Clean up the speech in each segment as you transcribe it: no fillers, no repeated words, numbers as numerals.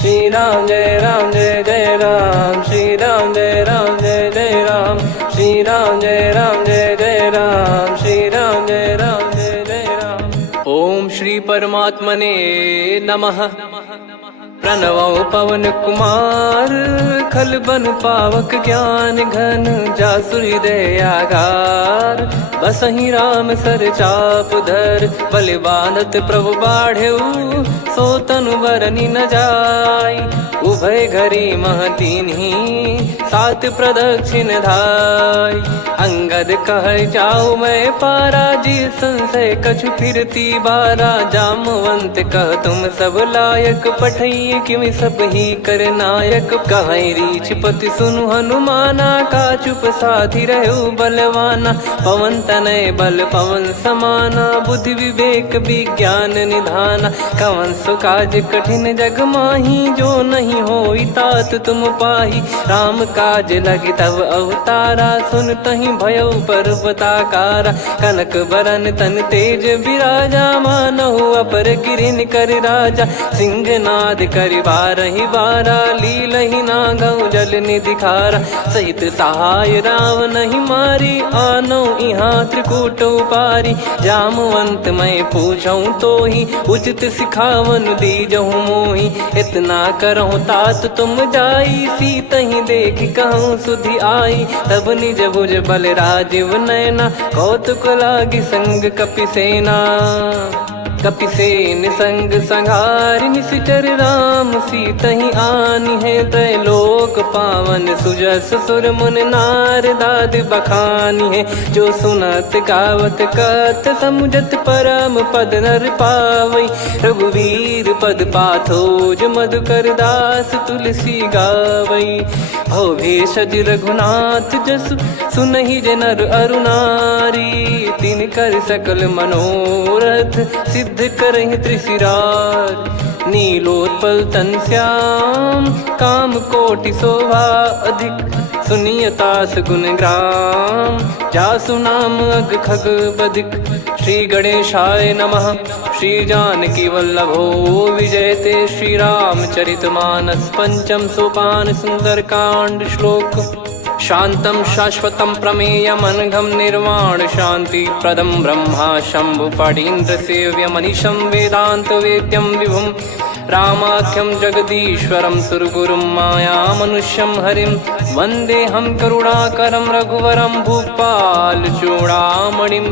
श्री राम जय जय राम, श्री राम जय जय राम, श्री राम जय जय राम, श्री राम जय जय राम। ओम श्री परमात्मने नमः। प्रणवो पवन कुमार, खल बन पावक ज्ञान घन, जासु हृदय आगार। बसहि राम सर चाप धर, बलि बांधत प्रभु बाढ़ेऊ, सो तनु बरनि न जाय। उभय घरी महतीन्ही, सात प्रदक्षिण धाय। अंगद कह जाऊ मैं पारा, जी संशय कछु फिरती बारा। जामवंत कह तुम सब लायक, पठई किमि सब ही कर नायक। कहीं रीछ पति सुनु हनुमाना, का चुप साधि रहु बलवाना। पवन तनय बल पवन समाना, बुद्धि विवेक विज्ञान निधाना। कवन सो काज कठिन जग माही, जो नहीं होई तात तुम पाही। राम काज लगी तब अवतारा, सुन तहि भयउ पर्वताकारा। कनक बरन तन तेज बिराजा, मानहु अपर गिरिन कर राजा। सिंहनाद करि बारहि बारा, लीलहि नागौ जल निधि खारा। सहित सहाय राम नहीं मारी, आनो इहाँ त्रिकूट उपारी। जामवंत मैं पूछऊँ तोहि, उचित सिखावन दीजहु मोहि। इतना करहु तात तुम जाई, सीतहि देख कहूँ सुधि आई। तब निज भुज बल राजीव नयना, कौतुक लागी संग कपिसेना। कपिसेन संग संघारि, निशिचर राम सीतहि आनी है। त्रैलोक पावन सुजस सुर मुन नार, दाद बखानी है। जो सुनत गावत कथ, समुझत परम पद नर पावई। रघुवीर पद पाथोज, मधुकर दास तुलसी गावई। भव भेषज रघुनाथ जसु, सुनहि जे नर अरु नारी। तिन कर सकल मनोरथ, सिद्ध करहि त्रिशिरार। नीलोत्पल तन श्याम, काम कोटि शोभा अधिक। सुनियतास गुण ग्राम, जासु नाम अग खग बदिक। श्री गणेशाय नमः। श्री जानकी वल्लभो विजयते, श्री रामचरित मानस। पंचम सोपान सुंदर कांड श्लोक। शांतं शाश्वतं प्रमेयमनघं, निर्वाण शांति प्रदं ब्रह्मा शंभु फणीन्द्र सेव्यमनिशं। वेदांत वेद्यं विभुं रामाख्यं जगदीश्वरं, सुरगुरुं माया मनुष्यं हरिं। वन्देऽहं करुणाकरं रघुवरं, भूपाल चूडामणिं।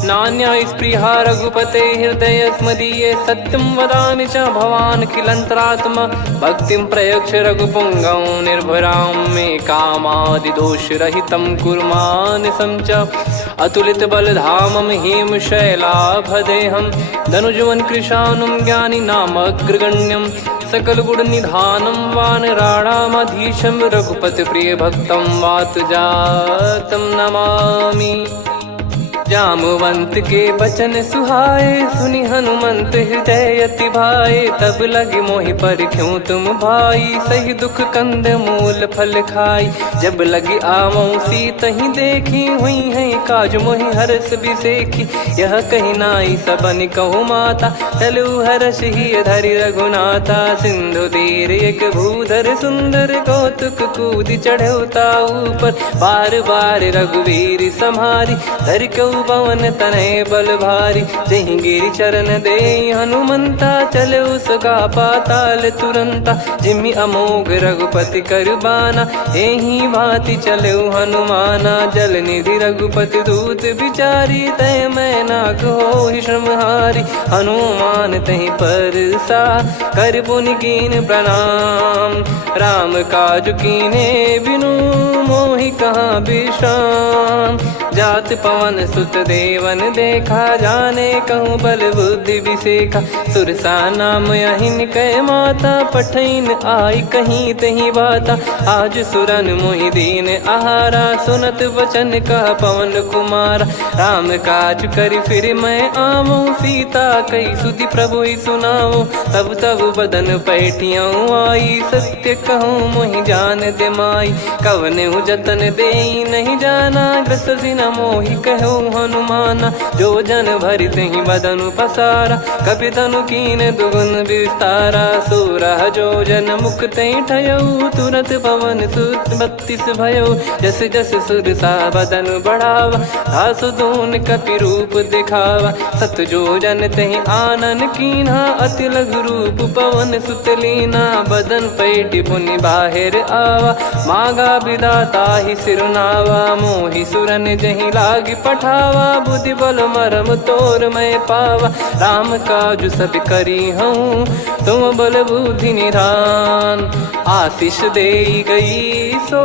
नान्या स्पृहा रघुपते हृदय स्मदीये, सत्यं वदामि च भवान् खिलन्तरात्मा। भक्तिं प्रयच्छ रघुपुङ्गं, निर्भरां मे कामादिदोषरहितं कुर्मानिसं च। अतुलित बलधामं हेमशैलाभदेहं, धनुजवन कृशानुं ज्ञानी नामग्रगण्यं। सकल गुण निधानं वानराणामधीशं, रघुपति प्रिय भक्तं वातजातं नमामि। जामवंत के बचन सुहाए, सुनि हनुमंत हृदय अति भाए। तब लगे मोहि पर क्यों तुम भाई, सही दुख कंद मूल फल खाई। जब लगे आवऊं सीतहि देखी, हुई है काज मोहि हरस बिसेखी। यह कही नाई सबन कहु माता, चलु हरष ही धरि रघुनाथा। सिंधु तीर एक भूधर सुंदर, कौतुक कूद चढ़ौता ऊपर। बार बार रघुवीर सम्हारी, धर कऊ पवन तनय बल भारी। जहि गिरि चरण दे हनुमंता, चले उसका पाताल तुरंता। जिमि अमोघ रघुपति कर बाना, एहि भांति चले हनुमाना। जल निधि रघुपति दूत बिचारी, तय मैं नाग होहि श्रमहारी। हनुमान तहि परसा, कर पुनि कीन प्रणाम। राम काज कीने बिनु, मोहि कहाँ विश्राम। जात पवन सुत देवन देखा, जाने कहूँ बल बुद्धि विसेखा। सुरसा नाम अहिन कै माता, पठैन आई कहीं तही बाता। आज सुरन मोहि दीन आहारा, सुनत वचन कह पवन कुमारा। राम काज करि फिर मैं आवऊं, सीता कई सुधि प्रभु ही सुनाओ। तब तब बदन पैठियाँ आई, सत्य कहूँ मोहि जान दे माई। कवने जतन दे नहीं जाना, ग्रसि न मोहि कहो हनुमाना। जो जन भरि तेहि बदनु पसारा, कपि तनु कीन दुगुन विस्तारा। सोरह जो जन मुख तेहि ठयऊ, तुरत पवन सुत 32 भयऊ। जस जस सुरसा बदन बढ़ावा, आसु दून कपि रूप दिखावा। सत जो जन तेहि आनन कीन्हा, अति लघु रूप पवन सुत लीना। बदन पैटि पुनि बाहिर आवा, मागा विधाता ही सिरुनावा। मोहि सुरन जहि लागी पठावा, बुद्धि बल मरम तोर मैं पावा। राम काजु सब करी हूँ, तुम बल बुद्धि निधान। आशीष देई गई सो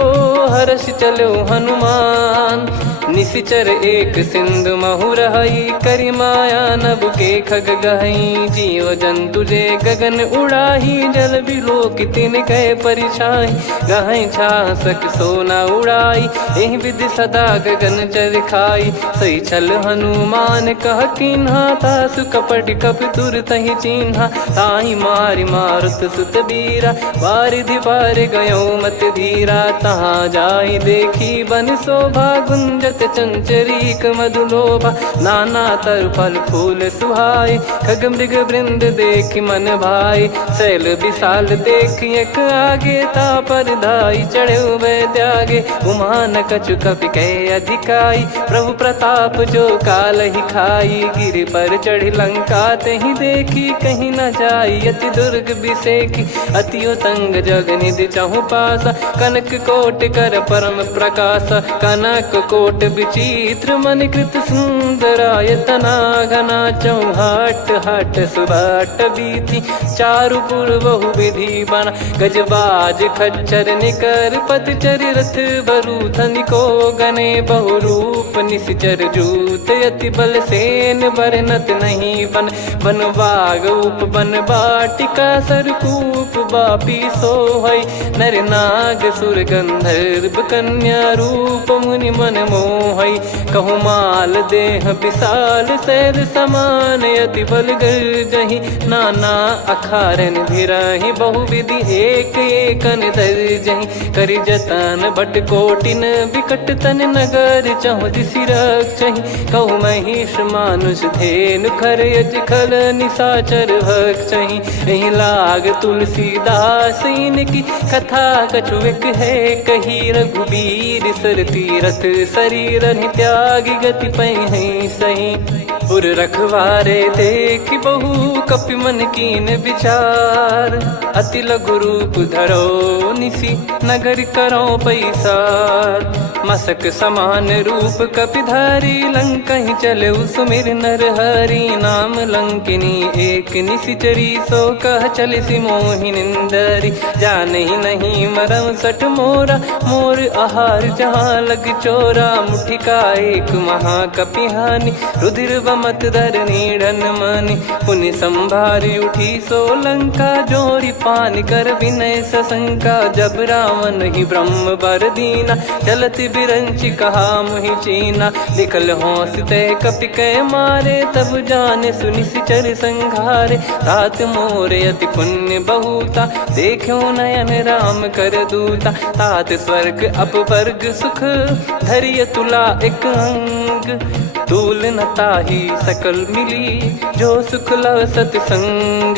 हर्ष चलो हनुमान। निशिचर एक सिंधु महु रहई, करी माया नभ के खग गहई। जीव जंतु जे गगन उड़ाही, जल बिलोक तिन कह परिछाई। गहई छासक सोना उड़ाई, एहि विधि सदा गगन चर खाई। सही छल हनुमान कह कीन्हा, तासु कपट कप तुर तहि चिन्हा। ताहि मारि मारुत सुत बीरा, वारिधि पार गयो मत धीरा। तहाँ जाई देखी बन शोभा, गुंजत चंचरीक मधुलोभा। नाना तर फल फूल सुहाए, खग मृग वृंद देख मन भाई। शैल विशाल देख एक आगे, तापर धाई चढ़े वै त्यागे। उमान कछु कपि कह अधिकाई, प्रभु प्रताप जो काल ही खाई। गिर पर चढ़ी लंका तेहि देखी, कहीं न जाई अति दुर्ग बिसेकी। अति उतंग जग निधि चहु पासा, कनक कोट कर परम प्रकाश। कनक कोट विचित्र मन कृत सुंदरायतना। घना चौहाट हाट सुबाट बीती, चारु पुर बहु विधि बना। गजबाज खच्चर निकर पतचर, रथ बरु धनिको गने। बहु रूप निशिचर जूत, अति बल सेन बरनत नहीं बन। बन बाग उप बन बाटिका, सरकूप बापी सोहई। नर नाग सुर गंधर्व कन्या, रूप मुनि मन मोहई। कहु माल देह विशाल, शैल समान अति बल गर्जहि। नाना अखारन भिरहि, बहु विधि एक एकन दर्जहि। करि जतन बट कोटिन, बिकट तन नगर चहु दिसि रक्षहि। कहु महिष मानुष धेनु, खर यज खल निशाचर भक्षहि। एहि लाग तुलसीदास इनकी, कथा कछु एक है कही। रघुबीर सर तीरथ शरीर, त्यागी गति पै सही। पुर रखवारे देख बहु, कपि मन कीन विचार। अति लघु रूप धरो निसी, नगर करो पैसार। मसक समान रूप कपि धारी, लंकहि चले सुमिर नर हरि। नाम लंकिनी एक निशिचरी, सो कह चलिसि मोहि निंदरी। जानहि नहीं मरम सठ मोरा, मोर आहार जहाँ लग चोरा। मुठिका एक महाकपिहानि, रुधिर बमत धरनी ढन मानि। पुनि संभारी उठी सो लंका, जोरी पान कर विनय सशंका। जब रावण ही ब्रह्म बर दीना, चलत बिरंचि कहा मुहि चीना। लिखल होंस ते कपि कै मारे, तब जाने सुनि सिचर संघारे। तात मोरे अति पुण्य बहुता, देखो नयन राम कर दूता। तात स्वर्ग अपवर्ग सुख, धरिय तुला एक अंग। तूल न ताहि सकल मिली, जो सुख लव सतसंग।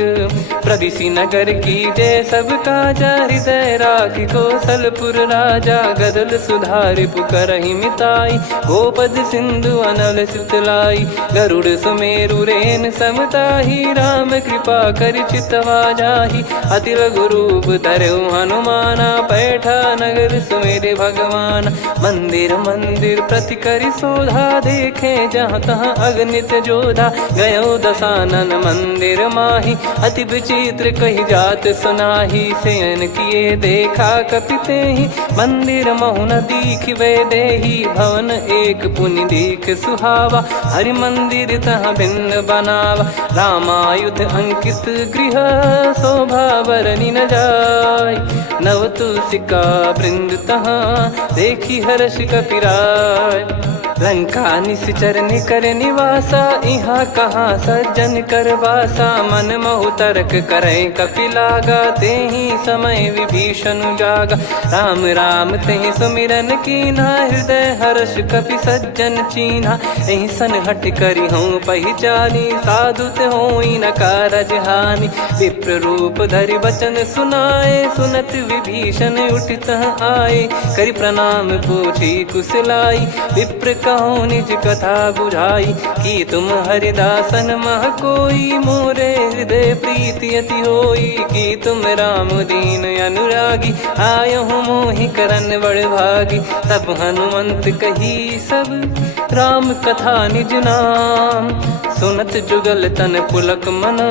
प्रविशि नगर की जय सब काजा, हृदय राखि कौशलपुर राजा। गदल सुधारि पुकरहि मिताई, गोपद सिंधु अनल सितलाई। गरुड़ सुमेरु रेन समताहि, राम कृपा करि चितवा जाहि। अति लघु रूप धरऊ हनुमाना, पैठा नगर सुमेरे भगवान। मंदिर मंदिर प्रति करि शोधा, देखे जहाँ तहाँ अगणित जोधा। गयो दशानन मंदिर माही, अति विचित्र कही जात सुनाही। शयन किए देखा कपि तेहि, मंदिर महु न दीख वे देही। भवन एक पुनि दीख सुहावा, हरि मंदिर तहाँ भिन्न बनावा। रामायुध अंकित गृह, शोभा बरनि न जाय। नव तुलसी का वृंद तहाँ, देखी हर्ष कपिराय। लंका निश्चर निकर निवासा, इहाँ कहाँ सज्जन कर वासा। मन महु तर्क करे कपिलागा, तेहि समय विभीषण जागा। राम राम तेहि सुमिरन कीन्हा, हृदय हर्ष कपि सज्जन चीन्हा। एहि सन हट करि हूँ पहिचानी, साधु ते होई न कारज हानि। विप्र रूप धरि वचन सुनाए, सुनत विभीषण उठित आए। करि प्रणाम पूछी कुशलाई, विप्र कहो निज कथा बुझाई। कि तुम हरिदासन मह कोई, मोरे हृदय प्रीति अति होई। कि तुम राम दीन अनुरागी, आयहु मोहि करन बड़ भागी। तब हनुमंत कही सब राम कथा निज नाम, सुनत जुगल तन पुलक मना,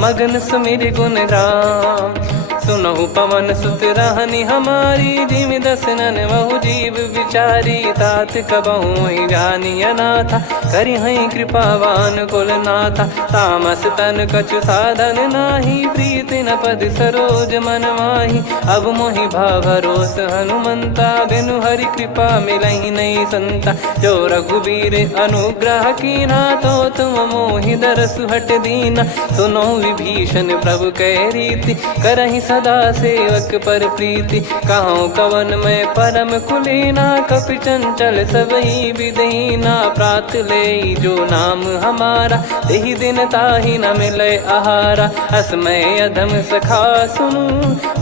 मगन सुमिर गुण राम। सुनहु पवन सुत रहनी हमारी, जिमि दसनन महु जीव विचारी। तात कबहु ही जानी अनाथा, करि हई कृपावान कुल नाथा। तामस तन कछु साधन नाही, प्रीति न पद सरोज मन माही। अब मोहि भाव भरोस हनुमंता, बिनु हरि कृपा मिलहि नहीं संता। जो रघुबीर अनुग्रह कीन्हा, तो तुम मोहि दरसु हट दीना। सुनो विभीषण प्रभु कह रीति, करहि सदा सेवक पर प्रीति। कहूँ कवन में परम कुलीना, कपि चंचल सबही विदहीना। प्रात ले जो नाम हमारा, तेहि दिन ताहि न मिले आहारा। असमय अधम सखा सुनु,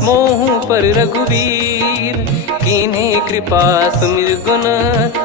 मोहु पर रघुवीर। कीन्ही कृपा सुमिर गुण,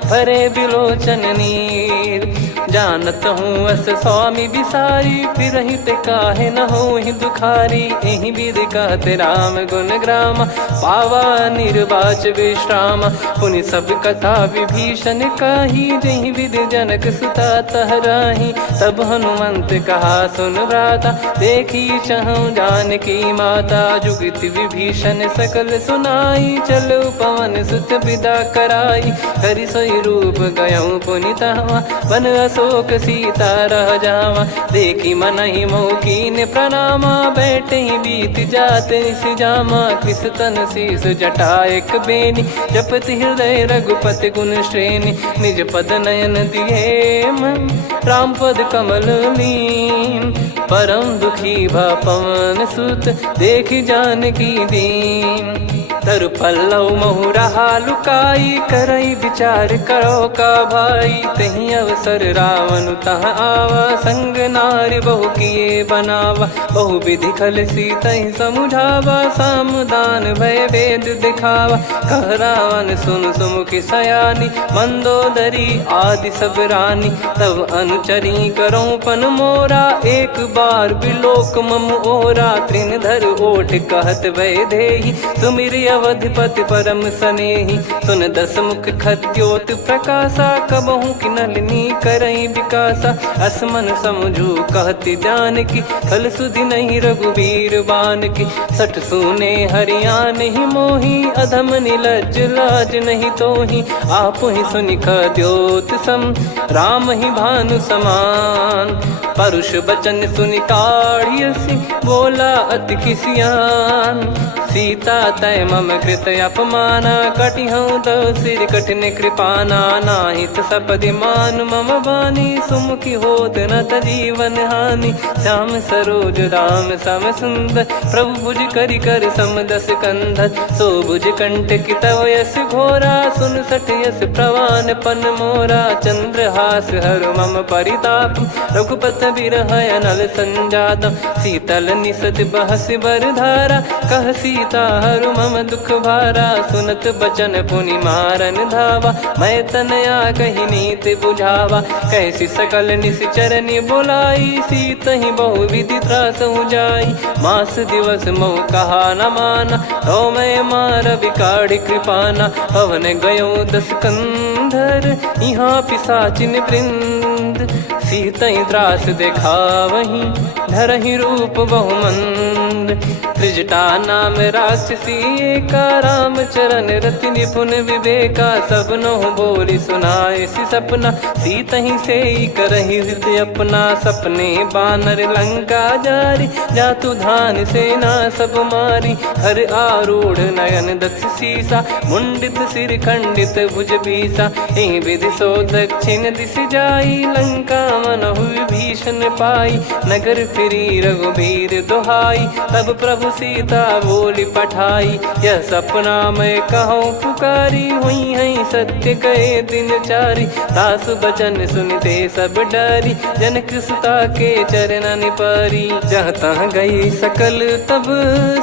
भरे बिलोचन नीर। जानत हूँ अस स्वामी बिसारी, फिरहि ते काहे न होहि दुखारी। एहि विधि कहते राम गुण ग्राम, पावा निर्वाच विश्राम। पुनि सब कथा विभीषण काही, जहि विधि जनक सुता तहराही। तब हनुमंत कहा सुन भ्राता, देखी चहु जानकी माता। जुगति विभीषण सकल सुनाई, चलो पवन सुत विदा कराई। करि सोई रूप गयऊँ पुनि तहवा, वन अशोक सीता रह जावा। देखी मनहि मोह कीन्ह प्रणामा, बैठे ही बीत जात निस जामा। कृस तन शीस जटा एक बेनी, जपति हृदय रघुपति गुण श्रेणी। निज पद नयन दिए मन, राम पद कमल लीन। परम दुखी भा पवन सुत, देखि जानकी दीन। तरु पल्लव महु रहा लुकाई, करई विचार करो का भाई। तहि अवसर रावण तह आवा, संग नारी बहु किए बनावा। बहु विधि खल सीतहि समुझावा, सामदान भय वेद दिखावा। कह रावण सुन सुमुखि सयानी, मंदोदरी आदि सब रानी। तब अनुचरी करो पन मोरा, एक बार बिलोक मम ओरा। तृण धर ओठ कहत भय देहि, सुमिर अवधिपति परम सनेहि। सुन दस मुख खद्योत प्रकाशा, कबहु कि नलिनी करई विकासा। असमन समझू कहति जानकी, खल सुधि नहीं रघुवीर बानकी। सठ सुने हरियाण ही मोही, अधम निलज्ज लाज नहीं तोही। आप ही सुनि खद्योत सम, राम ही भानु समान। परुष बचन सुनि काढ़ियसि, बोला अति किसियान। सीता तय मम कृत अपमाना, कटिहऊँ तव सिर कठिन कृपाना। नाहित सपदि मान मम बानी, सुमुखी होत न जीवन हानि। श्याम सरोज राम सम सुंदर, प्रभु भुज करि कर सम दस कंधर। सो भुज कंठ की तव यस घोरा, सुन सठ यस प्रवान पन मोरा। चंद्रहास हर मम परिताप, रघुपत बिरह अनल संजात। शीतल निसत बहस बर धारा, कह सीता हरु मम दुख भारा। सुनत बचन पुनि मारन धावा, मैं तनया कहि नीति बुझावा। कैसी सकल निश्चरनि बुलाई, सीतहि बहु विधि त्रासहु जाई। मास दिवस मोह कहा न माना, तो मैं मार बिकाढ़ि कृपाना। पवन गयो दस कंधर, यहाँ पिशाचिन वृंद। मंद, सीतई त्रास देखावहीं धरहि रूप बहुमंद। त्रिजटा नाम राक्षसी एका, राम चरण रति निपुण विवेका। सबनो बोली सुनाए सि सपना, सीतहि से करहि हृद अपना। सपने बानर लंका जारी, जातु धान सेना सब मारी। हर आरूढ़ नयन दक्ष सीसा, मुंडित सिर खंडित भुज बीसा। एहि विधि सो दक्षिण दिश जाई, लंका मनहु विभीषण पाई। नगर फिरी रघुबीर दुहाई, तब प्रभु सीता बोली पठाई। यह सपना मैं कहूँ पुकारी, हुई है सत्य कहे दिन चारी। दास बचन सुनते सब डरी, जनक सुता के चरण परी। जहाँ तहाँ गई सकल तब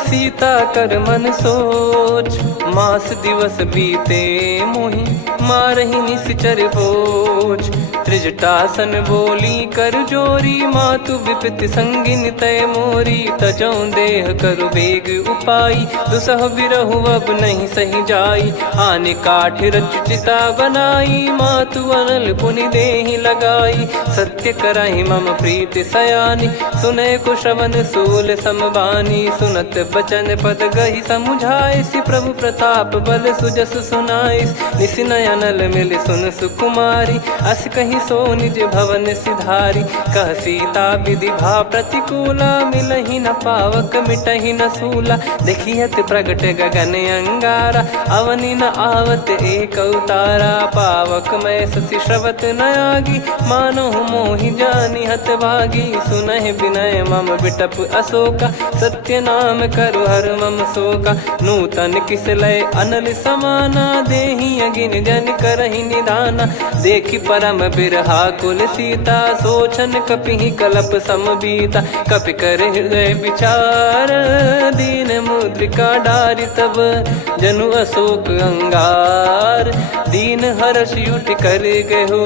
सीता कर मन सोच। मास दिवस बीते मोहि मारहि निश्चर बोझ। त्रिजटासन बोली कर जोरी, मातु विपत्ति संगिन तय मोरी। तजौ देह करु बेग उपाई, दुसह बिरहु अब नहीं सही जाई। आने काठ रचिता बनाई, मातु अनल पुनि देहि लगाई। सत्य करहि मम प्रीति सयानी, सुनय को श्रवण सूल समबानी। सुनत बचन पद गहि समुझाए, सि प्रभु प्रताप बल सुजस सुनाइस। निस नयनल मिल सुन सुकुमारी, अस कहि सो निज भवन सिधारी। कह सीता विधि भा प्रतिकूला, मिलहि न पावक मिटहि न सूला। देखियत प्रगट गगन अंगारा, अवनि न आवत एक अवतारा। पावक मैं शशि श्रवत न आगी, मानो मोहि जानि हत भागी। सुनहि विनय मम बिटप अशोका, सत्य नाम करु हर मम शोका। नूतन किस लय अनल समाना, देहि अगिन जन करहि निदाना। देखि परम बिरहा कुल सीता, सोचन कपिहि कलप समबीता। कपि कर हृदय विचार, दीन मुद्रिका डारि तब जनु अशोक अंगार। दीन हर्ष उठ कर गहु,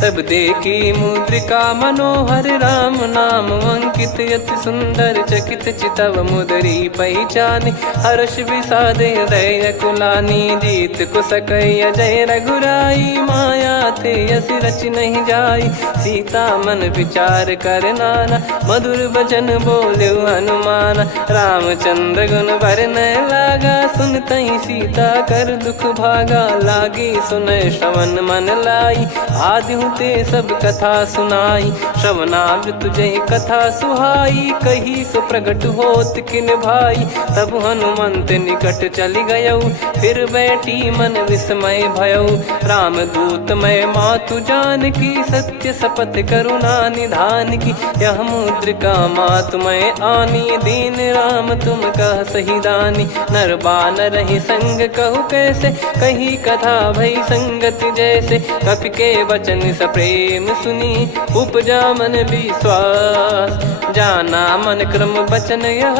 तब देखी मुद्रिका मनोहर। राम नाम अंकित अति सुंदर, चकित चितव मुदरी पहचान। हर्ष विषाद हृदय कुलानी, जीत को सकय जय रघुराई। माया थे यस रच नहीं जाई, सीता मन विचार कर नाना। मधुर बचन बोले हनुमान, रामचंद्र गुण बरनै लागा। सुनतहि सीता कर दुख भागा, लागी सुनय श्रवण मन लाई। आदि ते सब कथा सुनाई, श्रवणामृत जय कथा सुहाई। कही सो प्रगट होत किन भाई, तब हनुमंत निकट चली गयौ। फिर बैठी मन विस्मय भयौ, राम दूत मैं मातु जानकी। सत्य शपथ करुणा निधान की, यह मुद्रिका मातु मैं आनी। दीन राम तुम कह सही दानी, नर बानर ही संग कहु कैसे। कही कथा भई संगति जैसे, कपि के वचन सप्रेम सुनी। उपजा मन विश्वास, जाना मन क्रम बचन यह।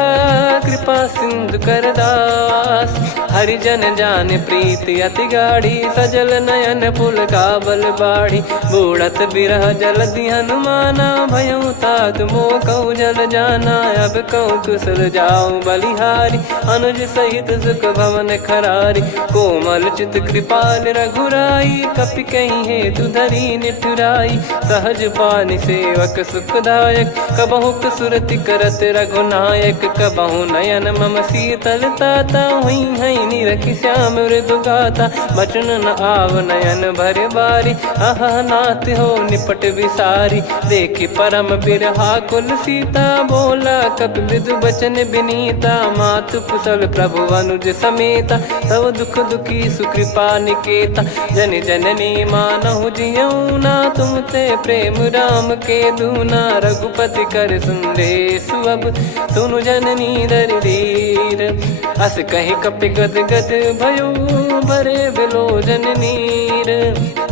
कृपा सिंधु कर दास, हरिजन जान प्रीति अति गाढ़ी। सजल नयन पुल का बल बाढ़ी, बूढ़त बिरह जल दी हनुमाना। भयउ तात मोह कहु जल जाना, अब कहु कुशल जाऊं बलिहारी। अनुज सहित सुख भवन खरारी, कोमल चित कृपाल रघुराई। कपि कहीं हेतु धरी निठुराई, सहज पानि सेवक सुखदायक। कबहु सुरति करत रघुनायक, कबहु नयन मम शीतल ताता। हुई है निरखि श्याम मृदु गाता, बचन न आव नयन भर बारी। आहा नाथ हो निपट विसारी, देखि परम बिरहा कुल सीता। बोला कपि मृदु बचन बिनीता, मातु कुशल प्रभु अनुज समेता। तव दुख दुखी सुकृपा निकेता, जन जननी मानहु जियऊ ना। तुम ते प्रेम राम के दूना, रघुपति कर संदेश अब सुनु जननी दर धीर। अस कहि कपि गद गद भयो, भरे बिलोचन नीर।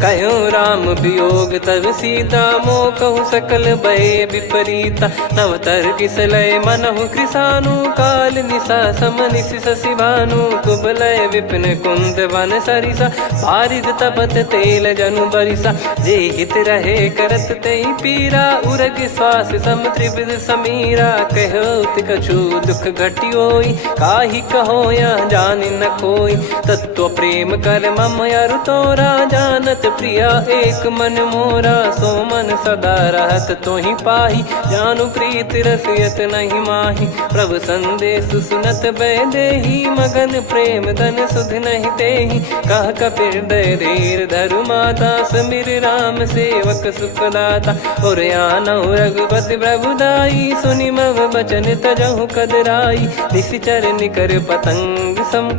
कहो राम वियोग तब सीता, मोह कहु सकल भय विपरीता। नवतर किसलय मनहु कृसानु, काल निशा समनिशि शशि भानु। कुबलय विपिन कुंद वन सरिसा, पारिद तपत तेल जनु बरिसा। जे हित रहे करत तेहि पीरा, उरग श्वास सम त्रिविध समीरा। कहो कछु दुख घटियोई, काहि कहो या जान न कोई। तत्व प्रेम कर मम अरु तोरा, जानत प्रिया एक मन मोरा। सो मन सदा रहत तो ही पाही, जानु प्रीत रसियत नहीं माही। प्रभु संदेश सुनत बैदेही, मगन प्रेम धन सुध नहीं तेही। कह कपिर दय धीर धरु माता, समिर राम सेवक सुखदाता। और आनौ रघुपति प्रभुदाई, सुनि मव बचन तजहु कदराई। निशिचर निकर पतंग सम,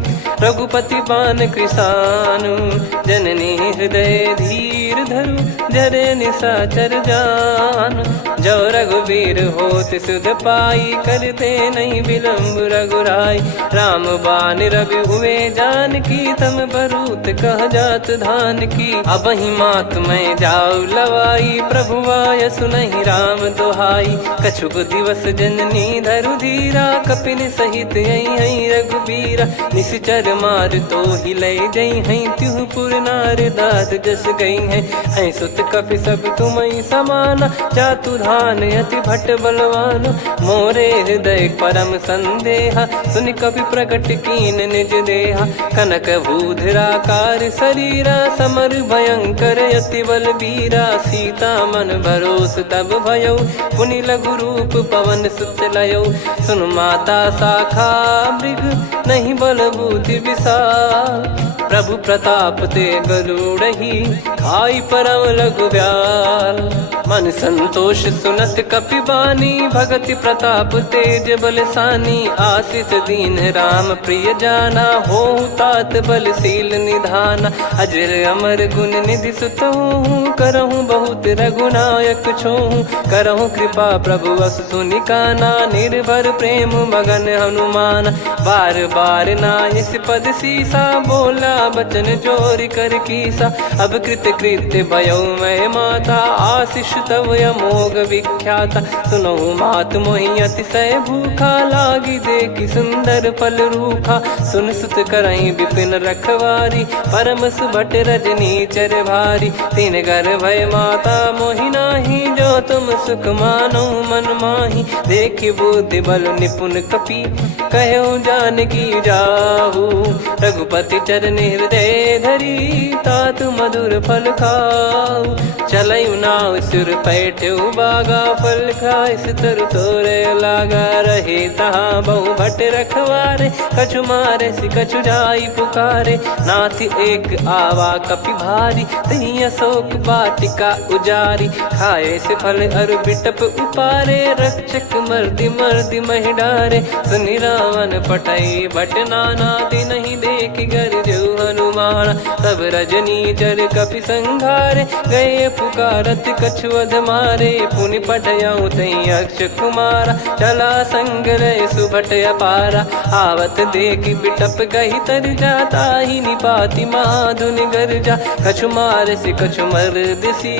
रघुपति पान कृसानु। जननी हृदय धीर धरु, जरे निशाचर जान। जो रघुवीर होत सुध पाई, करते नहीं विलम्ब रघुराई। राम बान रवि हुए जानकी, तम बरूत कह जात धान की। अब ही मात मैं जाऊ लवाई, प्रभु आय सुनहि राम दोहाई। कछुक दिवस जननी धरु धीरा, कपिन सहित यही रघुबीरा। निशिचर मार तो ही ले जई हैं, त्युह पुर नार दाद जस गई हैं। सुत कपि सब तुमहि समाना, जातु धान अति भट बलवान। मोरे हृदय परम संदेहा, सुनि कपि प्रकट कीन निज देहा। कनक भूधराकार शरीरा, समर भयंकर अति बलबीरा। सीता मन भरोस तब भयउ, पुनि लघु रूप पवन सुत लयउ। सुन माता शाखा मृग, नहीं बल बुद्धि विशाल। प्रभु प्रताप ते गरुड़ही, खाई परम लघु ब्याल। मन संतोष सुनत कपि बानी, भगति प्रताप तेज बलसानी। आशीष दीन राम प्रिय जाना, होहु तात बलशील निधाना। अजर अमर गुण निधि सुतहु, करहु बहुत रघुनायक छोहु। करहु कृपा प्रभु अस सुनि काना, निर्भर प्रेम मगन हनुमान। बार बार नायस पद सीसा, बोला बचन चोरी कर कीसा। अब कृत कृत्य भयउ मैं माता, आशीष तव अमोघ विख्याता। सुनहु मात मोहि अतिशय भूखा, लागी देखि सुंदर फल रूखा। सुन सुत करहि विपिन रखवारी, परम सुभट रजनी चर भारी। तीन घर भय माता मोहि नाही, जो तुम सुख मानो मन माही। देखि बुद्धि बल निपुण कपि, कहु जानकी जाहु। रघुपति चरण हृदय धरी, तात मधुर फल खाऊ। चलयु नाव सुर पैठ्यु बागा, फल खाइस तरु तोरे लागा। रहे तहाँ बहु भट रखवारे, कछु मारे सि कछु जाई पुकारे। नाथ एक आवा कपि भारी, तही अशोक वाटिका उजारी। खाए से फल अरु बिटप उपारे, रक्षक मर्दि मर्दि महि डारे। सुनि रावण पटई भट नाना, तिनहि देखि गरजउ हनुमान। तब रजनी चर कपि संघारे, गए पुकारत कछु अध मारे। पुनि पठयउ तई अक्ष कुमारा, चला संग रहे सुभट अपारा। आवत देखि बिटप गही तर जाता, ही निपाति महाधुनि गर्जा। कछु मार से कछु मर्दिसी,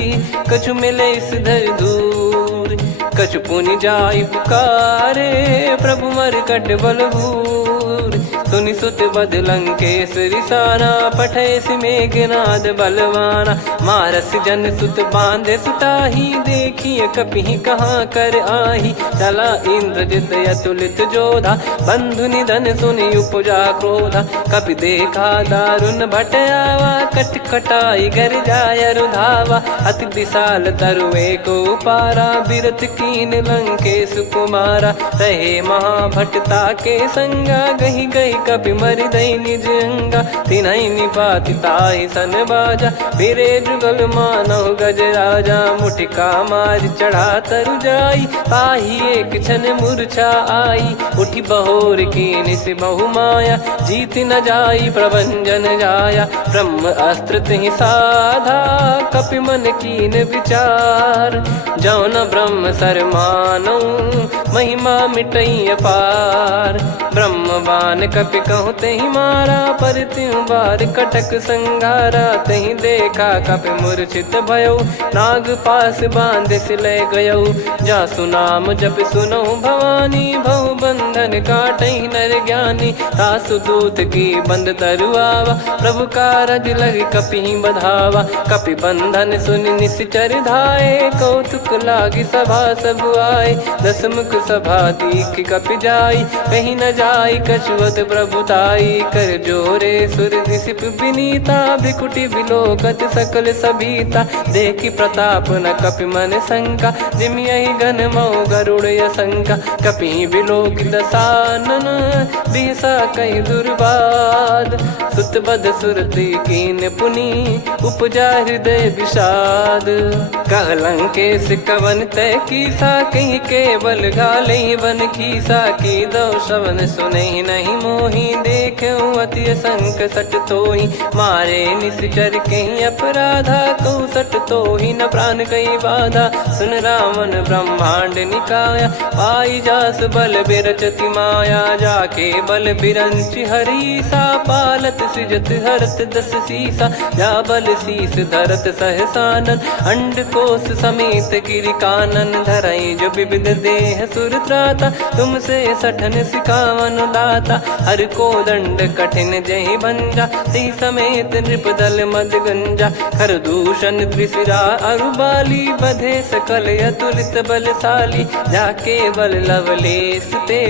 कछु मिले इस धर दूर। कछु पुनि जाई पुकारे, प्रभु मरकट बलभूर। सुनि सुत बद लंकेश्वरी साना, पठय मेघनाद बलवाना। मारस जन सुत बांधे सुताही, देखिए कपि कहाँ कर आही। चला इंद्रजित अतुलित जोधा, बंधु निधन सुनि उपजा क्रोधा। कपि देखा दारुण भट आवा, कट कटाई गर जाय रुधावा। अति विशाल तरुए को पारा, बिरत कीन लंकेश कुमारा। रहे महाभटता के संगा, गही गही कपि मरि दई निज अंगा। तिन्हि निपाति ताहि सन बाजा, फिरे जुगल मानव गज राजा। मुटिका मार चढ़ा तरु जाई, ताहि एक क्षण मूर्छा आई। उठि बहोर कीन से बहु माया, जीत न जाई प्रभंजन जाया। ब्रह्म अस्त्र तिहि साधा, कपि मन कीन विचार। जौ न ब्रह्म सर मानौ, महिमा मिटई अपार। ब्रह्म बान कपि कहु तहि मारा, पर त्यों बार कटक संगारा। तहि देखा कपि मूर्छित भयउ, नाग पास बांध सिले गयउ। जासु नाम जप सुनहु भवानी, भव बंधन काटहि नर ज्ञानी। तासु दूत की बंद तरुआवा, प्रभु कारज लग कपि बधावा। कपि बंधन सुनि निश्चर धाये, कौतुक लागी सभा सब आए। दस मुख सभा दीख कपि जाई, कहीं न जाई कछुवत प्रभुताई। कर जोरे सुर दिसिप विनीता, भ्रिकुटि बिलोकत सकल सबीता। देखि प्रताप न कपि मन शंका, जिमियहि गन मऊ गरुड़ असंका। कपि बिलोक दसानन, बिहसा कहि दुर्वाद। सुत बध सुरति कीन पुनि, उपजा हृदय विषाद। कहलंकेश कवन तय कीसा, कहीं केवल गाले बन खीसा। की दो श्रवण सुने नहीं मोही, देखे अति संक सट तोही। मारे निश्चर कहीं अपराधा, कहूँ सट तोही न प्राण कहीं बाधा। सुन रावण ब्रह्मांड निकाया, पाई जास बल बिरचति माया। जाके बल बिरंच हरीसा, पालत सृजत हरत दस सीसा। जा बल शीस धरत सहसानन, अंड कोश समेत गिरि कानन। धरई जो विविध देह सुर त्राता, तुमसे सठन सिखावन दाता। हर को दंड कठिन जहि भंजा, ती समेत नृप दल मद गंजा। खर दूषण त्रिशिरा अरुबाली, बधे सकल अतुलित बलशाली। जाके बल लवलेश ते,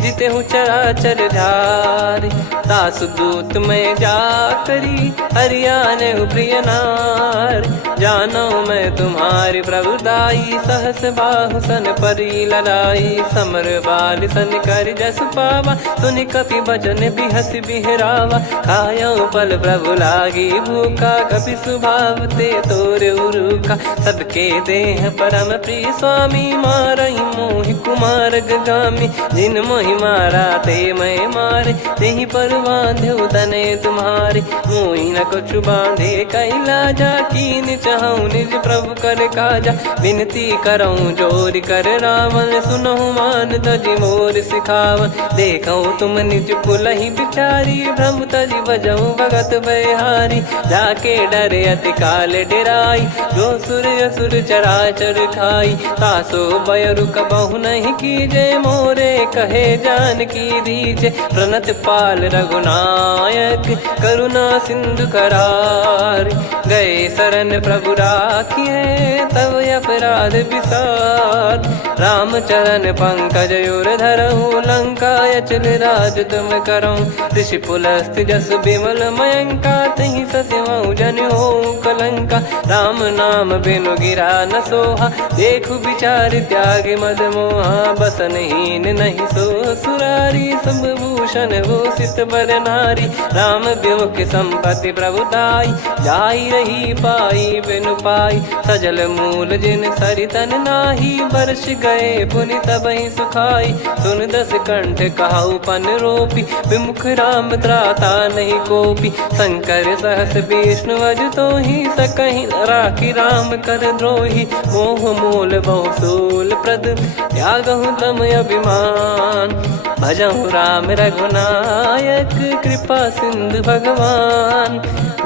जिते हूँ चराचर धारी। दास दूत में जा करी, हरियाने प्रिय नार। जानो मैं तुम्हारी प्रभुताई, सहस बाहु सन परी लड़ाई। समर बाल सन कर जस पावा, सुनि कपि भजन बिहस बिहरावा। खायो पल प्रभु लागी भूखा, कपि स्वभाव ते तोर उरुखा। सबके देह परम प्रिय स्वामी, मारई मोहि कुमार गगामी। जिन मोहि मारा ते मैं मारे, तेहि पर बांधो तने तुम्हारे। मोहि न कुछ बांधे कैलाजा, कीन चाहूँ निज प्रभु कर काजा। विनती करऊँ जोर कर रावण, सुनहु मान तजि मोर सिखावन। देखऊँ तुम निज पुलहि बिचारी, भ्रम तजि बजऊँ भगत बहारी। जाके डरे अति काल डेराई, जो सुर असुर चराचर खाई। तासो बयरु कबहु नहीं कीजे, मोरे कहे जान की दीजे। प्रणत पाल रघुनायक, करुणा सिंधु करार। गए शरण प्रभु राखिए, तब अपराध विसार। राम चरण पंकज उर धरऊँ, लंका अचल राज तुम करऊँ। ऋषि पुलस्त जस विमल मयंका, तहि सत्यमऊ जन हो कलंका। राम नाम बिनु गिरा न सोहा, देखु विचार त्याग मद मोहा। बसनहीन नहीं सो सुरारी, सब भूषण भूषित बर नारी। राम विमुख संपत्ति प्रभुताई, जाई रही पाई बिनु पाई। सजल मूल जिन सरितन नाही, वर्ष गए पुनि तबहि सुखाई। सुन दस कंठ कहाऊ पन रोपी, विमुख राम त्राता नहीं कोपी। शंकर सहस विष्णु अज तोहि, सकहि न राखी राम कर द्रोही। मोह मूल बहु सूल प्रद, त्यागहु तम अभिमान। भजहु राम रघुनायक, कृपा सिंधु भगवान।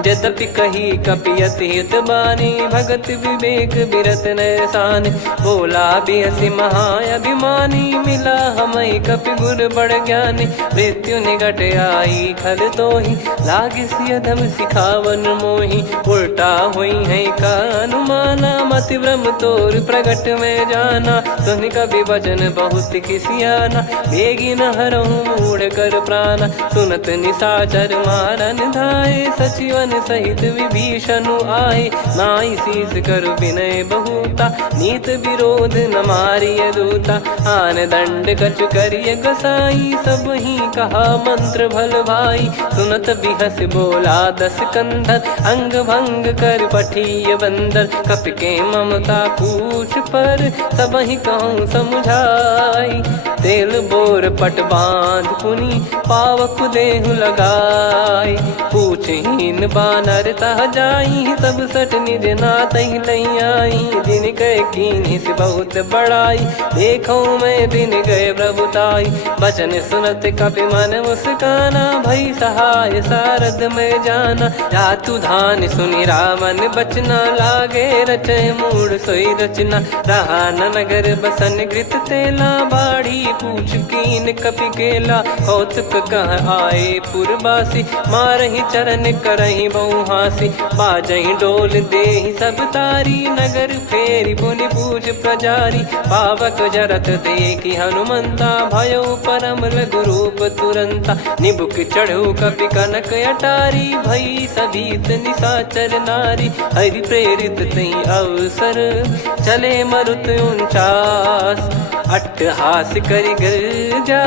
यद्यपि कही कपियति हित बानी, भगत विवेक बिरत नैसान। बोला बिहसि महाअभिमानी, मिला हमई कपि गुर बड़ ज्ञानी। मृत्यु निकट आई खल तोहि, लागिसि अधम सिखावन मोहि। उल्टा हुई है का अनुमाना, मति भ्रम तोर प्रगट में जाना। सुन कवि वचन बहुत खिसियाना, बेगी न हरहु मूढ़ कर प्राणा। सुनत निशाचर मारन धाये, सचिवन सहित विभीषणु आए। नाई शीस कर विनय बहुता, नीत विरोध न मारिय दूता। आन दंड कछु करिय गसाई, सब ही कहा मंत्र भल भाई। सुनत बिहस बोला दस कंधर, अंग भंग कर पठिय बंदर। कपि के ममता पूछ पर, सब ही कहूँ समुझाई। तेल बोर पट बांध पुनि, पावक देहु लगाई। पूछहीन बानर तह जाई, सब सट निज नातहि लई आई। दिन गए कीन्ही से बहुत बड़ाई, देखो मैं दिन गए प्रभुताई। बचन सुनत कपि मन मुस्काना, भई सहाय सारद में जाना। जातु धान सुनि रावण बचना, लागे रचय मूढ़ सोई रचना। रहा न नगर बसन घृत तेला, बाढ़ी पूछ कीन कपि केला कौतुक कह आए पुरबासी मारही चरण करही बहु हासी बाजही डोल देहि सब तारी नगर फेरी पुनि पूज प्रजारी पावक जरत देखी हनुमंता भयो परम लघु रूप तुरंता निबुक चढ़ू कपि कनक अटारी भई सभीत निशाचर नारी हरि प्रेरित तई अवसर चले मरुत 49 अट्टहास करि गिरजा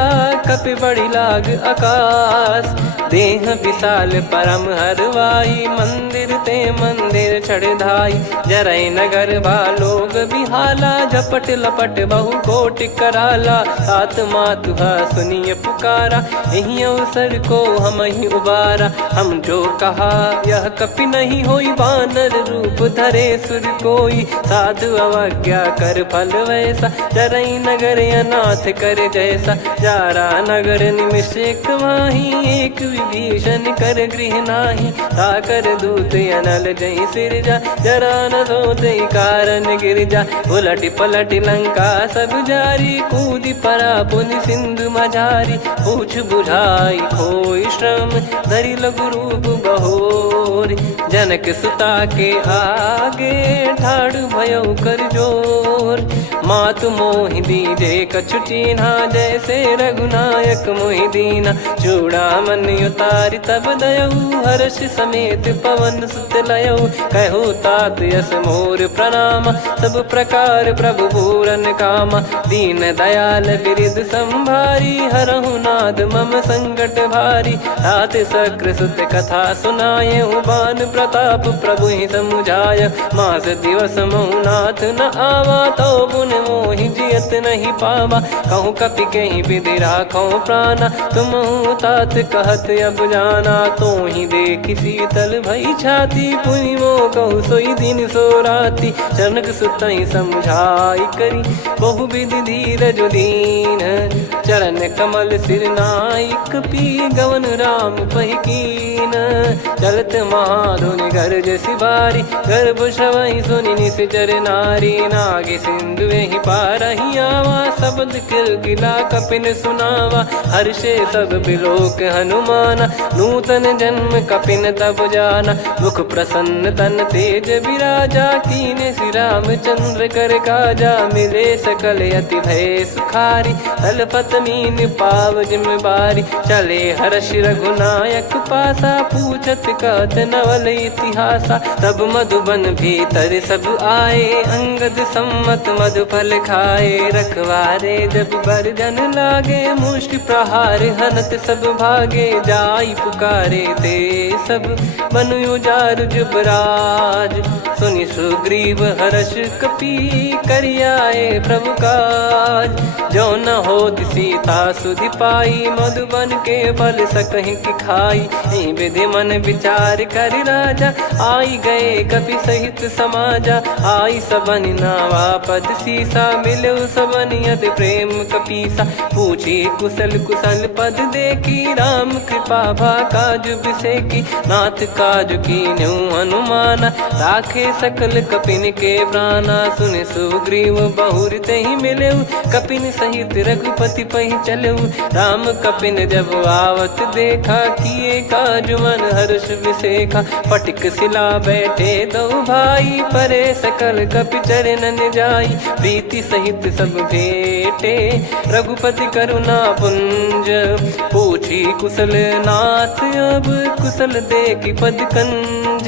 कपि बड़ी लाग आकाश देह विशाल परम हरवाई मंदिर ते मंदिर चढ़ाई जरई नगर बालोग बिहाला झपट लपट बहु कोट कराला सात मातुहा सुनिय पुकारा यही अवसर को हम ही उबारा हम जो कहा यह कपि नहीं होई बानर रूप धरे सुर कोई साधु अवज्ञा कर फल वैसा जरई नगर अनाथ कर जैसा जारा नगर निमिष एक माही एक विभीषण कर गृह नाही ताकर दूत अनल जय सिरजा जरा न सोते कारण गिरजा उलट पलट लंका सब जारी कूदी परा पुनि सिंधु मझारी पूछ बुझाई खोई श्रम धरि लघु रूप बहोरी जनक सुता के आगे ठाड़ भयो कर जोर मातु मोहि दीजे कछु चीन्हा जैसे रघुनायक मोहि दीना चूड़ामन उतारि तब दयऊ हर्ष समेत पवन सुत लयऊ कहु तात यस मोर प्रणाम सब प्रकार प्रभु पूरन कामा दीन दयाल बिरिद संभारी हरहु नाद मम संकट भारी तात सक्र सुत कथा सुनाये बान प्रताप प्रभु ही समुझाय मास दिवस महु नाथ न आवा तो पुन मोहि जियत नहीं पावा कहूँ कपि कहीं विधि राखो प्राणा तुम तात कहत अब जाना तो ही देख शीतल भई छाती पुनि मो कहु सोई दिन सो राती जनक सुतई समझाई करी बहु विधि धीरज दीन चरण कमल सिर नाइक पी गवन राम पहिकीन चलत महाधुनि गर्ज सिबारी गर्भ श्रवहि सुनि निश्चर नारी नागे सिंधु ही पारही आवा शब्द किलकिला कपिन सुनावा हर्षे सब बिलोक हनुमाना नूतन जन्म कपिन तब जाना मुख प्रसन्न तन तेज विराजा कीने श्री रामचंद्र कर काजा मिले सकल अति भय सुखारी तलपत मीन पाव जिम्मेवारी चले हर्ष रघुनायक पासा पूछत कहत नवल इतिहासा तब मधुबन भीतर सब आए अंगद सम्मत मधुफल खाए रखवारे जब बरजन लागे मुष्टि प्रहार हनत सब भागे जाई पुकारे ते सब मनु उजार जुबराज सुनि सुग्रीव हर्ष कपि करियाए प्रभु काज जो न हो सीता सुधि पाई मधुबन के फल सकहि की खाई विधि मन विचार कर राजा आई गए कपि सहित समाजा आई सबन नावा पद सीसा मिलो सबनियत प्रेम कपीसा पूछी कुशल कुशल पद देखी राम कृपा भा काज बिसेकी नाथ काज की न्यू हनुमाना राखे सकल कपिन के प्राणा सुन सुग्रीव बहुर ते ही मिले कपिन सहित रघुपति पहि चले राम कपिन जब आवत देखा किए काज मन हर्ष विसेखा पटिक सिला बैठे दो भाई परे सकल कपि चरणन जाई प्रीति सहित सब भेटे रघुपति करुणा पुंज पूछी कुशल नाथ अब कुशल देखी पद कंज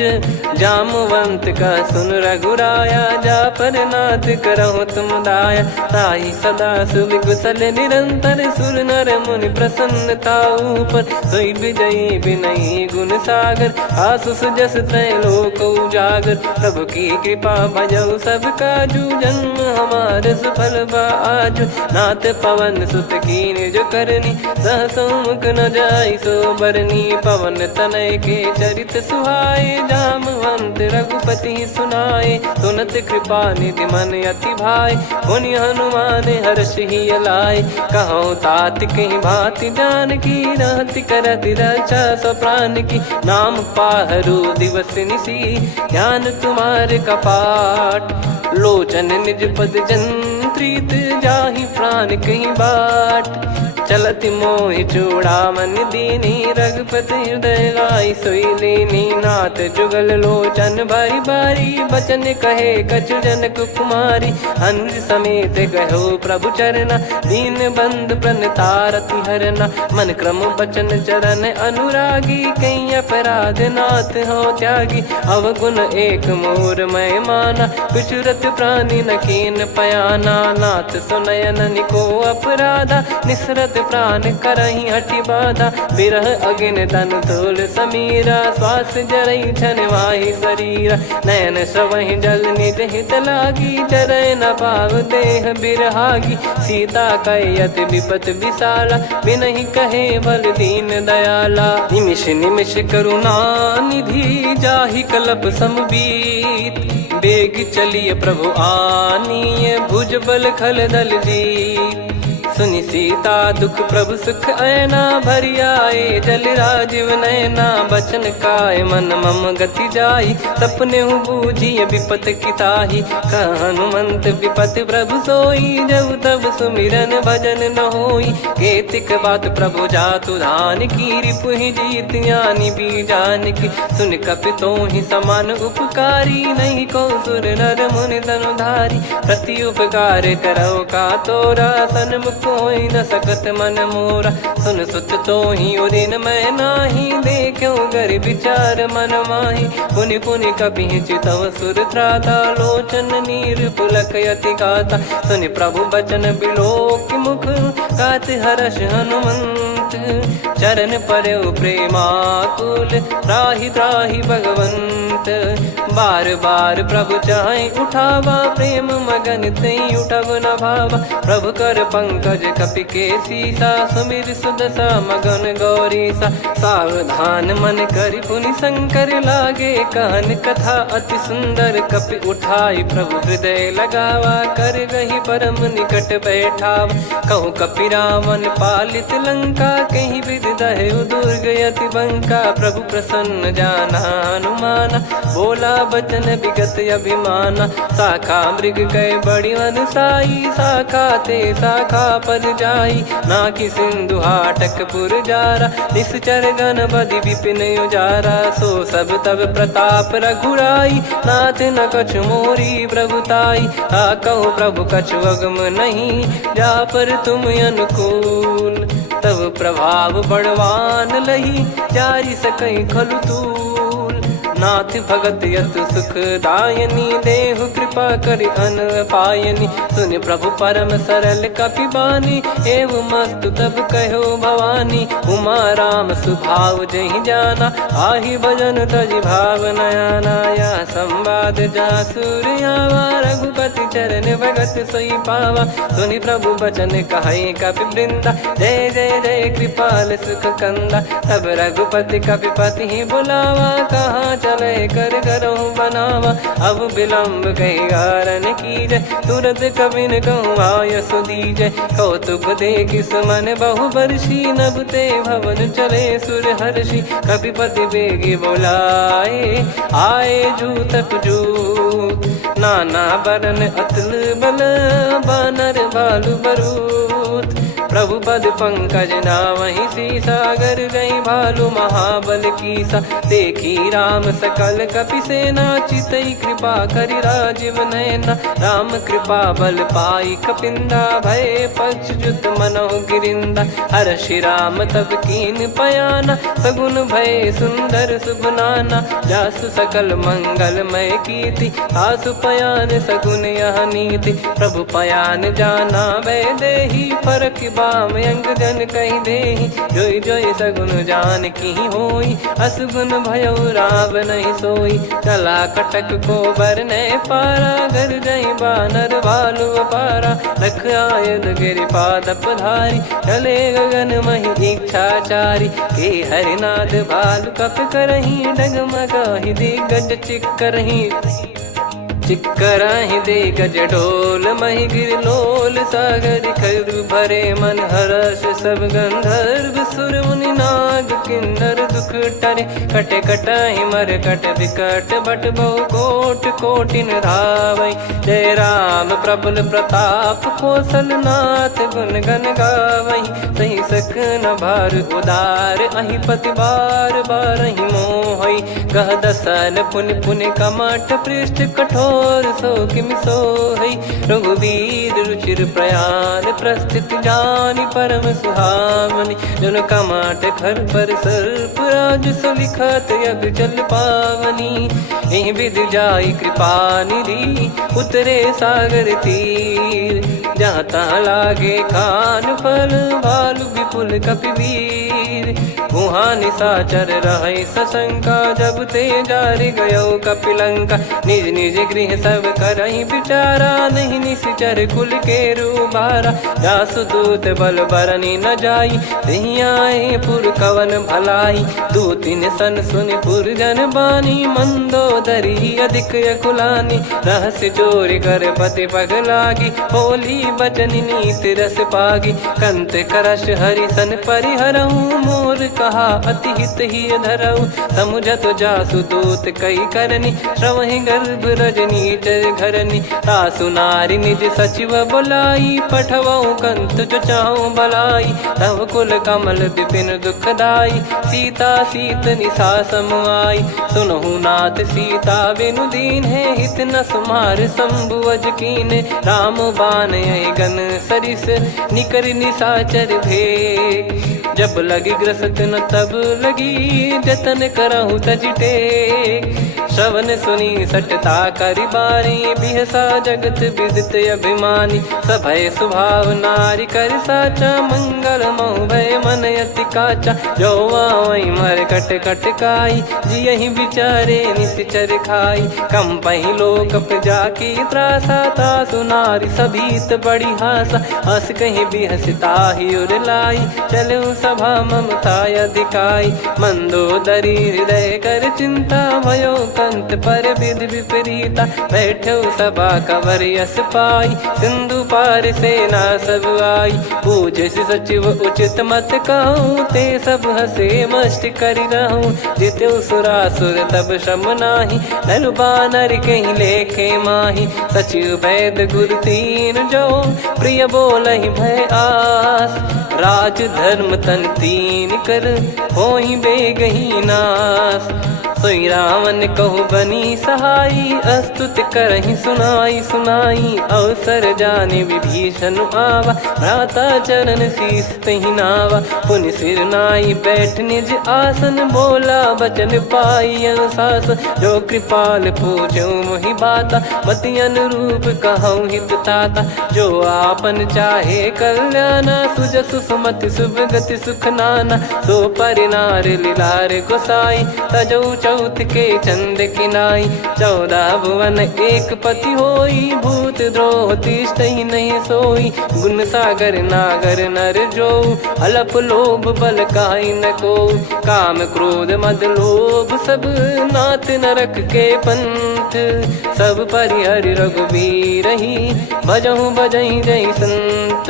जामवंत का सुन रघुराया जा पर नाथ करहु तुम दाया ताई सदा सुभि कुशल निरंतर सुर नर मुनि प्रसन्नता ऊपर सोई विजयी विनयी गुण सागर आसु सुजस त्रैलोक उजागर प्रभु की कृपा भजऊ सब काजू जन्म हमार सफल बाजू नाथ पवन सुत कीन जो करनी सहसो मुख न जाई सो बरनी पवन तनय के चरित सुहाए जामवंत रघुपति सुनाए सुनत कृपा निधि मन अति भाई पुनि हनुमान हर्ष ही लाए कहो तात कहीं भांति जान की रहति करति रक्षा सो प्राण की नाम पाहरू दिवस निसी ध्यान तुम्हारे कपाट लोचन निज पद जन प्रीत जाहि प्राण कहीं बाट। चलत मोहि चूड़ामन दीनी रघुपति हृदय लाई सोई लीनी। नाथ जुगल लोचन बारी बारी बचन कहे कछु जनक कुमारी। हंस समेत गहो प्रभु चरना दीन बंद प्रणतारति हरना। मन क्रम बचन चरण अनुरागी कहीं अपराध नाथ हो त्यागी। अवगुण एक मोर मैं माना विचुरत प्राणी न कीन पयाना। नाथ सुनयन निको अपराधा निसरत प्राण करही हटि बाधा। बिरह अगिन तन तोल समीरा श्वास जरई छन वाहि शरीरा। नयन सवहि जल निज हित लागी चरय न पाव देह बिरहागी। सीता कयत विपत विशाला बिनहि कहे बल दीन दयाला। निमिष निमिष करुणा निधि जाहि कलप समबीत। बेग चलिए प्रभु आनीय भुज बल खल दल जीत। सुनि सीता दुख प्रभु सुख ऐना भरि आए जल राजीव नैना। बचन काय मन मम गति जाई सपने बूझी विपत किताही। हनुमंत विपत प्रभु सोई जब तब सुमिरन भजन न होई। केतिक बात प्रभु जातु धान की रिपुहि जीत ज्ञानी बीजान की। सुन कपितो ही समान उपकारी नहीं को सुर नर मुनि तनुधारी। प्रति उपकार करो का तोरा सन्मुख कोई न सकत मन मोरा। सुन सुत तो ही उदिन मैं नाही देखो गर विचार मन माही। पुनि पुनि कपि चितव सुर त्राता लोचन नीर पुलक यति गाता। सुनि प्रभु बचन बिलोक मुख गात हर्ष हनुमंत। चरण परयो प्रेमाकुल त्राहि त्राहि भगवंत। बार बार प्रभु चाहे उठावा प्रेम मगन तई उठब न भावा। प्रभु कर पंकज कपि के सीसा सुमिर सुदशा मगन गौरीसा। सावधान मन करि पुनि शंकर लागे कहन कथा अति सुंदर। कपि उठाई प्रभु हृदय लगावा कर गही परम निकट बैठाव। कहूँ कपि रावण पालित लंका कहीं विधि दहु दुर्ग यति बंका। प्रभु प्रसन्न जाना हनुमाना बोला बचन विगत अभिमाना। शाखा मृग गए बड़ी वन साई शाखा ते शाखा पर जाई। ना कि सिंधु हाटक पुर जारा निश्चर गण बदि विपिन उजारा। सो सब तब प्रताप रघुराई नाथ न कछु मोरी प्रभुताई। कहो प्रभु कछु अगम नहीं जा पर तुम अनुकूल। तब प्रभाव बड़वान लही जारी सकई खलु तूल। नाथ भगत यत सुख दायनी देहु कृपा करि अन पायनी। सुन प्रभु परम सरल कपि बानी एवं मस्तु तब कहो भवानी। उमा राम सुभाव जहि जाना आहि भजन तजि भाव नयाना। या संवाद जासुर आवा रघुपति चरण भगत सोई पावा। सुनि प्रभु बचन कहै कपि वृंदा जय जय जय कृपाल सुख कंदा। तब रघुपति कपि पति ही बुलावा कहाँ चले कर करहु बनावा। अब विलम्ब कही कारण कीजय तुरत कबिन कहूँ आयस दीजय। कौतुक देखि सुमन बहु बरसी नभ ते भवन चले सुर हर्षि। कपिपति बेगी बोलाए आए जूतक जूत। नाना बरन अतुल बल बानर भालु बरूत। प्रभु पद पंकज नावहि सीसागर गई भालु महाबल कीसा। देखी राम सकल कपि सेना चितई कृपा करि राजीव नयना। राम कृपा बल पाई कपिंदा भय पक्ष जुत मनोह गिरिंदा। हर्षि राम तब कीन पयाना सगुन भय सुंदर सुबनाना। जासु सकल मंगलमय कीर्ति आसु पयान सगुन यह नीति। प्रभु पयान जाना वै देहि फरक बाम अंग जन कहीं देहि। जोई जोई सगुन जान की होई असगुन भयो राव नहीं सोई। चला कटक को बरने पारा घर जई बानर भालु पारा। लख आयद गिरि पाद पधारी चले गगन मही इच्छाचारी। के हरिनाथ भालु कप करही डगमगाहि दिग्गज चिक करही। चिक्कराहि दे गज ढोल मही गिर लोल सागर खर भरे मन हर्ष सब गंधर्व सुर मुनि नाग किन्नर दुख टरे कटे कटाहि मर कट विकट बट बहु कोट कोटिन धावै जय राम प्रबल प्रताप कौशल नाथ गुण गन गावै सही सकन भार उदार अहि पति बार बारहि मोहै गह दसन पुन पुन कमठ पृष्ठ कठोर सो किम सोहै रघुवीर रुचिर प्रयाण प्रस्थित जानि परम सुहावनि जन कमठ खर पर सर्प राज सलिखत यग जल पावनी एहि विधि जाई कृपा निधि उतरे सागर तीर जहाँ तहाँ लागे खान फल भालु विपुल कपिवीर वहाँ निशाचर रहे सशंका जब ते जारि गयो कपिलंका निज निज गृह सब करहि विचारा नहीं निश्चर कुल के रूबारा जासु दूत बल बरनी न जाई तेहि आए पुर कवन भलाई दूतिन सन सुन पुर जन बानी मंदोदरी अधिक यकुलानी रहस्य चोरी कर पति पग लागी होली बचन नीत रस पागी कंत करश हरिसन परिहरहु मोर कहा अति हित ही धरऊ समुझत जासु दूत कई करनी श्रवहि गर्भ रजनी चर घरनी तासु नारी निज सचिव बुलाई पठवऊ कंत जो चाहूं बलाई तव कुल कमल विपिन दुखदाई सीता सीत निशा समुआई सुनहु नाथ सीता बिनु दीन है हित न सुमार शंभु अज कीने राम बान गन सरिस निकर निशाचर भेग जब लगी ग्रसत न तब लगी जतन करहु तज टेक श्रवण सुनी सटता करि बारी बिहसा जगत विदित अभिमानी सभय स्वभाव नारी कर साचा मंगल मऊ भय मन अति काचा जो आवई मर कट कट काई जियहि बिचारे निश्चर खाई कम पही लोक जाकी त्रासा तासु नारी सभीत बड़ी हासा हस कहीं बिहसता ही उर लाई चलऊ सभा ममता अधिकाई मंदोदरी हृदय कर चिंता भयो कंत पर विधि विपरीता बैठो सभा कवर यस पाई सिंधु पार सेना सब आई पूजे सचिव उचित मत कहूँ ते सब हसे मष्ट करि रहूं जित्यु सुरासुर तब श्रम नाही नर बानर कहीं लेखे माही सचिव वैद गुरु तीन जो प्रिय बोलहि भय आस राज धर्म तन तीन कर होई बेगही नास सोई रावण कहु बनी सहाई अस्तुत करहि सुनाई सुनाई अवसर जाने विभीषण आवा भ्राता चरण शीस तहि नावा पुनि सिर नाई बैठ निज आसन बोला बचन पाई अनुशास जो कृपाल पूछो मोहि बाता मति अनुरूप कहूँ हित ताता जो आपन चाहे कल्याणा सुजसु सुमति शुभ गति सुख नाना सो परिनार लीलार गोसाई तजौ चौथ के चंद किनाई 14 भुवन एक पति होई भूत द्रोह तिष्ठ ही नहीं सोई गुण सागर नागर नर जो अलप लोभ बल काई न को काम क्रोध मद लोभ सब नाथ नरक के पंथ सब परिहरि रघुवीर ही भजहु भजहि जय संत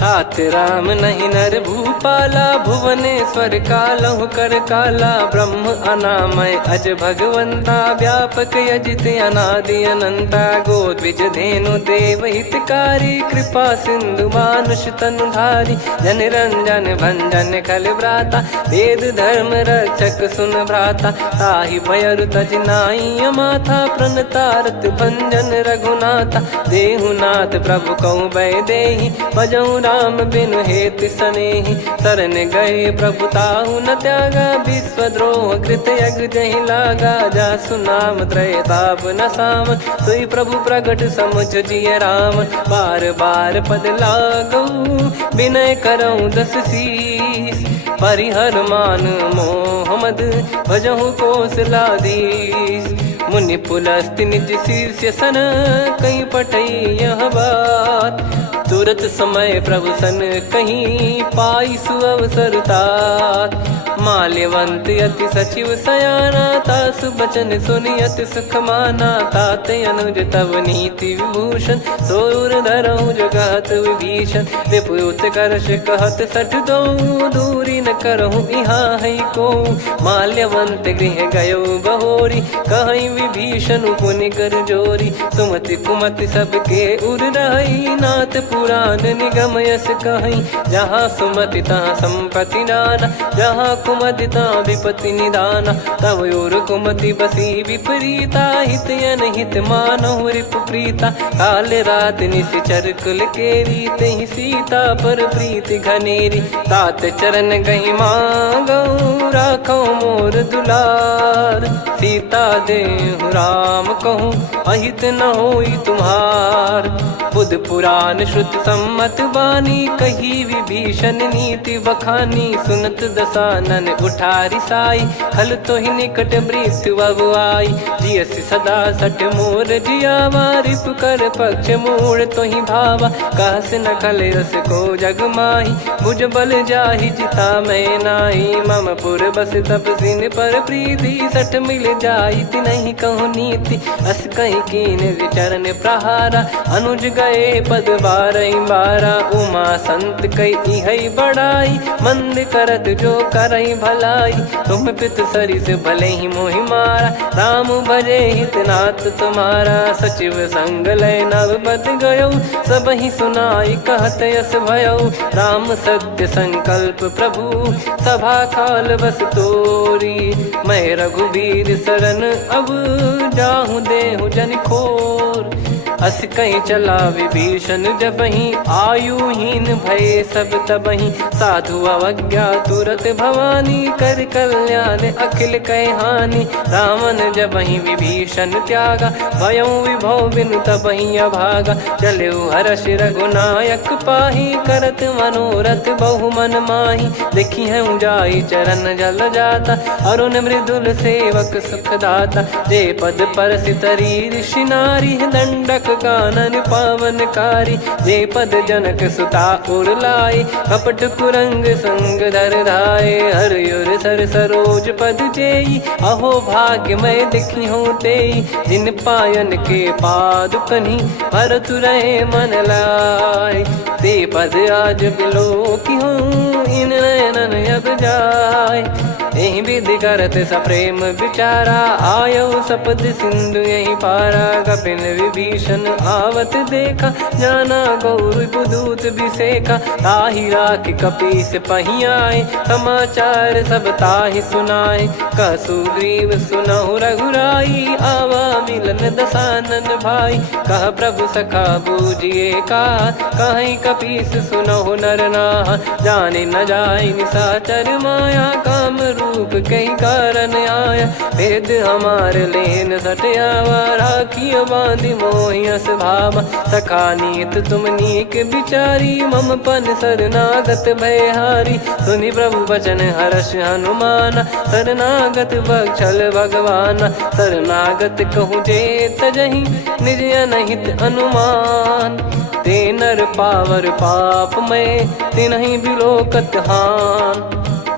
हाथ राम नहीं नर भूपाला भुवनेश्वर कालहु कर काला ब्रह्म अनामय अज भगवंता व्यापक यजित अनादि अनंता गोद्विज धेनु देव हितकारी कृपा सिंधु मानुष तनुधारी जन रंजन भंजन खल भ्राता वेद धर्म रक्षक सुन भ्राता ताहि भयरु तज नाई माथा प्रणतारत भंजन रघुनाथा देहुनाथ प्रभु कहु भय देहि भजहु राम बिनु हेत सनेहि शरण गए प्रभु ताहु न त्यागा विश्वद्रोह कृत यज्ञ जहि लागा जासु नाम त्रयताप न साम सोई प्रभु प्रगट समुझ जिय राम बार बार पद लागऊ विनय करऊँ 10 शीस परिहर मान मोह मद भजहु कौशलाधीश मुनि पुलस्त्य निज शीर्ष सन कहीं पटई यह बात तुरत समय प्रभु सन कहीं पाई सुअवसर तात। माल्यवंत अति सचिव सयाना तासु बचन सुनि अति सुख माना। ताते अनुज तब नीति विभूषण सोर धरहु जगत विभीषण। विपुत करश कहत सठ दो दूरी न करहु यहाँ है को। माल्यवंत गृह गयो बहोरी कहीं विभीषण पुनि कर जोरी। सुमति कुमति सबके उर रही नाथ पुराण निगम यस कहीं। जहाँ सुमति तहाँ संपत्ति नाना जहाँ कुमति तहाँ विपत्ति निदाना। तब और कुमति बसी विपरीता हित अनहित मानहु रिपु प्रीता। काल रात निश्चर कुल केरी तहि सीता पर प्रीति घनेरी। तात चरण गही मांगऊ राखो मोर दुलार। सीता देहु राम कहूँ अहित न होई तुम्हार। बुध पुराण श्रुत सम्मत वाणी कही विभीषण नीति बखानी। सुनत दसानन उठारी साई खल तो ही निकट मृत्यु अब आई। जियस सदा सठ मोर जियावा रिप कर पक्ष मूड़ तो ही भावा। कहस न खल रस को जग माही भुज बल जाहि जिता मैं नाई। मम पुर बस तप सिन पर प्रीति सठ मिल जाई नहीं कहूँ नीति। अस कहीं कीन विचरण प्रहारा अनुज गए पद बारा। उमा संत कई है बड़ाई मंद करत जो करई भलाई। तुम पित सरिस भले ही मोहि मारा राम भजे हित नाथ तुम्हारा। सचिव संग लय नव बद गयो सब ही सुनाई कहत यस भयो। राम सत्य संकल्प प्रभु सभा काल बस तोरी। मैं रघुबीर शरण अब जाहूँ देहु जन खोर। अस कहीं चला विभीषण जबहि आयुहीन भय सब तबहि। साधु अवज्ञा तुरत भवानी कर कल्याण अखिल कह हानि। रावण जबहि विभीषण त्यागा भयउ विभव बिनु तबहि अभागा। चलऊ हर्ष रघुनायक पाही करत मनोरथ बहु मन माही। देखी है जाई चरण जल जाता अरुण मृदुल सेवक सुखदाता। जे पद पर सितरी ऋषि नारी दंडक कानन पावनकारी। जे पद जनक सुता उर लाए कपट कुरंग संग धर धाये। हरियुर सर सरोज पद जेई अहो भाग्य मैं दिखी हूँ तेई। जिन पायन के पाद कन्ही भरत रहे मन लाए। ते पद आज बिलो की हूँ इन नयनन अब जाय। यही विधि करत सप्रेम विचारा आयो सपद सिंधु यही पारा। कपिन विभीषण आवत देखा जाना गौर बुदूत विसेखा। ताहि राख कपीस पही आए समाचार सब ताहि सुनाए। कह सुग्रीव सुनहु रघुराई आवा मिलन दसानन भाई। कह प्रभु सखा बूझिए का कहीं कपीस सुनहु नर नाहा। जाने न जाय निशाचर माया काम रूप कई कारण आया। भेद हमार लेन सटयावा राखियो बांधि मोहियस भावा। सखा नीत तुम नीक बिचारी मम पन शरणागत भयहारी। सुनि प्रभु वचन हर्ष हनुमाना शरणागत बक्षल भगवाना। शरणागत कहूँ जे तजहि निज अनहित अनुमान। ते नर पावर पाप में तिन्हि बिलोकत हान।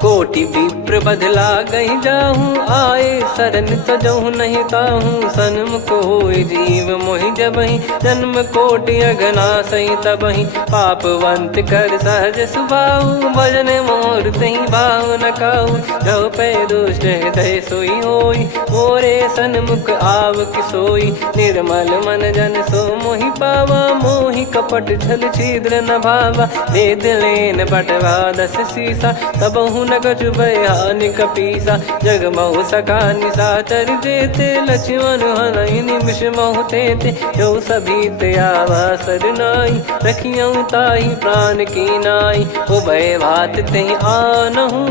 कोटि विप्र बदला गई जाहूँ आए शरण तजहु नहीं ताहूँ। सन्मुख होय जीव मोहि जबहि जन्म कोटि अगना सही तबहि। पापवंत कर सहज सुभाऊ भजन मोर तहि भाव न काहू। जो पै दुष्ट हृदय सोई होई मोरे सन्मुख आव किसोई। निर्मल मन जन सो मोहि पावा मोहि कपट छल छिद्र न भावा। वेद लेन बटवा दस सीसा तबहु न कछु भयानि कपीसा। जग महु सखा निशाचर जेते लक्ष्मण हनहि निमिष महु तेते। जो सभी त्यावा सरनाई रखियऊ ताहि प्राण की नाई। उभय भात तेहि आनहु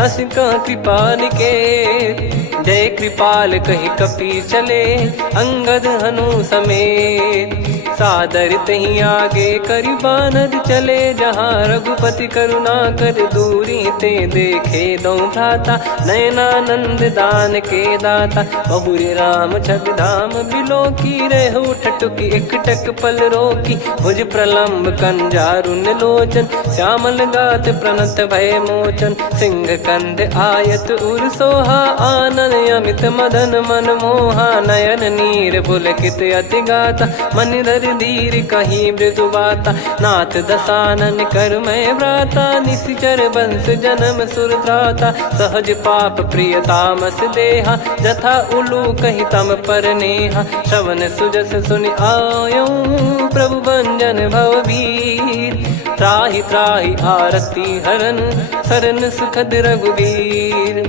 हस कह कृपाल के। जय कृपाल कहि कपी चले अंगद हनु समेत। सादर तही आगे करी बानर चले जहाँ रघुपति करुणा कर दूरी ते देखे दो भ्राता नयनानंद दान के दाता बहुरी राम छग धाम बिलो की रेहु ठटुकी एकटक पल रोकी भुज प्रलंब कंजारुन लोचन श्यामल गात प्रणत भय मोचन सिंह कंध आयत उर सोहा आनन अमित मदन मन मोहा नयन नीर पुलकित अति गाता मन धर धीर कहीं मृदु बाता नाथ दसानन कर मैं व्राता निशिचर बंस जन्म सुर त्राता सहज पाप प्रिय तामस देहा जथा उलू कही तम पर नेहा श्रवण सुजस सुनि आयो प्रभु भंजन भववीर त्राहि त्राहि आरती हरन सरन सुखद रघुवीर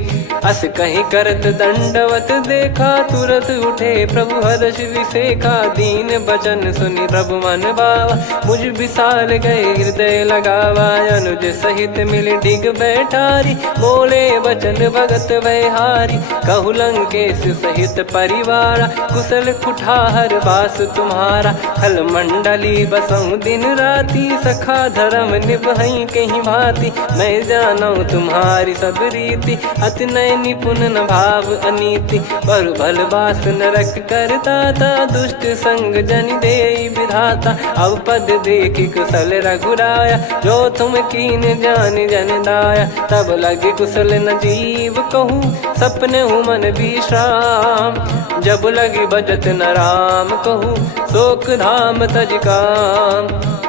अस कहीं करत दंडवत देखा तुरत उठे प्रभु हर्ष विसेखा दीन बचन सुनि प्रभु मन भावा मुझ विसाल गए हृदय लगावा अनुज सहित मिल डिग बैठारी बोले बचन भगत वैहारी कहु लंकेश सहित परिवारा कुशल कुठार बास तुम्हारा खल मंडली बसऊं दिन राती सखा धर्म निभई कहीं भांति मैं जानू तुम्हारी सब रीति अति नय निपुण न भाव अनीति पर भल बास नरक करता था दुष्ट संग जन दे विधाता अब पद देखी कुशल रघुराया जो तुम कीन जान जन दाया तब लगे कुशल न जीव कहूँ सपने हूँ मन विश्राम जब लगी बजत न राम कहूँ शोक धाम तज काम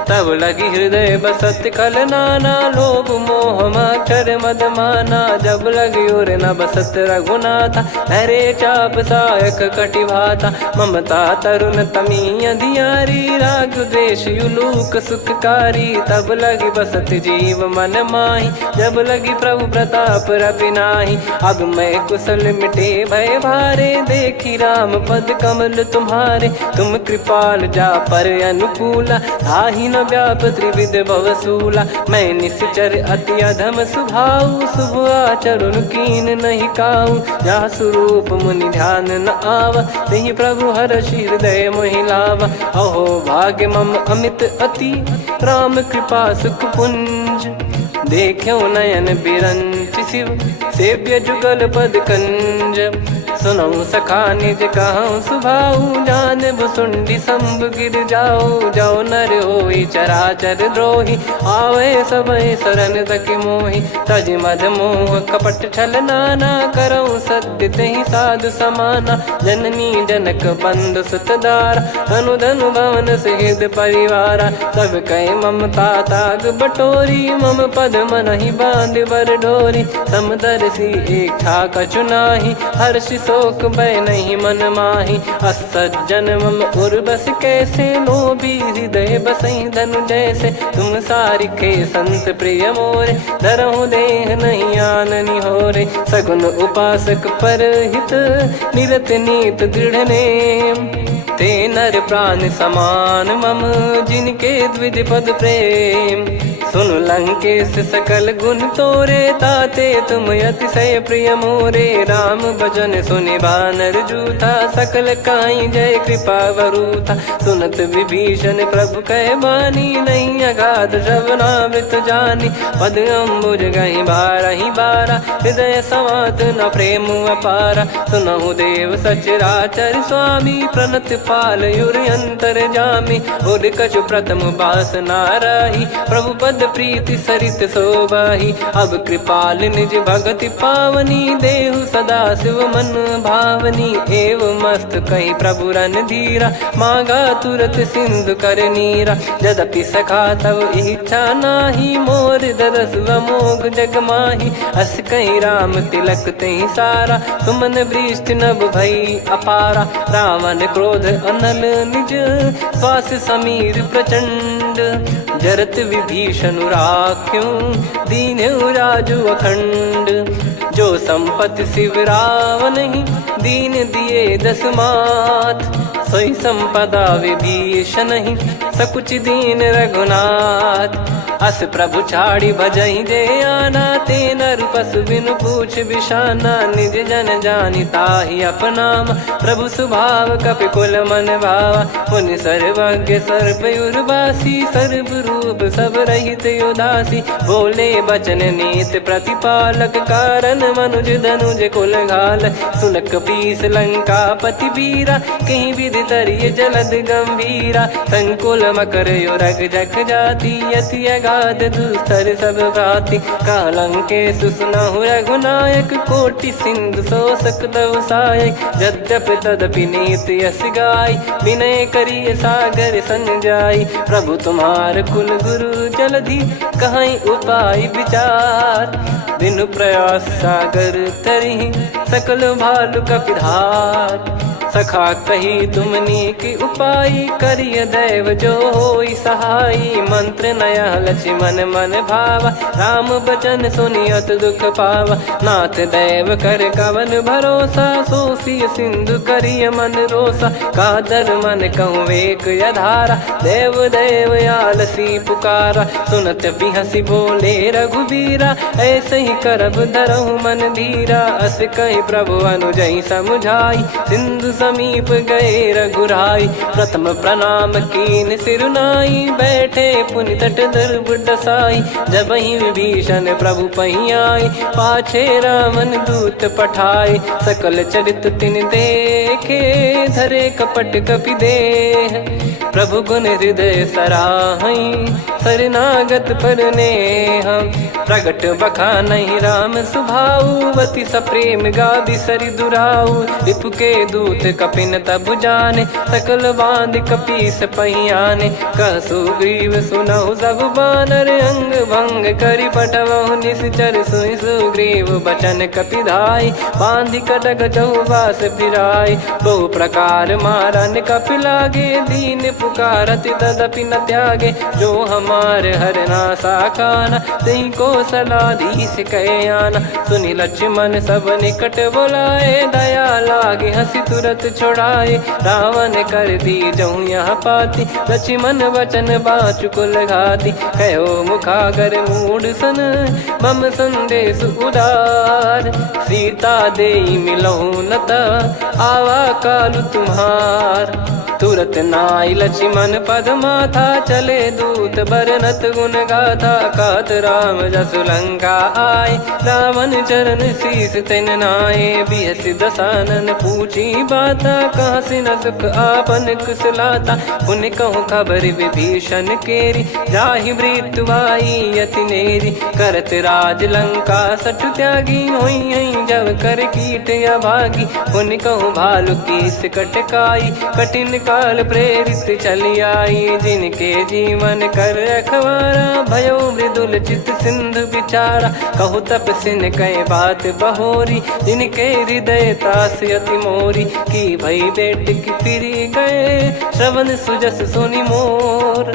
तब लगी हृदय बसत खल नाना लोभ मोह मक्षर मद माना जब लगी उर न बसत रघुनाथा हरे चाप सायक कटि भाता ममता तरुण तमी अधियारी राग द्वेष युलूक सुखकारी तब लगी बसत जीव मन माही जब लगी प्रभु प्रताप रवि नाही अब मैं कुशल मिटे भय भारे देखी राम पद कमल तुम्हारे तुम कृपाल जा पर अनुकूला आही न व्याप त्रिविध भवसूला मैं निश्चर अति अधम सुभाऊ शुभ आचरण कीन नहीं काऊ जहाँ स्वरूप मुनि ध्यान न आवा नहीं प्रभु हर्ष हृदय मोहिलावा अहो भाग्य मम अमित अति राम कृपा सुख पुंज देखो नयन बिरंच शिव सेव्य जुगल पद कंज सुनऊ सखा निज कहूँ सुभाऊ जान भुसुंडी संभ गिर जाओ जाओ नर होई चराचर द्रोही आवे सबय शरण तक मोहि तज मद मोह कपट छल नाना करऊँ सत्य तहि साधु समाना जननी जनक बंधु सुतदारा अनुधनु भवन सहित परिवारा सब कहे ममता ताग बटोरी मम पद मन ही बांध बर डोरी समदर्शी इच्छा कछु नाही हर्ष शोक भय नहीं मन माही असज्जन मम उर्वश कैसे लोभी हृदय बसई धनु जैसे तुम सारिखे संत प्रिय मोरे धरहु देह नहीं आननी होरे सगुन उपासक पर हित निरत नीत दृढ़ नेम ते नर प्राण समान मम जिनके द्विज पद प्रेम सुन लंकेश सकल गुण तोरे ताते तुम अतिशय प्रिय मोरे राम भजन सुनि बानर जूथा सकल काई जय कृपा वरूथा सुनत विभीषण प्रभु कह बानी नहीं अगाध श्रवणामृत जानी पद अम्बुज गही बारही बारा हृदय समात न प्रेम अपारा सुनहु देव सचराचर स्वामी प्रणत पाल युर अंतर जामी उद कछु प्रथम बास नाराही प्रभु पद प्रीति सरित शोभाही अब कृपाल निज भगति पावनी देहु सदा शिव मन भावनी एव मस्त कही प्रभु रन धीरा मांगा तुरत सिंधु कर नीरा यद्यपि सखा तब इच्छा नाही मोर दरस मोग जग माही अस कहीं राम तिलक तही सारा सुमन वृष्ट नभ भई अपारा रावण क्रोध अनल निज श्वास समीर प्रचंड जरत विभीषण राख्यों दीन राजु अखंड जो संपत्ति शिव रावण ही दीन दिए दस मात सोई संपदा विभीषण ही सकुच दीन रघुनाथ अस प्रभु छाड़ी भजई जे आना, ते नर पशु बिनु पूछ बिशाना, निज जन जानि ताहि अपनाम, प्रभु स्वभाव कपि कुल मन भावा, मुनि सर्वज्ञ सर्प उर्वासी, सर्व रूप सब रहित उदासी, बोले बचन नीत प्रतिपालक, कारण मनुज धनुज कुल घाल, सुन कपीस लंका पति वीरा, कहीं विधि तरिय जलद गंभीरा, संकुल मकर युरग जख जाति, यति अगाध दुस्तर सब भाति, कालंके सुसनहु रघुनायक, कोटि सिंधु शोषक तव सहायक, यद्यपि तदपि नीत यस गाय, विनय करिय सागर सन जाई, प्रभु तुम्हार कुल गुरु जलधि, कहीं उपाय विचार, बिनु प्रयास सागर तरिहि, सकल भालु कपिधार, सखा कही तुमनी की उपाय, करिय दैव जो होई सहाई, मंत्र नया लक्ष्मण मन भावा, राम बचन सुनियत दुख पावा, नाथ दैव कर कवन भरोसा, सोसिय सिंधु करिय मन रोसा, कादर मन कहूँ वेक यधारा, देव देव आलसी पुकारा, सुनत बिहसी बोले रघुबीरा, ऐसे ही करब धरहु मन धीरा, अस कही प्रभु अनुजई समुझाई, सिंधु समीप गए रघुराई, प्रथम प्रणाम कीन सिरुनाई, बैठे पुनि तट दर्भ डसाई, जब ही विभीषण प्रभु पही आई, पाछे रामन दूत पठाए, सकल चरित तिन देखे, धरे कपट कपि देह, प्रभु गुण हृदय सराहई, शरणागत पर नेह, प्रगट बखानहि राम सुभाऊ, वति सप्रेम गादि सरि दुराऊ, रिपु के दूत कपिन तब जाने, सकल बांध कपीस पहियाने, कह सुग्रीव सुनहु सब बानर, अंग भंग करि पठवहु निश्चर, सुनि सुग्रीव बचन कपिधाई, बांधि कटक चहुबास फिराई, बहु प्रकार मारन कपि लागे, दीन पुकारत तदपि न त्यागे, जो हमार हरना साकाना, तही को सलाधीश कहे आना, सुनि लक्ष्मण सब निकट बुलाए, दया लागे हंसी तुरत छोड़ाए, रावण कर दी जऊँ यहाँ पाती, लक्ष्मण वचन बाचु कुल घाती, कहो मुखागर मूढ़ सन, मम संदेश उदार, सीता देई मिलहु नता, आवा कालु तुम्हार, तुरत नाई लक्ष्मण पद माथा, चले दूत बरनत गुण गाथा, कात राम जसु लंका आए, रावण चरण शीस तिन नाये, बिहस दसानन पूछी बाता, कहाँ से न सुख आपन कुशलाता, पुन कहूँ खबर विभीषण केरी, जाहि मृत्यु आई यति नेरी, करत राज लंका सठ त्यागी, होई जब कर कीट अभागी, पुन कहूँ भालु कीस कटकाई, कठिन काल प्रेरित चली आई, जिनके जीवन कर रखवारा, भयो मृदुल चित सिंधु विचारा, कहु तप सिन कह बात बहोरी, जिनके हृदय तास अति मोरी, की भई बेट की फिरी गए, श्रवण सुजस सुनि मोर,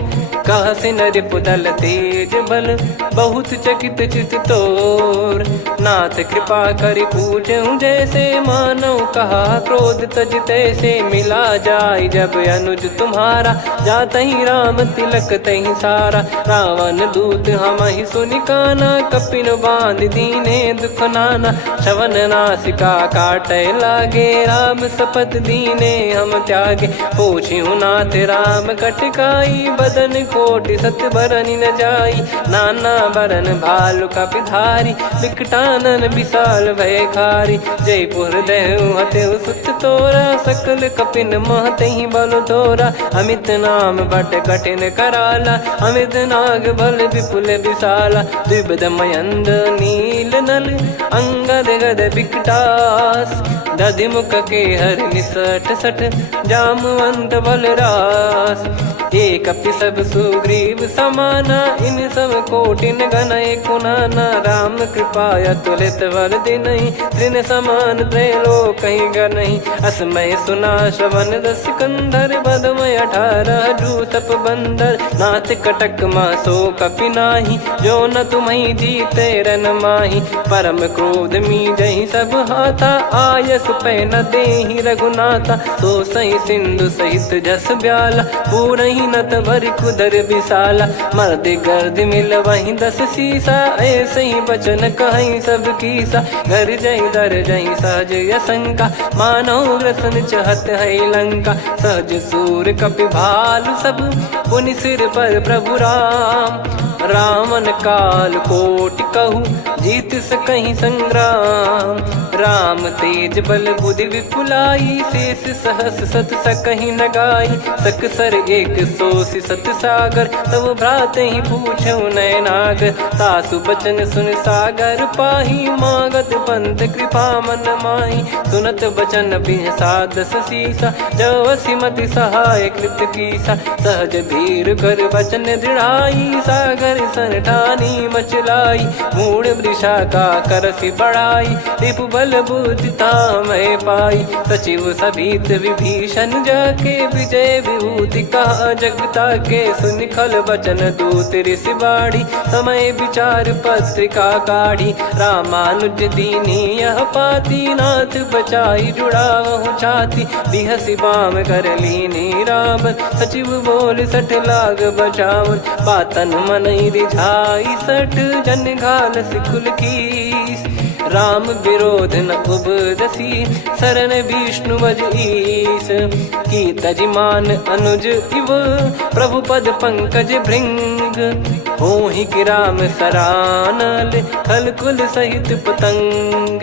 कह सिन रिपुदल तेज बल, बहुत चकित चित तोर, नाथ कृपा करि पूछऊँ जैसे, मानव कहा क्रोध तज तैसे, मिला जाय जब अनुज तुम्हारा, जातहि राम तिलक तहि सारा, रावण दूत हमहि सुनि काना, कपिन बांध दीने दुख नाना, श्रवण नासिका काटय लागे, राम शपथ दीने हम त्यागे, पूछिहु नाथ राम कटकाई, बदन कोटि सत बरनि न जाई, नाना बरन भालु कपिधारी, विकटानन विशाल भयखारी, जयपुर देहु हतेउ सुत तोरा, सकल कपिन महतहि बल तोरा, अमित नाम बट कठिन कराला, अमित नाग बल विपुल विशाला, द्विविध मयंद नील नल, अंगद गद विकटास, दधि मुख के हर निसठ सठ, जामवंत बलरास, एक कपि सब सुग्रीव समाना, इन सब कोटिन गणय कुनाना, राम कृपा अतुलित बल दिनहि, तृण समान त्रैलोक गणहि, असमय सुना श्रवण दस कंधर, बदमय 18 जूतप बंदर, नाथ कटक मासो कपि नाही, जो न तुम्हि जीते रन माही, परम क्रोध मी जहि सब हाथा, आयस पै न देहि रघुनाथा, सो सही सिंधु सहित जस ब्याला, पूरहि कीनत भर कुदर विशाला, मर्द गर्द मिल वहीं 10 सीसा, ऐसे ही बचन कहीं सब कीसा, घर जई दर जई सहज असंका, मानव रसन चहत है लंका, सहज सूर कपि भालु सब, पुनि सिर पर प्रभु राम, रामन काल कोटि कहूँ जीत सकहीं संग्राम, राम तेज बल बुद्धि विपुलाई, शेष सहस सत सकहीं न गाई, सकसर एक सोसी सत सागर, तब भ्रात ही पूछो नयनागर, तासु बचन सुन सागर पाही, मागत पंथ कृपा मन माही, सुनत बचन बिहसा 10 सीसा, जव सिमति सहाय कृत कीसा, सहज धीर कर बचन दृढ़ाई, सागर सन ठानी मचलाई, मूड वृषा का करसि बढ़ाई, रिपु बल बुद्धिता मैं पाई, सचिव सभीत विभीषण जाके, विजय विभूति कहा जगता के, सुनि खल बचन दूत ऋषि बाड़ी, समय विचार पत्रिका काढ़ी, रामानुज दीनी यह पाती, नाथ बचाई जुड़ावहु छाती, बिहसि बाम कर लीनी रावण, सचिव बोल 60 लाग बचावन, बातन मनई रिझाई 60 जन घाल सिकुल कीस, राम विरोध न उपदसी, शरण विष्णु बज ईस, की तजिमान अनुज इव, प्रभु पद पंकज भृंग, होहि कि राम सरानल, खल कुल सहित पतंग,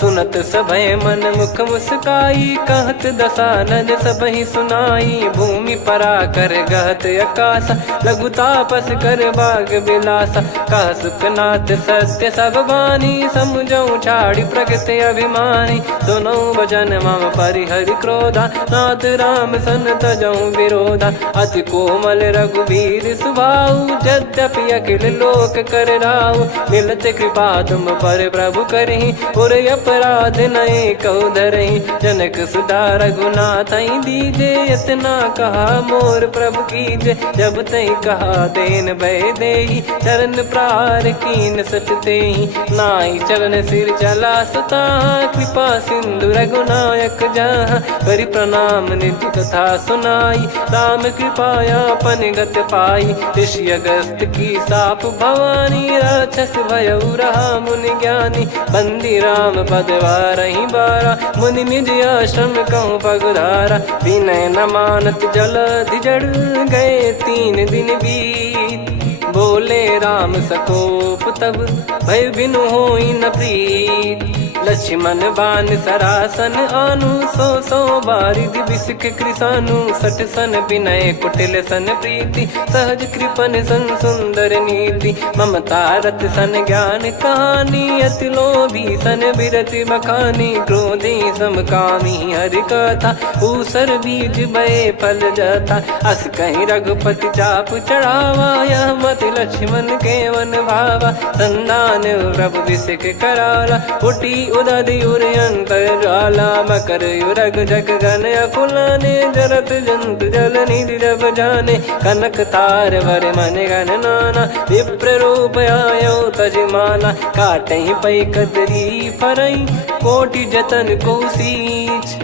सुनत सभय मन मुख मुस्काई, कहत दसानन सबहि सुनाई, भूमि परा कर गहत आकाशा, लघु तापस कर बाग बिलासा, कह सुखनाथ सत्य सब बानी, समुझौ छाड़ी प्रगति अभिमानी, सुनो भजन मम परिहरि क्रोधा, नाथ राम सन तजौ विरोधा, अति कोमल रघुवीर सुभाऊ, यद्यपि अखिल लोक कर राऊ, मिलत कृपा तुम पर प्रभु करहि, पुर अपराध नए कौ धरहि, जनक सुधा रघुनाथ दीजे, इतना कहा मोर प्रभु कीजे, जब तई कहा देन भय देहि, चरण प्रार कीन सट तेहि, नाई चरण सिर चला सता, कृपा सिंधु रघुनायक जहाँ, करि प्रणाम निधि कथा सुनाई, राम कृपाया पन गत पाई, ऋषि अगस्त की साप भवानी, राक्षस भयउ रहा मुनि ज्ञानी, बंदी राम पद वारहि बारा, मुनि निज आश्रम कहूँ पगुधारा, विनय न मानत जलधि जड़, गए 3 दिन बीत, बोले राम सकोप तब, भय बिनु होई न प्रीत, लक्ष्मण बान सरासन आनु, 100 बारिधि बिसिक कृसानु, 60 सन विनय कुटिल सन प्रीति, सहज कृपन सन सुंदर नीति, ममता रत सन ज्ञान कहानी, अति लोभी सन बिरति बखानी, क्रोधी समकामी हरि कथा, ऊसर बीज भय फल जथा, अस कहीं रघुपति चाप चढ़ावा, यह मत लक्ष्मण के वन भावा, संदान प्रभु बिसिक कराला, उठी उदधि उर अंतर ज्वाला, मकर युरग जग गन अकुलाने, जरत जंतु जल निधि जब जाने, कनक तार वर मन गण नाना, विप्र रूप आयो तजमाना, काटहि पै कदरी फरई, कोटि जतन को सींच,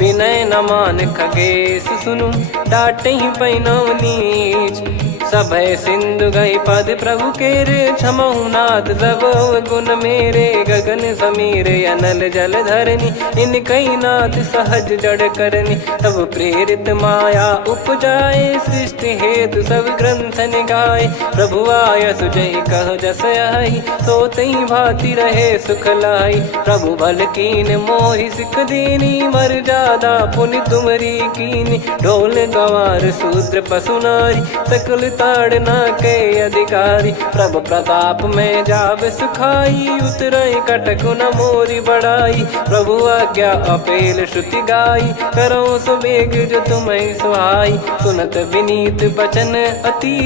विनय न मान खगेश सुनु, डांटहि पै नव नीच, सभय सिंधु गई पद प्रभु केरे, क्षमहु नाथ सब गुण मेरे, गगन समीरे अनल जल धरनी, इन कई नाथ सहज जड़ करनी, तब प्रेरित माया उपजाए, सृष्टि हेतु सब ग्रंथ निगाए, प्रभु आय सुजय कह जस आई, सोतई भांति रहे सुख लाई, प्रभु बल कीन मोहि सिख दीनी, मर्यादा पुनि तुमरी कीनी, ढोल गवार शूद्र पशु नारी, सकल ताड़ना के अधिकारी, प्रभु प्रताप में जाब सुखाई, उतरई कटक न मोरी बढ़ाई, प्रभु आज्ञा अपेल श्रुति गाई, करो सुबेग जो तुम्हें सुहाई, सुनत विनीत बचन अति,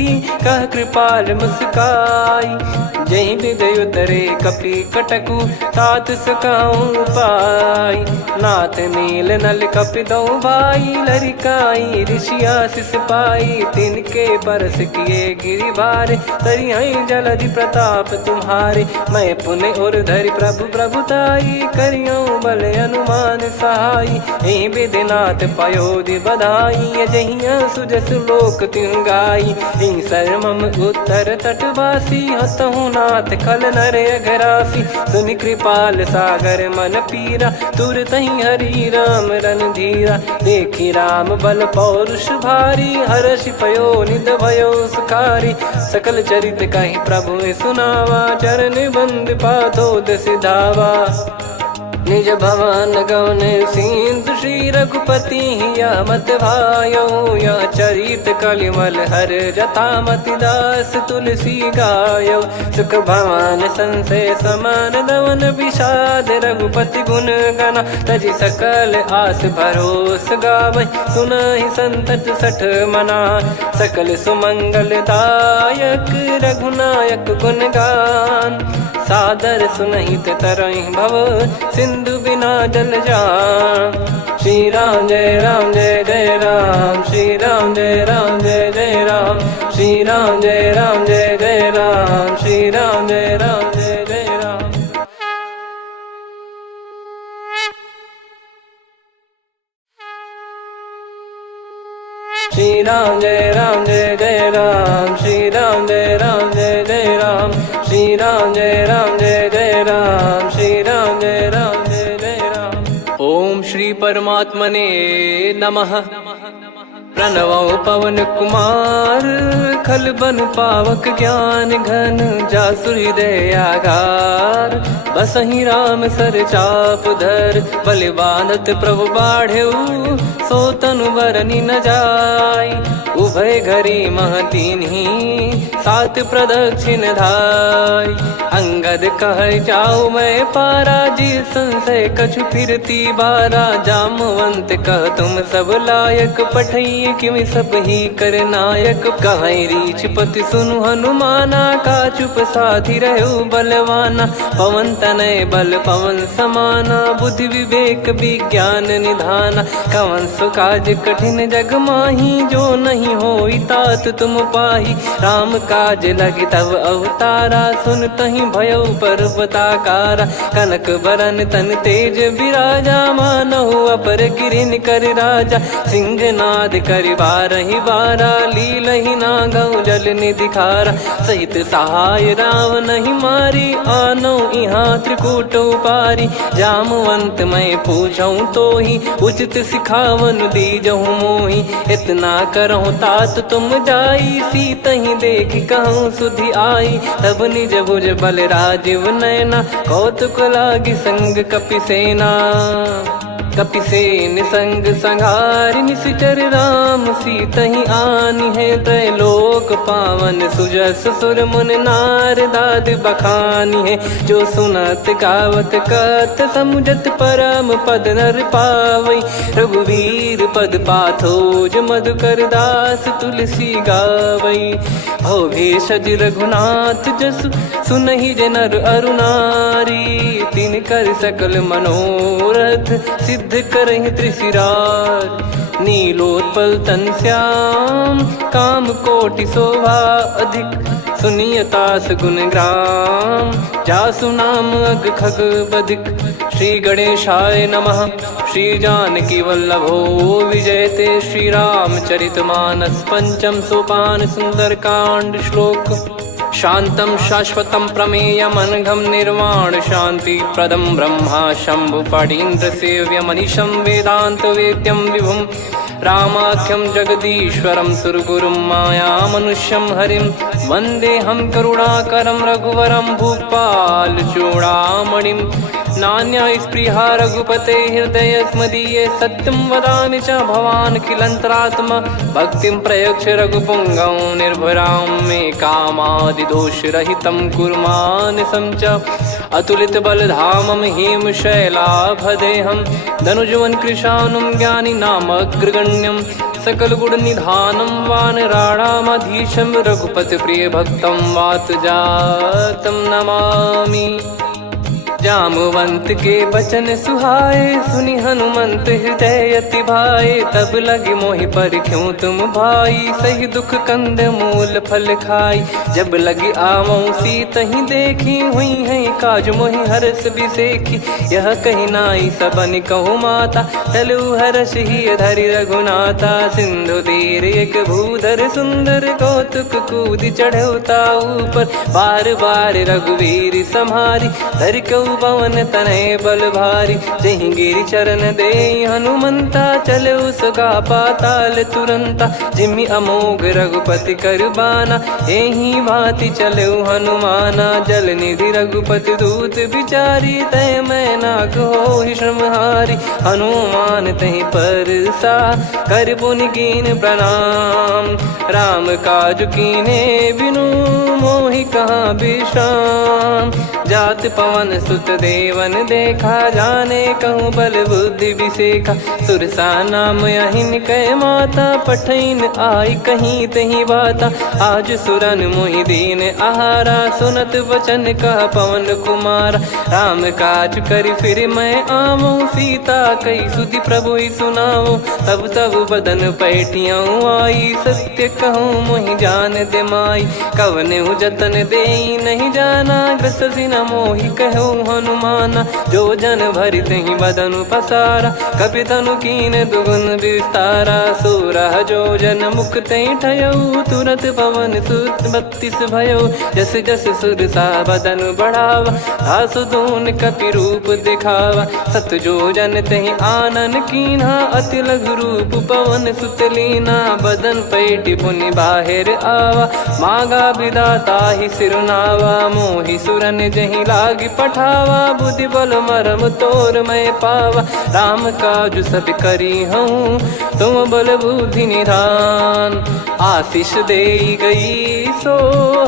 कह कृपाल मुस्काई, जही विदय उतरे कपि कटकु तात सकाऊं पाई। नाथ नील नल कपि दो भाई लरिकाई ऋषिया शिष पाई। तिनके परस किए गिरि भारे तरियाई जलधि प्रताप तुम्हारे। मैं पुण्य और धरि प्रभु प्रभुताई करियों बल अनुमान सहाई। यही विधिनाथ पयोधि बधाई जहिया सुजस लोक तिहु गाई। यही सरमम उत्तर तटवासी हतहु नाथ खल नर अघरासी। सुनि कृपाल सागर मन पीरा तुरत ही हरि राम रणधीरा। देखी राम बल पौरुष भारी हर्षि पयो निध भयो सुखारी। सकल चरित कहि प्रभु सुनावा चरण बंद पादोद सिधावा। निज भवन गौन सिंधु श्री रघुपति या मत भायो। या चरित कलिमल हर जता मति दास तुलसी गायो। सुख भवन संशय समान दवन विषाद रघुपति गुण गना। तजि सकल आस भरोस गावै सुनहि संतत सठ मना। सकल सुमंगल दायक रघुनायक गुण गान। सादर सुनहित तरहि भव सिंधु बिना जल जान। श्री राम जय जय राम। श्री राम जय जय राम। श्री राम जय जय राम। श्री राम जय जय राम। श्री राम जय जय राम। श्री राम जय जय राम। श्री राम जय जय राम। श्री राम जय जय राम। ओम श्री परमात्मने नमः। प्रणवो पवन कुमार खल बन पावक ज्ञान घन जासु हृदय आगार। बसहि राम सर चाप धर बलि बांधत प्रभु बाढ़ेऊ। सो तनु बरनि न जाय उभय घरी महतीन्ही सात प्रदक्षिण धाय। अंगद कह जाऊ मैं पारा जी संशय कछु फिरती बारा। जामवंत कह तुम सब लायक पठई किमि सब ही कर नायक। कहीं रीछ पति सुनु हनुमाना का चुप साधि रहो बलवाना। पवन तनय बल पवन समाना बुद्धि विवेक विज्ञान निधाना। कवन सो काज कठिन जग माही जो नहीं होई तात तुम पाही। राम काज लगी तब अवतारा सुन तहि भयो पर्वताकारा। कनक बरन तन तेज विराजा मानहु अपर गिरिन कर राजा। सिंहनाद कर बारहि बारा लीलहि नागौ जल निधि खारा। सहित सहाय राव नहीं मारी आनो इहाँ त्रिकूट उपारी। जामवंत मैं पूछऊं तो ही उचित सिखावन दीजहु मोही। इतना करहु तात तुम जाई सीतहि देख कहूँ सुधि आई। तब निज भुज बल राजीव नयना कौतुक लागी संग कपि सेना। कपिसेन संग संघारि निशिचर राम सीतहि आनि है। त्रैलोक पावन सुजस सुर मुन नार दाद बखानी है। जो सुनत गावत कत समुझत परम पद नर पावै। रघुवीर पद पाथोज मधुकर दास तुलसी गावै। भव भेषज रघुनाथ जसु सुनहि जे नर अरु नारी। तिन कर सकल मनोरथ सिद्ध करहि त्रिशिरार। नीलोत्पल तन श्याम काम कोटि शोभा अधिक। सुनियतास गुण ग्राम जासु नाम अग खग बधिक। श्री गणेशाय नमः। श्री जानकी वल्लभो विजयते। श्री रामचरित मानस पंचम सोपान सुंदर कांड श्लोक। शांतं शाश्वतं प्रमेयमनघं निर्वाण शांति प्रदं ब्रह्मा शंभु फणीन्द्र सेव्य मनीषं वेदांत वेद्यं विभुं। रामाख्यं जगदीश्वरं सुरगुरुं माया मनुष्यं हरिं। वन्देऽहं करुणाकरं रघुवरं भूपाल चूडामणिं। नान्या स्पृहा रघुपते हृदय स्मदीये। सत्यं वदामि च भवान् किलन्तरात्मा। भक्तिं प्रयच्छ रघुपुङ्गं निर्भरां मे कामादिदोषरहितं कुर्मानसं च। अतुलित बलधामं हेमशैलाभदेहं। धनुजवन् कृशानुं ज्ञानिनामग्रगण्यं। सकल गुण निधानं वानराणामधीशं रघुपति प्रिय भक्तं वात जातं नमामि। जामवंत के बचन सुहाए सुनि हनुमंत हृदय अति भाए। तब लगे मोहि पर क्यों तुम भाई सही दुख कंद मूल फल खाई। जब लगी आवऊं सीतहि देखी हुई है काज मोहि हरस बिसेखी। यह कही नाई सबन कहु माता चलु हरष ही धरि रघुनाथा। सिंधु तीर एक भूधर सुंदर कौतुक कूद चढ़ौता ऊपर। बार बार रघुवीर सम्हारी धरि कऊ पवन तनय बल भारी। जहि गिरि चरण दे हनुमंता चले उसका पाताल तुरंता। जिमि अमोघ रघुपति कर बाना एहि भांति चले हनुमाना। जल निधि रघुपति दूत बिचारी तय मैं नाग होहि श्रमहारी। हनुमान तहि परसा कर पुनि कीन प्रणाम। राम काज कीने बिनु मोहि कहाँ विश्राम। जात पवन सुत देवन देखा जाने कहूँ बल बुद्धि विसेखा। सुरसा नाम यहिन कै माता पठैन आई कहीं तही बाता। आज सुरन मोहि दीन आहारा सुनत वचन कह पवन कुमारा। राम काज कर फिर मैं आऊँ सीता कई सुधि प्रभु ही सुनाऊँ। तब तब बदन पैठियाँ आई सत्य कहूँ मोहि जान दे माई। कवने जतन दे नहीं जाना ग्रसि न मोहि कहूँ हनुमाना। जो जन भरि तहि बदनु पसारा कपि तनु कीन दुगुन विस्तारा। सोरह जो जन मुख तहि ठयऊ तुरत पवन सुत 32 भयऊ। जस जस सुरसा बदनु बढ़ावा आसु दून कपि रूप दिखावा। सत जो जन तहि आनन कीन्हा अति लघु रूप पवन सुत लीना। बदन पैटि पुनि बाहिर आवा मांगा विधाता ही सिरुनावा। मोहि सुरन जहि लागी पठावा बुद्धि बल मरम तोर मैं पावा। राम काज सब करी हूँ तुम बल बुद्धि निधान। आशीष दे गई सो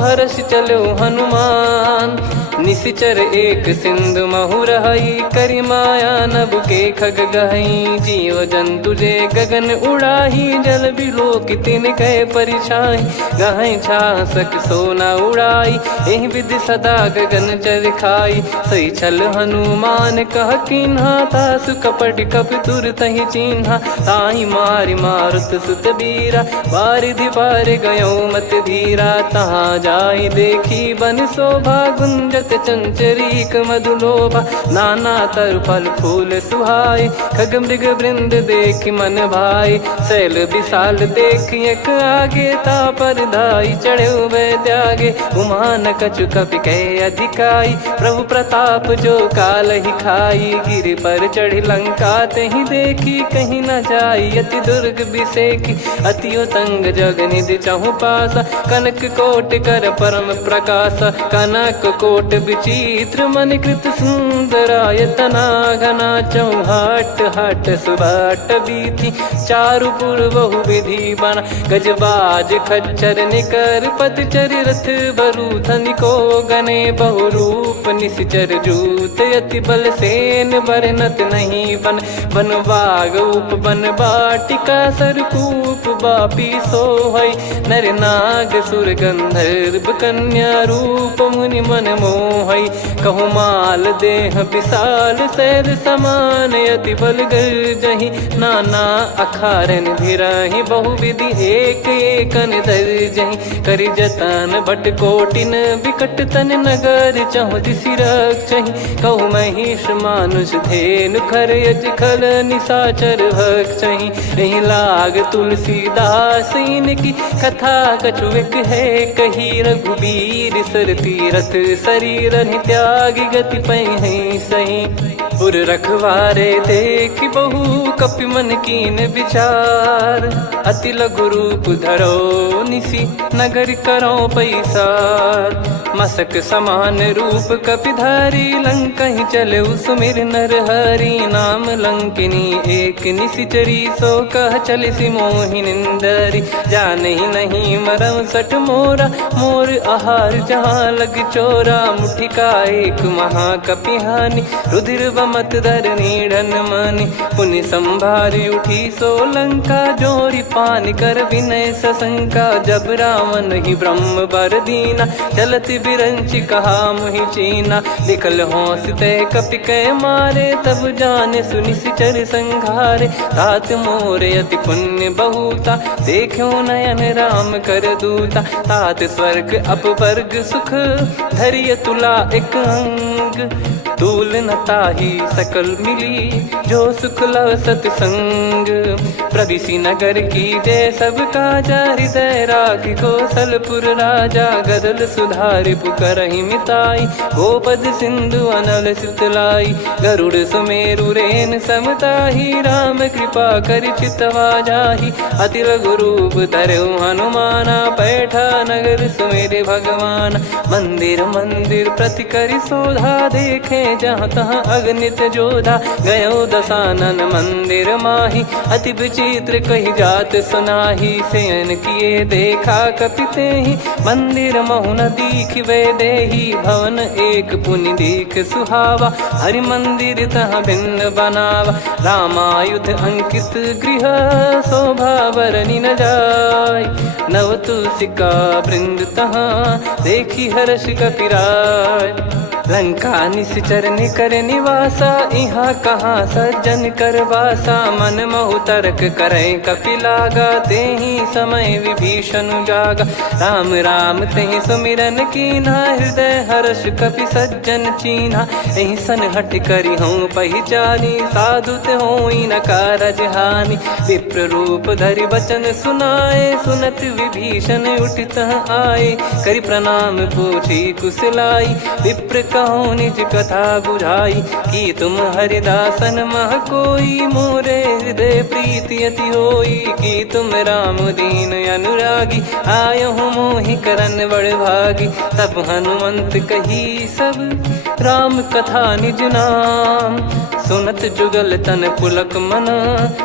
हर्ष चलो हनुमान। निशिचर एक सिंधु महु रही करी माया नभ के खग गहई। जीव जंतु जे गगन उड़ाही जल बिलो कितिन कह परिछाई। गहई छासक सोना उड़ाई एहि विधि सदा गगन चर खाई। सही छल हनुमान कह कीन्हा तासु कपट कप तुर तहि चिन्हा। ताहि मारि मारुत सुत बीरा बारिधि पार गयो मत धीरा। तहाँ जाई देखी बन शोभा गुंजत चंचरीक मधुलोभा। नाना तर फल फूल सुहाय खग मृग वृंद देख मन भाई। शैल विशाल देख एक आगे तापर धाई चढ़े वै त्यागे। उमान कछु कपि कह अधिकाई प्रभु प्रताप जो काल ही खाई। गिर पर चढ़ी लंका तहि देखी कहीं न जाई अति दुर्ग बिसेखी। अति उतंग जग निधि चहु पासा कनक कोट कर परम प्रकाशा। कनक कोट विचित्र मन कृत सुंदरायतना घना। चौहाट हाट सुबाट बीथी चारु पुर बहु विधि बना। गजबाज खच्चर निकर पतचर रथ बरु धनिको गने। बहु रूप निश्चर जूत अति बल सेन बरनत नहीं बन। बन बाग उप बन बाटिका सरकूप बापी सोहई। नर नाग सुर गंधर्व कन्या रूप मुनि मन मोहई। कहु माल देह विशाल शैल समान अति बल गर्जहि। नाना अखारन भिराहि बहु विधि एक एकन दर्जहि। करि जतन भट कोटिन विकट तन नगर चहु दिसि रक्षहि। कहु महिष मानुष धेनु खर यज खल निशाचर भक्षहि। एहि लाग तुलसीदास इनकी कथा कछु एक है कही। रघुबीर सर तीरथ शरीर त्यागी गति पै सही। पुर रखवारे देख बहु कपि मन कीन विचार। अति लघु रूप धरो निसी नगर करो पैसार। मसक समान रूप कपि धारी लंकहि चले सुमिर नर हरि। नाम लंकिनी एक निशिचरी सो कह चलिसि मोहि निंदरी। जानहि नहीं मरम सठ मोरा मोर आहार जहाँ लग चोरा। मुठिका एक महाकपि हानि रुधिर रमत धरनी ढन मानी। पुनि संभारी उठी सोलंका, जोरी पानी कर विनय सशंका। जब रावण ही ब्रह्म बर दीना, चलत बिरंच कहा मुहि चीना। निकल होंस ते कपि कै मारे, तब जाने सुनि सिचर संघारे। तात मोरे अति पुण्य बहुता, देखो नयन राम कर दूता। तात स्वर्ग अपवर्ग सुख, धरिय तुला एक अंग। तूल न ताहि सकल मिली, जो सुख लव सतसंग। प्रविशि नगर की जय सब काजा, हृदय राखि कौशलपुर राजा। गदल सुधारि पुकारहि मिताई, गोपद सिंधु अनल सितलाई। गरुड़ सुमेरु रेन समताहि, राम कृपा करि चितवा जाहि। अति लघु रूप धरऊ हनुमाना, बैठा नगर सुमेरे भगवान। मंदिर मंदिर प्रति करि शोधा, देखे जहाँ तहाँ अगणित जोधा। गयो दसानन मंदिर माही, अति विचित्र कही जात सुनाही। शयन किए देखा कपिते ही, मंदिर महु न दीखिबे देही। भवन एक पुनि दीख सुहावा, हरि मंदिर तहाँ भिन्न बनावा। रामायुध अंकित गृह, शोभा बरनि न जाय। नव तुलसी का वृंद तहाँ, देखी हर्ष कपिराय। लंका निश्चर निकर निवासा, इहाँ कहाँ सज्जन कर वासा। मन महु तर्क करै कपिलागा, तेहि समय विभीषण जागा। राम राम तेहि सुमिरन कीन्हा, हृदय हर्ष कपि सज्जन चीन्हा। एहि सन हठ करि हूँ पहिचानी, साधु ते होई न कारज हानि। विप्र रूप धरि वचन सुनाए, सुनत विभीषण उठित आए। करि प्रणाम पूछी कुशलाई, विप्र कहो निज कथा बुझाई। कि तुम हरिदासन मह कोई, मोरे हृदय प्रीति अति होई। कि तुम राम दीन अनुरागी, आयहु मोहि करन बड़ भागी। तब हनुमंत कही सब, राम कथा निज नाम। सुनत जुगल तन पुलक मन,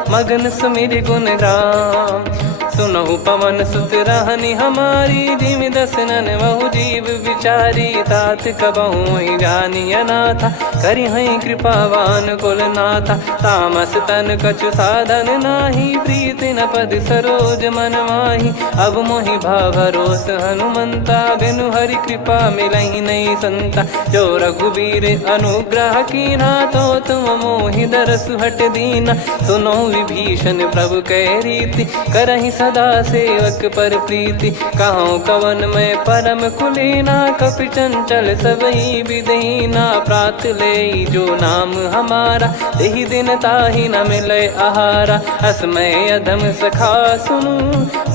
मगन सुमिर गुण राम। सुनहु पवन सुत रहनी हमारी, जिमि दसनन बहु जीव विचारी। तात कबहु ही जानी अनाथा, करि हई कृपावान कुल नाथा। तामस तन कछु साधन नाही, प्रीति न पद सरोज मन माही। अब मोहि भाव भरोस हनुमंता, बिनु हरि कृपा मिलहि नहीं संता। जो रघुबीर अनुग्रह कीन्हा, तो तुम मोहि दरसु हट दीना। सुनो विभीषण प्रभु कह रीति, करहि सदा सेवक पर प्रीति। कहूँ कवन में परम कुलीना, कपि चंचल सबही विदहीना। प्रात ले जो नाम हमारा, तेहि दिन ताहि न मिले आहारा। असमय अधम सखा सुनु,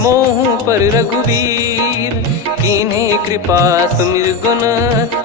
मोहु पर रघुवीर। कीन्हे कृपा सुमिर गुण,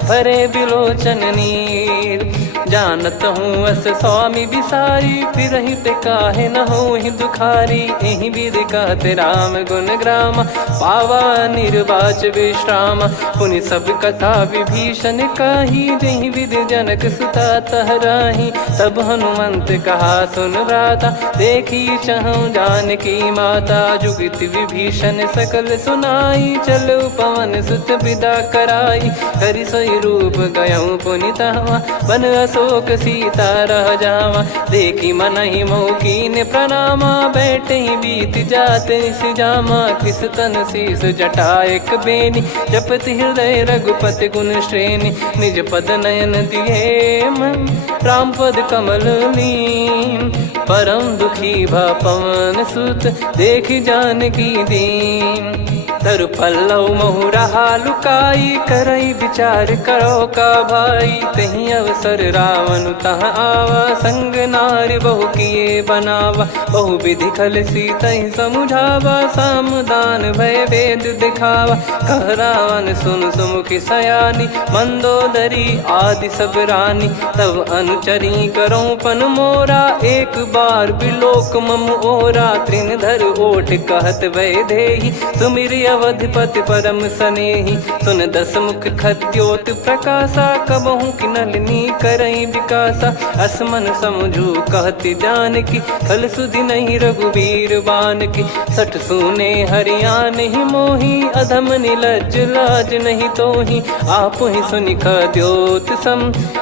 भरे बिलोचन नीर। जानत हूँ अस स्वामी बिसारी, फिर हित काहे न हो ही दुखारी। एहि विधि कहते राम गुण ग्राम, पावा निर्वाच विश्राम। पुनि सब कथा विभीषण काही, जहि विधि जनक सुता तहराही। तब हनुमंत कहा सुन भ्राता, देखी चहु जानकी माता। जुगति विभीषण सकल सुनाई, चलो पवन सुत विदा कराई। करि सोई रूप गयऊँ पुनि तहवा, बन अशोक सीता रह जावा। देखी मनहि मौकीन प्रणामा, बैठे ही बीत जात निस जामा। कृस तन शीस जटा एक बेनी, जपति हृदय रघुपति गुण श्रेणी। निज पद नयन दिए मन, राम पद कमल लीन। परम दुखी भा पवन सुत, देखि जानकी दीन। तरु पल्लव महु रहा लुकाई, करई विचार करो का भाई। तहि अवसर रावण तहाँ आवा, संग नारी बहु किए बनावा। बहु विधि खल सीतहि समुझावा, सामदान भय वेद दिखावा। कह रावण सुन सुमुखि सयानी, मंदोदरी आदि सब रानी। तब अनुचरी करो पन मोरा, एक बार बिलोक मम ओरा। तृण धर ओठ कहत वै देहि, सुमिर अवधिपति परम सनेही। सुन दस मुख खद्योत प्रकाशा, कबहू की नलिनी करई विकासा। असमन समझू कहती जान की, फल सुधि नहीं रघुबीर बान की। सठ सुने हरियाण ही मोही, अधम निलज लाज नहीं तोही। आप ही सुनि खद्योत सम,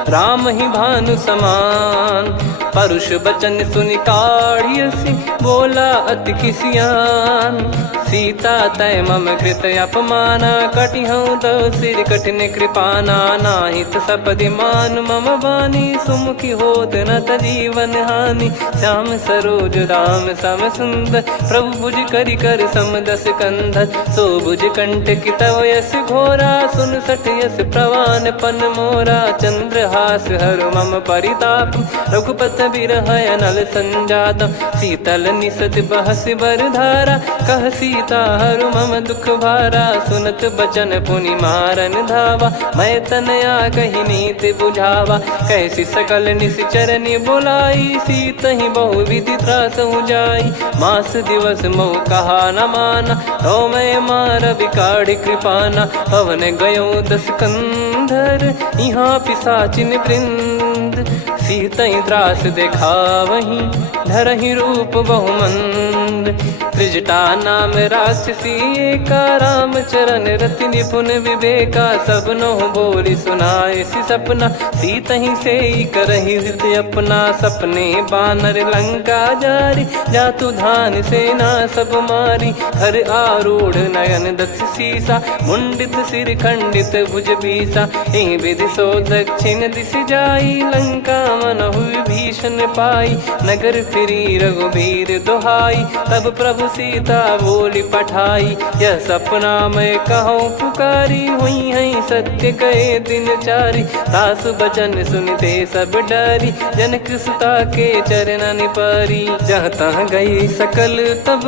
राम ही भानु समान। परुष बचन सुनि काढ़ियसि, बोला अति किसियान। सीता तय मम कृत अपमाना, कटिहऊँ दो सिर कठिन कृपाना। नाहित सपदि मान मम बानी, सुमुखी होत न जीवन हानि। श्याम सरोज राम सम सुंदर, प्रभु भुज करि कर सम दस कंधर। सो भुज कंठ की तव यस घोरा, सुन सठ यस प्रवान पन मोरा। चंद्रहास हर मम परिताप, रघुपत बिरह अनल संजात। शीतल निसत बहस बर धारा, कह सीता हरु मम दुख भारा। सुनत बचन पुनि मारन धावा, मैं तनया कही नीति बुझावा। कैसी सकल निश्चरनि बुलाई, सीत ही बहु विधि त्रासहु जाई। मास दिवस मोह कहा न माना, तो मैं मार बिकाढ़ी कृपाना। पवन गयो दस कंधर, यहाँ पिशाचिन वृंद। सीतहि त्रास देखावहीं, धरहि रूप बहुमंद। त्रिजटा नाम राक्षसी एका, राम चरण रति निपुण विवेका। सबनो बोली सुनाए सि सपना, सीतहि सेई करहि हृद अपना। सपने बानर लंका जारी, जातु धान सेना सब मारी। हर आरूढ़ नयन दस सीसा, मुंडित सिर खंडित भुज बीसा। एहि विधि सो दक्षिण दिश जाई, लंका मनहु भीषण पाई। नगर फिरी रघुबीर दुहाई, तब प्रभु सीता बोली पठाई। यह सपना मैं कहूँ पुकारी, हुई है सत्य कहे दिन चारी। सासु बचन सुनते सब डरी, जनक सुता के चरण परी। जहाँ तहाँ गई सकल तब,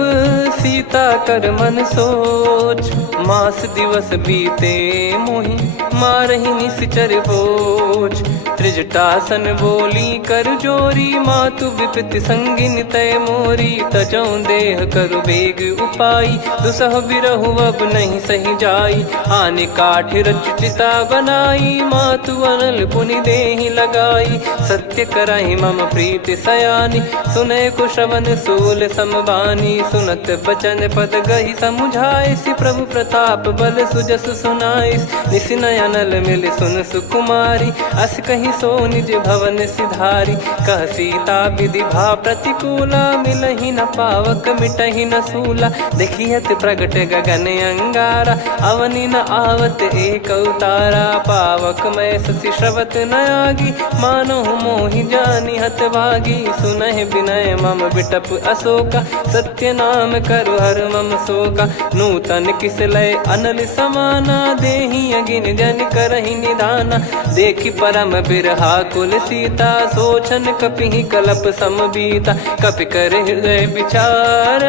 सीता कर मन सोच। मास दिवस बीते मोहि, मारहि निश्चर बोझ। त्रिजटासन बोली कर जोरी, मातु विपति संगिन तय मोरी। तजौ देह करु बेग उपाई, दुसह बिरहु अब नहीं सही जाई। आने काठ रचिता बनाई, मातु अनल पुनि देहि लगाई। सत्य करहि मम प्रीति सयानी, सुनय को श्रवण सूल समबानी। सुनत बचन पद गहि समुझाइसि, प्रभु प्रताप बल सुजस सुनाइस। निसिनय अनल मिल सुन सुकुमारी, अस कहि सो निज भवन सिधारी। कह सीता विधि भा प्रतिकूला, मिलहि न पावक मिटहि न सूला। देखियत प्रगट गगन अंगारा, अवनि न आवत एक अवतारा। पावक मैं ससि श्रवत न आगी, मानो मोहि जानि हत भागी। सुनहि विनय मम बिटप अशोका, सत्य नाम करु हर मम शोका। नूतन किस लय अनल समाना, देहि अगिन जन करहि निधाना। देखि परम बिरहा कुल सीता, सोचन कपिहि कलप समबीता। कपि कर हृदय विचार,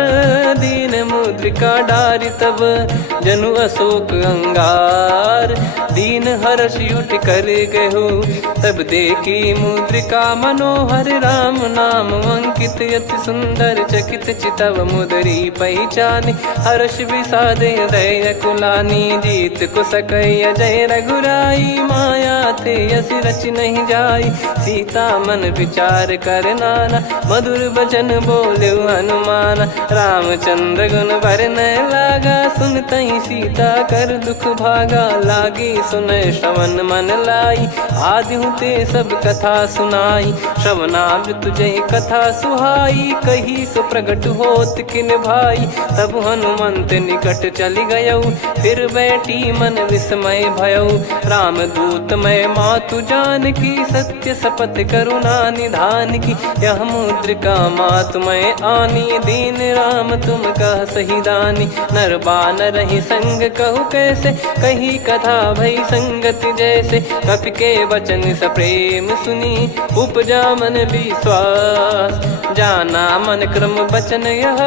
दीन मुद्रिका डारि तब। जनु अशोक अंगार, दीन हर्ष उठ कर गहु। तब देखी मुद्रिका मनोहर, राम नाम अंकित अति सुंदर। चकित चितव मुदरी पहचानी, हर्ष विषाद हृदय कुलानी। जीत को सकय जय रघुराई, माया थे यसी रच नहीं जाई। सीता मन विचार कर नाना, मधुर बचन बोले हनुमान। रामचंद्र गुण बरनय लागा, सुनतहि सीता कर दुख भागा। लागी सुनय श्रवण मन लाई, आदिहु ते सब कथा सुनाई। श्रवणाब तुझे कथा सुहाई, कही सो प्रगट होत किन भाई। तब हनुमंत निकट चली गयौ, फिर बैठी मन विस्मय भयौ। राम दूत मैं मातु जानकी, सत्य शपथ करुणा निधान की। यह मुद्रिका मातु मैं आनी, दीन राम तुम कह सही दानी। नर बानर ही संग कहु कैसे, कही कथा भई संगति जैसे। कपि के वचन सप्रेम सुनी, उपजा मन विश्वास। जाना मन क्रम बचन यह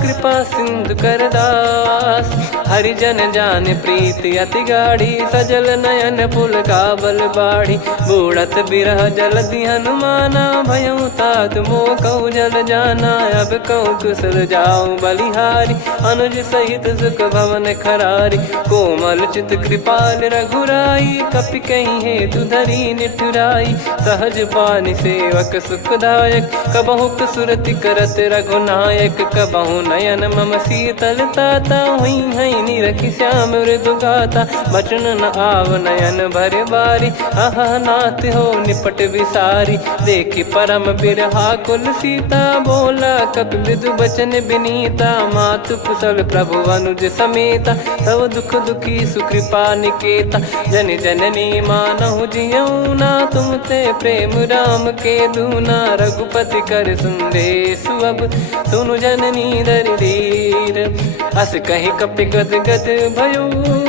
कृपा सिंधु कर दास। हरिजन जान प्रीति अति गाढ़ी सजल नयन पुल काबल बाढ़ी। बूढ़त बिरह जलधि हनुमाना भयउ तात मोह कहु जल जाना। अब कहु कुशल जाऊं बलिहारी अनुज सहित सुख भवन खरारी। कोमल चित कृपाल रघुराई कपि कहीं हेतु धरी निठुराई। सहज पानि सेवक सुखदायक कबहु सुरति करत रघुनायक। कबहु नयन मम शीतलता हुई है निरखि श्याम मृदु गाता। बचन न आव नयन भर बारी आहा नाथ हो निपट विसारी। देखि परम बिरहा कुल सीता बोला कपि मृदु बचन बिनीता। मातु कुशल प्रभु अनुज समेता तव दुख दुखी सुकृपा निकेता। जन जननी मानहु जियऊ ना तुम ते प्रेम राम के दूना। रघुपति कर संदेश अब सुनु जननी दरि धीर। अस कहि कपि गद गद भयो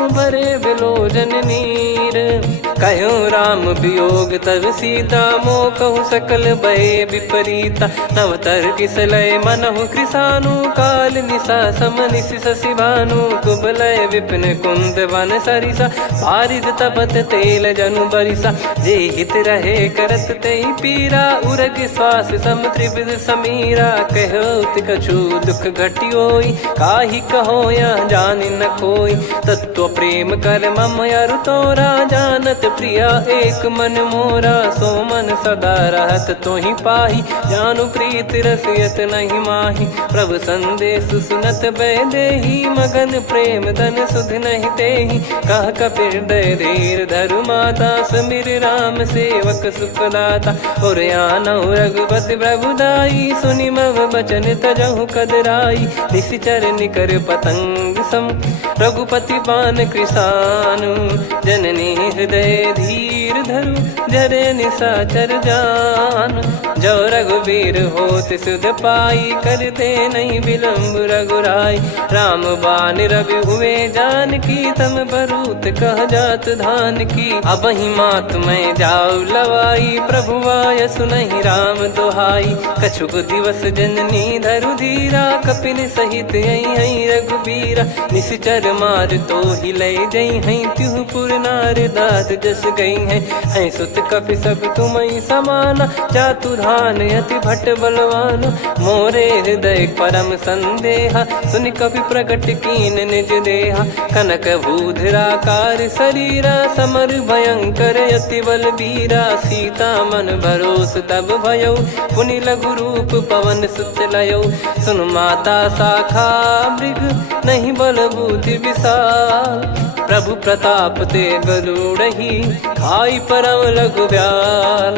भरे विलोचन नीर। कहूँ राम वियोग तब सीता मोह कहूँ सकल भय विपरीता। नव तर किसलय मनहु कृसानु काल निशा समनिशि शशि भानु। कुबलय विपिन कुंद वन सरिसा पारिद तपत तेल जनु बरिसा। जे हित रहे करत तेहि पीरा उरग श्वास सम त्रिविध समीरा। कहो कछु दुख घटियोई काहि कहो या जानि न कोई। तत्व प्रेम कर मम अरु तोरा जानत प्रिया एक मन मोरा। सो मन सदा रहत तोहि पाही जानु प्रीत रसियत नहीं माही। प्रभु संदेश सुनत बैदेही मगन प्रेम धन सुध नहीं तेहि। कह कपिर दय धीर धरु माता समीर राम सेवक सुखदाता। और आनहु रघुपति प्रभुदाई सुनि मव बचन तजहु कदराई। निशिचर निकर पतंग सम रघुपति पान कृसानु। जननी हृदय धीर धरु जरे निशाचर जान। जो रघुबीर होत सुध पाई कर दे नहीं विलम्ब रघुराई। राम बान रवि हुए जान की तम बरूत कह जात धान की। अब ही मात मैं जाऊ लवाई प्रभु आय सुनहि राम दोहाई। कछुक दिवस जननी धरु धीरा कपिन सहित यही रघुबीरा। निश्चर मार तो ही ले जई हैं त्यों पुर नार दाद जस गई हैं। सुत कपि सब तुम समाना जातु धान अति भट्ट बलवान। मोरे हृदय परम संदेहा सुन कपि प्रकट कीन निज देहा। कनक भूधराकार शरीरा समर भयंकर अति बलबीरा। सीता मन भरोस तब भयउ पुनि लघु रूप पवन सुत लयौ। सुन माता शाखा मृग नहीं बल बुद्धि विशाल। प्रभु प्रताप ते गरुड़हि खाई परम लघु ब्याल।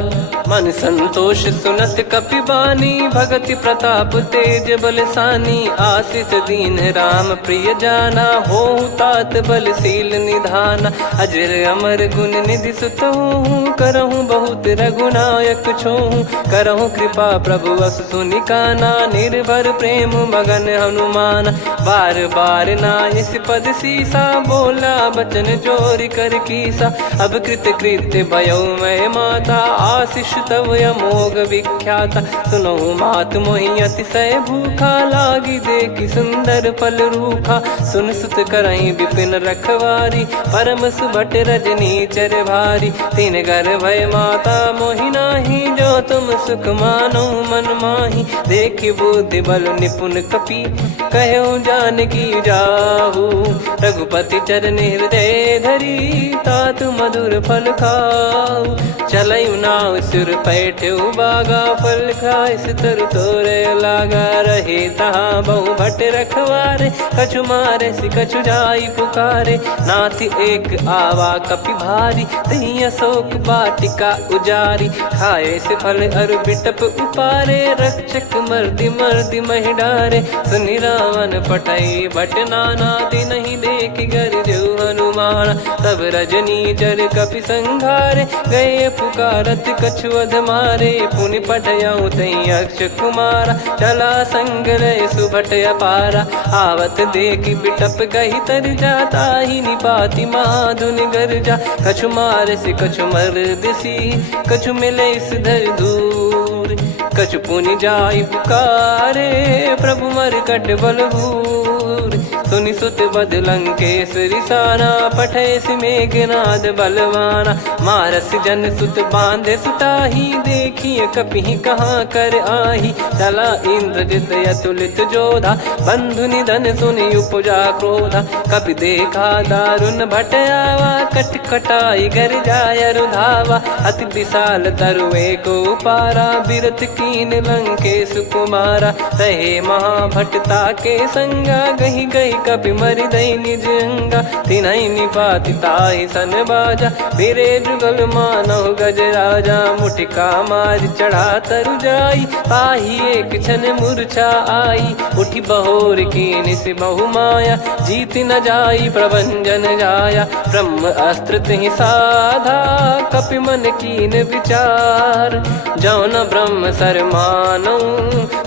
मन संतोष सुनत कपि बानी भगति प्रताप तेज बलसानी। आशीष दीन राम प्रिय जाना होहु तात बलशील निधाना। अजर अमर गुण निधि सुतहु करहु बहुत रघुनायक छोहु। करहु कृपा प्रभु अस सुनि काना निर्भर प्रेम मगन हनुमान। बार बार नायस पद सीसा बोला बचन चोरी कर कीसा। अब कृत कृत्य भयो मैं माता आशीष तव अमोघ विख्याता। सुनो मात मोहि अतिशय भूखा लागी देखि सुंदर फल रूखा। सुन सुत करई विपिन रखवारी परम सुभट रजनी चर भारी। तीन घर भय माता मोहि नाही जो तुम सुख मानो मन माही। देखि बुद्धि बल निपुण कपि कहु जानकी जाहू। रघुपति चरण हृदय धरी तात मधुर फल खाऊ। चलऊ नाव सिर पैठऊ बागा फल खाइस तरु तोरे लागा। रहे तहाँ बहु भट रखवारे कछु मारे सि कछु जाई पुकारे। नाथ एक आवा कपि भारी तही अशोक वाटिका उजारी। खाए से फल अरु बिटप उपारे रक्षक मर्दि मर्दि महि डारे। सुनि रावण पटई भट नाना दिन नहीं देख घर जो हनुमान। तब रजनी चर कपि संघारे गए पुकारत कछु अध मारे। पुनि पटयऊ तई अक्ष कुमारा चला संग रहे सुभट अपारा। आवत देखि बिटप गही तर जाता ही निपाति माधुन गर्जा। कछु मार से कछु मर दिसी कछु मिले इस धर दूर। कछु पुनि जाई पुकारे, प्रभु मरकट बलभूर। सुनि सुत बद लंकेश्वरी साना, पठे सि मेघनाद बलवाना। मारस जन सुत बांधे सुताही, देखिए कपिहि कहाँ कर आही। चला इंद्रजित अतुलित जोधा, बंधु निधन सुनि उपजा क्रोधा। कपि देखा दारुण भट आवा, कट कटाई घर जाय रुधावा। अति विशाल तरुए को पारा, बिरथ कीन लंकेश कुमारा। रहे महाभटता के संगा, गही गही कपि मरि दई निज अंगा। तिन्हि निपाति ताहि सन बाजा, बिरे जुगल मानव गज राजा। मुटिका मार चढ़ा तरु जाई, पाही एक क्षण मूर्छा आई। उठी बहोर कीन से बहु माया, जीत न जाई प्रभंजन जाया। ब्रह्म अस्त्र तिहि साधा, कपि मन कीन विचार। जौ न ब्रह्म सर मानौ,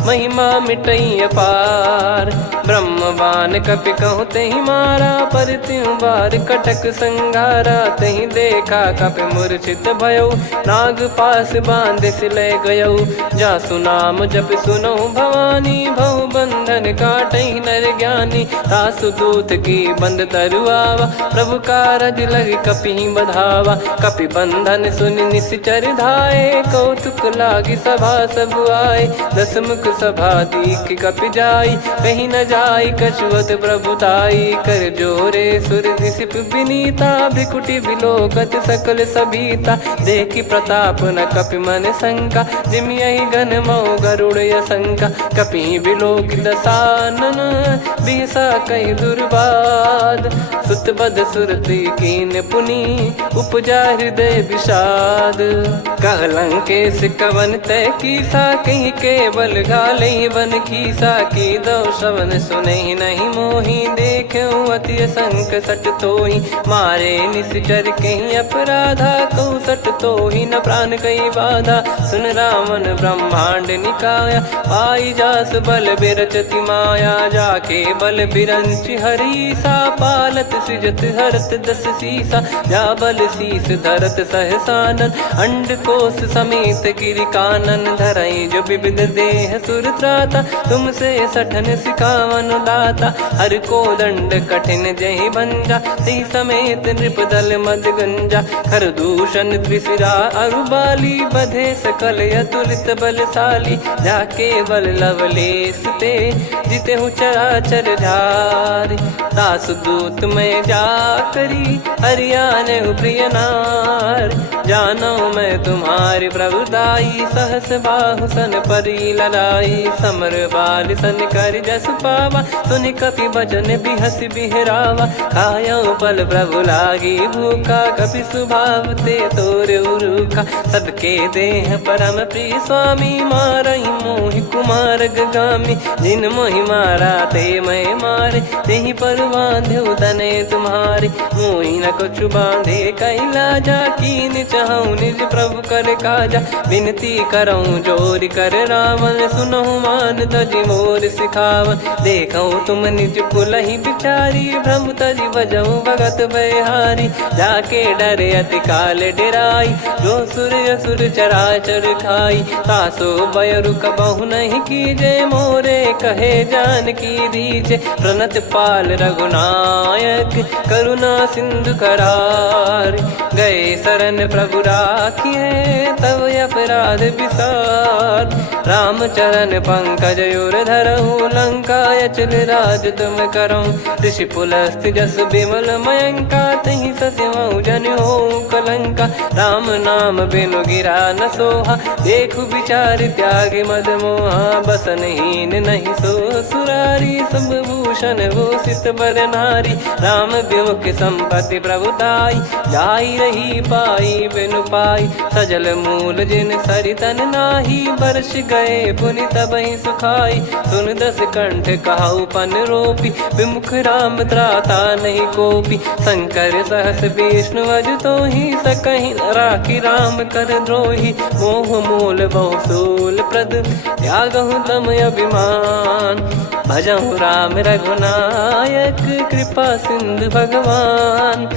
महिमा मिटई अपार। ब्रह्म बान कपि कहु तेहि मारा, पर त्यों बार कटक संगारा। तेहि देखा कपि मूर्छित भयौ, नाग पास बांध सिले गयौ। जासु नाम जप सुनौ भवानी, भव बंधन काटहि नर ज्ञानी। तासु दूत की बंद तरुआवा, प्रभु कारज लग कपि बधावा। कपि बंधन सुनि निश्चर धाये, कौतुक लागी सभा सब आए। दस मुख सभा दीख कपि जाई, कहीं न जाई कछुवत प्रभुताई। कर जोरे सुर दिसिप विनीता, भ्रिकुटि बिलोकत सकल सबीता। देखि प्रताप न कपि मन शंका, जिमि यही घन मऊ गरुड़ असंका। कपि बिलोक दसानन, बिहसा कई दुर्बाद। सुत बद सुरति कीन पुनि, उपजा हृदय विषाद। कहलंकेश कवन तय कीसा, कहीं केवल गाले बन खीसा। की दो श्रवण सुनहि नहीं मोही, देखऊं अति संक सट तोहि। मारे निश्चर कहीं अपराधा, कहूँ सट तोहि न प्राण कहीं बाधा। सुन रावण ब्रह्मांड निकाया, पाई जास बल बिरचति माया। जाके बल बिरंच हरीसा, पालत सृजत हरत दस सीसा। जा बल शीस धरत सहसानन, अंड कोश समेत गिरि कानन। धरई जो विविध देह सुर त्राता, तुमसे सठन सिखावन दाता। हर को दंड कठिन जहि भंजा, ती समेत नृप दल मद गंजा। खर दूषण त्रिशिरा अरुबाली, बधे सकल अतुलित बलशाली। जाके बल लवलेस ते, जिते हूँ चराचर झारी। दास दूत में जा करी, हरियाने प्रिय नार। जानो मैं तुम्हारी प्रभुदाई, सहस बाहु सन परी लड़ाई। समर बाल सन कर जस पावा, सुनि कपि भजन बिहस बिहरावा। खायो पल प्रभु लागी भूखा, कपि स्वभाव ते तोर उरुखा। सबके देह परम प्रिय स्वामी, मारई मोहि कुमार गगामी। जिन मोहि मारा ते मैं मारे, तेहि पर बांधो तने तुम्हारे। मोहि न कछु बांधे कैलाजा, कीन चाहूं निज प्रभु कर काजा। विनती करऊं जोरि कर रावण, सुनहु मान तजि मोर सिखावन। देखऊं तुम निज कुलहि बिचारी, भ्रम तजि भजऊं भगत बलिहारी। जाके डरे अति काल डेराई, जो सुर असुर चराचर खाई। तासो बयरु कबहु नहीं कीजे, मोरे कहे जानकी दीजे। प्रणत पाल रघुनायक, करुणा सिंधु करार। गए शरण प्रभु राखिए, तब अपराध विसार। राम चरण पंकज उर धरऊं, लंका अचल राज तुम करऊं। ऋषि पुलस्त्य जस विमल मयंका, तहि ससिमऊ जन होऊं कलंका। राम नाम बिनु गिरा न सोहा, देखु विचार त्याग मद मोहा। बसनहीन नहीं सो सुरारी, सब भूषण भूषित बर नारी। राम विमुख संपत्ति प्रभुताई, जाई रही पाई बिनु पाई। सजल मूल जिन सरितन नाही, बरस गए पुनि तबहि सुखाई। सुन दस कंठ कहाऊ पन रोपी, विमुख राम त्राता नहीं कोपी। शंकर सहस विष्णु अज तोहि, सकहि न राखी राम कर द्रोही। मोह मूल बहु सूल प्रद, त्यागहु तम अभिमान। भजहु राम रघुनायक, कृपा सिंधु भगवान।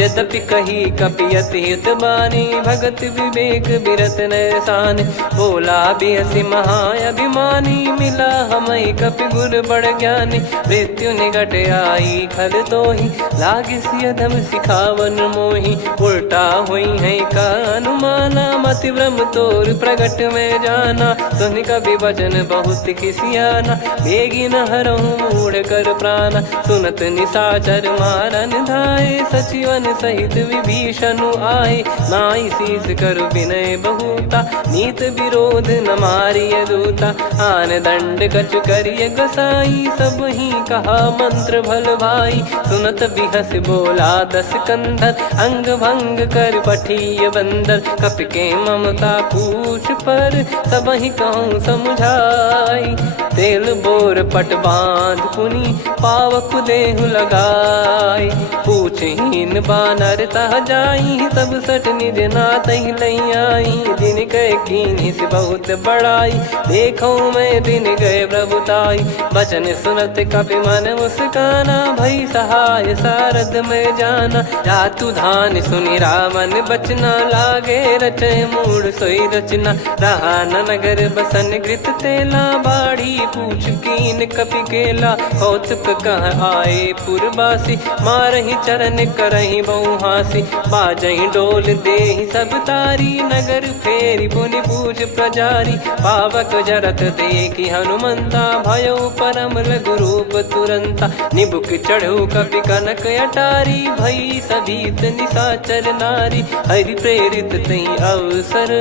यद्यपि कही कपियत हित बानी, भगत विवेक बिरत नैसान। बोला बियसि महाअभिमानी, मिला हमई कपि गुर बड़ ज्ञानी। मृत्यु निकट आई खल तोहि, लागिस अधम सिखावन मोहि। उल्टा हुई है का अनुमाना, मति भ्रम तोर प्रगट में जाना। सुन कवि वचन बहुत खिसियाना, बेगी न हरहु मूढ़ कर प्राण। सुनत निशाचर मारन धाये, सचिवन सहित विभीषण आए। नाई शीस कर विनय बहुता, नीत विरोध न मारिय दूता। आन दंड कछु करिय गोसाई, सब ही कहा मंत्र भल भाई। सुनत बिहस बोला दस कंधर, अंग भंग कर पठिय बंदर। कपि के ममता पूछ पर, सब ही कहूँ समझाई। तेल बोर पट बांध पुनि, पावक देहु लगाई। पूछहीन बानर तह जाई, तब सट निज नाथ लई आई। दिन गए कीन्ही से बहुत बड़ाई, देखो मैं दिन गए प्रभुताई। बचन सुनत कपि मन मुस्काना, भई सहाय सारद में जाना। जातु धान सुनि रामन बचना, लागे रचय मूढ़ सोई रचना। रहा न नगर बसन कृत तेला, बाढ़ी पूछ कीन कपि केला। कौतुक कह आए पुरबासी, मारहि चरण करहि बहुहासी। बाजहि डोल देहि सब तारी, नगर फेरी पुनि पूछ प्रजारी। पावक जरत देखि हनुमंता, भयो परम लघु रूप तुरंता। निबुक चढ़ऊ कपि कनक अटारी, भई सभीत निशाचर नारी। हरि प्रेरित तई अवसर,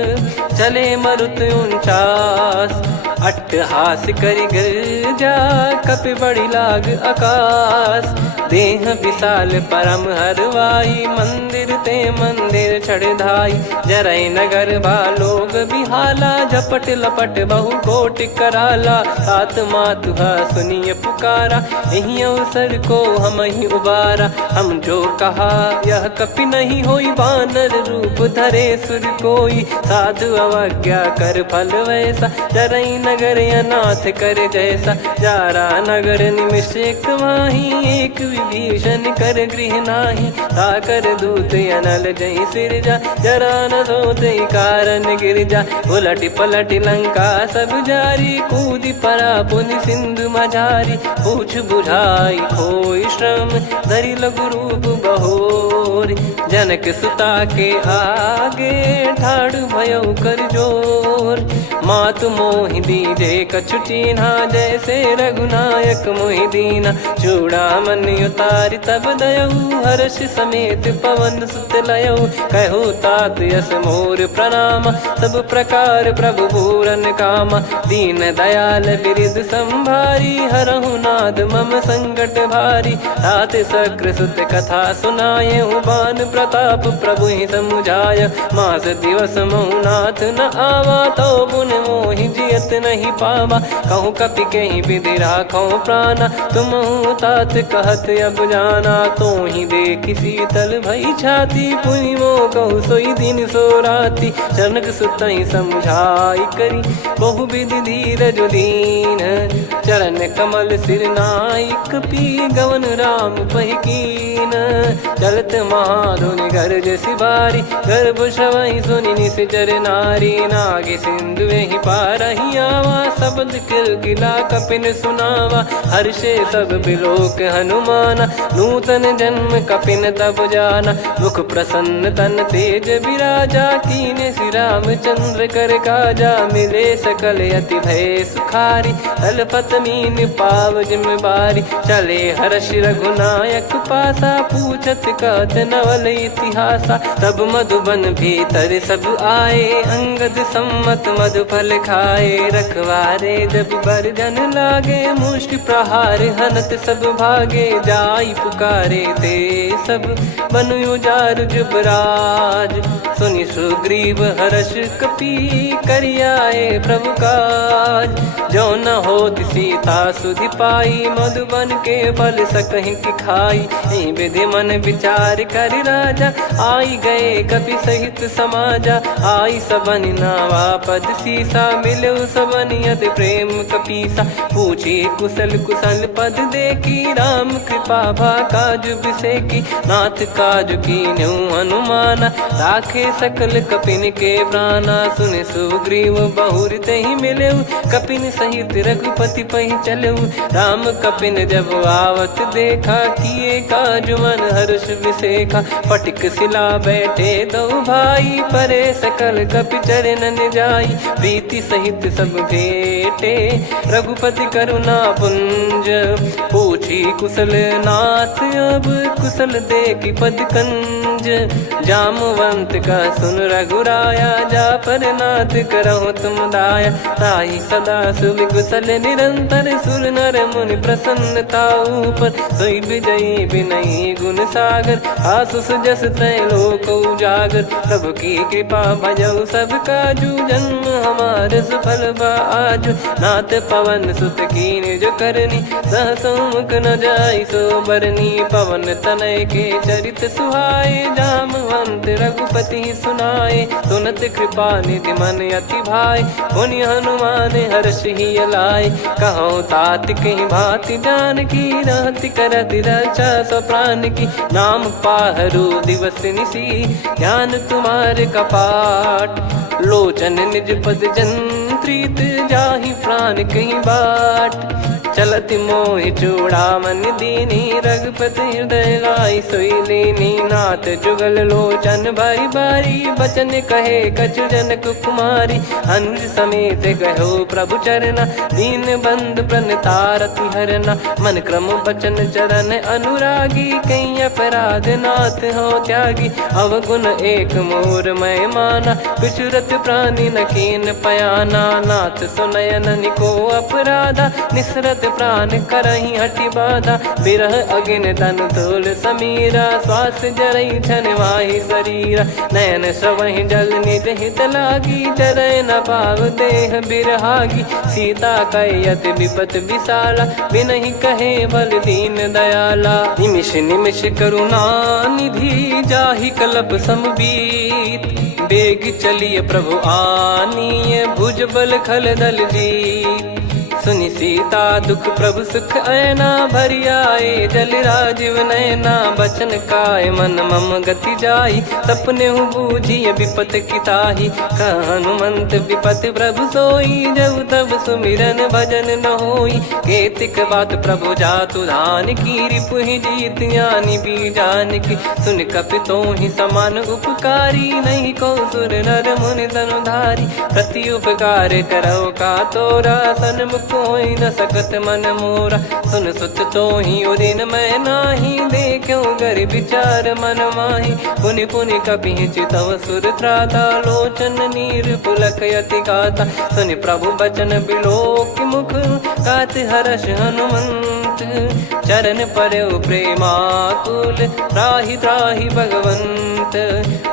चले मरुत 49। अट्टहास करि गिरजा, कपि बड़ी लाग आकाश। देह विशाल परम हरवाई, मंदिर ते मंदिर चढ़धाई। जरई नगर बालोग बिहाला, झपट लपट बहु कोट कराला। सात मातुहा सुनिय पुकारा, यही अवसर को हम ही उबारा। हम जो कहा यह कपि नहीं होई, बानर रूप धरे सुर कोई। साधु अवज्ञा कर फल वैसा, जरई नगर अनाथ कर जैसा। जारा नगर निमिष एक माही, एक विभीषण कर गृह नाही। ताकर दूत अनल जय सिरजा, जरा न सोते कारण गिरजा। उलट पलट लंका सब जारी, कूद परा पुनि सिंधु मझारी। पूछ बुझाई खोई श्रम, धरि लघु रूप बहोरी। जनक सुता के आगे, ठाड़ भयो कर जोर। मातु मोहि दीजे कछु चीन्हा, जैसे रघुनायक मोहि दीना। चूड़ामणि उतारि तब दयऊ, हर्ष समेत पवन सुत लयऊ। कहु तात यस मोर प्रणाम, सब प्रकार प्रभु पूरन कामा। दीन दयाल बिरिद संभारी, हरहु नाद मम संकट भारी। तात सकृ सुत कथा सुनायहु, बान प्रताप प्रभु ही समुझाय। मास दिवस महु नाथ न आवा, तो पुन मोहि जियत नहीं पावा। कहूँ कपि कहीं विधि राखो प्राणा, तुमहु तात कहत अब जाना। तो ही देख शीतल भई छाती, पुनि मो कहु सोई दिन सो राती। जनक सुतहि समझाई करी, बहु विधि धीरज दीन। चरण कमल सिर नाई, कपि गवन राम पहिकीन। चलत महाधुनि गरज सिबारी, गर्भ श्रवहि सुनि निश्चर नारी। नागे सिंधु ही पारहि आवा, शब्द किलकिला कपिन सुनावा। हर्षे सब बिलोक हनुमाना, नूतन जन्म कपिन तब जाना। मुख प्रसन्न तन तेज विराजा, कीने श्री रामचंद्र कर काजा। मिले सकल अति भय सुखारी, तलपत मीन पाव जिम्मेवारी। चले हर्ष रघुनायक पासा, पूछत कहत नवल इतिहासा। तब मधुबन भीतर सब आए, अंगद सम्मत मधुफल खाए। रखवारे जब बरजन लागे, मुष्टि प्रहार हनत सब भागे। जाई पुकारे ते सब, बनु उजारु जुबराज। सुनि सुग्रीव हर्ष कपि करियाए प्रभु काज। जो न होत सीता सुधि पाई मधुबन के फल सकहि की खाई। यही विधि मन विचार कर राजा आई गए कपि सहित समाजा। आई सबनि नावा पद सीसा मिलउ सबनि अति प्रेम कपीसा। पूछी कुशल कुशल पद देखी राम कृपा भा काज बिसेकी। नाथ काज कीन्हु हनुमाना राखे सकल कपिन के प्राणा। सुनि सुग्रीव बहुर तेहि मिलउ कपिन सहित रघुपति पहि चलऊ। राम कपिन जब आवत देखा किए काज मन हर्ष विसेखा। फटिक सिला बैठे दो भाई परे सकल कपि चरणन जाई। प्रीति सहित सब भेटे रघुपति करुणा पुंज। पूछी कुशल नाथ अब कुशल देखि पद कंज। जामवंत का सुन रघुराया जा पर नाथ करहु तुम दाया। ताहि सदा सुविकुशल निरंतर सुर नर मुनि प्रसन्नता ऊपर। सोई विजयी विनयी गुण सागर आसु सुजस त्रैलोक उजागर। प्रभु की कृपा भजऊ सब काजू जन्म हमार सफल बा आजु। नाथ पवन सुत कीन्ह जो करनी सहसो मुख न जाई सो बरनी। पवन तनय के चरित सुहाए जामवंत रघुपति सुनाए। सुनत कृपा निधि मन अति भाई पुनि हनुमान हर्ष ही लाए। कहो तात कहीं भांति जान की रहति करति रक्षा सो प्राण की। नाम पाहरु दिवस निसी ध्यान तुम्हारे कपाट। लोचन निज पद जंत्रित जाहि प्राण कहीं बाट। चलति मोहि चूड़ामन दीनी रघुपति हृदय लाई सोई लीनी। नाथ जुगल लोचन बारी बारी बचन कहे कछु जनक कुमारी। अनुज समेत गहो प्रभु चरना दीन बंद प्रणतारति हरना। मन क्रम बचन चरण अनुरागी कहीं अपराध नाथ हो त्यागी। अवगुण एक मोर मैं माना बिचुरत प्राणी न कीन पयाना। नाथ सुनयन निको अपराधा निसरत प्राण करहि हटि बाधा। बिरह अगिन तन तोल समीरा श्वास जरई छन वाहि शरीरा। नयन श्रवहि जल निज हित लागी चरय न पाव देह बिरहागी। सीता कयत विपत विशाला बिनहि कहे बल दीन दयाला। निमिष निमिष करुणा निधि जाहि कलप समबीत। बेग चलिए प्रभु आनीय भुज बल खल दल जीत। सुनि सीता दुख प्रभु सुख ऐना भरि आए। जल राजीव नैना बचन काय मन मम गति जाई। सपने हूँ बूझिए विपत किताही हनुमंत विपत प्रभु सोई। जब तब सुमिरन भजन न होई केतिक बात प्रभु जातु धान की। रिपु ही जीत ज्ञानी बीजान की सुन कपि तो ही समान उपकारी। नहीं को सुर नर मुनि तनुधारी प्रति उपकार करो का तोरा। सन्मुख कोई न सकत मन मोरा सुन सुत तो ही उदिन मैं नाही। देखो गर विचार मन माही पुनि पुनि कपि चितव सुर त्राता। लोचन नीर पुलक यति गाता सुनि प्रभु बचन बिलोक मुख। गात हर्ष हनुमंत चरण परउ प्रेमाकुल। त्राहि त्राहि भगवंत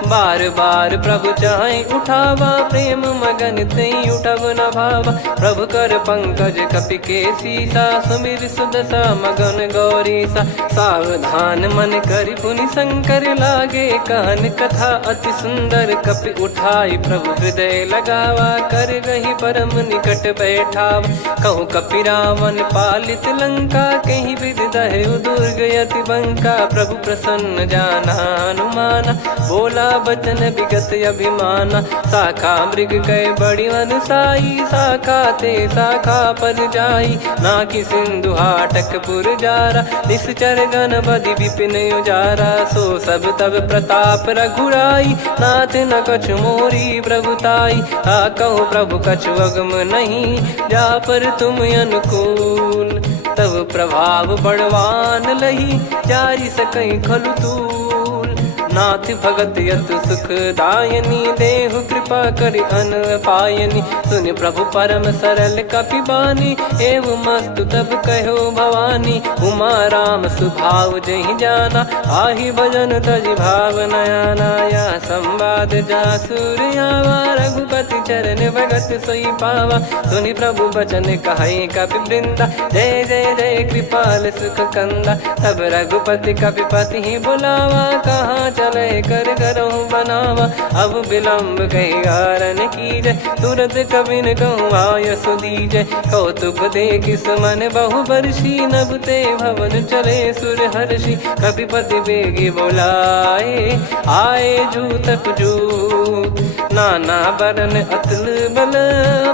बार बार प्रभु चाहि उठावा। प्रेम मगन तई उठब न भावा। प्रभु कर पंकज कपि के सीसा सुमिर सुदशा मगन गौरीसा। सावधान मन करि पुनि शंकर लागे कहन कथा अति सुंदर। कपि उठाई प्रभु हृदय लगावा कर गही परम निकट बैठावा। कहूँ कपि रावण पालित लंका कहीं विधि दहु दुर्ग यति बंका। प्रभु प्रसन्न जाना हनुमाना बोला बचन विगत अभिमाना। शाखा मृग गए बड़ी अनुसाई शाखा ते शाखा पर जाई। ना कि सिंधु हाटक पुर जारा निश्चर गण बधि विपिन उजारा। सो सब तब प्रताप रघुराई नाथ न कछु मोरी प्रभुताई। कहो प्रभु कछु अगम नहीं जा पर तुम अनुकूल। तब प्रभाव बड़वान लही जारी सकई खलु तूल। नाथ भगत यत सुख दायनी, देहु कृपा करि अन पायनी। सुन प्रभु परम सरल कपिबानी, एवं मस्तु तब कहो भवानी। उमा राम सुभाव जहि जाना, आहि भजन तजि भाव नयाना। या संवाद जासुर आवा, रघुपति चरण भगत सोई पावा। सुनि प्रभु बचन कहै कपि वृंदा, जय जय जय कृपाल सुख कंदा। तब रघुपति कपिपति ही बुलावा, कहाँ चले कर करहु बनावा। अब विलम्ब कही कारण कीजय, तुरत कबिन कहूँ आयस दीजय। कौतुक देखि सुमन बहु बरसी, नभ ते भवन चले सुर हर्षि। कपिपति बेगी बोलाए, आए जूतक जूत। नाना बरन अतुल बल,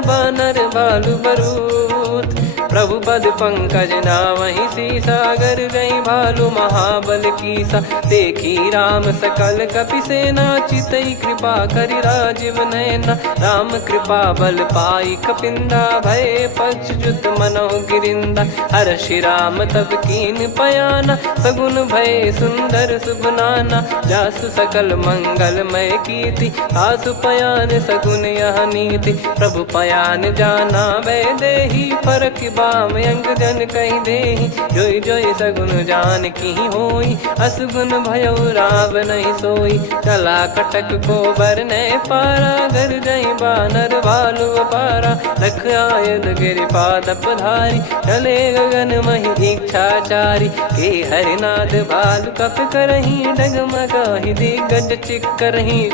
बानर भालु बरूत। प्रभु पद पंकज नावहि सीसा, गर रही भालु महाबल कीसा। देखी राम सकल कपि सेना, चितई कृपा करि राजीव नयना। राम कृपा बल पाई कपिंदा, भय पक्षजुत मनोह गिरिंदा। हर्षि राम तब कीन पयाना, सगुन भय सुंदर शुभ नाना। जासु सकल मंगलमय कीर्ति, आसु पयान सगुन यह नीति। प्रभु पयान जाना वै देहि, फरक बाम अंग जन कहि देहि। जोई जोई सगुन जान की होई, असगुन भयो राव नहीं सोई। कला कटक को बरने पारा, घर जई बानर भालु अपारा। लख आयद गिरिपाद पधारी, चले गगन महि इच्छाचारी। के हरिनाद भालु कप करही, डगमगाहि दिग्गज चिक्करही।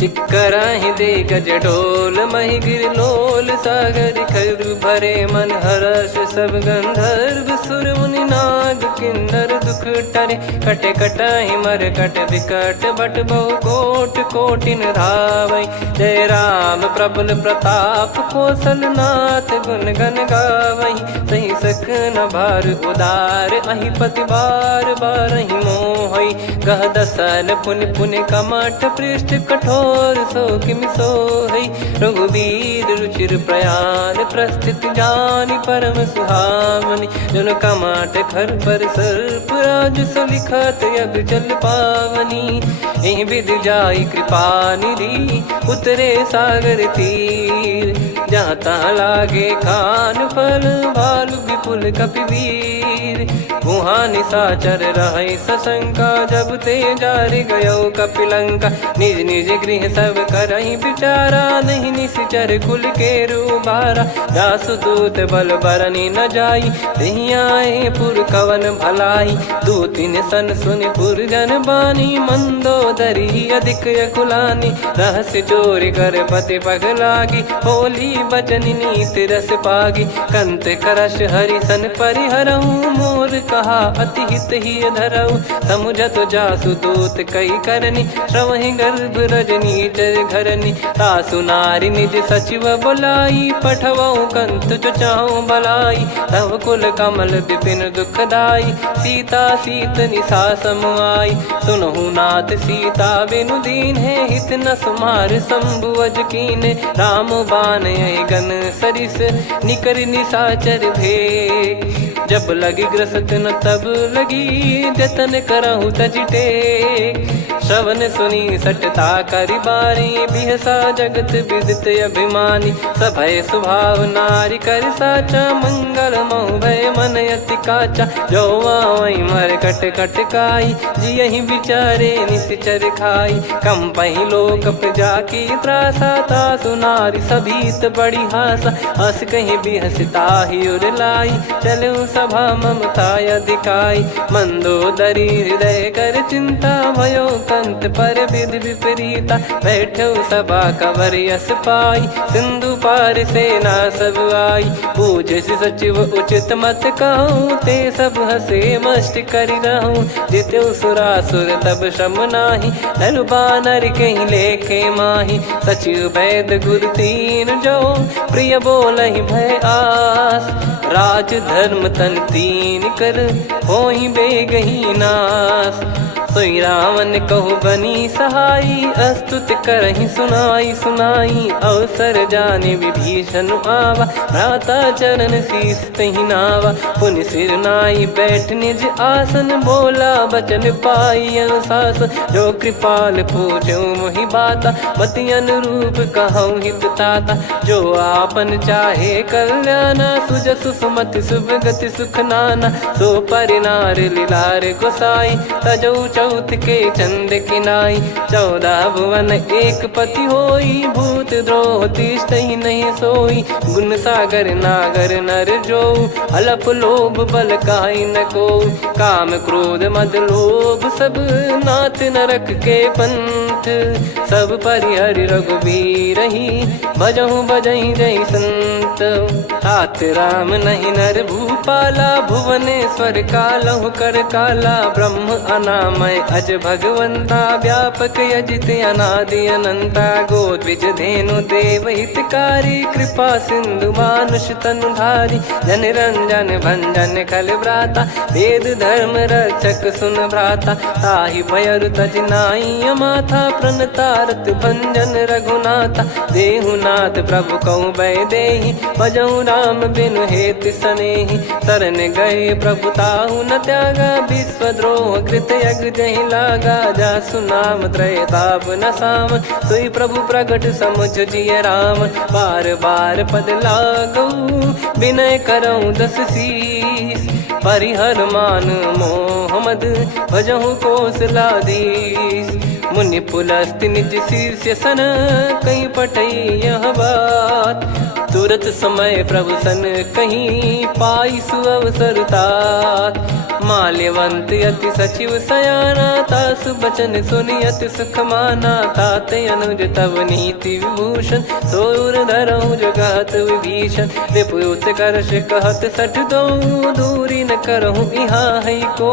चिक्कराहि दिग्गज ढोल, महि गिर लोल। सागर खर भरे मन हर्ष, सब गंधर्व सुर मुनि नाग किन्नर दुख टरे। कटे कटाहि मर कट विकट, बट बहु कोट कोटिन धावै। जय राम प्रबल प्रताप, कौशल नाथ गुण गन गावै। सही सख न भार उदार, अहि पति बार बारहि मोहै। गह दसल पुन पुन कमठ, पृष्ठ कठोर सो किमि सोहै। रघुवीर रुचिर प्रयाण, प्रस्थित जानि परम सुहावनी। जन कमाट खर पर सर्प, राज सलिखत अब चल पावनी। एहि विधि जाई कृपा निधि, उतरे सागर तीर। जहाँ तहाँ लागे खान फल, भालु विपुल कपिवीर। वहाँ निशाचर रहै सशंका, जब ते जारि गयो कपिलंका। निज निज गृह सब करहि विचारा, नहीं निश्चर कुल के रूबारा। दासदूत बल बरनी न जाई, तेहि आए पुर कवन भलाई। दूतिन सन सुनि पुर जन बानी, मंदोदरी अधिक अकुलानी। रहस्य चोरी कर पति पग लागी, होली बचन नीत रस पागी। कंत करश हरिसन परिहरहु, मोर कहा अति हित ही धरऊ। समुझत जासु दूत कई करनी, श्रवहि गर्भ रजनी चर घरनी। तासु नारी निज सचिव बुलाई, पठवऊ कंत जो चाहूं बलाई। तव कुल कमल विपिन दुखदाई, सीता सीत निशा समुआई। सुनहु नाथ सीता बिनु दीन है, हित न सुमार शंभु अज कीने। राम बान गन सरिस, निकर निशाचर भेग। जब लगी ग्रसत न तब लगी, जतन करहु तज टेक। श्रवण सुनी सटता करि बारी, बिहसा जगत विदित अभिमानी। सभय स्वभाव नारी कर साचा, मंगल महु भय मन अति काचा। जो आवै मर कट कट काई, जियहि विचारे निश्चर खाई। कम पहि लोक प्रजा की त्रासा, तासु नारी सभीत बड़ी हासा। हस कहीं बिहसता ही उर लाई, चलऊ सभा ममता अधिकाई। मंदोदरी हृदय कर चिंता, भयो कंत पर विधि विपरीता। बैठो सभा कवर यस पाई, सिंधु पार सेना सब आई। पूजे सचिव उचित मत कहूँ, ते सब हसे मस्त करि रहूं। जित्यु सुरासुर तब श्रम नाही, नल बानर कहीं लेखे माही। सचिव वैद गुरु तीन जो, प्रिय बोलहि भय आस। राज धर्म तन तीन कर, होहि बेगहि नास। सोई रावण कहु बनी सहाई, अस्तुत करहि सुनाई सुनाई। अवसर जाने विभीषण आवा, भ्राता चरण शीस तहि नावा। पुनि सिर नाई बैठ निज आसन, बोला बचन पाई अनुशासन। जो कृपाल पूछो मोहि बाता, मति अनुरूप कहूँ हित ताता। जो आपन चाहे कल्याणा, सुजसु सुमति शुभ गति सुख नाना। सो परिनार लीलार गोसाई, तजौ चौथ के चंद किनाई। 14 भुवन एक पति होई, भूत द्रोह तिष्ठहि नहीं सोई। गुण सागर नागर नर जो, अलप लोभ बल काई न को। काम क्रोध मद लोभ सब, नाथ नरक के पंथ। सब परिहरि रघुबीर ही, भजहु भजहि जय संत। तात राम नहीं नर भूपाला, भुवनेश्वर कालहु कर काला। ब्रह्म अनामय अज भगवंता, व्यापक यजित अनादि अनंता। गोद्विज धेनु देव हितकारी, कृपा सिंधु मानुष तनुधारी। जन रंजन भंजन खल भ्राता, वेद धर्म रक्षक सुन भ्राता। ताहि भयरु तज नाई माथा, प्रणतारत भंजन रघुनाथा। देहुनाथ प्रभु कहु बै देहि, भजहु राम बिनु हेत सनेहि। शरण गए प्रभु ताहु न त्यागा, विश्वद्रोह कृत यज्ञ जहि लागा। जासु नाम त्रय ताप न साम, सोई प्रभु प्रगट समुझ जिय राम। बार बार पद लागऊ, विनय करऊँ 10 शीस। परिहर मान मोह मद, भजहु कौशलाधीश। मुनि पुलस्त्य निज शीर्ष सन, कहीं पटई यह बात। तुरत समय प्रभु सन कहीं, पाई सुअवसर तात। माल्यवंत अति सचिव सयाना, तासु बचन सुनि अति सुख माना। तात अनुज तव नीति विभूषण, सोर धरहु जगत विभीषण। विपुत करश कहत सठ दो, दूरी न करहु इहाँ है को।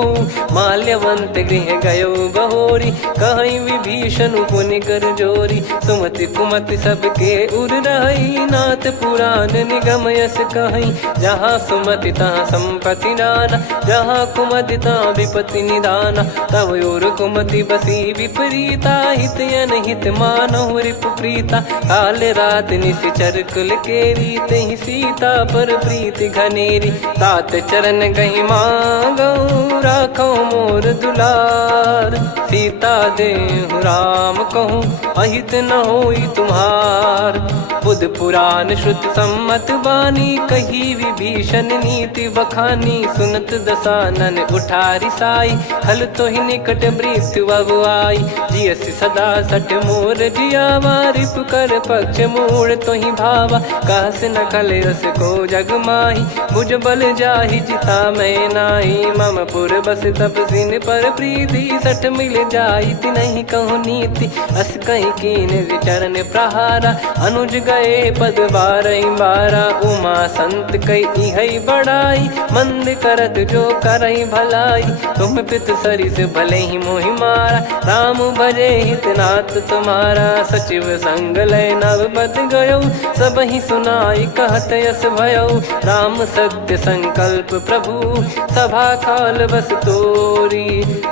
माल्यवंत गृह गयो बहोरी, कहीं विभीषण पुनि कर जोरी। सुमति कुमति सबके उर रही, नाथ पुराण निगम यस कहीं। जहाँ सुमति तहाँ संपत्ति नाना, जहाँ कुमति तहाँ विपत्ति निदाना। तव और कुमति बसी विपरीता, हित अनहित मानहु रिप प्रीता। काल रात निशिचर कुल केरी, तहि सीता पर प्रीति घनेरी। तात चरण गहि मांगऊ, राखो मोर दुलार। सीता देहु राम कहूँ, अहित न होई तुम्हार। बुध पुराण श्रुत सम्मत वाणी, कही विभीषण नीति बखानी। सुनत दसानन उठारी साई, खल तो ही निकट मृत्यु अब आई। जियसि सदा सठ मोर जियावा, रिप कर पक्ष मूड़ तो ही भावा। कहस न खल रस को जग माही, भुज बल जाहि जिता मैं नाही। मम पुर बस तपसिन पर प्रीति, सठ मिल जाई तिनहि कहु नीति। अस कहीं कीन विचरण प्रहारा, अनुज गए पद 12 उमा संत कई है बड़ाई। मंद करत जो करई भलाई, तुम पित सरिस भले ही मोहि मारा। राम भजे हितनाथ तुम्हारा, सचिव संग लय नव बद गयो। सब ही सुनाई कहत यस भयो। राम सत्य संकल्प प्रभु, सभा काल बस तोरी।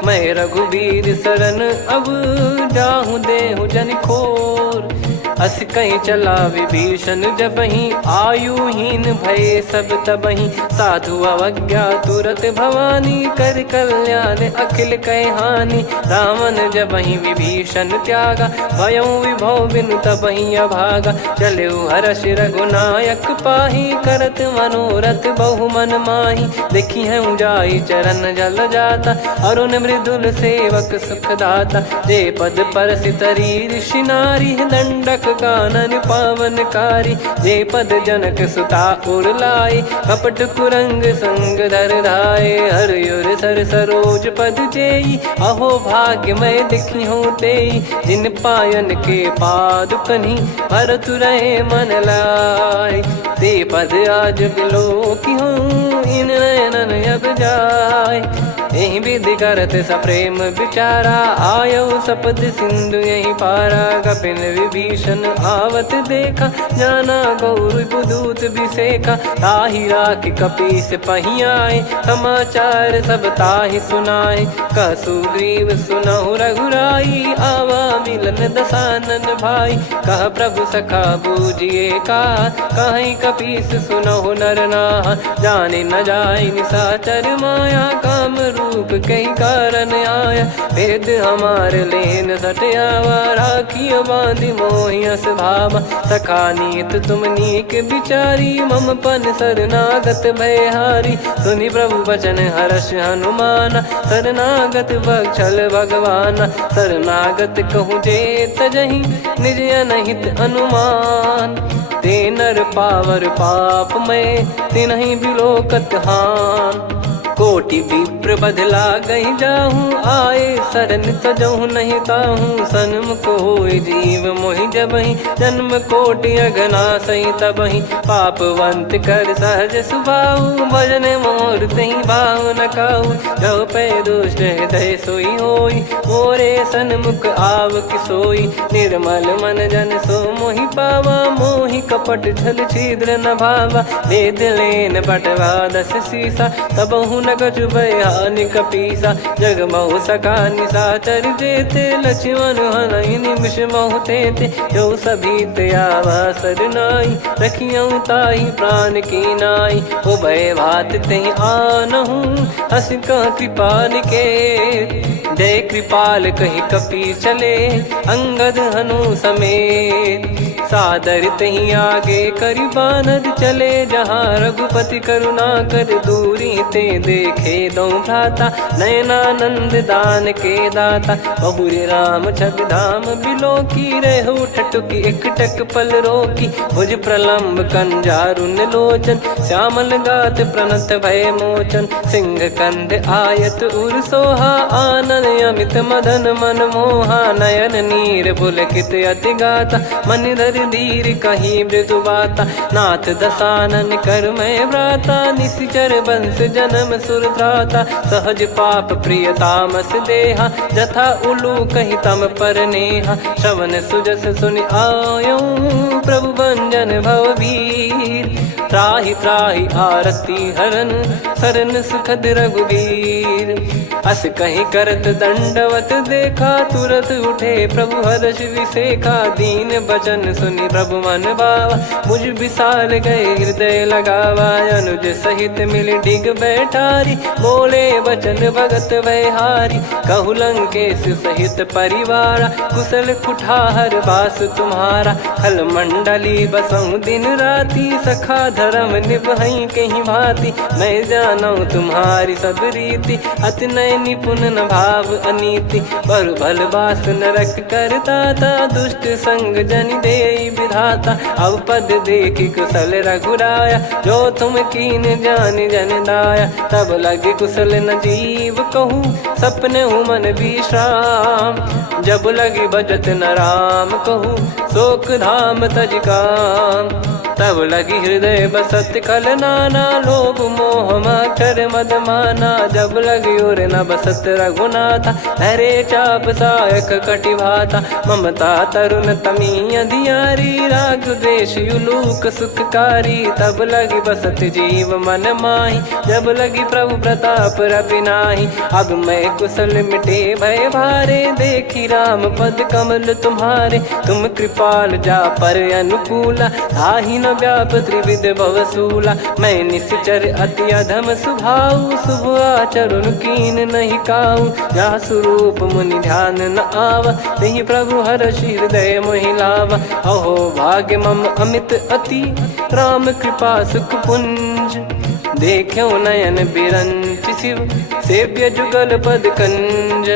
मैं रघुबीर शरण अब, जाहु देहु जन खोर। अस कहीं चला विभीषण जबहि, आयुहीन भय सब तबहि। साधु अवज्ञा तुरत भवानी, कर कल्याण अखिल कह हानि। रावण जबहि विभीषण त्यागा, भयउ विभव बिनु तबहि अभागा। चलऊ हर्ष रघुनायक पाहि, करत मनोरथ बहु मन माहि। देखी हूँ जाई चरण जल जाता, अरुण मृदुल सेवक सुख दाता। जे पद पर सितरी ऋषि नारी, दंडक कानन पावनकारी। जे पद जनक सुता उर लाई, कपट कुरंग संग धर धाये। हरियुर सर सरोज पद जेई, अहो भाग्य मैं दिखी हूँ तेई। जिन पायन के पाद कन्ही, भरत रहे मन लाय। ते पद आज बिलो की हूँ, इन नयनन अब जाय। यही विधि करत सप्रेम विचारा, आयो सपद सिंधु यही पारा। कपिन विभीषण आवत देखा, जाना गौर बुदूत बिसेखा। ताहि राखि कपीस पहियाए, समाचार सब ताहि सुनाए। कह सुग्रीव सुनहु रघुराई, आवा मिलन दसानन भाई। कह प्रभु सखा बूझिए का, कहीं कपीस सुनहु नर नाह। जाने न जाय निशाचर माया, काम रूप कई कारण आया। भेद हमार लेन सटयावा, राखियो बांधि मोहियस भावा। सखा नीत तुम नीक बिचारी, मम पन शरणागत भयहारी। सुनि प्रभु बचन हर्ष हनुमाना, शरणागत बक्षल भगवाना। शरणागत कहूँ जे तजहि, निज अनहित अनुमान। ते नर पावर पाप में, तिन्हि बिलोकत हान। कोटि विप्र बदला गई जाहूँ, आए शरण तजहु नहीं ताहूँ। सन्मुख होय जीव मोहि जबहि, जन्म कोटि अघना सही तबहि। पापवंत कर सहज सुभाऊ, भजन मोर तहि भाव न काऊ। जो पै दुष्ट हृदय सोई होई, मोरे सन्मुख आव किसोई। निर्मल मन जन सो मोहि पावा, मोहि कपट छल छिद्र न भावा। वेद लेन बटवा दस सीसा, तबहु न कछु भयानि कपीसा। जग महु सका निशाचर जेते, लक्ष्मण हनहि निमिष महु तेते। जो सभी त्यावा सरनाई, रखियऊ ताहि प्राण की नाई। उभय भात तेहि आनहु, हस कह कृपाल के। जय कृपाल कहि कपी चले, अंगद हनु समेत। सादर तही आगे करि बानर चले, जहाँ रघुपति करुणा कर दूरी ते देखे दो भ्राता। नयनानंद दान के दाता, बहुरे राम छवि धाम बिलो की। रहु ठटुकी एकटक पल रोकी, भुज प्रलम्ब कंजारुन लोचन। श्यामल गात प्रणत भय मोचन, सिंह कंध आयत उर सोहा। आनन अमित मदन मन मोहा, नयन नीर पुलकित अति गाता। मन धर धीर कहीं मृदु बाता, नाथ दसानन कर मैं व्राता। निशिचर वंश जन्म सुर त्राता, सहज पाप प्रिय तामस देहा। जथा उलू कहि तम पर नेहा, श्रवण सुजस सुनि आयो। प्रभु भंजन भव वीर, त्राहि त्राहि आरती हरन। शरण सुखद रघुवीर, अस कहीं करत दंडवत देखा। तुरत उठे प्रभु हर्ष विसेखा, दीन बचन सुनि प्रभु मन भावा। मुझ विशाल गए हृदय लगावा, अनुज सहित मिल डिग बैठारी। बोले बचन भगत भयहारी, कहु लंकेश सहित परिवारा। कुशल कुठार बास तुम्हारा, खल मंडली बसऊं दिन राती। सखा धर्म निभई कहीं भांति, मैं जानू तुम्हारी सब रीति। अति नय निपुण न भाव अनीति, पर भल बास नरक करता था। दुष्ट संग जन देई विधाता, अब पद देखी कुशल रघुराया। जो तुम कीन जान जन दाया, तब लगे कुशल न जीव कहूँ। सपने हूँ मन विश्राम, जब लगी बजत न राम कहूँ। शोक धाम तज काम, तब लगी हृदय बसत खल नाना। लोभ मोह मच्छर मद माना, जब लगी उर न बसत रघुनाथा। हरे चाप सायक कटि भाता, ममता तरुण तमी अधियारी। राग द्वेष युलूक सुखकारी, तब लगी बसत जीव मन माही। जब लगी प्रभु प्रताप रवि नाही, अब मैं कुशल मिटे भय भारे। देखी राम पद कमल तुम्हारे, तुम कृपाल जा पर अनुकूला। आही न व्याप त्रिविध भवसूला, मैं निश्चर अति अधम सुभाऊ। शुभ आचरण कीन नहीं काऊ, जहाँ स्वरूप मुनि ध्यान न आवा। नहीं प्रभु हर्ष हृदय मोहि लावा। अहो भाग्य मम अमित अति, राम कृपा सुख पुंज। देखो नयन बिरंच शिव, सेव्य जुगल पद कंज।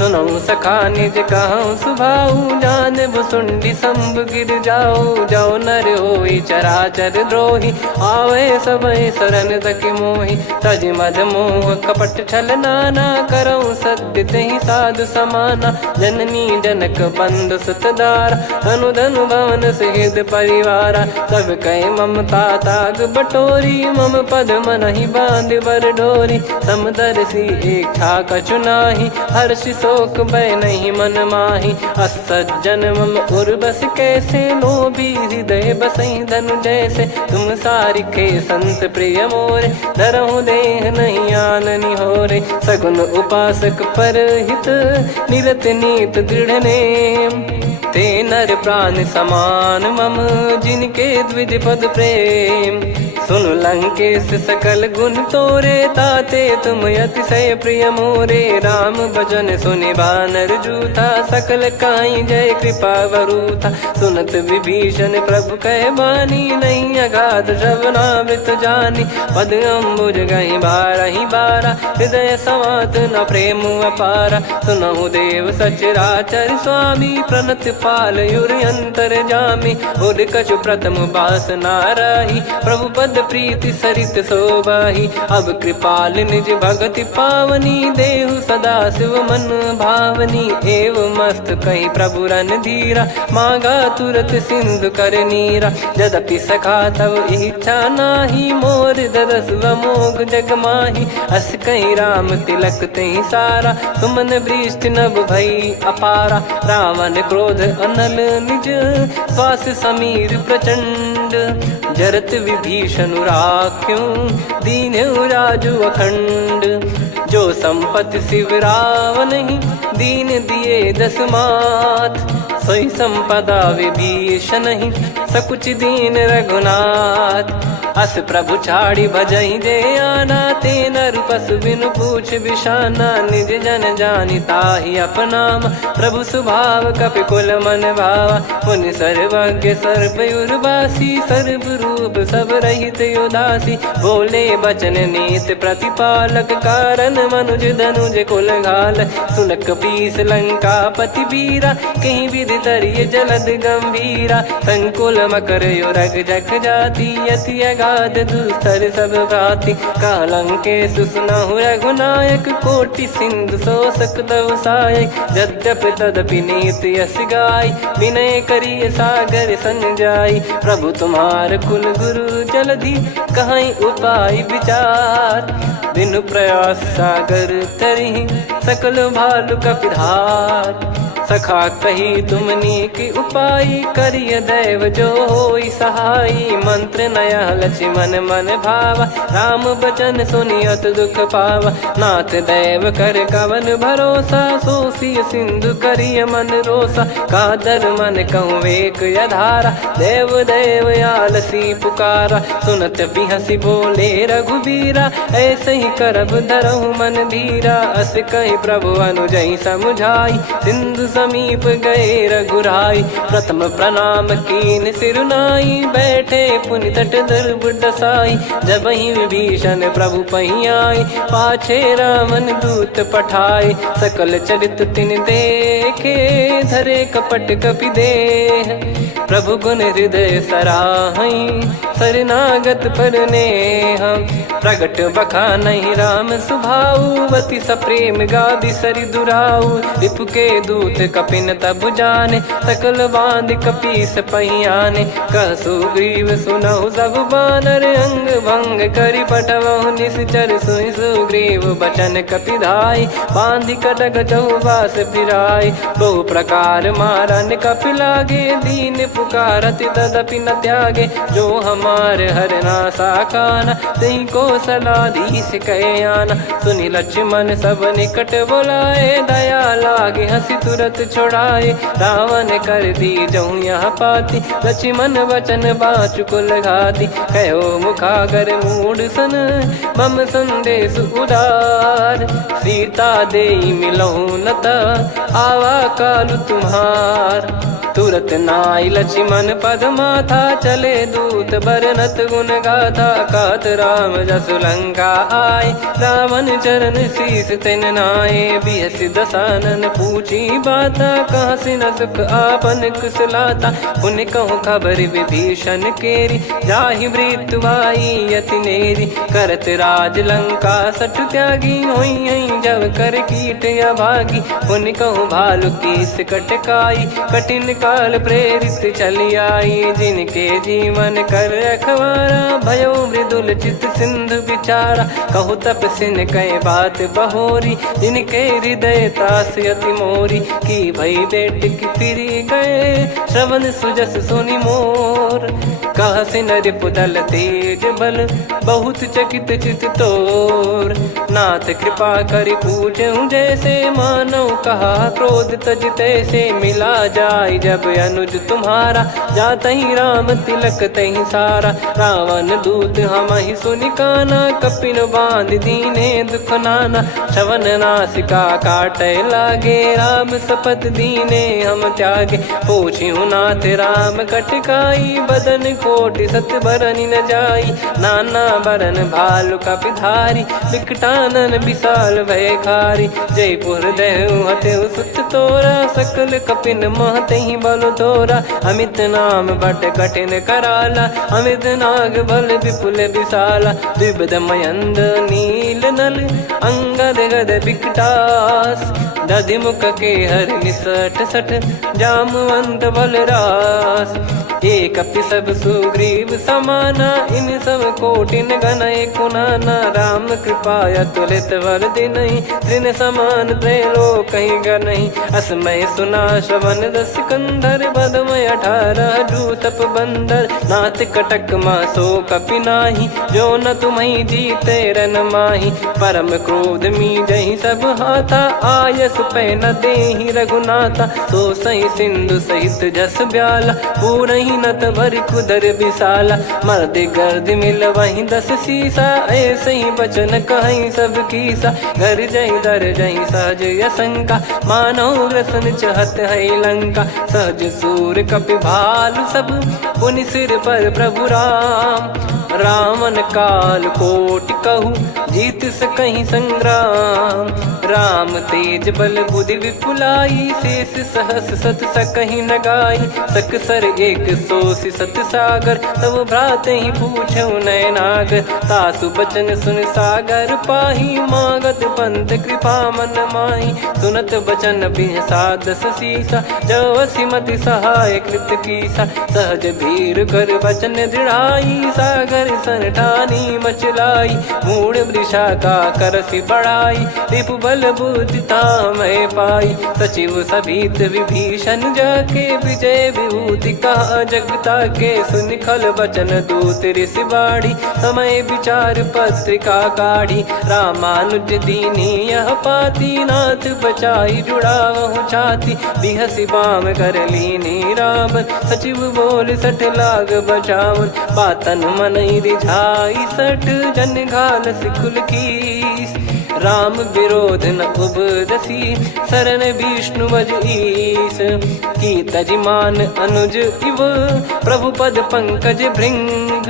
सुनऊ सखा निज कहूँ सुभाऊ जान भुसुंडी संभ गिर जाओ जाओ नर होई चराचर द्रोही आवे सबई शरण तक मोहि तज मद मोह कपट छल नाना करऊँ सत्य तेहि साधु समाना जननी जनक बंधु सुतदार धनु धनु भवन सहित परिवारा सब कहे ममता ताग बटोरी मम पद मनहि बांध बर डोरी समदर्शी इच्छा कछु नाही हर्ष शोक भय नहीं मन माही असज्जन मम उर्वश कैसे लोभी हृदय बसई धनु जैसे तुम सारिखे संत प्रिय मोरे धरहु देह नहीं आननि होरे सगुन उपासक पर हित निरत नीत दृढ़ नेम ते नर प्राण समान मम जिनके द्विज पद प्रेम सुन लंकेश सकल गुण तोरे ताते तुम अतिशय प्रिय मोरे राम भजन सुनि बानर जूथा सकल काई जय कृपा वरूथा सुनत विभीषण प्रभु कह बानी नहीं अगाध श्रवणामृत जानी पद अम्बुज गहि बारहि बारा हृदय समात न प्रेम अपारा सुनहु देव सचराचर स्वामी प्रणत पाल युर अंतर जामी उद कछु प्रथम बास नाराही प्रभु पद प्रीति सरित शोभाही अब कृपाल निज भगति पावनी देहु सदा शिव मन भावनी एव मस्त कही प्रभु रन धीरा मांगा तुरत सिंधु कर नीरा यद्यपि सखा तब इच्छा नाही मोर दरस मोग जग माही अस कहीं राम तिलक तही सारा सुमन वृष्टि नभ भई अपारा रावण क्रोध अनल निज श्वास समीर प्रचंड जरत विभीषण राख्यों दीन राजु अखंड जो संपत्ति शिव रावण ही दीन दिए दस मात सोई संपदा विभीषण ही सकुच दीन रघुनाथ अस प्रभु छाड़ी भजई जे आना ते नर पशु बिनु पूछ बिशाना निज जन जानि ताहि अपनाम प्रभु स्वभाव कपि कुल मन भावा मुनि सर्वज्ञ सर्वयुर्वासी सर्व रूप सब रहित उदासी बोले बचन नीत प्रतिपालक कारण मनुज धनुज कुल घाल सुनक पीस लंका पति बीरा कहीं विधि तरिय जलद गंभीरा संकुल मकर युरग जख जाति यति अगाध दुस्तर सब भाति कालंके सुसनहु रघुनायक कोटि सिंधु शोषक तव सहायक यद्यपि तदपि नीति यस गाय विनय करिय सागर सन जाई प्रभु तुम्हार कुल गुरु जलधि कहीं उपाय विचार बिनु प्रयास सागर तरिहि सकल भालु कपिधार सखा कही तुमनी की उपाय करिय दैव जो होई सहाई मंत्र नया लक्ष्मण मन भावा राम बचन सुनियत दुख पावा नाथ दैव कर कवन भरोसा सोसिय सिंधु करिय मन रोसा कादर मन कहूँ वेक यधारा देव देव आलसी पुकारा सुनत बिहसी बोले रघुबीरा ऐसे ही करब धरहु मन धीरा अस कही प्रभु अनुजई समुझाई सिंधु समीप गए रघुराई प्रथम प्रणाम कीन सिरुनाई बैठे पुनि तट दर्भ डसाई जब ही विभीषण प्रभु पही आई पाछे रामन दूत पठाए सकल चरित तिन देखे धरे कपट कपि देह प्रभु गुण हृदय सराहई शरणागत पर नेह प्रगट बखा नहीं राम सुभाऊ वति सप्रेम गादि सरि दुराऊ रिपु के दूत कपिन तब जाने सकल बांध कपीस पहियाने कह सुग्रीव सुनहु सब बानर अंग भंग करि पठवहु निश्चर सुनि सुग्रीव बचन कपिधाई बांधि कटक चहुबास फिराई बहु प्रकार मारन कपि लागे दीन पुकारति तदपि न त्यागे जो हमारे हरना साकाना तई को सलाधीश कहे आना सुनि लक्ष्मण सब निकट बुलाए दया लागे हंसी तुरत छुड़ाए रावण कर दी जऊँ यहाँ पाती लक्ष्मण वचन बाचु कुल घाती कहो मुखागर मूड सन मम संदेश उदार सीता देई मिलहु नता आवा कालु तुम्हार। तुरत नाई लक्ष्मण पद माथा, चले दूत बरनत गुण गाथा। कहत राम जसु लंका आए, रावण चरण शीस तिन नाये। बिहसि दसानन पूछी बाता, कहाँ से न सुख आपन कुशलाता। पुन कहूँ खबर विभीषण केरी, जाहि मृत्यु आई अति नेरी। करत राज लंका सठ त्यागी, होई जब कर कीट अभागी। पुन कहूँ भालु कीस कटकाई, कठिन काल प्रेरित चली आई। जिनके जीवन कर रखवारा, भयो मृदुल चित सिंधु विचारा। कहु तपसिन कई बात बहोरी, जिनके हृदय त्रास अति मोरी। की भई बेट की फिरी गए, श्रवण सुजस सुनि मोर। कह से नरिपुदल तेज बल, बहुत चकित चित तोर। नाथ कृपा करि पूछऊं जैसे, मानव कहा क्रोध तज तैसे। मिला जाय जब अनुज तुम्हारा, जातहि राम तिलक तहि सारा। रावण दूत हमहि सुनि काना, कपिन बांध दीने दुख नाना। श्रवण नासिका काटै लागे, राम शपथ दीने हम त्यागे। पूछिहु नाथ राम कटकाई, बदन कोटि सत बरनि न जाई। नाना बरन भालु कपिधारी, विकटानन विशाल भयखारी। जयपुर देहु हतेउ सुत तोरा, सकल कपिन महतहि बल तोरा। अमित नाम बट कठिन कराला, अमित नाग बल विपुल विशाला। द्विविध मयंद नील नल, अंगद गद विकटास। दधिमुख के हर निसठ सठ, जामवंत बलरास। एक कपि सब सुग्रीव समाना, इन सब कोटिन गणय कुनाना। राम कृपा अतुलित बल दिनहि, तृण समान त्रैलोकहि गणहि। असमय सुना श्रवण दस कंधर, बदमय 18 जूतप बंदर। नाथ कटक मासो कपि नाही, जो न तुम्हि जीते रन माही। परम क्रोध मीजहि सब हाथा, आयस पै न देहि रघुनाथा। सो सही सिंधु सहित जस ब्याला, पूरहि नत भर कुदर विशाला। मर्द गर्द मिल वहीं 10 सीसा, ऐसे ही बचन कहीं सब कीसा। घर जही दर जही सहज यसंका, मानव रसन चहत है लंका। सहज सूर कपि भालु सब, पुनि सिर पर प्रभु राम। रामन काल कोटि कहु, जीत सकहि संग्राम। राम तेज बल बुद्धि विपुलाई, शेष सहस सत सकहि न गाई। सकसर एक सोसि सत सागर, तब भ्राते ही पूछौ नयनागर। तासु बचन सुन सागर पाही, मागत पंथ कृपा मन माही। सुनत बचन बिहसा 10 सीसा, जवसि मति सहाय कृत कीसा। सहज भीर कर बचन दृढ़ाई, सागर सन ठानी मचलाई। मूढ़ वृषा का करसि बढ़ाई, रिपु बल बुद्धि तामय पाई। सचिव सभीत विभीषण जाके, विजय विभूति कहा जगता के। सुनि खल बचन दूत ऋषि बाढ़ी, समय विचार पत्रिका काढ़ी। रामानुज दीनी यह पाती, नाथ बचाई जुड़ावहु छाती। बिहसि बाम कर लीनी रावण, सचिव बोल 60 लाग बचावन। बातन मन रिझाई 60, जन घाल सिकुल कीस। राम विरोध न उपदसी, शरण विष्णु बज ईस। की तजिमान अनुज इव, प्रभु पद पंकज भृंग।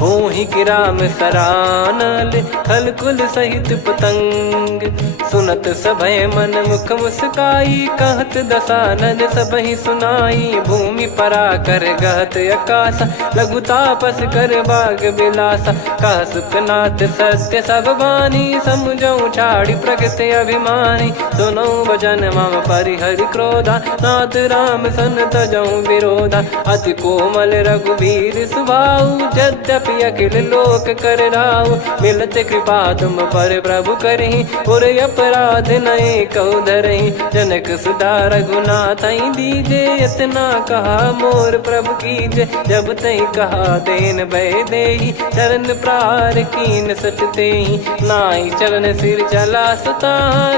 होहि कि राम सरानल, खल कुल सहित पतंग। सुनत सभय मन मुख मुस्काई, कहत दसानन सबहि सुनाई। भूमि परा कर गहत आकाशा, लघु तापस कर बाग बिलासा। कह सुखनाथ सत्य सब बानी, समुझौ छाड़ी प्रकृति अभिमानी। सुनो भजन मम परिहरि क्रोधा, नाथ राम सन तजौ विरोधा। अति कोमल रघुवीर सुभाऊ, यद्यपि अखिल लोक कर राऊ। मिलत कृपा तुम पर प्रभु करहि, और अपराध नये कहु धरहि। जनक सुधा रघुनाथ दीजे, इतना कहा मोर प्रभु कीजे। जब तई कहा देन भय देहि, चरण प्रार कीन सट तेहि। नाई चरण से सिर चला सुता,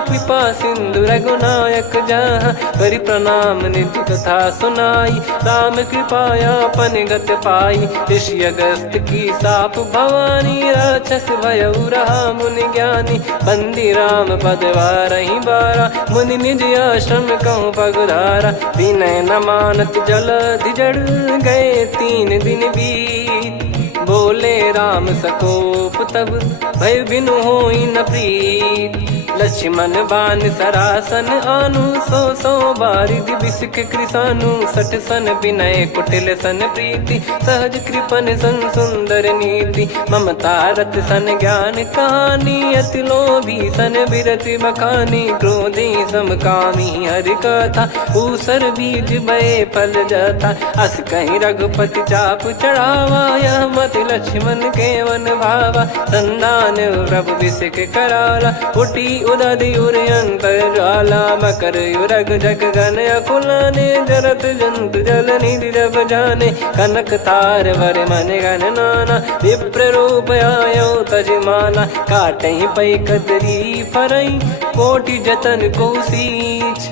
कृपा सिंधु रघुनायक जहाँ, करि प्रणाम निधि कथा सुनाई, राम कृपाया पन गत पाई, ऋषि अगस्त की साप भवानी, राक्षस भयउ रहा मुनि ज्ञानी, बंदी राम पद वारहि बारा, मुनि निज आश्रम कहूँ पगुधारा, विनय न मानत जलधि जड़ गए 3 दिन बीत, बोले राम सकोप तब भय बिनु होई न प्रीत, लक्ष्मण बान सरासन आनु, 100 बारिधि बिसिक कृसानु, 60 सन विनय कुटिल सन प्रीति, सहज कृपन सन सुंदर नीति, ममता रत सन ज्ञान कहानी, अति लोभी सन बिरति बखानी, क्रोधी समकामी हरि कथा, ऊसर बीज बये फल जथा, अस कहीं रघुपति चाप चढ़ावा, यह मत लक्ष्मण के वन भावा, संदान प्रभु बिसिक कराला, उठी उदधि उर अंतर ज्वाला, मकर युरग जग गन अकुलाने, जरत जंतु जल निधि जब जाने, कनक तार वर मन गण नाना, विप्र रूप आयो तजमाना, काटहि पै कदरी फरई, कोटि जतन को सींच,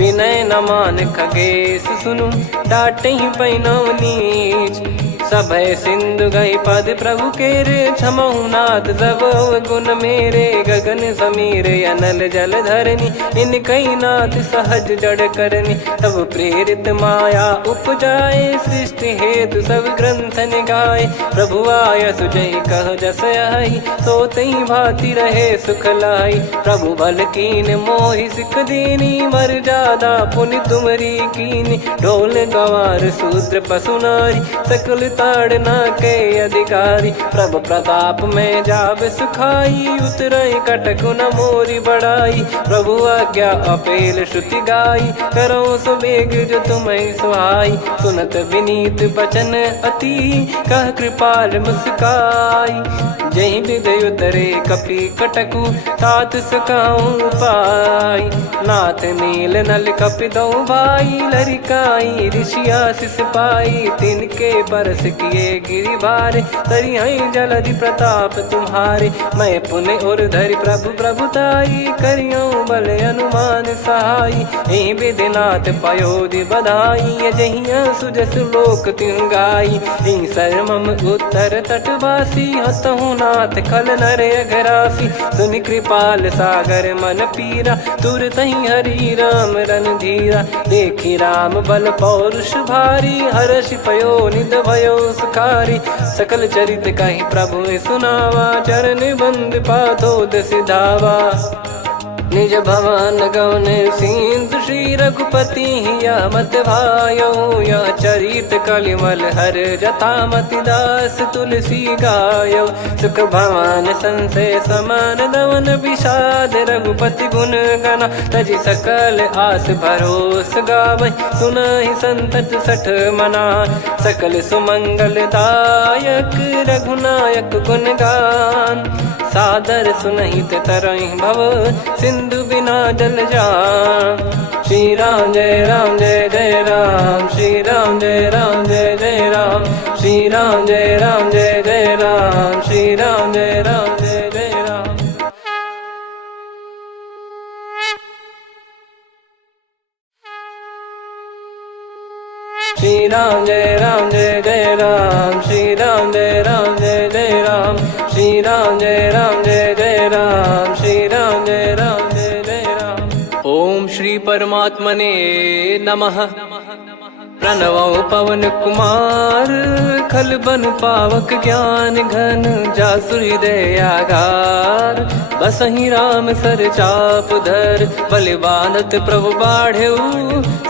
विनय न मान खगेश सुनु, डांटहि पै नव नीच, सभय सिंधु गई पद प्रभु केरे, क्षमहु नाथ सब गुण मेरे, गगन समीरे अनल जल धरनी, इन कई नाथ सहज जड़ करनी, तब प्रेरित माया उपजाए, सृष्टि हेतु सब ग्रंथ निगाए, प्रभु आय सुजई कह जस आई, सोतई भांति रहे सुख लाई, प्रभु बल कीन मोहि सिख दीनी, मर्यादा पुनि तुमरी कीनी, ढोल गवार शूद्र पशु नारी, सकल ताड़ना के अधिकारी, प्रभु प्रताप में जाब सुखाई, उतरई कटक न मोरी बढ़ाई, प्रभु आज्ञा अपेल श्रुति गाई, करो सुबेग जो तुम्हें सुहाई, सुनत विनीत बचन अति, कह कृपाल मुस्काई, जहि विदय उतरे कपि कटकु, तात सकाऊं पाई, नाथ नील नल कपि दो भाई, लरिकाई ऋषि आशीष पाई, तिनके परस किए गिरि भारे, तरिहै जलधि प्रताप तुम्हारे, मैं पुण्य और धरि प्रभु प्रभुताई, करियौ बल अनुमान सहाई, एहि विधिनाथ पयोधि बधाई, जहिया सुजस लोक तिहुँ गाई, एहि सरमम उत्तर तटवासी, हतहु नाथ खल नर अघरासी, सुनि कृपाल सागर मन पीरा, तुरतहि हरि राम रणधीरा, देखि राम बल पौरुष भारी, हर्षि पयो निध भयो सुखारी, सकल चरित कहि प्रभु सुनावा, चरण बंद पादोद सिधावा, निज भवन गौन सिंधु श्री रघुपति हिया मत भायो, या चरित कलिमल हर जथा मति दास तुलसी गायो, सुख भवन संशय समान दवन विषाद, रघुपति गुण गना तजि सकल आस भरोस गावै, सुनहि संतत सठ मना, सकल सुमंगल दायक रघुनायक गुण गान, सादर सुनहित तरहि भव सिंधु बिना जल जान, श्री राम जय राम जय जय राम, श्री राम जय राम जय जय राम, श्री राम जय राम जय जय राम, श्री राम जय राम जय जय राम। श्री राम जय राम जय जय राम, श्री राम जय राम जय जय राम, श्री राम जय राम जय जय राम, श्री राम जय राम जय जय राम। ओम श्री परमात्मने नमः। प्रणवौ पवन कुमार, खल बन पावक ज्ञान घन, जासु हृदय आगार, बसहि राम सर चाप धर, बलि बांधत प्रभु बाढ़ेउ,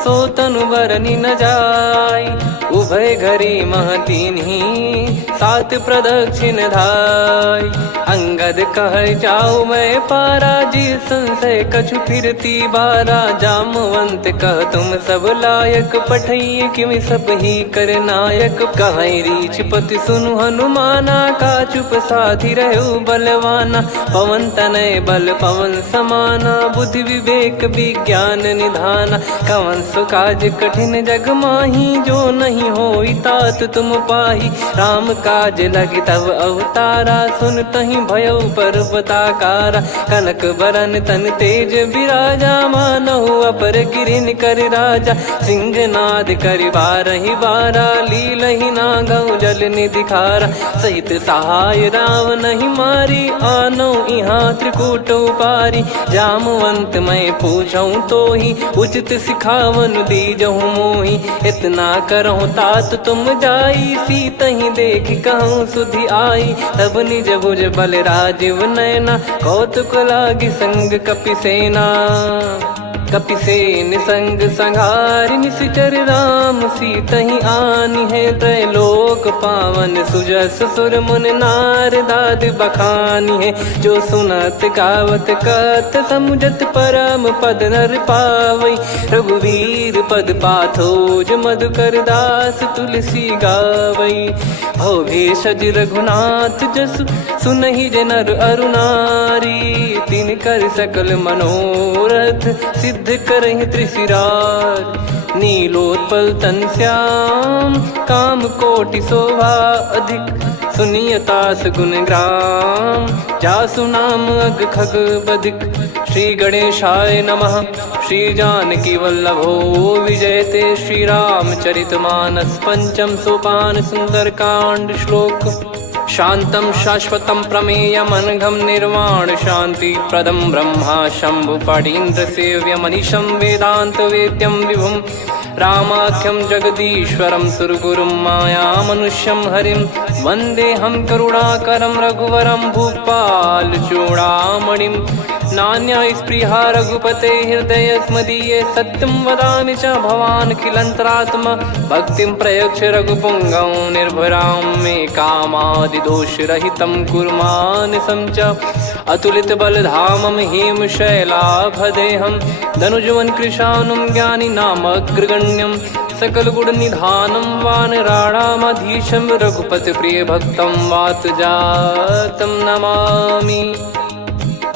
सो तनु बरनि न जाय, उभय घरी मह दीन्ही, सात प्रदक्षिण धाय, अंगद कह जाऊ मैं पारा, जी संशय कछु फिरती बारा, जामवंत कह तुम सब लायक, पठैया किमि सब ही कर नायक। कहीं रीछ पति सुनु हनुमाना, का चुप साधि रहु बलवाना। पवन तनय बल पवन समाना, बुद्धि विवेक विज्ञान निधाना। कवन सो काज कठिन जग माही, जो नहीं होई तात तुम पाही। राम काज लगी तब अवतारा, सुन तहि भयउ पर्वताकारा। कनक बरन तन तेज बिराजा, मानहु अपर गिरिन कर राजा। सिंहनाद करि बारहि बारा, लीलहि नागौ जल निधि खारा। सहित सहाय राम नहीं मारी, आनो इहाँ त्रिकूट उपारी। जामवंत मैं पूछऊँ तोहि, उचित सिखावन दीजहु मोहि। इतना करहु तात तुम जाई, सीतहि देख कहूँ सुधि आई। तब निज भुज बल राजीव नयना, कौतुक लागी संग कपिसेना। कपिसेन संग संघारि निशिचर राम, सीतहि आनि है त्रैलोक पावन। सुजस सुर मुन नार दाद बखानी है, जो सुनत गावत कथ समुझत परम पद नर पावई। रघुवीर पद पाथोज मधुकर दास तुलसी गावई। भव भेषज रघुनाथ जसु, सुनहि जे नर अरु नारी। तिन कर सकल मनोरथ, सिद्ध करहि त्रिशिरार। नीलोत्पल तन श्याम, काम कोटि शोभा अधिक। सुनियतास गुण ग्राम, जासु नाम अग खग बधिक। श्री गणेशाय नमः। श्री जानकी वल्लभो विजयते, श्री रामचरित मानस पंचम सोपान सुंदरकांड श्लोक। शांतं शाश्वतं प्रमेयमनघं निर्वाण शांति प्रदं ब्रह्मा शंभु फणीन्द्र सेव्य मनीषं वेदांत वेद्यं विभुं। रामाख्यं जगदीश्वरं सुरगुरुं माया मनुष्यं हरिं। वन्देऽहं करुणाकरं रघुवरं भूपाल चूडामणिं। नान्या स्पृहा रघुपते हृदय स्मदीये, सत्यं वदामि च भवान् खिलन्तरात्मा। भक्तिं प्रयच्छ रघुपुङ्गं निर्भरां मे कामादिदोषरहितं कुर्मानसं च। अतुलित बलधामं हेमशैलाभदेहं, धनुजवन कृशानुं ज्ञानिनामग्रगण्यं। सकल गुण निधानं वानराणामधीशं, रघुपति प्रिय भक्तं वात जातं नमामि।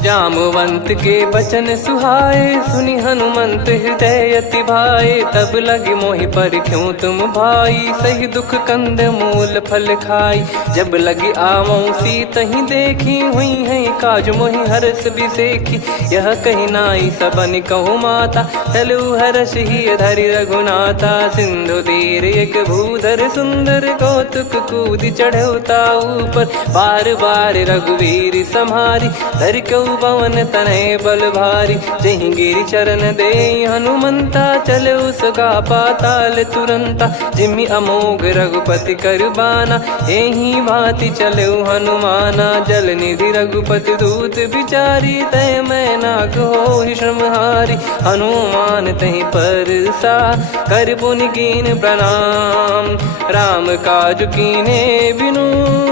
जामवंत के बचन सुहाए, सुनि हनुमंत हृदय अति भाए। तब लगे मोहि परख्यूं तुम भाई, सही दुख कंद मूल फल खाई। जब लगी आवऊं सीतहि देखी, हुई है काज मोहि हरस बिसेखी। यह कही नाई सबन कहूँ माता, चलू हरष ही धरि रघुनाथा। सिंधु तीर एक भूधर सुंदर, कौतुक कूद चढ़ौता ऊपर। बार बार रघुवीर सम्हारी, धरि कऊ पवन तनय बल भारी। जहि गिरि चरण दे हनुमंता, चले उसका पाताल तुरंता। जिमि अमोघ रघुपति करबाना, एहि भांति चले हनुमाना। जल निधि रघुपति दूत बिचारी, तय मैं नाग होहि श्रमहारी। हनुमान तहि परसा, कर पुनि कीन प्रणाम। राम काज कीने बिनु,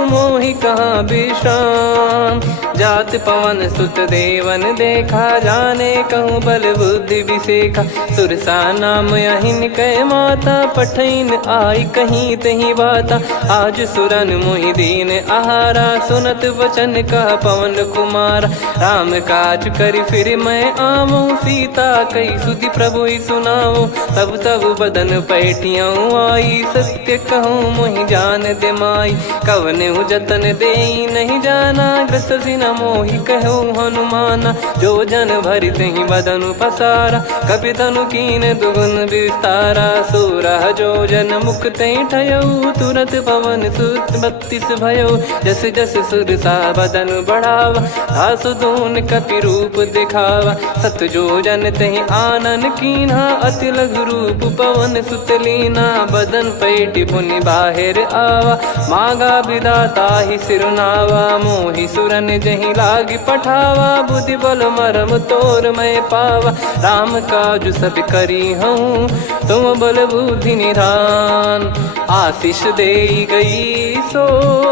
मोहि कहाँ विश्राम। जात पवन सुत देवन देखा, जाने कहूँ बल बुद्धि विसेखा। सुरसा नाम अहिन कै माता, पठैन आई कहीं तही बाता। आज सुरन मोहि दीन आहारा, सुनत वचन कह पवन कुमारा। राम काज करि फिर मैं आवऊं, सीता कई सुधि प्रभु ही सुनाऊं। तब तब बदन पैठियाँ आई, सत्य कहूँ मोहि जान दे माई। कवने जतन देई नहीं जाना, ग्रसि न मोहि कहूँ हनुमाना। जो जन भरि तहि बदनु पसारा, कपि तनु कीन दुगुन विस्तारा। सूरह जो जन मुख तहि ठयऊ, तुरत पवन सुत 32 भयऊ। जस जस सुरसा बदन बढ़ावा, आसु दून कपि रूप दिखावा। सत जो जन तहि आनन कीन्हा, अति लघु रूप पवन सुत लीना। बदन पैठि पुनि बाहिर आवा, मांगा विधाता ही सिरुनावा। मोहि सुरन जहि लागी पठावा, बुद्धि बल मरम तोर मैं पावा। राम काज सब करी हूँ, तुम बल बुद्धि निधान। आशीष दे गई सो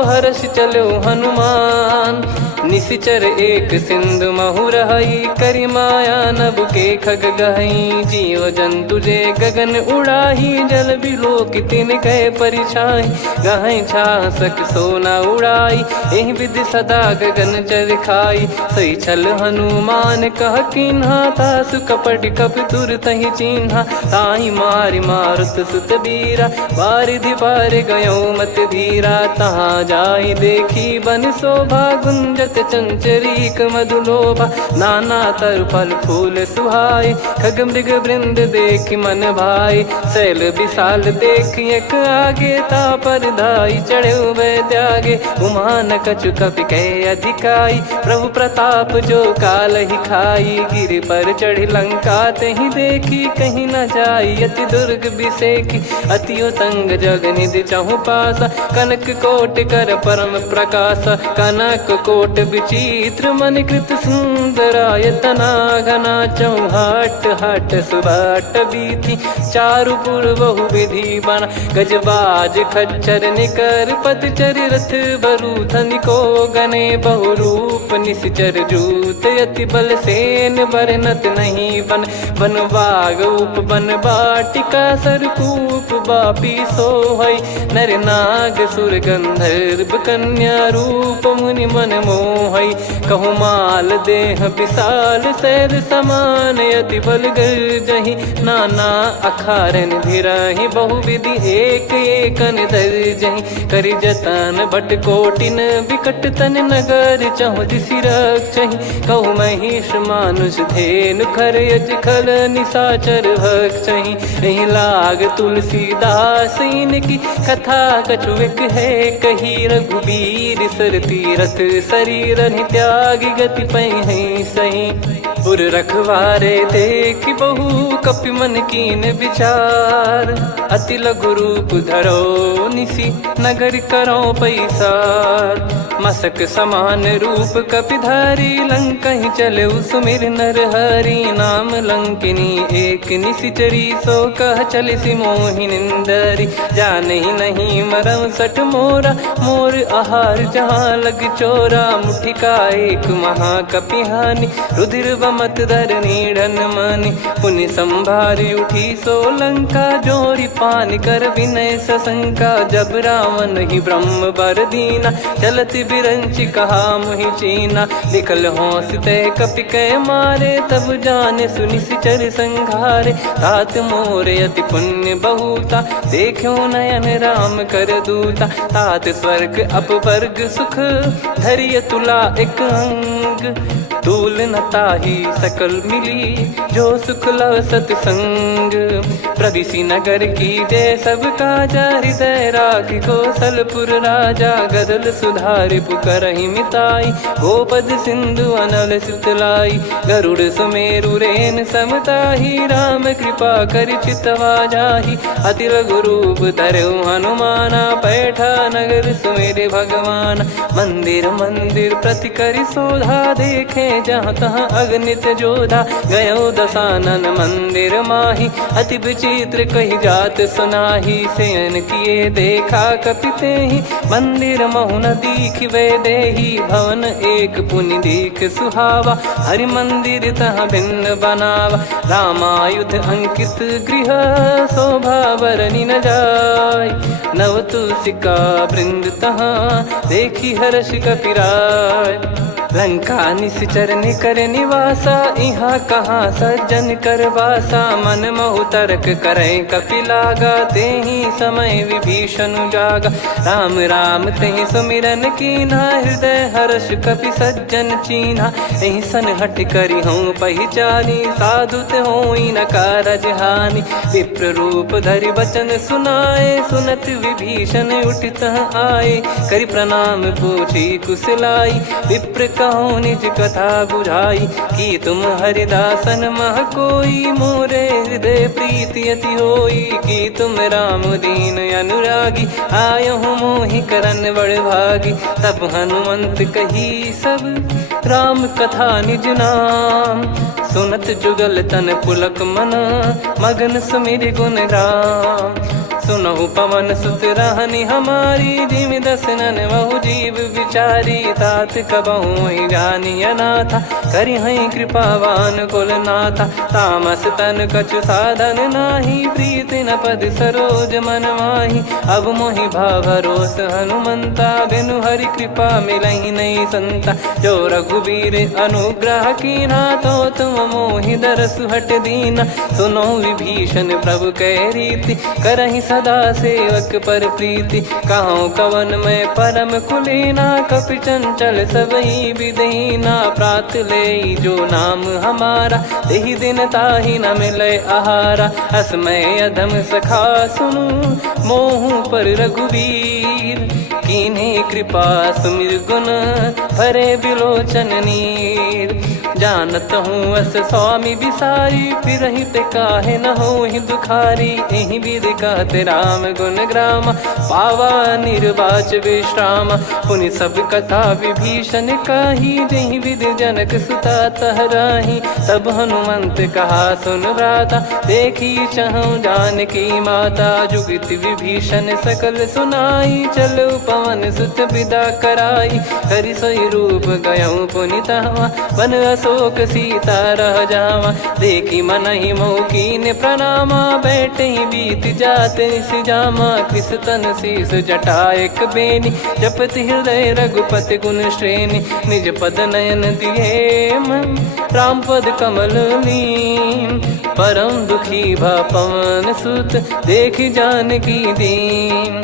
हर्ष चलो हनुमान, निसिचर एक सिंधु महु रहई, करी माया नभ के खग गहई। जीव जंतु जे गगन उड़ाही, जल बिलोक तिन गए परिछाई। गहई छासक सोना उड़ाई, एहि विधि सदा गगन चर खाई। सही छल हनुमान कह कीन्हा, तासु कपट कप तुर तहि चिन्हा। ताहि मारि मारुत सुत बीरा, बारिधि पार गयो मत धीरा। तहाँ जाई देखी बन शोभा, गुंजत चंचरीक मधुलोभा। नाना तरु फल फूल सुहाई, खग मृग वृंद देख मन भाई। शैल विशाल देख एक आगे, तापर धाई चढ़े वै त्यागे। उमा न कछु कपि कह अधिकाई, प्रभु प्रताप जो काल ही खाई। गिर पर चढ़ी लंका तहि देखी, कहीं न जाई अति दुर्ग बिसेकी। अति उतंग जग निधि चहु पासा, कनक कोट कर परम प्रकाश। कनक कोट विचित्र मन कृत सुंदरायतना घना। चौहाट हाट सुबाट बीथी, चारु पुर बहु विधि बना। गजबाज खच्चर निकर पतचर, रथ बरु धनिको गने। बहु रूप निश्चर जूत, अति बल सेन बरनत नहीं बन। बन बाग उप बन बाटिका, सरकूप बापी सोहई। नर नाग सुर गंधर्व कन्या, रूप मुनि मन मोहई। कहु माल देह विशाल, शैल समान अति बल गर्जहि। नाना अखारन भिरहि, बहु विधि एक एकन दर्जहि। करि जतन भट कोटिन, विकट तन नगर चहु दिसि रक्षहि। कहु महिष मानुष धेनु, खर यज खल निशाचर भक्षहि। एहि लाग तुलसीदास इनकी, कथा कछु एक है कही। रघुबीर सर तीरथ शरीर, त्यागी गति पहि सही। पुर रखवारे देख बहु, कपि मन कीन विचार। अति लघु रूप धरो निसी, नगर करो पैसार। मसक समान रूप कपिधारी, लंकहि चले सुमिर नर हरि। नाम लंकिनी एक निशिचरी, सो कह चलिसि मोहि निंदरी। जानहि नहीं मरम सठ मोरा, मोर आहार जहाँ लग चोरा। मुठिका एक महाकपिहानि, रुधिर बमत धरनी ढन मानि। पुनि संभारी उठी सो लंका, जोरी पान कर विनय सशंका। जब रावण ही ब्रह्म बर दीना, चलत बिरंचि कहा मुहि चीना। निकल होंस तय कपि कै मारे, तब जाने सुनि सिचर संघारे। तात मोरे अति पुण्य बहुता, देखो नयन राम कर दूता। तात स्वर्ग अपवर्ग सुख, धरिय तुला एक अंग। तूल न ताहि सकल मिली, जो सुख लव सतसंग। प्रविशि नगर की जय सब काजा, हृदय राखि कौशलपुर राजा। गदल सुधारि पुकारहि मिताई, गोपद सिंधु अनल सितलाई। गरुड़ सुमेरु रेन समताहि, राम कृपा करि चितवा जाहि। अति लघु रूप धरऊ हनुमाना, पैठा नगर सुमेरे भगवान। मंदिर मंदिर प्रति करि शोधा, देखे जहाँ तहाँ अगणित जोधा। गयो दशानन मंदिर माही, अति विचित्र कही जात सुनाही। शयन किए देखा कपितेहि, मंदिर महु न दीखिबे देहि। भवन एक पुनि दीख सुहावा, हरि मंदिर तहाँ भिन्न बनावा। रामायुध अंकित गृह, शोभा बरनि न जाय। नव तुलसी का वृंद तहाँ, देखी हर्ष कपिराय। लंका निश्चर निकर निवासा, इहाँ कहाँ सज्जन कर वासा। मन महु तर्क करै कपिलागा, तेहि समय विभीषण जागा। राम राम तेहि सुमिरन कीन्हा, हृदय हर्ष कपि सज्जन चीन्हा। एहि सन हट करि हूँ पहिचानी, साधु ते होई न कारज हानि। विप्र रूप धरि वचन सुनाए, सुनत विभीषण उठित आए। करि प्रणाम पूछी कुशलाई, विप्र कहो निज कथा बुझाई। कि तुम हरिदासन मह कोई, मोरे हृदय प्रीति अति होई। कि तुम राम दीन अनुरागी, आयहु मोहि करन बड़ भागी। तब हनुमंत कही सब, राम कथा निज नाम। सुनत जुगल तन पुलक मना, मगन सुमिर गुण राम। सुनहु पवन सुत रहनी हमारी, जिमि दसनन बहु जीव विचारी। तात कबहु ही जानी अनाथा, करि हई कृपावान कुल नाथा। तामस तन कछु साधन नाही, प्रीति न पद सरोज मन माही। अब मोहि भाव भरोस हनुमंता, बिनु हरि कृपा मिलहि नहीं संता। जो रघुबीर अनुग्रह कीना, तो तुम मोहि दरसु हट दीना। सुनो विभीषण प्रभु कह रीति, करहि सदा सेवक पर प्रीति। कहूँ कवन में परम कुलीना, कपि चंचल सबहि विदहीना। प्रात ले जो नाम हमारा, तेहि दिन ताहि न मिले आहारा। असमय अधम सखा सुनु, मोहु पर रघुवीर। कीन्ही कृपा सुमिर गुण, भरे बिलोचन नीर। जानत हूँ अस स्वामी बिसारी, फिरहि ते काहे न होहि दुखारी। एहि विधि कहते राम गुण ग्राम, पावा निर्वाच विश्राम। पुनि सब कथा विभीषण कही, जेहि विधि जनक सुता तहराही। तब हनुमंत कहा सुन भ्राता, देखी चहु जानकी माता। जुगति विभीषण सकल सुनाई, चलो पवन सुत विदा कराई। करि सोई रूप गयऊँ पुनि तहवा, वन अशोक सीता रह जावा। देखी मनहि मोह कीन्ह प्रणामा, बैठे बीत जात निस जामा। कृस तन शीस जटा एक बेनी, जपति हृदय रघुपति गुण श्रेणी। निज पद नयन दिए मन, राम पद कमल लीन। परम दुखी भा पवन सुत, देखि जानकी दीन।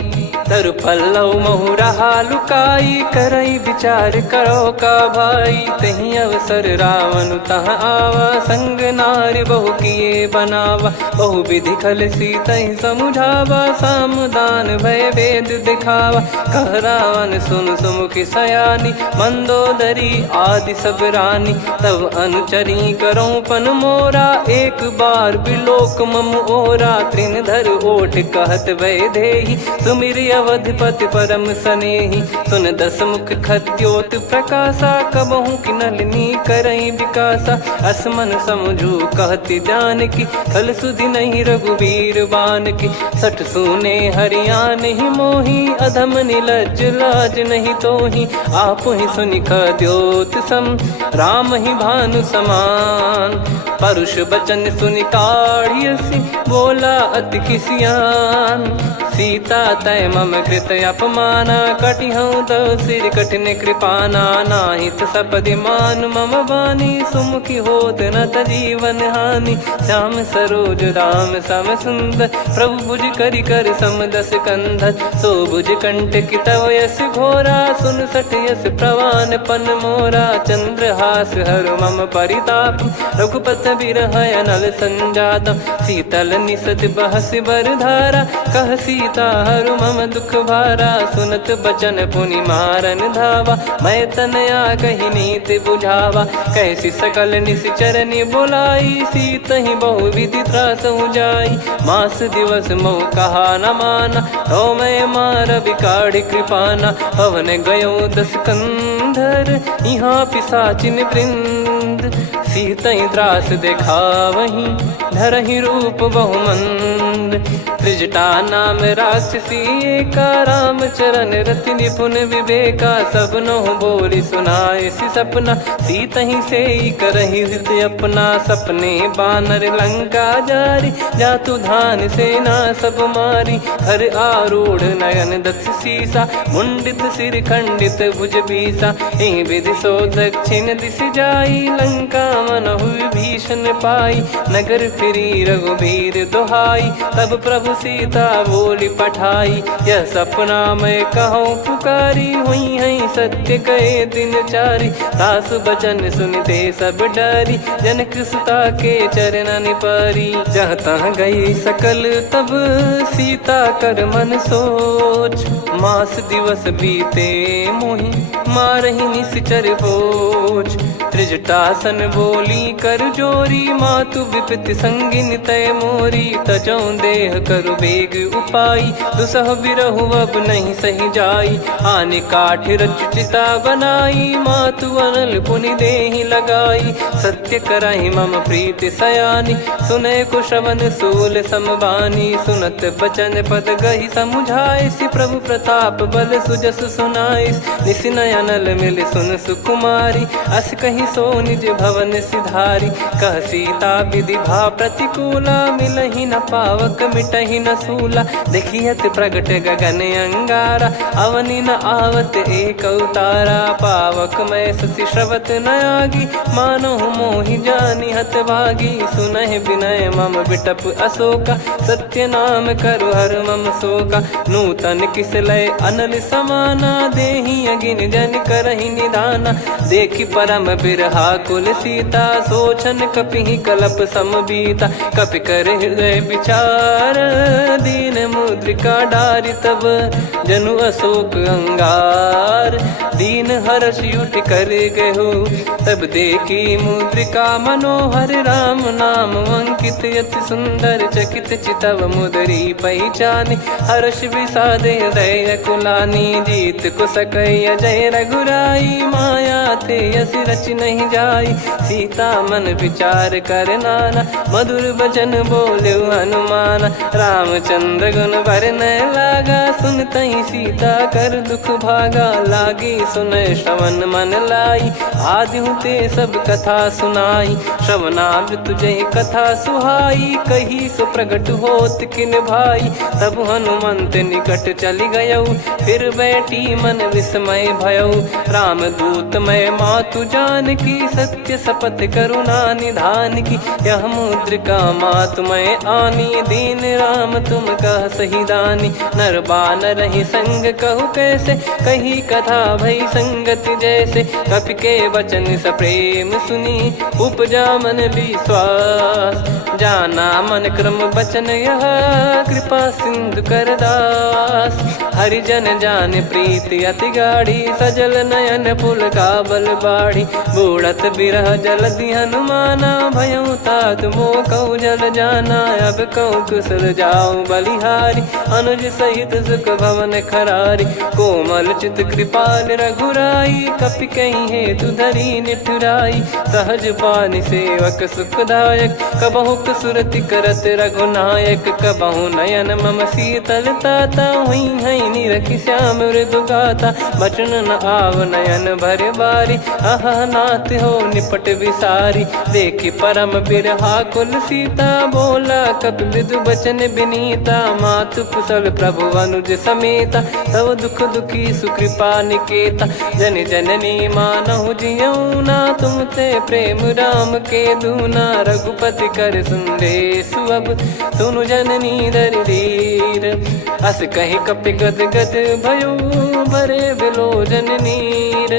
तरु पल्लव महु रहा लुकाई, करई विचार करो का भाई। तही अवसर रावण तहाँ आवा, संग नारी बहु किए बनावा। बहु विधि खल सीतहि समुझावा, सामदान भय वेद दिखावा। कह रावण सुन सुमुखी सयानी, मंदोदरी आदि सब रानी। तब अनुचरी करो पन मोरा, एक बार बिलोक मम ओरा। तृण धर ओठ कहत भय देहि, सुमिर अवधिपति परम सनेहि। सुन दस मुख खद्योत प्रकाशा, कबहु की नलिनी करई विकासा। असमन समझू कहति जानकी, खल सुधि नहीं रघुबीर बान की। सठ सुने हरियाण ही मोही, अधम निलज लाज नहीं तोही। आप ही सुनि खद्योत सम, राम ही भानु समान। परुष बचन सुनि काढ़ियसि, बोला अति किसियान। सीता तय मम कृत अपमाना, कटिहऊँ तो सिर कठिन कृपाना। नाहित सपदि मान मम बानी, सुमुखी होत न जीवन हानि। श्याम सरोज राम सम सुंदर, प्रभु भुज करि कर सम दस कंधर। सो भुज कंठ की तव यस घोरा, सुन सठ यस प्रवान पन मोरा। चंद्रहास हर मम परिताप, रघुपत बिरह अनल संजात। शीतल निसत बहस बर धारा, कह सीता हरु मम दुख भारा। सुनत बचन पुनि मारन धावा, मैं तनया कही नीति बुझावा। कैसी सकल निश्चरनि बुलाई, सीतहि बहु विधि त्रासहु जाई। मास दिवस मोह कहा न माना, तो मैं मार बिकाढ़ि कृपाना। पवन गयो दस कंधर, यहाँ पिशाचिन वृंद। सीतहि त्रास देखावहीं, धरहि रूप बहुमंद। त्रिजटा नाम राक्षसी एका, राम चरण रति निपुण विवेका। सब नोह बोली सुनाए सि सपना, सीतहि सेई करहि हित अपना। सपने बानर लंका जारी, जातु धान सेना सब मारी। हर आरूढ़ नयन दस सीसा, मुंडित सिर खंडित भुज बीसा। एहि विधि सो दक्षिण दिश जाई, लंका मनहु विभीषण पाई। नगर फिरी रघुबीर दुहाई, तब प्रभु सीता बोली पठाई। यह सपना मैं कहूँ पुकारी, हुई है सत्य कहे दिन चारी। सास बचन सुनते सब डरी, जनक सुता के चरण परी। जहाँ तहाँ गई सकल तब सीता कर मन सोच, मास दिवस बीते मोहि मारहि निश्चर बोझ। त्रिजटासन बोली कर जोरी, मातु विपत्ति संगिन तय मोरी। तजौ देह करु बेग उपाई, दुसह बिरहु अब नहीं सही जाई। आने काठ रच चिता बनाई, मातु अनल पुनि देहि लगाई। सत्य करहि मम प्रीति सयानी, सुने को श्रवण सूल समबानी। सुनत बचन पद गहि समुझाइस, प्रभु प्रताप बल सुजस सुनाइस। निस नयनल मिल सुन सुकुमारी, अस कहि सो निज भवन सिधारी। कह सीता विधि भा प्रतिकूला, मिलहि न पावक मिटहि न सूला। देखियत प्रगट गगन अंगारा, अवनि न आवत एक अवतारा। पावक मैं ससि श्रवत न आगी, मानो मोहि जानि हत भागी। सुनहि विनय मम बिटप अशोका, सत्य नाम करु हर मम शोका। नूतन किस लय अनल समाना, देहि अगिन जन करहि निदाना। देखि परम बिरहा कुल सीता, सोचन कपिहि कलप समबीता। कपि कर हृदय विचार, दीन मुद्रिका डारि तब। जनु अशोक अंगार, दीन हर्ष उठ कर गहु। तब देखी मुद्रिका मनोहर, राम नाम अंकित अति सुंदर। चकित चितव मुदरी पहचानी, हर्ष विषाद हृदय कुलानी। जीत को सकय जय रघुराई, माया थे यस रच नहीं जाई। सीता मन विचार कर नाना, मधुर बचन बोले हनुमान। रामचंद्र गुण बरनय लागा, सुनतहि सीता कर दुख भागा। लागी सुनय श्रवण मन लाई, आदिहु ते सब कथा सुनाई। श्रवणामृत जय कथा सुहाई, कही सो प्रगट होत किन भाई। तब हनुमंत निकट चली गयौ, फिर बैठी मन विस्मय भयौ। राम दूत मैं मातु जानकी, सत्य शपथ करुणा निधान की। यह मुद्रिका मातु मैं आनी, दीन राम तुम कह सही दानी। नर बानर ही संग कहु कैसे, कही कथा भई संगति जैसे। कपि के वचन सप्रेम सुनी, उपजा मन विश्वास। जाना मन क्रम बचन यह, कृपा सिंधु कर दास। हरिजन जान प्रीति अति गाढ़ी, सजल नयन पुल काबल बाढ़ी। बूढ़त बिरह जलधि हनुमाना, भयउ तात मोह कहु जल जाना। अब कहु कुशल जाऊ बलिहारी, अनुज सहित सुख भवन खरारी। कोमल चित कृपाल रघुराई, कपि कहीं हेतु धरी निठुराई। सहज बानी सेवक सुखदायक, कबहु सुरति करत रघुनायक। कबहु नयन मम शीतल ताता, हुई हई निरखि श्याम मृदु गाता। बचन न आव नयन भर बारी, अह नाथ हो निपट विसारी। देखि परम बिरहा कुल सीता, बोला कपि मृदु बचन बिनीता। मातु कुशल प्रभु अनुज समेता, तव दुख दुखी सुकृपा निकेता। जन जननी मानहु जियऊ ना, तुम ते प्रेम राम के दूना। रघुपति कर सुंदेशु अब, सुनु जननी दर धीर। अस कहि कपि गद गद भयो, भरे बिलोचन नीर।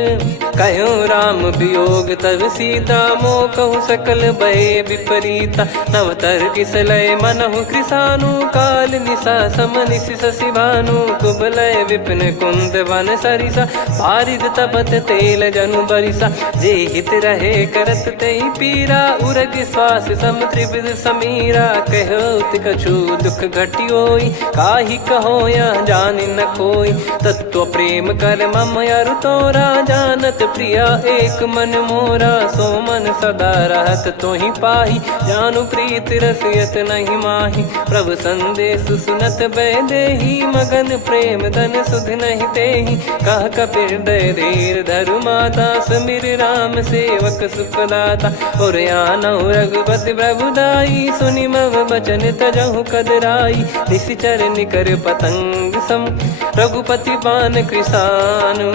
कहूँ राम वियोग तब सीता, मोह कहूँ सकल भय विपरीता। नवतर किसलय मनहु कृसानु, काल निशा सम निशि शशि भानु। कुबलय विपिन कुंद वन सरिसा, पारिद तपत तेल जनु बरिसा। जे हित रहे करत तेहि पीरा, उरग श्वास सम त्रिविध समीरा। कहत कछु दुख घटियोई, काहि कहो या जानि न कोई। तत्व प्रेम कर मम अरु तोरा, जानत प्रिया एक मन मोरा। सो मन सदा रहत तोहि पाही, जानु प्रीति रसियत नहीं माही। प्रभु संदेश सुनत बैदेही, मगन प्रेम धन सुध नहीं तेहि। कह कपि हृदय धीर धरु माता, समीर राम सेवक सुखदाता। और आनहु रघुपति प्रभु दाई, सुनि मव बचन तजहु कदराई। निशिचर निकर पतंग सम, रघुपति पान कृसानु।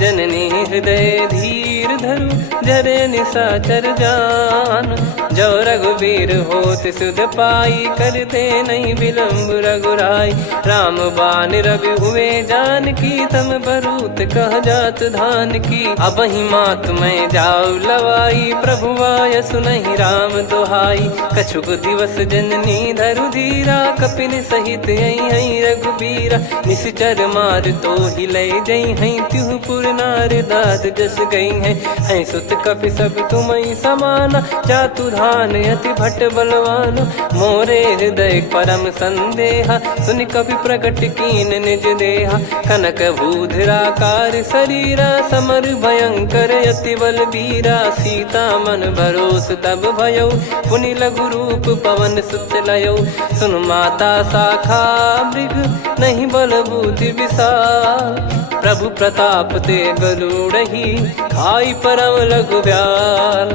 जननी हृदय धीर धरु, जरे निशाचर जान। जो रघुवीर होत सुध पाई, करते नहीं विलम्ब रघुराई। राम बान रवि हुए जानकी, तम बरूत कह जात धान की। अब ही मात मैं जाऊ लवाई, प्रभु आय सुनहि राम दोहाई। कछुक दिवस जननी धरु धीरा, कपिन सहित यही रघुबीरा। निश्चर नर मार तो ही ले जई हैं त्यों पुर नार दाद जस गई हैं सुत कपि सब तुम समाना जातु धान अति भट बलवान मोरे हृदय परम संदेहा सुन कपि प्रकट कीन निज देहा कनक भूधराकार शरीरा समर भयंकर अति बल बीरा सीता मन भरोस तब भयो पुनि लघु रूप पवन सुत लयो सुन माता शाखा मृग नहीं बल बुद्धि विशाल प्रभु प्रताप ते गरुड़हि खाई परम लघु ब्याल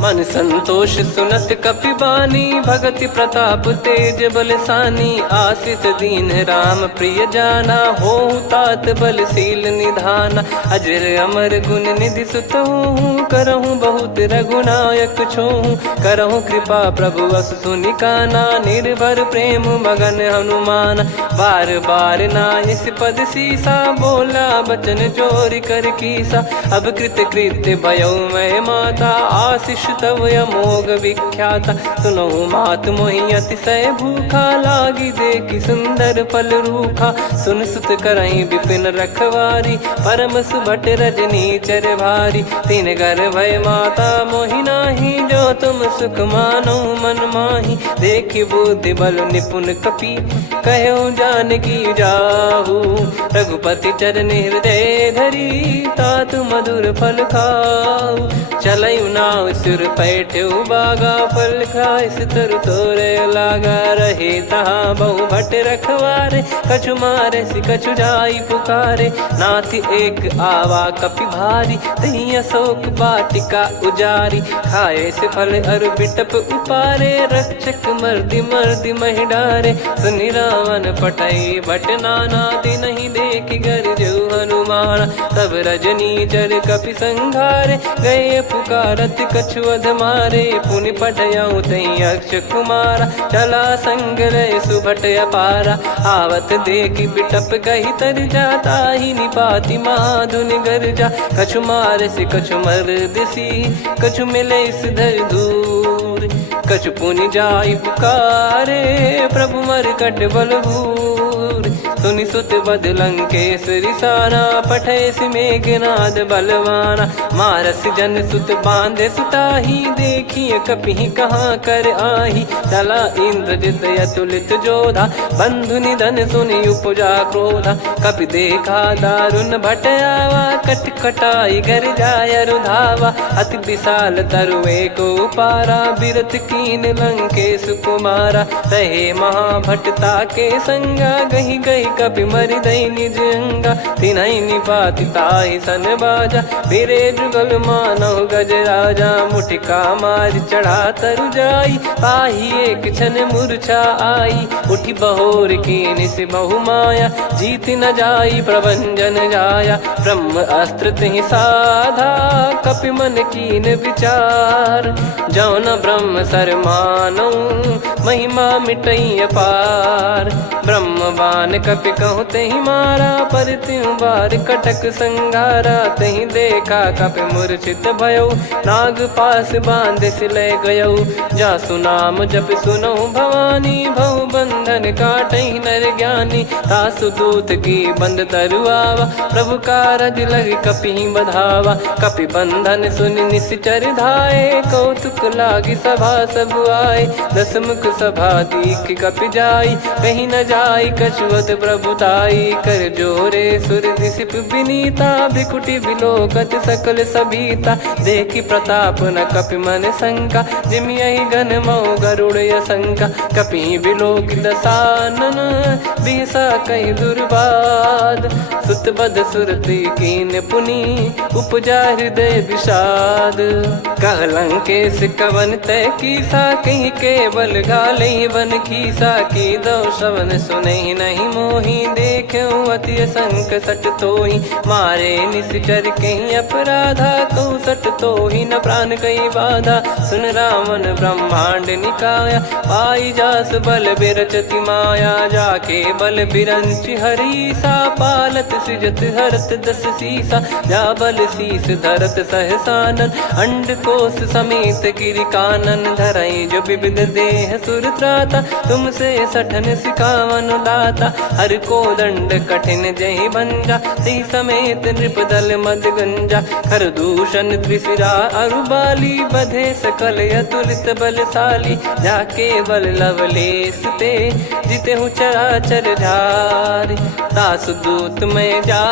मन संतोष सुनत कपि बानी भगति प्रताप तेज बलसानी आशीष दीन राम प्रिय जाना हो तात बलशील निधाना अजर अमर गुण निधि सुतहु करहु बहुत रघुनायक छोहु करहु कृपा प्रभु अस सुनिकाना निर्भर प्रेम मगन हनुमान बार बार नायस पद सीसा बोला बचन चोरी कर कीसा अब कृत कृत्य भयो मैं माता आशीष तव अमोघ विख्याता सुनो मात मोहि अतिशय भूखा लागी देखी सुंदर फल रूखा सुन सुत करई विपिन रखवारी परम सुभट रजनी चर भारी तीन घर भय माता मोहि नाही जो तुम सुख मानो मन माही देखी बुद्धि बल निपुण कपि कहो जानकी जाहू रघुपति चरण हृदय धरी तात मधुर फल खाऊ चलऊ नाव सुर पैठ्यू बागा फल खाइस तरु तोरे लागा रहे तहाँ बहु भट रखवारे कछु मारे सि कछु जाई पुकारे नाथि एक आवा कपि भारी तही अशोक बाटिका उजारी खाए से फल अरु बिटप उपारे रक्षक मर्दि मर्दि महि डारे सुनि रावण पटई भट नाना ति नहीं देखि गर जो हनुमान तब रजनी चर कपि संघारे गए पुकारत कछु अध मारे पुनि पटयऊ तई अक्ष कुमारा चला संग रहे सुभट अपारा आवत देखि बिटप कही तर जाता ही निपाति माधुन गर्जा कछु मार से कछु मर दिसी कछु मिले इस धर दूर कछु पुनि जाई पुकारे प्रभु मर कट बलभूर सुनि सुत बद लंकेश्वरी साना पठे सि मेघनाद बलवाना मारस जन सुत बांधे सुताही देखिए कपि कहाँ कर आही चला इंद्रजित अतुलित जोधा बंधु निधन सुनि उपजा क्रोधा कपि देखा दारुण भट आवा कट कटाई घर जाय रुधावा अति विशाल तरुए को पारा बिरत कीन लंकेश कुमारा रहे महाभटता के संगा गही गही कपि मरि दई निज अंगा तिन्है निपाति ताहि सन बाजा फिरे जुगल मानव गज राजा मुटिका मार चढ़ा तरु जाई ताहि एक क्षण मूर्छा आई उठी बहोर कीन से बहु माया जीत न जाई प्रभंजन जाया ब्रह्म अस्त्र तिहि साधा कपि मन कीन विचार जौन ब्रह्म सर मानौ महिमा मिटई अपार ब्रह्म बान कपि कहु तहि मारा पर त्यों बार कटक संगारा तहि देखा कपि मूर्छित भयो नाग पास बांध सिले गयो जा सुनाम जप सुनो भवानी भव बंधन काटहि नर ज्ञानी तासु दूत की बंद तरुआवा प्रभु कारज लग कपि बधावा कपि बंधन सुनि निश्चर धाये कौतुक लागी सभा सब आए दसमुख सभा दीख कपि जाई कहीं न जाई कछुअत प्रभुताई कर जोरे सुर दिसिप विनीता भिकुटी बिलोकत सकल सबीता देखी प्रताप न कपि मन शंका जिमियहि घन मऊ गरुड़ शंका कपि बिलोक दसानन बिहसा कहीं दुर्बाद सुत बद सुरति कीन पुनि उपजा हृदय विषाद कहलंकेश कवन तय कीसा कहीं केवल गाले बन खीसा की दो शवन सुने नहीं मोही देखूं अति संक सट तोही मारे निश्चर कहीं अपराधा कहूँ सट तोही न प्राण कहीं बाधा सुन रावण ब्रह्मांड निकाया पाई जास बल बिरचति माया जाके बल बिरंच हरीसा पालत सृजत हरत दस सीसा जा बल शीस धरत सहसानन अंडकोश समेत गिरि कानन धरई जो विविध देह सुर त्राता तुमसे सठन सिखावन दाता हर को दंड कठिन जहि भंजा ती समेत नृपदल मद गंजा खर दूषण त्रिशिरा अरुबाली बधे सकल अतुलित बलशाली जाके बल लवलेस ते जिते हूँ चराचर झारी दास दूत में जा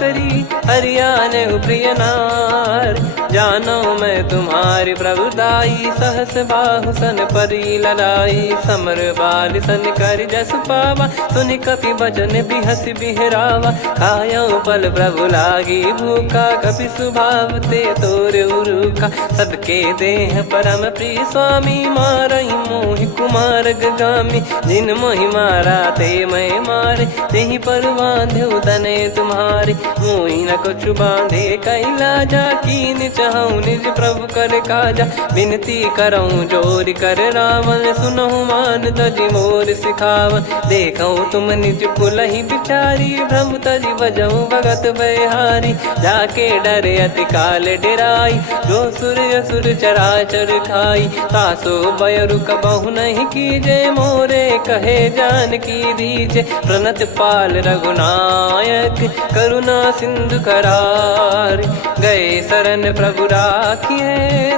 करी हरियाने प्रिय नार जानो मैं तुम्हारी प्रभुदाई सहस बाहु सन परी लड़ाई समर बाल सन कर जस पावा सुनि कपि भजन बिहस बिहरावा खायो पल प्रभु लागी भूखा कपि सुभाव ते तोर उरुखा सबके देह परम प्रिय स्वामी मारई मोहि कुमार गगामी जिन मोहि मारा ते मैं मारे तेहि पर बांधे उदने तुम्हारे मोहि न कुछ बांधे कैला जा कीन चाहूं निज प्रभु कर काजा विनती करऊं जोर कर रावण सुनहु मान तजि मोर सिखावन देखऊं तुम निज पुलहि बिचारी भ्रम तजि बजऊं भगत बहारी जाके डरे अति काल डेराई जो सुर असुर चराचर खाई तासो बयरु कबहु नहीं कीजे मोरे कहे जान की दीजे प्रणत पाल रघुनायक करुणा सिंधु करार गए शरण प्रभु राखिए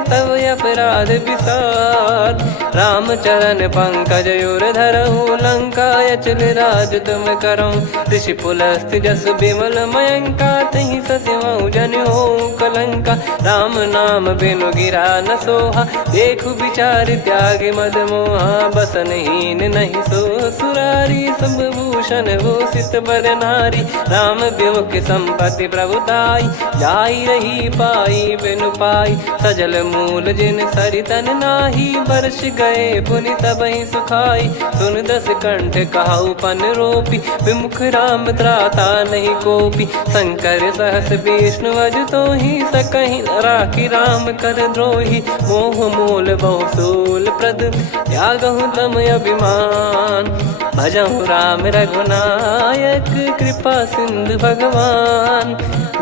तब अपराध विसार राम चरण पंकज उर धरहु लंका अचल राज तुम करऊं ऋषि पुलस्त जस विमल मयंका तहि ससिमऊ जन हो कलंका राम नाम बिनु गिरा न सोहा देखु विचार त्याग मद मोहा बसनहीन नहीं सो सुरारी सब भूषण भूषित बर नारी राम विमुख संपत्ति प्रभुताई जाई रही पाई बिनु पाई सजल मूल जिन सरितन नाही वर्ष गए पुनि तबहि सुखाई सुन दस कंठ कहाऊ पन रोपी विमुख राम त्राता नहीं कोपी शंकर सहस विष्णु अज तो ही सकहि राखी राम कर द्रोही मोह मूल बहु सूल प्रद त्यागहु तम अभिमान भजहु राम रघुनायक कृपा सिंधु भगवान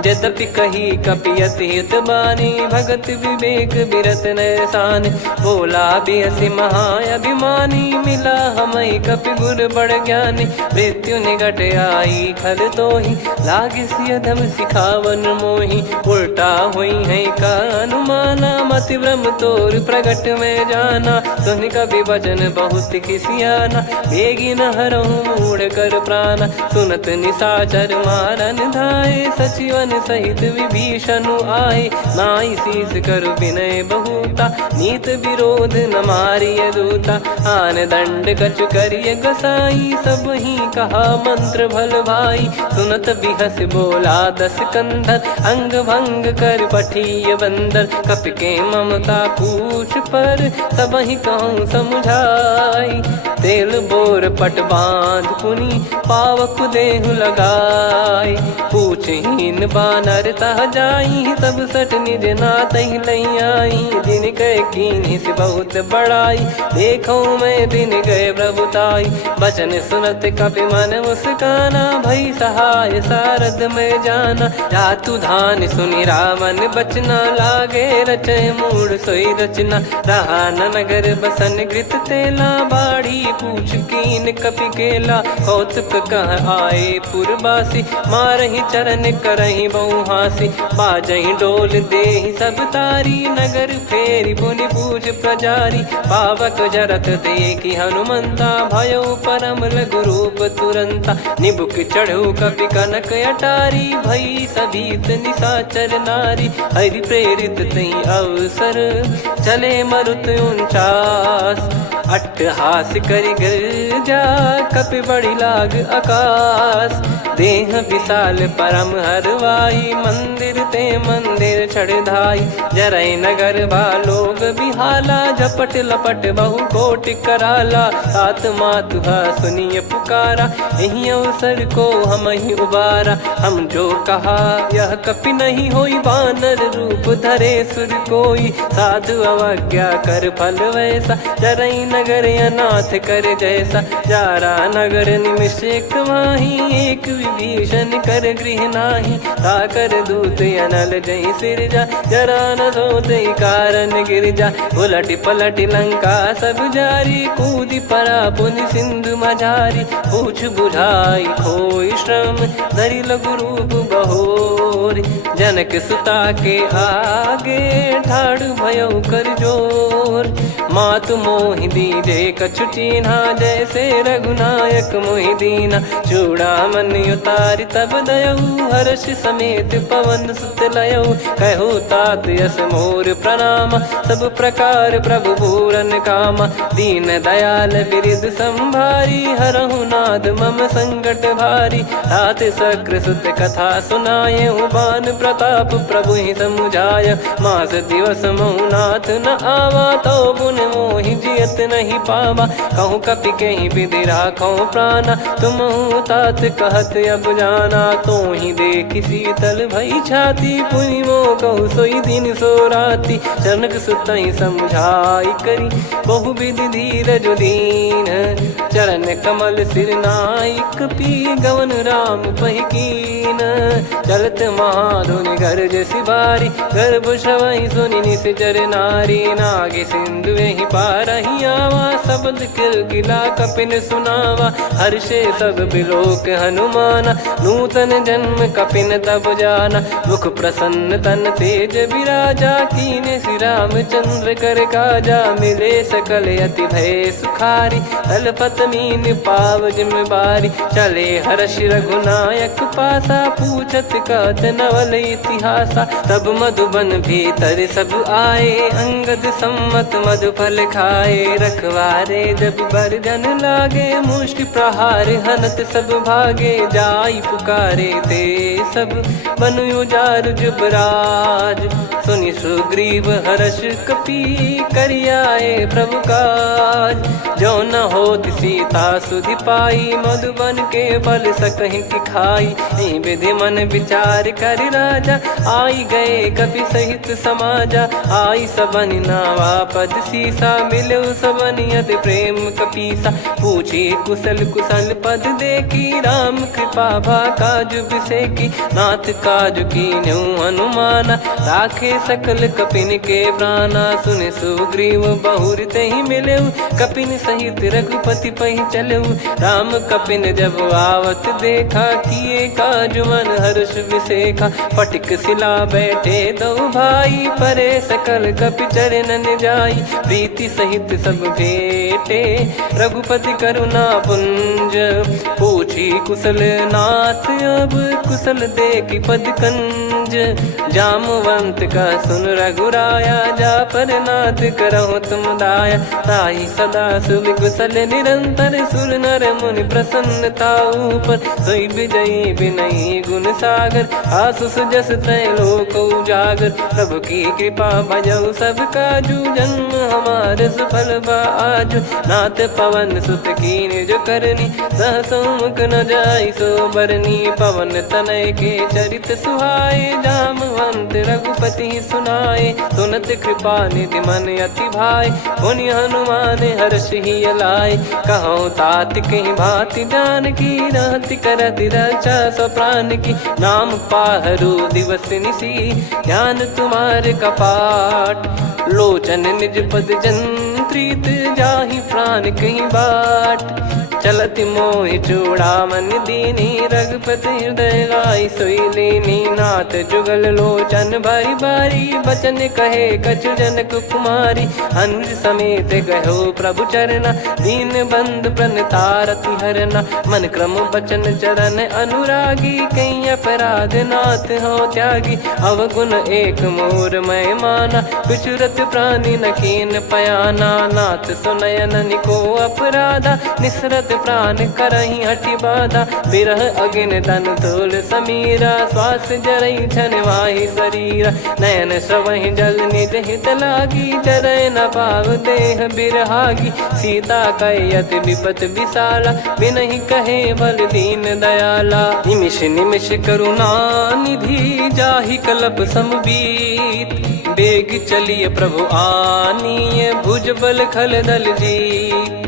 यद्यपि कही कपियति हित बानी भगत विवेक बिरत नैसान बोला बिहसी महाअभिमानी मिला हमई कपि गुर बड़ ज्ञानी मृत्यु निकट आई खल तो ही लागे सियधम सिखावन मोही उल्टा हुई है का अनुमाना मति ब्रह्म तोर प्रगट में जाना सुन कभी वचन बहुत खिसियाना बेगी न हरहु मूढ़ कर प्राणा सुनत निशाचर मारन धाये सचिवन सहित विभीषण आए नाई शीस कर विनय बहुता नीत विरोध न मारिय दूता आन दंड कछु करिय गसाई सब ही कहा मंत्र भल भाई सुनत बिहस बोला दस कंधर अंग भंग कर पठिय बंदर कप के ममता पूछ पर सब ही कहूँ समझाई तेल बोर पट बांध पुनी पावक देहु लगाई पूछहीन बानर तह जाई तब सट निज नाथ ही लई आई दिन गए कीन्ही से बहुत बड़ाई देखो मैं दिन गए प्रभुताई बचन सुनत कपि मन मुस्काना भई सहाय सारद में जाना जातु धान सुनि रावण बचना लागे रचय मूड सोई रचना रहा न नगर बसन कृत तेला बाढ़ी पूछ कीन कपि केला कौतुक कह आए पुरबासी मारहि चरण करहि बहु हासी बाजहि डोल देहि सब तारी नगर फेरी पुनि पूज प्रजारी पावक जरत देखि हनुमंता भयो परम लघु रूप तुरंता निबुक चढ़ु कपि कनक अटारी भई सभीत निशाचर नारी हरि प्रेरित तई अवसर चले मरुत 49 अट्टहास करि गिरजा कपि बड़ी लाग आकाश देह विशाल परम हरवाई मंदिर ते मंदिर चढ़धाई जरई नगर लोग बिहाला झपट लपट बहु कोट कराला सात मातुहा सुनिय पुकारा यही अवसर को हम ही उबारा हम जो कहा यह कपि नहीं होई बानर रूप धरे सुर कोई, साधु अवज्ञा कर फल वैसा, जरई नगर अनाथ कर जैसा। जारा नगर निमिष एक माही, एक विभीषण कर गृह नाही, ताकर दूत अनल जय सिरजा, जरा न सोते कारण गिरजा। उलट पलट लंका सब जारी, कूदी परा पुनि सिंधु मझारी, पूछ बुझाई खोई श्रम, धरि लघु रूप बहोर। जनक सुता के आगे, ठाड़ भयो कर जोर। मातु मोहि दीजे कछु चीन्हा, जैसे रघुनायक मोहि दीना। चूड़ामणि उतारि तब दयऊ, हर्ष समेत पवन सुत लयऊ। कहु तात यस मोर प्रणाम, सब प्रकार प्रभु पूरन कामा। दीन दयाल बिरिद संभारी, हरहु नाद मम संकट भारी। तात सक्र सुत कथा सुनाये, बान प्रताप प्रभु ही समुझाय। मास दिवस महु नाथ न आवा, तो पुन मोहि जियत नहीं पावा। कहूँ कपि कहीं विधि राखो प्राणा, तुम तात कहत अब जाना। तो ही देख शीतल भई छाती, पुनि मो कहु सोई दिन सो राती। जनक सुतहि समझाई करी, बहु विधि धीरज दीन। चरण कमल सिर नाई, कपि गवन राम पहिकीन। चलत महाधुनि गरज सिबारी, गर्भ श्रवहि सुनि निश्चर नारी। नागे सिंधु ही पारहि आवा, शब्द किलकिला कपिन सुनावा। हर्षे सब बिलोक हनुमाना, नूतन जन्म कपिन तब जाना। मुख प्रसन्न तन तेज विराजा, कीने श्री रामचंद्र कर काजा। मिले सकल अति भय सुखारी, तलपत मीन पाव जिम्मेवारी। चले हर्ष रघुनायक पासा, पूछत कहत नवल इतिहासा। तब मधुबन भीतर सब आए, अंगद सम्मत मधुफल खाए। रखवारे जब बरजन लागे, मुष्टि प्रहार हनत सब भागे। जाई पुकारे ते सब, बन उजार जुबराज। सुनि सुग्रीव हर्ष कपि, करियाए प्रभु काज। जो न होत सीता सुधि पाई, मधुबन के बल सकहि की खाई। विधि मन विचार कर राजा, आई गए कपि सहित समाजा। आई सबनि नावा पद सीसा, मिलो सबनि अति प्रेम कपीसा। पूछी कुशल कुशल पद देखी, राम कृपा भा काज बिसेकी। नाथ काज कीन्हु हनुमाना, राखे सकल कपिन के प्राणा। सुने सुग्रीव बहुर तेहि मिलेऊ, कपिन सहित रघुपति पहि चलेऊ। राम कपिन जब आवत देखा, किए काज मन हर्ष विसेखा। फटिक सिला बैठे दो भाई, परे सकल कपि चरणन जाई। प्रीति सहित सब भेटे, रघुपति करुणा पुंज। पूछी कुशल नाथ अब, कुशल देखि पद कंज। जामवंत का सुन रघुराया, जा पर नाथ करहु तुम दाया। ताहि सदा सुभि कुशल निरंतर, सुर नर मुनि प्रसन्नता ऊपर। सोई विजयी विनयी गुण सागर, आसुस जस तय लोक उजागर। प्रभु की कृपा भजऊ सब काजू, जन्म हमार सफल बा आज। नाथ पवन सुत कीन्ह जो करनी, सहसो मुख न जाई सो बरनी। पवन तनय के चरित सुहाए, जामवंत रघुपति सुनाए। सुनत कृपा निधि मन अति भाई, पुनि हनुमान हर्ष ही लाए। कहो तात कहीं भांति जानकी, रहति करति रक्षा सो प्राण की। नाम पाहरु दिवस निसी, ज्ञान तुम्हार कपाट। लोचन निज पद जंत्रित, जाहि प्राण कहीं बाट। चलति मोहि चूड़ामणि दीनी, रघुपति हृदय लाई सोई लीनी। नाथ जुगल लोचन बारी बारी, बचन कहे कछु जनक कुमारी। अनुज समेत गयो प्रभु चरना, दीन बंधु प्रणतारति हरना। मन क्रम बचन चरण अनुरागी, कहीं अपराध नाथ हो त्यागी। अवगुण एक मोर मैं माना, कुछ रत प्राणी न कीन पयाना। नाथ सुनयन को अपराधा, निसरत प्राण करही हटि बाधा, बिरह अगिन तन तोल समीरा, श्वास जरई छन वाहि शरीरा, नयन श्रवहि जल निज हित लागी, चरय न पाव देह बिरहागी, सीता कयत विपत विशाला, बिनहि कहे बल दीन दयाला, निमिष निमिष करुणा निधि, जाहि कल्प समबीत, बेग चलिए प्रभु आनीय, भुज बल खल दल जीत,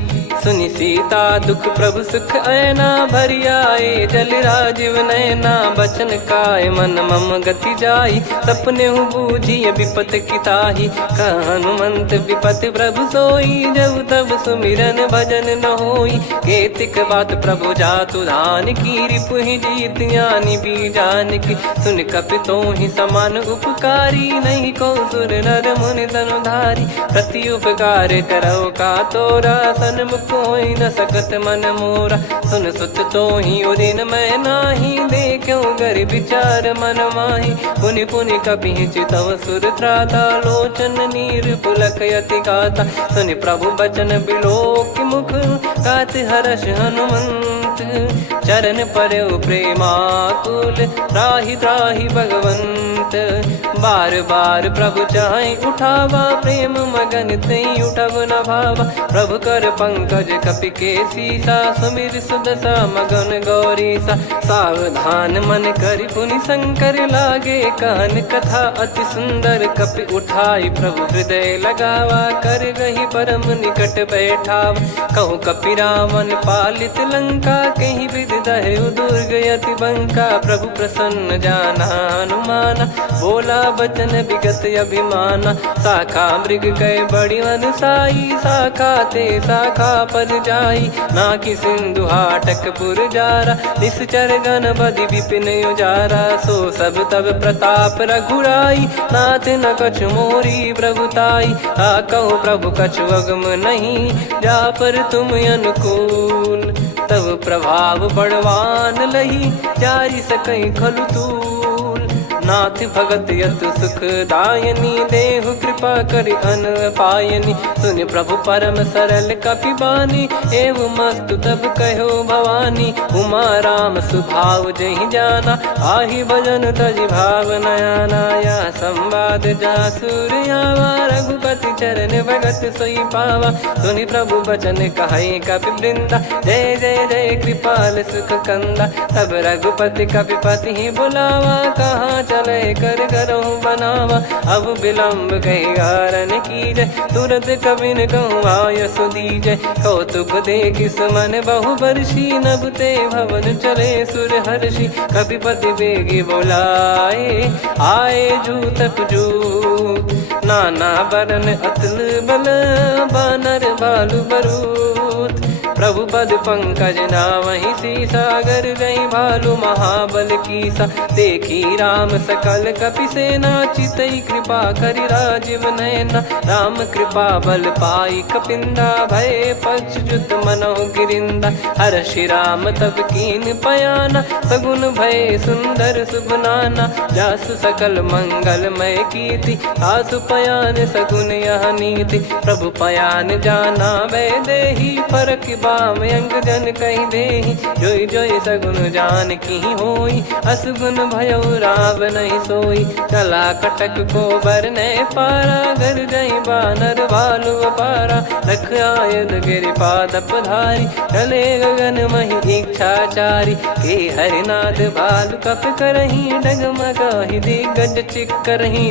सुनि सीता दुख प्रभु सुख ऐना, भरि आए जल राजीव नैना, बचन काय मन मम गति जाई, सपने हूँ बूझिए विपत किताही, हनुमंत विपत प्रभु सोई, जब तब सुमिरन भजन न होई, केतिक बात प्रभु जातु धान की, रिपुहि जीत ज्ञानी बीजान की, सुन कपितो ही समान उपकारी, नहीं को सुर नर मुनि तनुधारी, प्रति उपकार करो का तोरा, सन्मुख कोई न सकत मन मोरा, सुन सुत तो ही उदिन मैं नाही, देखो गर विचार मन माही, पुनि पुनि कपि चितव सुर त्राता, लोचन नीर पुलक यति गाता, सुनि प्रभु बचन बिलोक मुख, गात हर्ष हनुमंत, चरण परयो प्रेमाकुल, त्राहि त्राहि भगवंत, बार बार प्रभु चाहि उठावा, प्रेम मगन तई उठब न भावा, प्रभु कर पंकज कपि के सीसा, सुमिर सुदशा मगन गौरीसा, सावधान मन करि पुनि शंकर लागे, कान कथा अति सुंदर, कपि उठाई प्रभु हृदय लगावा, कर गही परम निकट बैठावा, कहूँ कपि रामन पालित लंका, कहीं विधि दहु दुर्ग यति बंका, प्रभु प्रसन्न जाना हनुमाना, बोला बचन विगत अभिमाना, शाखा मृग कय बड़ी अनुसाई, शाखा ते शाखा पर जाई, ना कि सिंधु हाटक पुर जारा, निश्चर गण बदि विपिन उजारा, सो सब तब प्रताप रघुराई, नाथ न कछु मोरी प्रभुताई, कहो प्रभु कछु अगम नहीं, जा पर तुम अनुकूल, तब प्रभाव बड़वान लही, जारी सकई खलु तूल, नाथ भगत यतु सुख दायनी, देहु कृपा करि अन पायनी, सुन प्रभु परम सरल कपिबानी, एवं मस्तु तब कहो भवानी, उमा राम सुभाव जहि जाना, आहि भजन तजि भाव नयाना, या संवाद जासुर आवा, रघुपति चरण भगत सोई पावा, सुनि प्रभु बचन कहै कपि वृंदा, जय जय जय कृपाल सुख कंदा, तब रघुपति कपिपति ही बुलावा, कहाँ चले कर करो बनावा, अब विलम्ब कही कारण कीजय, तुरंत कबिन कहूँ आयस दीजय, कौतुक देख सुमन बहु बरसी, नभ ते भवन चले सुर हर्षि, कपिपति बेगी बोलाए, आए जूतक जूत, नाना बरन अतुल बल, बानर भालु बरूत, प्रभु पद पंकज नामहि सीसा, गर गई भालु महाबल कीसा, देखी राम सकल कपि सेना, चितई कृपा करि राजीव नयना, राम कृपा बल पाई कपिंदा, भय पक्षुत मनोह गिरिंदा, हर्षि राम तब कीन पयाना, सगुन भय सुंदर सुबनाना, जासु सकल मंगलमय कीर्ति, आसु पयान सगुन यह नीति, प्रभु पयान जाना वै देहि, फरक बाम अंग जन कहि देहि, जोई जोई सगुन जान की होई, असगुन भयो राव नहीं सोई, कला कटक को बरने पारा, घर जई बानर भालु पारा, लख आयद गिरिपाद पधारी, चले गगन मही इच्छाचारी, के हरिनाथ भालु कप करही, डगमगाहि दिग्गज चिक्करही,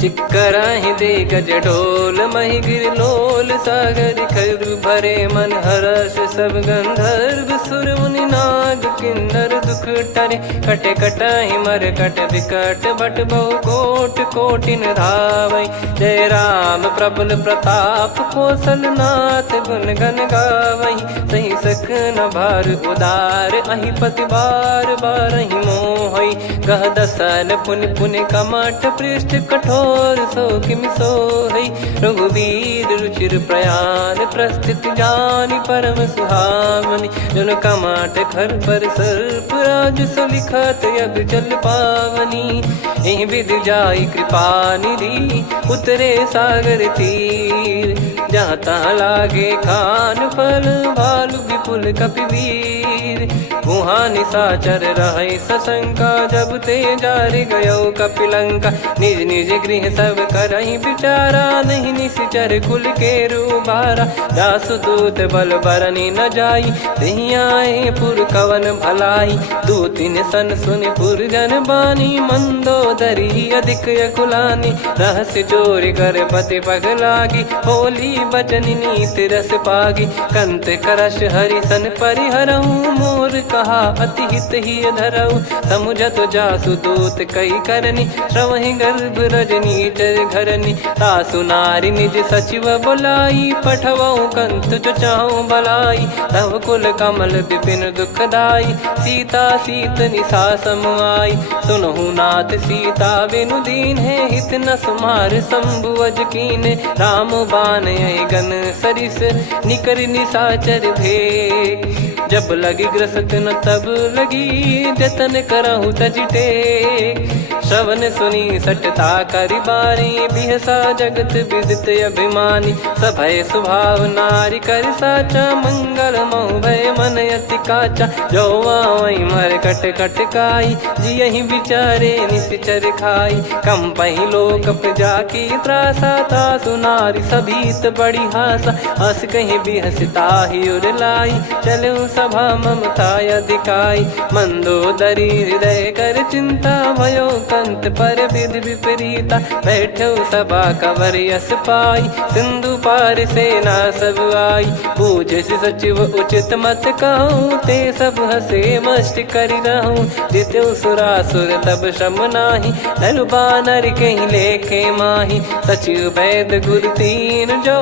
चिक्कराहि दे गज ढोल, मही गिर लोल, सागर खर भरे मन हर्ष, सब गंधर्व सुर मुनि नाग किन्नर, दुख टरे कटे कटाहि मर कट विकट, भट बहु कोट कोटिन धावै, जय राम प्रबल प्रताप कौशल नाथ, गुण गन गावै, सही सख न भार उदार, अहि पति बार बारहि मोहै, गह दसन पुनि पुनि कमठ पृष्ठ कठोर, सो किमि सोहै, रघुवीर रुचिर प्रयाण, प्रस्थित जानि परम सुहावनी, जन कमाट खर पर सर्पराज सो लिखत अब जल पावनी। एहि विधि जाई कृपा निधि उतरे सागर तीर। जहाँ तहाँ लागे खान फल भालु विपुल कपिवीर। वहाँ निशाचर रहे सशंका जब ते जारि गयो कपिलंका। निज निज गृह सब करहि विचारा नहीं निश्चर कुल के रूबारा। दासदूत बल बरनी न जाई तेहि आए पुर कवन भलाई। दू तीन सन सुन पुर जन बानी मंदोदरी अधिक यकुलानी। रहस्य चोर कर पति पग लागी होली बचन नीत रस पागी। कंत करश हरिसन परिहरऊ मोर कहा अति हित ही धरऊ। समुझत जासु दूत कई करनी श्रवहि गर्भ रजनी चर घरनी। तासु नारी निज सचिव बुलाई पठवऊ कंत जो चाहूं बलाई। तव कुल कमल विपिन दुखदाई सीता सीत निशा समाई। सुनहु नाथ सीता बिनु दीन है हित न सुमार शंभु अज कीने। राम बान गन सरिस निकर निशाचर भेग। जब लगी ग्रसत न तब लगी जतन करहु तज टेक। श्रवण सुनी सटता करि बारी बिहसा जगत विदित अभिमानी। सभय स्वभाव नारी कर साचा मंगल मऊ भय मन अति काचा। जो आवई मर कट कट काई जियहि विचारे निश्चर खाई। कम पही लोक जाकी त्रासा तासु नारी सभीत बड़ी हासा। हस कहीं बिहसता ही उर लाई चलऊ सभा ममता अधिकाई। मंदोदरी हृदय कर चिंता भयो कंत पर विधि विपरीता। बैठो सभा कवर यस पाई सिंधु पार सेना सब आई। पूजे सचिव उचित मत कहूँ ते सब हसे मष्ट करि रहूं। जित्यु सुरासुर तब श्रम नाही नर बानर कहीं लेखे माही। सचिव वैद गुरु तीन जो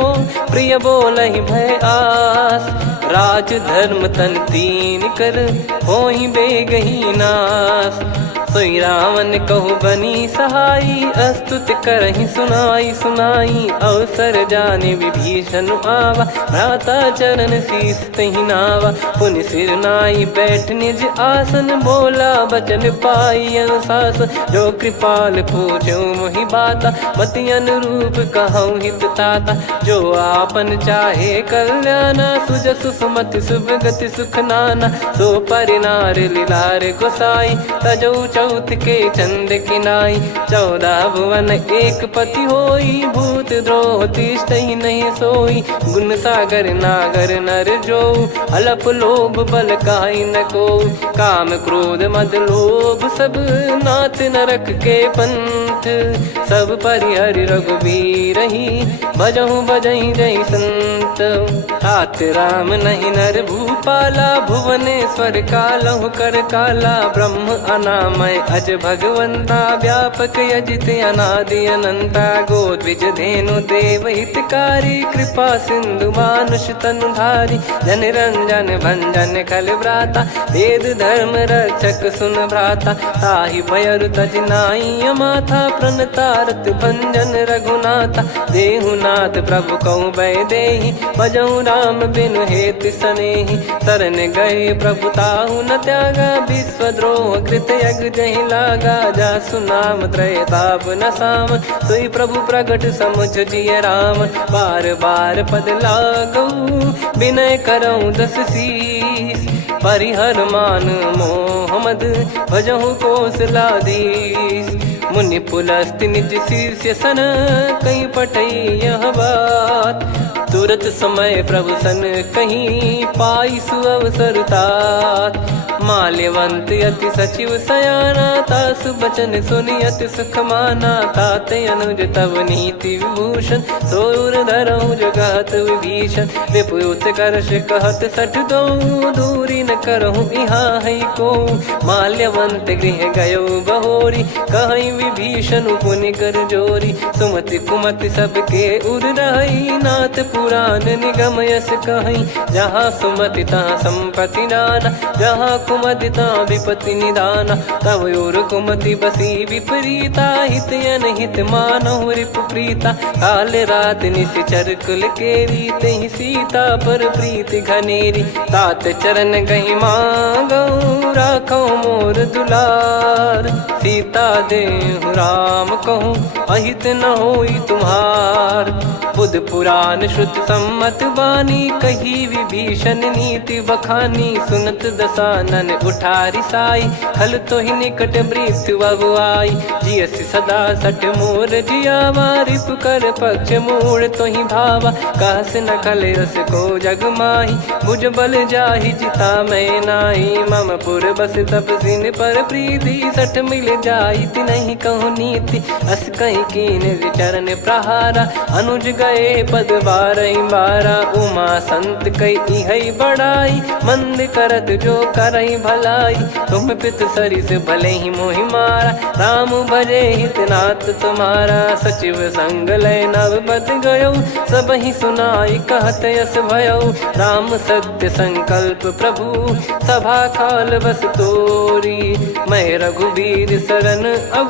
प्रिय बोलहि भय आस। राज धर्म तन तीन कर होहि बेगहि नाश। सोई रावण कहु बनी सहाई अस्तुत करहि सुनाई सुनाई। अवसर जाने विभीषण आवा भ्राता चरण शीस तहि नावा। पुनि सिर नाई बैठ निज आसन बोला बचन पाई अनुशासन। जो कृपाल पूछो मोहि बाता मति अनुरूप कहूँ हित ताता। जो आपन चाहे कल्याणा सुजसु सुमति शुभ गति सुख नाना। सो परिनार लीलार गोसाई तजौ चौथ के चंद किनाई। 14 भुवन एक पति होई भूत द्रोह तिष्ठहि नहीं सोई। गुण सागर नागर नर जो अलप लोभ बल काई न को। काम क्रोध मद लोभ सब नाथ नरक के पंथ। सब परिहरि रघुवीर ही भजहु भजहि जय संत। तात राम नहीं नर भूपाला भुवनेश्वर कालहु कर काला। ब्रह्म अनामय अज भगवंता व्यापक यजित अनादि अनंता। गोद्विज धेनु देव हितकारी कृपा सिंधु मानुष तनुधारी। जन रंजन भंजन खल भ्राता वेद धर्म रक्षक सुन भ्राता। ताहि भयरु तज नाई माथा प्रणतारत भंजन रघुनाथा। देहुनाथ प्रभु कहु भय देहि भजहु राम बिनु हेतु सनेहि। शरण गए प्रभु ताहु न त्यागा विश्वद्रोह कृत यज्ञ जहि लागा। जासु नाम त्रय ताप न साम सोई प्रभु प्रगट समुझ जिय राम। बार बार पद लागऊ विनय करऊँ 10 शीस। परिहर मान मोह मद भजहु कौशलाधीश। मुनि पुलस्त्य निज शीर्ष सन कहीं पटई यह बात। तुरत समय प्रभु सन कहीं पाई सुअवसर तात। माल्यवंत अति सचिव सयाना तासु बचन सुनि अति सुख माना। ताते अनुज तव नीति विभूषण सोर धरऊ जगत विभीषण। विपुत करश कहत सठ दो दूरी न करहु इहाँ है को। माल्यवंत गृह गयो बहोरी कहीं विभीषण पुनि कर जोरी, सुमति कुमति सबके उर रही, नाथ पुराण निगम यस कहीं। जहाँ सुमति तहाँ संपत्ति नाना, जहाँ कुमति तहाँ विपत्ति निदाना। तब और कुमति बसी विपरीता, हित अनहित मानव रिपु प्रीता। काल रात निशिचर कुल केरी, तहि सीता पर प्रीति घनेरी। तात चरण गही मांगऊ, राखो मोर दुलार। सीता देहु राम कहूँ, अहित न होई तुम्हार। बुध पुराण श्रुत सम्मत बानी, कही विभीषण नीति बखानी। सुनत दसानन उठारी साई, खल तो ही निकट मृत्यु अब आई। जियसि सदा सठ मोर जियावा, रिप कर पक्ष मूड़ तो ही भावा। कहस न खल रस को जग माही, भुज बल जाहि जिता मैं नाही। मम पुर बस तपसिन पर प्रीति, सठ मिल जाई नहीं कहूँ नीति। अस कहीं कीन चरण प्रहारा, अनुज गए पद बारही बारा। उमा संत कई इहै बड़ाई, मंद करत जो करई भलाई। तुम पित सरिस भले ही मोहि मारा, राम भजे हित नाथ तुम्हारा। सचिव संग लय नव बद गयो, सब ही सुनाई कहत यस भयो। राम सत्य संकल्प प्रभु, सभा काल बस तोरी। मैं रघुबीर शरण अब,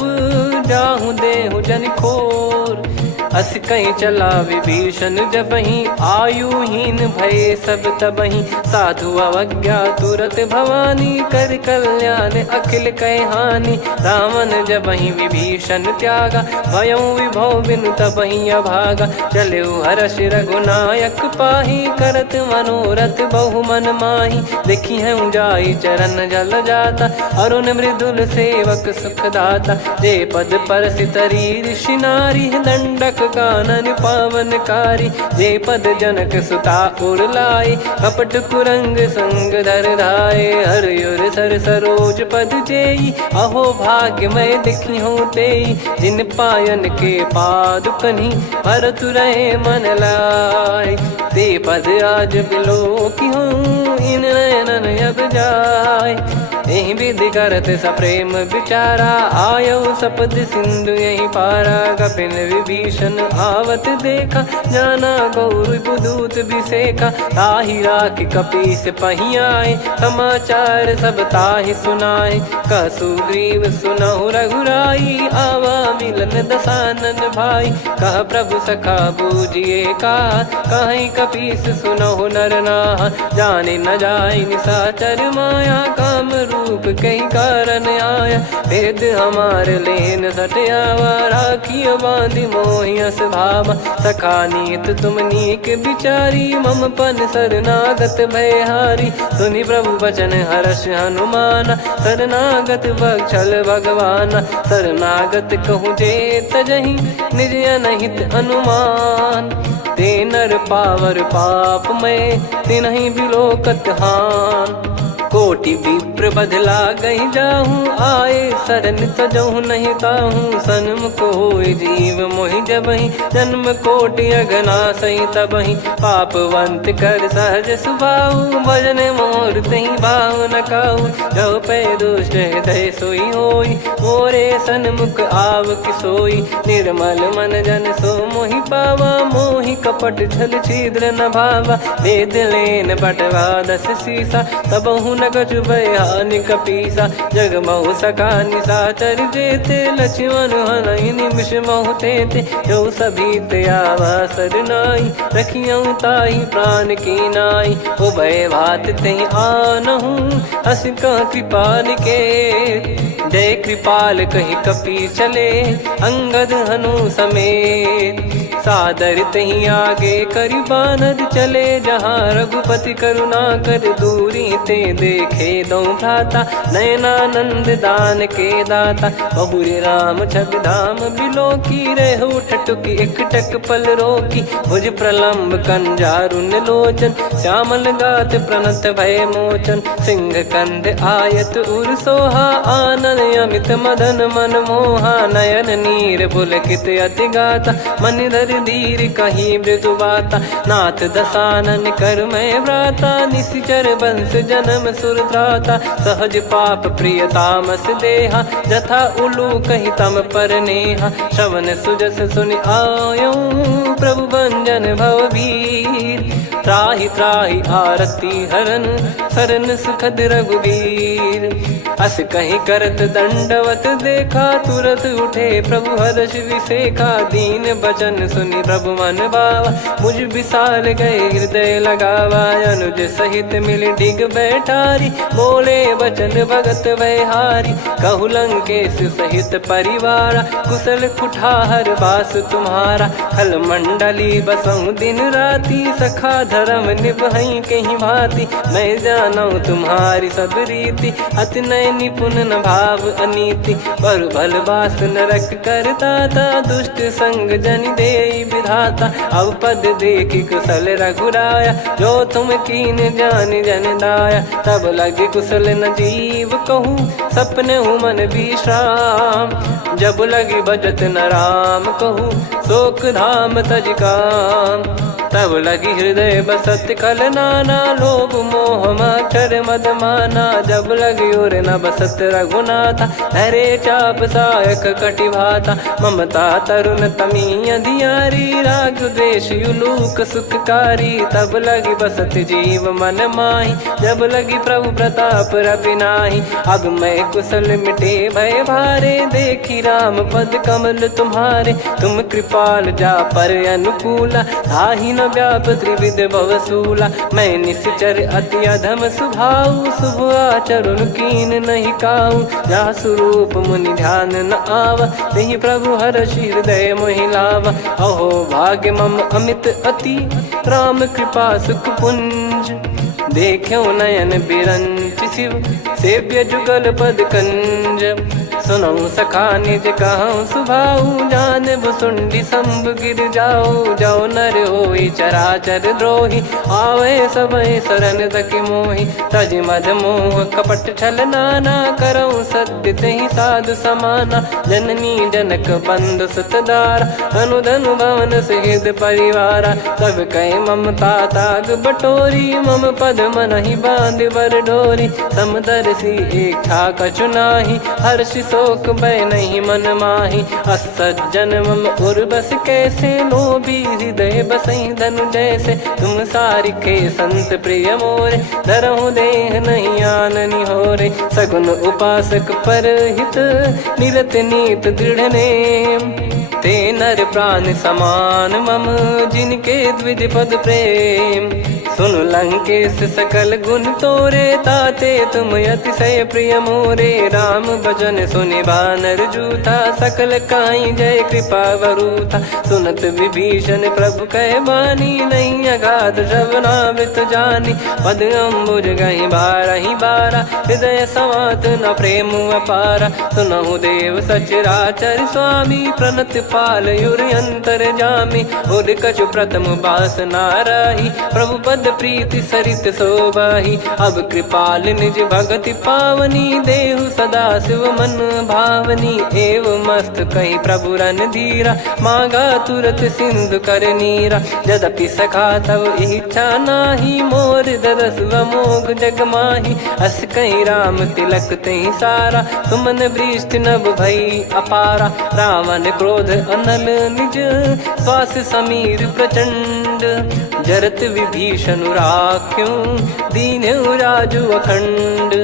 जाहूँ देहु जन खोर। अस कहीं चला विभीषण जबहि, आयुहीन भये सब तबहि। साधु अवज्ञा तुरत भवानी, कर कल्याण अखिल कह हानि। रावण जबहि विभीषण त्यागा, भयउ विभव बिनु तबहि अभागा। चले हर्ष रघुनायक पाही, करत मनोरथ बहु मन माही। देखी है जाई चरण जल जाता, अरुण मृदुल सेवक सुखदाता। जे पद पर सितरी ऋषि नारी, दंडक कानन पावनकारी। जे पद जनक सुता उर लाई, कपट कुरंग संग धर धाये। हरियुर सर सरोज पद जेई, अहो भाग्य मैं दिखी हूँ तेई। जिन पायन के पाद कन्ही, भरत रहे मन लाय। ते पद आज बिलो की हूँ, इन नयनन अब जाय। यही विधि करत सप्रेम विचारा, आयो सपद सिंधु यही पारा। कपिन विभीषण आवत देखा, जाना गौर बुदूत बिसेखा। ताहि राख कपीस पही आए, समाचार सब ताहि सुनाए। कह सुग्रीव सुनहु रघुराई, आवा मिलन दसानन भाई। कह प्रभु सखा बूझिए का, कहीं कपीस सुनहु नर नाहा। जाने न जाय निशाचर माया, काम रूप कई कारण आया। वेद हमार लेन सटयावा, राखिय बांधि मोहियस भावा। सखा नीत तुम नीक बिचारी, मम पन शरणागत भयहारी। सुनि प्रभु बचन हर्ष हनुमाना, शरणागत बक्षल भगवाना। शरणागत कहूँ जे तजहि, निज अनहित अनुमान। ते नर पावर पाप में, तिन्हि बिलोकत हान। कोटि विप्र बदला गई जाहूँ, आए शरण तजहु नहीं ताहूँ। सन्मुख होय जीव मोहि जबहि, जन्म कोटि अगना सही तबहि। पापवंत कर सहज सुभाऊ, भजन मोर तहि भाव न काऊ। जो पै दुष्ट हृदय सोई होई, मोरे सन्मुख आव किसोई। निर्मल मन जन सो मोहि पावा, मोहि कपट छल छिद्र न भावा। वेद लेन बटवा दस सीसा, तबहु न कछु बयान कपीसा। जग महु सका निशाचर जेते, लक्ष्मण हनहि निमिष महु तेते। जो सभी त्यावा सरनाई, रखियऊ ताहि प्राण की नाई। उभय भात तेहि आनहु, अस कह कृपाल के। जय कृपाल कहि कपी चले, अंगद हनु समेत। सादर तही आगे करि बानर चले, जहाँ रघुपति करुणा कर दूरी ते देखे दो भ्राता। नयनानंद दान के दाता, बहुरे राम छवि धाम बिलो की रहु ठठ कौतुकी एकटक पल रोकी, भुज प्रलम्ब कंजारुन लोचन, श्यामल गात प्रणत भय मोचन, सिंह कंध आयत उर सोहा, आनन अमित मदन मन मोहा, नयन नीर पुलकित अति गाता, मन धर धीर कहीं मृदु बाता, नाथ दसानन कर मैं व्राता, निशिचर बंस जन्म सुरत्राता, सहज पाप प्रिय तामस देहा, जथा उलू कही तम पर नेहा, श्रवण सुजस सुनि आयो प्रभु भंजन भवभीर, त्राहि त्राहि आरती हरन शरण सुखद रघुबीर, अस कहीं करत दंडवत देखा, तुरत उठे प्रभु हर्ष विसेखा, दीन बचन सुनि प्रभु मन भावा, मुझ विशाल गए हृदय लगावा, अनुज सहित मिल डिग बैठारी, बोले बचन भगत वैहारी, कहु लंकेश सहित परिवारा, कुशल कुठार बास तुम्हारा, खल मंडली बसऊं दिन राती, सखा धर्म निभई कहीं भांति, मैं जानऊ तुम्हारी सब रीति, अति नय निपुण न भाव अनीति, पर भल बास नरक करता था, दुष्ट संग जन दे विधाता, अब पद देखी कुशल रघुराया, जो तुम कीन जान जन दाया, तब लगे कुशल न जीव कहूँ, सपने हूँ मन विश्राम, जब लगी बजत न राम कहूँ, शोक धाम तज काम, तब लगी हृदय बसत खल नाना, लोभ मोह मच्छर मद माना, जब लगी और न बसत रघुनाथा, हरे चाप सायक कटि भाता, ममता तरुण तमी अधियारी, राग द्वेष युलूक सुखकारी, तब लगी बसत जीव मन माही, जब लगी प्रभु प्रताप रविनाही, अब मैं कुशल मिटे भय भारे, देखी राम पद कमल तुम्हारे, तुम कृपाल जा पर अनुकूला, ताहि न व्याप त्रिविध भवसूला, मैं निश्चर अति अधम सुभाऊ, शुभ आचरण कीन नहीं काऊ, जा स्वरूप मुनि ध्यान न आवा, तेहि प्रभु हर्ष हृदय मोहि लावा, अहो भाग्य मम अमित अति, राम कृपा सुख पुंज, देख्यो नयन बिरंच शिव, सेव्य जुगल पद कंज, सुनऊ सखा निज कहूँ सुभाऊ, जान भुसुंडी संभ गिर जाओ, जाओ नर होई चराचर द्रोही, आवे सबय शरण तकी मोहि, तज मद मोह कपट छल नाना, करऊँ सत्य तेहि साधु समाना, जननी जनक बंधु सुतदारा, अनुधनु भवन सहित परिवारा, सब कहे ममता ताग बटोरी, मम पद मनहि बांध बर डोरी, समदर्शी इच्छा कछु नाही, हर्ष शोक भय नहीं मन माही, असज्जन मम उर्वश कैसे, लोभी हृदय बसई धनु जैसे, तुम सारिखे संत प्रिय मोरे, धरहु देह नहीं आननि होरे, सगुन उपासक पर हित, निरत नीत दृढ़ नेम, ते नर प्राण समान मम, जिनके द्विज पद प्रेम, सुन लंकेश सकल गुण तोरे, ताते तुम अतिशय प्रिय मोरे, राम भजन सुनि बानर जूथा, सकल काई जय कृपा वरूथा, सुनत विभीषण प्रभु कह बानी, नहीं अगाध श्रवणामृत जानी, पद अम्बुज गहि बारहि बारा, हृदय समात न प्रेम अपारा, सुनहु देव सचराचर स्वामी, प्रणत पाल युर अंतर जामी, उर कछु प्रथम बास नाराही, प्रभु पद प्रीति सरित शोभाही, अब कृपाल निज भगति पावनी, देहु सदा शिव मन भावनी, एव मस्त कही प्रभु रन धीरा, मांगा तुरत सिंधु कर नीरा, यद्यपि सखा तब इच्छा नाही, मोर दरस मोग जग माही, अस कहीं राम तिलक तही सारा, सुमन वृष्टि नभ भई अपारा, रावण क्रोध अनल निज, श्वास समीर प्रचंड, जरत विभीषण राख्यों, दीन राजु अखंड,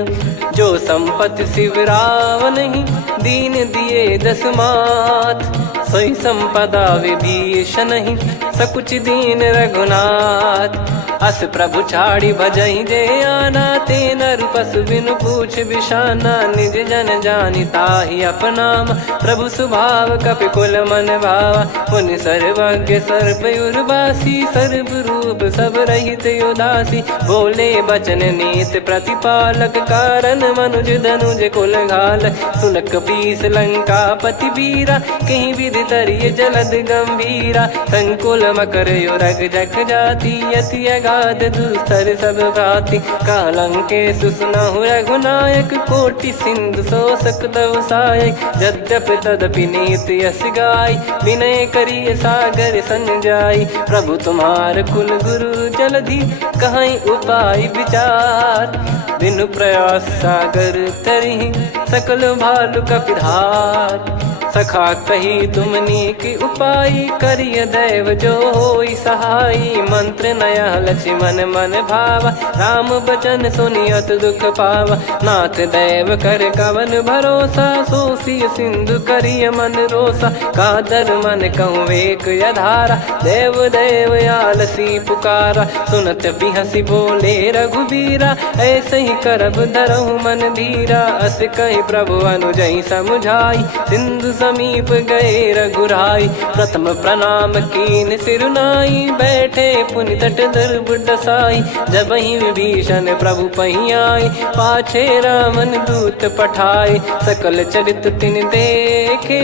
जो संपत्ति शिव रावण ही, दीन दिए दस मात, सोई संपदा विभीषण ही, सकुच दीन रघुनाथ, अस प्रभु छाड़ी भजई जे आना, ते नर पशु बिनु पूछ बिशाना, निज जन जानि ताहि अपनाम, प्रभु स्वभाव कपि कुल मन भावा, मुनि सर्वज्ञ सर्व उर्वासी, सर्व रूप सब रहित उदासी, बोले बचन नीत प्रतिपालक, कारण मनुज धनुज कुल घाल, सुनक पीस लंका पति बीरा, कहीं विधि तरिय जलद गंभीरा, संकुल मकर युरग जख जाति, यति अगाध दुस्तर सब भाति, कालंके सुसनहु रघुनायक, कोटि सिंधु शोषक तव सहायक, यद्यप तदपि नीति यस गाय, विनय करिय सागर सन जाई, प्रभु तुम्हार कुल गुरु जलधि, कहीं उपाय विचार, बिनु प्रयास सागर तरिहि, सकल भालु कपिधार, सखा कही तुमनी की उपाय, करिय दैव जो होई सहाई, मंत्र नया लक्ष्मण मन भावा, राम बचन सुनियत दुख पावा, नाथ दैव कर कवन भरोसा, सोसिय सिंधु करिय मन रोसा, कादर मन कहूँ एक यधारा, देव देव आलसी पुकारा, सुनत बिहसी बोले रघुबीरा, ऐसे ही करब धरहु मन धीरा, अस कही प्रभु अनुजई समुझाई, सिंधु समीप गए रघुराई, प्रथम प्रणाम कीन सिरुनाई, बैठे पुनि तट दर्भ डसाई, जब ही विभीषण प्रभु पही आई, पाछे रामन दूत पठाए, सकल चरित तिन देखे,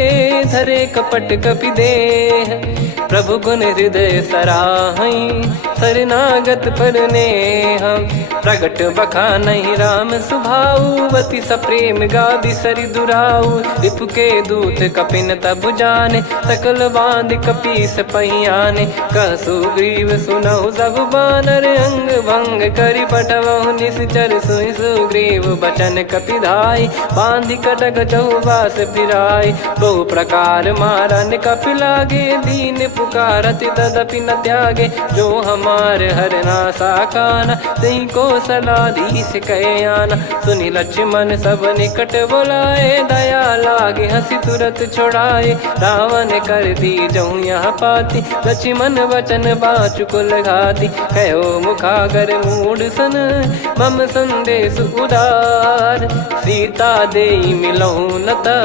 धरे कपट कपि देह, प्रभु गुण हृदय सराहई, शरणागत पर नेह, प्रगट बखानहि राम सुभाऊ, बति सप्रेम गादि सरि दुराऊ, रिपु के दूत कपिन तब जाने, सकल बांध कपीस पहियाने, कह सुग्रीव सुनहु सब बानर, अंग भंग करि पठवहु निश्चर, सुनि सुग्रीव बचन कपिधाई, बांधि कटक चहुबास फिराई, बहु प्रकार मारन कपि लागे, दीन पुकारति तदपि न त्यागे, जो हमार हरना साकाना, तई को सलाधीश कहे आना, सुनि लक्ष्मण सब निकट बोलाए, दया लागे हंसी तुरत छोड़ाए, रावण कर दी जऊँ यहाँ पाती, लक्ष्मण वचन बाचु कुल घाती, कहो मुखागर मूढ़ सन, मम संदेश उदार, सीता देई मिलहु नता,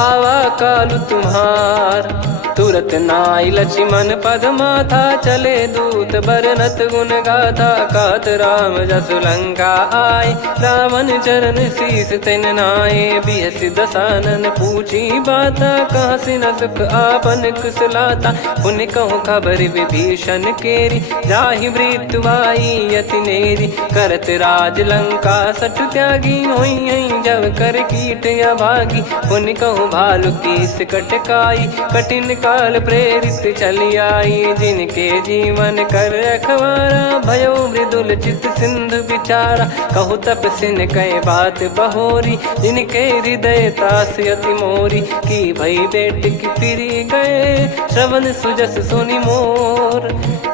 आवा कालु तुम्हार, तुरत नाई लक्ष्मण पद माथा, चले दूत बरनत गुण गाथा, कहत राम जसु लंका आए, रावण चरण शीस तिन नाये, बिहसि दसानन पूछी बाता, कहाँ से न सुख आपन कुशलाता, पुनि कहूँ खबर विभीषण केरी, जाहि मृत्यु आई यति नेरी, करत राज लंका सठ त्यागी, होई जब कर कीट अभागी, पुनि कहूँ भालु कीस कटकाई, कठिन काल प्रेरित चली आई, जिनके जीवन कर रखवारा, भयो मृदुल चित सिंधु विचारा, कहु तपसिन कह बात बहोरी, जिनके हृदय तास अति मोरी, की भई बेट की फिरी गए, श्रवण सुजस सुनि मोर,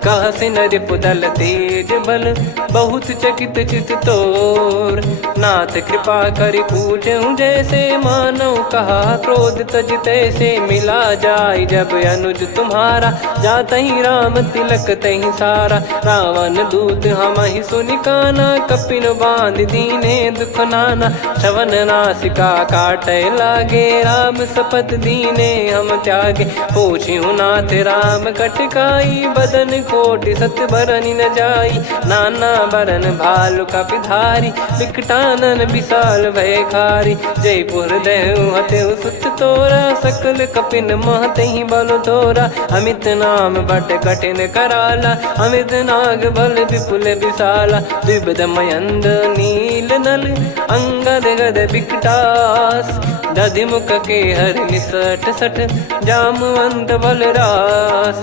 कह सिन रिपुदल तेज बल, बहुत चकित चित तोर, नाथ कृपा करि पूजहु जैसे, मानव कहा क्रोध तज तैसे, मिला जाय जब अनुज तुम्हारा, जातहि राम तिलक तहि सारा, रावण दूत हमहि सुनि काना, कपिन बांध दीने दुख नाना, श्रवण नासिका काटय लागे, राम शपथ दीने हम त्यागे, पूछिहु नाथ राम कटकाई, बदन कोटि सत बरनि न जाई, नाना बरन भालु कपिधारी, विकटानन विशाल भयखारी, जयपुर देहु हतेउ सुत तोरा, सकल कपिन महतहि बल तोरा, अमित नाम बट कठिन कराला, अमित नाग बल विपुल विशाला, द्विविध मयंद नील नल, अंगद गद विकटास, दधिमुख के हर निसठ सठ, जामवंत बलरास,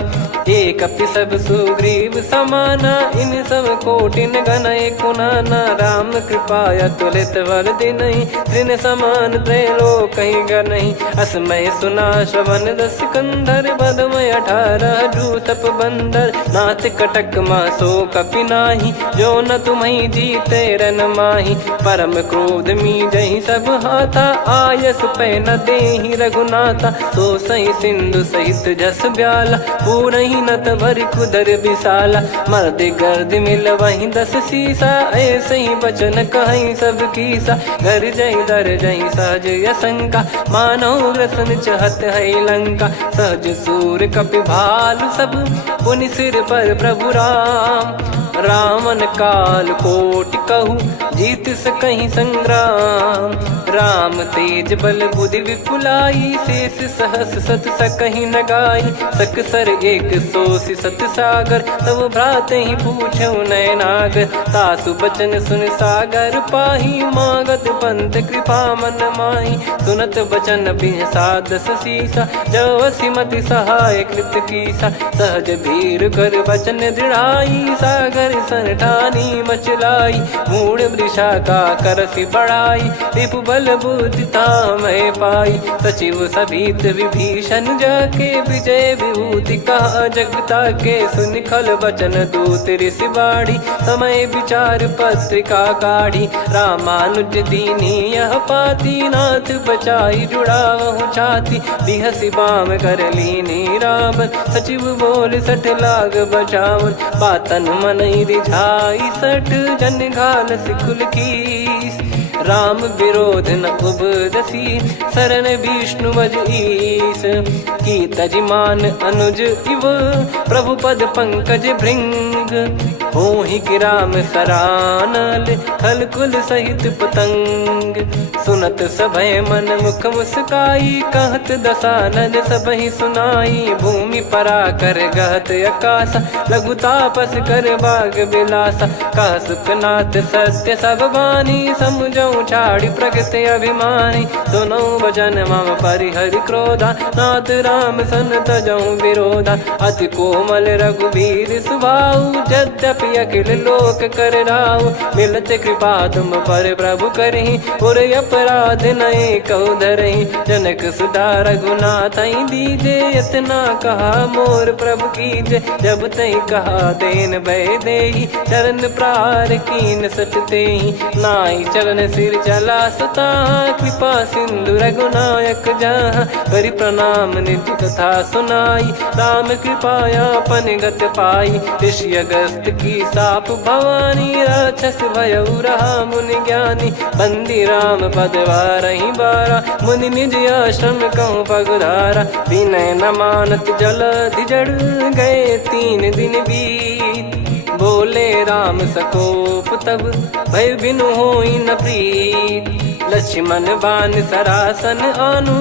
एक अपि सब सुग्रीव समाना, इन सब कोटिन गण कुनाना, राम कृपा अतुलित बल दिनहि, तृण समान त्रैलोक गनहि, असमय सुना श्रवण दस कंधर, बदमय 18 जूतप बंदर, नाथ कटक मासो कपि नाही, जो न तुम्हि जीते रन माही, परम क्रोध मी जहि सब हाथा, आयस पै न देहि रघुनाथा, सो सही सिंधु सहित जस ब्याला, पूरहि कीनत भर कुदर विशाला, मर्द गर्द मिल वहीं 10 सीसा, ऐसे ही बचन कहीं सब कीसा, घर जई दर जई सहज असंका, मानव रसन चहत है लंका, सहज सूर कपि भालु सब, पुनि सिर पर प्रभु राम, रामन काल कोटि कहूँ जीत सकहीं संग्राम, राम तेज बल बुद्धि विपुलाई, शेष सहस सत सकहीं न गाई, सकसर एक सोसी सत सागर, तब भ्रात ही पूछो नयनागर, तासु बचन सुन सागर पाही, मागत पंथ कृपा मन माही, सुनत बचन बिहसादस सीसा, जव सिमति सहाय कृत कीसा, सहज भीर कर बचन दृढ़ाई, सागर सन ठानी मचलाई, मूड वृषा का करसी बढ़ाई, रिपु बल बुद्धिता मैं पाई, सचिव सभीत विभीषण जाके, विजय विभूति कहा जगता के, सुन खल बचन दूत ऋषि बाड़ी, समय विचार पत्रिका काढ़ी, रामानुज दीनी यह पाती, नाथ बचाई जुड़ावहु छाती, बिहसी बाम कर लीनी रावण, सचिव बोल सठ लाग बचावन, बातन मन रिझाई सठ, जन घाल सिकुल कीस, राम विरोध न उपदसी, शरण विष्णु भज ईस, की तजिमान अनुज इव, प्रभु पद पंकज भृंग, होहि कि राम सरानल, खल कुल सहित पतंग, सुनत सभय मन मुख मुस्काई, कहत दसानन सबहि सुनाई, भूमि परा कर गहत आकाशा, लघु तापस कर बाग बिलासा, कह सुखनाथ सत्य सब बानी, समझौ छाड़ी प्रगति अभिमानी, सुनो भजन मम परिहरि क्रोधा, नाथ राम सन तजौ विरोधा, अति कोमल रघुवीर सुभाऊ, यद्यपि अखिल लोक कर राऊ, मिलत कृपा तुम पर प्रभु करहि, और अपराध नये कौ धरहि, जनक सुधा रघुनाथ दीजे, इतना कहा मोर प्रभु कीजे, जब तई कहा देन भय देहि, चरण प्रार कीन सटतेहि, नाई चरण सिर चला सता, कृपा सिंधु रघुनायक जहाँ, करि प्रणाम निज कथा सुनाई, राम कृपाया पन गत पाई, ऋषि अगस्त की साप भवानी, राक्षस भयउ रहा मुनि ज्ञानी, बंदी राम पद वारहि बारा, मुनि निज आश्रम कहूँ पगुधारा, विनय न मानत जलधि जड़, गए 3 दिन बीत, बोले राम सकोप तब, भय बिनु होई न प्रीत, लक्ष्मण बान सरासन आनु,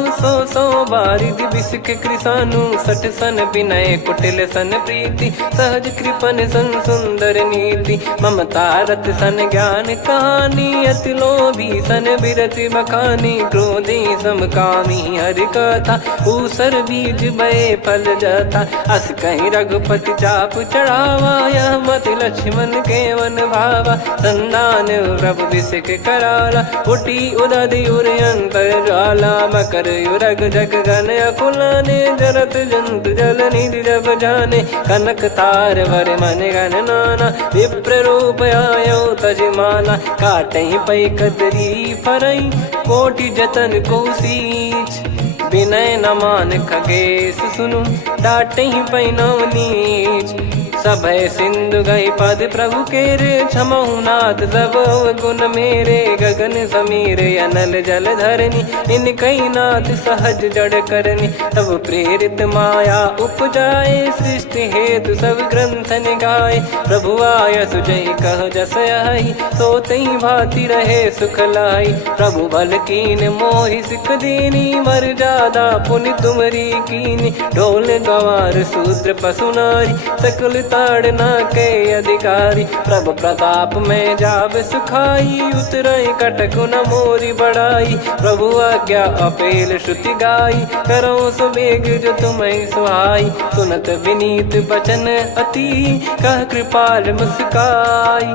सो बारिद बिसक कृसानु, सठ सन विनय कुटिल सन प्रीति, सहज कृपन सन सुंदर नीति, ममता रत सन ज्ञान कहानी, अति लोभी सन बिरति बखानी, क्रोधी समकामी हरि कथा, ऊसर बीज बये फल जाता, अस कहीं रघुपति चाप चढ़ावा, यह मत लक्ष्मण के मन भावा, संदान प्रभु बिसक कराला, उठी उदधि उर अंतर ज्वाला, मकर युरग जग गन अकुलाने, जरत जंतु जल निधि जब जाने, कनक तार वर मन गण नाना, विप्र रूप आयो तजमाना, काटहि पै कदरी फरई, कोटि जतन को सींच, विनय न मान खगेश सुनु, डांटहि पै नव नीच, सभय सिंधु गई पद प्रभु केरे, क्षमहु नाथ सब गुण मेरे, गगन समीरे अनल जल धरनी, इन कई नाथ सहज जड़ करनी, तब प्रेरित माया उपजाए, सृष्टि हेतु सब ग्रंथ निगाए, प्रभु आय सुजई कह जस आई, सोतई भांति रहे सुख लाई, प्रभु बल कीन मोहि सिख दीनी, मर जादा पुनि तुमरी कीनी, ढोल गवार शूद्र पशु नारी, सकल ताड़ना के अधिकारी, प्रभु प्रताप में जाब सुखाई, उतरई कटक न मोरी बढ़ाई, प्रभु आज्ञा अपेल श्रुति गाई, करो सुबेग जो तुम्हें सुहाई, सुनत विनीत बचन अति, कह कृपाल मुस्काई,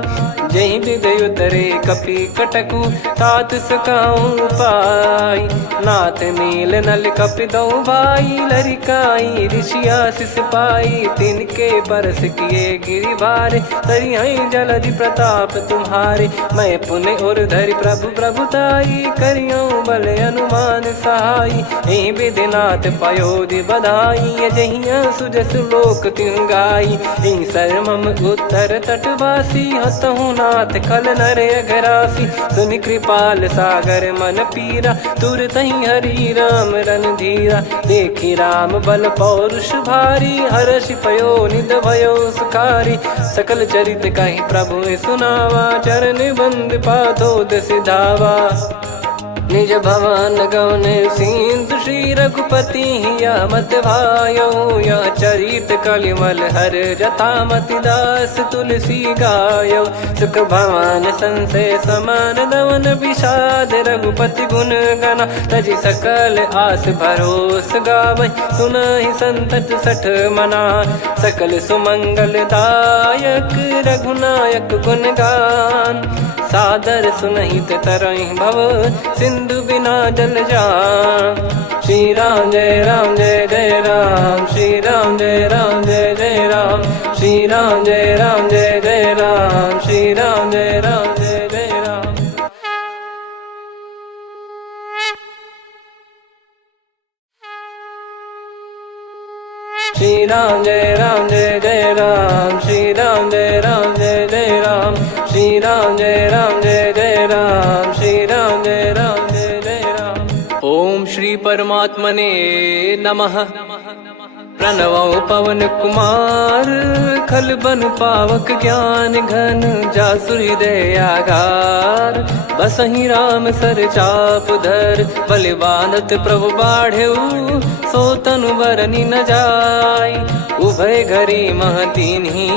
जहि हृदय उतरे कपि कटकु, तात सकाऊं पाई, नाथ मील नल कपि दो भाई, लरिकाई ऋषि आशीष पाई, तिनके परस किए गिरिबारे, तरियई जलधि प्रताप तुम्हारे। मैं पुण्य और धरि प्रभु प्रभुताई, करियऊँ बल अनुमान सहाई। एहि विधिनाथ पयोधि बधाई, जहिया सुजस लोक तिहुँ गाई। एहि सरमम उत्तर तटवासी, हतहु नाथ खल नर अघरासी। सुनि कृपाल सागर मन पीरा, तुरतहि हरि राम रणधीरा। देखि राम बल पौरुष भारी, हर्षि पयो निध भयो सुखारी। सकल चरित कहि प्रभु सुनावा, चरण बंद पादोद सिधावा। निज भवन गौन सिंधु श्री रघुपति, या मत भायो या चरित कलिमल हर जथा मति दास तुलसी गायो। सुख भवन संशय समान दवन, विषाद रघुपति गुण गना। तजि सकल आस भरोस गावै, सुनहि संतत सठ मना। सकल सुमंगल दायक रघुनायक गुण गान, सादर सुनहित तरहि भव सिंधु बिना जल जान। श्री राम जय जय राम, श्री राम जय जय राम। श्री राम जय जय राम, श्री राम जय जय राम। श्री राम जय जय राम, श्री राम जय जय राम। श्री राम जय जय राम, श्री राम जय जय राम। ओम श्री परमात्मने नमः। प्रणवौ पवन कुमार, खल बन पावक ज्ञान घन। जासु हृदय आगार, बसहि राम सर चाप धर। बलि बांधत प्रभु बाढ़ेउ, सो तनु बरनि न जाय। उभय घरी मह दीन्ही,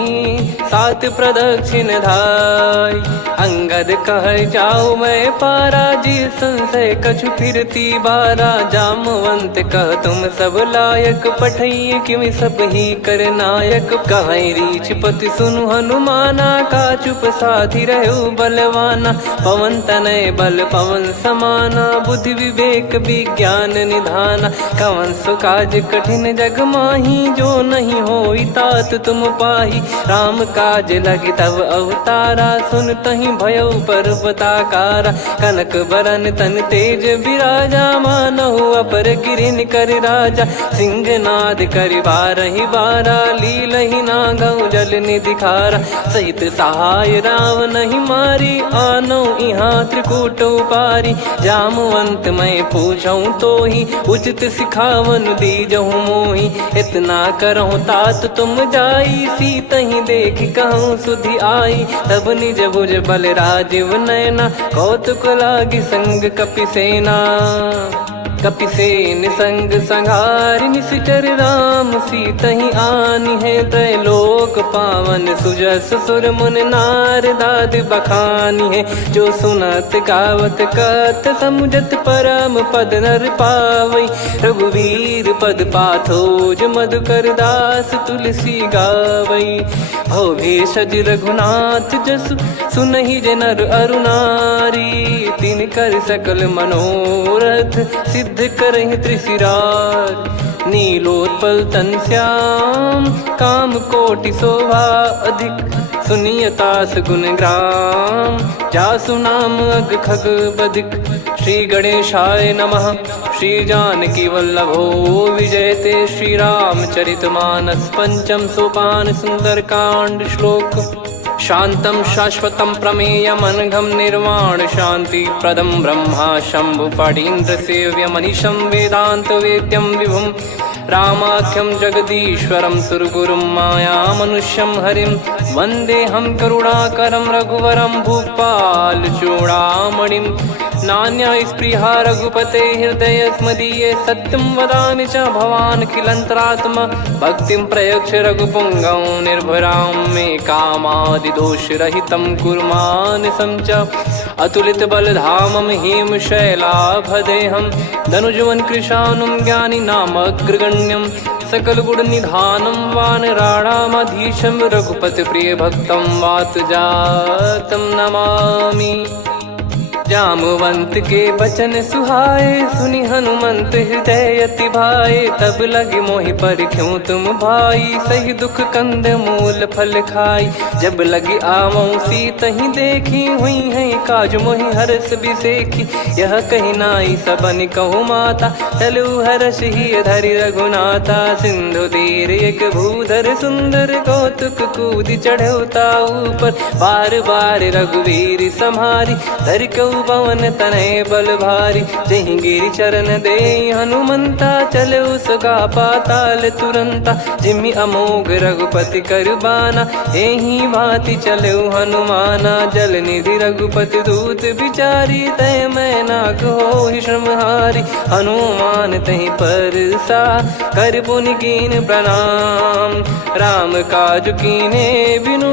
सात प्रदक्षिण धाय। अंगद कह जाऊ मैं पारा, जी संशय कछु फिरती बारा। जामवंत कह तुम सब लायक, पठई किमि सब ही कर नायक। कहीं रीछ पति सुनु हनुमाना, का चुप साधि रहु बलवाना। पवन तनय बल पवन समाना, बुद्धि विवेक विज्ञान निधाना। कवन सो काज कठिन जग माही, जो नहीं होई तात तुम पाही। राम काज लगी तब अवतारा, सुन तहि भयो पर्वताकारा। कनक बरन तन तेज बिराजा, मानहु अपर गिरिन कर राजा। सिंहनाद करि बारहि बारा, लीलहि नागौ जल निधि खारा। सहित सहाय राम नहीं मारी, आनो इहाँ त्रिकूट उपारी। जामवंत मैं पूछऊँ तोहि, उचित सिखावन दीजहु मोहि। इतना करहु तात तुम जाई, सीतहि देख कहूँ सुधि आई। तब निज भुज बल राजीव नयना, कौतुक लागी संग कपिसेना। कपिसेन संग संहारि निशिचर राम, सीतहि आनि है त्रैलोक पावन। सुजस सुर मुन नार दाद बखानी है, जो सुनत गावत कथ समुझत परम पद नर पावै। रघुवीर पद पाथोज मधुकर दास तुलसी गावै। भव भेषज रघुनाथ जसु, सुनहि जे नर अरु नारी। तिन कर सकल मनोरथ, सिद्ध करहि त्रिशिरार। नीलोत्पल तन श्याम, काम कोटि शोभा अधिक। सुनियतास गुण ग्राम, जासु नाम अग खग बदिक। श्री गणेशाय नमः। श्री जानकी वल्लभो विजयते, श्री रामचरित मानस पंचम सोपान सुंदरकांड श्लोक। शांतं शाश्वतं प्रमेयमनघं निर्वाण शांति प्रदं ब्रह्मा शंभु फणीन्द्र सेव्य मनीषं वेदांत वेद्यं विभुं। रामाख्यं जगदीश्वरं सुरगुरुं माया मनुष्यं हरिं। वन्देऽहं करुणाकरं रघुवरं भूपाल चूडामणिं। नान्या स्पृहा रघुपते हृदय स्मदीये, सत्यं वदामि च भवान् खिलन्तरात्मा। भक्तिं प्रयच्छ रघुपुङ्गं निर्भरां मे कामादिदोषरहितं कुर्मानसं च। अतुलित बलधामं हेमशैलाभदेहं, धनुजवन कृशानुं ज्ञानिनामग्रगण्यं। सकल गुण निधानं वानराणामधीशं, रघुपति प्रिय भक्तं वात जातं नमामि। जामवंत के बचन सुहाए, सुनी हनुमंत हृदय अति भाए। तब लगे मोहि पर क्यों तुम भाई, सही दुख कंद मूल फल खाई। जब लगी आवऊं सीत ही देखी, हुई है काज मोहि हरस बिसेखी। यह कही नाई सबन कहु माता, चलू हरष ही धरि रघुनाथा। सिंधु तीर एक भूधर सुंदर, कौतुक कूद चढ़ौता ऊपर। बार बार रघुवीर सम्हारी, धरि कहु पवन तनय बल भारी। जहि गिरि चरण दे हनुमंता, चले उसका पाताल तुरंता। जिमि अमोघ रघुपति कर बाना, एहि भांति चले हनुमाना। जल निधि रघुपति दूत बिचारी, तय मैं नाक होहि श्रमहारी। हनुमान तहि परसा, कर पुनि कीन प्रणाम। राम काज कीने बिनु,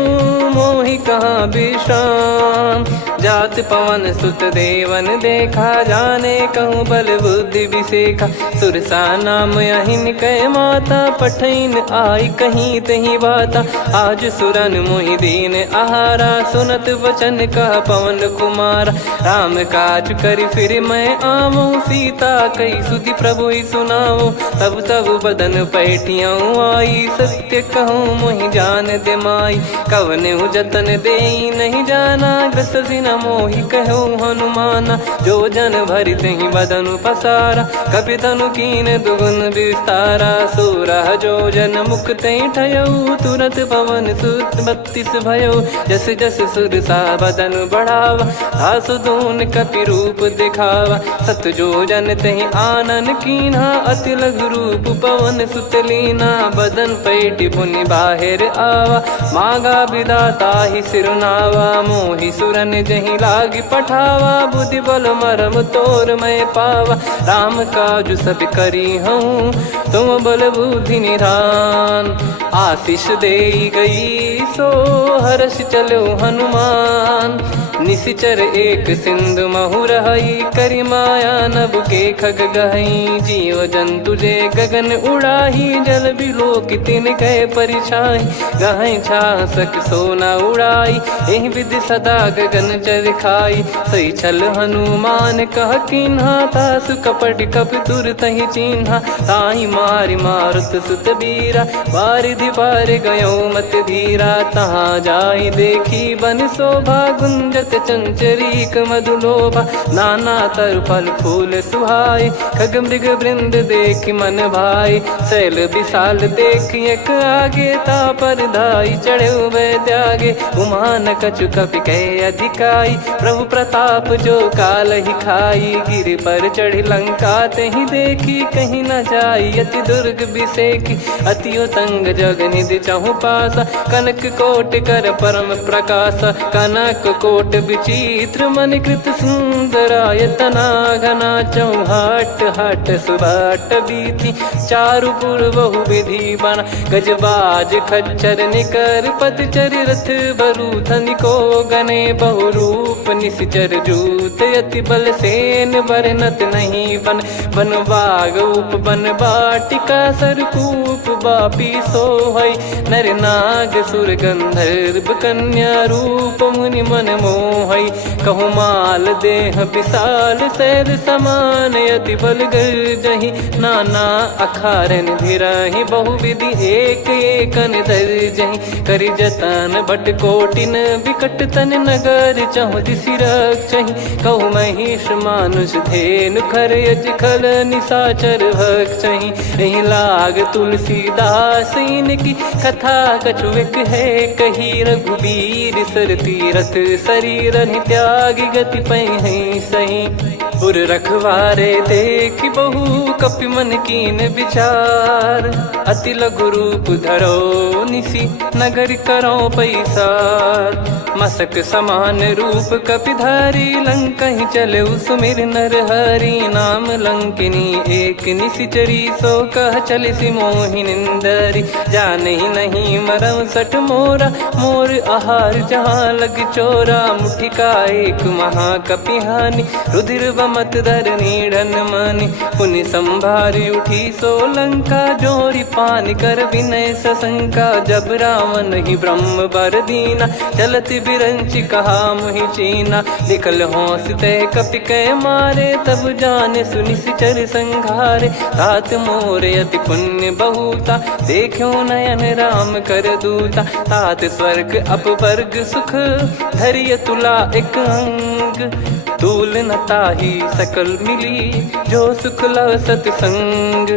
मोहि कहाँ विश्राम। जात पवन सुत देवन देखा, जाने कहूँ बल बुद्धि विसेखा। सुरसा नाम अहिन कै माता, पठैन आई कहीं तही बाता। आज सुरन मोहि दीन आहारा, सुनत वचन कह पवन कुमारा। राम काज करि फिर मैं आवऊं, सीता कई सुधि प्रभु ही सुनाओ। तब तब बदन पैठियाँ आई, सत्य कहूँ मोहि जान दे माई। कवने जतन दे नहीं जाना, ग्रसिन मोहि कहो हनुमाना। जो जन भरि तहि बदनु पसारा, कपि तनु कीन दुगुन विस्तारा। सोरह जो जन मुख तहि ठयऊ, तुरत पवन सुत 32 भयऊ। जस जस सुरसा बदन बढ़ावा, आसु दून कपि रूप दिखावा। सत जो जन तहि आनन कीन्हा, अति लघु रूप पवन सुत लीना। बदन पैटि पुनि बाहिर आवा, मांगा विधाता ही सिरुनावा। मोहि सुरन जहि लागी पठावा, बुद्धि बल मरम तोर मैं पावा। राम काज सब करी हूँ, तुम बल बुद्धि निधान। आशीष दे गई सो हर्ष चलो हनुमान। निशिचर एक सिंधु महु रहई, करि माया नभ के खग गहई। जीव जंतु जे गगन उड़ाही, जल बिलो तिन गए परिछाई। गहई छासक सोना उड़ाई, एहि विधि सदा गगन चर खाई। सही छल हनुमान कह कीन्हा, तासु कपट कपि तुर तहि चिन्हा। ताहि मारि मारुत सुत बीरा, बारिधि पार गयो मत धीरा। तहाँ जाई देखी बन शोभा, गुंजत चंचरीक मधुलोभा। नाना तर फल फूल सुहाए, खग मृग वृंद देखि मन भाई। शैल विशाल देखि एक आगे, तापर धाई चढ़े वै त्यागे। उमा न कछु कपि कहे अधिकाई, प्रभु प्रताप जो काल ही खाई। गिर पर चढ़ी लंका तहि देखी, कहीं न जाई अति दुर्ग बिसेखी। अति उतंग जग निधि चहु पासा, कनक कोट कर परम प्रकाशा। कनक कोट विचित्र मन कृत सुंदरायतना। घना चौहाट हाट सुबाट बीथी, चारु पुर बहु विधि बना। गजबाज खच्चर निकर पतचर, रथ बरु धनिको गने। बहु रूप निशिचर जूत, अति बल सेन बरनत नहीं बन। बन बाग उप बन बाटिका, सरकूप बापी सोहई। नर नाग सुर गंधर्व कन्या, रूप मुनि मन मोहई। कहु माल देह विशाल, शैल समान अति बल गर्जहि। नाना अखारन धिरहि, बहु विधि एक एकन धरजहि। करि जतन बट कोटिन, विकट तन नगर चहु दिसि रक्षहि। कहु महिष मानुष धेनु, खर यज खल निशाचर भक्षहि। एहि लाग तुलसीदास इनकी, कथा कछुक है कही। रघुबीर सर तीरथ शरीर, त्यागी गति पै सही। पुर रखवारे देख बहु, कपि मन कीन विचार। अति लघु रूप धरो निसी, नगर करो पैसार। मसक समान रूप कपिधारी, लंकहि चले सुमिर नर हरि। नाम लंकिनी एक निशिचरी, सो कह चलिसि मोहि निंदरी। जानहि नहीं मरम सठ मोरा, मोर आहार जहाँ लग चोरा। मुठिका एक महाकपिहानि, रुधिर मत धरनी ढन मानी। पुनि संभारी उठी सोलंका, जोरी पानी कर विनय सशंका। जब रावण ही ब्रह्म बर दीना, चलत बिरंची कहा मुहि चीना। निकल होंस तय कपि कै मारे, तब जाने सुनि सिचर संघारे। तात मोरे अति पुण्य बहुता, देखो नयन राम कर दूता। तात स्वर्ग अपवर्ग सुख, धैर्य तुला एक अंग। तूल न ताहि सकल मिली, जो सुख लव सतसंग।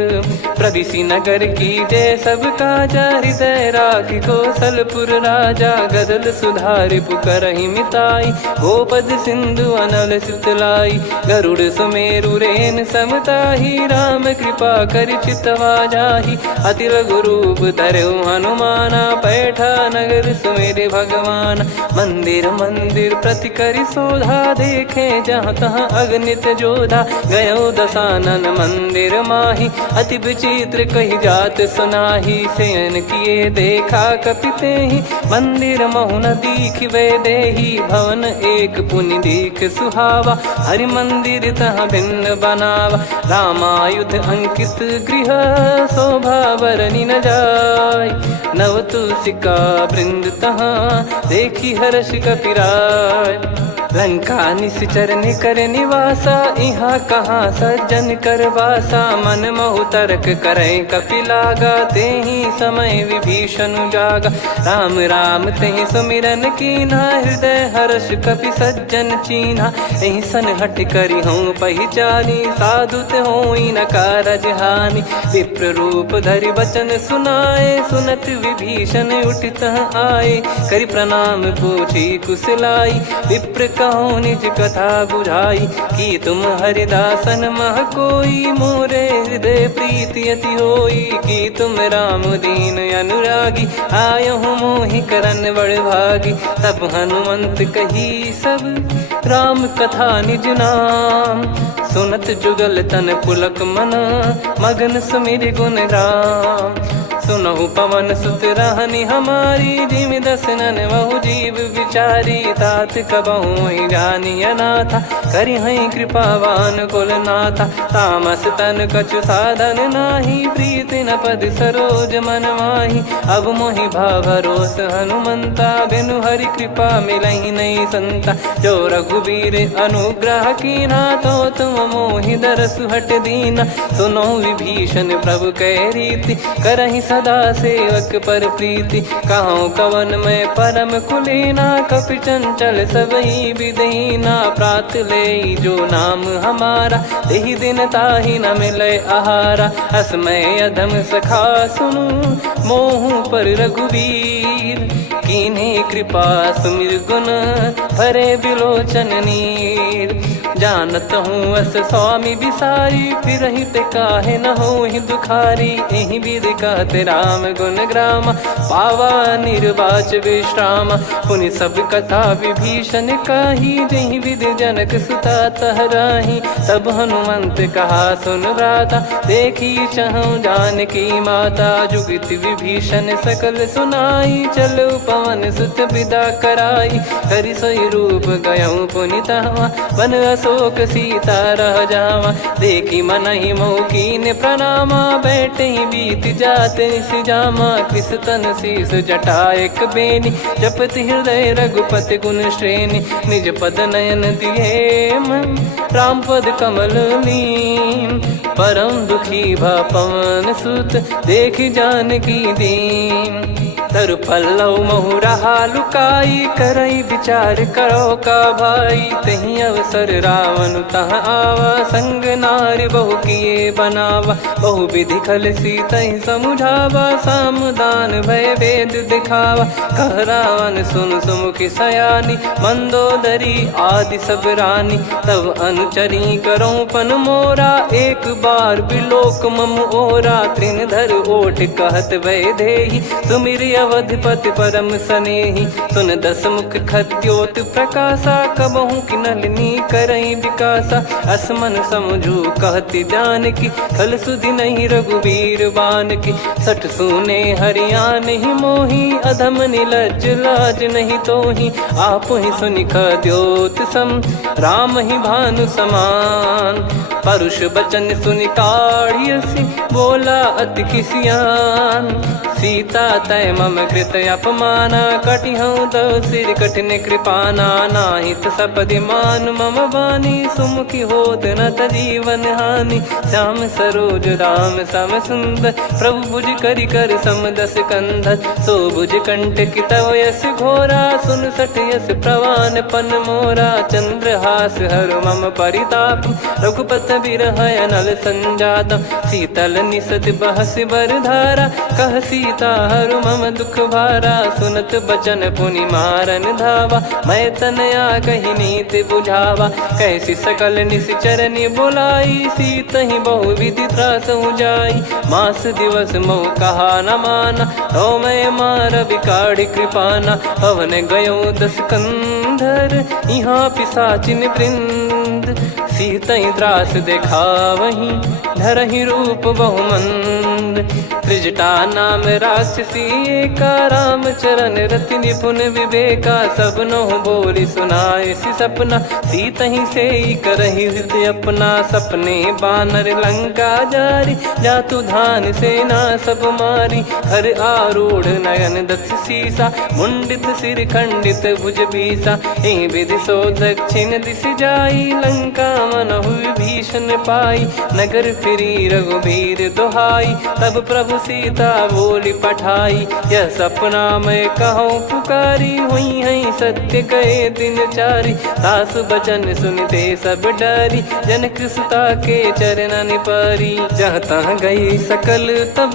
प्रदिशि नगर की जय सब काजा, हृदय राखि कौशलपुर राजा। गदल सुधारि पुकारहि मिताई, गोपद सिंधु अनल सितलाई। गरुड़ सुमेरु रेन समताहि, राम कृपा करि चितवा जाहि। अति लघु रूप धरऊ हनुमाना, पैठा नगर सुमेरे भगवान। मंदिर मंदिर प्रति करि शोधा, देखे जहाँ तहाँ अगणित जोधा। गयो दशानन मंदिर माही, अति विचित्र कही जात सुनाही। शयन किए देखा कपिते ही, मंदिर महु न दीखिबे देही। भवन एक पुनि दीख सुहावा, हरि मंदिर तहाँ भिन्न बनावा। रामायुध अंकित गृह, शोभा बरनि न जाय। नव तुलसी का वृंद तहाँ, देखी हर्ष कपिराय। लंका निश्चर कर निवासा, इहाँ कहाँ सज्जन कर वासा। मन महु तर्क करे कपिलागा, तेहि समय विभीषण जागा। राम राम तेहि सुमिरन कीन्हा, हृदय हर्ष कपि सज्जन चीन्हा। एहि सन हट करि हूँ पहिचानी, साधु ते होई न कारज हानि। विप्र रूप धरि वचन सुनाए, सुनत विभीषण उठित आए। करि प्रणाम पूछी कुशलाई, विप्र कहो निज कथा बुझाई। कि तुम हरिदासन मह कोई, मोरे हृदय प्रीति अति होई। कि तुम राम दीन अनुरागी, आयहु मोहि करन बड़ भागी। तब हनुमंत कही सब, राम कथा निज नाम। सुनत जुगल तन पुलक मना, मगन सुमिर गुण राम। सुनहु पवन सुत रहनी हमारी, जिमि दसनन बहु जीव विचारी। तात कबहु ही जानी अनाथा, करि हई कृपावान कुल नाथा। तामस तन कछु साधन नाही, प्रीति न पद सरोज मन माही। अब मोहि भरोस हनुमंता, बिनु हरि कृपा मिलहि नहीं संता। जो रघुबीर अनुग्रह कीना, तो तुम मोहि दरसु हट दीना। सुनो विभीषण प्रभु कै रीति, करहि सदा सेवक पर प्रीति। कहूँ कवन में परम कुलीना, कपि चंचल सबही विदहीना। प्रात ले जो नाम हमारा, तेहि दिन ताहि न मिले आहारा। असमय अधम सखा सुनु, मोहु पर रघुवीर। कीन्ही कृपा सुमिर गुण, भरे बिलोचन नीर। जानत हूँ अस स्वामी बिसारी, फिर ही ते काहे न हो ही दुखारी। एहि विधि कहते राम गुण ग्राम, पावा निर्वाच विश्राम। पुनि सब कथा विभीषण काही, जहि विधि जनक सुता तहराही। तब हनुमंत कहा सुन भ्राता, देखी चहु जानकी माता। जुगित विभीषण सकल सुनाई, चलो पवन सुत विदा कराई। हरि सोई रूप गयऊँ पुनि तहवा, वन अशोक सीता रह जावा। देखी मनहि मौकीन प्रणामा, बैठे ही बीत जात निस जामा। कृस तन शीस जटा एक बेनी, जपति हृदय रघुपति गुण श्रेणी। निज पद नयन दिए मन, राम पद कमल लीन। परम दुखी भा पवन सुत, देखि जानकी दीन। तरु पल्लव महु रहा लुकाई, करई विचार करो का भाई। तही अवसर रावण तहाँ आवा, संग नार बहु किए बनावा। बहु विधि खल सीतहि समुझावा, सामदान भय वेद दिखावा। कह रावण सुन सुमुखी सयानी, मंदोदरी आदि सब रानी। तब अनुचरी करो पन मोरा, एक बार बिलोक मम ओरा। तृण धर ओठ कहत भय देहि, सुमिर अवधिपति परम स्नेही। सुन दस मुख खद्योत प्रकाशा, कबहू की नलिनी करई विकासा। असमन समझू कहती जान की, खल सुधि नहीं रघुबीर बान की। सठ सुने हरिया नहीं मोही, अधम निलज लाज नहीं तोही। आप ही सुनि खद्योत सम, राम ही भानु समान। परुष बचन सुनि काढ़ियसि, बोला अति किसियान। सीता तय मम कृत अपमाना, कटिहऊँ दो सिर कठिन कृपाना। नाहित सपदि मान मम बानी, सुमुखी होत न जीवन हानि। श्याम सरोज राम सम सुंदर, प्रभु भुज करि कर सम दस कंधर। सो भुज कंठ की तव यस घोरा, सुन सठ यस प्रवान पन मोरा। चंद्रहास हर मम परिताप, रघुपत बिरह अनल संजात। शीतल निसत बहस बरधारा, कह सीता हरु मम दुख भारा। सुनत बचन पुनि मारन धावा, मैं तनया कही नीति बुझावा। कैसी सकल निश्चरनि बुलाई, सीत ही बहु विधि त्रास जाई। मास दिवस मोह कहा न माना, तो मैं मार बिकाढ़ी कृपाना। पवन गयो दस कंधर, यहाँ पिशाचिन वृंद। सीतई त्रास देखावहीं, धरहि रूप बहुमंद। त्रिजटा नाम राक्षसी एका, राम चरण रति निपुण विवेका। सब नहुँ बोली सुनाए सि सपना, सीतहि से करहि हृत अपना। सपने बानर लंका जारी, जातु धान सेना सब मारी। हर आरूढ़ नयन दस सीसा, मुंडित सिर खंडित भुज बीसा। एहि विधि सो दक्षिण दिस जाई, लंका मनहु भीषण पाई। नगर फिरी रघुबीर दुहाई, तब प्रभु सीता बोली पठाई। यह सपना मैं कहूँ पुकारी, हुई है सत्य कहे दिन चारी। सासु बचन सुनते सब डरी, जनक सुता के चरण परी। जहाँ तहाँ गई सकल तब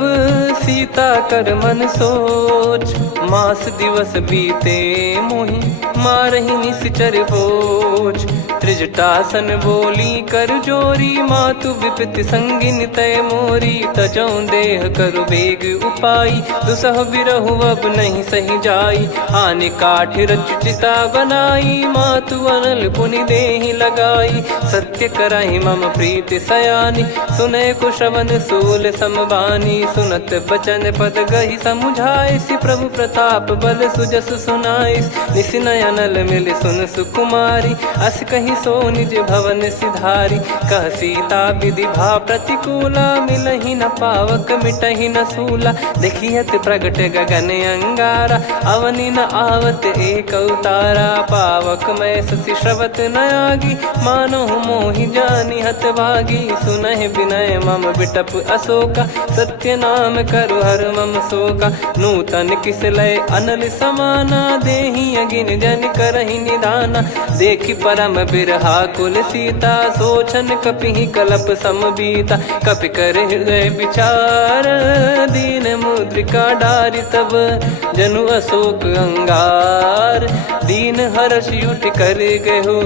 सीता कर मन सोच। मास दिवस बीते मोहि, मारहि निश्चर बोझ। त्रिजटासन बोली कर जोरी, मातु विपति संगिन तय मोरी। तजौं देह करु बेग उपाई, दुसह बिरहु अब नहीं सही जाई। आने काठ रचु चिता बनाई, मातु अनल पुनि देहि लगाई। सत्य करहि मम प्रीति सयानी, सुनय को श्रवण सूल समबानी। सुनत बचन पद गहि समुझाए, सि प्रभु प्रताप बल सुजस सुनाइस। निसिनय अनल मिल सुन सुकुमारी, अस कहि सो निज भवन सिधारी। कह सीता विधि भा प्रतिकूला, मिलहि न पावक मिटहि न सूला। देखियत प्रगट गगन अंगारा, अवनि न आवत एक अवतारा। पावक मैं ससि श्रवत न आगी, मानो मोहि जानि हत भागी। सुनहि विनय मम बिटप अशोका, सत्य नाम करु हर मम शोका। नूतन किस लय अनल समाना, देहि अगिन जन करहि निदाना। देखि परम बिरहा कुल सीता, सोचन कपिहि कलप समबीता। कपि कर हृदय विचार, दीन मुद्रिका डारि तब। जनु अशोक अंगार, दीन हर्ष उठ कर गहु।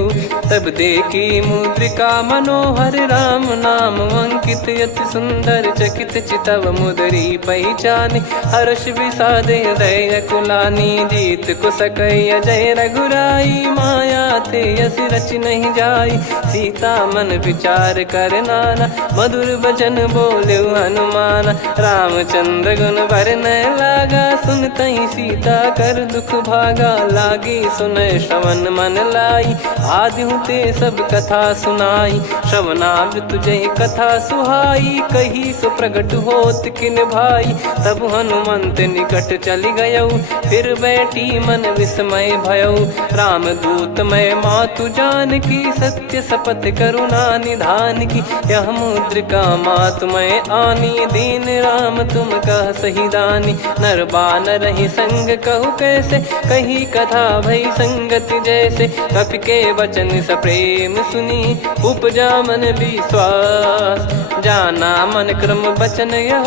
तब देखी मुद्रिका मनोहर, राम नाम अंकित अति सुंदर। चकित चितव मुदरी पहचानी, हर्ष विषाद हृदय कुलानी। जीत को सकई अजय रघुराई, माया थे यस रच नहीं जाई। सीता मन विचार कर नाना, मधुर बचन बोले हनुमान। रामचंद्र गुण बरनय लागा, सुनतहि सीता कर दुख भागा। लागी सुनय श्रवण मन लाई, आदिहु ते सब कथा सुनाई। श्रवणाब तुझे कथा सुहाई, कही सो प्रगट होत किन भाई। तब हनुमंत निकट चली गयौ, फिर बैठी मन विस्मय भयौ। राम दूत मैं मातु जान की, सत्य शपथ करुणा निधान की। यह मुद्रिका मातु मैं आनी, दीन राम तुम कह सही दानी। नर बानर ही संग कहु कैसे, कही कथा भई संगति जैसे। कपि के वचन सप्रेम सुनी, उपजा मन विश्वास। जाना मन क्रम बचन यह,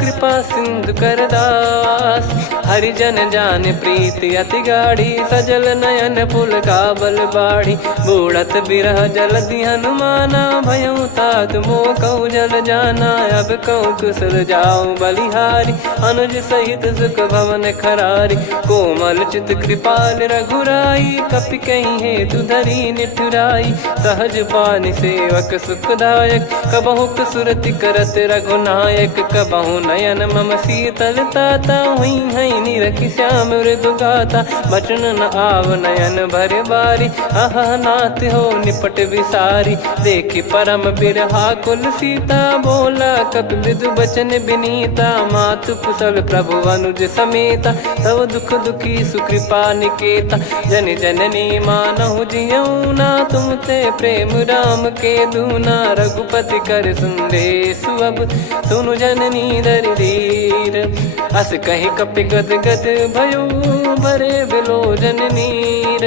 कृपा सिंधु कर दास। हरिजन जान प्रीति अति गाढ़ी, सजल नयन पुल काबल बाढ़ी। बूढ़त बिरह जलधि हनुमाना भयऊ तात मोह कहु जल जाना। अब कहूँ कुशल जाओ बलिहारी अनुज सहित सुख भवन खरारी। कोमल चित कृपाल रघुराई कपि कहीं हेतु धरी निठुराई। सहज पानि सेवक सुखदायक कबहु सुरति करत रघुनायक। कबहु नयन मम शीतलता हुई हई निरखि श्याम मृदु गाता। बचन न आव नयन भर बारी अह नाथ हो निपट विसारी। देखि परम बिरहा कुल सीता बोला कपि मृदु बचन बिनीता। मातु कुशल प्रभु अनुज समेता तव दुख दुखी सुकृपा निकेता। जन जननी मानहु जियऊ ना तुम ते प्रेम राम के दूना। रघुपति कर संदेश अब सुनु जननी दरि धीर। अस कहि कपि गद गद भयो भरे बिलोचन नीर।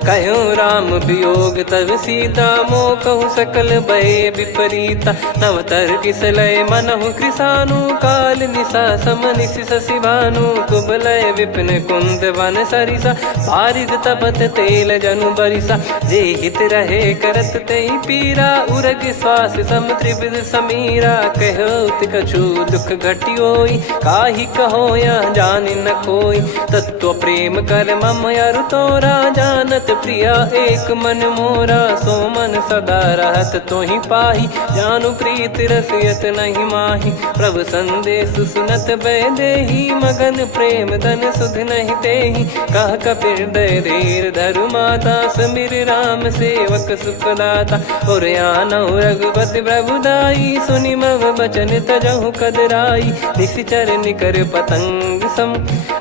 कहूँ राम वियोग तब सीता मोह कहूँ सकल भय विपरीता। नव तर किसलय मनहु कृसानु काल निशा समनिश शशि भानु। कुबलय विपिन कुंद वन सरिसा पारिद तपत तेल जनु बरिसा। जे हित रहे करत ते पीरा उरग श्वास सम त्रिविध समीरा। कहो कछु दुख घटियोई काहि कहो या जानि न कोई। तत्व प्रेम कर मम अरु तोरा जानत प्रिया एक मन मोरा। सो मन सदा रहत तोहि पाही जानु प्रीत रसियत नहीं माही। प्रभु संदेश सुनत भय देहि मगन प्रेम धन सुध नहीं तेहि। कह कपिर दय धीर धरु माता समीर राम सेवक सुखदाता। और आनहु रघुपति प्रभुदाई सुनि मम बचन तजहु कदराई। निशिचर निकर पतंग सम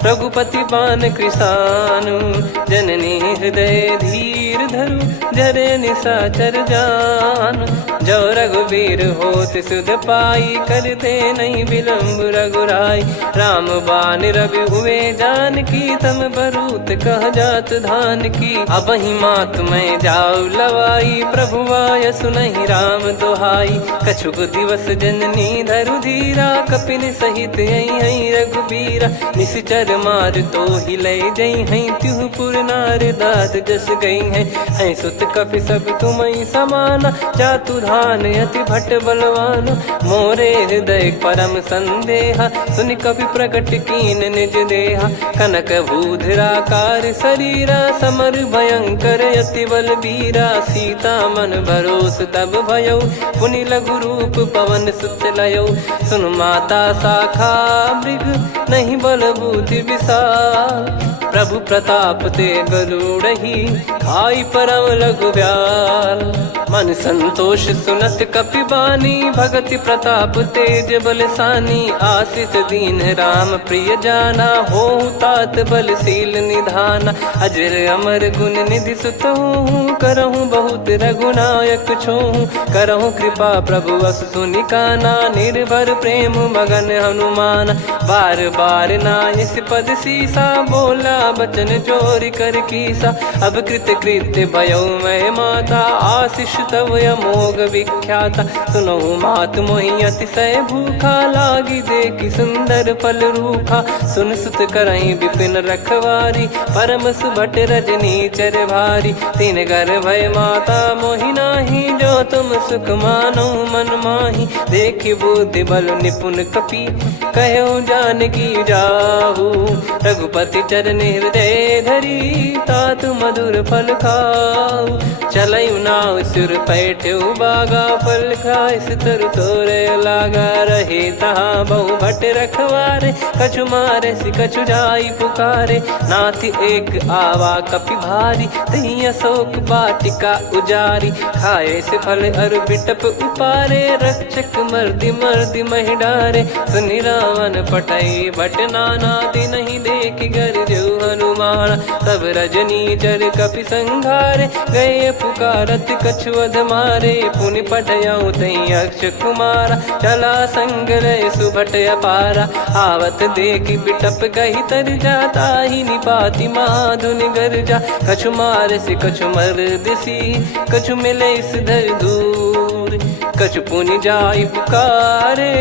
रघुपति पान कृसानु। जननी हृदय धीर धरु जरे निशाचर जान। जो रघुवीर होत सुध पाई करते नहीं विलम्ब रघुराई। राम बान रवि हुए जान की तम बरूत कह जात धान की। अब ही मात मैं जाऊ लवाई प्रभु आय सुनहि राम दुहाई। कछुक दिवस जननी धरु धीरा कपिन सहित यही रघुबीरा। निश्चर मार तो ही ले जई हैं त्यों पुर नार दाद जस गई हैं। सुत कपि सब तुम समाना जातु धान अति भट बलवान। मोरे हृदय परम संदेहा सुनि कपि प्रकट कीन निज देहा। कनक भूधराकार शरीरा समर भयंकर अति बलबीरा। सीता मन भरोस तब भयऊ पुनि लघु रूप पवन सुत लयऊ। सुन माता शाखा मृग नहीं बल बुद्धि विशाल। प्रभु प्रताप ते गरुड़हि खाई परम लघु ब्याल। मन संतोष सुनत कपि बानी भगति प्रताप तेज बलसानी। आशीष दीन राम प्रिय जाना होहु तात बलशील निधाना। अजर अमर गुण निधि सुतहु करहु बहुत रघुनायक छोहु। करहु कृपा प्रभु अस सुनि काना निर्भर प्रेम मगन हनुमान। बार बार नायस पद सीसा बोला बचन चोरी कर कीसा। अब कृत कृत्य भयो मैं माता आशीष तव अमोघ विख्याता। सुनहु मात मोहि अतिशय भूखा लागी देखि सुंदर फल रूखा। सुन सुत करहि विपिन रखवारी परम सुभट रजनी चर भारी। तीन घर भय माता मोहि नाही जो तुम सुख मानो मन माही। देखि बुद्धि बल निपुण कपि कहो जानकी जाहू। रघुपति चरण हृदय धरी तात मधुर फल खाऊ। चलऊ नाव सुर पैठऊ बागा फल खाइस तरु तोरे लागा। रहे तहाँ बहु भट रखवारे कछु मारे सि कछु जाई पुकारे। नाथ एक आवा कपि भारी तही अशोक वाटिका उजारी। खाए से फल अरु बिटप उपारे रक्षक मर्दि मर्दि महि डारे। सुनि रावण पटई भट नाना दिन नहीं देखि गर जो हनुमान। तब रजनी चर कपि संघारे गए पुकारत कछु अध मारे। पुनि पटयऊ तई अक्ष कुमारा चला संग रहे सुभट अपारा। आवत देखि बिटप कही तर जाता ही निपाति माधुन गर्जा। कछु मार से कछु मर दिसी कछु मिले इस धर दूर। कछु पुनि जाई पुकारे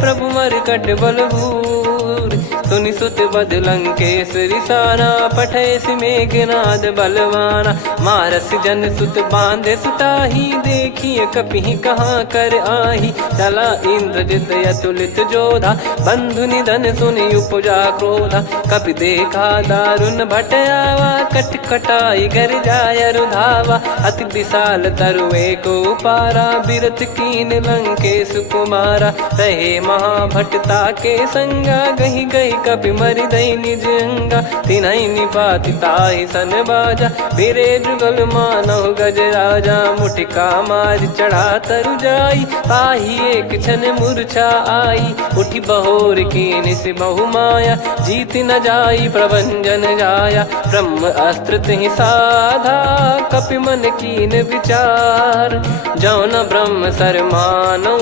प्रभु मर कट बलभूर। सुनि सुत बद लंकेश्वरी सारा, पठैसि मेघनाद बलवाना। मारस जन सुत बांधे सुताही, देखिए कपिहि कहाँ कर आही। चला इंद्रजित अतुलित जोधा, बंधु निधन सुनि उपजा क्रोधा। कपि देखा दारुण भट आवा, कट कटाई घर जाय रुधावा। अति विशाल तरुए को पारा, बिरथ कीन लंकेश कुमारा। रहे महाभटता के संगा, गही गही कपि मरि दई निज अंगा। तिन्हि निपाति ताहि सन बाजा, फिरे जुगल मानव गज राजा। मुटिका मार चढ़ा तरु जाई, ताहि एक क्षण मूर्छा आई। उठी बहोर कीन से बहु माया, जीत न जाई प्रभंजन जाया। ब्रह्म अस्त्र तिहि साधा, कपि मन कीन विचार। जौ न ब्रह्म सर मानौ,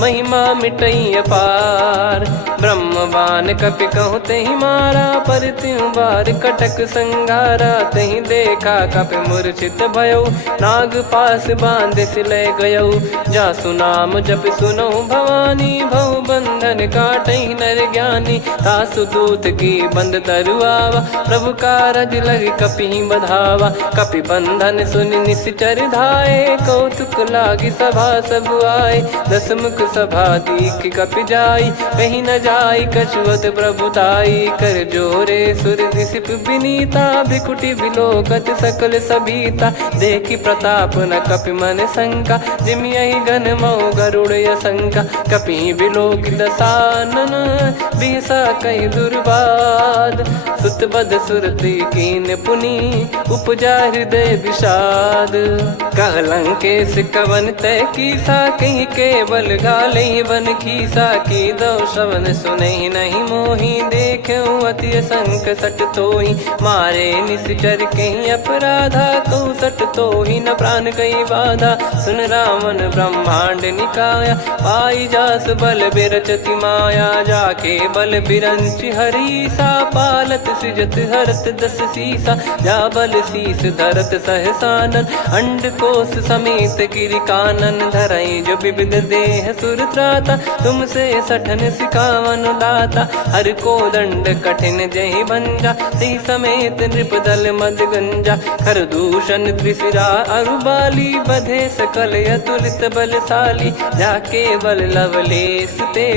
महिमा मिटई अपार। ब्रह्मवान कपि कहु तेहि मारा, पर त्यों बार कटक संगारा। तेहि देखा कपि मूर्छित भयउ, नाग पास बांध सिलै गयउ। जासु नाम जप सुनौ भवानी, भव बंधन काटहि नर ज्ञानी। तासु दूत की बंद तरुआवा, प्रभु कारज लग कपि बधावा। कपि बंधन सुनि निश्चर धाये, कौतुक लागी सभा सब आए। दस मुख सभा दीख कपि जाई, कहीं न जाई कछुअत प्रभुताई। कर जोरे सुर दिसिप विनीता, भिकुटी बिलोकत सकल सबीता। देखी प्रताप न कपि मन शंका, जिमि यही घन मऊ गरुड़ असंका। कपि बिलोक दसानन, बिहसा कहि दुर्बाद। सुत बद सुरति कीन पुनि, उपजा हृदय विषाद। कह लंकेश कवन तय कीसा, कहीं केवल गाले बन खीसा। की दो श्रवण सुनहि नहीं मोही, देखऊं अति संक सट तोहि। मारे निश्चर कहीं अपराधा, कहूँ सट तोहि न प्राण कहीं बाधा। सुन रावण ब्रह्मांड निकाया, पाई जास बल बिरचति माया। जाके बल बिरंच हरीसा, पालत सृजत हरत दस सीसा। जा बल शीस धरत सहसानन, अंड कोश समेत गिरि कानन। धरई जो विविध देह सुर त्राता, तुमसे सठन सिखावन दाता। हर को दंड कठिन जहि भंजा, ती समेत नृप दल मद गंजा। खर दूषण त्रिशिरा अरुबाली, बधे सकल अतुलित बलशाली। जाके बल लवलेस ते,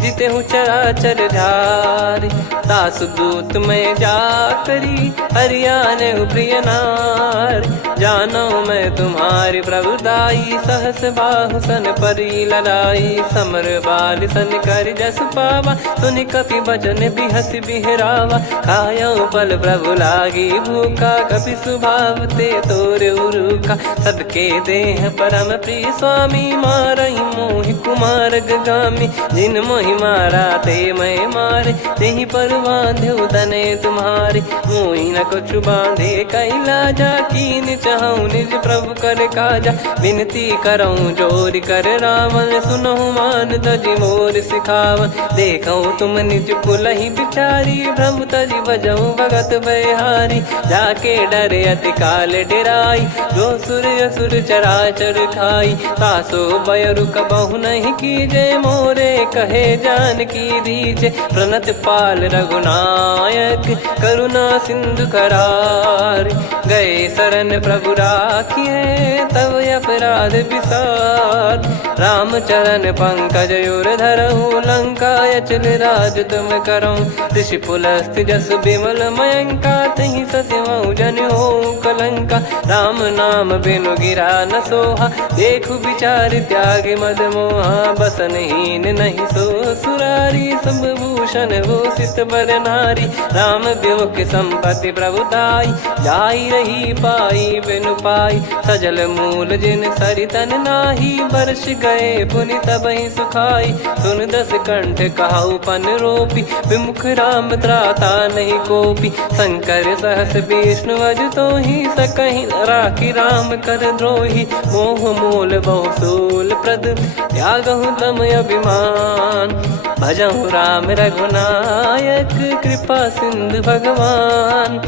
जितेहु चराचर झारि। तासु दूत में जा करी, हरियाने प्रिय नार। जानो मैं तुम्हारी प्रभुताई, सहस बाहु सन परी लड़ाई। समर बाल सन कर जस पावा, सुनि कपि बचन बिहस बिहरावा। खायो बल प्रभु लागी भूखा, कपि स्वभाव ते तोर उरुखा। सबके देह परम प्रिय स्वामी, मारहि मोहि कुमार गामी। जिन मोहि मारा ते मैं मारे, तेहि पर बांधे तने तुम्हारे। मोहि न कछु बांधे कैलाजा, कीन चाहूं निज प्रभु कर काजा। विनती करऊं जोर कर रावण, सुनहु मान तजि मोर सिखावन। देखऊं तुम निज कुलहि बिचारी, भ्रम तजि बजऊं भगत बहिहारी। जाके डरे अति काल डेराई, जो सुर असुर चराचर खाई। तासो बयरु कबहु नहीं कीजे, मोरे कहे जान की दीजे। प्रणत पाल रघुनायक, करुणा सिंधु करार। गए शरण प्रभु राखिए, तब अपराध विसार। राम चरण पंकज उर धरहु, लंका अचल राज तुम करऊं। ऋषि पुलस्त जस विमल मयंका, तहि सत्यमऊ जन हो कलंका। राम नाम बिनु गिरा न सोहा, देखु विचार त्याग मद मोहा। बसनहीन नहीं सो सुरारी, सब भूषण भूषित बर नारी। राम विमुख संपत्ति प्रभुताई, जाई रही पाई बिनु पाई। सजल मूल जिन सरितन नाही, वर्ष गए पुनि तबहि सुखाई। सुन दस कंठ कहाऊ पन रोपी, विमुख राम त्राता नहीं कोपी। शंकर सहस विष्णु अज तोहि, सकहि न राखी राम कर द्रोही। मोह मूल बहु सूल प्रद, त्यागहु तम अभिमान। भजहु राम रघुनायक कृपा सिंधु भगवान।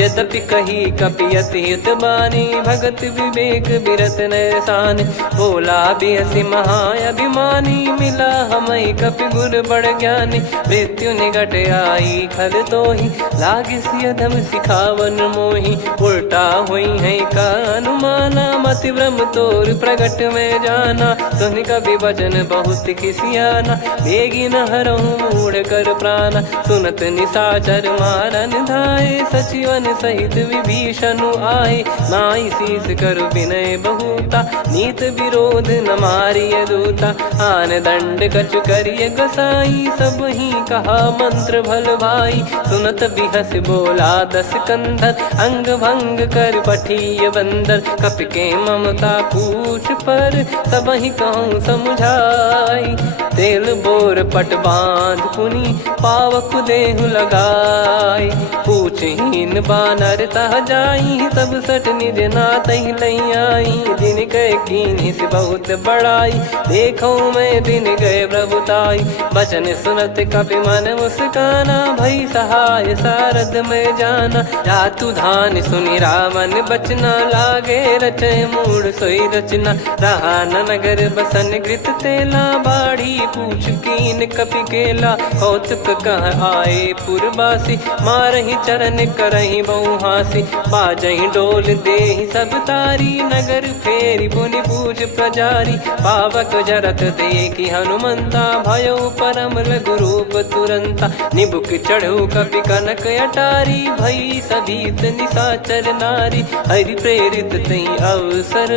यद्यपि कही कपियति हित बानी भगत विवेक बिरत नैसान। बोला बिहसी महाअभिमानी मिला हमई कपि गुर बड़ ज्ञानी। मृत्यु निकट आई खल तोहि लागे सिय धम सिखावन मोहि। उल्टा हुई है का अनुमाना मति ब्रह्म तोर प्रगट में जाना। सुन कवि वचन बहुत खिसियाना बेगी न हरहु मूढ़ कर प्राणा। सुनत निशाचर मारन धाये सचिवन सहित विभीषण आए। नाई शीस कर विनय बहुता नीत विरोध न मारिय दूता। आन दंड कछु करिय गसाई सब ही कहा मंत्र भल भाई। सुनत बिहस बोला दस कंधर अंग भंग कर पठिय बंदर। कपि के ममता पूछ पर सब ही कहूँ समझाई। तेल बोर पट बांध पुनि पावक देहु लगाई। पूछहीन बानर तह जाई सब सट निज नाथ ही लई आई। दिन गए कीन्ही से बहुत बड़ाई देखो मैं दिन गए प्रभुताई। बचन सुनत कपि मन मुस्काना भई सहाय सारद में जाना। जातु धान सुनि रावण बचना लागे रचय मूढ़ सोई रचना। रहा न नगर बसन कृत तेला बाढ़ी पूछ कीन कपि केला। कौतुक कह आए पुरबासी मारहि चरण करहि बहुहासी। बाजहि डोल देहि सब तारी नगर फेरी पुनि पूछ प्रजारी। पावक जरत देखि हनुमंता भयो परम लघुरूप तुरंता। निबुक चढ़ऊ कपि कनक अटारी भई सभीत निशाचर नारी। हरि प्रेरित तई अवसर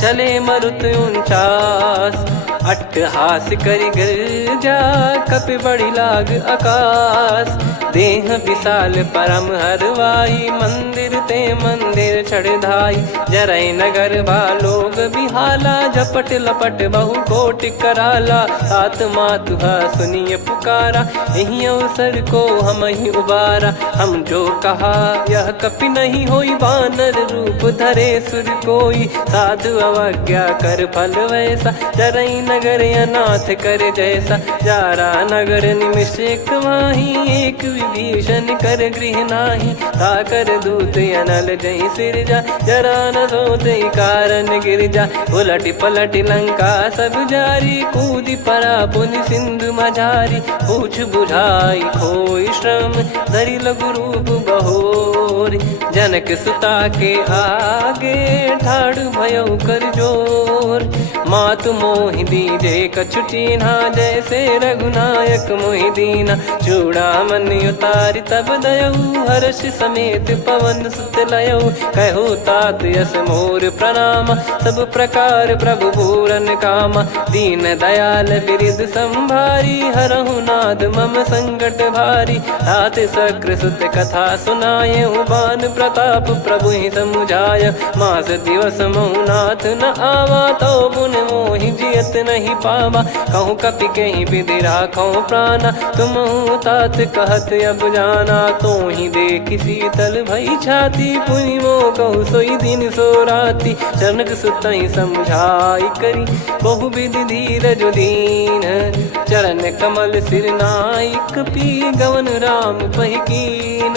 चले मरुत 49। अट्टहास करि गिरजा कपि बड़ी लाग आकाश। देह विशाल परम हरवाई मंदिर ते मंदिर चढ़धाई। जरई नगर बालोग बिहाला झपट लपट बहु कोट कराला। सात मातुहा सुनिय पुकारा यही अवसर को हम ही उबारा। हम जो कहा यह कपि नहीं होई बानर रूप धरे सुर कोई। साधु अवज्ञा कर फल वैसा जरई नगर अनाथ कर जैसा। जारा नगर निमिष एक माही एक विभीषण कर गृह नाही। ताकर दूत अनल जय सिरजा जरा न सोते कारण गिर जा। उलट पलट लंका सब जारी कूदी परा पुनि सिंधु मझारी। पूछ बुझाई खोई श्रम धरि लघु रूप बहोर। जनक सुता के आगे ठाड़ भयो कर जोर। मातु मोहि दीजे कछु चिन्हा जैसे रघुनायक मोहि दीना। चूड़ामन उतारि तब दयऊ हर्ष समेत पवन सुत लयऊ। कहो तात यस मोर प्रणाम सब प्रकार प्रभु पूरन कामा। दीन दयाल बिरिद संभारी हरहु नाद मम संकट भारी। तात सक्र सुत कथा सुनाये बान प्रताप प्रभु ही समुझाय। मास दिवस महु नाथ न आवा तो पुन मोहि जियत नहीं पावा। कहूँ कपि कहीं विधि राखो प्राणा तुम तात कहत अब जाना। तो ही देख शीतल भई छाती पुनि मो कहु सोई दिन सो राती। जनक सुतई समझाई करी बहु विधि धीरज दीन। चरण कमल सिर नाई कपि गवन राम पहिकीन।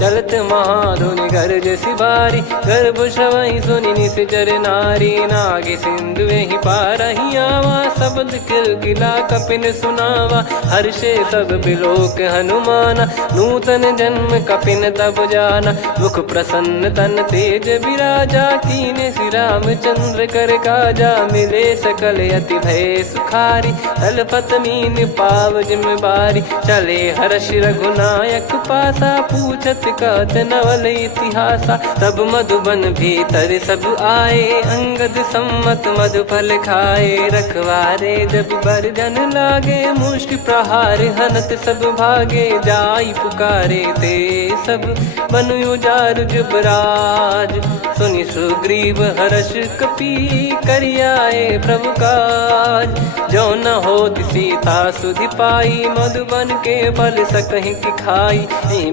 चलत महाधुनि गर्ज सिबारी गर्भ श्रवहि सुनि निश्चर नारी। नागे सिंधु ही पारहि आवा शब्द किलकिला कपिन सुनावा। हर्षे सब बिलोक हनुमाना नूतन जन्म कपिन तब जाना। मुख प्रसन्न तन तेज विराजा कीने श्री रामचंद्र कर काजा। मिले सकल अति भय सुखारी तलपत मीन पाव जिम्मेवारी। चले हर्ष रघुनायक पासा पूछत कहत नवल इतिहासा। तब मधुबन भीतर सब आए अंगद सम्मत मधुफल खाए। रखवारे जब बरजन लागे मुष्ट प्रहार हनत सब भागे। जाई पुकारे ते सब बन उजार जुबराज। सुनि सुग्रीव हर्ष कपि करियाए प्रभु काज। जो न होत सीता सुधि पाई मधुबन के फल सकहि कि खाई।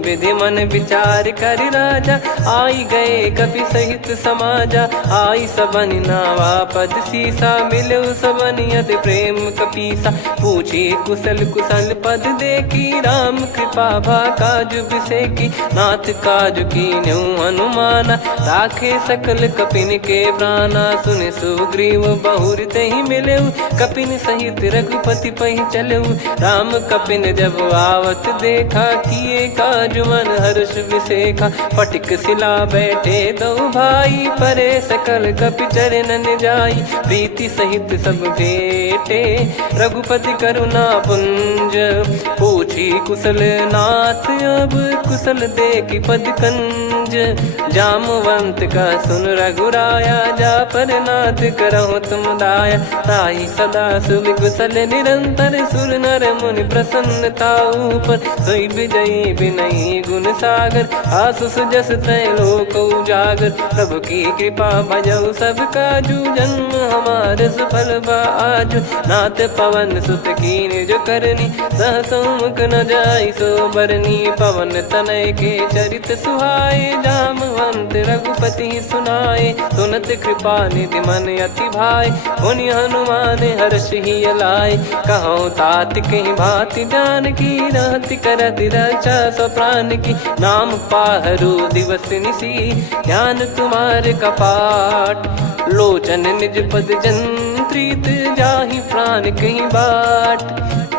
विधि मन विचार कर राजा, आई गए कपि सहित समाजा। आई सबनि नावा पद सीसा, मिलो सबनि अति प्रेम कपीसा। पूछी कुशल कुशल पद देखी, राम कृपा भा काज बिसेकी। नाथ काज कीन्हु हनुमाना, राखे सकल कपिन के प्राणा। सुने सुग्रीव बहुर तेहि मिलेउ, कपिन सहित रघुपति पहि चलेउ। राम कपिन जब आवत देखा, किए काज मन हर्ष विसेखा। फटिक सिला बैठे दो भाई, परे सकल कपि चरणन जाई। प्रीति सहित सब भेटे, रघुपति करुणा पुंज। पूछी कुशल नाथ अब, कुशल देखी पद कंज। जामवंत का सुन रघुराया, जा पर नाथ करहु तुम दाया। ताहि सदा सुविकुशल निरंतर, सुर नर मुनि प्रसन्नता ऊपर। सोई विजयी विनयी गुण सागर, आसु सुजस त्रैलोक उजागर। प्रभु की कृपा भजऊ सब काजू, जन्म हमार सफल बा आजु। नाथ पवन सुत कीन्ह जो करनी, सहसो मुख न जाई सो बरनी। पवन तनय के चरित सुहाए, जामवंत रघुपति सुनाए। सुनत कृपा निधि मन अति भाई, पुनि हनुमान हर्ष ही लाए। कहो तात कहीं भांति जानकी, रहति करति रक्षा सो प्राण की। नाम पाहरु दिवस निसी, ज्ञान तुम्हारे कपाट। लोचन निज पद जंत्रित, जाहि प्राण कहीं बाट।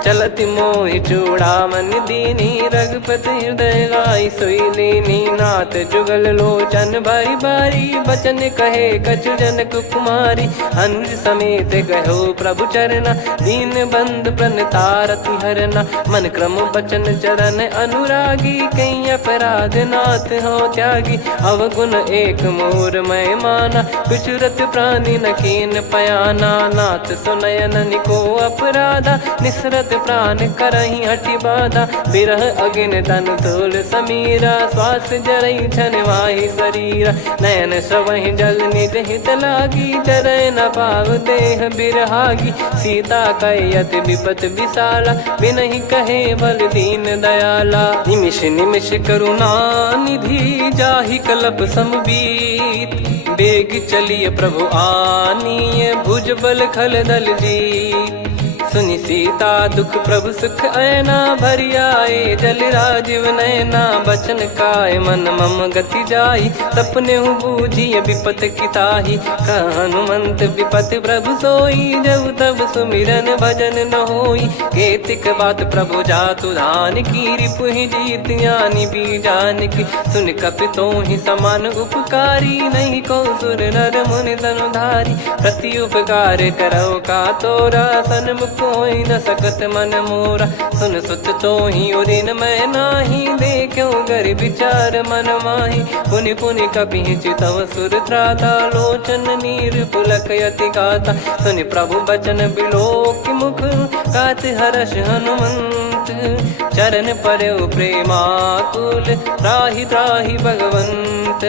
चलति मोहि चूड़ामन दीनी, रघुपति हृदय गाई सोई लीनी। नाथ जुगल लोचन बारी बारी, बचन कहे कछु जनक कुमारी। अनुज समेत गयो प्रभु चरना, दीन बंधु प्रणतारति हरना। मन क्रम बचन चरण अनुरागी, कहीं अपराध नाथ हो त्यागी। अवगुण एक मोर मैं माना, कुछ रत प्राणी न कीन पयाना। नाथ सुनयन निको अपराधा, निसरत प्राण करही हटि बाधा। बिरह अगिन तन तोल समीरा, श्वास जरई छन वाहि शरीरा। नयन श्रवहि जल निज हित लागी, चरय न पाव देह बिरहागी। सीता कयत विपत विशाला, बिनहि कहे बल दीन दयाला। निमिष निमिष करुणा निधि, जाहि कल्प समबीत। बेग चलिए प्रभु आनीय, भुज बल खल दल जीत। सुनि सीता दुख प्रभु सुख ऐना, भरि आए जल राजीव नैना। बचन काय मन मम गति जाई, सपने बूझी विपत किताही। हनुमंत विपत प्रभु सोई, जब तब सुमिरन भजन न होई। केतिक बात प्रभु जातु धान की, रिपुहि जीत ज्ञानी बीजान की। सुन कपि तोहि समान उपकारी, नहीं को सुर नर मुनि तनुधारी। प्रति उपकार करौ का तोरा, सन्मुख होई न सकत मन मोरा। सुन सुत तोहि उरिन मैं नाही, देखो गर विचार मन माही। पुनि पुनि कपि चितव सुर त्राता, लोचन नीर पुलक यति गाता। सुनि प्रभु बचन बिलोक मुख, कात हर्ष हनुमंत। चरण परौ प्रेमाकुल, त्राहि त्राहि भगवंत।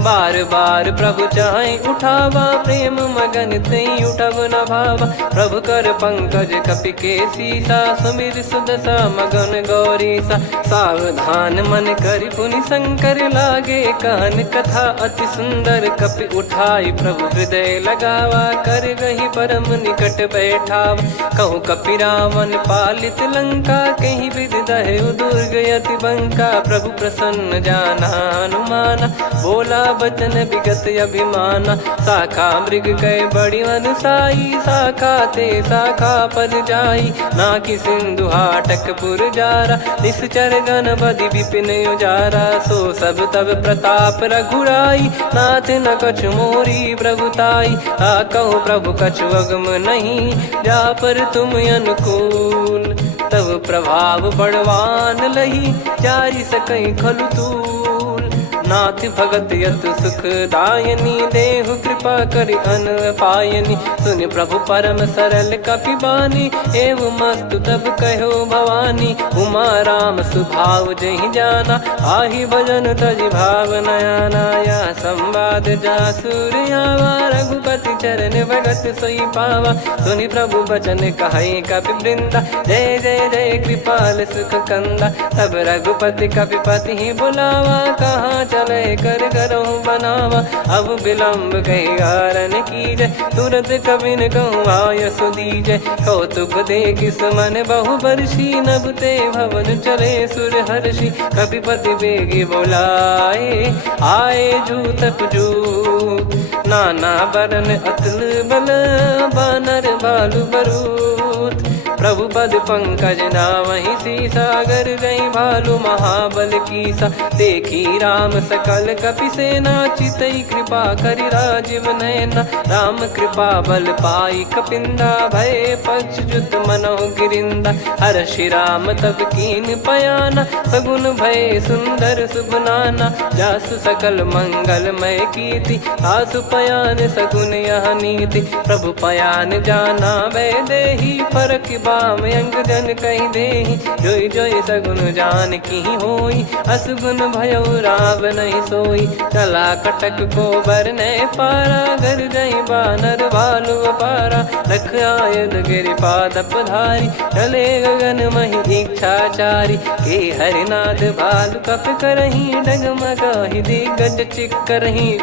बार बार प्रभु चाहि उठावा, प्रेम मगन तई उठब न भावा। प्रभु कर पंकज कपि के सीसा, सुमिर सुदशा मगन गौरीसा। सावधान मन करि पुनि शंकर, लागे कहन कथा अति सुंदर। कपि उठाई प्रभु हृदय लगावा, कर गही परम निकट बैठावा। कहु कपि रावण पालित लंका, कहीं विधि दहेउ दुर्ग यति बंका। प्रभु प्रसन्न जाना हनुमाना, बोला बचन विगत अभिमाना। शाखा मृग कय बड़ी अनुसाई, शाखा ते शाखा पर जाई। नाकि सिंधु हाटक पुर जारा, निश्चर गण बदि विपिन उजारा। सो सब तब प्रताप रघुराई, नाथ न कछु मोरी प्रभुताई। कहो प्रभु कछु अगम नहीं, जा पर तुम अनुकूल। तब प्रभाव बड़वान लही, जारि सकई खलु तूल। नाथ भगत यत सुख दायनी, देहु कृपा करि अन पायनी। सुन प्रभु परम सरल कपिबानी, एव मस्तु तब कहो भवानी। उमा राम सुभाव जहि जाना, आहि भजन तजि भाव नयाना। या संवाद जासुर आवा, रघुपति चरण भगत सोई पावा। सुनि प्रभु बचन कहै कपि वृंदा, जय जय जय कृपाल सुख कंदा। तब रघुपति कपिपति ही बुलावा, कहाँ चले कर करहु बनावा। अब विलम्ब कही कारण कीजय, तुरत कबिन कहूँ आय सुदीजय। कौतुक देखि सुमन बहु बरसी, नभ ते भवन चले सुर हर्षि। कपिपति बेगी बोलाए, आए जूतक जूत। नाना बरन अतुल बल, बानर भालु बरूत। प्रभु पद पंकज नामहि सीसा, सागर रही भालु महाबल कीसा। देखी राम सकल कपि सेना, चितई कृपा करि राजीव नयना। राम कृपा बल पाई कपिंदा, भय पक्ष जुत मनोह गिरिंदा। हर्षि राम तब कीन पयाना, सगुन भय सुंदर शुभ नाना। जासु सकल मंगलमय कीर्ति, आसु पयान सगुन यह नीति। प्रभु पयान जाना भय देहि, फरक बाम अंग जन कहि देहि। जोई जोई सगुन जान की होई, असगुन भयो राव नहीं सोई। चला कटक को बरने पारा, घर जई बानर भालु अपारा। रख आयुध गिरिपाद पधारी, चले गगन महि इच्छाचारी। के हरिनाथ भालु कप करही, डगमगाहि दिग्गज चिक्करही।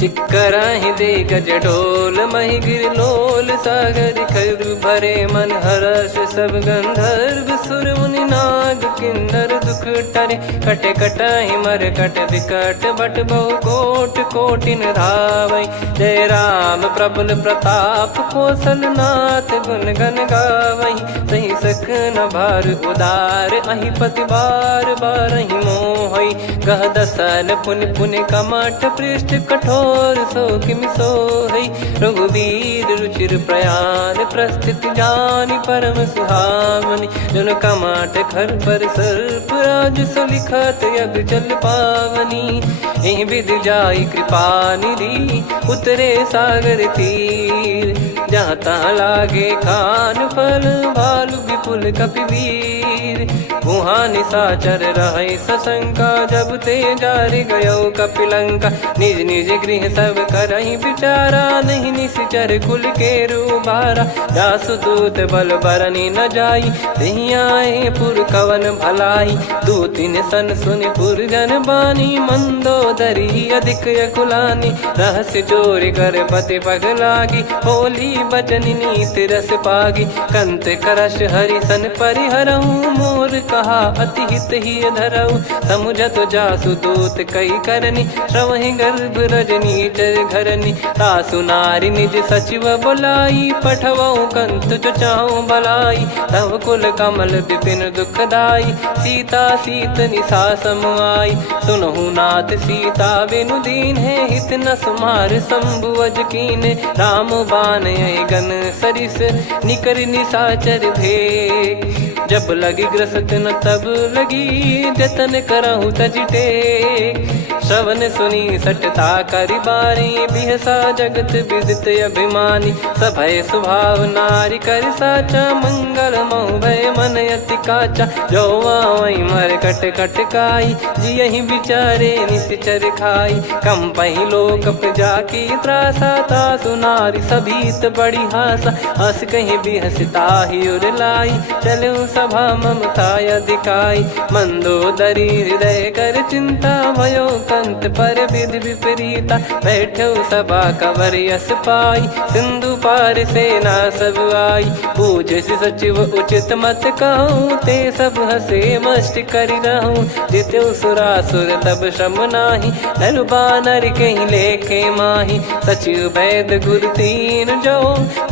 चिक्कराहि दिग्गज ढोल, महि गिर लोल। सागर खर भरे मन हर्ष, सब गंधर्व सुर मुनि नाग किन्नर दुख टरे। कट कटाहि मर कट विकट, बट बहु कोट कोटिन धावै। जय राम प्रबल प्रताप, कौशल नाथ गुण गन गावै। सही सकन भार उदार, अहि पति बार बारहि मोहै। गह दसन पुनि पुनि कमठ, पृष्ठ कठोर सो किमि सोहै। रघुवीर रुचिर प्रयाण, प्रस्थित जानि परम सुहावनी। जन कमाट खर पर सर्प, राज सलिखत अब चल पावनी। एहि विधि जाई कृपा निधि, उतरे सागर तीर। जहाँ तहाँ लागे खान फल, भालु विपुल कपिवीर। वहाँ निशाचर रहै सशंका, जब ते जारि गयो कपिलंका। निज निज गृह सब करहि विचारा, नहीं निश्चर कुल के रूबारा। जासु दूत बल बरनी न जाई, तेहि आए पुर कवन भलाई। दूतिन सन सुनि पुर जन बानी, मंदोदरी अधिक अकुलानी। रहस्य चोरी कर पति पग लागी, होली बचन नीत रस पागी। कंत करश हरि सन परिहरहु, मोर कहा अति हित ही धरऊ। समुझत जासु दूत कई करनी, श्रवहि गर्भ रजनी चर घरनी। तासु नारी निज सचिव बुलाई, पठवऊ कंत जो चाहूं भलाई। तव कुल कमल विपिन दुखदाई, सीता सीत निशा समाई। सुनहु नाथ सीता बिनु दीन है, हित न सुमार शंभु अज कीने। राम बान गन सरिस, निकर निशाचर भेग। जब लगी ग्रसत न तब लगी, जतन करहु तज टेक। श्रवण सुनी सटता करि बारी, बिहसा जगत विदित अभिमानी। सभय स्वभाव नारी कर साचा, मंगल महु भय मन अति काचा। जो आवै मर कट कट काई, जियहि विचारे निश्चर खाई। कम पहि लोक प्रजा की त्रासा, तासु नारी सभीत बड़ी हासा। हस कहीं बिहसता ही उर लाई, चलऊ सभा ममता अधिकाई। मंदोदरी हृदय कर चिंता, भयो कंत पर विधि विपरीता। बैठो सभा कवर यस पाई, सिंधु पार सेना सब आई। पूज सचिव उचित मत कहूँ, ते सब हसे मस्त करि रहूं। जित्यु सुरासुर तब श्रम नाही, नर बानर कहीं लेखे माही। सचिव वैद गुरु तीन जो,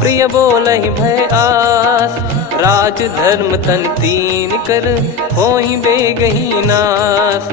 प्रिय बोलहि भय आस। राज धर्म तन तीन कर, होहि बेगहि नास।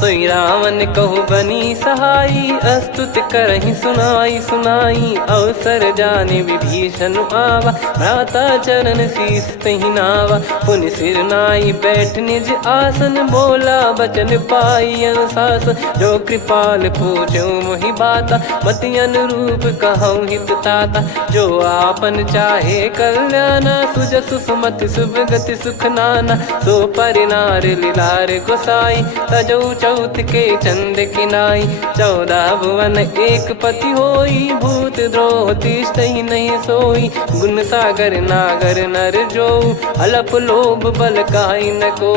सोई रावण कहु बनी सहाई, अस्तुत करहि सुनाई सुनाई। अवसर जाने विभीषण आवा, भ्राता चरण शीस तहि नावा। पुनि सिर नाई बैठ निज आसन, बोला बचन पाई अनुशासन। जो कृपाल पूछो मोहि बाता, मति अनुरूप कहूँ हित ताता। जो आपन चाहे कल्याणा, सुजसु सुमति सुभगति सुख नाना। सो परिनार लीलार गोसाई, तजौ चौथ के चंद किनाई। 14 भुवन एक पति होई, भूत द्रोह तिष्ठहि नहीं सोई। गुण सागर नागर नर जो, अलप लोभ बल काई न को।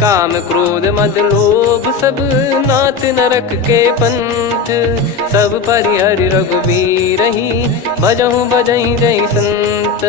काम क्रोध मद लोभ सब, नाथ नरक के पंथ। सब परिहरि रघुबीर ही, भजहु भजहि जय संत।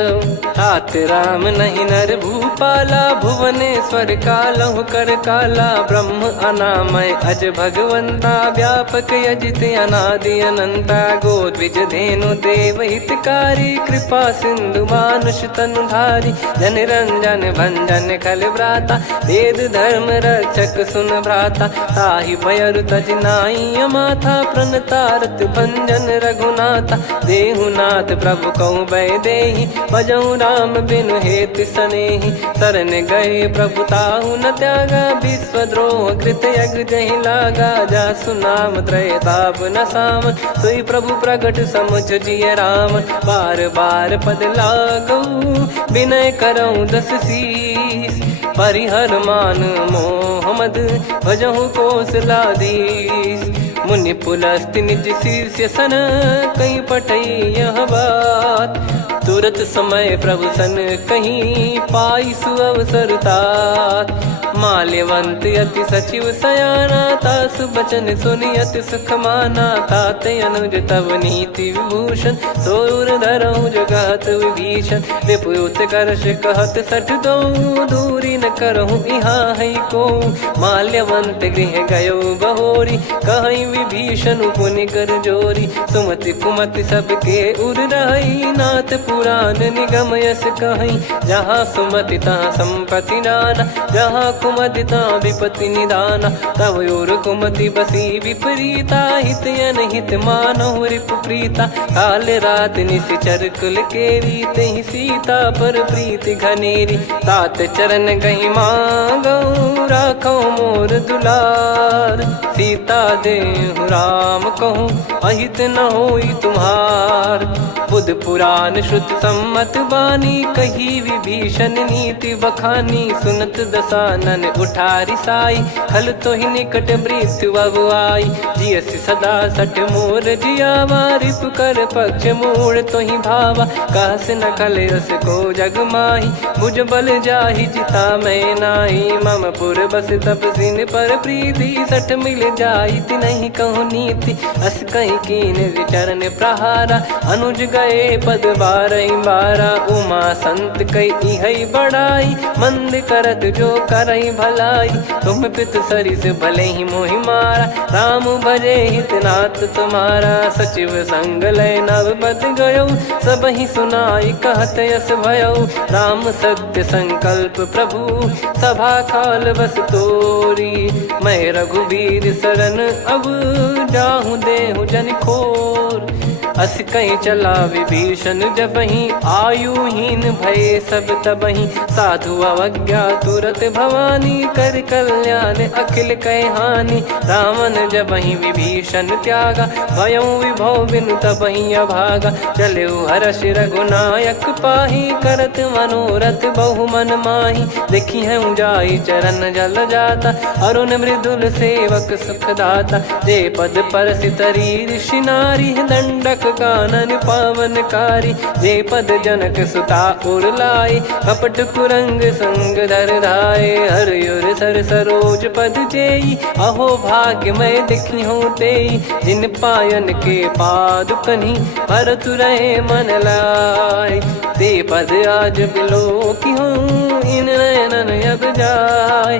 तात राम नहीं नर भूपाला, भुवनेश्वर कालहु कर काला। ब्रह्म अनामय अज भगवंता, व्यापक यजित अनादि अनंता। गोद्विज धेनु देव हितकारी, कृपा सिंधु मानुष तनुधारी। जन रंजन भंजन खल भ्राता, वेद धर्म रक्षक सुन भ्राता। ताहि भयरु तज नाई माथा, प्रणतारत भंजन रघुनाथा। देहुनाथ प्रभु कहु भय देहि, भजहु राम बिनु हेत सनेहि। शरण गए प्रभु ताहु न त्यागा, विश्वद्रोह कृत यज्ञ जहि लागा। जासु नाम त्रय ताप न साम, सोई प्रभु प्रगट समुझ जिय राम। बार बार पद लागऊ, विनय करऊँ 10 शीस। परिहर मान मोह मद, भजहु कौशलाधीश। मुनि पुलस्त्य निज शीर्ष सन, कहीं पठई यह बात। तुरत समय प्रभु सन कहीं, पाई सुअवसर तात। माल्यवंत अति सचिव सयाना, तासु बचन सुनि अति सुख माना। तात अनुज तव नीति विभूषण, सोर धरहु जगत विभीषण। विपुत करश कहत सठ दो, दूरी न करहु इहाँ है को। माल्यवंत गृह गयो बहोरी, कहीं विभीषण पुनि कर जोरी। सुमति कुमति सबके उर रही, नाथ पुराण निगम यस कहीं। जहाँ सुमति तहाँ संपत्ति नाना, जहाँ कुमति तहाँ विपत्ति निदाना। तव और कुमति बसी विपरीता, हित अनहित मानहु रिपु प्रीता। काल रात निश्चर कुल केरी, तहि सीता पर प्रीति घनेरी। तात चरण कहीं मांगऊ, राखो मोर दुलार। सीता देहु राम कहूँ, अहित न होई तुम्हार। बुध पुराण श्रुत सम्मत बानी, कही विभीषण नीति बखानी। सुनत दसानन उठारी साई, खल तो ही निकट मृत्यु अब आई। जियसि सदा सठ मोर जियावा, रिप कर पक्ष मूड़ तो ही भावा। कहस न खल रस को जग माही, भुज बल जाहि जिता मैं नाई। मम पुर बस तपसिन पर प्रीति, सठ मिल जाई नहीं कहूँ नीति। अस कहीं कीन चरण प्रहारा, अनुज गए पद बारही बारा। उमा संत कई इहै बड़ाई, मंद करत जो करई भलाई। तुम पित सरिस भले ही मोहि मारा, राम भजे हितनाथ तुम्हारा। सचिव संग लय नव बद गयो, सब ही सुनाई कहत यस भयो। राम सत्य संकल्प प्रभु, सभा काल बस तोरी। मैं रघुबीर शरण अब, जाहूँ देहु जन खोर। अस कहीं चला विभीषण जबहि, आयुहीन भये सब तबहि। साधु अवज्ञा तुरत भवानी, कर कल्याण अखिल कह हानि। रावण जबहि विभीषण त्यागा, भयउ विभव बिनु तबहि अभागा। चलऊ हर्ष रघुनायक पाहि, करत मनोरथ बहु मन माहि। देखी है जाई चरण जल जाता, अरुण मृदुल सेवक सुखदाता। जे पद परसि तरी ऋषि नारी, दंडक कानन पावनकारी। जे पद जनक सुता उर लाई, कपट कुरंग संग धर धाये। हरियुर सर सरोज पद जेई, अहो भाग्य मैं दिखी हूँ तेई। जिन पायन के पादुकनि, भरतु रहे मन लाय। ते पद आज बिलो की हूँ, इन नयनन अब जाय।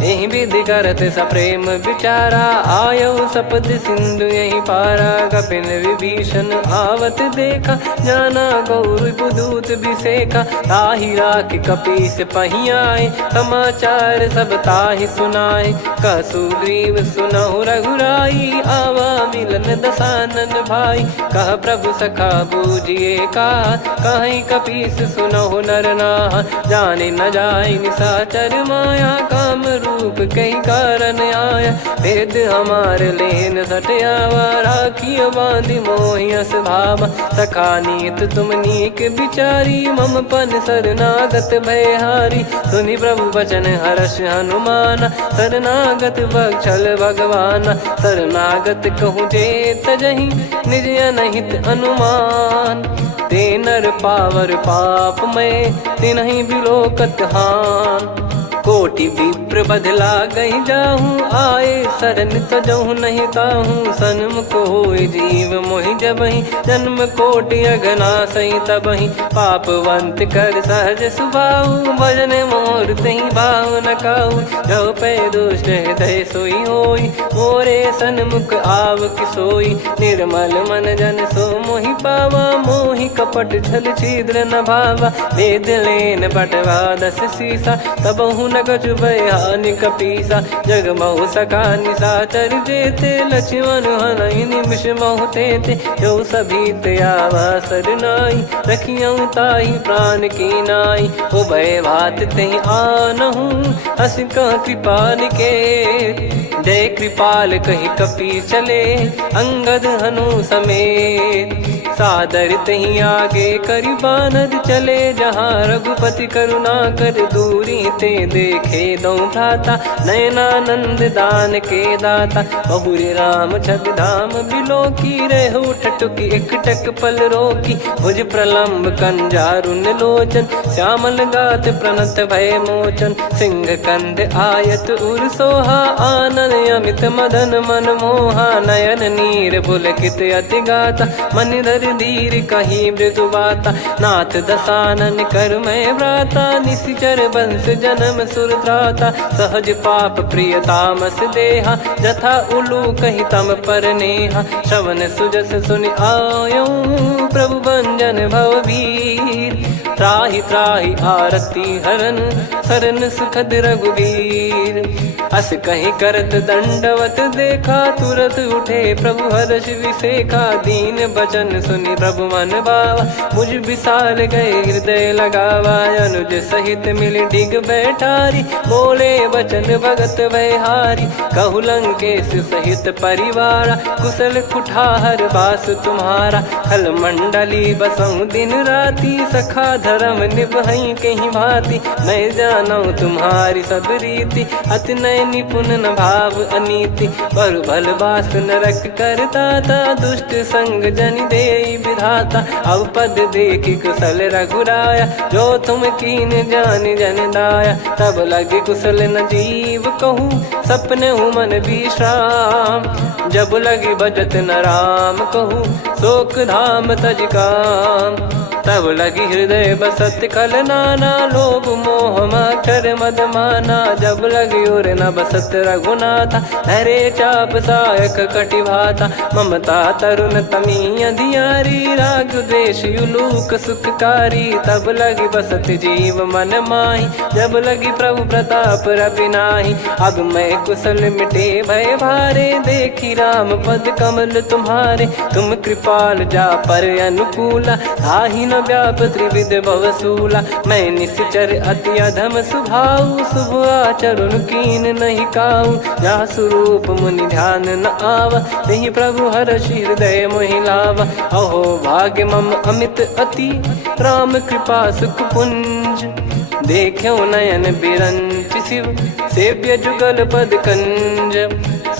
यही विधि करत सप्रेम विचारा आयो सपद सिंधु यही पारा। कपिन विभीषण आवत देखा जाना गौर बुदूत बिसेखा। ताहि राख कपीस पहियाए समाचार सब ताहि सुनाए। कह सुग्रीव सुनहु रघुराई आवा मिलन दसानन भाई। कह प्रभु सखा बूझिए का कहीं कपीस सुनहु नर नाहा। जाने न जाय निशाचर माया काम रूप कई कारण आया। भेद हमार लेन सटयावा राखिय बांधि मोहियस भावा। सखा नीत तुम नीक बिचारी मम पन शरणागत भयहारी। सुनि प्रभु वचन हर्ष हनुमाना शरणागत बक्षल भगवाना। शरणागत कहूँ जे तजहि निज अनहित अनुमान। ते नर पावर पाप में तिन्हि बिलोकत हान। कोटि विप्र बदला गई जाहूँ आए शरण तजहु नहीं ताहूँ। सन्मुख होय जीव मोहि जबहि जन्म कोटि अगना सही तबहि। पापवंत कर सहज सुभाऊ भजन मोर तहि भाव न काऊ। जो पै दुष्ट हृदय सोई होई मोरे सन्मुख आव किसोई। निर्मल मन जन सो मोहि पावा मोहि कपट छल छिद्र न भावा। वेद लेन बटवा दस सीसा तबहु न कछु भयानि कपीसा। जग महु सका निशाचर जेते लक्ष्मण हनहि निमिष महु तेते। जो सभी त्यावा सरनाई रखियऊ ताहि प्राण की नाई। उभय भात तेहि आनहु हस कह कृपाल के। जय कृपाल कहि कपी चले अंगद हनु समेत। सादर तही आगे करि बानर चले जहाँ रघुपति करुणा कर दूरी ते देखे दो भ्राता। नयनानंद दान के दाता बहुरे राम छवि धाम बिलो की रेहु ठटुकी एकटक पल रोकी। भुज प्रलम्ब कंजारुन लोचन श्यामल गात प्रणत भय मोचन। सिंह कंध आयत उर सोहा आनन अमित मदन मन मोहा। नयन नीर पुलकित अति गाता मन धर धीर कहीं मृदु बाता। नाथ दसानन कर मैं व्राता निशिचर बंस जन्म सुरत्राता। सहज पाप प्रिय तामस देहा जथा उलू कही तम पर नेहा। श्रवण सुजस सुनि आयो प्रभु भंजन भवभीर। त्राहि त्राहि आरती हरन शरण सुखद रघुवीर। अस कहीं करत दंडवत देखा तुरत उठे प्रभु हर्ष विसेखा। दीन बचन सुनि प्रभु मन भावा मुझ विशाल गए हृदय लगावा। अनुज सहित मिल डिग बैठारी बोले वचन भगत वैहारी। कहु लंकेश सहित परिवारा कुशल कुठार बास तुम्हारा। खल मंडली बसऊं दिन राती सखा धर्म निभई कहीं भांति। मैं जानू तुम्हारी सब रीति अति नय निपुण न भाव अनीति। पर भल बास नरक करता था दुष्ट संग जन दे विधाता। अब पद देखि कुशल रघुराया जो तुम कीन जान जन दाया। तब लगे कुशल न जीव कहूँ सपने मन विश्राम। जब लगे बजत न राम कहूँ शोक धाम तज काम। तब लगी हृदय बसत खल नाना लोभ मोह मक्षर मद माना। जब लगी और न बसत रघुनाथा हरे चाप सायक कटि भाता। ममता तरुण तमी अधियारी राग द्वेष युलूक सुखकारी। तब लगी बसत जीव मन माही जब लगी प्रभु प्रताप रवि नाही। अब मैं कुशल मिटे भय भारे देखी राम पद कमल तुम्हारे। तुम कृपाल जा पर अनुकूला ताहि न व्याप त्रिविध भवसूला। मैं निश्चर अति अधम सुभाऊ शुभ आचरण कीन नहीं काऊ। जा स्वरूप मुनि ध्यान न आवा तेहि प्रभु हर्ष हृदय मोहि लावा। अहो भाग्य मम अमित अति राम कृपा सुख पुंज। देखो नयन बिरंच शिव सेव्य जुगल पद कंज।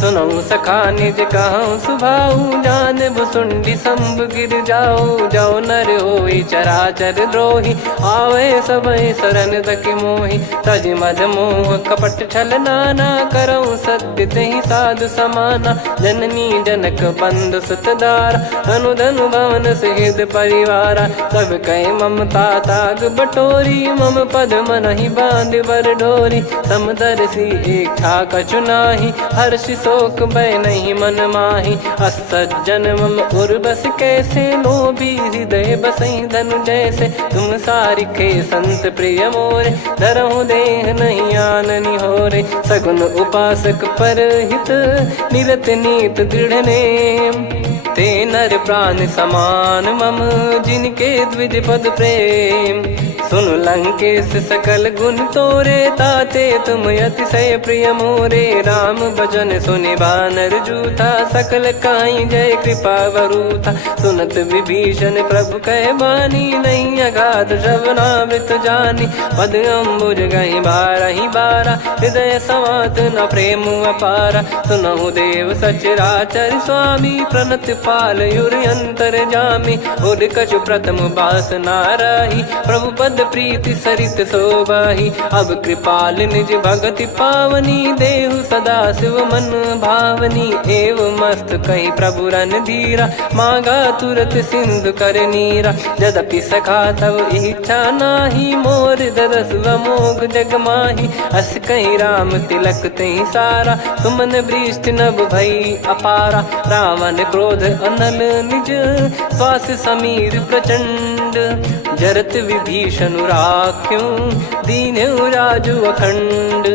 सुनऊ सखा निज कहूँ सुभाऊ जान भुसुंडी संभ गिर जाओ जो नर होई चराचर द्रोही आवे सबई शरण तक मोहि तज मद मोह कपट छल नाना करऊँ सत्य तेहि साधु समाना जननी जनक बंधु सुतदार धनु धनु भवन सहित परिवारा सब कहे ममता ताग बटोरी मम पद मनहि बांध बर डोरी समदर्शी इच्छा कछु नाही हर्ष शोक भय नहीं मन माही असज्जन मम उर्वस कैसे लोभी हृदय बसई धनु जैसे तुम सारिखे संत प्रिय मोरे धरहु देह नहीं आननि होरे सगुन उपासक पर हित निरत नीत दृढ़ नेम ते नर प्राण समान मम जिनके द्विज पद प्रेम सुन लंकेश सकल गुण तोरे ताते तुम अतिशय प्रिय मोरे राम भजन सुनि बानर जूथा सकल काई जय कृपा वरूथा सुनत विभीषण प्रभु कह बानी नहीं अगाध श्रवणामृत जानी पद अम्बुज गहि बारहि बारा हृदय समात न प्रेम अपारा सुनहु देव सचराचर स्वामी प्रणत पाल युर अंतर जामी उर कछु प्रथम बास नाराही प्रभु पद प्रीति सरित शोभाही अब कृपाल निज भगति पावनी देहु सदा शिव मन भावनी एव मस्त कही प्रभु रन धीरा मांगा तुरत सिंधु कर नीरा यद्यपि सखा तव इच्छा नाही मोर दरस मोग जग माही अस कहीं राम तिलक तही सारा सुमन वृष्टि नभ भई अपारा रावण क्रोध अनल निज श्वास समीर प्रचंड जरत विभीषण राख्यों दीन राजु अखंड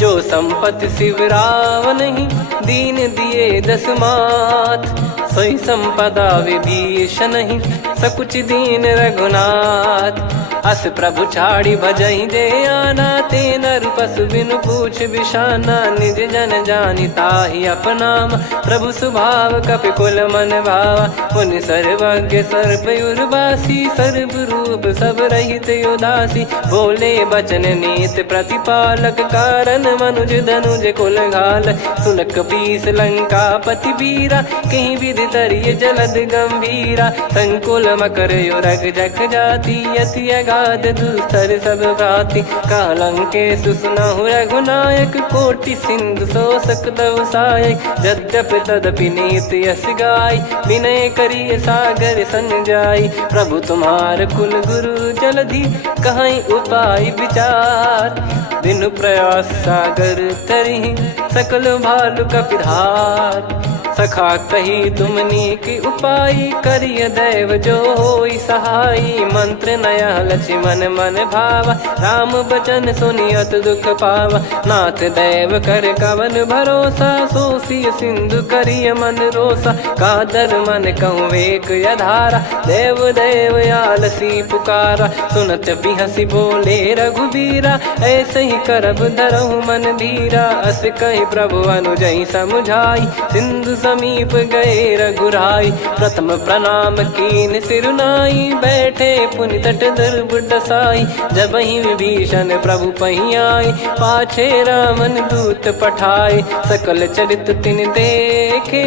जो संपत्ति शिव रावण ही दीन दिए दस मात सोई संपदा विभीषण ही सकुच दीन रघुनाथ अस प्रभु छाड़ी भजई जे आना ते नर पशु बिनु पूछ बिशाना निज जन जानी ताहि अपनाम प्रभु स्वभाव कपि कुल मन भावा मुनि सर्वज्ञ सर्वयुर्वासी सर्व रूप सब रहित उदासी बोले बचन नीत प्रतिपालक कारण मनुज धनुज कुल घाल सुनक पीस लंका पति बीरा कहीं विधि तरिय जलद गंभीरा संकुल मकर युरग जख जाति यति अगाध दुस्तर सब भाति कालंके सुसुनहु रघुनायक कोटि सिंधु शोषक तव सहायक यद्यपि तदपि नीत यस गाय विनय करिय सागर सन जाई प्रभु तुम्हार कुल गुरु जलधि कहीं उपाय विचार बिनु प्रयास सागर तरहि सकल भालु कपिधार सखा कही तुमनी की उपाय करिय दैव जो होई सहाई मंत्र नया लक्ष्मण मन भावा राम बचन सुनियत दुख पावा नाथ दैव कर कवन भरोसा सोसिय सिंधु करिय मन रोसा कादर मन कहूँ वेक यधारा देव देव आलसी पुकारा सुनत बिहसी बोले रघुबीरा ऐसे ही करब धरहु मन धीरा अस कही प्रभु अनुजई समुझाई सिंधु समीप गए रघुराई प्रथम प्रणाम कीन सिरुनाई बैठे पुनि तट दर्भ डसाई जब ही विभीषण प्रभु पही आए पाछे रामन दूत पठाए सकल चरित तिन देखे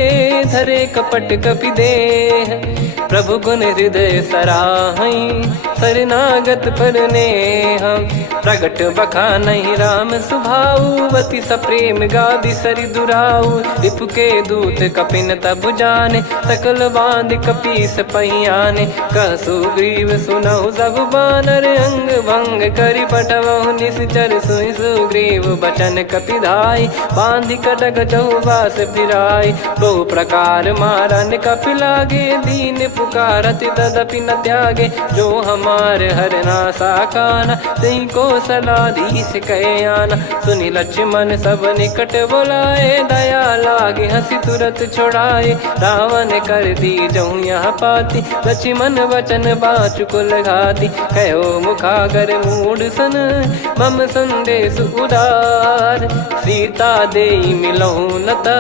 धरे कपट कपि देह प्रभु गुण हृदय सराहई शरणागत पर नेह प्रगट बखानहि राम सुभाऊ बति सप्रेम गादि सरि दुराऊ रिपु के दूत कपिन तब जाने सकल बांध कपीस पहियाने कह सुग्रीव सुनहु सब बानर अंग भंग करि पटवहु निश्चर सुनि सुग्रीव बचन कपिधाई बांधि कटक चौबास फिराई बहु प्रकार मारन कपि लागे दीन पुकारति तदपि न त्यागे जो हमार हरना साकाना तई को सलाधीश कहे आना सुनि लक्ष्मण सब निकट बोलाए दया लागे हंसी तुरत छोड़ाए रावण कर दी जऊँ यहाँ पाती लक्ष्मण वचन बाचु कुल घाती कहो मुखागर मूड सन मम संदेश उदार सीता देई मिलहु नता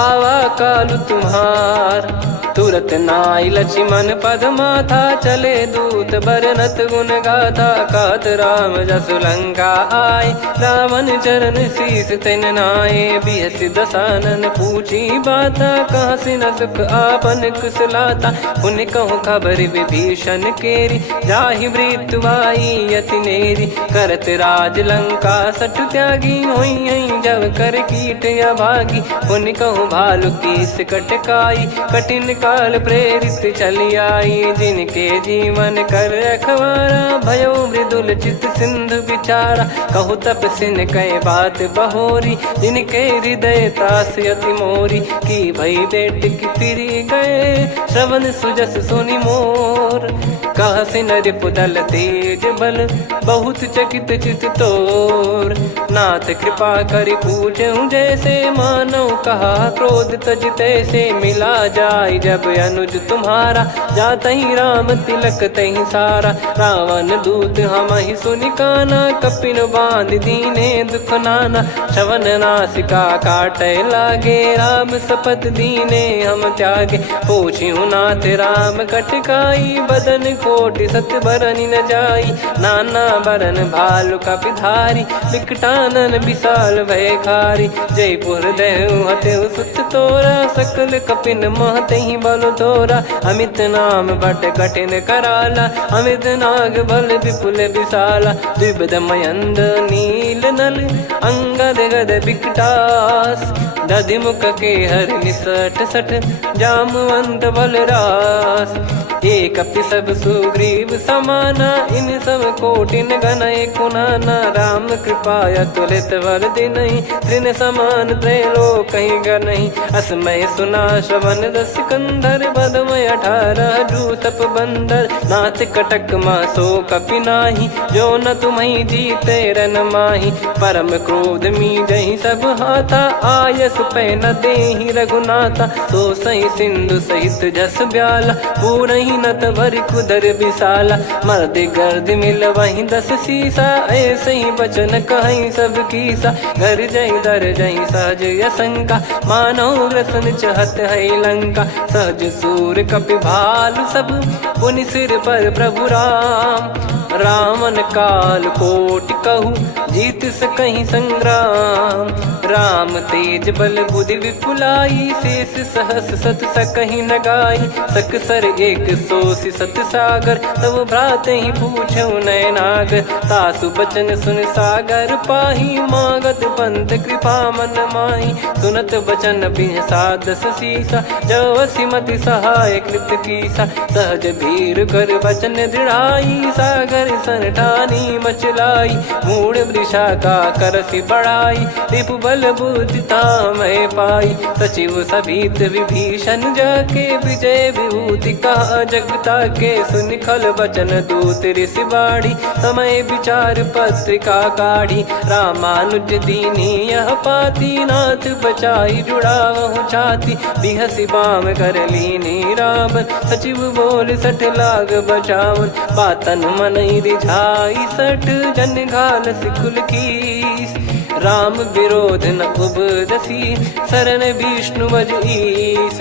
आवा कालु तुम्हार तुरत नाई लक्ष्मण पद माथा चले दूत बरनत गुण गाथा कात राम जस सुलंका आए, रावण चरण शीस तेन नाये। बिहस दसानन पूछी बाता, कहाँ से न सुख आपन कुशलाता। पुन कहूँ खबर विभीषण केरी, जाहि मृत्यु आई अति नेरी। करत राज लंका सठ त्यागी, होई जब कर कीट अभागी। पुन कहूँ भालु कीस कटकाई, कठिन काल प्रेरित चली आई। जिनके जीवन कर रखवारा, भयो मृदुल चित सिंधु विचारा। कहु तपसिन कई बात बहोरी, जिनके हृदय तास अति मोरी। की भई बेट की फिरी गए, श्रवण सुजस सुनि मोर। कह सिन रिपुदल तेज बल, बहुत चकित चित तोर। नाथ कृपा करि पूछऊं जैसे, मानव कहा क्रोध तज तैसे। मिला जाय जब अनुज तुम्हारा, जातहि राम तिलक तहि सारा। रावण दूत हमहि सुनि काना, कपिन बांध दीने दुख नाना। श्रवण नासिका काटै लागे, राम शपथ दीने हम त्यागे। पूछिहु नाथ राम कटकाई, बदन कोटि सत बरनि न जाई। नाना बरन भालु कपिधारी, विकटानन विशाल भयखारी। जयपुर देहु हतेउ सुत तोरा, सकल कपिन महतहि बल तोरा। अमित नाम बट कठिन कराला, अमित नाग बल विपुल विशाला। द्विविध मयंद नील नल, अंगद गद विकटास। दधिमुख के हर निसठ सठ, जामवंत बलरास। एक अपि सब सुग्रीव समाना, इन सब कोटिन गनय कुनाना। राम कृपा अतुलित बल दिनहि, त्रिन समान त्रैलोकहि गनहि। असमय सुना श्रवण रस कंधर, बदमय 18 जूतप बंदर। नाथ कटक मासो कपि नाही, जो न तुम्हि जीते रन माही। परम क्रोध मीजहि सब हाथा, आयस पै न देहि रघुनाथा। सो सही सिंधु सहित जस ब्याला, पूरहि नत भर कुदर विशाला। मर्द गर्द मिल वहीं 10 सीसा, ऐसे ही बचन कहीं सब कीसा। घर जय दर जय सहज यसंका, मानो ग्रसन चहत है लंका। सहज सूर कपि भालु सब, पुनि सिर पर प्रभु राम। रामन काल कोटि कहु, जीत सकहि संग्राम। राम तेज बल बुद्धि विपुलाई, शेष सहस सत सकहि न गाई। सकसर एक सोसी सत सागर, तब भ्राते ही पूछौ नयनागर। तासु बचन सुन सागर पाही, मागत पंथ कृपा मन माही। सुनत बचन बिहसा 10 सीसा, जवसि मति सहाय कृत कीसा। सहज भीर कर बचन दृढ़ाई, सागर सन ठानी मचलाई। मूढ़ वृषा का करसि बढ़ाई, रिपु बल बुद्धि तामय पाई। सचिव सभीत विभीषण जाके, विजय विभूति कहा जगता के। सुनि खल बचन दूत ऋषि बाढ़ी, समय विचार पत्रिका काढ़ी। रामानुज दीनी यह पाती, नाथ बचाई जुड़ावहु छाती। बिहसि बाम कर लीनी रावण, सचिव बोल 60 लाग बचावन। बातन मन रिझाई 60, जन घाल सिकुल कीस। राम विरोध न उपदसी, शरण विष्णु बज ईस।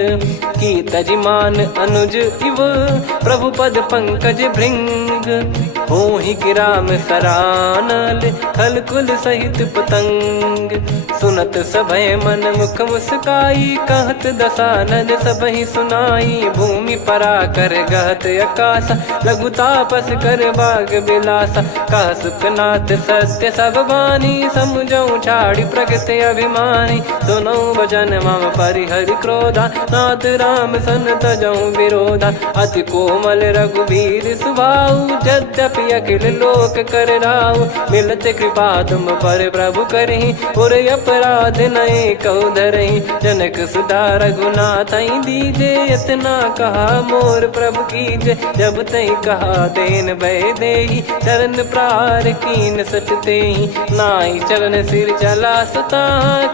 की तजिमान अनुज इव, प्रभु पद पंकज भृंग। होहि कि राम सरानल, खल कुल सहित पतंग। सुनत सभय मन मुख मुस्काई, कहत दसानन सबहि सुनाई। भूमि परा कर गहत आकाशा, लघु तापस कर बाग बिलासा। कह सुखनाथ सत्य सब बानी, समुझौ छाड़ी प्रगति अभिमानी। सुनौ वचन मम परिहरि क्रोधा, नाथ राम सन तजौ विरोधा। अति कोमल रघुवीर सुभाऊ, यद्यपि अखिल लोक कर राऊ। मिलत कृपा तुम पर प्रभु करहि, और अपराध नये कौ धरहि। जनक सुधा रघुनाथ दीजे, इतना कहा मोर प्रभु कीजे। जब तई कहा देन भय देहि, चरण प्रार कीन सटतेहि। नाई चरण सिर चला सता,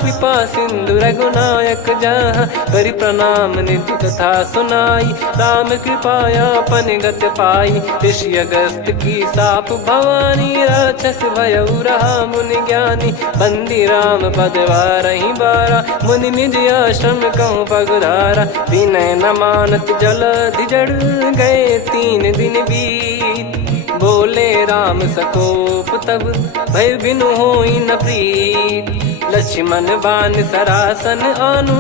कृपा सिंधु रघुनायक जहाँ। करि प्रणाम निज कथा सुनाई, राम कृपाया पन गत पाई। ऋषि अगस्त की साप भवानी, राक्षस भयउ रहा मुनि ज्ञानी। बंदी राम पद वारहि बारा, मुनि निज आश्रम कहूँ पगुधारा। विनय न मानत जलधि जड़, गए 3 दिन बीत। बोले राम सकोप तब भय बिनु होई न प्रीत। लक्ष्मण बान सरासन आनु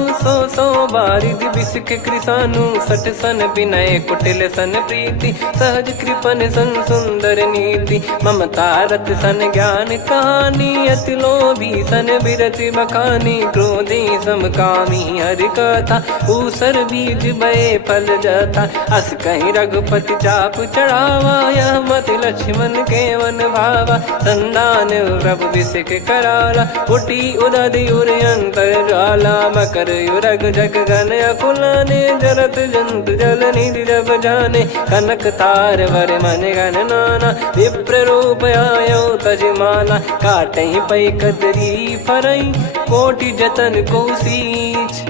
सो बारिद बिसक कृसानु। सठ सन विनय कुटिल सन प्रीति सहज कृपन सन सुंदर नीति। ममता रत सन ज्ञान कहानी अति लोभी सन बिरति बखानी। क्रोधी समकामी हरि कथा ऊसर बीज बये फल जथा। अस कहीं रघुपति चाप चढ़ावा यह मत लक्ष्मण के वन भावा। संदान प्रभु बिसिक कराला उठी उदधि उर अंतर ज्वाला। मकर युरग जग गण अकुलाने जरत जंतु जल निधि जब जाने। कनक तार वर मन गण नाना विप्र रूप आयो तजमाना। काटहि पै कदरी फरई कोटि जतन को सींच।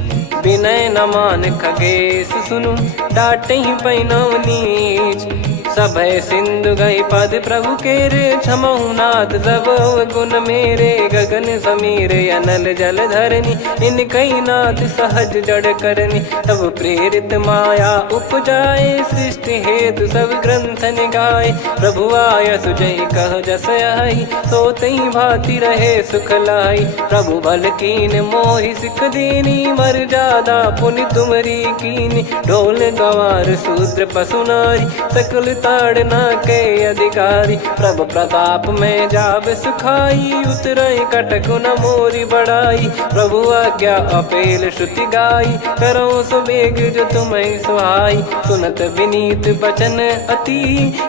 विनय न मान खगेश सुनु डांटहि पै नव नीच। सभय सिंधु गई पद प्रभु केरे क्षमहु नाथ सब गुण मेरे। गगन समीरे अनल जल धरनी इन कई नाथ सहज जड़ करनी। तब प्रेरित माया उपजाए सृष्टि हेतु सब ग्रंथ निगाए। प्रभु आय सुजय कह जस आई सो तई भांति रहे सुख लाई। प्रभु बल कीन मोहि सिख दीनी मर जादा पुनि तुमरी कीनी। ढोल गवार शूद्र पशु नारी सकल ताड़ना के अधिकारी। प्रभु प्रताप में जाब सुखाई उतरई कटक न मोरी बढ़ाई। प्रभु आज्ञा अपेल श्रुति गाई करो सुबेग जो तुम्हें सुहाई। सुनत विनीत बचन अति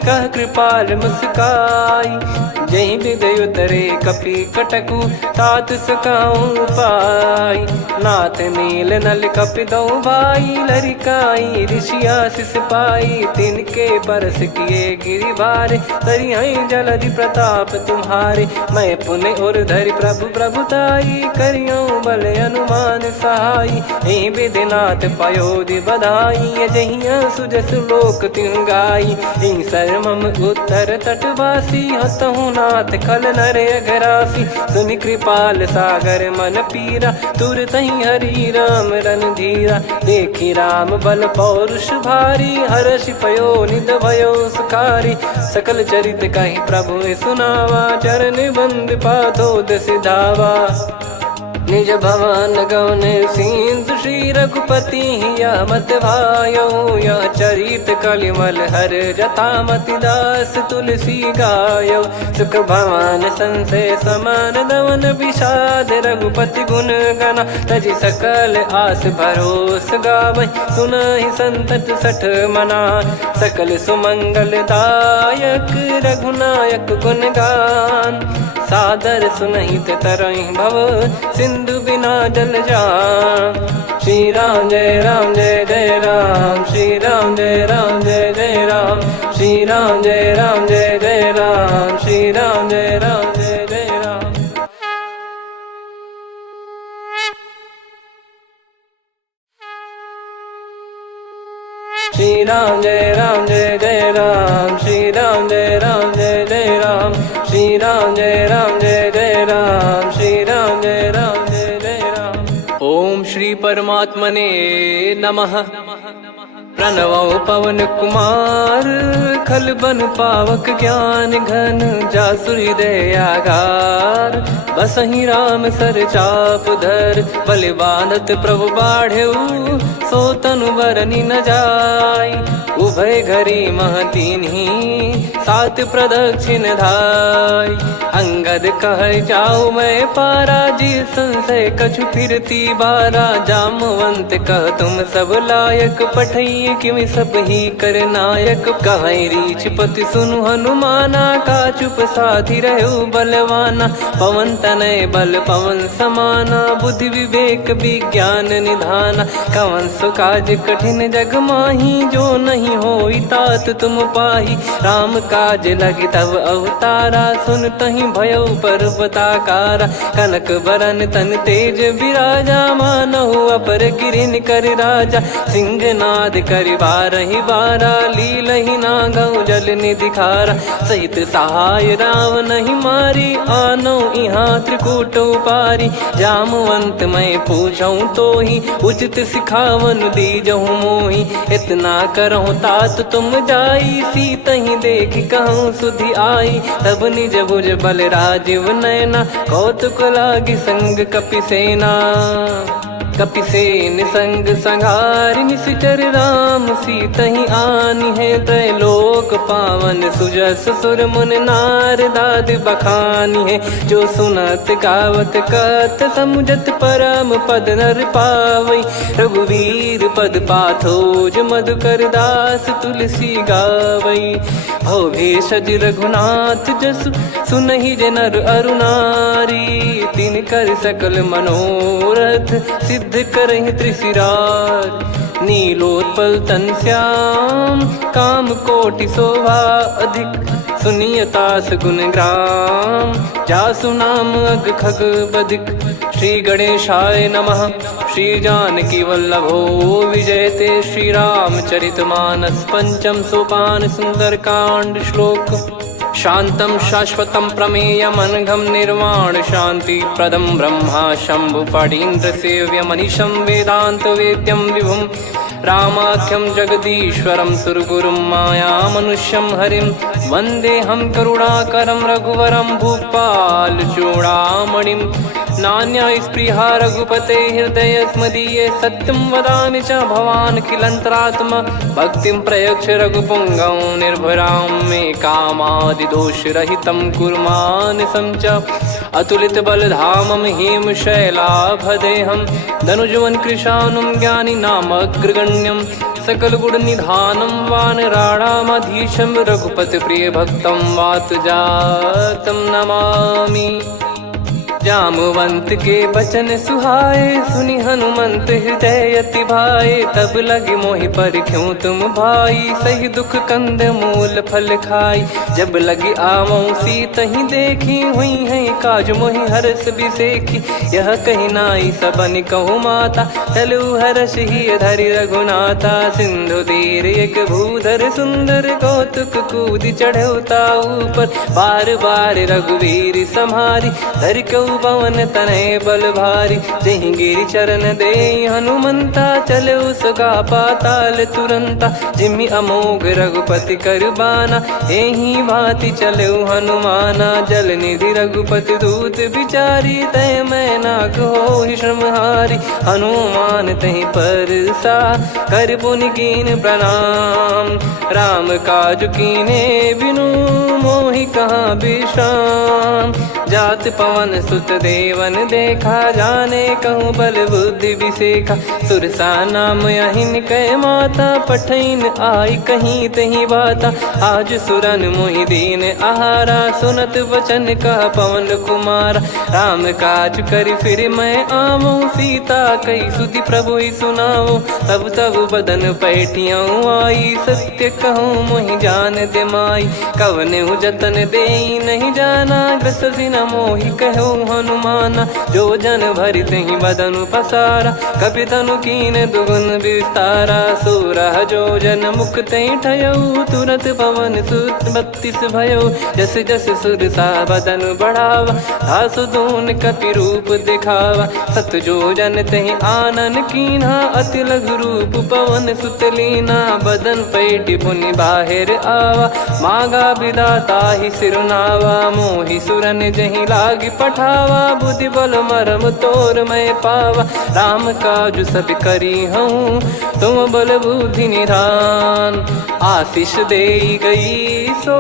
कह कृपाल मुस्काई। जही विदय उतरे कपि कटकु तात सकाऊं पाई। नाथ नील नल कपि दो भाई लरिकाई ऋषि आशीष पाई। तिनके परस किए गिरि भारे तरिहै जलधि प्रताप तुम्हारे। मैं पुण्य और धरि प्रभु प्रभुताई करियो बल अनुमान सहाई। एहि विधिनाथ पयोधि बधाई जहिया सुजस लोक तिहु गाई। एहि सरमम उत्तर तटवासी हतहु नाथ खल नर अघरासी। सुनि कृपाल सागर मन पीरा तुरतहि हरि राम रन धीरा। देखि राम बल पौरुष भारी हर्षि पयो निध भयो सुखारी। सकल चरित कहि प्रभु सुनावा चरण बंद पादोद सिधावा। निज भवन गौन सिंधु श्री रघुपति या मत भायो। यह चरित कलिमल हर जथा मति दास तुलसी गायो। सुख भवन संशय समान दमन विषाद रघुपति गुण गना। तजि सकल आस भरोस गावै सुनहि संतत सठ मना। सकल सुमंगल दायक रघुनायक गुण गान। सादर सुनहित तरहि भव सिंधु बिना जल जान। श्री राम जय जय राम। श्री राम जय जय राम। श्री राम जय जय राम। श्री राम जय जय राम। श्री राम जय जय राम। श्री राम जय जय राम। श्री राम जय जय राम। श्री राम जय जय राम। ओम श्री परमात्मने नमः। प्रणवो पवन कुमार खल बन पावक ज्ञान घन। जासुर हृदय आगार बसहि राम सर चाप धर। बलि बांधत प्रभु बाढ़ेउ सो तनु बरनि न जाय। उभय घरी महतीन्ही सात प्रदक्षिण धाय। अंगद कह जाऊ मैं पारा जी संशय कछु फिरती बारा। जामवंत कह तुम सब लायक पठई किमि सब ही कर नायक। कहीं रीछ पति सुनु हनुमाना का चुप साधि रहु बलवाना। पवन तनय बल पवन समाना बुद्धि विवेक विज्ञान निधाना। कवन सो काज कठिन जग माही जो नहीं होई तात तुम पाही। राम काज लगी तब अवतारा सुन तहि भयो पर्वताकारा। कनक बरन तन तेज विराजा मानहु अपर गिरिन कर राजा। सिंहनाद कर करि बारहि बारा, लीलहि नागौ जल निधि खारा। सहित सहाय रावणहि मारी, आनो इहाँ त्रिकूट उपारी। जामवंत मैं पूछऊँ तोहि, उचित सिखावन दीजहु मोहि। इतना करहु तात तुम जाई, सीतहि देखि कहूँ सुधि आई। तब निज भुज बल राजीव नयना, कौतुक लागी संग कपिसेना। कपिसेन संग संहारि निशिचर राम, सीतहि आनि है त्रैलोक पावन। सुजस सुर मुन नार दाद बखानी है, जो सुनत गावत कथ समुझत परम पद नर पावई। रघुवीर पद पाथोज मधुकर दास तुलसी गावई। भव भेषज रघुनाथ जसु, सुनहि जे नर अरु नारी। तिन कर सकल मनोरथ, सिद्ध करहि त्रिशिरार। नीलोत्पल तन श्याम, काम कोटि शोभा अधिक। सुनियतास गुण ग्राम, जासु नाम अग खग बदिक। श्री गणेशाय नमः। श्री जानकी वल्लभो विजयते, श्री रामचरित मानस पंचम सोपान। सुंदर कांड श्लोक। शांतं शाश्वतं प्रमेयमनघं निर्वाण शांति प्रदं ब्रह्मा शंभु फणीन्द्र सेव्य मनीषं वेदांत वेद्यं विभुं। रामाख्यं जगदीश्वरं सुरगुरुं माया मनुष्यं हरिं। वन्देऽहं करुणाकरं रघुवरं भूपाल चूडामणिं। नान्या स्पृहा रघुपते हृदय स्मदीये, सत्यं वदामि च भवान् खिलन्तरात्मा। भक्तिं प्रयच्छ रघुपुङ्गं निर्भरां मे कामादिदोषरहितं कुर्मानसं च। अतुलित बलधामं हेमशैलाभदेहं, धनुजवन कृशानुं ज्ञानी नामग्रगण्यं। सकल गुण निधानं वानराणामधीशं, रघुपति प्रिय भक्तं वात जातं नमामि। जामवंत के बचन सुहाए, सुनि हनुमंत हृदय अति भाए। तब लगे मोहि परख्यूं तुम भाई, सही दुख कंद मूल फल खाई। जब लगे आवऊं सीतहि देखी, हुई है काज मोहि हरस बिसेखी। यह कही नाई सबन कहु माता, चलु हरष ही धरि रघुनाथा। सिंधु तीर एक भूधर सुंदर, कौतुक कूदि चढ़ौता ऊपर। बार बार रघुवीर सम्हारी, धरि कऊ पवन तनय बल भारी। जहि गिरि चरण दे हनुमंता, चले उसका पाताल तुरंता। जिमि अमोघ रघुपति कर बाना, एहि भांति चले हनुमाना। जल निधि रघुपति दूत बिचारी, तय मैं नाक होहि श्रमहारी। हनुमान तहि परसा, कर पुनि कीन प्रणाम। राम काज कीने बिनु, मोहि कहाँ विश्राम। जात पवन सुत देवन देखा, जाने कहूँ बल बुद्धि विसेखा। सुरसा नाम अहिन कै माता, पठैन आई कहीं तहीं बाता। आज सुरन मोहि दीन आहारा, सुनत वचन कह पवन कुमारा। राम काज करि फिर मैं आवऊं, सीता कई सुधि प्रभु ही सुनाओ। तब तब बदन पैठियाँ आई, सत्य कहूँ मोहि जान दे माई। कवने जतन देई नहीं जाना, ग्रसिन मोहि कहो हनुमाना। जो जन भरि तहि बदनु पसारा, कपि तनु कीन दुगुन विस्तारा। सोरह जो जन मुख तहि ठयऊ, तुरत पवन सुत 32 भयऊ। जस जस सुरसा बदनु बढ़ावा, दासु दून कपि रूप दिखावा। सत जो जन तहि आनन कीन्हा, अति लघु रूप पवन सुत लीना। बदन पैठि पुनि बाहिर आवा, मांगा विधाता ही सिरुनावा। मोहि सुरन जहि लागी पठावा, बुद्धि बल मरम तोर मैं पावा। राम काज सब करी हूँ, तुम बल बुद्धि निधान। आशीष देई गई सो,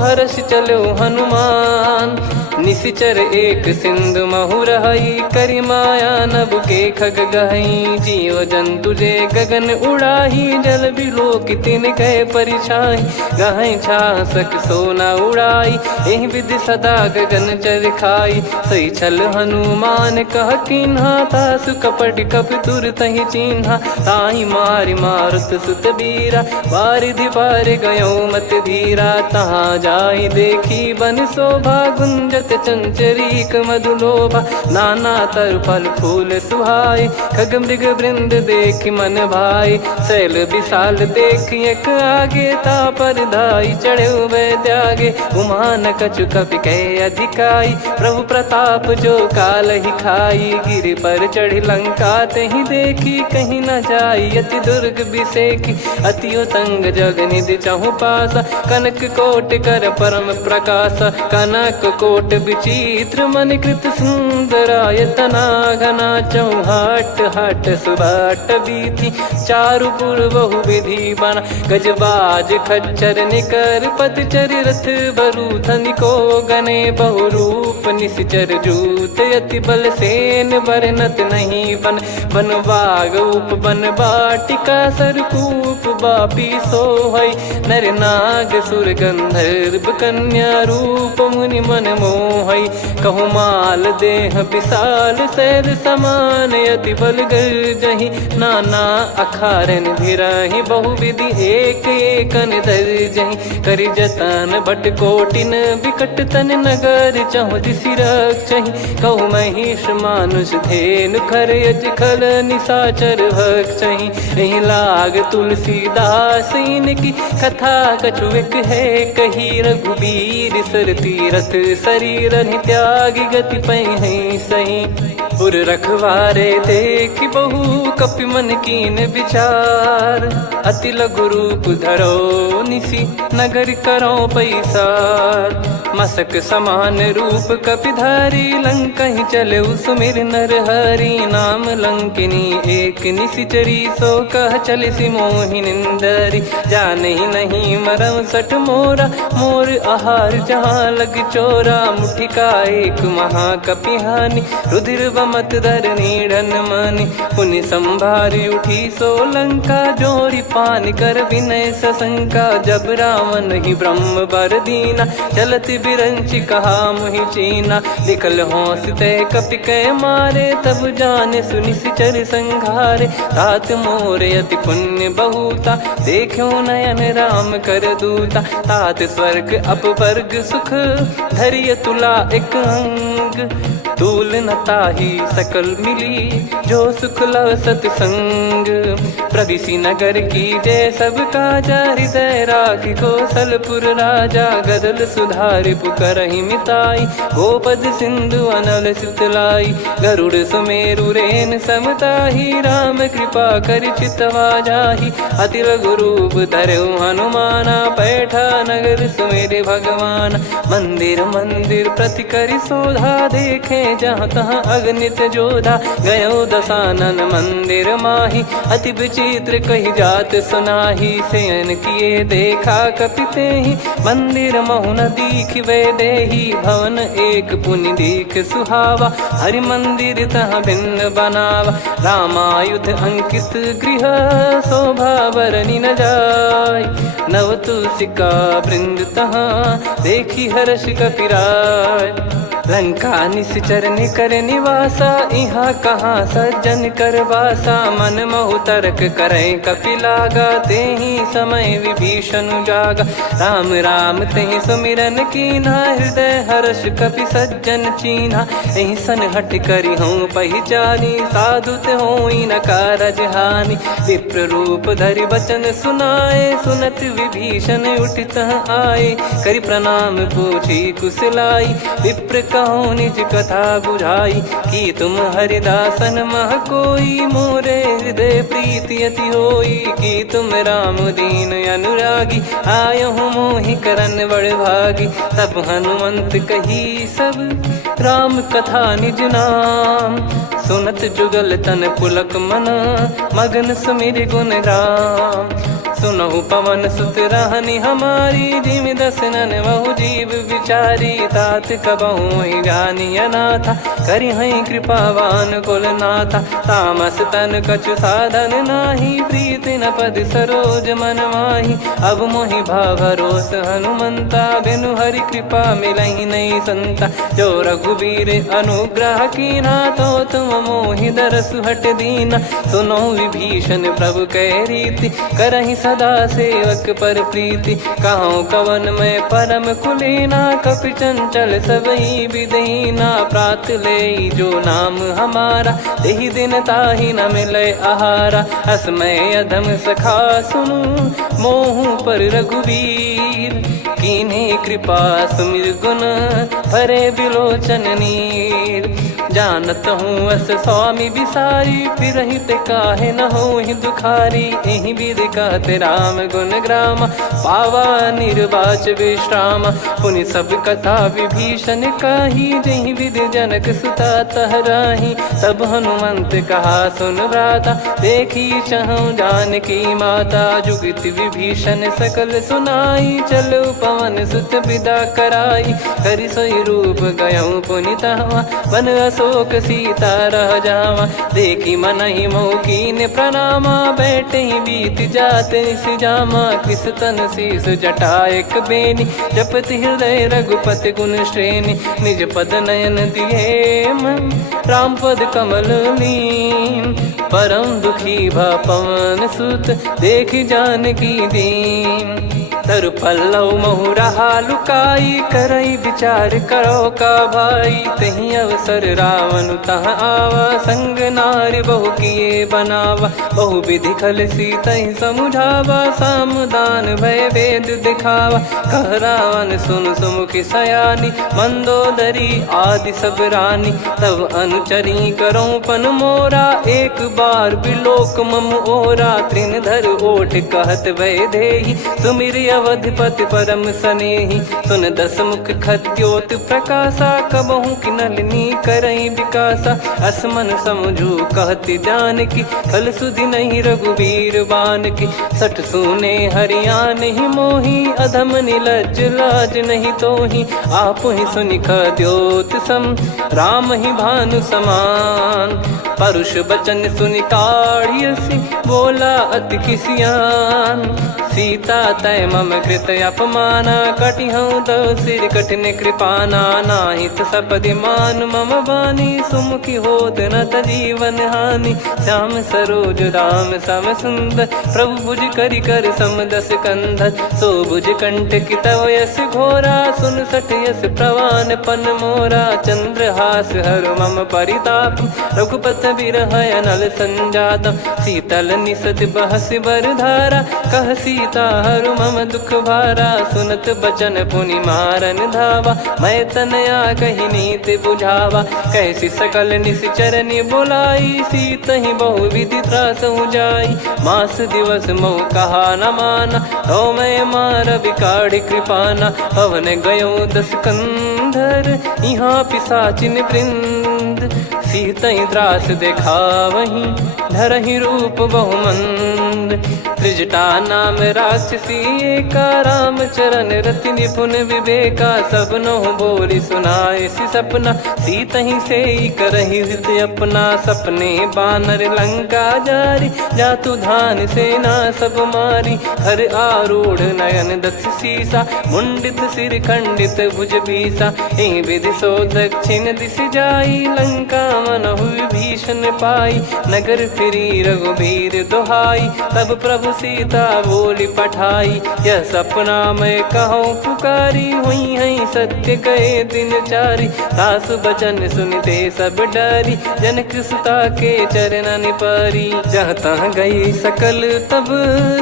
हर्ष चलो हनुमान। निशिचर एक सिंधु महु रहई, करि माया नभ के खग गहई। जीव जंतु जे गगन उड़ाही, जल बिलो तिन कह परिछाई। गहई छासक सोना उड़ाई, एहि विधि सदा गगन चर खाई। सही छल हनुमान कह किन्हा, तासु कपट कपि तुर तहि चिन्हा। ताहि मारि मारुत सुत बीरा, बारिधि पार गयो मत धीरा। तहाँ जाई देखी बन शोभा, गुंजत चरित चंचरीक मधुलोभा, नाना तर फल फूल सुहाए, खग मृग वृंद देख मन भाई, शैल विशाल देख एक आगे, तापर धाई चढ़े वै त्यागे, उमा न कछु कपि कह अधिकाई, प्रभु प्रताप जो काल ही खाई, गिर पर चढ़ी लंका तहि देखी, कहीं न जाई अति दुर्ग बिसेकी, अति उतंग जग निधि चहु पासा, कनक कोट कर परम प्रकाश, कनक कोट विचित्र मन कृत सुंदरायतना, घना चौहाट हाट सुबाट बीथी, चारु पुर बहु विधि बना, गजबाज खच्चर निकर पतचर रथ बरु धनिको गने, बहु रूप निश्चर जूत अति बल सेन, बरनत नहीं बन बन बाग उप बन बाटिका, सरकूप बापी सोहई, नर नाग सुर गंधर्व कन्या, रूप मुनि मन मोहई, कहु माल देह विशाल शैल समान, अति बल गर्जहि नाना अखारन भिराहि, बहु विधि एक एकन दर्जहि, करि जतन भट कोटिन विकट तन नगर, चहु दिसि रक्षहि, कहु महिष मानुष धेनु खर यज खल निशाचर भक्षहि, एहि लाग तुलसीदास इनकी कथा कछु एक है कही, रघुबीर सर तीरथ शरीर त्यागी, गति पै सही, पुर रखवारे देख बहु कपि मन कीन विचार, अति लघु रूप धरो निसी नगर करो पैसार, मसक समान रूप कपिधारी, लंका ही चले सुमिर नर हरि, नाम लंकिनी एक निशिचरी, सो कह चल सी मोहि निंदरी, जाने ही नहीं मरम सठ मोरा, मोर आहार जहाँ लग चोरा, मुठिका एक महाकपिहानी, रुधिर बमत धरनी ढन मानी, पुनि संभारी उठी सो लंका, जोरी पान कर विनय सशंका, जब रावण ही ब्रह्म बर दीना, चलत बिरंच कहा मुहि चीना, निकल होश तय कपि कै मारे, तब जाने सुनि सिचर संघारे, तात मोर अति पुण्य बहुता, देखो नयन राम कर दूता, तात स्वर्ग अपवर्ग सुख, धैर्य तुला एक अंग, तूल न ताहि सकल मिली, जो सुख लव सतसंग, प्रदिशि नगर की जय सब काजा, हृदय राखि कौशलपुर राजा, गदल सुधारि पुकारहि मिताई, गोपद सिंधु अनल सितलाई, गरुड़ सुमेरु रेन समताहि, राम कृपा करि चितवा जाहि, अति लघु रूप धरऊ हनुमाना, पैठा नगर सुमेरे भगवान, मंदिर मंदिर प्रति करि शोधा, देखे जहाँ तहाँ अगणित जोधा, गयो दशानन मंदिर माही, अति विचित्र कही जात सुनाही, शयन किए देखा कपिते ही, मंदिर महु न दीख वे देही, भवन एक पुनि दीख सुहावा, हरि मंदिर तहाँ भिन्न बनावा, रामायुध अंकित गृह, शोभा बरनी न जाय, नव तुलसिका वृंद तहाँ, देखी हर्ष कपिराय, लंका निश्चर कर निवासा, इहाँ कहाँ सज्जन कर वासा, मन महु तर्क करे कपिलागा, तेहि समय विभीषण जागा, राम राम तेहि सुमिरन कीन्हा, हृदय हर्ष कपि सज्जन चीन्हा, एहि सन हट करि हूँ पहिचानी, साधु ते होई न कारज हानि, विप्र रूप धरि वचन सुनाए, सुनत विभीषण उठित आए, करि प्रणाम पूछी कुशलाई, विप्र कहो निज कथा बुझाई, कि तुम हरिदासन मह कोई, मोरे हृदय प्रीति अति होई, कि तुम राम दीन अनुरागी, आयहु मोहि करन बड़ भागी, तब हनुमंत कही सब राम कथा निज नाम, सुनत जुगल तन पुलक मना, मगन सुमिर गुण राम, सुनहु पवन सुत रहनी हमारी, जिमि दसनन बहु जीव विचारी, तात कबहु ही जानी अनाथा, करि हई कृपावान कुल नाथा, तामस तन कछु साधन नाही, प्रीति न पद सरोज मन माही, अब मोहि भाव भरोस हनुमंता, बिनु हरि कृपा मिलहि नहीं संता, जो रघुबीर अनुग्रह कीना, तो तुम मोहि दरस हट दीना, सुनो विभीषण प्रभु कह रीति, करहि सदा सेवक पर प्रीति। कहूँ कवन में परम कुलीना, कपि चंचल सबई विदहीना। प्रात ले जो नाम हमारा, तेहि दिन ताहि न मिले आहारा। असमय अधम सखा सुनु, मोहु पर रघुवीर। कीन्ही कृपा सुमिर गुण, भरे बिलोचन नीर। जानत हूँ अस स्वामी बिसारी, फिर हित काहे न हो ही दुखारी। एहि विधि कहते राम गुण ग्राम, पावा निर्वाच विश्राम। पुनि सब कथा विभीषण कही, जहि विधि जनक सुता तहराही। तब हनुमंत कहा सुन भ्राता, देखी चहु जानकी माता। जुगित विभीषण सकल सुनाई, चलो पवन सुत विदा कराई। करि सोई रूप गयऊँ पुनि तहवा, बन अशोक सीता रह जावा। देखी मनहि मोकीन प्रणामा, बैठे ही बीत जात निस जामा। कृस तन शीस जटा एक बेनी, जपति हृदय रघुपति गुण श्रेणी। निज पद नयन दिए मन, राम पद कमल लीन। परम दुखी भा पवन सुत, देखि जानकी दीन। तरु पल्लव महु रहा लुकाई, करई विचार करो का भाई। तही अवसर रावण तहाँ आवा, संग नारी बहु किए बनावा। बहु विधि खल सीतहि समुझावा, सामदान भय वेद दिखावा। कह रावण सुन सुमुखी सयानी, मंदोदरी आदि सब रानी। तब अनुचरी करो पन मोरा, एक बार बिलोक मम ओरा। तृण धर ओठ कहत भय देहि, सुमिर अवधिपति परम सनेहि। सुन दस मुख खद्योत प्रकाशा, कबहु कि नलिनी करई विकासा। असमन समझू कहति जानकी, कल सुधि नहीं रघुवीर बान की। सठ सुने हरियाण ही मोही, अधम निलज लाज नहीं तोही। आपु ही सुनि खद्योत सम, राम ही भानु समान। परुष बचन सुनि काढ़ियसि, बोला अति किसियान। सीता तय मम कृत अपमाना, कटिहऊँ दो सिर कठिन कृपाना। नाहित सपदि मान मम बानी, सुमुखी होत न तजीवन हानि। श्याम सरोज राम सम सुंदर, प्रभु भुज करि कर सम दस कंधर। सो भुज कंठ की तव यस घोरा, सुन सठ यस प्रवान पन मोरा। चंद्रहास हर मम परिताप, रघुपत बिरह अनल संजात। शीतल निसत बहस बर धारा, कह सीता हरु मम दुख भारा। सुनत बचन पुनि मारन धावा, मैं तनया कही नीति बुझावा। कैसी सकल निश्चरनि बुलाई, सीतहि बहु विधि त्रासहु जाई। मास दिवस मोह कहा न माना, तो मैं मार बिकाढ़ी कृपाना। पवन गयो दस कंधर, यहाँ पिशाचिन वृंद। सीतहि त्रास देखावहीं, धरहि रूप बहुमंद। त्रिजटा नाम राक्षसी एका, राम चरण रति निपुण विवेका। सब नहुँ बोली सुनाए सि सपना, सीतहि सेई करहि हित अपना। सपने बानर लंका जारी, जातु धान सेना सब मारी। हर आरूढ़ नयन दस सीसा, मुंडित सिर खंडित भुज बीसा। एहि विधि सो दक्षिण दिश जाई, लंका मनहु विभीषण पाई। नगर फिरी रघुबीर दुहाई, तब प्रभु सीता बोली पठाई। यह सपना मैं कहूँ पुकारी, हुई है सत्य गए दिन चारी। दास बचन सुनते सब डरी, जनक सुता के चरण पारी। जहाँ तहाँ गई सकल तब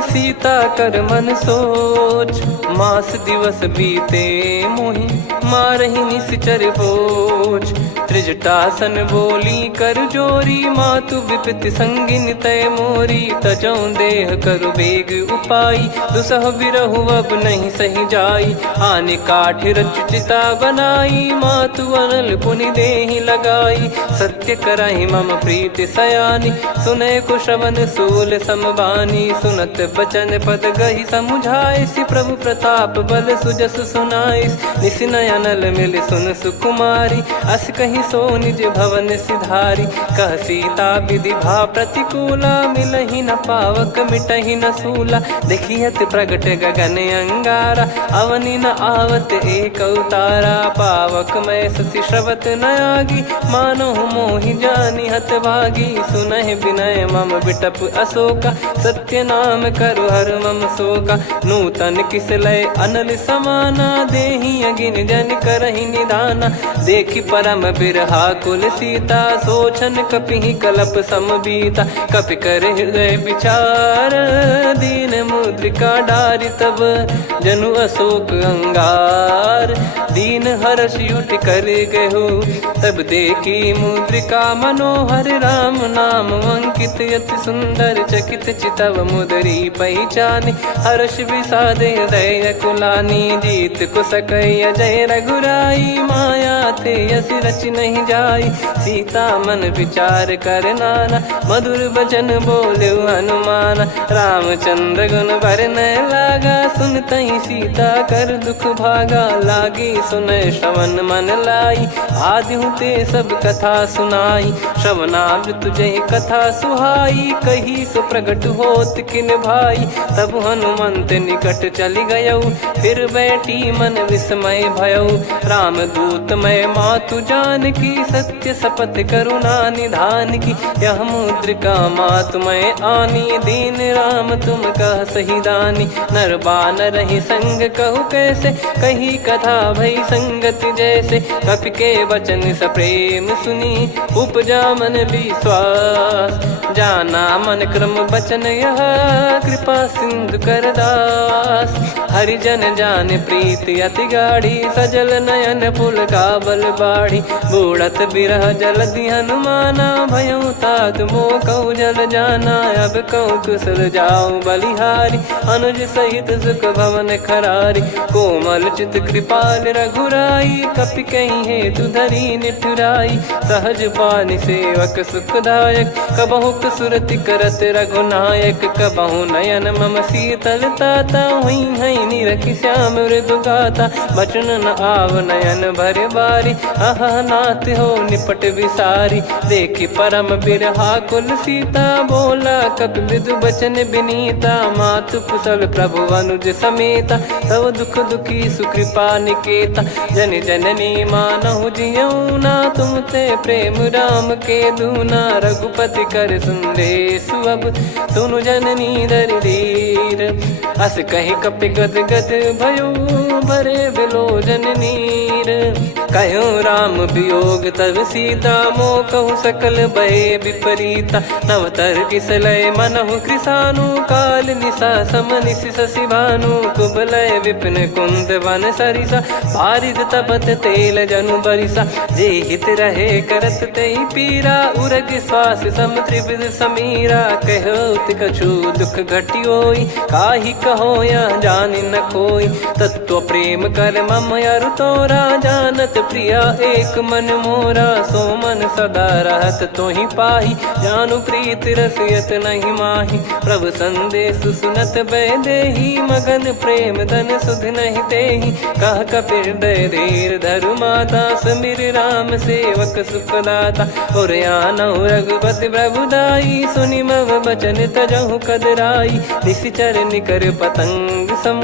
सीता कर मन सोच। मास दिवस बीते मोहि, मारहि निश्चर बोझ। त्रिजटासन बोली कर जोरी, मातु विपति संगिन तय मोरी। तजौं देह करु बेग उपाई, दुसह बिरहु अब नहीं सही जाई। आने काठ रचु चिता बनाई, मातु अनल पुनि देहि लगाई। सत्य करहि मम प्रीति सयानी, सुनय को श्रवण सूल समबानी। सुनत बचन पद गहि समुझाइसि, प्रभु प्रताप बल सुजस सुनाइस। निसिनय अनल मिल सुन सुकुमारी, अस कहि नहीं सो निज भवन सिधारी। कह सीता विधि भा प्रतिकूला, मिलहि न पावक मिटहि न सूला। देखियत प्रगट गगन अंगारा, अवनि न आवत एक उतारा। पावक मैं शशि श्रवत न आगी, मानो मोहि जानि हत भागी। सुनहि विनय मम बिटप अशोका, सत्य नाम करु हर मम शोका। नूतन किस लय अनल समाना, देहि अगिन जन करहि निदाना। देखि परम बिरहा कुल सीता, सोचन कपिहि कलप समबीता। कपि कर हृदय विचार, दीन मुद्रिका डारि तब। जनु अशोक अंगार, दीन हर्ष उठ कर गहु। तब देखी मुद्रिका मनोहर, राम नाम अंकित अति सुंदर। चकित चितव मुदरी पहचानी, हर्ष विषाद हृदय कुलानी। जीत को सकई अजय रघुराई, माया थे यस रच नहीं जाई। सीता मन विचार कर नाना, मधुर बचन बोले हनुमान। रामचंद्र गुण बरनय लागा, सुनतहि सीता कर दुख भागा। लागी सुनय श्रवण मन लाई, आदिहु ते सब कथा सुनाई। श्रवणामृत जय कथा सुहाई, कही सो प्रगट होत किन भाई। तब हनुमंत निकट चली गयौ, फिर बैठी मन विस्मय भयौ। राम दूत मैं मातु जानकी, सत्य शपथ करुणा निधान की। यह मुद्रिका मातु मैं आनी, दीन राम तुम कह सही दानी। नर बानर ही संग कहु कैसे, कही कथा भई संगति जैसे। कपि के वचन सप्रेम सुनी, उपजा मन विश्वास। जाना मन क्रम बचन यह, कृपा सिंधु कर दास। हरिजन जान प्रीति अति गाढ़ी, सजल नयन पुल काबल बाढ़ी। बूढ़त बिरह जलधि हनुमाना, भयउ तात मोह कहु जल जाना। अब कहु कुशल जाऊं बलिहारी, अनुज सहित सुख भवन खरारी। कोमल चित कृपाल रघुराई, कपि कहीं हेतु धरी निठुराई। सहज पानि सेवक सुखदायक, कबहु सुरति करत रघुनायक। कबहु नयन मम शीतल ताता, हुई हई निरखि श्याम मृदु गाता। बचन न आव नयन भर बारी, अह नाथ हो निपट विसारी। देखि परम बिरहा कुल सीता, बोला कपि मृदु बचन बिनीता। मातु कुशल प्रभु अनुज समेता, तव दुख दुखी सुकृपा निकेता। जन जननी मानहु जियऊ ना, तुम ते प्रेम राम के दूना। रघुपति कर संदेश अब, सुनु जननी दर धीर। अस कहि कपि गद गद भयो, भरे विलोचन नीर। कहो राम वियोग तब सीता, मोह कहु सकल भय विपरीता। नवतर किसलय मनहु कृसानु, काल निशा सम निशि शशि भानु। कुबलय विपिन कुंद वन सरिसा, पारिद तपत तेल जनु बरिसा। जे हित रहे करत तेहि पीरा, उरग श्वास सम त्रिविध समीरा। कहो कछु दुख घटियोई, काहि कहो यह जानि न कोई। तत्व प्रेम कर मम अरु तोरा, जानत प्रिया एक मन मोरा। सो मन सदा रहत तोहि पाही, जानु प्रीत रसियत नहीं माही। प्रभु संदेश सुनत भय देहि, मगन प्रेम धन सुध नहीं तेहि। कह कपि हृदय धीर धरु माता, समीर राम सेवक सुखदाता। और आनहु रघुपति प्रभुदाई, सुनि मम बचन तजहु कदराई। निशिचर निकर पतंग सम,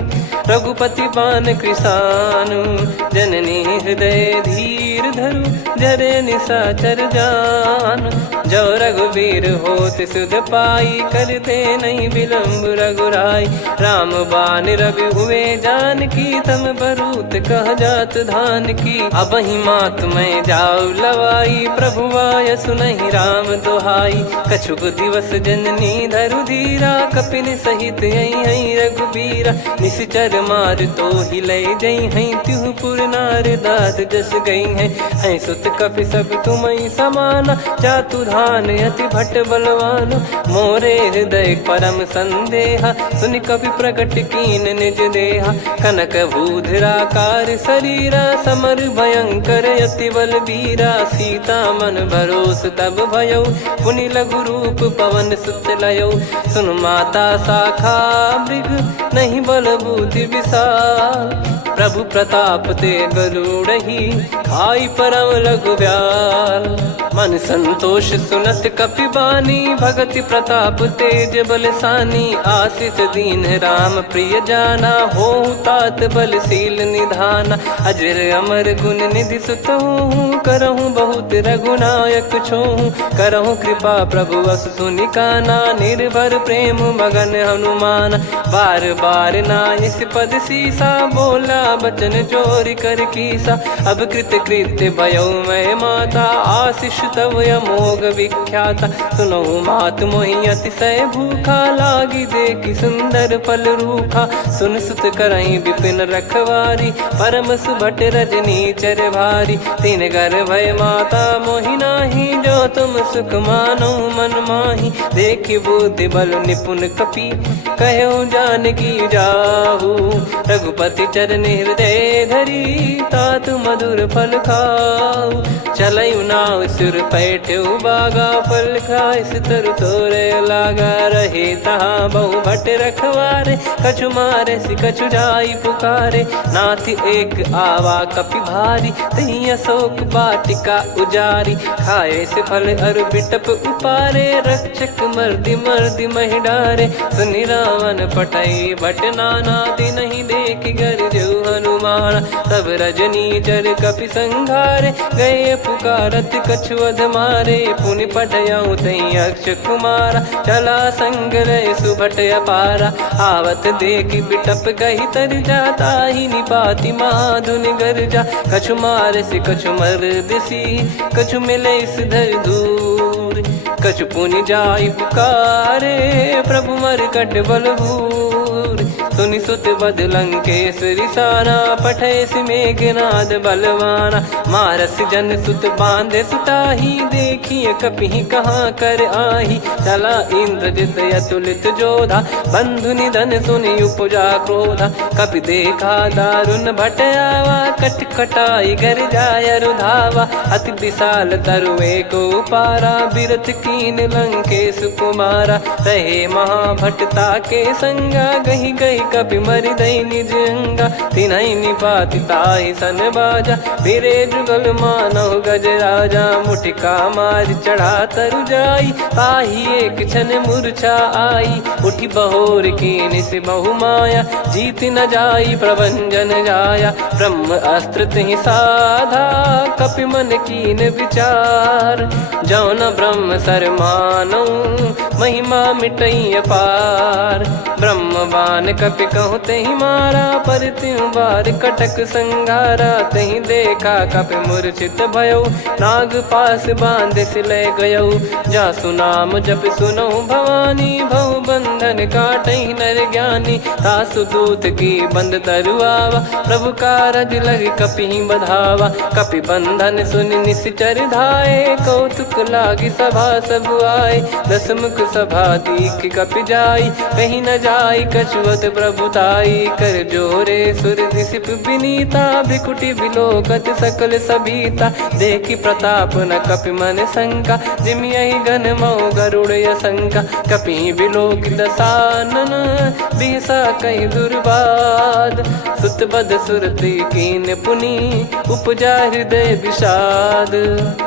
रघुपति पान कृसानु। जननी हृदय धीर धरु, जरे निशाचर जान। जो रघुवीर होत सुध पाई, करते नहीं विलम्ब रघुराई। राम बान रवि हुए जानकी, तम बरूत कह जात धान की। अब ही मात मैं जाऊ लवाई, प्रभु आय सुनहि राम दुहाई। कछुक दिवस जननी धरु धीरा, कपिन सहित यही रघुबीरा। निश्चर मार तो ही लय जई हैं, त्यों पुर नार दाद जस गई हैं। सुत कपि सब तुमहि समाना, जातु धान अति भट बलवान। मोरे हृदय परम संदेहा, सुनि कपि प्रकट कीन निज देहा। कनक भूधरा कार शरीरा समर भयंकर यति बल बीरा सीता मन भरोस तब भयो पुनि लघु रूप पवन सुत लयो सुन माता शाखा मृग नहीं बल बुद्धि विशाल प्रभु प्रताप ते गरुड़हि खाई परम लघु ब्याल मन संतोष सुनत कपि बानी भगति प्रताप तेज बलसानी आशीष दीन राम प्रिय जाना हो तात बलशील निधाना अजर अमर गुण निधि सुतहु करहु बहुत रघुनायक छोहु करहु कृपा प्रभु अस सुनि काना निर्भर प्रेम मगन हनुमान बार बार नायस पद सीसा बोला बचन चोरी कर कीसा अब कृत कृत्य भयो मैं माता आशीष तव अमोघ विख्याता सुनहु मात मोहि अतिशय भूखा लागी देखी सुंदर फल रूखा सुन सुत करई विपिन रखवारी परम सुभट रजनी चर भारी तीन घर भय माता मोहि नाही जो तुम सुख मानो मन माही देखी बुद्धि बल निपुण कपि कहो जानकी जाहू रघुपति चरण हृदय धरी तात मधुर फल खाऊ चलयु नाव सुर पैठ्यु बागा फल खाइस तरु तोरे लागा रहे तहाँ बहु भट रखवारे कछु मारे सि कछु जाई पुकारे नाथ एक आवा कपि भारी तही अशोक वाटिका उजारी खाए से फल अरु बिटप उपारे रक्षक मर्दि मर्दि महि डारे सुनि रावण पटई भट नाना नहीं देख गर जो हनुमान तब रजनी चर कपि संघारे गए पुकारत कछु अध मारे पुनि पटयऊ तई अक्ष कुमारा चला संग रहे सुभट अपारा आवत देखी बिटप कही तर जाता ही निपाति माधुन गर्जा कछु मार से कछु मर दिसी कछु मिले इस धर दूर कछु पुनि जाई पुकारे प्रभु मर कट बलभूर सुनि सुत बद लंकेश्वरी साना पठेस मेघनाद बलवाना मारस जन सुत बांधे सुताही देखिए कपि कहाँ कर आही चला इंद्रजित अतुलित जोधा बंधु निधन सुनि उपजा क्रोधा कपि देखा दारुण भट आवा कट कटाई घर जाय रुधावा अति विशाल तरुए को पारा बिरथ कीन लंकेश कुमारा रहे महाभटता के संगा गही गही कपि मरि दई निज अंगा तिन्है निपाति ताहि सन बाजा बिरे जुगल मानव गज राजा मुटिका मार चढ़ा तरु जाई ताहि एक क्षण मूर्छा आई उठी बहोर कीन से बहु माया जीत न जाई प्रभंजन जाया ब्रह्म अस्त्र तिहि साधा कपि मन कीन विचार जौन ब्रह्म सर मानौ महिमा मिटई अपार ब्रह्म बान कपि कहूँ तही मारा पर त्यों बार कटक संगारा तही देखा कपि मूर्छित भयो नाग पास बांध सिले गयो जा सुनाम जप सुनो भवानी भव बंधन काटई नर ज्ञानी तासु दूत की बंद तरुआवा प्रभु कारज लग कपि बधावा कपि बंधन सुन निश्चर धाये कौतुक लागी सभा सब आए दसमुख सभा दीख कपि जाई कहीं न जाई कछुअत प्रभुताई कर जोरे सुर दिसिप विनीता भिकुटी बिलोकत सकल सबीता देखी प्रताप न कपि मन शंका जिमियहि गन मऊ गरुड़ शंका कपि बिलोक दसानन बिहसा कहीं दुर्बाद सुत बद सुरति कीन पुनि उपजा हृदय विषाद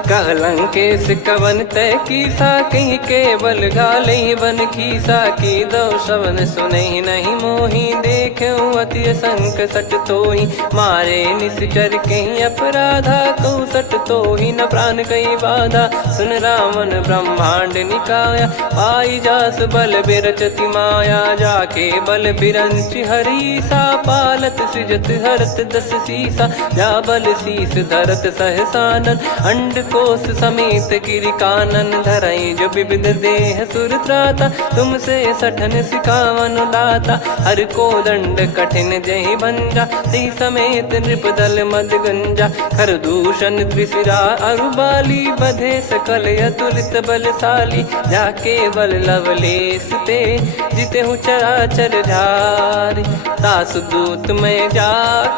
कहलंकेश कवन तय कीसा कहीं केवल घाले बन खीसा की दो शवन सुने नहीं मोही देखूं अति संक सट तोही मारे निश्चर कहीं अपराधा को सट तोही न प्राण कहीं बाधा सुन रावण ब्रह्मांड निकाया पाई जास बल बिरचति माया जाके बल बिरंच हरीसा पालत सृजत हरत दस सीसा जा बल शीस धरत सहसानन अंड कोश समेत गिरि कानन धरई जो विविध देह सुर त्राता तुमसे सठन सिखावन दाता हर को दंड कठिन जहि भंजा ती समेत नृप दल मद गंजा खर दूषण त्रिशिरा अरुबाली बधे सकल अतुलित बलशाली जाके बल लवलेस ते जीते हूँ चराचर झारी। दास दूत में जा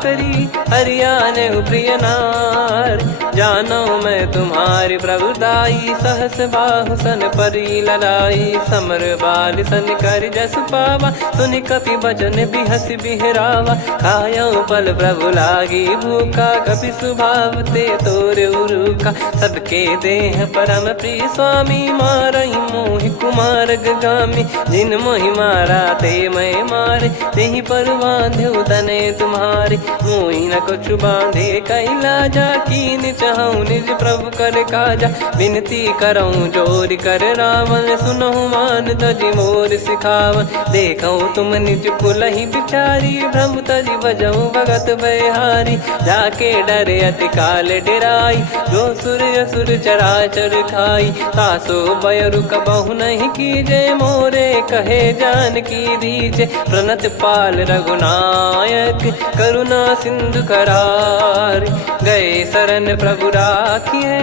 करी हरियाणे प्रिय नार, जानो मैं तुम्हारी प्रभुताई, सहस बाहु सन परी लड़ाई। समर बाल सन कर जस पावा, सुनि कपि भजन बिहस बिहरावा। खायो पल प्रभु लागी भूखा, कपि स्वभाव ते तोर उरुका। सबके देह परम प्रिय स्वामी, मारहि मोहि कुमार गामी। जिन मोहि मारा ते मैं मारे, तेहि पर बांधो तने तुम्हारे। मोहि न कुछ बांधे कैला जा, कीन चाहूं निज प्रभु कर काजा। विनती करऊं जोर कर रावण, सुनहु मान तजि मोर सिखावन। देखऊं तुम निज कुलहि बिचारी, भ्रम तजि भजऊं भगत बहारी। जाके डरे अति काल डेराई, जो सुर असुर चराचर खाई। तासो बयरु कबहु नहीं कीजे, मोरे कहे जानकी दीजे। प्रणत पाल रघुनायक, करुणा सिंधु करार। गए शरण प्रभु राखिए,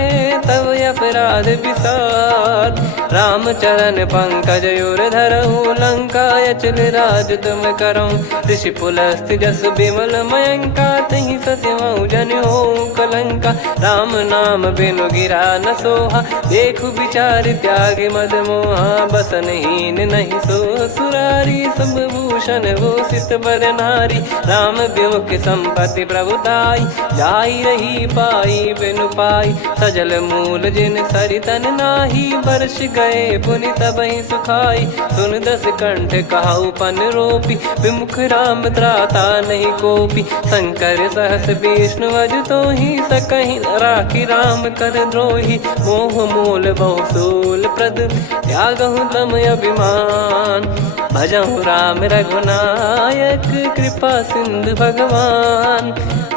तब अपराध विसार। राम चरण पंकज उर धरहु, लंका अचल राज तुम करऊं। ऋषि पुलस्त जस विमल मयंका, तहि सत्यमऊ जन हो कलंका। राम नाम बिनु गिरा न सोहा, देखु विचार त्याग मद मोहा। बसनहीन नहीं सो सुरारी, सब भूषण वो सित बर नारी। राम विमुख संपत्ति प्रभुताई, जाई रही पाई बिनु पाई। सजल मूल जिन सरितन नाही, वर्ष गए पुनि तबहि सुखाई। सुन दस कंठ कहाऊ पन रोपी, विमुख राम त्राता नहीं कोपी। शंकर सहस विष्णु अज तो ही, सकहि राखी राम कर द्रोही। मोह मूल बहु सूल प्रद, त्यागहु तम अभिमान। भजहु राम रघुनायक, कृपा सिंधु भगवान।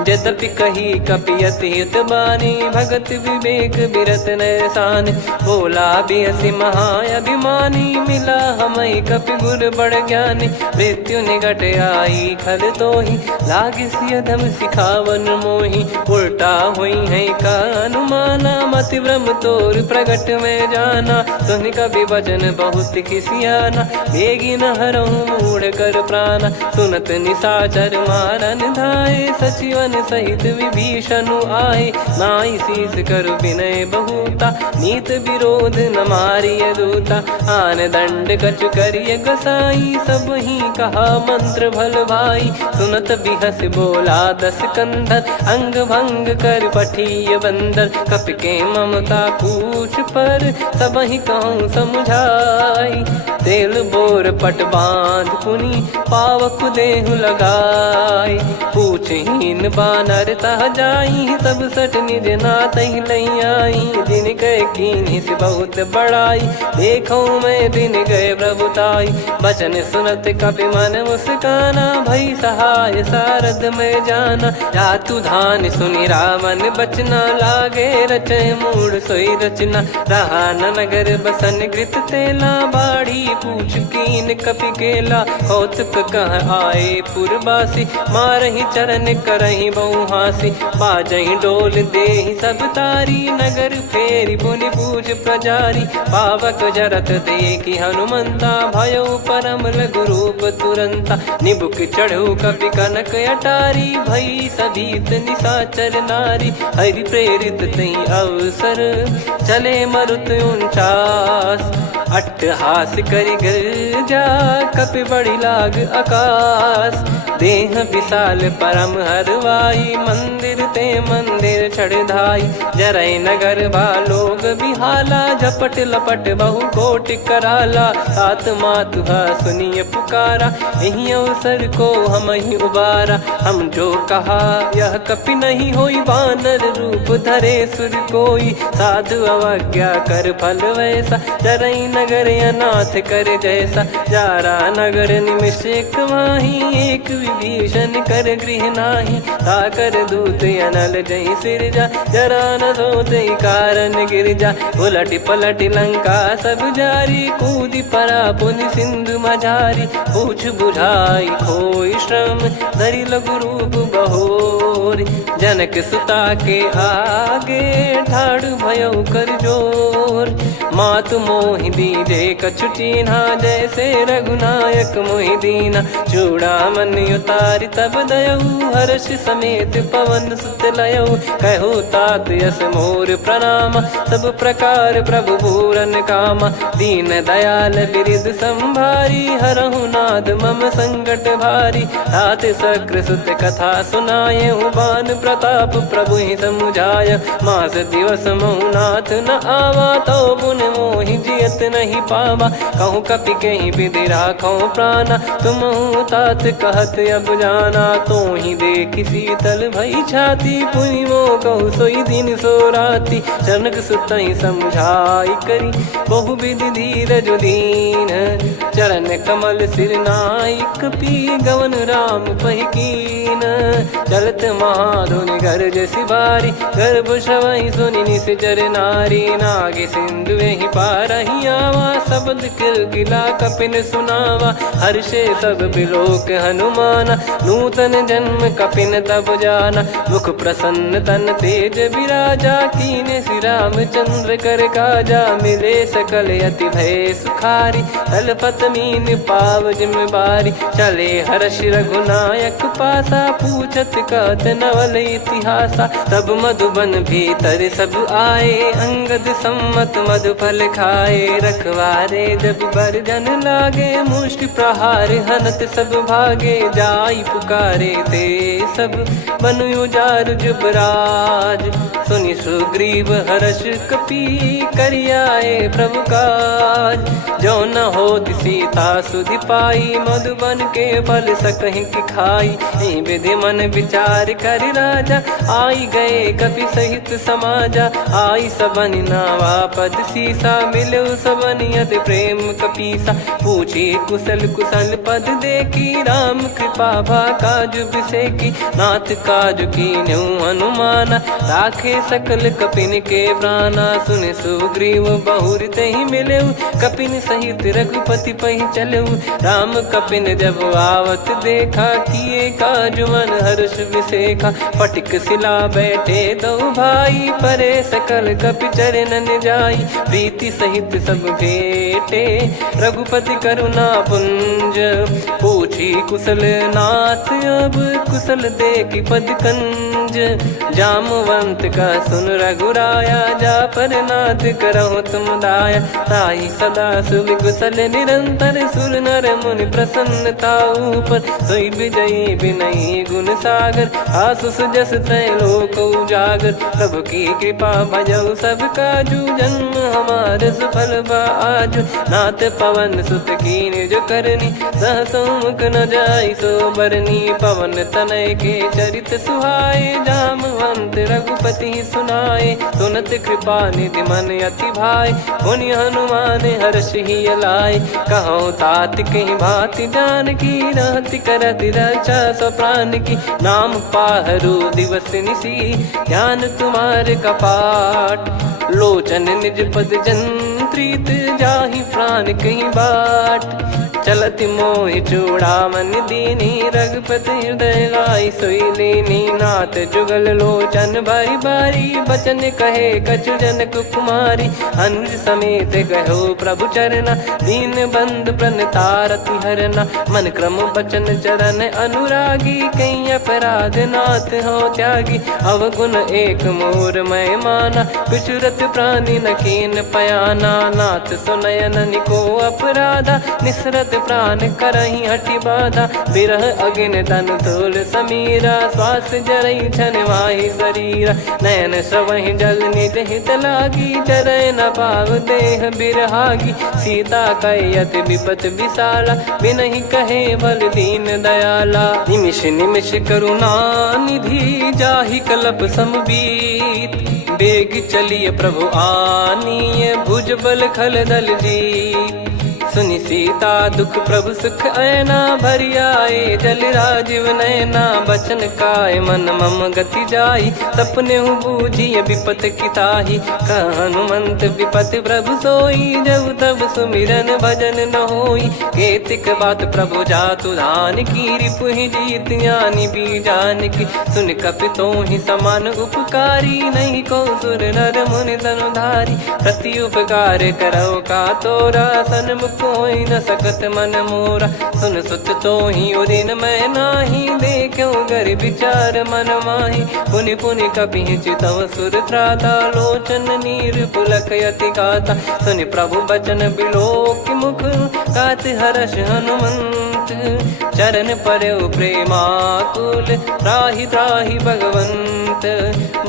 यद्यपि कही कपि अति हित बानी, भगत विवेक बिरत नैसान। बोला बिहसि महाअभिमानी, मिला हमई कपि गुर बड़ ज्ञानी। मृत्यु निकट आई खल तोहि, लागे सियधम सिखावन मोहि। उल्टा हुई है का अनुमाना, मति भ्रम तोर प्रगट में जाना। सुनि कपि वचन बहुत किसियाना, बेगी न हरहु मूढ़ कर प्राणा। सुनत निशाचर मारन धाये, सचिवन सहित विभीषण आए। नाई शीस कर विनय बहुता, नीत विरोध न मारिय दूता। आन दंड कछु करिय गसाई, सब ही कहा मंत्र भल भाई। सुनत बिहस बोला दस कंधर, अंग भंग कर पठिय बंदर। कपि के ममता पूछ पर, सब ही कहूँ समझाई। तेल बोर पट बांध पुनि, पावक देहु लगाई। पूछहीन बानर तह जाई, सब सट निज नातहि लई आई। दिन गए कीन्हि से बहुत बड़ाई, देखो मैं दिन गए प्रभुताई। बचन सुनत कपि मन मुस्काना, भई सहाय सारद में जाना। जातु धान सुनि रावण बचना, लागे रचे मूढ़ सोई रचना। रहा न नगर बसन कृत तेला, बाड़ी पूछ कीन कपि केला। कौतुक कह आए पुरबासी, मारहि चरण करहि बहु हासी। बाजहि डोल देहि सब तारी, नगर फेरी पुनि पूछ प्रजारी। पावक जरत देखि हनुमंता, भयो परम लघु रूप तुरंता। निबुक चढ़ऊ कपि कनक अटारी, भई सभीत निशाचर नारी। हरि प्रेरित तहि अवसर, चले मरुत 49। अट्टहास करि गिरजा, कपि बड़ी लाग आकाश। देह विशाल परम हरवाई, मंदिर ते मंदिर चढ़धाई। जरै नगर बालोग बिहाला, झपट लपट बहु कोटि कराला। सात मातुहा सुनिय पुकारा, यही अवसर को हम ही उबारा। हम जो कहा यह कपि नहीं होई, बानर रूप धरे सुर कोई। साधु अवज्ञा कर फल वैसा, जरै नगर अनाथ कर जैसा। जारा नगर निमिष एक माही, एक विभीषण कर गृह नाही। ताकर दूत अनल जय सिरजा, जरा न सोते कारण गिरजा। उलट पलट लंका सब जारी, कूदी परा पुनि सिंधु मझारी। पूछ बुझाई खोई श्रम, धरि लघु रूप बहोर। जनक सुता के आगे, ठाड़ भयउ कर जोर। मात मोहि दीजे कछु चीन्हा, जैसे रघुनायक मोहि दीना। चूड़ामन उतारि तब दयऊ, हर्ष समेत पवन सुत लयऊ। कहो तात यस मोर प्रणाम, सब प्रकार प्रभु पूरन कामा। दीन दयाल बिरिद संभारी, हरहु नाद मम संकट भारी। तात सक्र सुत कथा सुनाये, बान प्रताप प्रभु ही समुझाय। मास दिवस महु नाथ न आवा, तो पुन मोहि जियत नहीं पावा। कहूँ कपि कहीं विधि राखो प्राणा, तुम तात कहत अब जाना। तो ही देख शीतल भई छाती, पुनि मो कहु सोई दिन सो राती। जनक सुतहि समुझाई करी, बहु विधि धीरज दीन। चरण कमल सिर नाई, कपि गवन राम पहि कीन। चलत महाधुनि गरज सिबारी, गर्भ श्रवहि सुनि निश्चर नारी। नागे सिंधु ही पारहि आवा, शब्द किलकिला कपिन सुनावा। हर्षे सब बिलोक हनुमाना, नूतन जन्म कपिन तब जाना। मुख प्रसन्न तन तेज विराजा, कीने श्री रामचंद्र कर काजा। मिले सकल अति भय सुखारी, तलपत मीन पाव जिम बारी। चले हर्ष रघुनायक पासा, पूछत कहत नवल इतिहासा। तब मधुबन भीतर सब आए, अंगद सम्मत मधुफल खाए। रखवारे जब बरजन लागे, मुष्टि प्रहार हनत सब भागे। जाई पुकारे ते सब, बन उजार जुबराज। सुनि सुग्रीव हर्ष कपि, करियाए प्रभु काज। जो न होत सीता सुधि पाई, मधुबन के फल सकहि की खाई। विधि मन विचार कर राजा, आई गए कपि सहित समाजा। आई सबन नावा पद सीसा, मिलो सबन यदि प्रेम कपीसा। पूछी कुशल कुशल पद देखी, राम कृपा भा काजु बिसेकी। नाथ काजु कीन्हु हनुमाना, राखे सकल कपिन के प्राणा। सुन सुग्रीव बहुर तहि मिलेऊ, कपिन सहित रघुपति पहि चलेऊ। राम कपिन जब आवत देखा, किए काजु मन हर्ष विसेखा। फटिक सिला बैठे दो भाई, परे सकल कपि चरणन जाई। प्रीति सहित सब भेटे, रघुपति करुणा पुंज। पूछी कुशल नाथ अब, कुशल देखि पद कंज। जामवंत का सुन रघुराया, जा पर नाथ करहु तुम दाया। ताहि सदा सुभि कुशल निरंतर, सुर नर मुनि प्रसन्नता ऊपर। सोई विजयी विनयी गुण सागर, आसु सुजस त्रैलोक उजागर। प्रभु की कृपा भजऊ सब काजू, जन्म हमार सफल बा आजु। नाथ पवन सुत कीन्ह जो करनी, सहसो मुख न जाई सो बरनी। पवन तनय के चरित सुहाए, जामवंत रघुपति सुनाए। सुनत कृपा निधि मन अति भाई, पुनि हनुमान हर्ष ही लाए। कहो तात कहीं भांति जानकी, रहति करति रक्षा सो प्राण की। नाम पाहरु दिवस निसी, ध्यान तुम्हारे कपाट। लोचन निज पद जंत्रित, जाहि प्राण कहीं बाट। चलति मोहि चूड़ामन दीनी, रघुपति हृदय लाई सोई लीनी। नाथ जुगल लोचन बारी बारी, बचन कहे कछु जनक कुमारी। अनुज समेत गयो प्रभु चरना, दीन बंद प्रणतारति हरना। मन क्रम बचन चरण अनुरागी, कहीं अपराध नाथ हो त्यागी। अवगुण एक मोर मैं माना, बिचुरत प्राणी न कीन पयाना। नाथ सुनयन निको अपराधा, निसरत प्राण करहि हटि बाधा। बिरह अगिन तन तोल समीरा, श्वास जरई छन माहि शरीरा। नयन श्रवहि जल निज हित लागी, चरय न पाव देह बिरहागी। सीता कयत विपत विशाला, बिनहि कहे बल दीन दयाला। निमिष निमिष करुणा निधि, जाहि कल्प समबीत। बेग चलिए प्रभु आनीय, भुज बल खल दल जीत। सुनि सीता दुख प्रभु सुख ऐना भरि आए जल राजीव नैना बचन काय मन मम गति जाई सपने बूझी विपत किताही हनुमंत विपत प्रभु सोई जब तब सुमिरन भजन न होई केतिक बात प्रभु जातु धान की रिपु ही जीत ज्ञानी बीजान की सुन कपितो ही समान उपकारी नहीं को सुर नर मुनि धनुधारी प्रति उपकार करो का तोरा सन्मुख होई न सकत मन मोरा सुन सुत तो ही उदिन मैं नाही देखो गर विचार मन माही पुनि पुनि कपि चितव सुर त्राता लोचन नीर पुलक यति गाता सुनि प्रभु बचन बिलोक मुख गात हर्ष हनुमंत चरण परयो प्रेमाकुल त्राहि त्राहि भगवंत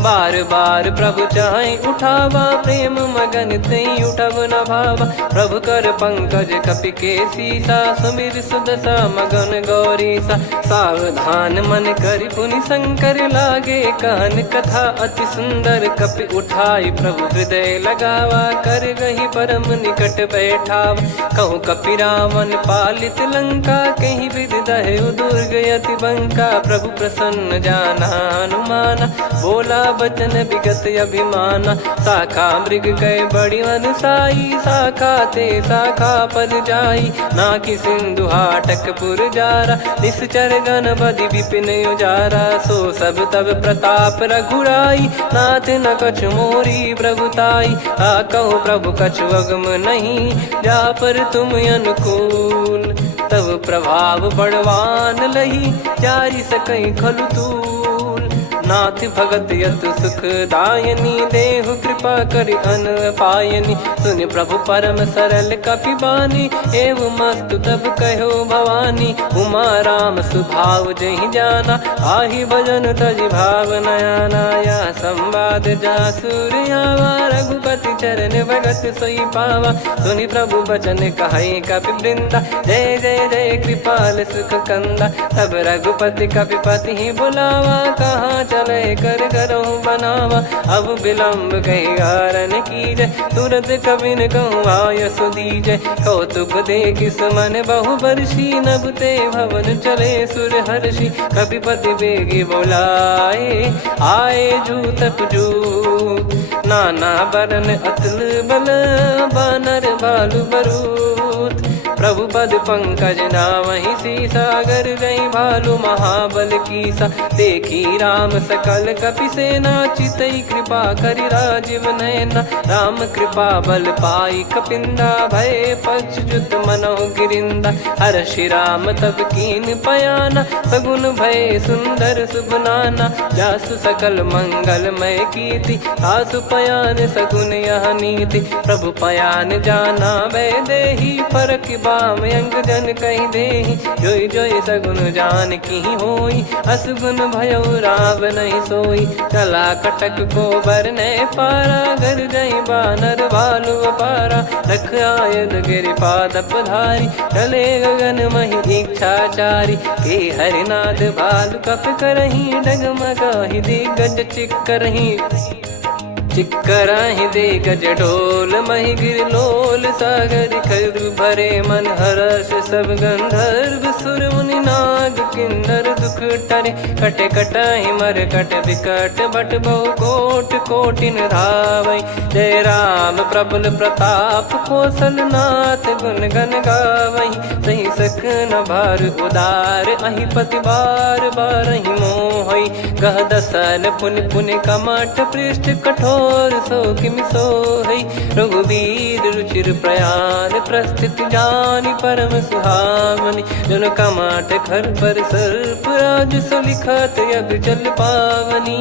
बार बार प्रभु चाहि उठावा प्रेम मगन तई उठब न भावा प्रभु कर पंकज कपि के सीसा सुमिर सुदशा मगन गौरीसा सावधान मन करि पुनि शंकर लागे कहन कथा अति सुंदर कपि उठाई प्रभु हृदय लगावा कर गही परम निकट बैठावा कहु कपि रावण पालित लंका कहीं विद दहु दुर्ग यति बंका प्रभु प्रसन्न जाना हनुमाना बोला बचन विगत अभिमाना शाखा मृग गए बड़ी अनुसाई शाखा ते शाखा पर जाई ना कि सिंधु हाटक पुर जारा निश्चर गण बदि विपिन उजारा सो सब तब प्रताप रघुराई नाथ न कछु मोरी प्रभुताई आ कहो प्रभु कछु अगम नहीं जा पर तुम अनुकूल तब प्रभाव बड़वान लही जारी सकई खलु तूल नाथ भगत यत सुख दायनी देहु कृपा करि अन पायनी सुन प्रभु परम सरल कपि बानी एव मस्तु तब कहो भवानी उमा राम सुभाव जहि जाना आहि भजन तजि भाव नयाना या संवाद जासुर आवा रघुपति चरण भगत सोई पावा सुनि प्रभु बचन कहै कपि वृंदा जय जय जय कृपाल सुख कंदा तब रघुपति कपिपति ही बुलावा कहाँ चले कर करो बनावा अब विलम्ब कही कारण की जय तुरंत कबिन कहूँ आय सुदीजय कौतुक देख सुमन बहु बरसी नभते भवन चले सुर हर्षि कपिपति बेगी बोलाए आए जूतप जूत नाना बरन अतुल बल बानर बालु बरूत प्रभु पद पंकज नामहि सीसागर गई भालु महाबल कीसा देखी राम सकल कपि सेना चितई कृपा करि राजीव नैना राम कृपा बल पाई कपिंदा भय पक्ष जुत मनो गिरिंदा हर्षि राम तब कीन पयाना सगुन भय सुंदर सुबनाना जासु सकल मंगलमय कीर्ति आसु पयान सगुन यह नीति प्रभु पयान जाना वै देहि फरक बाम अंग जन कहि देहि जोई जोई सगुन जान की होई असगुन भयो राव नहीं सोई चला कटक को बरने पारा घर जई बानर भालु अपारा रख आयद गिरि पाद पधारी चले गगन महि इच्छाचारी के हरिनाथ भालु कप करही डगमगाहि दिग्गज चिक्करही चिक्कराहि दे गज ढोल महि गिर लोल सागर खर भरे मन हर्ष सब गंधर्व सुर मुनि नाग किन्नर दुख टरे कट कटाहि मर कट विकट बट बहु कोट कोटिन धावै जय राम प्रबल प्रताप कौशल नाथ गुण गन गावै सही सख न भार उदार अहि पति बार बारहि मोहै गह दसन पुनि पुनि कमठ पृष्ठ कठोर सो किमि सोहै रघुवीर रुचिर प्रयाण प्रस्थित जानि परम सुहावनी जन कमाट खर पर सर्प राज सलिखत यग चल पावनी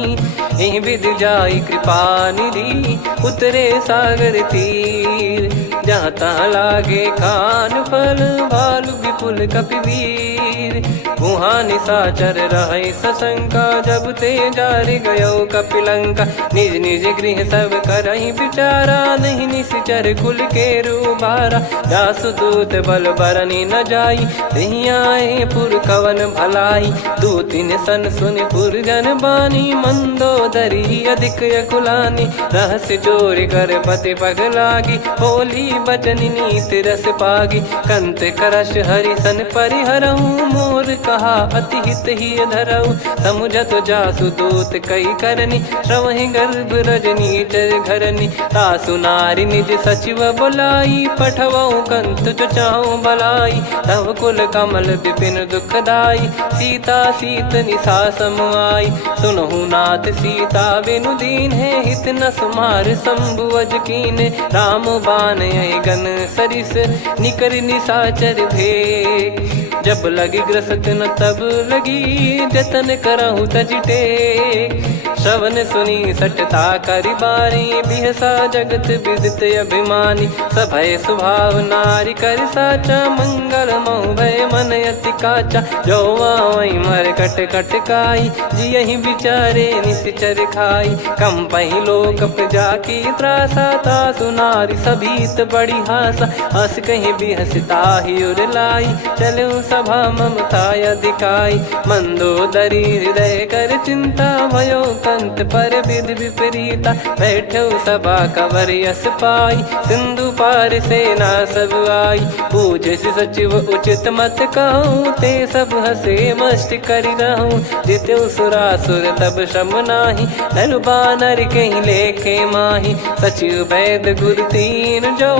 एहि विधि जाई कृपा निधि उतरे सागर तीर जहाँ तहाँ लागे खान फल भालु विपुल कपि वीर वीर। वहाँ निशाचर रहे सशंका, जब ते जारी गयो कपिलंका। निज निज गृह सब करहि विचारा, नहीं निश्चर कुल के रूबारा। जासुदूत बल बरनी न जाई, नहीं आए पुर कवन भलाई। दू तीन सन सुन पुर जन बानी, मंदोदरी अधिक अकुलानी। रहस्य जोर कर पति पग लागी, बोली बचन नीत रस पागी। कंत करश हरि सन परिहरऊँ, मोर कहा अति हित ही धरऊ। समुझत जासुदूत कई करनी, श्रवहि गर्भ रजनी चर घरनी। तासु नारी निज सचिव बुलाई, पठवऊ कंत जो चाहूं भलाई। तव कुल कमल विपिन दुखदाई, सीता सीत निशा समाई। सुनहु नाथ सीता बिनु दीन है, हित न सुमार शंभु अज कीने। राम बान गन सरिस, निकर निशाचर भेग। जब लगी ग्रसत न तब लगी, जतन करहु तज टेक। श्रवण सुनी सटता करि बारी, बिहसा जगत विदित अभिमानी। सभय स्वभाव नारी कर साचा, मंगल महु भय मन अति काचा। जो आवै मर कट कट काई, जियहि विचारे निश्चर खाई। कम पहि लोक प्रजा की त्रासा, तासु नारी सभीत बड़ी हासा। हस कहीं बिहसता ही उर लाई, चलऊ सभा ममता अधिकाई। मंदोदरी हृदय कर चिंता, भयो कंत पर विधि विपरीता। बैठो सभा कवर यस पाई, सिंधु पार सेना सब आई। पूजे सचिव उचित मत कहूँ, ते सब हसे मस्त करि रहूँ। जित्यु सुरासुर तब श्रम नाही, नर बानर कहीं लेखे माही। सचिव वैद गुरु तीन जो,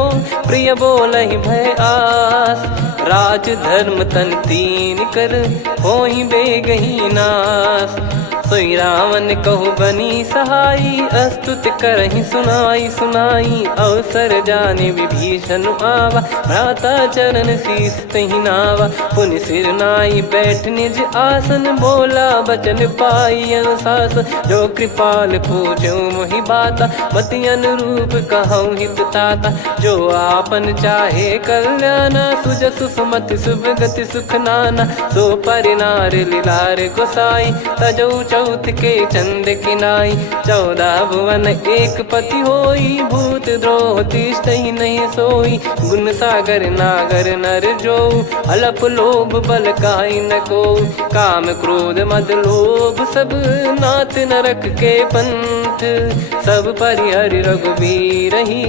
प्रिय बोलहि भय आस। राज धर्म तन तीन कर, होहि बेगहि नास। सोई रावण कहु बनी सहाई, अस्तुत करहि सुनाई सुनाई। अवसर जाने विभीषण आवा, भ्राता चरण शीस तहि नावा। पुनि सिर नाई बैठ निज आसन, बोला बचन पाई अनुशासन। जो कृपाल पूछो मोहि बाता, मति अनुरूप कहूँ हित ताता। जो आपन चाहे कल्याणा, सुजसु सुमति शुभ गति सुख नाना। सो परिनार लीलार गोसाई, तजौ चौथ के चंद किनाई। 14 भुवन एक पति होई, भूत द्रोह तिष्ठहि नहीं सोई। गुण सागर नागर नर जो, अलप लोभ बल काई न को। काम क्रोध मद लोभ सब, नाथ नरक के पंथ। सब परिहरि रघुबीर ही,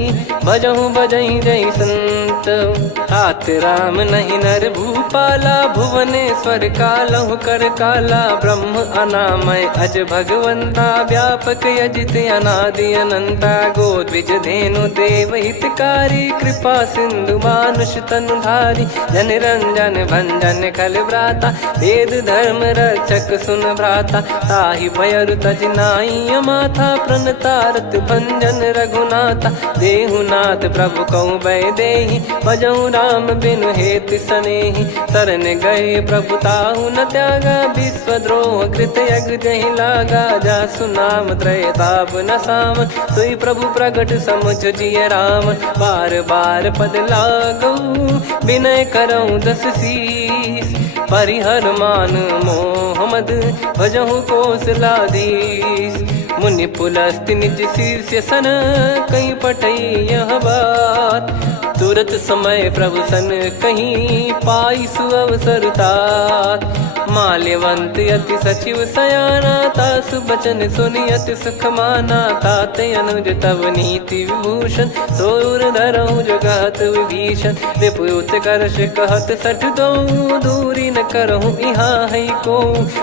भजहु भजहि जय संत। तात राम नहीं नर भूपाला, भुवनेश्वर कालहु कर काला। ब्रह्म अनामय अज भगवंता, व्यापक यजित अनादि अनंता। गोद्विज धेनु देव हितकारी, कृपा सिंधु मानुष तनुधारी। जन रंजन भंजन खल भ्राता, वेद धर्म रक्षक सुन भ्राता। ताहि भयरु तज नाई माथा, प्रणतारत भंजन रघुनाथा। देहुनाथ प्रभु कहु भय देहि, भजहु राम बिनु हेतु सनेहि। शरण गए प्रभु ताहु न त्यागा, विश्वद्रोह कृत यज्ञ जहि लागा। जासु नाम त्रय ताप न सामन, सोई प्रभु प्रगट समुझ जिय रामन। बार बार पद लागऊ, विनय करऊँ दस शीस। परिहर मान मोह मद, भजहु कौशलाधीश। मुनि पुलस्त्य निज शीर्ष सन, कहीं पठई यह बात। तुरत समय प्रभु सन कहीं, पाई सुअवसर तात। माल्यवंत अति सचिव सयाना, तासु बचन सुनि अति सुख माना। तात अनुज तव नीति विभूषण, सोर धरऊँ जगत विभीषण। विपुत करश कहत सठ दो, दूरी न करहूँ यहाँ है को।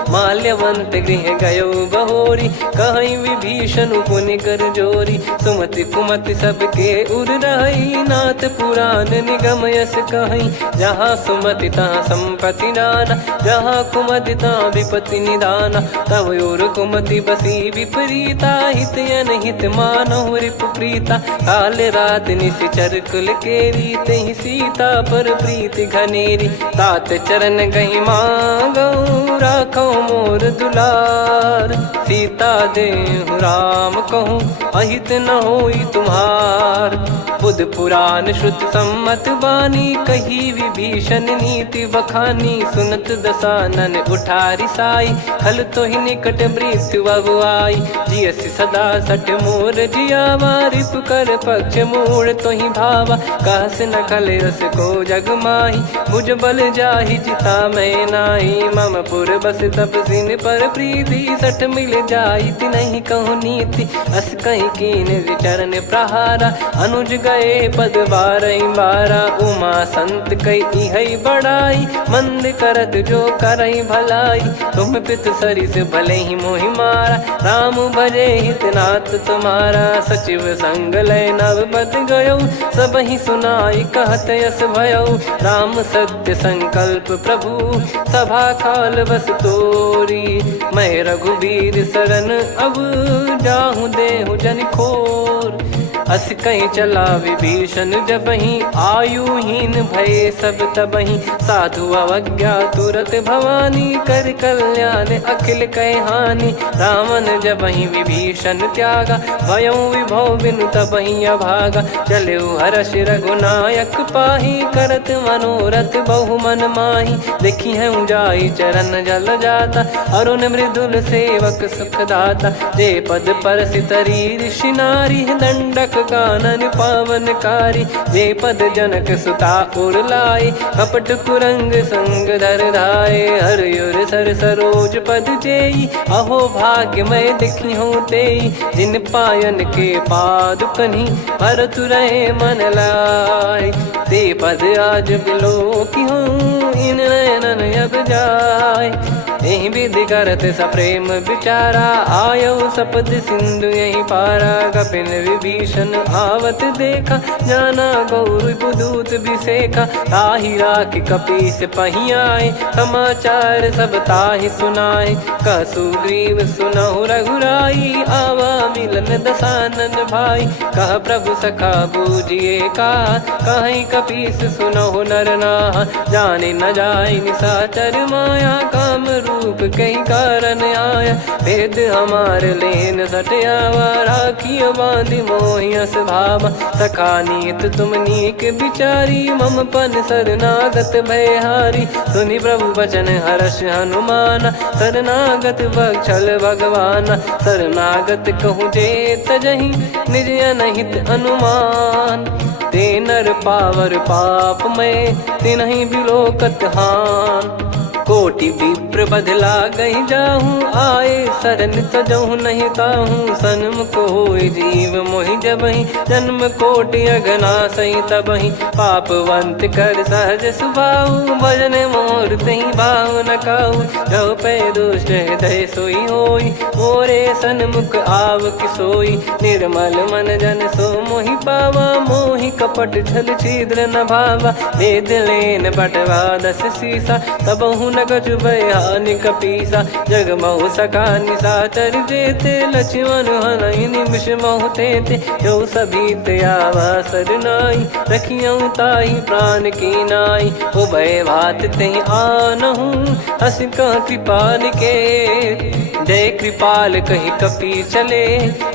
माल्यवंत गृह गयो बहोरी, कहीं विभीषण पुनि कर जोरी। सुमति कुमति सबके उर रही, नाथ पुराण निगम यस कहीं। जहाँ सुमति तहाँ संपत्ति नाना, जहाँ कुमति तहाँ विपत्ति निदाना। तव और कुमति बसी विपरीता, हित अनहित मानहु रिप प्रीता। काल रात निश्चर कुल केरी, तहि सीता पर प्रीति घनेरी। तात चरण गहि कहीं मांगऊं राखो मोर दुलार। सीता देहु राम कहूँ अहित न होई तुम्हार। बुध पुराण श्रुत सम्मत बानी कही विभीषण नीति बखानी। सुनत दसानन उठारी साई खल तो ही निकट मृत्यु अब आई। जियसि सदा सठ मोर जियावा रिप कर पक्ष मूड़ तो ही भावा। कहस न खल रस को जग माही भुज बल जाहि जिता मैं नाही। मम पुर बस तप सिन पर प्रीति सठ मिल जाई तिनहि कहूँ नीति। अस कहीं कीन चरण प्रहारा अनुज गए पद बारई बारा। उमा संत कई इहै बड़ाई मंद करत जो करई भलाई। तुम पित सरिस भले ही मोहि मारा राम भजे हित नाथ तुम्हारा। सचिव संग लय नव बद गयो सब ही सुनाई कहत यस भयो। राम सत्य संकल्प प्रभु सभा काल बस तोरी। मैं रघुबीर शरण अब जाहूँ देहु जन खोर। अस कहीं चला विभीषण जबहि आयुहीन भये सब तबहि। साधु अवज्ञा तुरत भवानी कर कल्याण अखिल कह हानि। रावण जबहि विभीषण त्यागा भयउ विभव बिनु तबहि अभागा। चलऊ हर्ष रघुनायक पाहि करत मनोरथ बहु मन माहि। देखी है जाई चरण जल जाता अरुण मृदुल सेवक सुखदाता। जे पद परसि तरी ऋषि नारी दंडक कानन पावनकारी। जे पद जनक सुता उर लाई कपट कुरंग संग धर धाये। हरियुर सर सरोज पद जेई अहो भाग्य मैं दिखी हूँ तेई। जिन पायन के पाद कन्ही भरतु रहे मन लाई। ते पद आज बिलो की हूँ इन नयनन अब जाय। यही विधि करत सप्रेम विचारा आयो सपद सिंधु यही पारा। कपिन विभीषण आवत देखा जाना गौर बुदूत बिसेखा। ताहि राख कपीस पही आए समाचार सब ताहि सुनाए। कह सुग्रीव सुनहु रघुराई आवा मिलन दसानन भाई। कह प्रभु सखा बूझिए का कहीं कपीस सुनहु नर नाहा। जाने न जाय निशाचर माया काम रूप कई कारण आया। भेद हमार लेन सटयावा राखिय बांधि मोहियस भावा। सखा नीत तुम नीक बिचारी मम पन शरणागत भयहारी। सुनि प्रभु वचन हर्ष हनुमाना शरणागत बक्षल भगवाना। शरणागत कहूँ जे तजहि निज अनहित अनुमान। ते नर पावर पाप में तिन्हि बिलोकत हान। कोटि विप्र बदला गई जाहूँ आए शरण तजहु नहीं ताहूँ। सन्मुख होय जीव मोहि जबहि जन्म कोटि अगना सही तबहि। पापवंत कर सहज सुभाऊ भजन मोर तहि भाव न काऊ। जो पै दुष्ट हृदय सोई होई मोरे सन्मुख आव किसोई। निर्मल मन जन सो मोहि पावा मोहि कपट छल छिद्र न भावा। वेद लेन बटवा दस सीसा तबहु न कछु भयानि कपीसा। जग महु सका निशाचर जेते लक्ष्मण हनहि निमिष महु तेते। जो सभी त्यावा सरनाई रखियऊ ताहि प्राण की नाई। ओ भय भात तेहि आनहु हस कह कृपाल के। जय कृपाल कहि कपी चले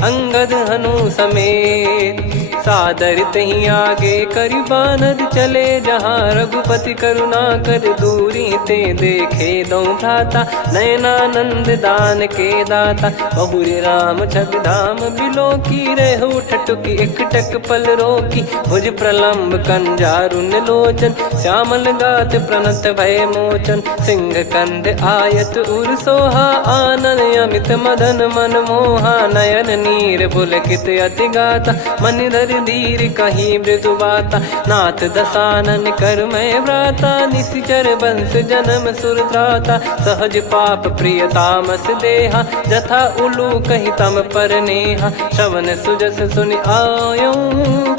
अंगद हनु समेत। सादर तही आगे करि बानर चले जहाँ रघुपति करुणा कर दूरी ते देखे दो भ्राता। नयनानंद दान के दाता बहुरे राम छग धाम बिलो की रहु ठटुकी एकटक पल रोकी। भुज प्रलम्ब कंजारुन लोचन श्यामल गात प्रणत भय मोचन। सिंह कंध आयत उर सोहा आनन अमित मदन मन मोहा। नयन नीर पुलकित अति गाता मन धर धीर कहीं मृदु बाता। नाथ दसानन कर मैं व्राता निशिचर वंश जन्म सुरत्राता। सहज पाप प्रिय तामस देहा जथा उलू कही तम पर नेहा। श्रवण सुजस सुनि आयो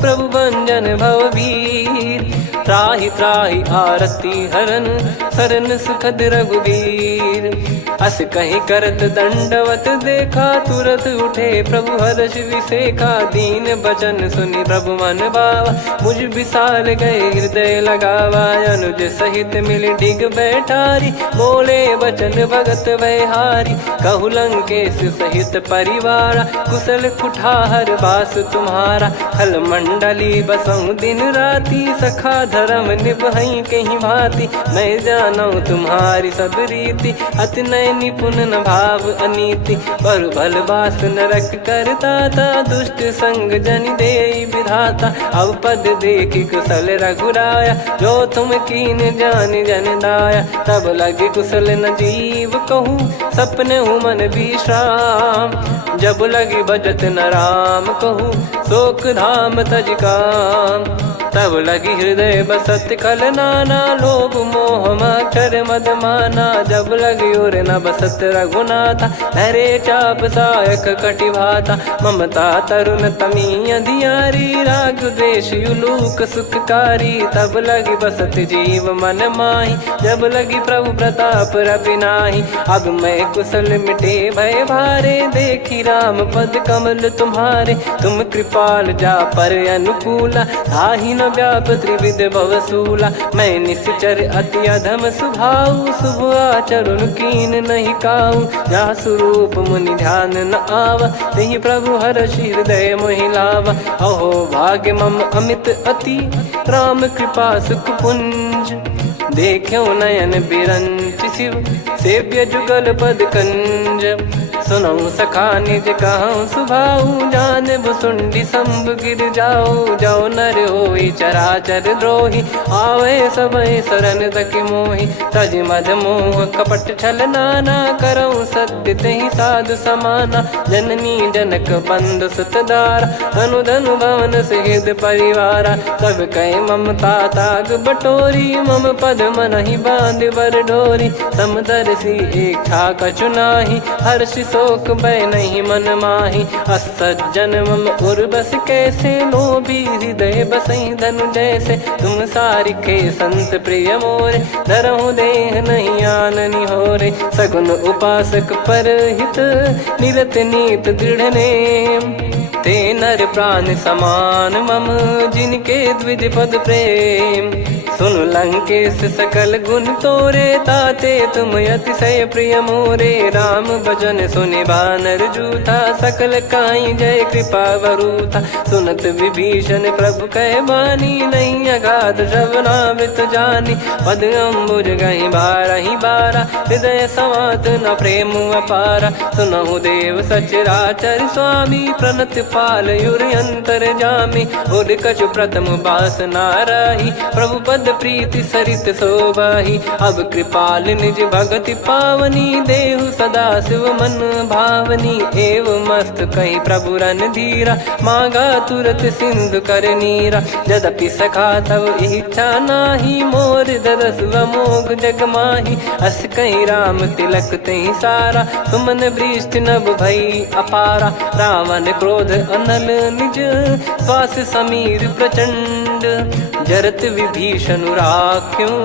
प्रभु भंजन भवभीर। त्राहि त्राहि आरती हरन शरण सुखद रघुबीर। अस कहीं करत दंडवत देखा, तुरत उठे प्रभु हर्ष विसेखा। दीन बचन सुनी प्रभु मन भावा, मुझ विशाल गए हृदय लगावा। अनुज सहित मिल डिग बैठारी, बोले बचन भगत वैहारी। कहु लंकेश सहित परिवारा, कुशल कुठार बास तुम्हारा। खल मंडली बसऊं दिन राती, सखा धर्म निभई कहीं भांति। मैं जानू तुम्हारी सब रीति, अति नय निपुण न भाव अनीति। पर भल बास नरक करता था, दुष्ट संग जन दे विधाता। अब पद देखी कुशल रघुराया, जो तुम कीन जान जन दाया। तब लगे कुशल न जीव कहूँ, सपने हूँ मन विश्राम। जब लगी भजत न राम कहूँ, शोक धाम तज काम। तब लगी हृदय बसत खल नाना, लोभ मोह मक्षर मद माना। जब लगी उर न बसत रघुनाथा, हरे चाप सायक कटि भाता। ममता तरुण तमी अधियारी, राग द्वेष युलूक सुखकारी। तब लगी बसत जीव मन माही, जब लगी प्रभु प्रताप रवि नाही। अब मैं कुशल मिटे भय भारे, देखी राम पद कमल तुम्हारे। तुम कृपाल जा पर अनुकूला, ताहि न व्याप त्रिविध भवसूला। मैं निश्चर अति अधम स्वभाव, शुभ आचरण कीन नहीं काऊ। जा स्वरूप मुनि ध्यान न आवा, तेहि प्रभु हर्ष हृदय मोहि लावा। अहो भाग्य मम अमित अति, राम कृपा सुख पुंज। देखो नयन बिरंच शिव, सेव्य जुगल पद कंज। सुनऊ सखा निज कहूँ सुभाऊ, जान भुसुंडी संभ गिर जाओ। जाओ नर होई चराचर द्रोही, आवे सबय शरण तक मोहि। तज मद मोह कपट छल नाना, करऊँ सत्य तेहि साधु समाना। जननी जनक बंधु सुतदारा, धनु धनु भवन सहित परिवारा। सब कहे ममता ताग बटोरी, मम पद मनहि बांध बर डोरी। समदर्शी इच्छा कछु नाही, हर्ष शोक भय नहीं मन माही। असज्जन मम उर्वश कैसे, लोभी हृदय बसई धनु जैसे। तुम सारिखे संत प्रिय मोरे, धरहु देह नहीं आननि होरे। सगुन उपासक पर हित, निरत नीत दृढ़ नेम। ते नर प्राण समान मम, जिनके द्विज पद प्रेम। सुन लंकेश सकल गुण तोरे, ताते तुम अतिशय प्रिय मोरे। राम भजन सुनि बानर जूथा, सकल काई जय कृपा वरूथा। सुनत विभीषण प्रभु कह बानी, नहीं अगाध श्रवणामृत जानी। पद अम्बुज गहि बारहि बारा, हृदय समात न प्रेम अपारा। सुनहु देव सचराचर स्वामी, प्रणत पाल युर अंतर जामी। उर कछु प्रथम बास नाराही, प्रभु पद प्रीति सरित शोभाही। अब कृपाल निज भगति पावनी, देहु सदा शिव मन भावनी। एव मस्त कही प्रभु रन धीरा, मांगा तुरत सिंधु कर नीरा। यद्यपि सखा तब इच्छा नाही, मोर दरस मोग जग माही। अस कहीं राम तिलक तहि सारा, सुमन वृष्टि नभ भई अपारा। रावण क्रोध अनल निज, श्वास समीर प्रचंड। जरत विभीषण राख्यों,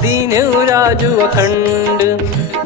दीन राजु अखंड।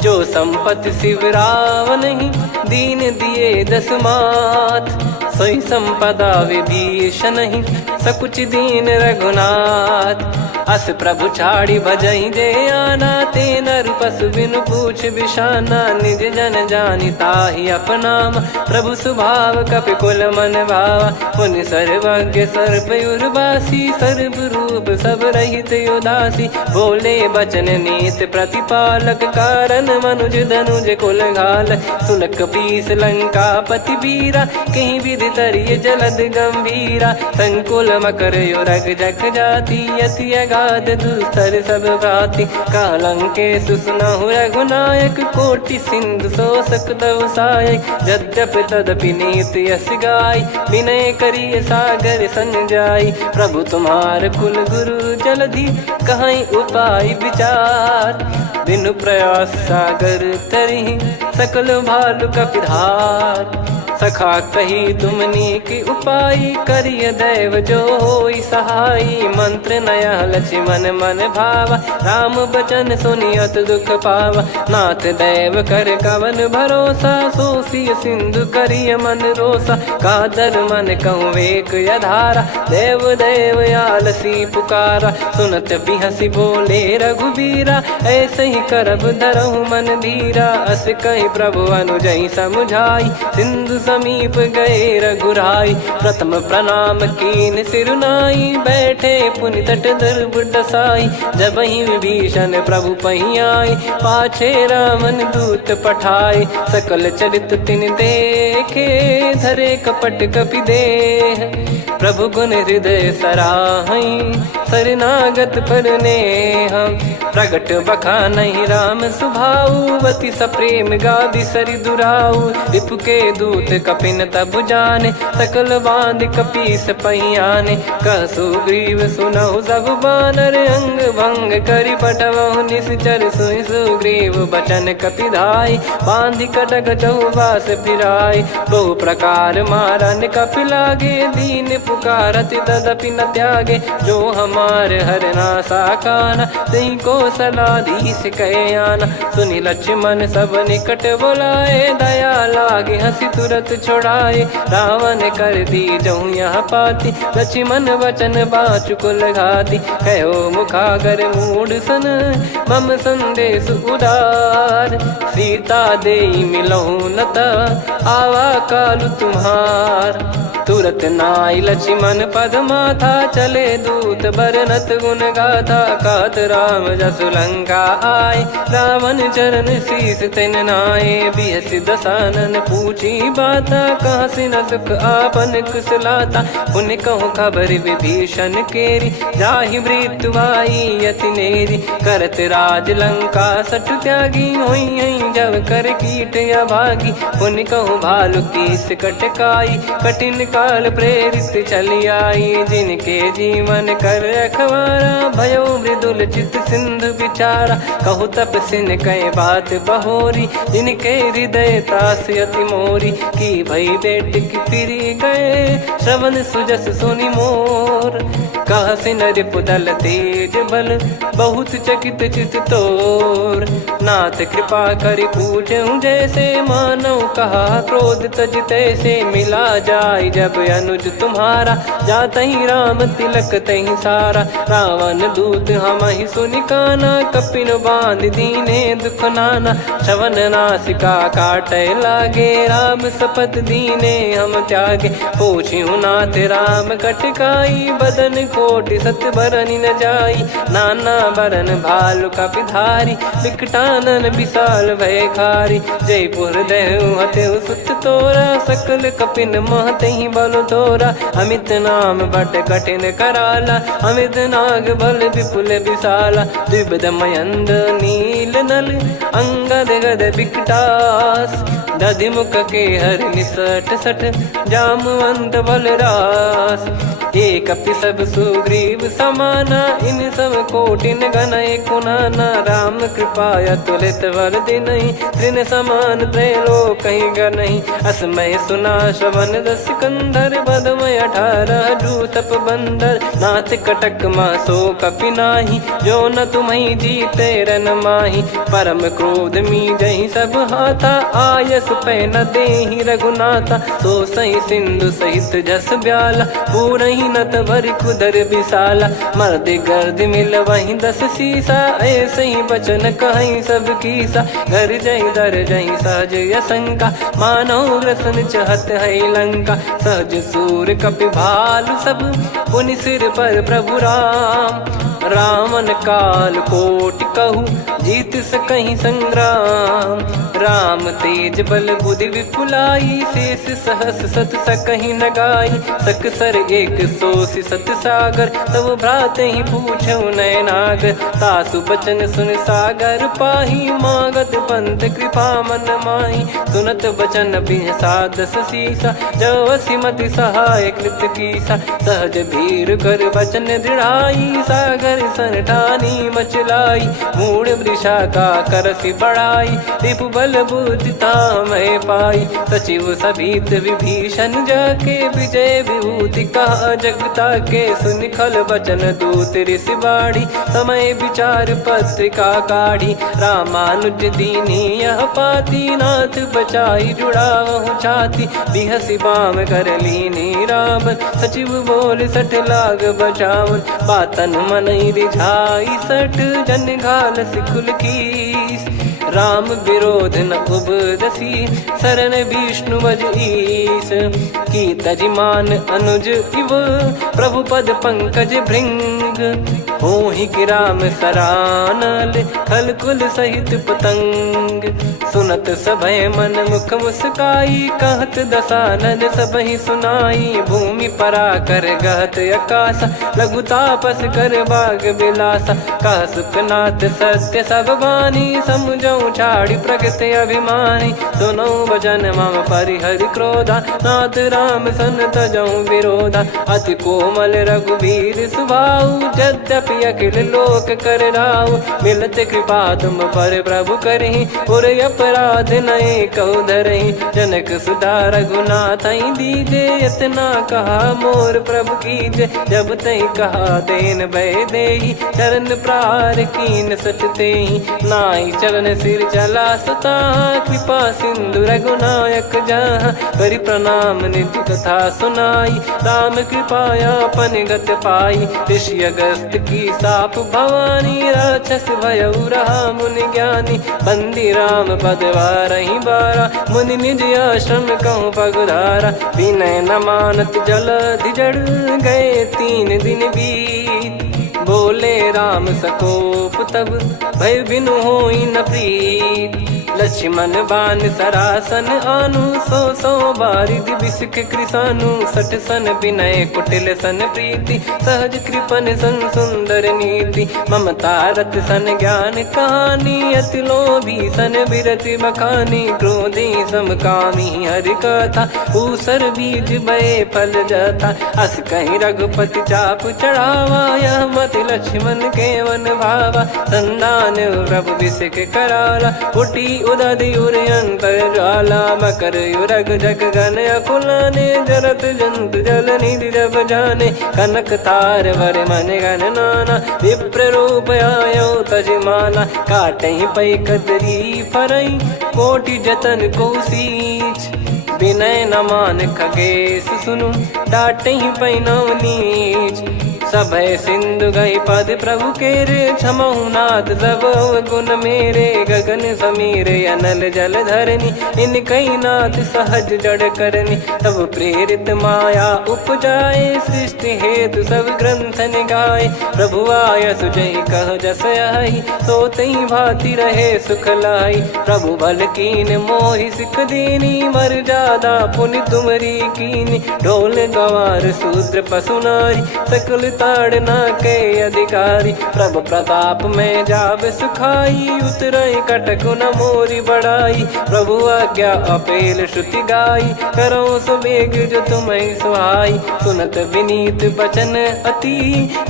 जो संपत्ति शिव रावण ही, दीन दिए दस मात। सोई संपदा विभीषण ही, सकुच दीन रघुनाथ। अस प्रभु छाड़ी भजई जे आना, ते नर पशु बिनु पूछ बिशाना। निज जन जानि ताहि अपनाम, प्रभु स्वभाव कपि कुल मन भावा। पुनि सर्वज्ञ सर्वयुर्वासी, सर्व रूप सब रहित उदासी। बोले बचन नीत प्रतिपालक, कारण मनुज धनुज कुल घाल। सुन कपीस लंका पति वीरा, कहीं विधि तरिय जलद गंभीरा। संकुल मकर युरग जग जाति, यति अगाध दुस्तर सब भांति। कालंकेश सुनहु रघुनायक, कोटि सिंधु शोषक तव सहायक। यद्यपि तदपि नीत यस गाय, विनय करिय सागर सन जाई। प्रभु तुम्हार कुल गुरु जलधि, कहीं उपाय विचार। बिनु प्रयास सागर तरिहि, सकल भालु कपिधार। सखा कही तुमनी की उपाय, करिय दैव जो होई सहाई। मंत्र नया लक्ष्मण मन भावा, राम बचन सुनियत दुख पावा। नाथ दैव कर कवन भरोसा, सोसिय सिंधु करिय मन रोसा। कादर मन कहूँ एक यधारा, देव देव आलसी पुकारा। सुनत बिहसी बोले रघुबीरा, ऐसे ही करब धरहु मन धीरा। अस कही प्रभु अनुजई समुझाई, सिंधु समीप गए रघुराई। प्रथम प्रणाम कीन सिरुनाई, बैठे पुनि तट दर्भ डसाई। जब ही विभीषण प्रभु पही आए, पाछे रामन दूत पठाए। सकल चरित तिन देखे, धरे कपट कपि देह। प्रभु गुण हृदय सराहई, शरणागत पर नेह। प्रगट बखानहि राम सुभाऊ, बति सप्रेम गादि सरि दुराऊ। रिपु के दूत कपिन तब जाने, सकल बांध कपीस पहियाने। कह सुग्रीव सुनहु सब बानर, अंग भंग करि पठवहु निश्चर। सुनि सुग्रीव बचन कपिधाई, बांधि कटक चौबास फिराई। बहु प्रकार मारन कपि लागे, दीन पुकारति तदपि न त्यागे। जो हमार हरना साकाना, तई को सलाधीश कहे आना। सुनि लक्ष्मण सब निकट बोलाए, दया लागे हंसी तुरत छोड़ाए। रावण कर दी जहूँ यहाँ पाती, लक्ष्मण वचन बाचु कुल घाती। कहो मुखागर मूढ़ सन, मम संदेश उदार। सीता देई मिलहु नता, आवा कालु तुम्हार। तुरत नाई लक्ष्मण पद माथा, चले दूत बरनत गुण गाथा। कहत राम जसु लंका आए, रावण चरण शीस तिन नाये। बिहसि दसानन पूछी बाता, कहाँ से न सुख आपन कुशलाता। पुन कहूँ खबर विभीषण केरी, जाहि मृत्यु आई अति नेरी। करत राज लंका सठ त्यागी, होई जब कर कीट अभागी। पुन कहूँ भालु कीस कटकाई, कठिन काल प्रेरित चली आई। जिनके जीवन कर रखवारा, भयो मृदुल चित सिंधु विचारा। कहु तपसिन कई बात बहोरी, जिनके हृदय तास अति मोरी। की भई बेट की फिरी गए, श्रवण सुजस सुनि मोर। कह सिन रिपुदल तेज बल, बहुत चकित चित तोर। नाथ कृपा करि पूछऊँ जैसे, मानव कहा क्रोध तज तैसे। मिला जाय जब अनुज तुम्हारा, जातहि राम तिलक तहि सारा। रावण दूत हमहि सुनि काना, कपिन बांध दीने दुख नाना। श्रवण नासिका काटय लागे, राम सपत दीने हम त्यागे। पूछिहु नाथ राम कटकाई, बदन कोटि सत बरनि न जाई। नाना बरन भालु कपिधारी, विकटानन विशाल भयखारी। जयपुर देहु हतेउ सुत तोरा, सकल कपिन महतहि बल तोरा। अमित नाम बट कठिन कराला, अमित नाग बल विपुल विशाला। द्विविध मयंद नील नल, अंगद गद विकटास। दधिमुख के हर निसठ सठ, जामवंत बलरास। एक अपि सब सुग्रीव समाना, इन सब कोटिन गणय कुनाना। राम कृपा अतुलित बल दिनहि, त्रिन समान त्रैलोकहि गणहि। असमय सुना श्रवण दस कंधर, बदमय 18 जूतप बंदर। नाथ कटक मासो कपि नाही, जो न तुम्हि जीते रन माही। परम क्रोध मी जहि सब हाथा, आयस पै न देहि रघुनाथा। सो सही सिंधु सहित जस ब्याला, पूरहि नत भरि कुदर विशाला। मर्द गर्द मिल वहीं 10 सीसा, ऐसे ही बचन कहीं सब कीसा। घर जहि दर जहि सहज यसंका, मानो ग्रसन चहत है लंका। सहज सूर कपि भालु सब, पुनि सिर पर प्रभु राम। रामन काल कोटि कहु, जीत सकहि संग्राम। राम तेज बल बुद्धि विपुलाई, शेष सहस सत सकहि न गाई। सकसर 100 सत सागर, तब भ्राते ही पूछऊ नयनागर। तासु बचन सुन सागर पाही, मागत पंथ कृपा मन माही। सुनत बचन बिहसा 10 सीसा, जवसि मति सहाय कृत कीसा। सहज भीर कर बचन दृढ़ाई, सागर सन ठानी मचलाई। मूढ़ दिशा का करसी बढ़ाई, रिपु बल बुद्धिता मैं पाई। सचिव सभीत विभीषण जाके, विजय विभूति कहा जगता के। सुन खल बचन दूत ऋषि बाड़ी, समय विचार पत्रिका काढ़ी। रामानुज दीनी यह पाती, नाथ बचाई जुड़ावहु छाती। बिहसी बाम कर लीनी रावण, सचिव बोल सठ लाग बचावन। बातन मनई रिझाई सठ, जन घाल सिकुल कीस। राम विरोध न उपजसी, शरण विष्णु बज ईस। की तजिमान अनुज इव, प्रभु पद पंकज भृंग। होहि कि राम सरानल, खल कुल सहित पतंग। सुनत सभय मन मुख मुस्काई, कहत दसानन सबहि सुनाई। भूमि परा कर गहत आकाशा, लघु तापस कर बाग बिलासा। कह सुखनाथ सत्य सब बानी, समुझऊ छाड़ी प्रकृति अभिमानी। सुनो वचन मम परिहरि क्रोधा, नाथ राम सन तजऊ विरोधा। अति कोमल रघुवीर सुभाऊ, यद्यपि अखिल लोक कर राऊ। मिलत कृपा तुम पर प्रभु करहि, और अपराध नये कौ धरहि। जनक सुता रघुनाथ दीजे, इतना कहा मोर प्रभु कीजे। जब तई कहा देन भय देहि, चरण प्रहार कीन सट तेहि। नाई चरण सिर चला सता, कृपा सिंधु रघुनायक जहाँ। करि प्रणाम निधि कथा सुनाई, राम कृपाया पन गत पाई। ऋषि अगस्त की साप भवानी, राक्षस भयउ रहा मुनि ज्ञानी। बंदी राम पद वारहि बारा, मुनि निज आश्रम कहूँ पगुधारा। विनय न मानत जलधि जड़, गए 3 दिन बीत। बोले राम सकोप तब, भय बिनु होई न प्रीत। लक्ष्मण बान सरासन आनु, सो बारिधि बिसिख कृसानु। सठ सन विनय कुटिल सन प्रीति, सहज कृपन सन सुंदर नीति। ममता रत सन ज्ञान कहानी, अति लोभी सन बिरति बखानी। क्रोधी समकामी हरि कथा, ऊसर बीज भय फल जथा। अस कहीं रघुपति चाप चढ़ावा, यह मति लक्ष्मण के वन भावा। संदान प्रभु बिसिख कराला, उटी उदधि उर अंतर ज्वाला। मकर युरग जग गन अकुलाने, जरत जंतु जल निधि जब जाने। कनक तार वर मन गण नाना, विप्र रूप आयो तजमाना। काटहि पै कतरी फरई, कोटि जतन को सींच। विनय न मान खगेश सुनु, डांटहि पै नव नीच। सभय सिंधु गई पद प्रभु केरे, क्षमहु नाथ सब गुण मेरे। गगन समीरे अनल जल धरनी, इन कई नाथ सहज जड़ करनी। तब प्रेरित माया उपजाए, सृष्टि हेतु सब ग्रंथ निगाए। प्रभु आय सुजई कह जस आई, सोतई भांति रहे सुख लाई। प्रभु बल कीन मोहि सिख दीनी, मर जादा पुनि तुमरी कीनी। ढोल गवार शूद्र पशु नारी, सकल ताड़ना के अधिकारी। प्रभु प्रताप में जाब सुखाई, उतरई कटक न मोरी बढ़ाई। प्रभु आज्ञा अपेल श्रुति गाई, करो सो बेग जो तुम्हें सुहाई। सुनत विनीत बचन अति,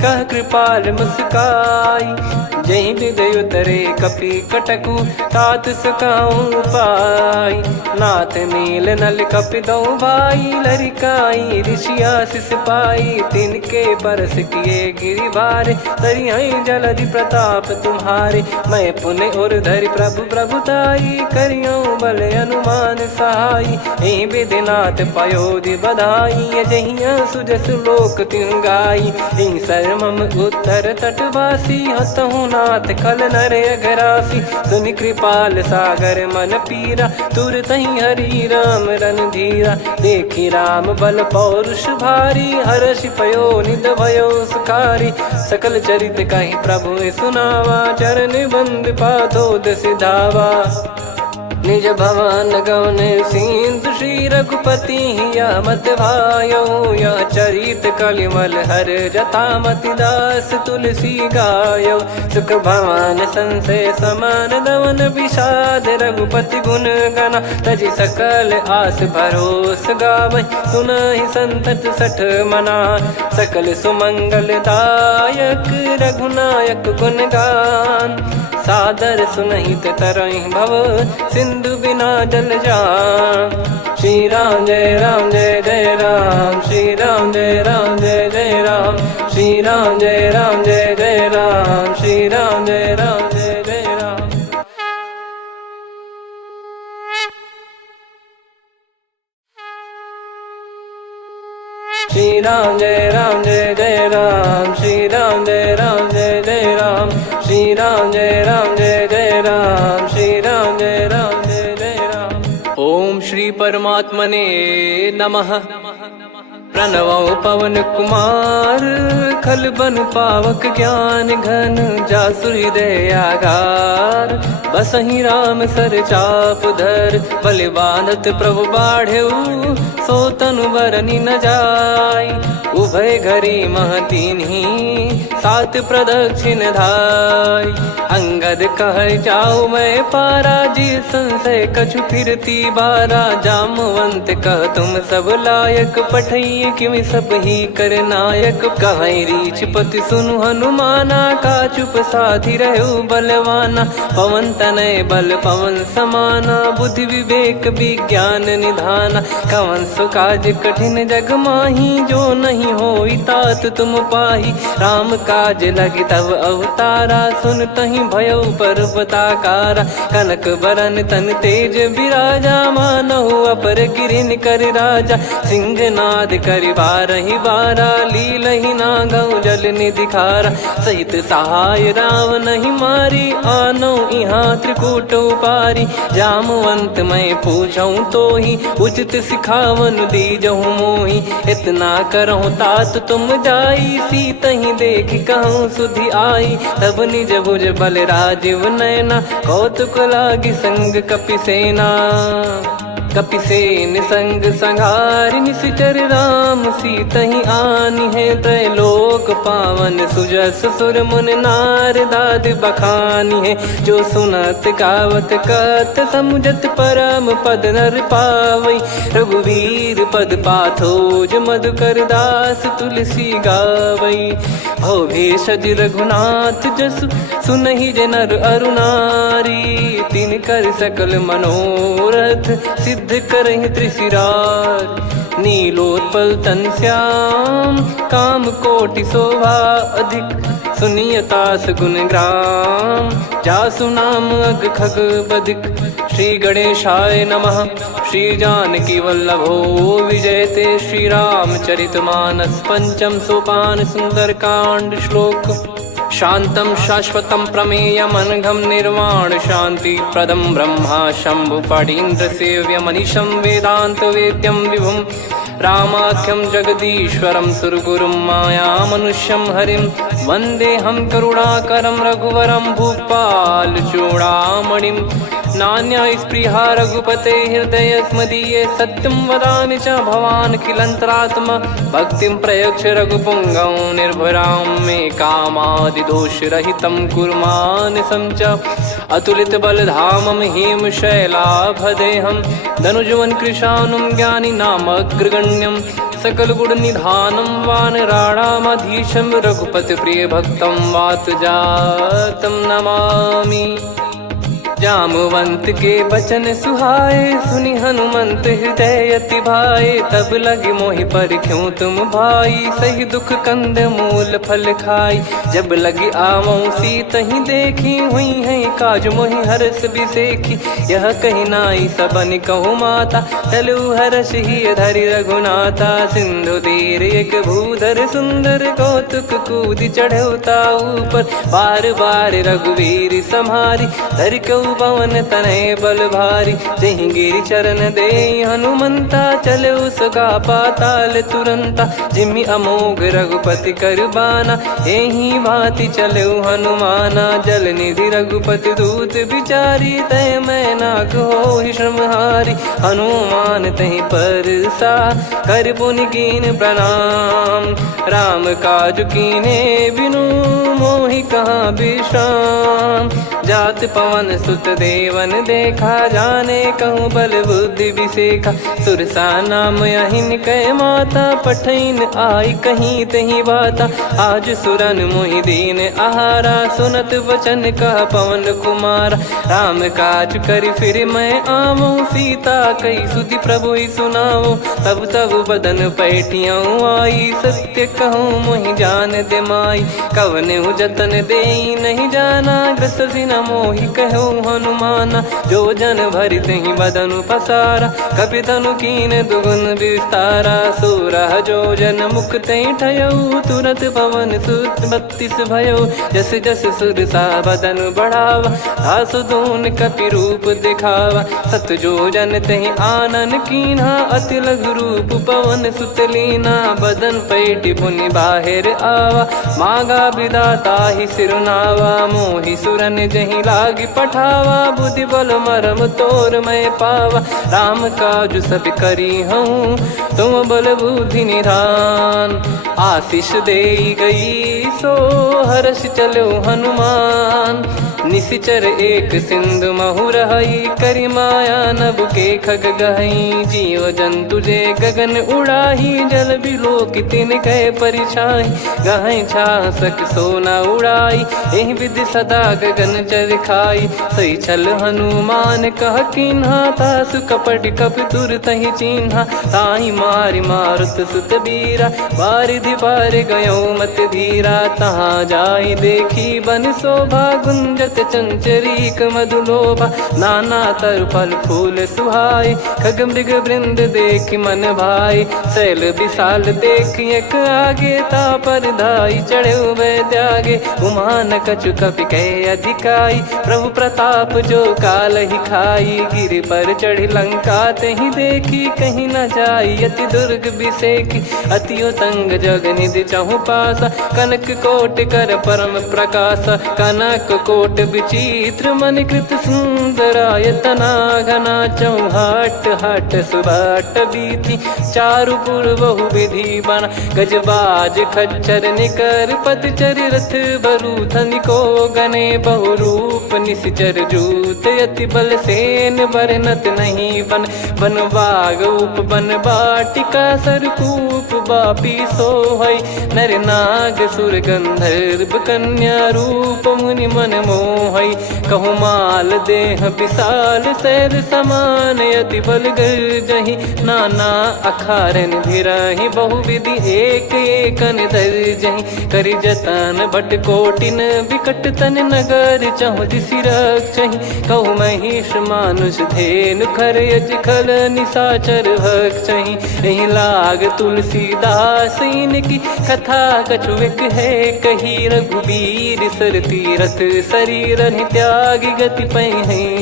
कह कृपाल मुस्काई। जहि हृदय उतरे कपि कटकु, तात सकाऊं पाई। नाथ नील नल कपि दो भाई, लरिकाई ऋषि आशीष पाई। तिनके परस किए गिरि भारे, तरिहै जलधि प्रताप तुम्हारे। मैं पुण्य और धरि प्रभु प्रभुताई, करियऊं बल अनुमान सहाई। एहि विधिनाथ पयोधि बधाई, जहिया सुजस लोक तिहुँ गाई। एहि सरमम उत्तर तटवासी, हतहु नाथ खल नर अघरासी। सुनि कृपाल सागर मन पीरा, तुरतहि हरि राम रणधीरा। देखि राम बल पौरुष भारी, हर्षि पयो निध भयो सुखारी। सकल चरित कहि प्रभु सुनावा, चरण बंद पादोद सिधावा। निज भवन गवन सिंधु, श्री रघुपति हिया मत भायो। यह चरित कलिमल हर जथामति, दास तुलसी गायो। सुख भवन संशय समान दमन, विषाद रघुपति गुण गना। तजि सकल आस भरोस गावै, सुनहि संतत सठ मना। सकल सुमंगल दायक, रघुनायक गुण गान। सादर सुनहित तरहि भव सिंधु बिना जल जान। श्री राम जय जय राम, श्री राम जय जय राम, श्री राम जय जय राम, श्री राम जय जय राम। श्री राम जय जय राम, श्री राम जय जय राम, श्री राम जय जय राम, श्री राम जय जय राम। ओम श्री परमात्मने नमः। प्रणवो पवन कुमार खल बन पावक ज्ञान घन जासु हृदय आगार। बसहि राम सर चाप धर बल बांधत प्रभु बाढ़ेऊ सो तनु बरनि न जाय। उभय घरी मह तीन्ही सात प्रदक्षिण धाय। अंगद कह जाऊ मैं पारा जी संशय कछु फिरती बारा। जामवंत कह तुम सब लायक पठइये किमि सब ही कर नायक। कहीं रीछ पति सुनु हनुमाना का चुप साधि रहु बलवाना। पवन तनय बल पवन समाना बुद्धि विवेक विज्ञान निधाना। कवन सो काज कठिन जग माही जो नहीं होई तात तुम पाही। राम काज लगी तब अवतारा सुन तहि भयउ पर्वताकारा। कनक बरन तन तेज बिराजा मानहु अपर गिरिन कर राजा। सिंहनाद करि बारहि बारा लीलहि नागौ जल निधि खारा। सहित सहाय रावण नहीं मारी आनो इहाँ त्रिकूट उपारी। जामवंत मैं पूछऊँ तो ही उचित सिखावन दीजहु मोहि। इतना करहु तात तुम जाई सीतहि देखि कहूँ सुधि आई। तब निज भुज बल राजीव नैना कौतुक लागी संग कपिसेना। कपिसेन संग संहारि निशिचर राम सीतहि आनि है। त्रैलोक पावन सुजस सुर मुन नार दाद बखानी है। जो सुनत गावत कथ समुझत परम पद नर पावई। रघुवीर पद पाथोज मधुकर दास तुलसी गावई। भव भेषज रघुनाथ जसु सुनहि जे नर अरु नारी। तिन कर सकल मनोरथ सिद्ध करहि त्रिशिरार। नीलोत्पल तन श्याम काम कोटि शोभा अधिक। सुनियतास गुण ग्राम जासु नाम अग खग बदिक। श्री गणेशाय नमः। श्री जानकी वल्लभो विजयते श्री रामचरित मानस। पंचम सोपान सुंदर कांड श्लोक। शांतं शाश्वतं प्रमेयमनघं निर्वाण शांति प्रदं ब्रह्मा शंभु फणीन्द्र सेव्य मनीषं वेदांत वेद्यं विभुं। रामाख्यं जगदीश्वरं सुरगुरुं माया मनुष्यं हरिं। वन्देऽहं करुणाकरं रघुवरं भूपाल चूडामणिं। नान्या स्पृहा रघुपते हृदय स्मदीये। सत्यं वदामि च भवान् खिलन्तरात्मा। भक्तिं प्रयच्छ रघुपुङ्गं निर्भरां मे कामादिदोषरहितं कुर्मानसं च। अतुलित बलधामं हेमशैलाभदेहं। धनुजवन कृशानुं ज्ञानी नामग्रगण्यं। सकल गुण निधानं वानराणामधीशं। रघुपति प्रिय भक्तं वात जातं नमामि। जामवंत के बचन सुहाए सुनि हनुमंत हृदय अति भाए। तब लगे मोहि पर क्यों तुम भाई सही दुख कंद मूल फल खाई। जब लगी आवऊं सीतहि देखी हुई है काज मोहि हरस बिसेखी। यह कही नाई सबन कहु माता चलु हरष ही धरि रघुनाथा। सिंधु तीर एक भूधर सुंदर कौतुक कूद चढ़ौता ऊपर। बार बार रघुवीर सम्हारी धरि कऊ पवन तनय बल भारी। जहि गिरि चरण दे हनुमंता चले उसका पाताल तुरंता। जिमि अमोघ रघुपति कर बाना एहि भांति चले हनुमाना। जल निधि रघुपति दूत बिचारी तय मैं नाक होहि श्रमहारी। हनुमान तहि परसा कर पुनि कीन प्रणाम। राम काज कीने बिनु मोहि कहाँ विश्राम। जात पवन सुत देवन देखा, जाने कहूँ बल बुद्धि विसेखा। सुरसा नाम अहिन कै माता, पठैन आई कहीं तही बाता। आज सुरन मोहि दीन आहारा, सुनत वचन कह पवन कुमारा। राम काज करि फिर मैं आवूँ, सीता कई सुधि प्रभु ही सुनाओ। तब तब बदन पैठियाँ आई, सत्य कहूँ मोहि जान दे माई। कवने जतन दे नहीं जाना, ग्रसि न मोहि कहूँ हनुमाना। जो जन भरि तहि बदनु पसारा, कपि तनु कीन दुगुन विस्तारा। सोरह जो जन मुख तहि ठयऊ, तुरत पवन सुत 32 भयऊ। जस जस सुरसा बदन बढ़ावा, आसु दून कपि रूप दिखावा। सत जो जन तहि आनन कीन्हा, अति लघु रूप पवन सुत लीना। बदन पैटि पुनि बाहिर आवा, मांगा विधाता ही सिरुनावा। मोहि सुरन जहि लागी पठावा, बुद्धि बल मरम तोर मैं पावा। राम काज सब करी हूँ, तुम बल बुद्धि निधान। आशीष दे गई सो हर्ष चलो हनुमान। निशिचर एक सिंधु महु रहई, करि माया नभ के खग गहई। जीव जंतु जे गगन उड़ाही, जल बिलोक तिन कह परिछाई। गहई छासक सोना उड़ाई, एहि विधि सदा गगन चर खाई। सही छल हनुमान कह कीन्हा, तासु कपट कपि तुर तहि चिन्हा। ताहि मारि मारुत सुत बीरा, बारिधि पार गयो मत धीरा। तहाँ जाई देखी बन शोभा, गुंजत चंचरीक मधुलोभा। नाना तर फल फूल सुहाए, खग मृग वृंद देख मन भाई। शैल विशाल देख एक आगे, तापर धाई चढ़े वै त्यागे। उमा न कछु कपि कह अधिकाई, प्रभु प्रताप जो काल ही खाई। गिर पर चढ़ी लंका तहि देखी, कहीं न जाई अति दुर्ग बिसेकी। अति उतंग जग निधि चहु पासा, कनक कोट कर परम प्रकाशा। कनक कोट विचित्र मन कृत सुंदरायतना। घना चौहाट हाट सुबाट बीती, चारु पुर बहु विधि बना। गजबाज खच्चर निकर पतचर, रथ बरु धनिको गने। बहु रूप निशिचर जूत, अति बल सेन बरनत नहीं बन। बन बाग उप बन बाटिका, सरकूप बापी सोहई। नर नाग सुर गंधर्व कन्या, रूप मुनि मन मोहई। कहु माल देह विशाल, शैल समान अति बल गर्जहि। नाना अखारन भिराहि, बहु विधि एक एकन दर्जहि। करि जतन भट कोटिन, विकट तन नगर चहु दिसि रक्षहि। कहु महिष मानुष धेनु, खर यज खल निशाचर भक्षहि। एहि लाग तुलसीदास इनकी, कथा कछु एक है कही। रघुबीर सर तीरथ शरीर, त्यागी गति पै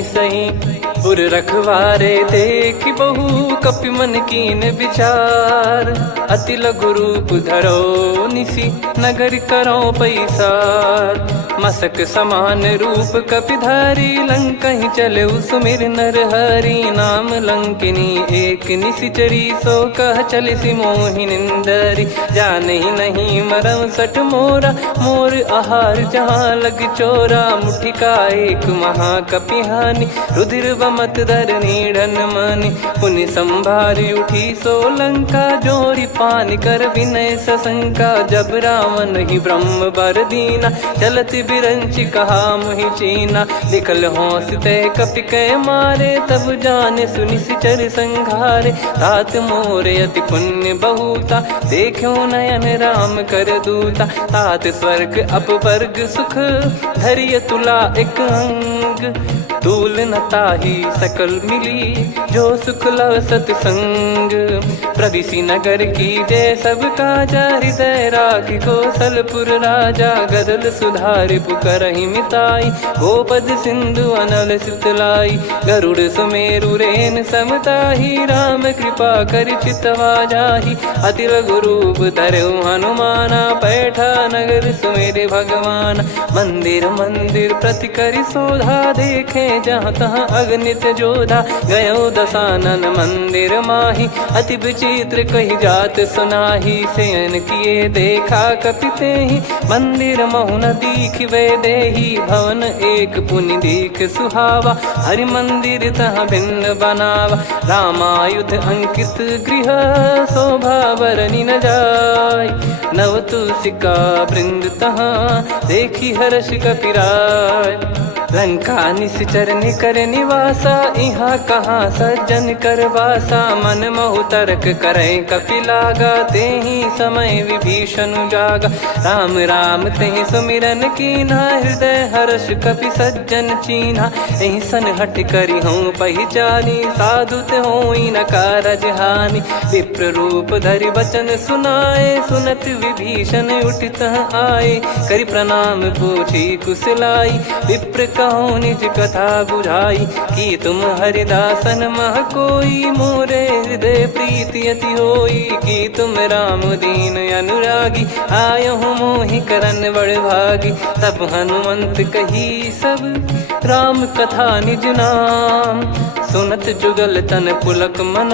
सही। पुर रखवारे देख बहु, कपि मन कीन विचार। अति लघु रूप धरो निसी, नगर करो पैसार। मसक समान रूप कपि धारी, लंकहि चले सुमिर नर हरि। नाम लंकिनी एक निशिचरी, सो कह चलिसि मोहि निंदरी। जानहि नहीं मरम सट मोरा, मोर आहार जहाँ लग चोरा। मुठिका एक महाकपि हानि, रुधिर बमत धरनी ढन मनि। पुनि संभारी उठी सो लंका, जोरी पानी कर विनय सशंका। जब रावण ही ब्रह्म बर दीना, चलति बिरंचि कहा मुहि चीना। निकल होंस ते कपि कै मारे, तब जाने सुनि सिचर संघारे। तात मोरे अति पुण्य बहुता, देखो नयन राम कर दूता। तात स्वर्ग अपवर्ग सुख, धरिय तुला एक अंग। दूल न ताहि सकल मिली, जो सुख लव सतसंग। प्रविशि नगर की जय सब काजा, हृदय राखि कौशलपुर राजा। गदल सुधारि पुकारहि मिताई, गोपद सिंधु अनल सितलाई। गरुड़ सुमेरु रेन समताहि, राम कृपा करि चितवा जाहि। अति लघु रूप धरऊ हनुमाना, बैठा नगर सुमेरे भगवान। मंदिर मंदिर प्रति करि शोधा, देखे जहाँ तहाँ अगणित जोधा। गयो दशानन मंदिर माही अति विचित्र कही जात सुनाही। सेन किए देखा कपिते ही मंदिर महु न दीख वे देही। भवन एक पुनि दीख सुहावा हरि मंदिर तहाँ भिन्न बनावा। रामायुध अंकित गृह शोभा बरनी न जाय। नव तुलसी का वृंद तहाँ देखी हर्ष कपिराय। लंका निश्चर निकर निवासा यहाँ कहाँ सज्जन कर वासा। मन महु तर्क करें कपिलागा तेहि समय विभीषण जागा। राम राम तेहि सुमिरन कीन्हा हृदय हर्ष कपि सज्जन चीन्हा। एहि सन हट करी हूँ पहिचानी साधु ते होई न कारज हानि। विप्र रूप धरि वचन सुनाए सुनत विभीषण उठित आए। करि प्रणाम पूछी कुशलाई विप्र कहो निज कथा बुझाई। कि तुम हरिदासन मह कोई मोरे हृदय प्रीति अति होई। कि तुम राम दीन अनुरागी आयहु मोहि करन बड़ भागी। तब हनुमंत कही सब राम कथा निज नाम। सुनत जुगल तन पुलक मन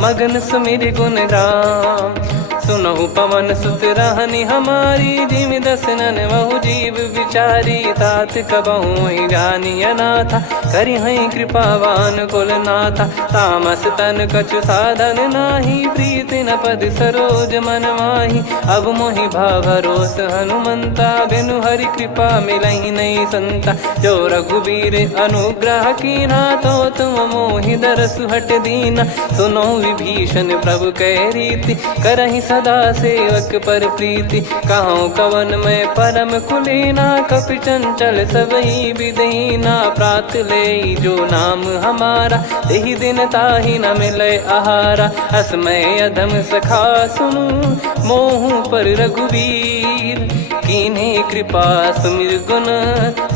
मगन सुमिर गुण राम। सुनहु पवन सुत रहनी हमारी जिमि दसनन बहु जीव विचारी। तात कबहु ही जानी अनाथा करि हई कृपावान कुल नाथा। तामस तन कछु साधन नाही प्रीति न पद सरोज मन माही। अब मोहि भावरोस हनुमंता बिनु हरि कृपा मिलहि नहीं संता। जो रघुबीर अनुग्रह कीना तो तुम मोहि दरसु हट दीना। सुनो विभीषण प्रभु कह रीति करहि सदा सेवक पर प्रीति। कहूँ कवन में परम कुलीना कपि चंचल सबही विदहीना। प्रात ले जो नाम हमारा तेहि दिन ताहि न मिले आहारा। असमय अधम सखा सुनु मोहु पर रघुवीर। कीन्ही कृपा सुमिर गुण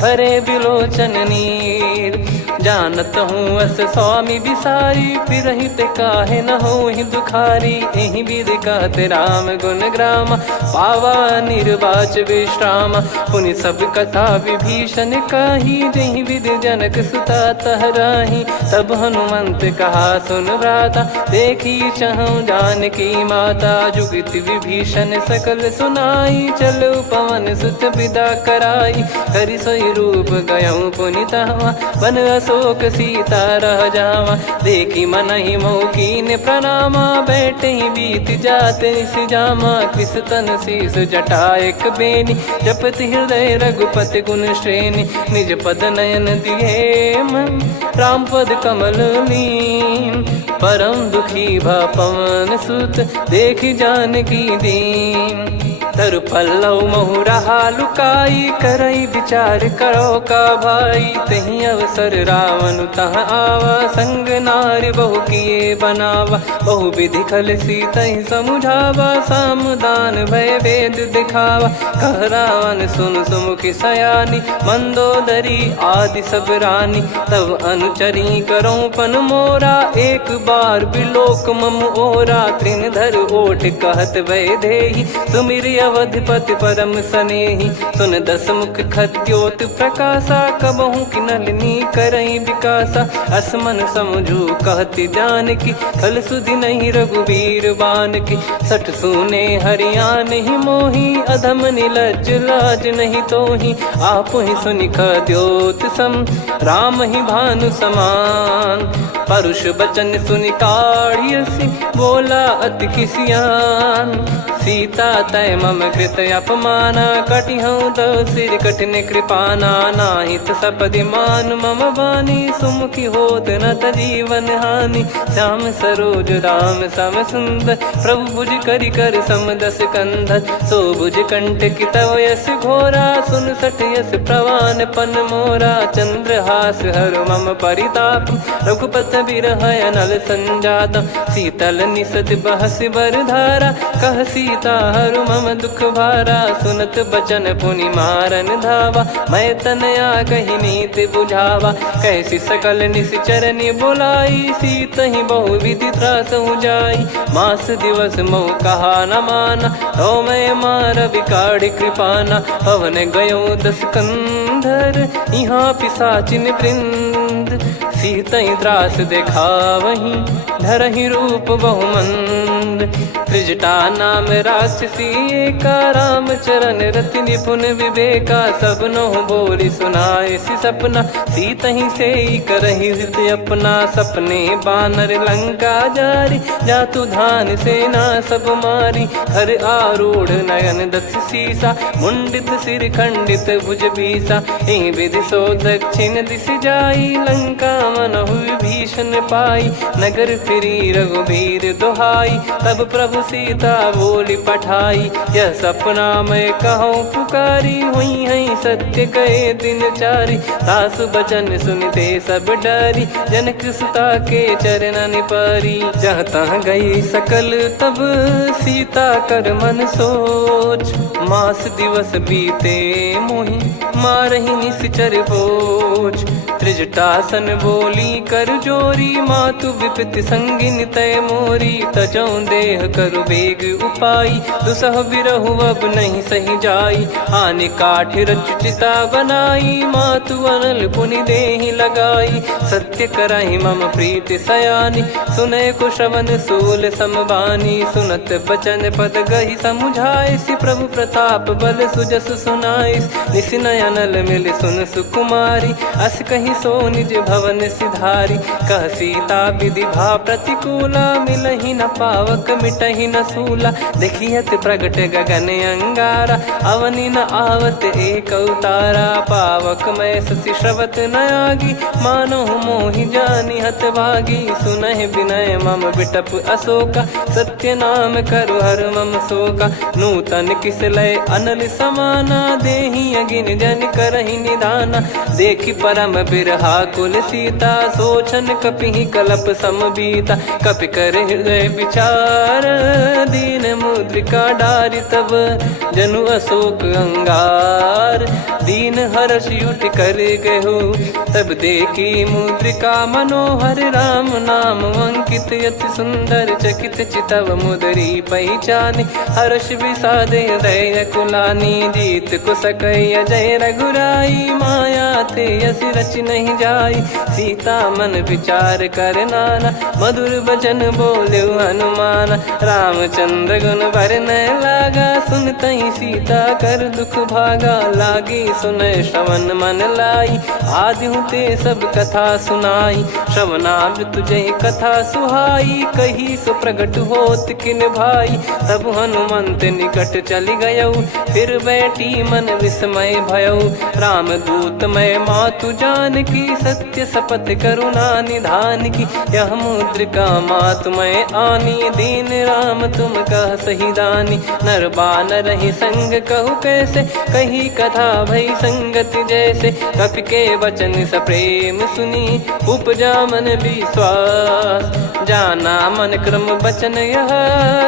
भरे बिलोचन नीर। जानत हूँ अस स्वामी बिसारी फिरहि ते काहे न होहि दुखारी। एहि विधि कहते राम गुण ग्राम पावा निर्वाच विश्राम। पुनि सब कथा विभीषण कही जहि विधि जनक सुता तहराही। तब हनुमंत कहा सुन भ्राता देखी चहु जानकी माता। जुगित विभीषण सकल सुनाई चलो पवन सुत विदा कराई। करि सोई रूप गयऊँ पुनि तहवा बन अशोक सीता रह जावा। देखी मनहि मौकीन प्रणामा बैठे ही बीत जात निस जामा। कृष तन शीस जटा एक बेनी जपति हृदय रघुपति गुण श्रेणी। निज पद नयन दिए मन राम पद कमल लीन। परम दुखी भा पवन सुत देखी जानकी दीन। तरु पल्लव महु रहा लुकाई करई विचार करो का भाई। तही अवसर रावण तहाँ आवा संग नार बहु किए बनावा। बहु विधि खल सीतहि समुझावा सामदान भय वेद दिखावा। कह रावण सुन सुमुखी सयानी मंदोदरी आदि सब रानी। तब अनुचरी करो पन मोरा एक बार बिलोक मम ओरा। तृण धर ओठ कहत भय देहि सुमिर अवधिपति परम सनेहि। सुन दस मुख खद्योत प्रकाशा कबहु कि नलिनी करई विकासा। असमन समझू कहति जानकी खल सुधि नहीं रघुबीर बान की। सठ सुने हरियाण ही मोही अधम निलज लाज नहीं तोहि। आप ही सुनि खद्योत सम राम ही भानु समान। परुष बचन सुनि काढ़ियसि बोला अति किसियान। सीता तय मम कृत अपमाना कटिहऊँ तो सिर कठिन कृपाना। नाहित सपदि मान मम बानी सुमुखी होत न तजीवन हानि। श्याम सरोज राम सम सुंदर प्रभु भुज करि कर समदस कंधर। सो भुज कंठ की तव यस घोरा सुन सठ यस प्रवान पन मोरा। चंद्रहास हर मम परिताप रघुपत बिरह अनल संजात। शीतल निसत बहस बर धारा कह सीता हरु मम दुख भारा। सुनत बचन पुनि मारन धावा मैं तनया कही नीति बुझावा। कैसी सकल निश्चरनि बुलाई सीतहि बहु विधि त्रासहु जाई। मास दिवस मोह कहा न माना तो मैं मार विकाढ़ कृपाना। पवन गयो दस कंद अंधर यहाँ पिशाचिन वृंद सीतई त्रास देखावहीं धरहि रूप बहुमंद त्रिजटा नाम राक्षसी का राम चरण रति निपुण विवेका सब नोह बोली सुनाए सी सपना सीतहि से करहि हित अपना सपने बानर लंका जारी जातु धान सेना सब मारी हर आरूढ़ नयन दस सीसा मुंडित सिर खंडित भुज बीसा एहि विधि सो दक्षिण दिश जाई लंका मनहु भीषण पाई नगर फिरी रघुबीर दोहाई तब प्रभु सीता बोली पठाई यह सपना मैं कहूँ पुकारी हुई है सत्य कहे दिन चारी सासु बचन सुनते सब डरी जनक सुता के चरण परी जहाँ तहाँ गई सकल तब सीता कर मन सोच मास दिवस बीते मोहि मारहि निश्चर बोझ त्रिजटासन बोली कर जोरी मातु विपति संगिन तय मोरी तजौ देह करु बेग उपाई दुसह बिरहु अब नहीं सही जाई आने काठ रचिता बनाई मातु अनल पुनि देहि लगाई सत्य कराही मम प्रीति सयानी सुने को श्रवण सूल समबानी सुनत बचन पद गही समुझाए सि प्रभु प्रताप बल सुजस सुनाइस निसिनय अनल मिल सुन सुकुमारी अस कही सो निज भवन सिधारी कह सीता विधि भा प्रतिकूला मिलहि न पावक मिटहि न सूला देखियत प्रगट गगन अंगारा अवनि न आवत एक उतारा पावक मैं ससी श्रवत न आगी मानो मोहि जानि हत भागी सुनहि विनय मम बिटप अशोका सत्य नाम करु हर मम शोका नूतन किस लय अनल समाना देहि अगिन जन करहि निदाना देखि परम बिरहा कुल सीता सोचन कपि कलप समबीता कपि कर हृदय विचार दीन मुद्रिका डारि तब जनु अशोक अंगार दीन हर्ष उठ कर गहु तब देखी मुद्रिका मनोहर राम नाम अंकित यति सुंदर चकित चितव मुदरी पहचान हर्ष विषाद हृदय कुलानी जीत को सकय जय रघुराई माया थे यस रच नहीं जाई सीता मन विचार कर नाना मधुर बचन बोले हनुमान रामचंद्र गुण वरन लागा सुनतहि सीता कर दुख भागा लागी सुन श्रवण मन लाई आदि ते सब कथा सुनाई श्रवणाब तुझे कथा सुहाई कही सो प्रगट होत किन भाई तब हनुमंत निकट चली गयौ फिर बैठी मन विस्मय भयौ राम दूत मैं मातु जान की सत्य शपथ करुणा निधान की यह मुद्रिका मातु मैं आनी दीन राम तुम कह सही दानी नर बानर ही संग कहु कैसे कही कथा भई संगति जैसे कपि के वचन सप्रेम सुनी उपजा मन विश्वास जाना मन क्रम बचन यह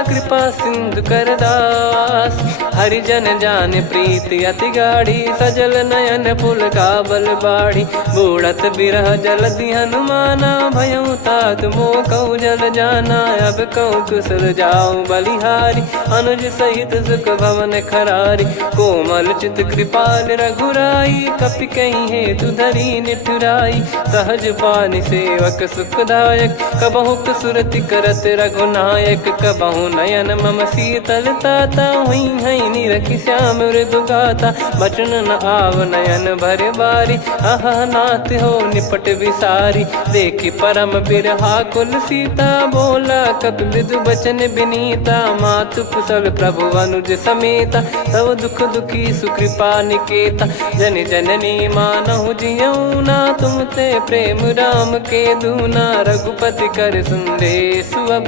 कृपा सिंधु कर दास हरिजन जान प्रीति अति गाढ़ी सजल नयन पुल काबल बाढ़ी बूढ़त बिरह जलधि हनुमाना भयउ तात मोह कहु जल जाना अब कहु कुशल जाऊ बलिहारी अनुज सहित सुख भवन खरारी कोमल चित कृपाल रघुराई कपि कहीं हेतु धरी निठुराई सहज पानि सेवक सुखदायक कबहु सुरति करत रघुनायक कबहु नयन मम शीतल ताता हुई है निरखि श्याम मृदु गाता बचन न आव नयन भर बारी अह नाथ हो निपट विसारी देखि परम बिरहा कुल सीता बोला कपि मृदु बचन विनीता मातु कुशल प्रभु अनुज समेता तव दुख दुखी सुकृपा निकेता जन जननी मानहु जियऊ ना तुम ते प्रेम राम के दूना रघुपति कर संदेश अब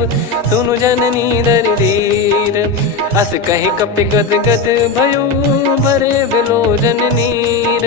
सुनु जननी दर धीर अस कहि कपि गद गद भयो भरे विलोचन नीर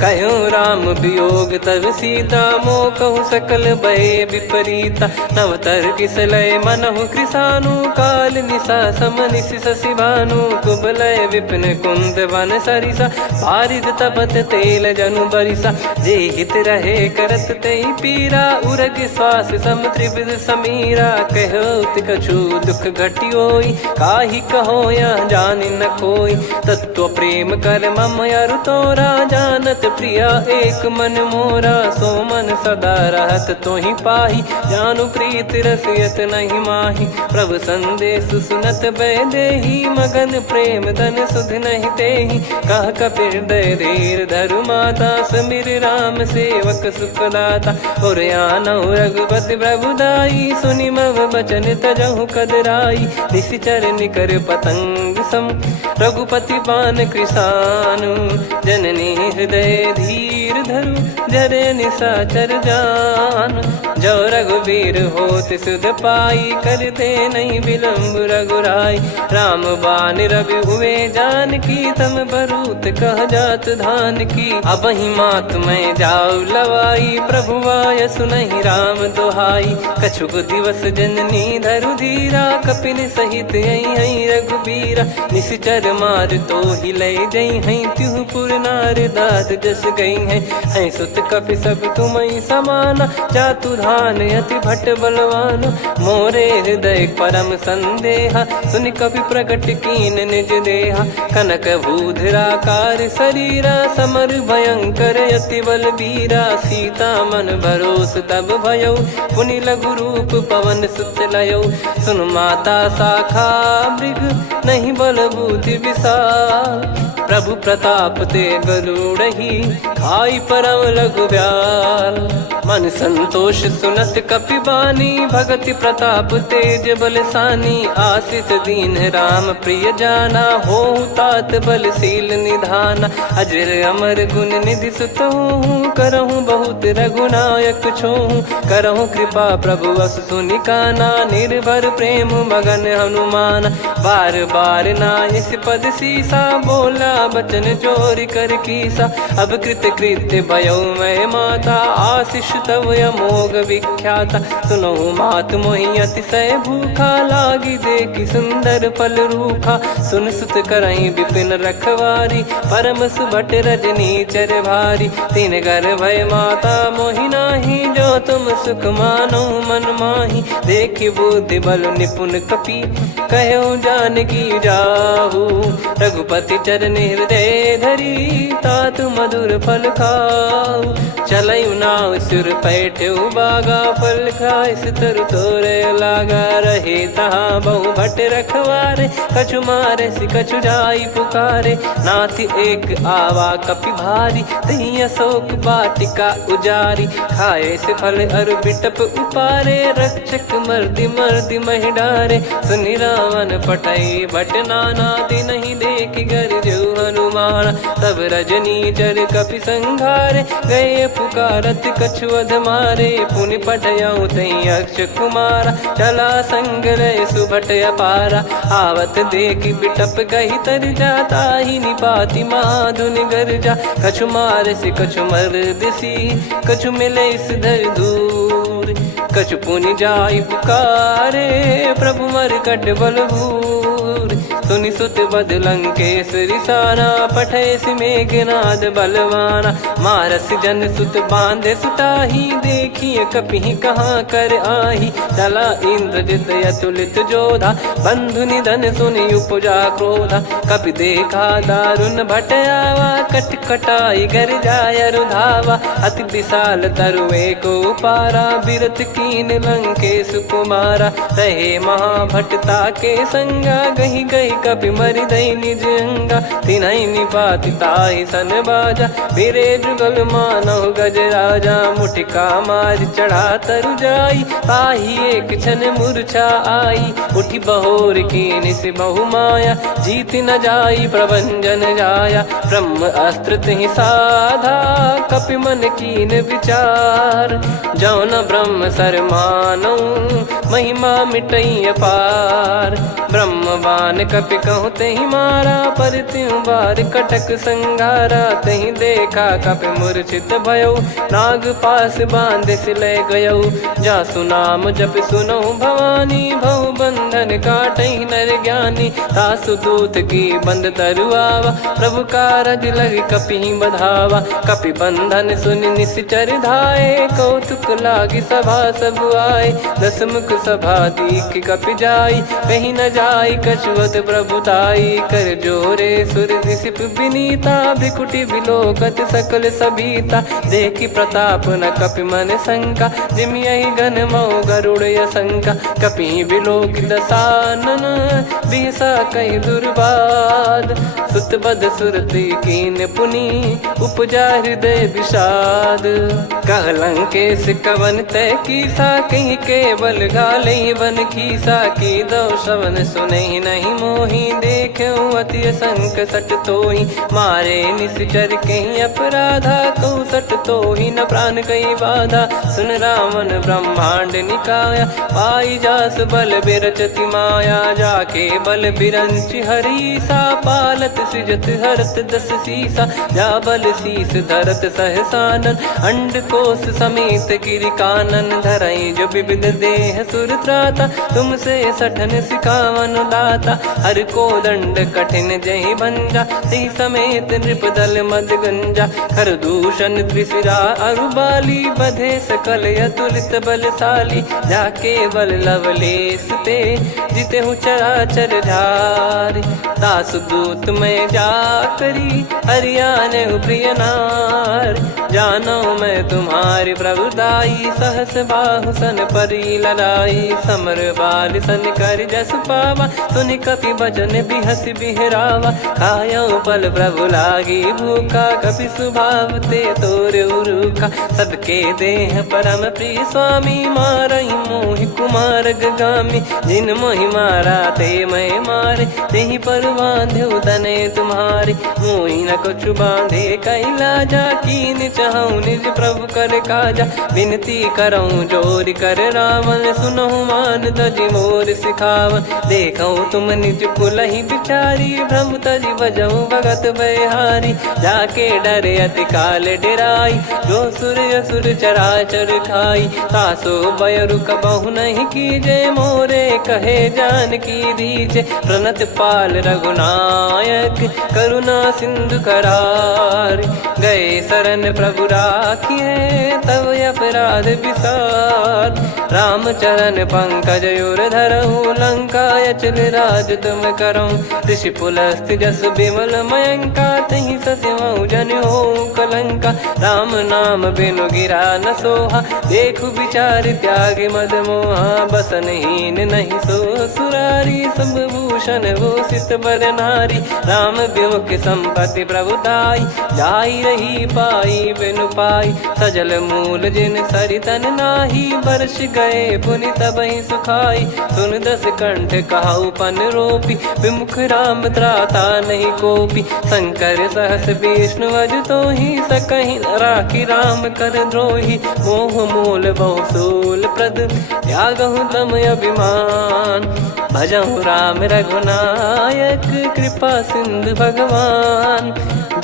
कहु राम वियोग तब सीता मोह कहु सकल भय विपरीता नवतर किसलय मनहु कृसानु काल निशा सम निशि शशि भानु कुबलय विपिन कुंद वन सरिसा पारिद तपत तेल जनु बरिसा जे हित रहे करत ते पीरा उरग श्वास सम त्रिविध समीरा कहत कछु दुख घटियोई काहि कहो या जानि न कोई तत्व प्रेम कर मम अरु तोरा जानत सुनत प्रिया एक मन मोरा, सो मन सदा रहत तो ही पाही। जानु प्रीत रसियत नहीं माही, प्रभु संदेश सुनत बैदेही। मगन प्रेम धन सुध नहीं तेही, कह कपिर दय धीर धरु माता। समीर राम सेवक सुखदाता, और आनौ रघुपति प्रभुदाई। सुनि मव बचन तजहु कदराई, निशिचर निकर पतंग सम। रघुपति पान कृसानु, जननी हृदय धीर धरु। जरे निशाचर जान, जो रघुवीर होत सुध पाई। कर दे नहीं विलम्ब रघुराई, राम बान रवि हुए जानकी। तम बरूत कह जात धान की, अब ही मात में जाऊ लवाई। प्रभु आय सुनहि राम दुहाई, कछुक दिवस जननी धरु धीरा। कपिन सहित आई रघुबीरा, निशिचर मार तो ही ले जई हैं। त्यों पुर नार दाद जस गई हैं, सुत कपि सब तुमई समाना। जातु धान अति भट बलवान, मोरे हृदय परम संदेहा। सुनि कपि प्रकट कीन निज देहा, कनक भूधराकार शरीरा। समर भयंकर अति बल बीरा, सीता मन भरोस तब भयौ। पुनि लघु रूप पवन सुत लयौ, सुन माता शाखा मृग नहीं बल बुद्धि विशाल। प्रभु प्रताप ते गरुड़हि, खाई परम लघु ब्याल। मन संतोष सुनत कपि बानी, भगति प्रताप तेज बलसानी। आशीष दीन राम प्रिय जाना, होहु तात बलशील निधाना। अजर अमर गुण निधि सुतहु, करहु बहुत रघुनायक छोहु। करहु कृपा प्रभु अस सुनि काना, निर्भर प्रेम मगन हनुमान। बार बार नायस पद सीसा, बोला बचन चोरी कर कीसा। अब कृत कृत्य भयो मैं माता, आशीष तव अमोघ विख्याता। सुनहु मात मोहि अतिशय भूखा, लागी देखि सुंदर फल रूखा। सुन सुत करहि विपिन रखवारी, परम सुभट रजनी चर भारी। तीन घर भय माता मोहि नाही, जो तुम सुख मानो मन माही। देखि बुद्धि बल निपुण कपि, कहो जानकी जाहू। रघुपति चरण हृदय धरी, तात मधुर फल खाऊ। चलऊ नाव सुर पैठ्यु बागा, फल खाय तरु तोरे लागा। रहे तहाँ बहु भट रखवारे, कछु मारे सि कछु जाई पुकारे। नाथ एक आवा कपि भारी, तही अशोक वाटिका उजारी। खाए से फल अरु बिटप उपारे, रक्षक मर्दि मर्दि महि डारे। सुनि रावण पटई भट नाना, तिनहि देखि गरजु हनुमान। तब रजनी चर कपि संघारे, गए पुकारत कछु अध मारे। पुनि पटयऊ तई अक्ष कुमारा, चला संग रहे सुभट अपारा। आवत देखि बिटप गही तर जाता, ही निपाति माधुनि गर्जा। कछु मार से कछु मर दिसी, कछु मिले इस धर दूर। कछु पुनि जाई पुकारे, प्रभु मरकट बलभूर। सुनि सुत बद लंकेश रिसाना, पठैसि मेघनाद बलवाना। मारस जन सुत बांधे सुताही, देखिए कपि कहाँ कर आही। चला इंद्रजित अतुलित जोधा, बंधु निधन सुनि उपजा क्रोधा। कपि देखा दारुण भट आवा, कट कटाई गर जाय रुधावा। अति विशाल तरुए को पारा, बिरत कीन लंकेश कुमारा। रहे महाभटता के संगा, गही गही कपि मरि दई निज अंगा। तिन्हि निपाति ताहि सन बाजा, बिरे जुगल मानव गज राजा। मुटिका मार चढ़ा तरु जाई, ताहि एक क्षण मूर्छा आई। उठि बहोर कीन से बहु माया, जीत न जाई प्रभंजन जाया। ब्रह्म अस्त्र तिहि साधा, कपि मन कीन विचार। जौन ब्रह्म सर मानौ, महिमा मिटई अपार। ब्रह्म बान कपि कहूँ तहि मारा, पर त्यों बार कटक संगारा। तहि देखा कपि मूर्छित भयौ, नाग पास बांध सिले गयौ। जासु नाम जप सुनौ भवानी, भव बंधन काटहि नर ज्ञानी। तासु दूत की बंद तरुआवा, प्रभु कारज लग कपि बधावा। कपि बंधन सुनि निश्चर धाये, कौतुक लागी सभा सब आए। दस मुख सभा दीख कपि जाई, कहीं न जाई कछुअत प्रभुताई कर जोरे सुर दिसिप विनीता भ्रिकुटी विलोकत सकल सबीता देखी प्रताप न कपि मन शंका जिम यही गण मऊ गरुड़ शंका कपि विलोकित सानन बिहसा कई दुर्बाद सुत बद सुरति कीन पुनि उपजा हृदय विषाद कहलंकेश कवन तय कीसा कहीं केवल घाले वन खीसा की दो श्रवण सुने नहीं मोही देखे अति संक सट तोही मारे निश्चर कहीं अपराधा को सट तोही न प्राण कई बाधा सुन रावण ब्रह्मांड निकाया पाई जास बल बिरचति माया जाके बल बिरंच हरीसा पालत सृजत हरत दस सीसा जा बल शीस धरत सहसानन अंड कोश समेत गिरि कानन धरई जो विविध देह सुर त्राता तुमसे सठन सिखावन दाता हर को दंड कठिन जय भंजा ती समेत नृप दल मद गंजा खर दूषण त्रिशिरा अरुबाली बधे सकल अतुलित बलशाली जाके बल लवलेस ते जिते हूँ चराचर झारी दास दूत में जा करी हरियाने प्रिय नार जानो मैं तुम्हारी प्रभुताई सहस बाहु सन परी लड़ाई समर बाल सन कर जस पावा सुनि कपि भजन बिहस बिहरावा खायो पल प्रभु लागी भूखा कपि स्वभाव ते तोर उरुखा सबके देह परम प्रिय स्वामी मारई मोहि कुमार गामी जिन मोहि मारा ते मैं मारे तेहि पर बांधे उदने तुम्हारे मोहि न कुछ बांधे कैला जा कीन चाहूं निज प्रभु कर काजा विनती करऊं जोर कर रावण सुनहु मान तजि मोर सिखावन देखऊं तुम निज कुलहि बिचारी प्रभु तजि बजऊं भगत बहारी जाके डरे अति काल डेराई जो सुर असुर चराचर खाई तासो बयरु कबहु नहीं कीजे मोरे कहे जान की दीजे प्रणत पाल रघुनायक करुणा सिंधु करार गए शरण प्रभु राखिए तब अपराध विसार राम चरण पंकज उर धरहु लंका अचल राज तुम करऊं ऋषि पुलस्त जस विमल मयंका तहि ससिमऊ जन हो कलंका राम नाम बिनु गिरा न सोहा देखु विचार त्याग मद मोहा बसनहीन नहीं सो सुरारी सब भूषण वो सित बर नारी राम विमुख संपत्ति प्रभुताई जाई रही पाई बिनु पाई सजल मूल जिन सरितन नाही वर्ष गए पुनि तबहि सुखाई सुन दस कंठ कहाऊ पन रोपी विमुख राम त्राता नहीं कोपी शंकर सहस विष्णु अज तो ही सकहि राखी राम कर द्रोही मोह मूल बहु सूल प्रद त्यागहु तम अभिमान भजहु राम रघुनायक कृपा सिंधु भगवान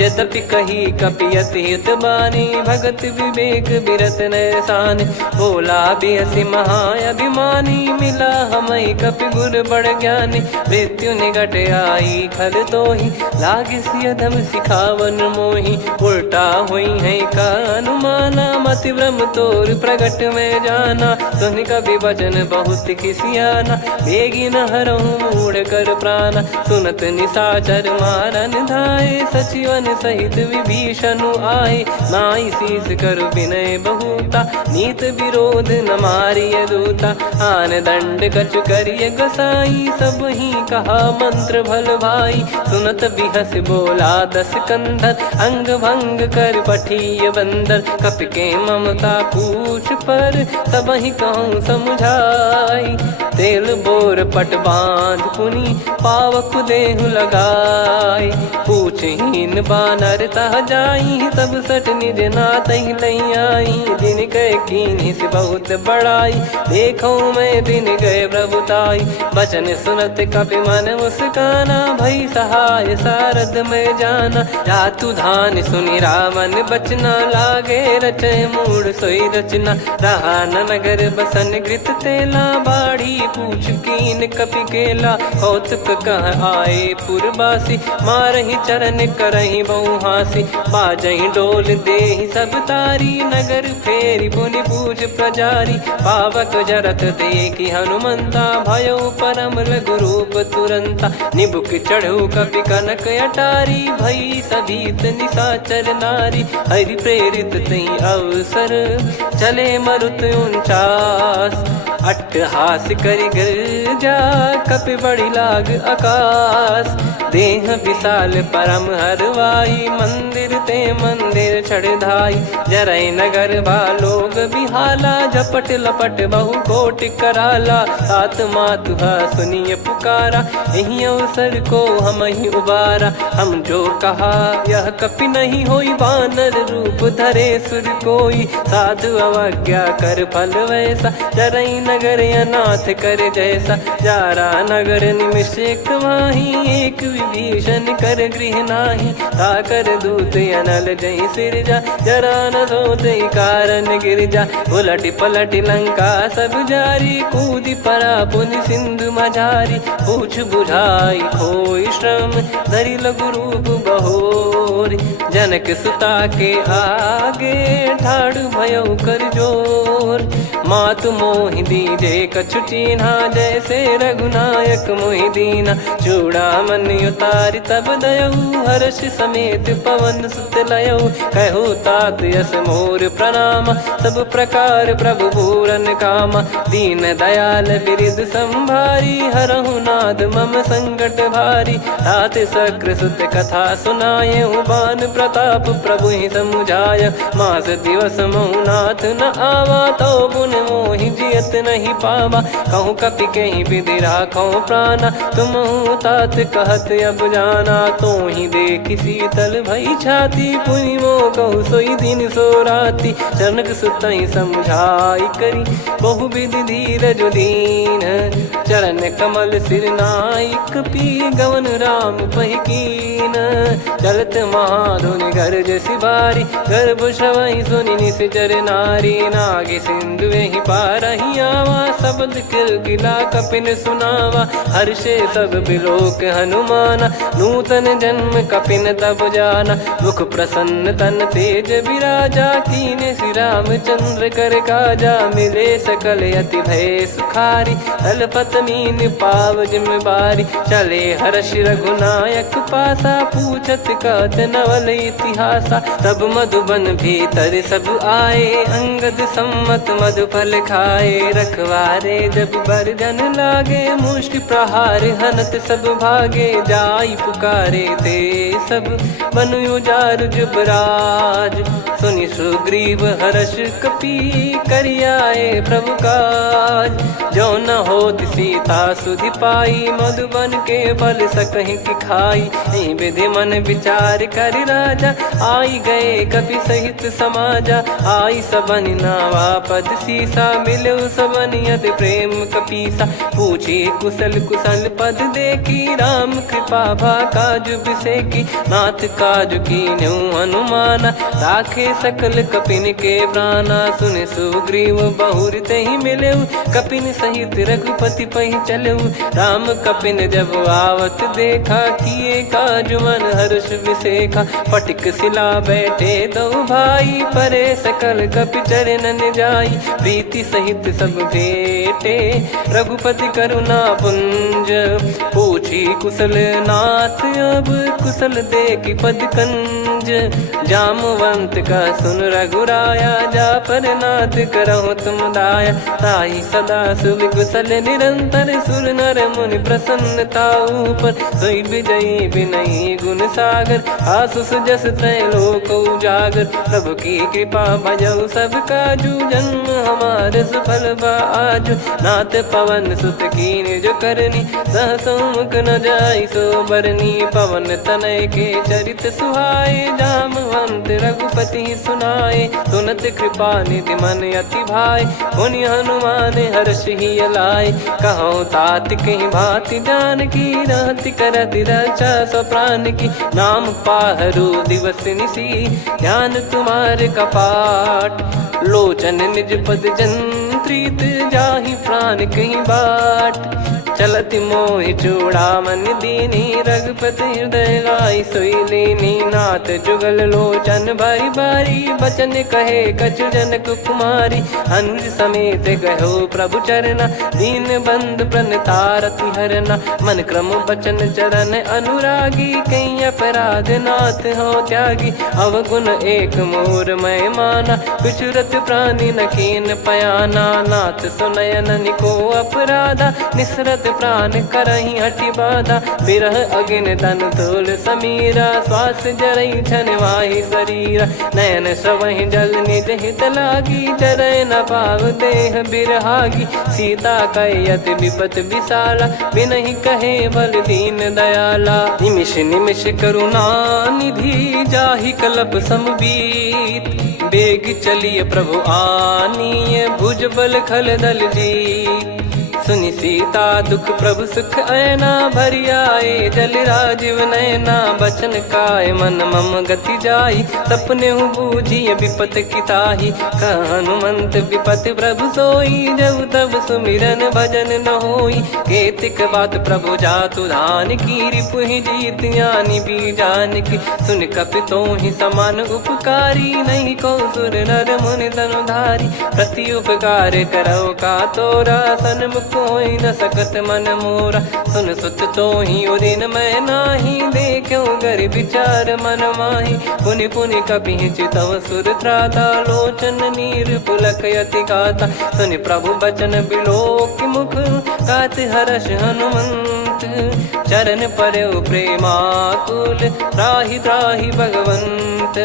यद्यपि कही कपियति हित बानी भगत विवेक बिरत नैसान बोला बिहसी महाअभिमानी मिला हमई कपि गुर बड़ ज्ञानी मृत्यु निकट आई खल तो ही लागे सियधम सिखावन मोही उल्टा हुई है का अनुमाना मति ब्रह्म तोर प्रगट में जाना सुन कवि वचन बहुत खिसियाना बेगी न हरहु मूढ़ कर प्राणा सुनत निशाचर मारन धाये सचिवन सहित विभीषणु आए नाई शीस करु विनय बहुता नीत विरोध न मारिय दूता आन दंड कछु करिय गसाई सब ही कहा मंत्र भल भाई सुनत बिहस बोला दस कंधर अंग भंग कर पठिय बंदर कपि के ममता पूछ पर सब ही कहूँ समझाई तेल बोर पट बांध पुनि पावक देहु लगाई पूछहीन बानर तह जाई तब सट निज नाथ ही लई आई दिन गए कीन्ही से बहुत बड़ाई देखो मैं दिन गए प्रभुताई बचन सुनत कपि मन मुस्काना भई सहाय सारद में जाना जातु धान सुनि रावण बचना लागे रचे मूड सोई रचना रहा न नगर बसन घृत तेला बाढ़ी पूछ कीन कपि केला कौतुक कह आए पुरबासी मारहि चरण करहि कहीं बहु हासी बाजई डोल दे सब तारी नगर फेरी पुनि पूज प्रजारी पावक जरत देखी हनुमंता भयो परम लघु रूप तुरंता निबुक चढ़ू कपि कनक अटारी भई सभीत निशाचर नारी हरि प्रेरित तई अवसर चले मरुत 49 अट्टहास करि गिरजा कपि बड़ी लाग आकाश देह विशाल परम हरवाई मंदिर ते मंदिर चढ़ाई जरई नगर बालोग बिहाला झपट लपट बहु कोटि कराला सात मातुहा सुनिय पुकारा यही अवसर को हम ही उबारा हम जो कहा यह कपि नहीं होई वानर रूप धरे सुर कोई साधु अवज्ञा कर फल वैसा जरई नगर अनाथ कर जैसा जारा नगर निमिष माही एक विभीषण कर गृह नाही ताकर दूत अनल जय सिरजा जरा न सोते कारण गिरजा उलट पलट लंका सब जारी कूदी परा पुनि सिंधु मझारी पूछ बुझाई खोई श्रम धरि लघु रूप बहोरी जनक सुता के आगे ठाड़ भयो कर जोर मातु मोहि दीजे कछु चिन्हा जैसे रघुनायक मोहि दीना चूड़ामन उतारि तब दयऊ हर्ष समेत पवन सुत लयऊ कहु तात यस मोर प्रणाम सब प्रकार प्रभु पूरन कामा दीन दयाल बिरिद संभारी हरहु नाद मम संकट भारी तात सक्र सुत कथा सुनाये बान प्रताप प्रभु ही समुझाय मास दिवस मौनाथ न आवा तो पुन मोहि जियत नहीं पावा कहूँ कपि कहीं विधि राखो प्राणा तुम तात कहत अब जाना तो ही देख शीतल भई छाती पुनि मो कहु सोई दिन सो राती जनक सुतई समझाई करी बहु विधि धीरज दीन चरण कमल सिर नाइक पी गवन राम पहिकीन चलत महाधुनि गर्ज सिबारी गर्भ श्रवहि सुनि निश्चर नारी नागे सिंधु ही पारही आवा शब्द किलकिला कपिन सुनावा हर्षे सब बिलोक हनुमाना नूतन जन्म कपिन तब जाना मुख प्रसन्न तन तेज विराजा कीने श्री रामचंद्र कर काजा मिले सकल अति भय सुखारी तलपत मीन पाव जिम्मेवारी चले हर्ष रघुनायक पासा पूछत कहत नवल इतिहासा तब मधुबन भीतर सब आए अंगद सम्मत मधुफल खाए रखवारे जब बरजन लागे मुष्टि प्रहार हनत सब भागे जाई पुकारे ते सब बन उजार जुबराज सुनि सुग्रीव हर्ष कपि करियाए प्रभु काज जो न होत सीता सुधि पाई मधुबन के बल सकहि की खाई विधि मन विचार कर राजा आई गए कपि सहित समाजा आई सबन नावा पद सीसा मिलो सबन यद प्रेम कपीसा पूछी कुशल कुशल पद देखी राम कृपा भा काज बिसेकी नाथ काज की न्यू हनुमाना राखे सकल कपिन के प्राणा सुने सुग्रीव बहुर ही मिले कपिन सहित रघुपति पही चले राम कपिन जब आवत देखा किए काज मन हर्ष विसेखा फटिक सिला बैठे दो भाई परे सकल कपि चरणन जाई प्रीति सहित सब भेटे रघुपति करुणा पुंज पूछी कुशल नाथ अब कुशल देखी पद कंज जामवंत का सुन रघुराया जा पर नाथ करहु तुम दाया ताई सदा सुभ कुशल निरंतर सुर नर मुनि प्रसन्नता ऊपर सोई विजयी विनयी गुण सागर आसु सुजस त्रैलोक उजागर प्रभु की कृपा भजऊ सब काजू जन्म हमारे सफल बा आजु नाथ पवन सुत कीन जो करनी सहसो मुख न जाई सो बरनी पवन तनय के चरित सुहाए जामवंत रघुपति सुनाए सुनत कृपा निधि मन अति भाई पुनि हनुमान हर्ष ही लाए कहो तात कहीं भांति जान की रहति करति रक्षा सो प्राण की नाम पाहरू दिवस निसी ध्यान तुम्हारे कपाट लोचन निज पद जंत्रित जाहि प्राण कहीं बाट चलत मोहि चूड़ामन दीनी रघुपति हृदय लाई सोई लीनी नाथ जुगल लोचन बारी बारी बचन कहे कछु जनक कुमारी अनुज समेत गयो प्रभु चरना दीन बंद प्रणतारति हरना मन क्रम बचन चरण अनुरागी कई अपराध नाथ हो त्यागी अवगुण एक मोर मैं माना बिचुरत प्राणी न कीन पयाना नाथ सुनयन निको अपराधा निसरत प्राण करही हटि बाधा बिरह अगिन तन तोल समीरा श्वास जरई छन वाही शरीरा नयन सवहि जल निज हित लागी चरय न पाव देह बिरहागी सीता कैयत विपत विशाला बिनहि कहे बल दीन दयाला निमिष निमिष करुणा निधि जाहि कलप समबीत बेग चलिए प्रभु आनीय भुज बल खल दल जीत सुनि सीता दुख प्रभु सुख ऐना भरि आए जल राजीव नैना बचन काय मन मम गति जाई सपने हूँ बूझी विपत किताही हनुमंत विपत प्रभु सोई जब तब सुमिरन भजन न होई केतिक बात प्रभु जातु धान की रिपुहि जीत यानी बीजान की सुन कपितो ही समान उपकारी नहीं को सुर नर मुनि धनुधारी प्रति उपकार करो का तोरा सन्मुख कोई न सकत मन मोरा सुन सुत तो ही उदिन मैं नाही देखो गर विचार मन माही पुनि पुनि कपि चितव सुर त्राता लोचन नीर पुलक यति गाता सुनि प्रभु बचन बिलोक मुख गात हर्ष हनुमंत चरण परयो प्रेमाकुल त्राहि त्राहि भगवंत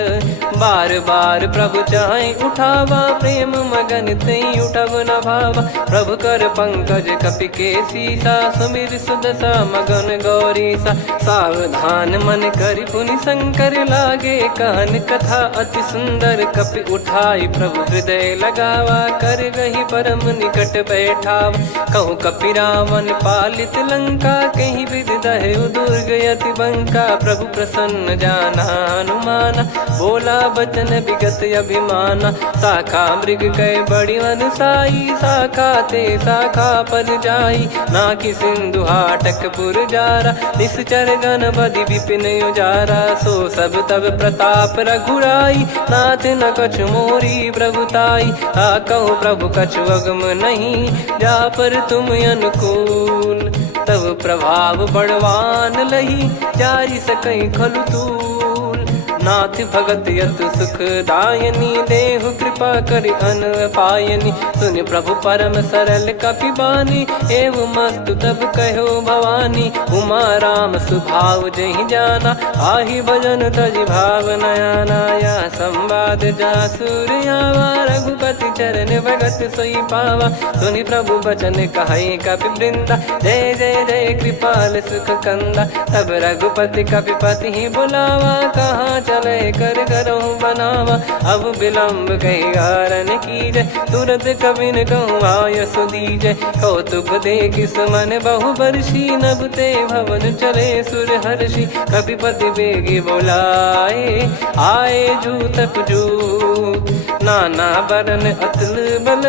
बार बार प्रभु चाहे उठावा प्रेम मगन तई उठब न भावा प्रभु कर पंकज कपि के सीसा सुमिर सुदशा मगन गौरीसा सावधान मन करि पुनि शंकर लागे कहन कथा अति सुंदर कपि उठाई प्रभु हृदय लगावा कर गही परम निकट बैठावा कहूँ कपि रावण पालित लंका कहीं विद दहु दुर्ग यति बंका प्रभु प्रसन्न जाना हनुमाना बोला बचन विगत अभिमाना शाखा मृग कह बड़ी अनुसाई शाखा ते शाखा पर जाई ना कि सिंधु हाटक पुर जारा निश्चर गण बदि विपिन उजारा सो सब तब प्रताप रघुराई नाथ न कछु मोरी प्रभुताई आ कहो प्रभु कछु अगम नहीं जा पर तुम अनुकूल तब प्रभाव बड़वान लही जारी सकई खलु तूल नाथ भगत यत सुख दायनी देहु कृपा करि अन पायनी सुन प्रभु परम सरल कपि बानी एव मस्तु तब कहो भवानी उमा राम सुभाव जहि जाना आहि भजन तजि भाव नयाना या संवाद जासुर आवा रघुपति चरण भगत सोई पावा सुनि प्रभु बचन कहै कपि वृंदा जय जय जय कृपाल सुख कंदा तब रघुपति कपिपति ही बुलावा कहाँ चले कर करो बनावा अब विलम्ब कही कारण कीजय तुरंत कबिन कहूँ आय सुदीजय कौतुक देख सुमन बहु बरसी नभते भवन चले सुर हर्षि कपिपति बेगी बोलाए आए जू तप जू नाना बरन अतुल बल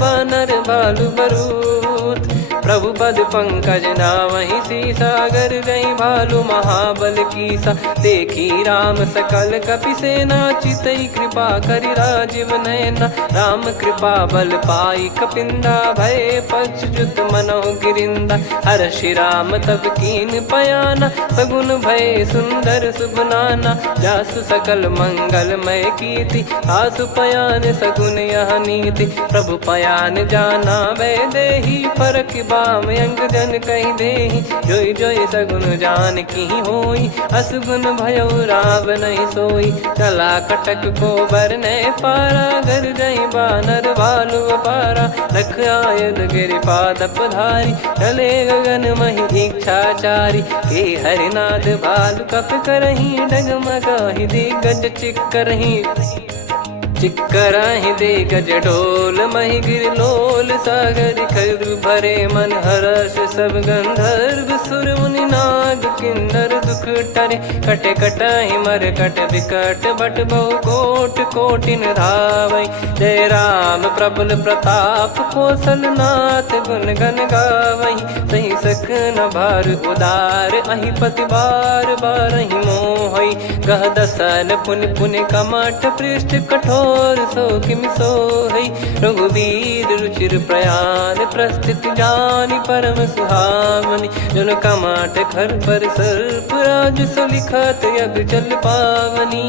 बानर बालु बरूत प्रभु पद पंकज नामहि सागर गई भालु महाबल कीसा देखी राम सकल कपि सेना चितई कृपा करि राजीव नयना राम कृपा बल पाई कपिंदा भय पक्षजुत मनो गिरिंदा हर्षि राम तब कीन पयाना सगुन भय सुंदर सुबनाना जासु सकल मंगलमय कीर्ति आसु पयान सगुन यह नीति प्रभु पयान जाना वै देहि फरक बाम अंग जन कही देहि जोई जोई सगुन जान की होई असुगुन भयो राव नहीं सोई चला कटक को बरने पारा घर जई बानर भालु पारा लख आयद गिरि पाद पधारी चले गगन मही इच्छाचारी के हरिनाथ भालु कप करही डगमगाहि दिग्गज चिक्करही चिक्कराहि दे गज डोल मही गिर लोल बोल सागर खर भरे मन हर्ष सब गंधर्व सुर मुनि नाग किन्नर दुख टरे कटे कटाई मर कट विकट बट बहु कोट कोटिन धावै जय राम प्रबल प्रताप कौशल नाथ गुण गण गावै सही सख न भार उदार अहि पति बार बार ही मोहै गह दसन पुन पुन कमठ पृष्ठ कठोर सो किम सोहै रघुवीर रुचिर प्रयाण प्रस्थित जानि परम सुहावनी जन कमठ खर पर सर्प राज सलिखत अब चल पावनी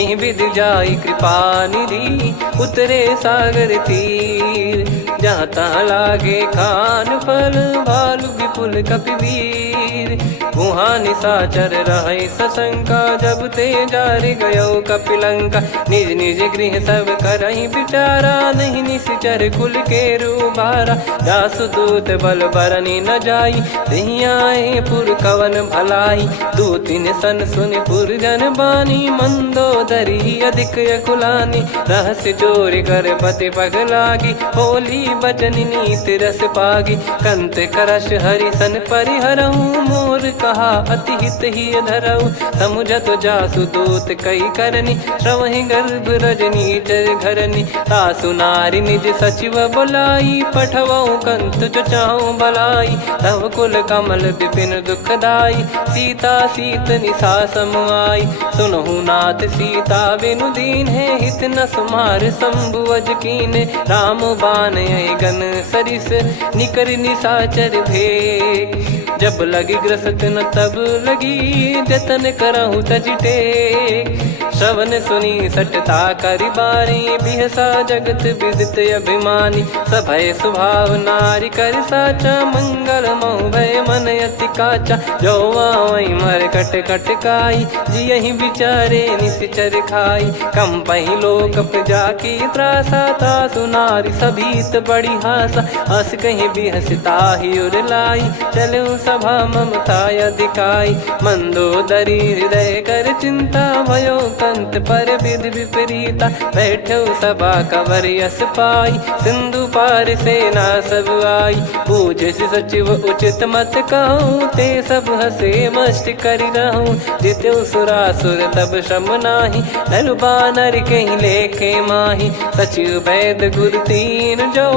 एहि विध जाई कृपा निधि उतरे सागर तीर जाता लागे खान फल भालु विपुल कपिवीर वहाँ निशाचर रहे सशंका जब ते जारि गयो कपिलंका निज निज गृह सब करहि बिचारा नहीं निश्चर कुल के रूबारा जासुदूत बल बरनी न जाई तहि आए पुर कवन भलाई दो तीन सन सुन पुर जन बानी मंदोदरी अधिक अकुलानी रहस्य चोरी कर पति पग लागी होली बचन नीत रस पागी कंत करश हरि सन परिहरऊँ मोर कहा अति हित ही धरऊ समुझत जासु दूत कई करनी श्रवहि गर्भ रजनी जर घरनी तासु नारी निज सचिव बुलाई पठवऊ कंत जो चाहूं बलाई तव कुल कमल विपिन दुखदाई सीता सीत निशा समाई सुनहु नाथ सीता बिनु दीन है हित न सुमार शंभुवज कीन राम बान गन सरिस निकर निशाचर भेग जब लगी ग्रसत न तब लगी जतन करहु तज टेक श्रवण सुनी सटता करि बारी बिहसा जगत विदित अभिमानी सभय स्वभाव नारी कर साचा मंगल मोह भय मन अति काचा जो आवई मर कट कट काई जियहि विचारे निश्चर खाई कम पही लोक प्रजा की त्रासा था सुनारी सभीत बड़ी हासा हस कहीं बिहसता ही उर लाई चलो सभा ममता अधिकाई मंदोदरी हृदय कर चिंता भयो कंत पर विधि विपरीता बैठो सभा कवर यस पाई सिंधु पार सेना सब आई पूज सचिव उचित मत कहूँ ते सब हसे मस्त करि रहूँ जित्यो सुरासुर तब श्रम नाही नर बानर कहीं लेखे माही सचिव वैद गुरु तीन जो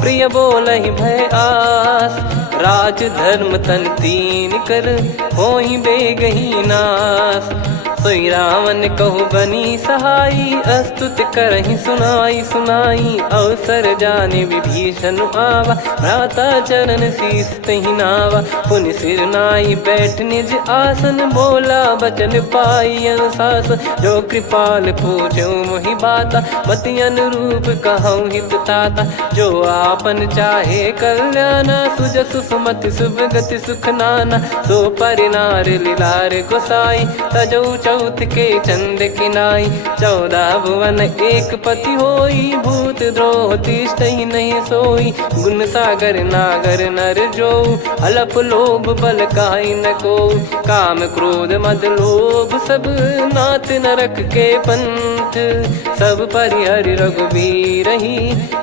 प्रिय बोलहि भय आस राज धर्म तन तीन कर होई बेगही नास सोई रावण कहु बनी सहाई अस्तुत करहि सुनाई सुनाई अवसर जाने विभीषण आवा भ्राता चरण शीस तहि नावा पुन सिर नाई बैठ निज आसन बोला बचन पाई अनुशास जो कृपाल पूछो मोहि बाता मति अनुरूप कहूँ हित ताता जो आपन चाहे कल्याणा सुजसु सुमति शुभ गति सुख नाना सो परिनार लीलार गोसाई तजौ चौथ के चंद किनाई 14 भुवन एक पति होई भूत द्रोह तिष्ठहि नहीं सोई गुण सागर नागर नर जो अलप लोभ बल काई न को काम क्रोध मद लोभ सब नाथ नरक के पंथ सब परिहरि रघुवीर ही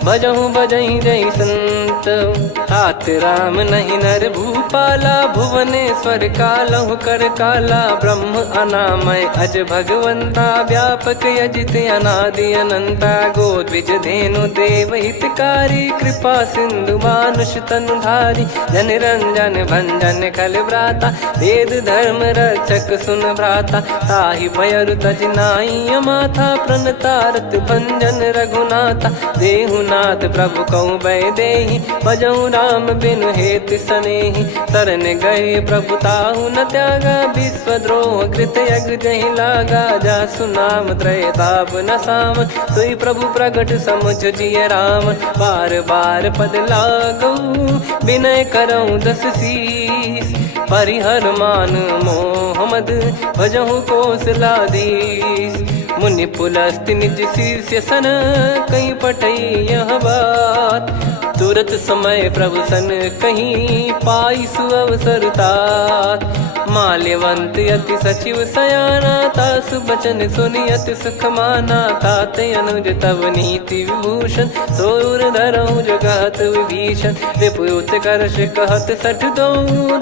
भजहु भजहि जय संत तात राम नहीं नर भूपाला भुवनेश्वर कालहु कर काला ब्रह्म अनामय अज भगवंता व्यापक यजित अनादि अनंता गोद्विज धेनु देव हितकारी कृपा सिंधु मानुष तनुधारी जन रंजन भंजन खल भ्राता वेद धर्म रक्षक सुन भ्राता ताहि भयरु तज नाई माथा प्रणतारत भंजन रघुनाथा देहुनाथ प्रभु कहु भय देहि भजहु राम बिनु हेत सनेहि शरण गए प्रभु ताहु न त्यागा विश्वद्रोह कृत यज्ञ जहि लागा जासु नाम त्रय ताप न साम सोई प्रभु प्रगट समुझ जिय राम बार बार पद लागऊ विनय करऊँ दस शीस परिहर मान मोह मद भजहु कौशलाधीश मुनि पुलस्त्य निज शीर्ष सन कहीं पटई यह बात तू तुरत समय प्रभु सन कहीं पाई सुअवसर तात। माल्यवंत अति सचिव सयाना तासु बचन सुनि अति सुख माना। तात अनुज तव नीति विभूषण सोर धरहु जगत विभीषण। विपुत करश कहत सठ दो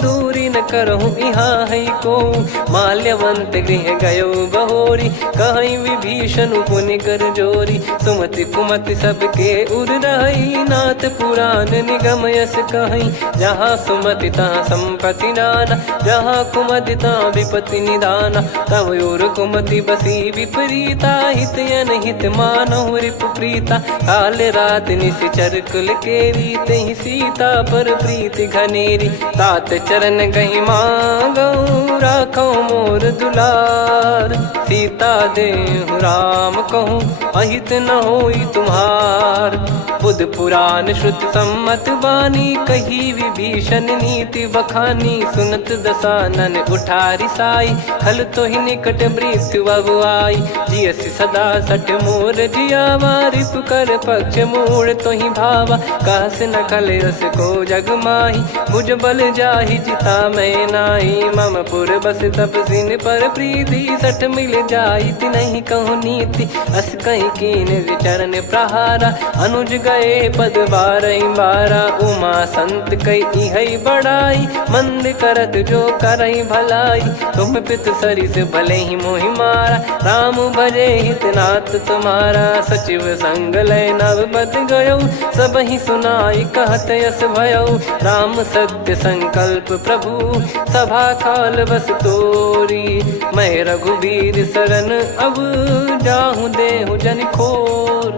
दूरी न करहु यहाँ है को। माल्यवंत गृह गयो बहोरी कहीं विभीषण पुनि कर जोरी। सुमति कुमति सबके उर रही नाथ पुराण निगम यस कहीं। जहाँ सुमति तहाँ संपत्ति नाना जहाँ कुमति तहाँ विपत्ति निदाना। तव और कुमति बसी विपरीता हित अनहित मानहु रिप प्रीता। काल रात निश्चर कुल केरी तहि सीता पर प्रीति घनेरी। तात चरण गहि मांगऊ राखो मोर दुलार। सीता देहु राम कहूँ अहित न होई तुम्हार। बुध पुराण श्रुत सम्मत बानी कही विभीषण नीति बखानी। सुनत दसानन उठारी साई खल तो ही निकट मृत्यु अब आई। जियसि सदा सठ मोर जियावा रिप कर पक्ष मूड़ तो ही भावा। कहस न खल रस को जग माही भुज बल जाहि जिता मैं नाई। मम पुर बस तप सिन पर प्रीति सठ मिल जाई नहीं कहूँ नीति। अस कहीं कीन चरण प्रहारा अनुज गए पद बारई बारा। उमा संत कई है बड़ाई मंद करत जो करई भलाई। तुम पित सरिस भले ही मोहि मारा राम भजे हित नाथ तुम्हारा। सचिव संग लय नव बद गयो सब ही सुनाई कहत यस भयो। राम सत्य संकल्प प्रभु सभा काल बस तोरी। मैं रघुबीर शरण अब जाहूँ देहु जन खोर।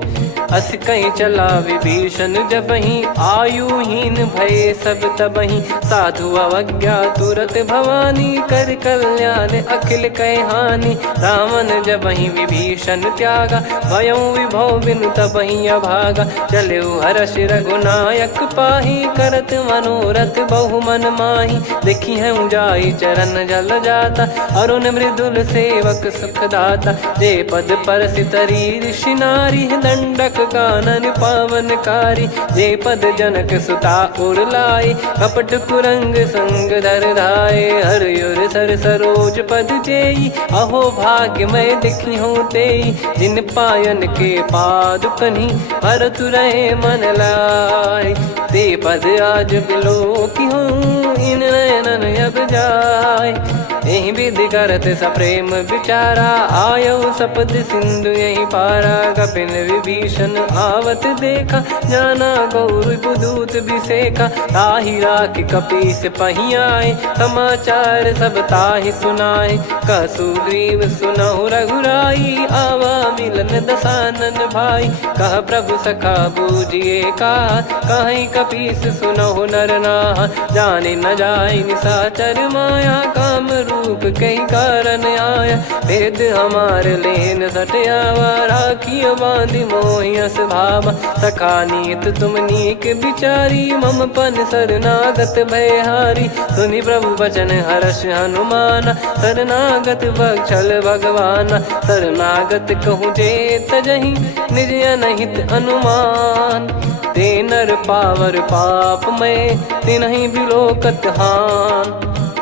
अस कहीं चला विभीषण जबहि आयुहीन भय सब तबहि। साधु अवज्ञा तुरत भवानी कर कल्याण अखिल कह हानि। रावण जबहि विभीषण त्यागा भयो विभव बिनु तबहि अभागा। चलऊ हर्ष रघुनायक पाही करत मनोरथ बहु मन माही। देखी है जाई चरण जल जाता अरुण मृदुल सेवक सुखदाता। जे पद परसि तरी ऋषि नारी दंडक कानन पावनकारी। जे पद जनक सुता उर लाए कपट कुरंग संग धर धाये। हर सर सरोज पद जेई अहो भाग्य मैं दिखी हूँ तेई। जिन पायन के पाद कन्ही भरत रहे मन लाए। ते पद आज बिलो की हूँ इन नयनन अब जाय। यही विधि करत सप्रेम विचारा आयो सपद सिंधु यही पारा। कपिन विभीषण आवत देखा जाना गौर बुदूत बिसेखा। ताहि राख कपीस पहियाए समाचार सब ताहि सुनाए। कह सुग्रीव सुनहु रघुराई आवा मिलन दसानन भाई। कह प्रभु सखा बूझिए का कहीं कपीस सुनहु नर नाहा। जाने न जाय निशाचर माया काम रूप कई कारण आया। भेद हमार लेन सटयावा राखियो बांधि मोहियस भावा। सखा नीत तुम नीक बिचारी मम पन शरणागत भयहारी। सुनि प्रभु वचन हर्ष हनुमाना शरणागत बक्षल भगवाना। शरणागत कहूँ जे तजहि निज अनहित अनुमान। ते नर पावर पाप में तिन्हि बिलोकत हान।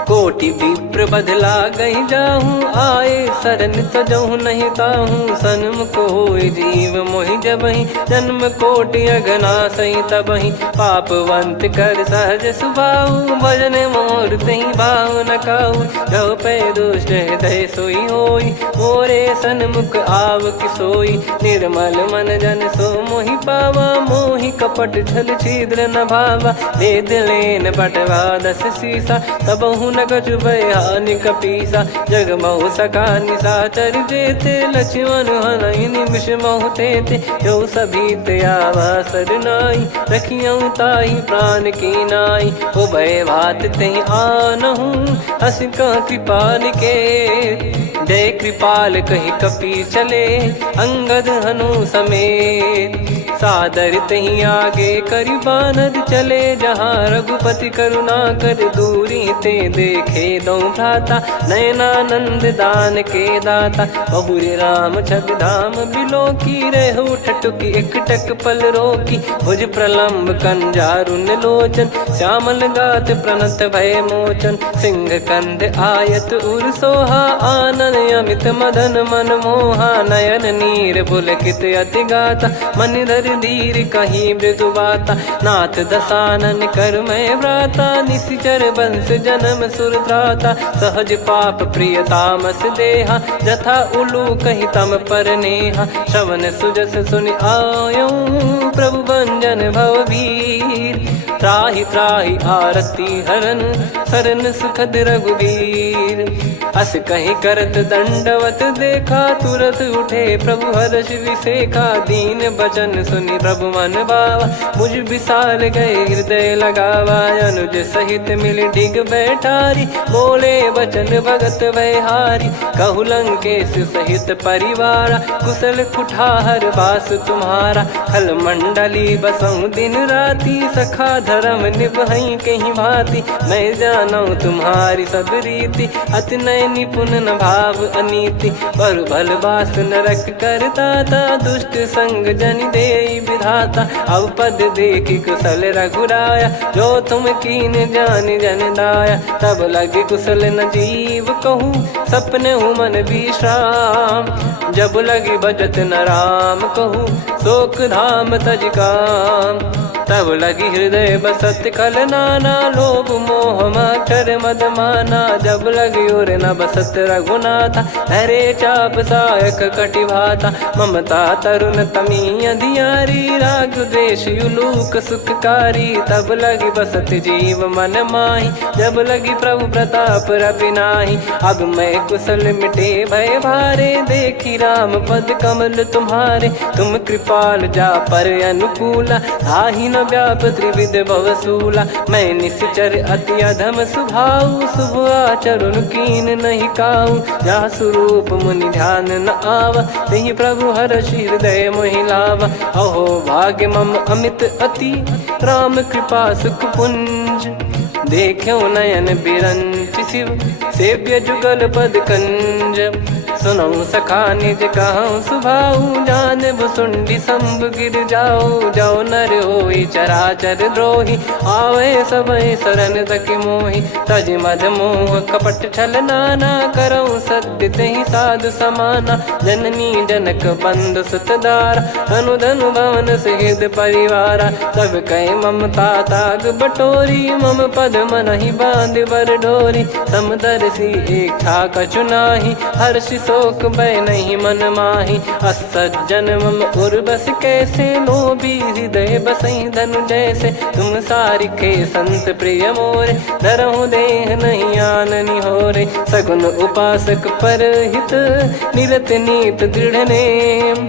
कोटि विप्र बदला गई जाहूँ आए शरण तजहु नहीं ताहूँ। सन्मुख होय जीव मोहि जबहि जन्म कोटि अगना सही तबहि। पापवंत कर सहज सुभाऊ भजन मोर तहि भाव न काऊ। जो पै दुष्ट हृदय सोई होई मोरे सन्मुख आव किसोई। निर्मल मन जन सो मोहि पावा मोहि कपट छल छिद्र न भावा। वेद लेन बटवा दस सीसा तबहु न कछु भयानि कपीसा। जग महु सखा निशाचर जेते लक्ष्मण हनहि निमिष महु तेते। जो सभी त्यावा सरनाई रखियऊ ताहि प्राण की नाई। ओ भय भात तेहि आनहु अस कह कृपाल के। जय कृपाल कहि कपी चले अंगद हनु समेत। सादर तही आगे करी बानर चले जहाँ रघुपति करुणा कर दूरी ते देखे दो भ्राता नयनानंद दान के दाता बहुरे राम छवि धाम बिलो की रेहू ठटुकी एकटक पल रोकी भुज प्रलम्ब कंजारुन लोचन श्यामल गात प्रणत भय मोचन सिंह कंध आयत उर सोहा आनन अमित मदन मन मोहा नयन नीर पुलकित अति गाता मन धर धीर कहीं मृदु बाता नाथ दसानन कर मैं व्राता निशिचर बंस जन्म सुर त्राता सहज पाप प्रिय तामस देहा जथा उलू कही तम पर नेहा श्रवण सुजस सुनि आयो प्रभु भंजन भववीर त्राहि त्राहि आरती हरन सरन सुखद रघुवीर अस कहीं करत दंडवत देखा तुरत उठे प्रभु हर्ष विसेखा दीन बचन सुनि प्रभु मन भावा मुझ विशाल गए हृदय लगावा अनुज सहित मिल डिग बैठारी बोले बचन भगत वैहारी कहु लंकेश सहित परिवारा कुशल कुठार बास तुम्हारा खल मंडली बसऊं दिन राती सखा धर्म निभई कहीं भांति मैं जानू तुम्हारी सब रीति अति नय निपुण न भाव अनीति पर भल बास नरक करता ता दुष्ट संग जन दे विधाता अब पद देखी कुशल रघुराया जो तुम कीन जान जन दाया तब लगे कुशल न जीव कहूँ सपने हूँ मन विश्राम जब लगी बजत न राम कहूँ शोक धाम तज काम तब लगी हृदय बसत खल नाना लोभ मोह मकर मद माना जब लगी और न बसत रघुनाथा हरे चाप सायक कटि भाता ममता तरुण तमी अधियारी राग द्वेष युलूक सुखकारी तब लगी बसत जीव मन माही जब लगी प्रभु प्रताप रवि नाही अब मैं कुशल मिटे भय भारे देखी राम पद कमल तुम्हारे तुम कृपाल जा पर अनुकूला ताहि न व्याप त्रिविध भवसूला मैं निश्चर अति अधम सुभाऊ शुभ आचरण कीन नहीं काऊ जा स्वरूप मुनि ध्यान न आवा तेहि प्रभु हर्ष हृदय मोहि लावा अहो भाग्य मम अमित अति राम कृपा सुख पुंज देखो नयन बिरंच शिव सेव्य जुगल पद कंज सुनऊ सखा निज कहूँ सुभाऊ जान भुसुंडी संभ गिर जाओ जाओ नर होई चराचर द्रोही आवे सबय शरण तक मोहि तज मद मोह कपट छल नाना करऊँ सत्य तेहि साधु समाना जननी जनक बंधु सुतदारा अनुधनु भवन सहित परिवारा सब कहे ममता ताग बटोरी मम पद मन ही बांध बर डोरी समदर्शी इच्छा कछु नाही हर्ष शोक भय नहीं मन माही असज्जन मम उर्वस कैसे लोभी हृदय बसई धनु जैसे तुम सारिखे संत प्रिय मोरे धरहु देह नहीं आननि होरे सगुन उपासक पर हित निरत नीत दृढ़ नेम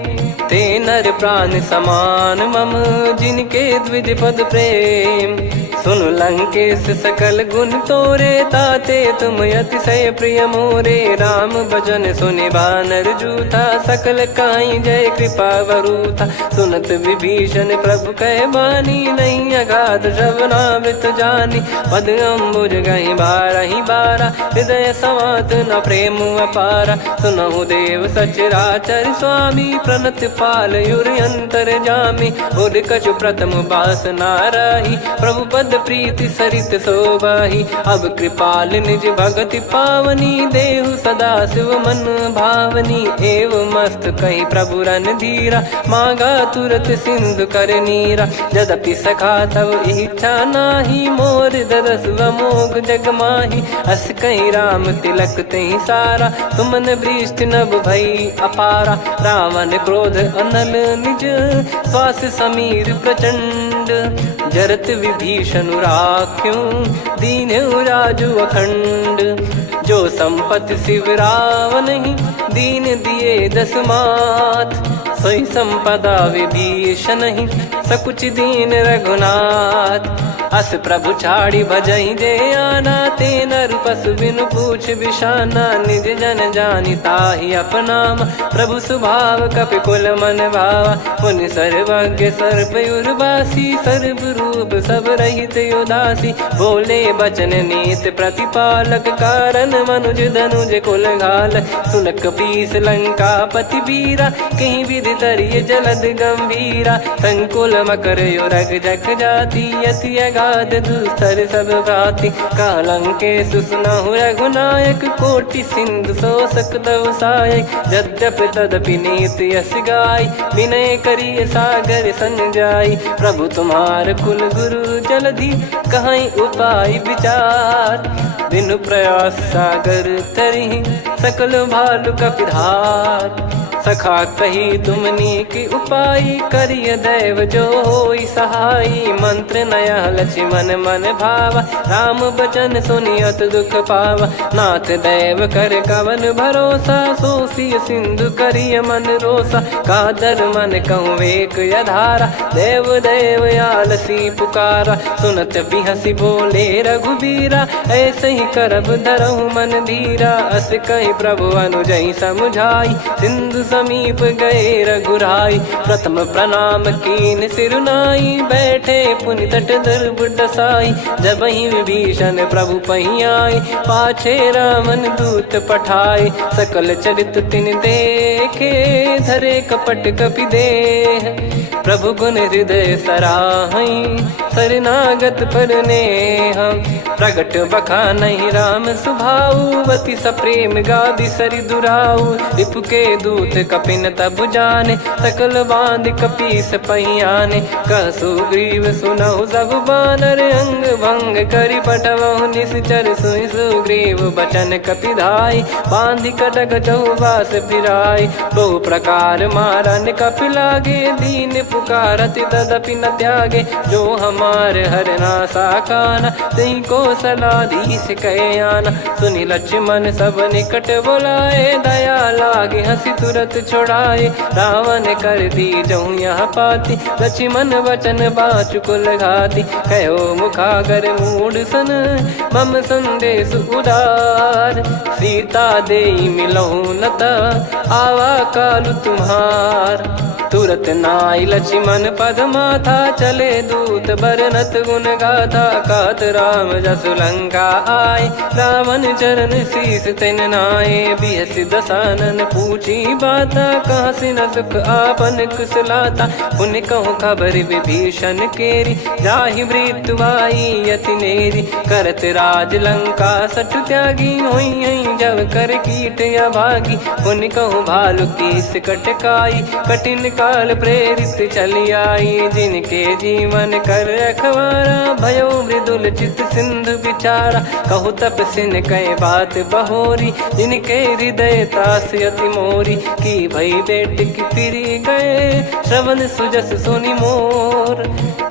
ते नर प्राण समान मम जिनके द्विज पद प्रेम सुन लंकेश सकल गुण तोरे ताते तुम अतिशय प्रिय मोरे राम भजन सुनि बानर जूथा सकल काई जय कृपा वरूथा सुनत विभीषण प्रभु कह बानी नहीं अगाध श्रवणामृत जानी पद अम्बुज गहि बारहि बारा हृदय समात न प्रेम अपारा सुनहु देव सचराचर स्वामी प्रणत पाल युर अंतर जामी उर कछु प्रथम बास नाराही प्रभु पद प्रीति सरित शोभाही अब कृपाल निज भगति पावनी देहु सदा शिव मन भावनी एव मस्त कही प्रभु रन धीरा मांगा तुरत सिंधु कर नीरा यद्यपि सखा तब इच्छा नाही मोर दरस मोग जग माही अस कहीं राम तिलक तही सारा सुमन वृष्टि नभ भई अपारा रावण क्रोध अनल निज श्वास समीर प्रचंड जरत विभीषण राख्यों दीन राजु अखंड जो संपत्ति शिव रावण ही दीन दिए दस मात सोई संपदा विभीषण ही सकुच दीन रघुनाथ अस प्रभु छाड़ी भजई जे आना, ते नर पशु बिनु पूछ बिशाना, निज जन जानी ताहि अपनाम, प्रभु स्वभाव कपि कुल मन भावा, मुनि सर्वज्ञ सर्वयुर्वासी, सर्व रूप सब रहित उदासी, बोले बचन नीत प्रतिपालक, कारण मनुज धनुज कुल घाल, सुनक पीस लंका पति बीरा, कहीं विधि तरिय जलद गंभीरा, संकुल मकर युरग जग जाति, यति अगाध दुस्तर सब भाति, कालंके सुसनहु रघुनायक, कोटि सिंधु शोषक तव सहायक, यद्यपि तदपि नीति यस गाय, विनय करिय सागर सन जाई, प्रभु तुम्हार कुल गुरु जलधि, कहीं उपाय विचार, बिनु प्रयास सागर तरिहि, सकल भालु कपिधार, सखा कही तुमनी की उपाय, करिय दैव जो होई सहाई, मंत्र नया लक्ष्मण मन भावा, राम बचन सुनियत दुख पावा, नाथ दैव कर कवन भरोसा, सोसिय सिंधु करिय मन रोसा, कादर मन कहूँ एक यधारा, देव देव आलसी पुकारा, सुनत बिहसी बोले रघुबीरा, ऐसे ही करब धरहु मन धीरा, अस कहीं प्रभु अनुजई समुझाई, सिंधु समीप गए रघुराई, प्रथम प्रणाम कीन सिरुनाई, बैठे पुनि तट दर्भ डसाई, जब ही विभीषण प्रभु पही आए, पाछे रामन दूत पठाए, सकल चरित तिन देखे, धरे कपट कपि देह, प्रभु गुण हृदय सराहई, शरणागत पर नेह, प्रगट बखानहि राम सुभाऊ, बति सप्रेम गादि सरि दुराऊ, रिपु के दूत कपिन तब जाने, सकल बांध कपीस पहियाने, कह सुग्रीव सुनहु सब बानर, अंग भंग करि पठवहु निश्चर, सुनि सुग्रीव बचन कपिधाई, बांधि कटक चौबास फिराई, बहु प्रकार मारन कपि लागे, दीन पुकारत तदपि न त्यागे, जो हमार हरना साकाना, तही को सलाधीश कहे आना, सुनि लक्ष्मण सब निकट बुलाए, दया लागे हंसी तुरत छोड़ाए, रावण कर दी जहूँ यहाँ पाती, लक्ष्मण वचन बाचु कुल घाती, कहो मुखागर मूढ़ सन, मम संदेश उदार, सीता देई मिलहु नता, आवा कालु तुम्हार, तुरत नाई लक्ष्मण पद माथा, चले दूत बरनत गुण गाथा, कहत राम जसु लंका आए, रावण चरण शीस तिन नाये, बिहस दसानन पूछी बाता, कहाँ से न सुख आपन कुशलाता, पुन कहूँ खबर विभीषण केरी, जाहि मृत्यु आई यति नेरी, करत राज लंका सठ त्यागी, होई जब कर कीट अभागी, पुन कहूँ भालु कीस कटकाई, कठिन काल प्रेरित चली आई, जिनके जीवन कर रखवारा, भयो मृदुल चित सिंधु विचारा, कहु तपसिन कई बात बहोरी, जिनके हृदय तास अति मोरी, की भई बेट की फिरी गए, श्रवण सुजस सुनि मोर,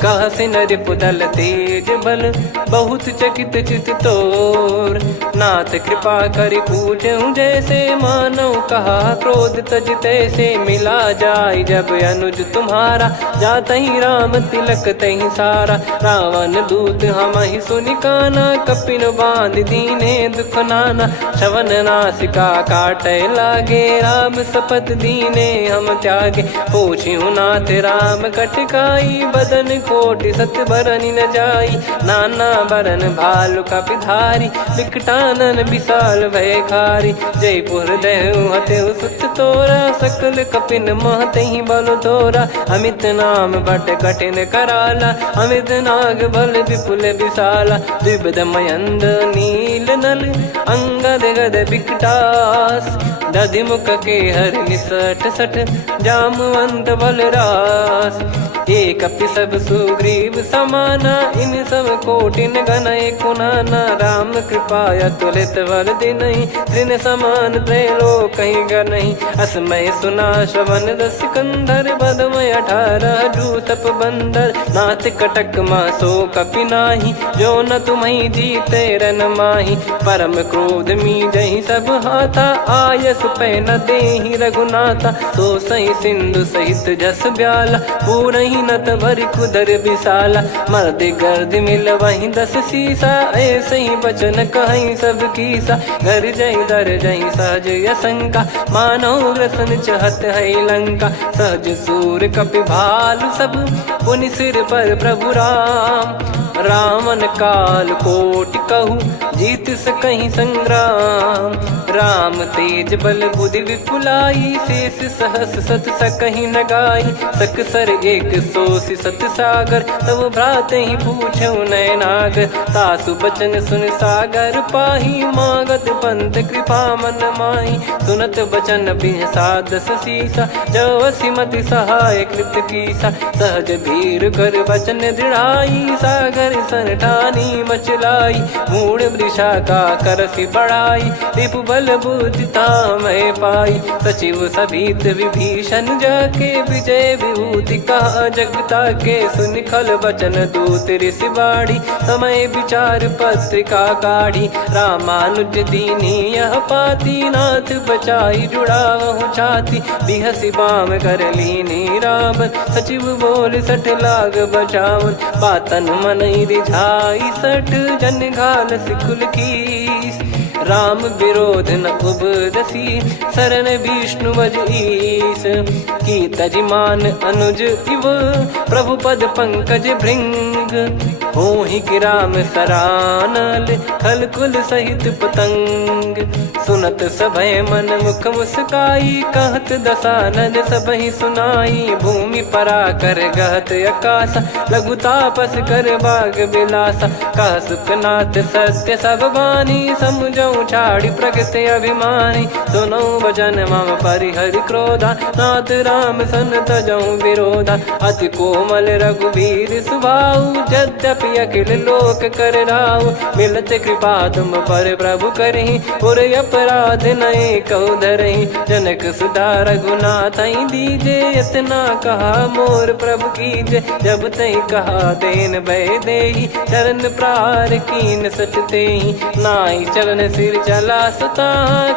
कह सिन रिपुदल तेज बल, बहुत चकित चित तोर, नाथ कृपा करि पूछऊं जैसे, मानव कहा क्रोध तज तैसे, मिला जाय जब अनुज तुम्हारा, जात ही राम तिलक तही सारा, रावण दूत हम ही सुनि काना, कपिन बांध दीने दुख नाना, श्रवण नासिका काटे लागे, राम सपत दीने हम त्यागे, पूछिहु नाथ राम कटकाई, बदन कोटि सत बरनि न जाई, नाना बरन भालु कपिधारी, विकटानन विशाल भय खारी, जयपुर देहु हतेउ सुत तोरा, सकल कपिन महतहि बल तोरा, अमित नाम बट कठिन कराला, अमित नाग बल विपुल विशाला, द्विविध मयंद नील नल, अंगद गद विकटास, दधिमुख के हर निसठ सठ, जामवंत बलरास, एक अपि सब सुग्रीव समाना, इन सब कोटिन गनय कुनाना, राम कृपा अतुलित बल दिनहि, तृण समान त्रैलोक कहीं गनहि, असमय सुना श्रवण रस कंधर, बदमय 18 जूतप बंदर, नाथ कटक मासो कपि नाही, जो न तुम्हि जीते रन माही, परम क्रोध मी जहि सब हाथा, आयस पै न देहि रघुनाथा, सो सही सिंधु सहित जस ब्याला, पूरहि कीनत भर कुदर विशाला, मर्द गर्द मिल वहीं 10 सीसा, ऐसे ही बचन कहीं सब कीसा, घर जई दर जई सहज असंका, मानव ग्रसन चहत है लंका, सहज सूर कपि भालु सब, पुनि सिर पर प्रभु राम, रामन काल कोटि कहू, जीत सकहीं संग्राम, राम तेज बल बुद्धि विपुलाई, शेष सहस सत सकहीं न गाई, सकसर एक सोसी सत सागर, तब भ्राते ही पूछो नयनागर, तासु बचन सुन सागर पाही, मागत पंत कृपा मन माही, सुनत बचन बिहसादस सीसा, जो सिमति सहाय कृत कीसा, सहज भीर कर बचन दृढ़ाई, सागर सन ठानी मचलाई, मूड वृषा का करसी बढ़ाई, रिपु बल बुद्धि तामय पाई, सचिव सभीत विभीषण जाके, विजय विभूति कहा जगता के, सुन खल बचन दूत ऋषि बाड़ी, समय विचार पत्रिका काढ़ी, रामानुज दीनी यह पाती, नाथ बचाई जुड़ावहु छाती, बिहसी बाम कर लीनी रावण, सचिव बोल सठ लाग बचावन, बातन मन रिझाई सठ, जन घाल सिकुल कीस, राम विरोध न उपदसी, शरण विष्णु बज ईस, की तजिमान अनुज इव, प्रभु पद पंकज भृंग, होहि कि राम सरानल, खल कुल सहित पतंग, सुनत सभय मन मुख मुस्काई, कहत दसानन सबहि सुनाई, भूमि परा कर गहत आकाशा, लघु तापस कर बाग बिलासा, कह सुखनाथ सत्य सब बानी, समझऊ छाड़ी प्रगति अभिमानी, सुनो भजन मम परिहरि क्रोधा, नाथ राम सन तजऊ विरोधा, अति कोमल रघुवीर सुभाऊ, यद्यपि अखिल लोक कर राऊ, मिलत कृपा तुम पर प्रभु करहि, और अपराध नये कौ धरहि, जनक सुधा रघुनाथ दीजे, इतना कहा मोर प्रभु कीजे, जब तई कहा देन भय देहि, चरण प्रार कीन सचते ही, नाई चरण सिर चला सता,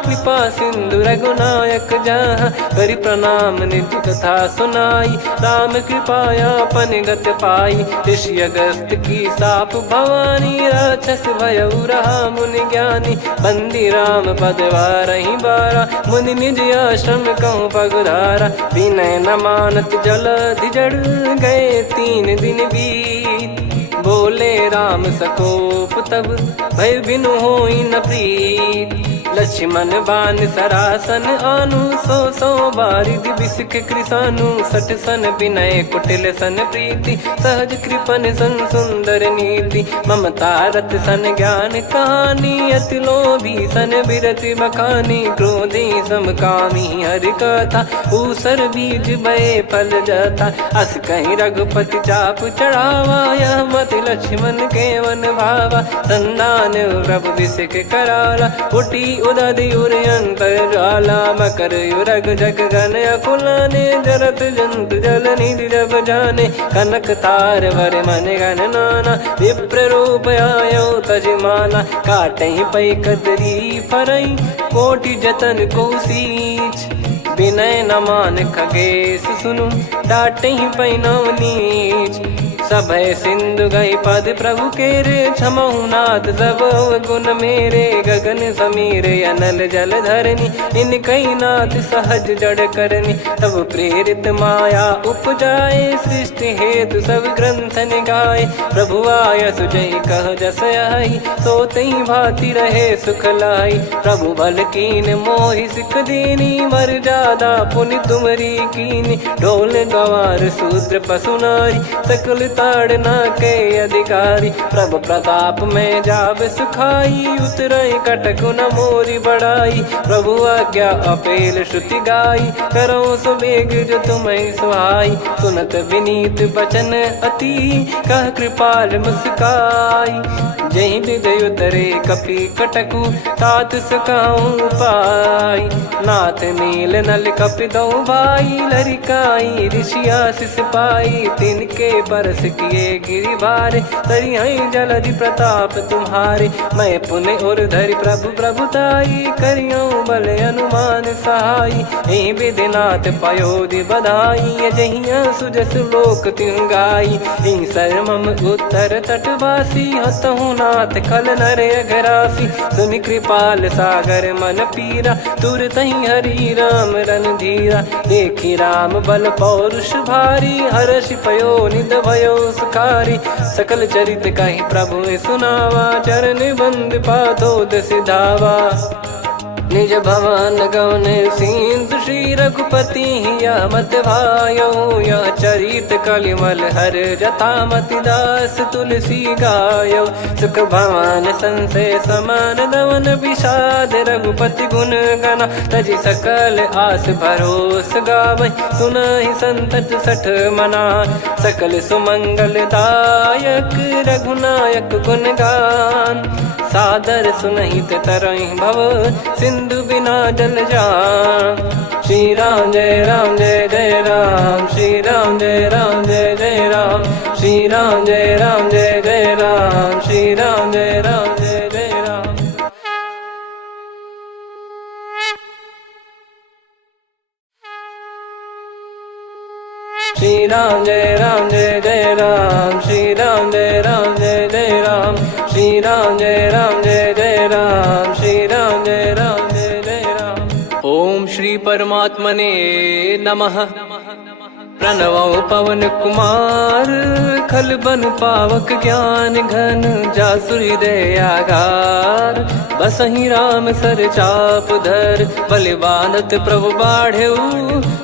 कृपा सिंधु रघुनायक जहाँ, करि प्रणाम निज कथा सुनाई, राम कृपाया पन गत पाई, ऋषि अगस्त की साप भवानी, राक्षस भयउ रहा मुनि ज्ञानी, बंदी राम पद वारहि बारा, मुनि निज आश्रम कहूँ पगुधारा, विनय न मानत जलधि जड़, गए 3 दिन बीत, बोले राम सकोप तब, भय बिनु होई न प्रीत, लक्ष्मण बान सरासन आनु, सो बारिधि बिसिख कृसानु, सठ सन विनय कुटिल सन प्रीति, सहज कृपन सन सुंदर नीति, ममता रत सन ज्ञान कहानी, अति लोभी सन बिरति बखानी, क्रोधी समकामी हरि कथा, ऊसर बीज भय फल जथा, अस कहीं रघुपति चाप चढ़ावा, यह मति लक्ष्मण के वन भावा, संदान प्रभु बिसिख कराला, उठी उदधि उर अंतर ज्वाला, मकर युरग जग गन अकुलाने, जरत जंतु जल निधि जब जाने, कनक तार वर मन गण नाना, विप्र रूप आयो तजमाना, काटहि पै कतरी फरई, कोटि जतन को सींच, विनय न मान खगेश सुनु, डांटहि पै नव नीच, सभय सिंधु गई पद प्रभु केरे, क्षमहु नाथ सब गुण मेरे, गगन समीर अनल जल धरनी, इन कई नाथ सहज जड़ करनी, तब प्रेरित माया उपजाए, सृष्टि हेतु सब ग्रंथ निगाए, प्रभु आय सुजय कह जस आई, सोतई भांति रहे सुख लाई, प्रभु बल कीन मोहि सिख दीनी, मर जादा पुनि तुमरी कीनी, ढोल गवार शूद्र पशु नारी, सकल ताड़ना के अधिकारी, प्रभु प्रताप में जाब सुखाई, उतरई कटक न मोरी बढ़ाई, प्रभु आज्ञा अपेल श्रुति गाई, करो सुबेग जो तुम्हें सुहाई, सुनत विनीत बचन अति, कह कृपाल मुस्काई, जहि हृदय उतरे कपि कटकु, तात सकाऊं पाई, नाथ मील नल कपि दो भाई, लरिकाई ऋषि आशीष पाई, तिनके परस किए गिरिबारे, तरियई जलधि प्रताप तुम्हारे। मैं पुण्य और धरि प्रभु प्रभुताई, करियऊँ बल अनुमान सहाई। एहि विधिनाथ पयोधि बधाई, जहिया सुजस लोक तिहुँ गाई। एहि सरमम उत्तर तटवासी, हतहु नाथ खल नर अघरासी। सुनि कृपाल सागर मन पीरा, तुरतहि हरि राम रणधीरा। देखि राम बल पौरुष भारी, हर्षि पयो निध भयो सुखारी। सकल चरित कहि प्रभु सुनावा, चरण बंद पादोद सिधावा। निज भवन गवन सिंधु श्री रघुपति, या मत भायो या चरित कलिमल हर जथामति दास तुलसी गायो। सुख भवन संशय समान दवन विषाद, रघुपति गुण गना तजि सकल आस भरोस गावै। सुनहि संतत सठ मना, सकल सुमंगल दायक रघुनायक गुण गान। सादर सुनहित तरहि भव, सिंधु बिना जल जान। श्री राम जय जय राम, श्री राम जय जय राम। श्री राम जय जय राम, श्री राम जय जय राम। श्री राम जय जय राम, श्री राम जय जय राम। श्री राम जय जय राम, श्री राम जय जय राम। ओम श्री परमात्मने नमः। प्रणवौ पवन कुमार, खल बन पावक ज्ञान घन। जासु हृदय आगार, बसहि राम सर चाप धर। बलि बांधत प्रभु बाढ़ऊ,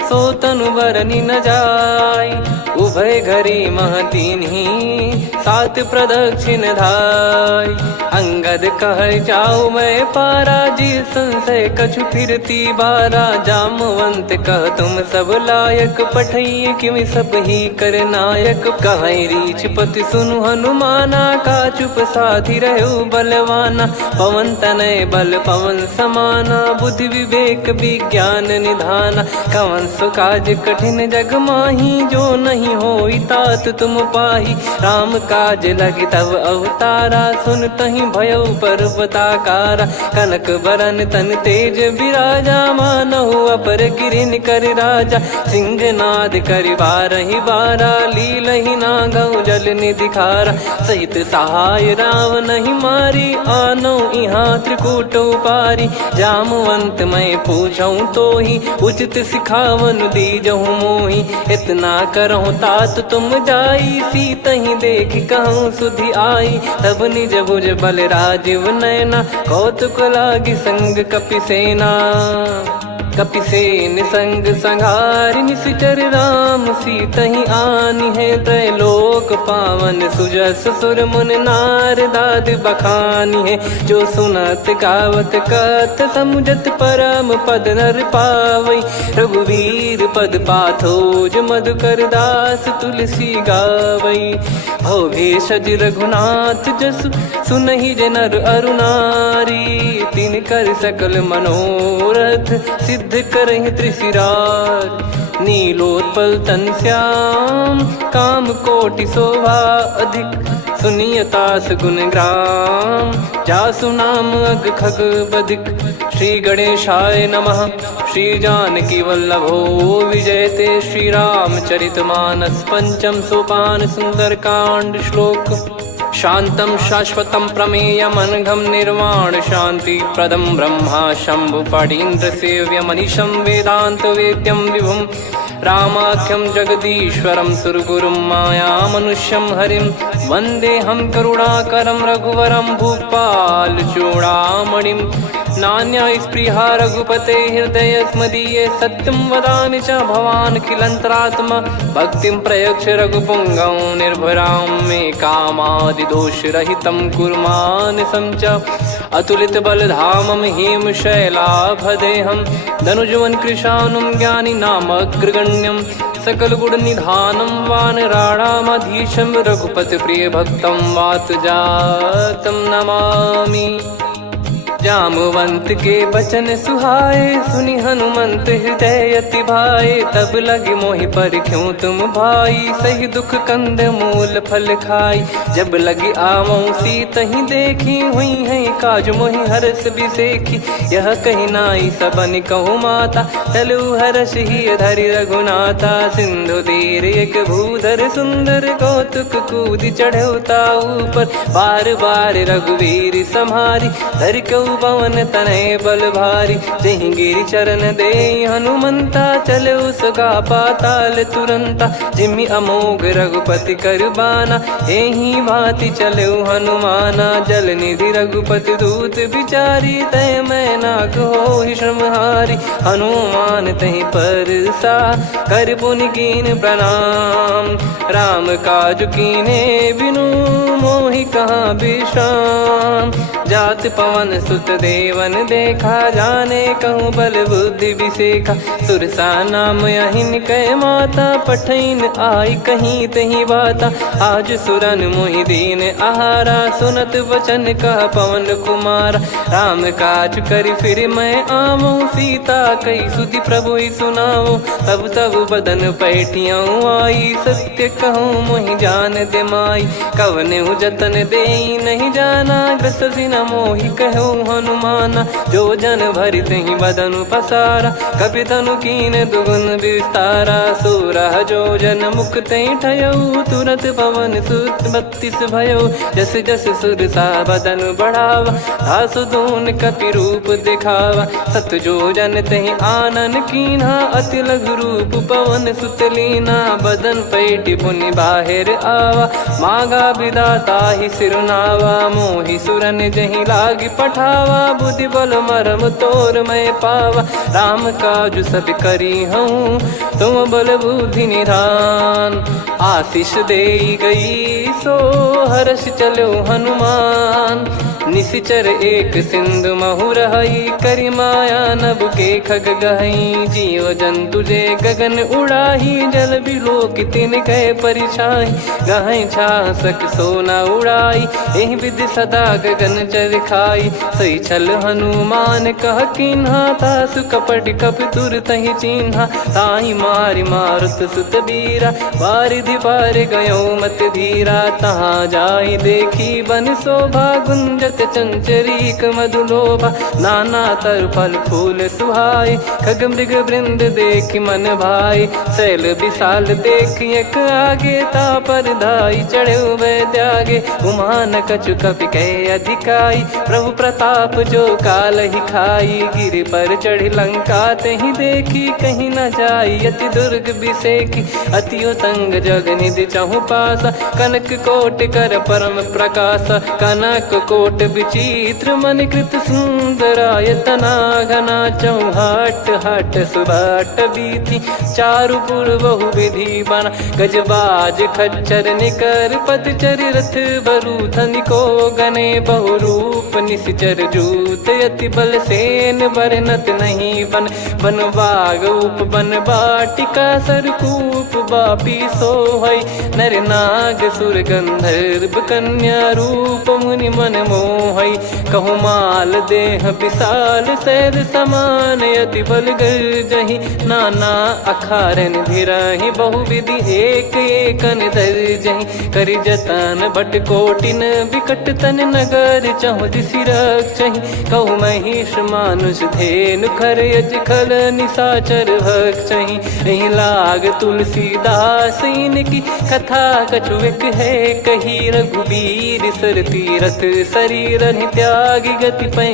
सो तनु बरनि न जाय। उभय घरी मह दीन्ही, सात प्रदक्षिण धाय। अंगद कह जाऊ मैं पारा, जी संशय कछु फिरती बारा। जामवंत कह तुम सब लायक, पठई किमि सब ही कर नायक। कहीं रीछ पति सुनु हनुमाना, का चुप साधि रहु बलवाना। पवन तनय बल पवन समाना, बुद्धि विवेक विज्ञान निधाना। कवन सो काज कठिन जग माही, जो नहीं होई तात तुम पाही। राम काज लगी तब अवतारा, सुन तहि भयउ पर्वताकारा। कनक बरन तन तेज बिराजा, मानहु अपर गिरिन कर राजा। सिंहनाद करि बारहि बारा, लीलहि नागौ जल निधि खारा। सहित सहाय रावणहि मारी, आनो इहाँ त्रिकूट पारी। जामवंत मैं पूछऊँ तोहि, उचित सिखावन दीजहु मोहि। इतना करहु तात तुम जाई, सीतहि देख कहूँ सुधि आई। तब निज भुज बल राजीव नैना, कौतुक लागी संग कपिसेना। कपिसेन संग संहारि निशिचर राम, सीतहि आनि है त्रैलोक पावन। सुजस सुर मुन नार दाद बखानी है, जो सुनत गावत कथ समुझत परम पद नर पावई। रघुवीर पद पाथोज मधुकर दास तुलसी गावई। हो भेषज रघुनाथ जसु, सुनहि जे नर अरु नारी। तिन कर सकल मनोरथ, सिद्ध करहि त्रिशिरार। नीलोत्पल तन श्याम, काम कोटि शोभा अधिक। सुनियतास गुण ग्राम, जासु नाम अग खग बदिक। श्री गणेशाय नमः। श्री जानकी वल्लभो विजयते, श्री रामचरित मानस। पंचम सोपान सुंदर कांड श्लोक। शांतं शाश्वतं प्रमेयमनघं निर्वाण शांति प्रदं ब्रह्मा शंभु फणीन्द्र सेव्य मनीषं वेदांत वेद्यं विभुं। रामाख्यं जगदीश्वरं सुरगुरुं माया मनुष्यं हरिं। वन्देऽहं करुणाकरं रघुवरं भूपाल चूडामणिं। नान्या स्पृहा रघुपते हृदय स्मदीये, सत्यं वदामि च भवान् खिलन्तरात्मा। भक्तिं प्रयच्छ रघुपुङ्गं निर्भरां मे कामादिदोषरहितं कुर्मानसं च। अतुलित बलधामं हेमशैलाभदेहं, धनुजवन कृशानुं ज्ञानी नामग्रगण्यं। सकल गुण निधानं वानराणामधीशं, रघुपति प्रिय भक्तं वात जातं नमामि। जामवंत के बचन सुहाए, सुनि हनुमंत हृदय अति भाए। तब लगे मोहि पर क्यों तुम भाई, सही दुख कंद मूल फल खाई। जब लगी आवऊं सीतहि देखी, हुई है काज मोहि हरस बिसेखी। यह कही नाई सबन कहु माता, चलु हरष ही धरि रघुनाथा। सिंधु तीर एक भूधर सुंदर, कौतुक कूद चढ़ौता ऊपर। बार बार रघुवीर सम्हारी, धरि कहु पवन तनय बल भारी। जहि गिरि चरण दे हनुमंता, चले उसका पाताल तुरंता। जिमि अमोघ रघुपति कर बाना, एहि भांति चले हनुमाना। जल निधि रघुपति दूत बिचारी, तय मैं नाक होहि श्रमहारी। हनुमान तहि परसा, कर पुनि कीन प्रणाम। राम काज कीने बिनु, मोहि कहाँ विश्राम। जात पवन सुत देवन देखा, जाने कहूँ बल बुद्धि विसेखा। सुरसा नाम अहिन कै माता, पठैन आई कहीं तही बाता। आज सुरन मोहि दीन आहारा, सुनत वचन कह पवन कुमारा। राम काज करि फिर मैं आवऊं, सीता कई सुधि प्रभु ही सुनाओ। तब तब बदन पैठियाँ आई, सत्य कहूँ मोहि जान दे माई। कवने जतन दे नहीं जाना, ग्रसि न मोहि कहूँ हनुमाना। जो जन भरि तहि बदनु पसारा, कपि तनु कीन दुगुन विस्तारा। सोरह जो जन मुख तहि ठयऊ, तुरत पवन सुत 32 भयऊ। जस जस सुरसा बदन बढ़ावा, दासु दून कपि रूप दिखावा। सत जो जन तहि आनन कीन्हा, अति लघु रूप पवन सुत लीना। बदन पैटि पुनि बाहिर आवा, मांगा विधाता ही सिरुनावा। मोहि सुरन जहि लागी पठावा, बुद्धि बल मरम तोर मैं पावा। राम काज सब करी हूँ, तुम बल बुद्धि निधान। आशीष दे गई सो हर्ष चलो हनुमान। निशिचर एक सिंधु महु रहई, करि माया नभ के खग गहई। जीव जंतु जे गगन उड़ाही, जल बिलो तिन कह परिछाई। गहई छासक सोना उड़ाई, एहि विधि सदा गगन चर खाई। सही छल हनुमान कह किन्हा, तासु कपट कपि तुर तहि चिन्हा। ताहि मारि मारुत सुत बीरा, बारिधि पार गयो मत धीरा। तहाँ जाई देखी बन शोभा, गुंजत चंचरीक मधुलोभा। नाना तर फल फूल सुहाए, खग मृग वृंद देखि मन भाई। शैल विशाल देखि एक आगे, तापर धाई चढ़े वै त्यागे। उमान कछु कपि कह अधिकाई, प्रभु प्रताप जो काल ही खाई। गिरि पर चढ़ी लंका तहि देखी, कहीं न जाई अति दुर्ग बिसेखी। अति उतंग जग निधि चहु पासा, कनक कोट कर परम प्रकाशा। कनक कोट विचित्र मन कृत सुंदरायतना। घना चौहाट हाट सुबाट बीती, चारु पुर बहु विधि बना। गजबाज खच्चर निकर पतचर, रथ बरु धनिको गने। बहु रूप निशिचर जूत, अति बल सेन बरनत नहीं बन। बन बाग उप बन बाटिका, सरकूप बापी सोहई। नर नाग सुर गंधर्व कन्या, रूप मुनि मन मोहई। कहु माल देह विशाल, शैल समान अति बल गर्जहि। नाना अखारन भिरहि, बहु विधि एक एकन दर्जहि। करि जतन भट कोटिन, विकट तन नगर चहु दिसि रक्षहि। कहु महिष मानुष धेनु, खर यज खल निशाचर भक्षहि। एहि लाग तुलसीदास इनकी, कथा कछु एक है कही। रघुबीर सर तीरथ शरीर, त्यागी गति पै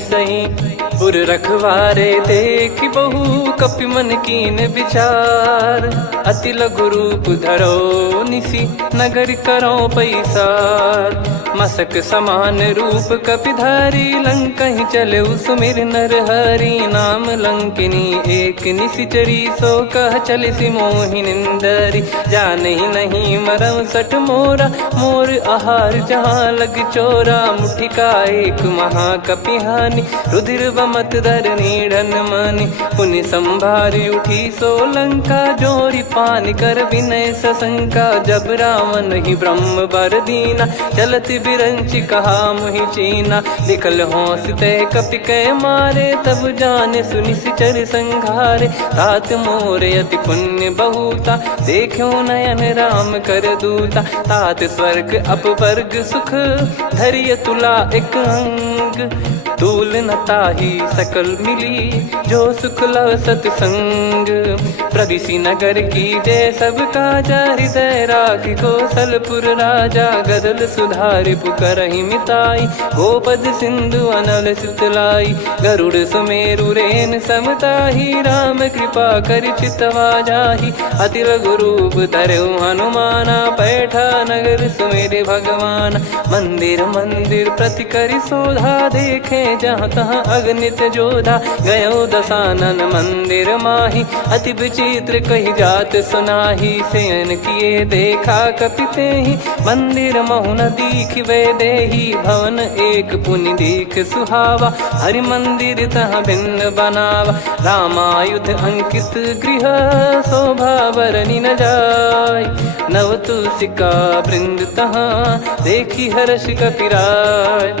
सही। पुर रखवारे देखि बहु, कपि मन कीन विचार। अति लघु रूप धरो निसी, नगर करो पैसार। मसक समान रूप कपिधारी, लंकहि चले सुमिर नर हरि। नाम लंकिनी एक निशिचरी, सो कह चलिसि मोहि निंदरी। जानहि नहीं मरम सठ मोरा, मोर आहार जहाँ लग चोरा। मुठिका एक महाकपिहानि, रुधिर मत धरनी ढन मानी। पुनि संभारी उठी सो लंका, जोरी पान कर विनय सशंका। जब रावण ही ब्रह्म बर दीना, चलत बिरंच कहा मुहि चीना। निकल होंस तय कपि कै मारे, तब जाने सुनि सिचर संघारे। तात मोर अति पुण्य बहुता, देखो नयन राम कर दूता। तात स्वर्ग अपवर्ग सुख, धैर्य तुला एक अंग। तूल न ताहि सकल मिली, जो सुख लव सतसंग। प्रविशि नगर की जय सब काजा, हृदय राखि कौशलपुर राजा। गदल सुधारि पुकारहि मिताई, गोपद सिंधु अनल सितलाई। गरुड़ सुमेरु रेन समताहि, राम कृपा करि चितवा जाहि। अति लघु रूप धरऊ हनुमाना, पैठा नगर सुमेरे भगवान। मंदिर मंदिर प्रति करि शोधा, देखे जहाँ तहाँ अगणित जोधा। गयो दशानन मंदिर माही, अति विचित्र कही जात सुनाही। शयन किए देखा कपिते ही, मंदिर महु न दीख वे देही। भवन एक पुनि दीख सुहावा, हरि मंदिर तहाँ भिन्न बनावा। रामायुध अंकित गृह, शोभा बरनि न जाय। नव तुलसी का वृंद तहाँ, देखी हर्ष कपिराय।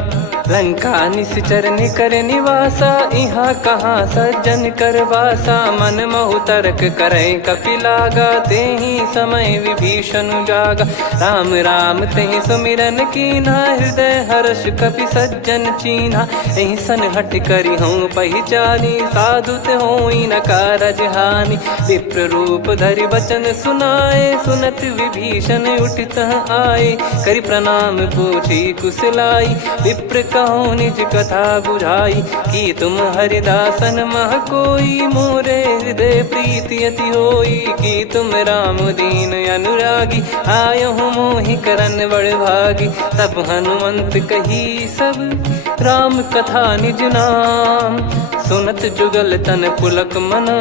लंका निश्चर निकर निवासा, इहाँ कहाँ सज्जन कर वासा। मन महु तर्क करे कपिलागा, तेहि समय विभीषण जागा। राम राम तेहि सुमिरन कीन्हा, हृदय हर्ष कपि सज्जन चीन्हा। एहि सन हट करि हूँ पहिचानी, साधु ते होई न कारज हानि। विप्र रूप धरि वचन सुनाए, सुनत विभीषण उठित आए। करि प्रणाम पूछी कुशलाई, विप्र कहो निज कथा बुझाई। कि तुम हरिदासन मह कोई, मोरे हृदय प्रीति अति होई। कि तुम राम दीन अनुरागी, आयहु मोहि करन बड़ भागी। तब हनुमंत कही सब राम कथा निज नाम। सुनत जुगल तन पुलक मना,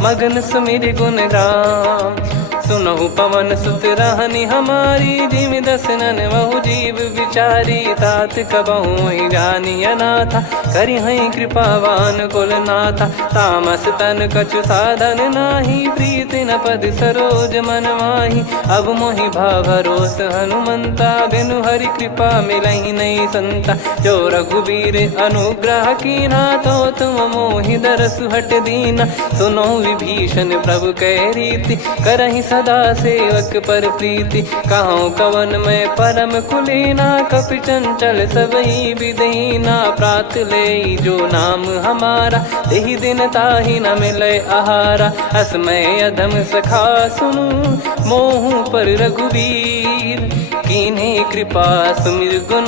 मगन सुमिर गुण राम। सुनहु पवन सुत रहनि हमारी, जिमि दसनन महु जीव विचारी। तात कबहु ही जानिय नाथा, करिहहि कृपावान कुल नाथा। तामस तन कछु साधन नाही, प्रीति न पद सरोज मन माही। अब मोहि भाव भरोस हनुमंता, बिनु हरि कृपा मिलहि नहीं संता। जो रघुबीर अनुग्रह कीना, तो तुम मोहि दरसु हट दीना। सुनो विभीषण प्रभु कह रीति, करहि सदा सेवक पर प्रीति। कहूँ कवन में परम कुलीना, कपि चंचल सबई विदहीना। प्रात ले जो नाम हमारा, तेहि दिन ताहि न मिले आहारा। असमय अधम सखा सुनु, मोहु पर रघुवीर। कीन्हे कृपा सुमिर गुण,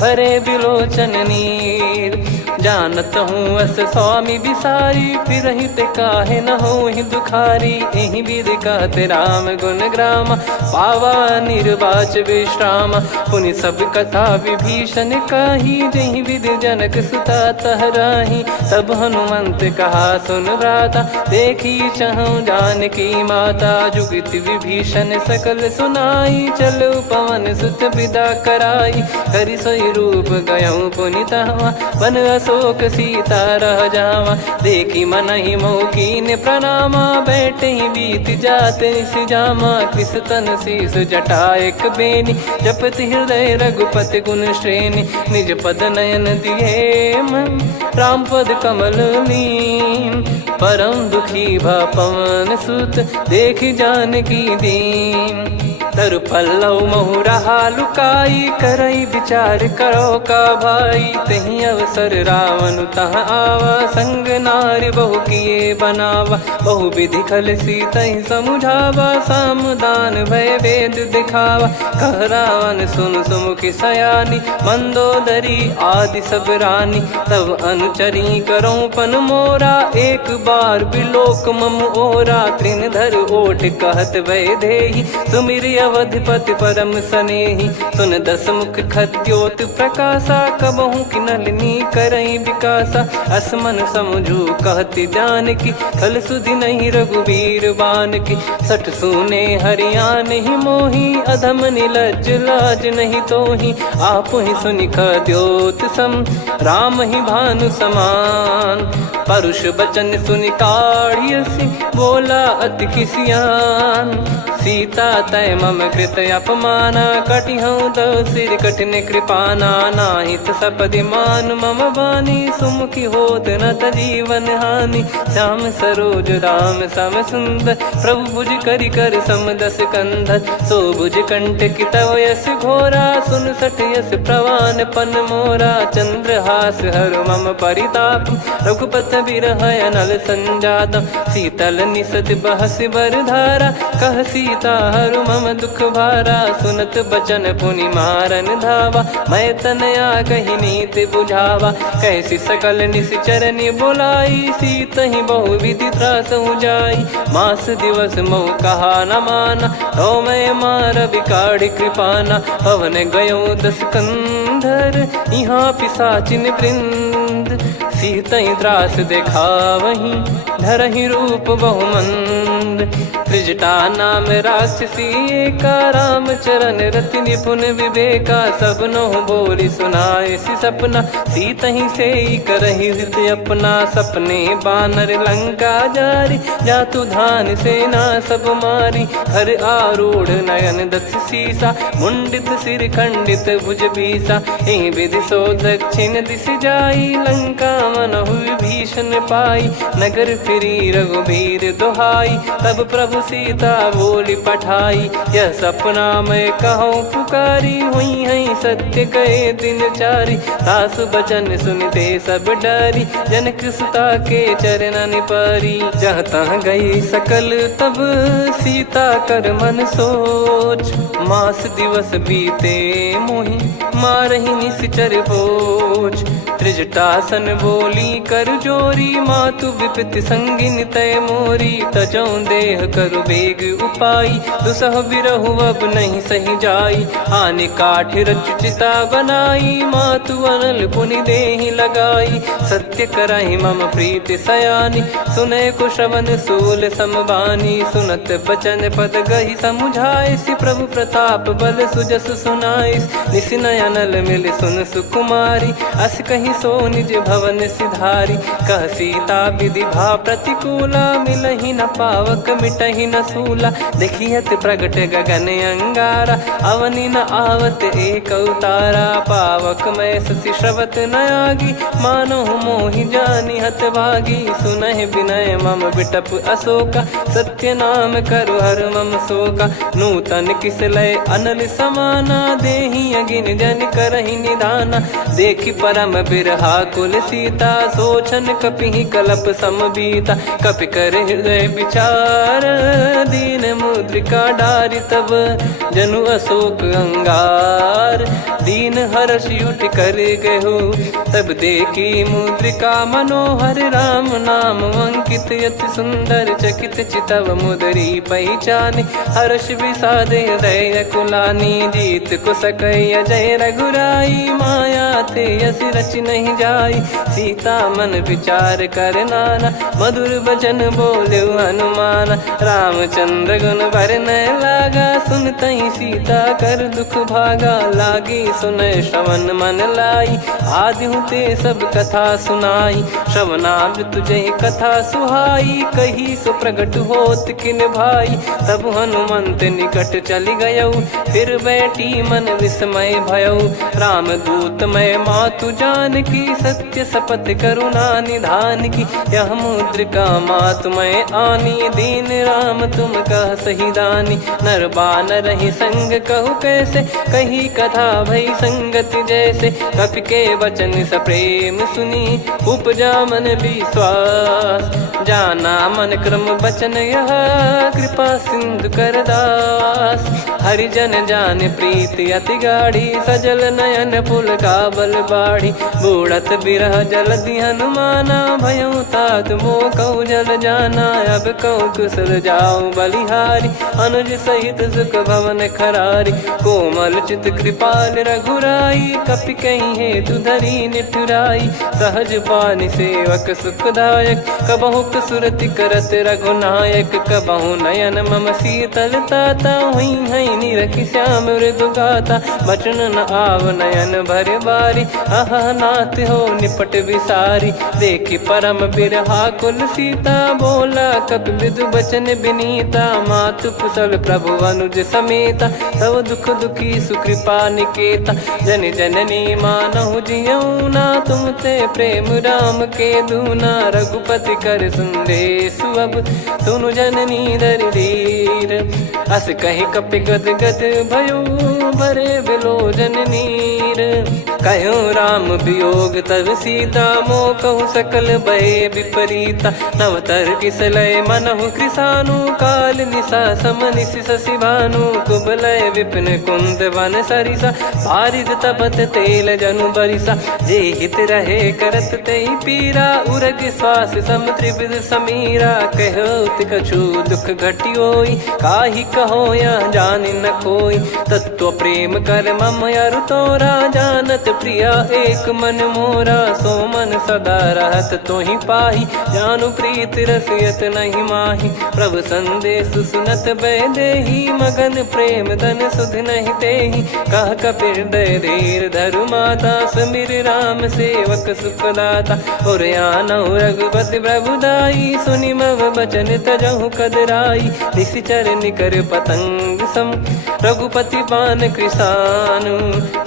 भरे बिलोचन नीर। जानत हूँ अस स्वामी बिसारी, फिर हित काहे न होहि दुखारी। एहि विधि कहते राम गुण ग्राम, पावा निर्वाच विश्राम। पुनि सब कथा विभीषण काही, जहि विधि जनक सुता तहराही। तब हनुमंत कहा सुन भ्राता, देखी चहु जानकी माता। जुगित विभीषण सकल सुनाई, चलो पवन सुत विदा कराई। करि सोई रूप गयऊँ पुनि तहवा, बन अशोक सीता रह जावा। देखी मनहि मौकीन प्रणामा, बैठे ही बीत जात निस जामा। कृस तन शीस जटा एक बेनी, जपति हृदय रघुपति गुण श्रेणी। निज पद नयन दिए मन, राम पद कमल लीन। परम दुखी भा पवन सुत, देखि जानकी दीन। तरु पल्लव महु रहा लुकाई, करई विचार करो का भाई। तही अवसर रावण तहाँ आवा, संग नारी बहु किए बनावा। बहु विधि खल सीतहि समुझावा, सामदान भय वेद दिखावा। कह रावण सुन सुमुखि सयानी, मंदोदरी आदि सब रानी। तब अनुचरी करो पन मोरा, एक बार बिलोक मम ओरा। तृण धर ओट कहत भय देहि, सुमिर अवधिपति परम सनेही। सुन दस मुख खद्योत प्रकाशा, कबहू की नलिनी करई विकासा। असमन समझू कहती जान की, खल सुधि नहीं रघुबीर बान की। सठ सुने हरियाण ही मोही, अधम निलज लाज नहीं तोही। आप ही सुनि खद्योत सम, राम ही भानु समान। परुष बचन सुनि काढ़ियसि, बोला अति किसियान। सीता तय मम कृत अपमाना, कटिहऊँ दो सिर कठिन कृपाना। नाहित सपदि मान मम बानी, सुमुखी होत न तजीवन हानि। श्याम सरोज राम सम सुंदर, प्रभु भुज करि कर समदस कंधर। सो भुज कंटक तव यस घोरा, सुन सठ यस प्रवान पन मोरा। चंद्रहास हर मम परिताप, रघुपत बिरह अनल संजाता। शीतल निसत बहस बरधारा, कह सीता हरु मम दुख भारा। सुनत बचन पुनि मारन धावा, मैं तनया कही नीति बुझावा। कैसी सकल निश्चरनि बोलाई, सीत ही बहु विधि त्रासहु जाई। मास दिवस मोह कहा न माना, तो मैं मार बिकाढ़ी कृपाना। पवन गयो दस कंधर, यहाँ पिशाचिन वृंद। सीतई त्रास देखावहीं, धरहि रूप बहुमंद। त्रिजटा नाम राक्षसी एका, राम चरण रति निपुण विवेका। सब नोह बोली सुनाए सि सपना, सीतहि से करहि हित अपना। सपने बानर लंका जारी, जातु धान सेना सब मारी। हर आरूढ़ नयन दस सीसा, मुंडित सिर खंडित भुज भीसा। एहि विधि सो दक्षिण दिस जाई, लंका मनहु भीषण पाई। नगर फिरी रघुबीर दोहाई, तब प्रभु सीता बोली पठाई। यह सपना मैं कहूँ पुकारी, हुई है सत्य कहे दिन चारी। सासु बचन सुनते सब डरी, जनक सुता के चरण परी। जहाँ तहाँ गई सकल तब सीता कर मन सोच। मास दिवस बीते मोहि, मारहि निश्चर बोझ। त्रिजटासन बोली कर जोरी, मातु विपति संगिन तय मोरी। तजौ देह करु बेग उपाई, दुसह बिरहु अब नहीं सही जाई। आने काठ रचिता बनाई, मातु अनल पुनि देहि लगाई। सत्य कराई मम प्रीति सयानी, सुनय को श्रवण सूल समबानी। सुनत बचन पद गही समुझाइसि, प्रभु प्रताप बल सुजस सुनाइस। निसिनय अनल मिल सुन सुकुमारी, अस कही सो निज भवन सिधारी। कह सीता विधि भा प्रतिकूला, मिलहि न पावक मिटहि न सूला। देखियत प्रगट गगन अंगारा, अवनि न आवत एक उतारा। पावक मैं ससि श्रवत न आगी, मानो मोहि जानि हत भागी। सुनहि विनय मम बिटप अशोका, सत्य नाम करु हर मम शोका। नूतन किस लय अनल समाना, देहि अगिन जन करहि निधाना। देखि परम बिरहा कुल सीता, सोचन कपिहि कलप समबीता। कपि कर हृदय विचार, दीन मुद्रिका डारि तब। जनु अशोक अंगार, दीन हर्ष उठ कर गहु। तब देखी मुद्रिका मनोहर, राम नाम अंकित अति सुंदर। चकित चितव मुदरी पहचानी, हर्ष विषाद हृदय कुलानी। जीत को सकई अजय रघुराई, माया थे यस रच नहीं जाई। सीता मन विचार कर नाना, मधुर बचन बोले हनुमान। रामचंद्र गुण भरने लागा, सुनतहि सीता कर दुख भागा। लागी सुनय श्रवण मन लाई, आदिहु ते सब कथा सुनाई। श्रवणाब तुझे कथा सुहाई, कही सो प्रगट होत किन भाई। तब हनुमंत निकट चली गयऊ, फिर बैठी मन विस्मय भयऊ। राम दूत मैं मातु जान की, सत्य शपथ करुणा निधान की। यह मुद्रिका मातु मैं आनी, दीन राम तुम कह सही दानी। नर बानर ही संग कहु कैसे, कही कथा भई संगति जैसे। कपि के वचन सप्रेम सुनी, उपजा मन विश्वास। जाना मन क्रम बचन यह, कृपा सिंधु कर दास। हरिजन जान प्रीति अति गाढ़ी, सजल नयन पुल काबल बाढ़ी। बूढ़त बिरह जलधि हनुमाना, भयउ तात मोह कहु जल जाना। अब कहु कुशल जाऊं बलिहारी, अनुज सहित सुख भवन खरारी। कोमल चित कृपाल रघुराई, कपि कहीं हेतु धरी निठुराई। सहज पानि सेवक सुखदायक, कबहु सुरति करत रघुनायक। कबहु नयन मम शीतल ताता, हुई हई निरखि श्याम मृदु गाता। बचन न आव नयन भर बारी, अह नाथ हो निपट विसारी। देखि परम बिरहा कुल सीता, बोला कपि मृदु बचन बिनीता। मातु कुशल प्रभु अनुज समेता, तव दुख दुखी सुकृपा निकेता। जन जननी मानहु जियऊ ना, तुम ते प्रेम राम के दूना। रघुपति कर संदेश अब, सुनु जननी दर धीर। अस कहि कपि गद गद भयो, भरे बिलोचन नीर। कहूँ राम वियोग तब सीता, मोह कहूँ सकल भय विपरीता। नवतर किसलय मनहु कृसानु, काल निशा समनिश शशि भानु। कुबलय विपिन कुंद वन सरिसा, पारिद तपत तेल जनु बरिसा। जे हित रहे करत तेहि पीरा, उरग श्वास सम त्रिविध समीरा। कहत कछु दुख घटियोई, काहि कहो या जानि न कोई। तत्व प्रेम कर मम अरु तोरा, जानत प्रिया एक मन मोरा। सो मन सदा रहत तोहि पाही, जानु प्रीत रसियत नहीं माही। प्रभु संदेश सुनत बैदेही, मगन प्रेम धन सुध नहीं तेहि। कह कपि हृदय धीर धरु माता, सुमिर राम सेवक सुखदाता। और आनहु रघुपति प्रभुदाई, सुनि मम बचन तजहु कदराई। निशिचर निकर पतंग सम, रघुपति पान कृसानु।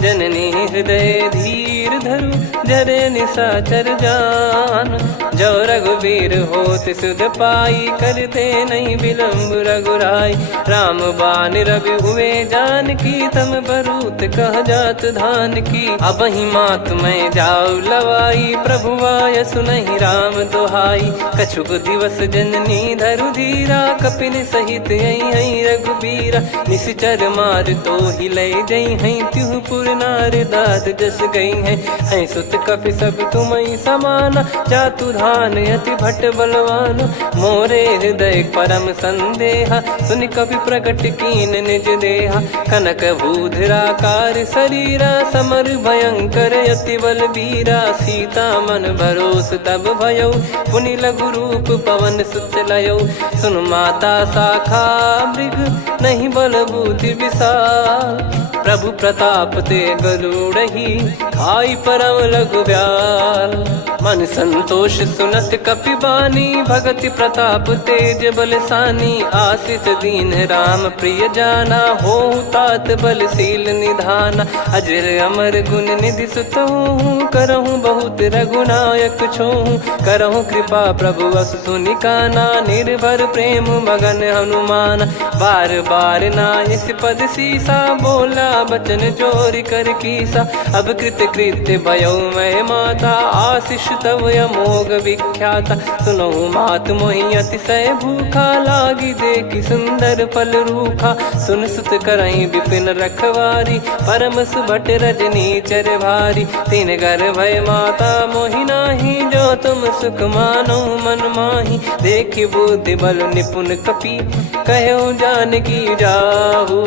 जननी हृदय धीर धरु, जरे निशाचर जान। जो रघुवीर होत सुध पाई, करते नहीं विलम्ब रघुराई। राम बान रवि हुए जानकी, तम बरूत कह जात धान की। अब ही मात मैं जाऊ लवाई, प्रभु आय सुनहि राम दुहाई। कछुक दिवस जननी धरु धीरा, कपिन सहित यही रघुबीरा। निशिचर मार तो ही लय जई हैं, त्युह पुर नार दाद जस गई हैं। सुत कपि सब तुमई समाना, जातु धान अति भट बलवान। मोरे हृदय परम संदेहा, सुनि कपि प्रकट कीन निज देहा। कनक भूधराकार शरीरा, समर भयंकर अति बल बीरा। सीता मन भरोस तब भयउ, पुनि लघु रूप पवन सुत लयउ। सुन माता शाखा मृग, नहीं बल बुद्धि विशाल। प्रभु प्रताप ते गरुड़हि, खाई परम लघु ब्याल। मन संतोष सुनत कपि बानी, भगति प्रताप तेज बलसानी। आशीष दीन राम प्रिय जाना, होहु तात बलशील निधाना। अजर अमर गुण निधि सुतहु, करहु बहुत रघुनायक छोहु। करहु कृपा प्रभु अस सुनि काना, निर्भर प्रेम मगन हनुमान। बार बार नायस पद सीसा, बोला बचन चोरी कर कीसा। अब कृत कृत्य भयो मैं माता, आशीष तव अमोघ विख्याता। सुनहु मात मोहि अतिशय भूखा, लागी देखि सुंदर फल रूखा। सुन सुत करहि विपिन रखवारी, परम सुभट रजनी चर भारी। तीन घर भय माता मोहि नाही, जो तुम सुख मानो मन माही। देखि बुद्धि बल निपुण कपि, कहो जानकी जाहू।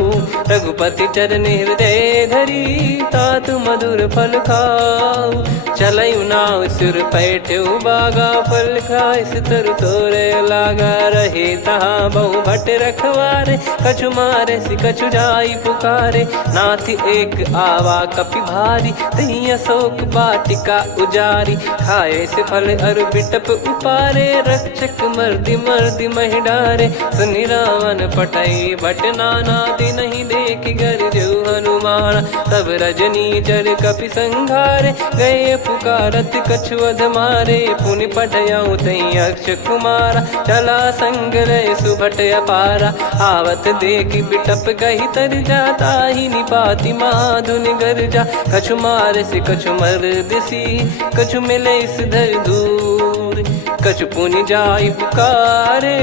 रघुपति चरण हृदय धरी, तात मधुर फल खाऊ। चलयु नाव सुर पैठ्यु बागा, फल खाइस तरु तोरे लागा। रहे तहाँ बहु भट रखवारे, कछु मारे सि कछु जाई पुकारे। नाथ एक आवा कपि भारी, तही अशोक वाटिका उजारी। खाए से फल अरु बिटप उपारे, रक्षक मर्दि मर्दि महि डारे। सुनि रावण पटई भट नाना, दिनहि देख गरजु हनुमान। तब रजनी चर कपि संघारे, गए पुकारत कछु अध मारे। पुनि पटयउ तई अक्ष कुमारा, चला संग रहे सुभट अपारा। आवत देखि बिटप कहि तर जाता, ही निपाति माधुनि गर्जा। कछु मार से कछु मर्दिसी, कछु मिले इस धर दूर। कछु पुनि जाई पुकारे,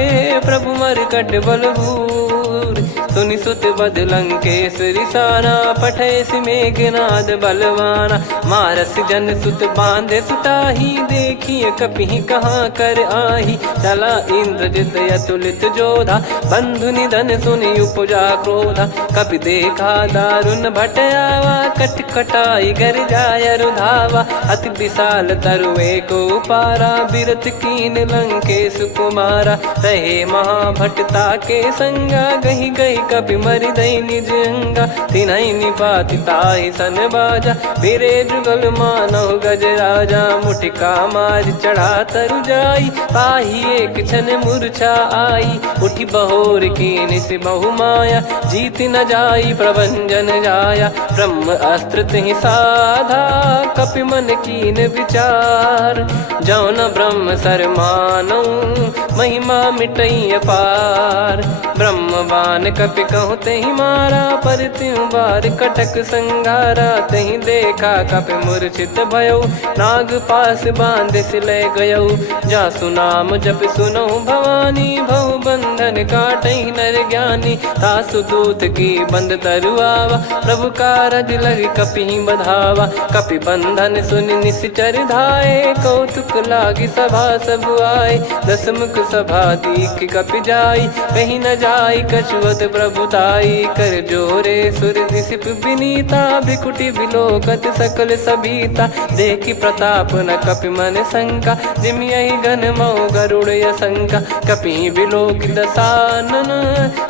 प्रभु मरकट बलभूर। सुनि सुत बद लंकेश्वरी साना, पठैसि मेघनाद बलवाना। मारस जन सुत बांधे सुताही, देखिए कपिहि कहाँ कर आही। चला इंद्रजित अतुलित जोधा, बंधु निधन सुनि उपजा क्रोधा। कपि देखा दारुण भट आवा, कट कटाई घर जाय रुधावा। अति विशाल तरुए को पारा, बिरत कीन लंकेश कुमारा। रहे महाभटता के संगा, गही गही कपि मरि दई निज अंगा। तिन्हि निपाति ताहि सन बाजा, बिरे जुगल मानव गज राजा। मुटिका मार चढ़ा तरु जाई, पाही एक क्षण मूर्छा आई। उठी बहोर कीन से बहु माया, जीत न जाई प्रभंजन जाया। ब्रह्म अस्त्र तिहि साधा, कपि मन कीन विचार। जौन ब्रह्म सर मानौ, महिमा मिटई अपार। ब्रह्म बान कपि कहु तेहि मारा, पर त्यों बार कटक संगारा। तेहि देखा कपि मूर्छित भयौ, नाग पास बांध सिले गयौ। जासु नाम जप सुनौ भवानी, भव बंधन काटई नर ज्ञानी। तासु दूत की बंद तरुआवा, प्रभु कारज लग कपि बधावा। कपि बंधन सुनि निश्चर धाये, कौतुक लागी सभा सब आए। दस मुख सभा दीख कपि जाई, कहीं न जाई कछुअत प्रभुताई। कर जोरे सुर निसिप विनीता, भ्रिकुटि बिलोकत सकल सबीता। देखि प्रताप न कपि मन शंका, जिमियहि गन मऊ गरुड़ असंका। कपि बिलोक दसानन,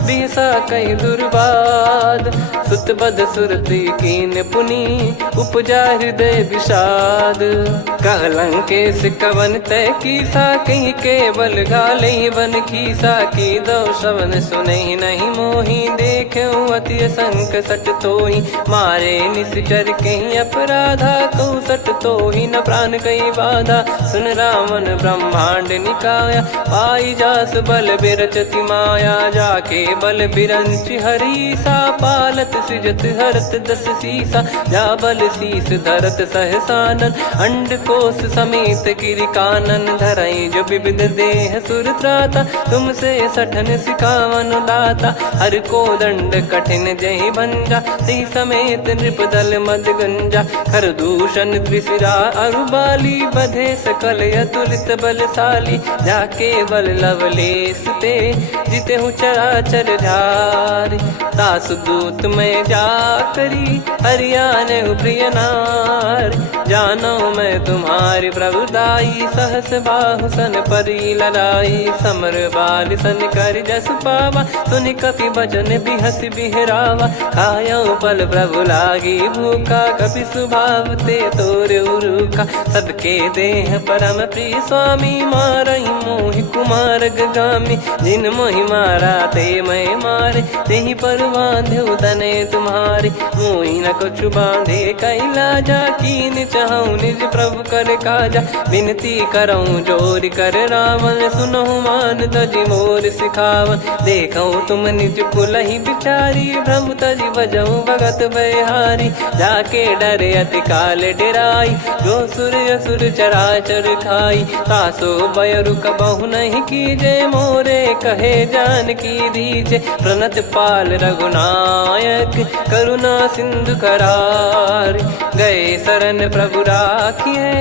बिहसा कहि दुर्बाद। सुत बद सुरति कीन पुनि, उपजा हृदय विषाद। कह लंकेश कवन तय कीसा, कहीं केवल गाले बन खीसा। की दो श्रवण सुनहि नहीं मोही, देखे अति संक सट तोहि। मारे निश्चर कहीं अपराधा, कहु सट तोहि न प्राण कहीं बाधा। सुन रावण ब्रह्मांड निकाया, पाई जास बल बिरचति माया। जाके बल बिरंच हरीसा, पालत सृजत हरत दस सीसा। जा बल शीस धरत सहसानन, अंड कोश समेत गिरि कानन। धरई जो विविध देह सुर त्राता, तुमसे सठन सिखावन दाता। हर को दंड कठिन जहि भंजा, सी समेत नृप दल मद गंजा। खर दूषण त्रिशिरा अरुबाली, बधे सकल अतुलित बलशाली। जाके बल लवलेस ते, जिते हूँ चराचर झार। तासु दूत में जा करी, हरियाने प्रिय नार। जानो मैं तुम्हारी प्रभुदाई, सहस बाहु सन परी लड़ाई। समर बाल सन कर जस पावा, सुनि कपि भजन बिहस बिहरावा। खायऊ पल प्रभु लागी भूखा, कपि स्वभाव ते तोर उरुखा। सबके देह परम प्रिय स्वामी, मारई मोहि कुमार गामी। जिन मोहि मारा ते मैं मारे, तेहि पर बांधे तने तुम्हारे। मोहि न कुछ बांधे कैलाजा, कीन चाहूं निज प्रभु कर काजा। विनती करऊं जोर कर रावण, सुनहु मान तजि मोर सिखावन। देखऊं तुम निज कुलहि बिचारी, भ्रम तजि बजऊं भगत बहारी। जाके डरे अति काल डेराई, जो सुर असुर चराचर खाई। तासो बयरु कबहु नहीं कीजे, मोरे कहे जान की दीजे। प्रणत पाल रघुनायक, करुणा सिंधु करार। गए शरण प्रभु राखिए,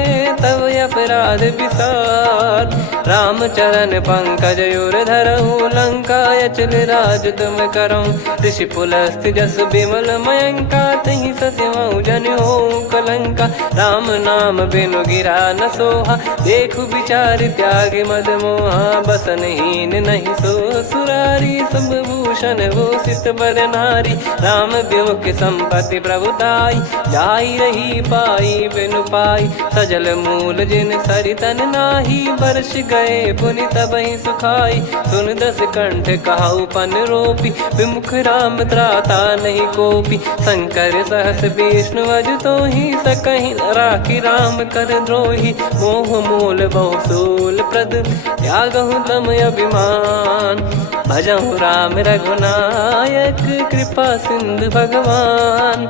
तब अपराध विसार। राम चरण पंकज उर धरहु, लंका अचल राज तुम करऊं। ऋषि पुलस्त जस विमल मयंका, तहि सस्यमऊ जन हो कलंका। राम नाम बिनु गिरा न सोहा, देखु विचार त्याग मद मोहा। बसनहीन नहीं सो सुरारी, सब भूषण हो सित बर नारी। राम विमुख संपत्ति प्रभुताई, जाई रही पाई बिनु पाई। सजल मूल जिन सरितन नाही, वर्ष गए पुनि तबहि सुखाई। सुन दस कंठ कहाऊ पन रोपी, विमुख राम त्राता नहीं कोपी। शंकर सहस विष्णु अजतो ही, सकहि राखी राम कर द्रोही। मोह मूल बहु सूल प्रद, त्यागहु तम अभिमान। भजहु राम रघुनायक कृपा सिंधु भगवान।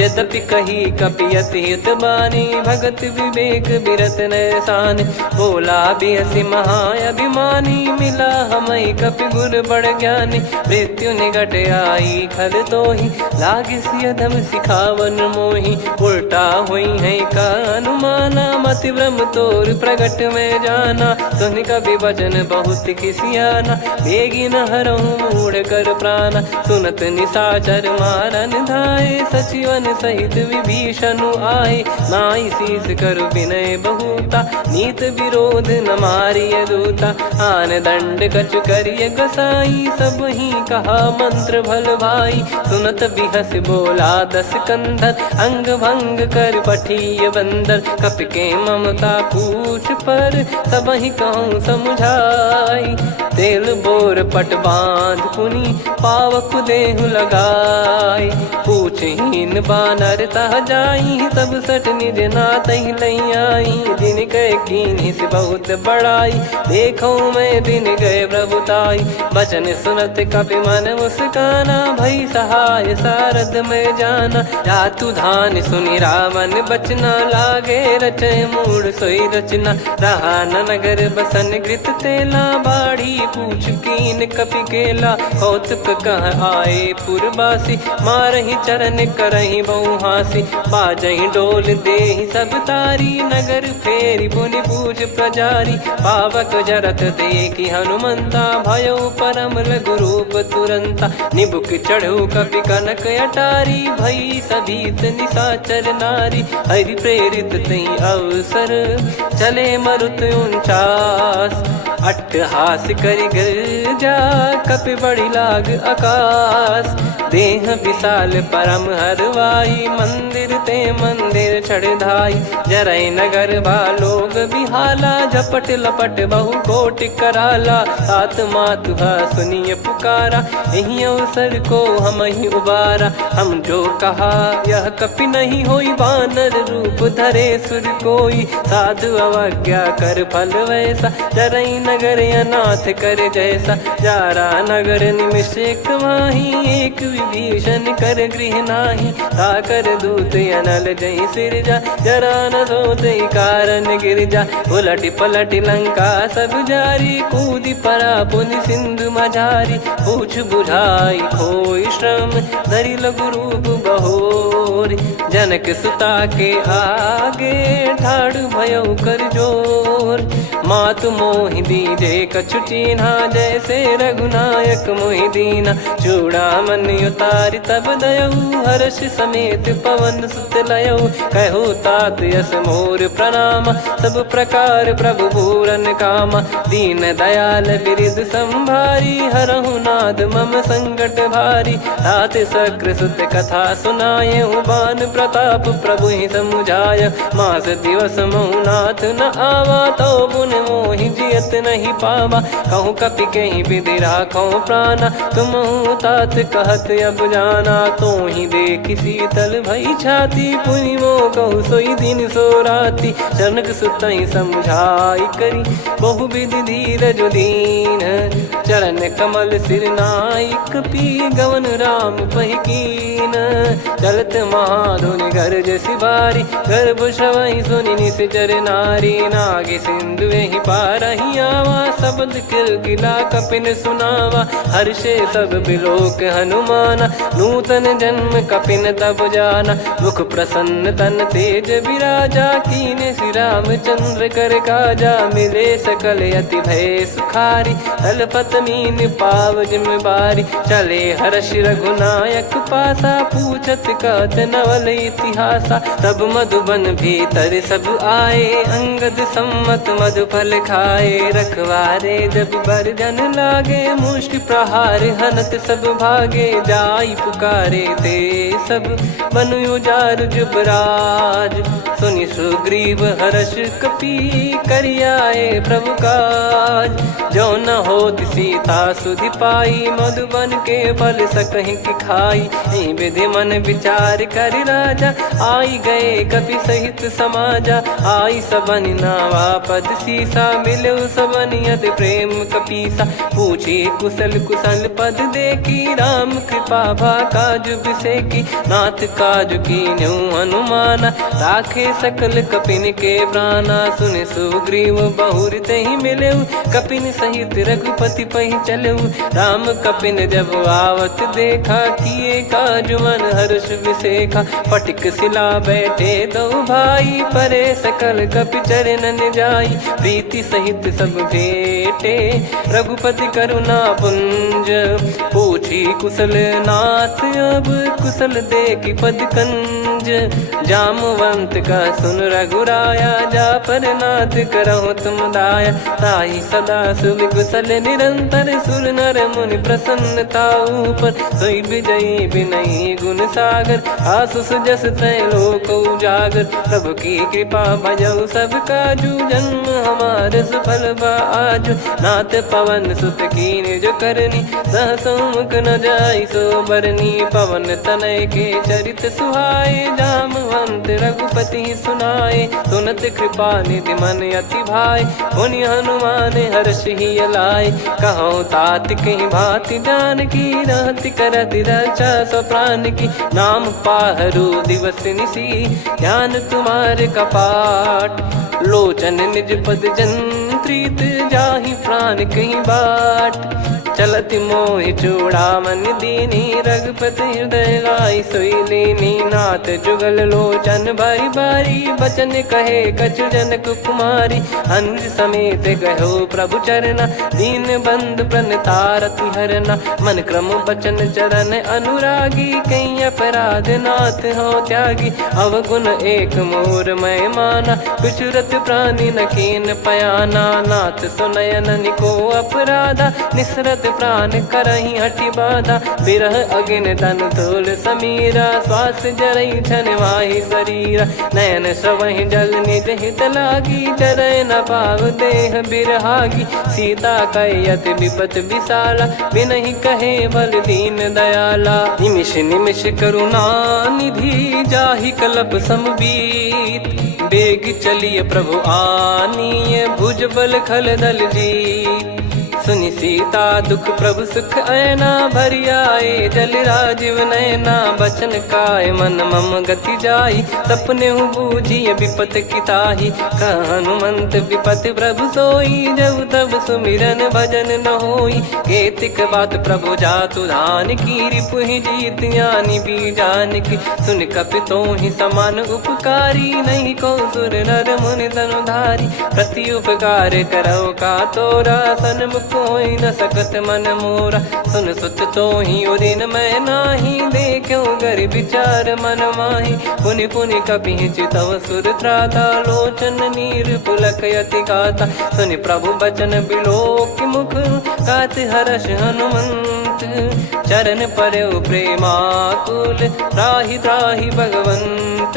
यद्यपि कही कपियति हित बानी भगत विवेक बिरत नैसान। बोला बिहसी महाअभिमानी मिला हमई कपि गुर बड़ ज्ञानी। मृत्यु निकट आई खल तोहि लागे सियधम सिखावन मोहि। उल्टा हुई है का अनुमाना मति ब्रह्म तोर प्रगट में जाना। सुन कवि वचन बहुत किसियाना बेगी न हरहु मूढ़ कर प्राण। सुनत निशाचर मारन धाये सचिवन सहित विभीषण आए। नाई शीस कर विनय बहुता नीत विरोध न मारिय दूता। आन दंड कछ करिय गसाई सब ही कहा मंत्र भल भाई। सुनत बिहस बोला दस कंधर अंग भंग कर पठिय बंदर। कपि के ममता पूछ पर सब ही कहूँ समझाई। तेल बोर पट बांध पुनि पावक देहु लगाई। पूछहीन बानर तह जाई सब सट निज नाथ ही लई आई। दिन गए कीन्ही से बहुत बड़ाई देखो मैं दिन गए प्रभुताई। बचन सुनत कपि मन मुस्काना भई सहाय सारद में जाना। जातु धान सुनि रावण बचना लागे रचे मूड सोई रचना। रहा न नगर बसन कृत तेला बाड़ी पूछ कीन कपि केला। कौतुक कह आए पुरबासी मारहि चरण करहि बहु हासी। बाजहि डोल देहि सब तारी नगर फेरी पुनि पूछ प्रजारी। पावक जरत देखि हनुमंता भयो परम लघु रूप तुरंता। निबुक चढ़ऊ कपि कनक अटारी भई सभीत निशाचर नारी। हरि प्रेरित तई अवसर चले मरुत 49। अट्टहास करि गिरजा कपि बड़ी लाग आकाश। देह विशाल परम हरवाई मंदिर ते मंदिर चढ़धाई। जरई नगर बालोग बिहाला झपट लपट बहु कोटि कराला। सात मातुहा सुनिय पुकारा यही अवसर को हम ही उबारा। हम जो कहा यह कपि नहीं होई बानर रूप धरे सुर कोई। साधु अवज्ञा कर फल वैसा जरई नगर अनाथ कर जैसा। जारा नगर निमिष एक माही एक विभीषण कर गृह नाही। ताकर दूत अनल जय सिरजा जरा न सोते कारण गिरजा। उलट पलट लंका सब जारी कूदी परा पुनि सिंधु मझारी। पूछ बुझाई खोई श्रम धरि लघु रूप बहोरी। जनक सुता के आगे ठाड़ भयउ कर जोर। मातु मोहि दीजे कछु चिन्हा जैसे रघुनायक मोहि दीना। चूड़ामन उतारि तब दयऊ हर्ष समेत पवन सुत लयऊ। कहो तात यस मोर प्रणाम सब प्रकार प्रभु पूरन कामा। दीन दयाल बिरिद संभारी हरहु नाद मम संकट भारी। तात सक्र सुत कथा सुनाये बान प्रताप प्रभु ही समुझाय। मास दिवस महु नाथ न आवा तो पुन मोहि जियत नहीं पावा। कहूँ कपि कहीं विधि राखो प्राणा तुम तात कहत अब जाना। तो ही देखी शीतल भई छाती पुनि मो कहु सोई दिन सो राती। जनक सुतहि समझाई करी बहु विधि धीरज दीन। चरण कमल सिर नाई कपि गवन राम पहि कीन। चलत महाधुनि गर्ज सिबारी गर्भ श्रवहि सुनि निश्चर नारी। नागे सिंधु ही पारहि आवा शब्द किलकिला कपिन सुनावा। हर्षे सब बिलोक हनुमाना नूतन जन्म कपिन तब जाना। मुख प्रसन्न तन तेज विराजा कीने श्री रामचंद्र कर काजा। मिले सकल अति भय सुखारी तलपत मीन पाव जिम बारी। चले हर्ष रघुनायक पासा पूछत कहत नवल इतिहासा। तब मधुबन भीतर सब आए अंगद सम्मत मधुफल खाए। रखवारे जब बरजन लागे मुष्टि प्रहार हनत सब भागे। जाई पुकारे ते सब बनु उजार जुबराज सुनि सुग्रीव हर्ष कपि करियाए प्रभु काज। जो न होत सीता सुधि पाई मधुबन के फल सकहि की खाई। यही विधि मन विचार कर राजा आई गए कपि सहित समाजा। आई सबनि नावा पद सीसा मिलो सबनि अति प्रेम कपीसा। पूछी कुशल कुशल पद देखी राम कृपा भा काज बिसेकी। नाथ काज कीन्हु हनुमाना राखे सकल कपिन के प्राणा। सुने सुग्रीव बहुर तहि मिलेउ कपिन सहित रघुपति पहि चलेउ। राम कपिन जब आवत देखा किए काज मन हर्ष विसेखा। फटिक सिला बैठे दो भाई परे सकल कपि चरणन जाई। प्रीति सहित सब भेटे रघुपति करुणा पुंज। पूछी कुशल नाथ अब कुशल देखी पद कंज। जामवंत का सुन रघुराया जा पर नाथ करहु तुम दाया। ताहि सदा सुभि कुशल निरंतर सुर नर मुनि प्रसन्नता ऊपर। सोई विजयी विनयी गुण सागर आसु सुजस त्रैलोक उजागर। प्रभु की कृपा भजऊ सब काजू जन्म हमार सफल बा आजु। नाथ पवन सुत कीन्ह जो करनी सहसो मुख न जाई सो बरनी। पवन तनय के चरित सुहाए जामवंत रघुपति सुनाए। सुनत कृपा निधि मन अति भाई पुनि हनुमान हर्ष ही लाए। कहो तात कहीं भांति जानकी रहति करति रक्षा सो प्राण की। नाम पाहरु दिवस निसी ध्यान तुम्हारे कपाट। लोचन निज पद जंत्रित जाहि प्राण कहीं बाट। चलति मोहि चूड़ामन दीनी रघुपति हृदय लाई सोई लीनी। नाथ जुगल लोचन बारी बारी बचन कहे कछु जनक कुमारी। अनुज समेत गयो प्रभु चरना दीन बंधु प्रणतारति हरना। मन क्रम बचन चरण अनुरागी कहीं अपराध नाथ हो त्यागी। अवगुण एक मोर मैं माना विचुरत प्राणी न कीन पयाना। नाथ सुनयन निको अपराधा निसरत प्राण करही हटि बाधा। बिरह अगिन तन तोल समीरा श्वास जरई छन वाहि शरीरा। नयन श्रवहि जल निज हित लागी चरय न पाव देह बिरहागी। सीता कयति विपत विशाला बिनहि कहे बल दीन दयाला। निमिष निमिष करुणा निधि जाहि कलप समबीत। बेग चलिए प्रभु आनीय भुज बल खल दल जीत। सुनि सीता दुख प्रभु सुख ऐना भरि आए। जल राजीव नैना बचन काय मन मम गति जाई। सपने हूँ बूझी विपत किताही हनुमंत विपत प्रभु सोई। जब तब सुमिरन भजन न होई। केतिक बात प्रभु जातु धान की रिपुहि जीत यानी बीजान की। सुन कपि तोहि समान उपकारी नहीं को सुर नर मुनि धनुधारी। प्रति उपकार करो का तोरा सन्मुख कोई न सकत मन मोरा। सुन सुत तो ही उदिन मैं नाही देखो गर विचार मन माही। पुनि पुनि कपि चितव सुर त्राता लोचन नीर पुलक यति गाता। सुनि प्रभु बचन बिलोक मुख कात हर्ष हनुमंत। चरण परयो प्रेमाकुल त्राहि त्राहि भगवंत।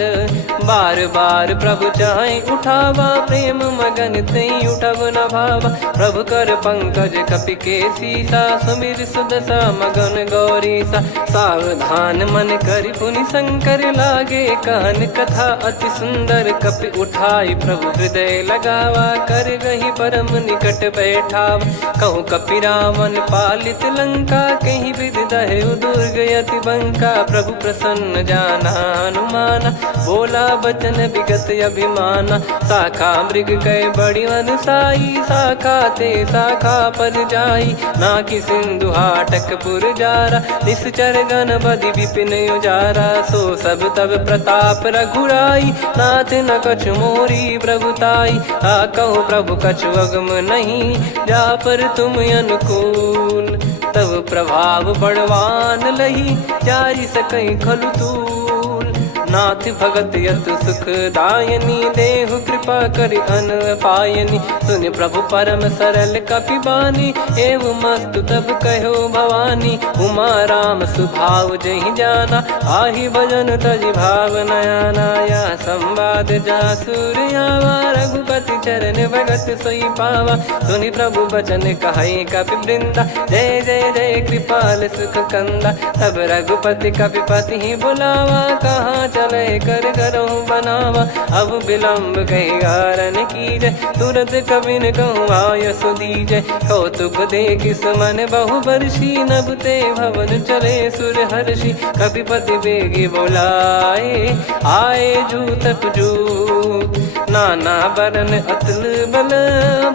बार बार प्रभु चाहि उठावा प्रेम मगन तई उठब न भावा। प्रभु कर पंकज कपि के सीसा सुमिर सुदशा मगन गौरीसा। सावधान मन करि पुनि शंकर लागे कहन कथा अति सुंदर। कपि उठाई प्रभु हृदय लगावा कर गही परम निकट बैठावा। कहूँ कपि रावण पालित लंका कहीं विधि दहेउ दुर्ग यति बंका। प्रभु प्रसन्न जाना हनुमाना बोला बचन विगत अभिमाना। शाखा मृग गए बड़ी अनुसाई शाखा ते शाखा पर जाई। ना कि सिंधु हाटक पुर जारा निश्चर गण बदि विपिन उजारा। सो सब तब प्रताप रघुराई नाथ न कछु मोरी प्रभुताई। आ कहो प्रभु कछु अगम नहीं जा पर तुम अनुकूल। तब प्रभाव बड़वान लही जारी सकई खलु तूल। नाथ भगत यत सुख दायनी, देहु कृपा करि अन पायनी। सुन प्रभु परम सरल कपिबानी, एव मस्तु तब कहो भवानी। उमा राम सुभाव जहि जाना, आहि भजन तजि भाव नयाना। या संवाद जासुर आवा, रघुपति चरण भगत सोई पावा। सुनि प्रभु बचन कहै कपि वृंदा, जय जय जय कृपाल सुख कंदा। तब रघुपति कपिपति ही बुलावा, कहाँ चले कर करहु बनावा। अब विलम्ब कही कारण कीजय, तुरत कबिन कहूँ आय सुदीजय। कौतुक देखि सुमन बहु बरसी, नभ ते भवन चले सुर हर्षि। कपिपति बेगी बोलाए, आए जूतप जूत। नाना बरन अतुल बल,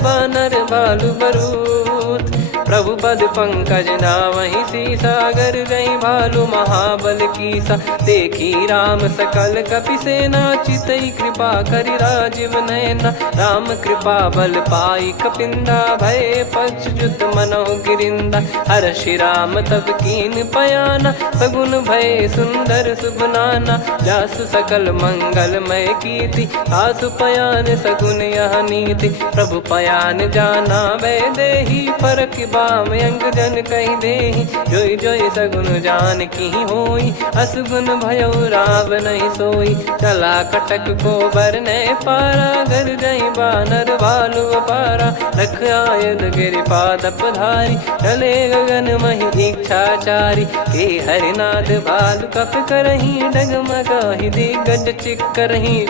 बानर बालु बरूत। प्रभु पद पंकज नावहि सीसा, गर गई भालु महाबल कीसा। देखी राम सकल कपि सेना, चितई कृपा करि राजीव नयना। राम कृपा बल पाई कपिंदा, भय पश्चात मनहु गिरिंदा। हर्षि राम तब कीन पयाना, सगुन भय सुंदर शुभ नाना। जासु सकल मंगलमय कीर्ति, आसु पयान सगुन यह नीति। प्रभु पयान जाना भय देहि, फरक बाम अंग जन कहि देहि। जोई जोई सगुन जान की होई, असुगुन भयो राव नहीं सोई। चला कटक को बरने पारा, घर जई बानर भालु अपारा। रख आयल गिरिपाद पधारी, चले गगन महि इच्छाचारी। के हरिनाथ भालु कप करही, डगमगाहि दिग्गज चिक्करही।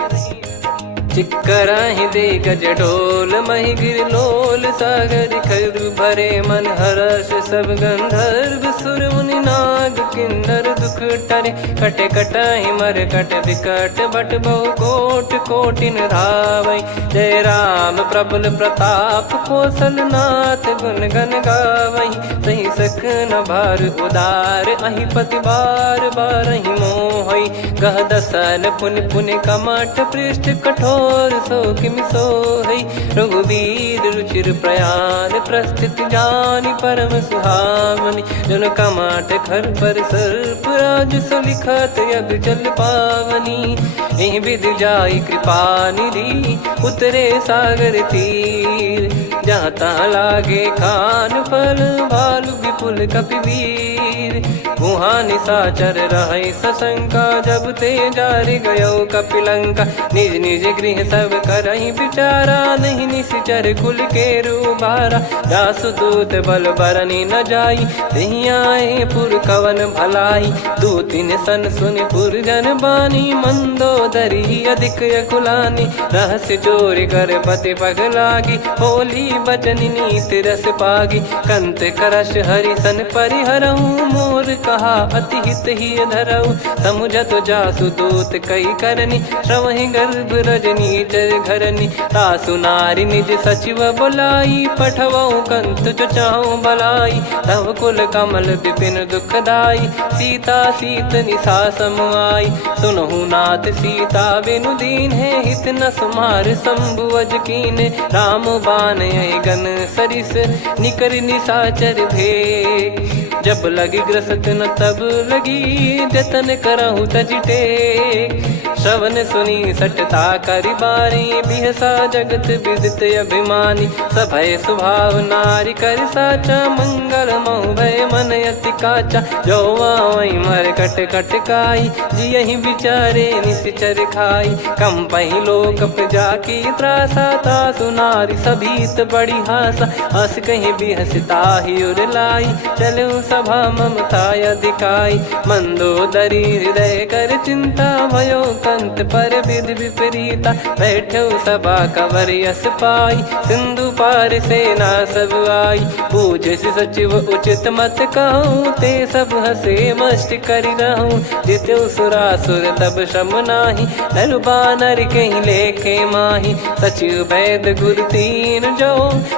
चिक्कराहि दिग्गज ढोल, महि गिर लोल। सागर खरु भरे मन हर्ष, सब गंधर्व सुर मुनि नाग किन्नर दुख टरे। कटे कटाहि मर कट विकट, बट बहु कोट कोटिन धावै। जय राम प्रबल प्रताप, कौशल नाथ गुण गन गावै। सही सखन भार उदार, अहि पति बार बारहि मोहै। गह दसन पुनि पुनि कमठ, पृष्ठ कठोर सो किमि सोहै। रघुवीर रुचिर प्रयाण, प्रस्थित जानि परम सुहावनी। जन कमाट खर पर सर्प, राज सलिखत अब चल पावनी। एहि विधि जाई कृपा निधि, उतरे सागर तीर। जहाँ तहाँ लागे खान फल, भालु विपुल कपिवीर। वहाँ निशाचर रहै सशंका, जब ते जारि गयो कपिलंका। निज निज गृह सब करहि विचारा, नहीं निश्चर कुल के रूबारा। जासु दूत बल बरनी न जाई, तेहि आए पुर कवन भलाई। दूतिन सन सुनि पुर जन बानी, मंदोदरी अधिक अकुलानी। रहस्य चोरी कर पति पग लागी, होली बचन नीत रस पागी। कंत करश हरि सन परिहरहु, मोर कहा अति हित ही धरऊ। समुझत जासु दूत कई करनी, श्रवहि गर्भ रजनी चर घरनी। तासु नारी निज सचिव बुलाई, पठवऊ कंत जो चाहूं भलाई। तव कुल कमल विपिन दुखदाई, सीता सीत निशा समुआई। सुनहु नाथ सीता बिनु दीन है, हित न सुमार शंभुअज कीने। राम बान यही गन सरिस, निकर निशाचर भेग। जब लगी ग्रसत न तब लगी, जतन करहु तज टेक। श्रवण सुनी सटता करि बारी, बिहसा जगत विदित अभिमानी। सभय स्वभाव नारी कर साचा, मंगल महु भय मन अति काचा। जो आवै मर कट कट काई, जियहि विचारे निश्चर खाई। कम पहि लोक प्रजा की त्रासा, तासु नारी सभीत बड़ी हासा। हस कहीं बिहसता ही उर लाई, चलऊ सभा ममता अधिकाई। मंदोदरी हृदय कर चिंता, भयो कंत पर विधि विपरीता। बैठो सभा कवर यस पाई, सिंधु पार सेना सब आई। पूज सचिव उचित मत कहूँ, ते सब हसे मस्त करि रहूं। जित्यु सुरासुर तब श्रम नाही, नर बानर कहीं लेखे माही। सचिव वैद गुरु तीन जो,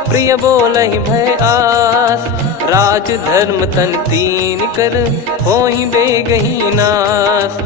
प्रिय बोलहि भय आस। राज धर्म तन तीन कर, होहि बेगहि नास।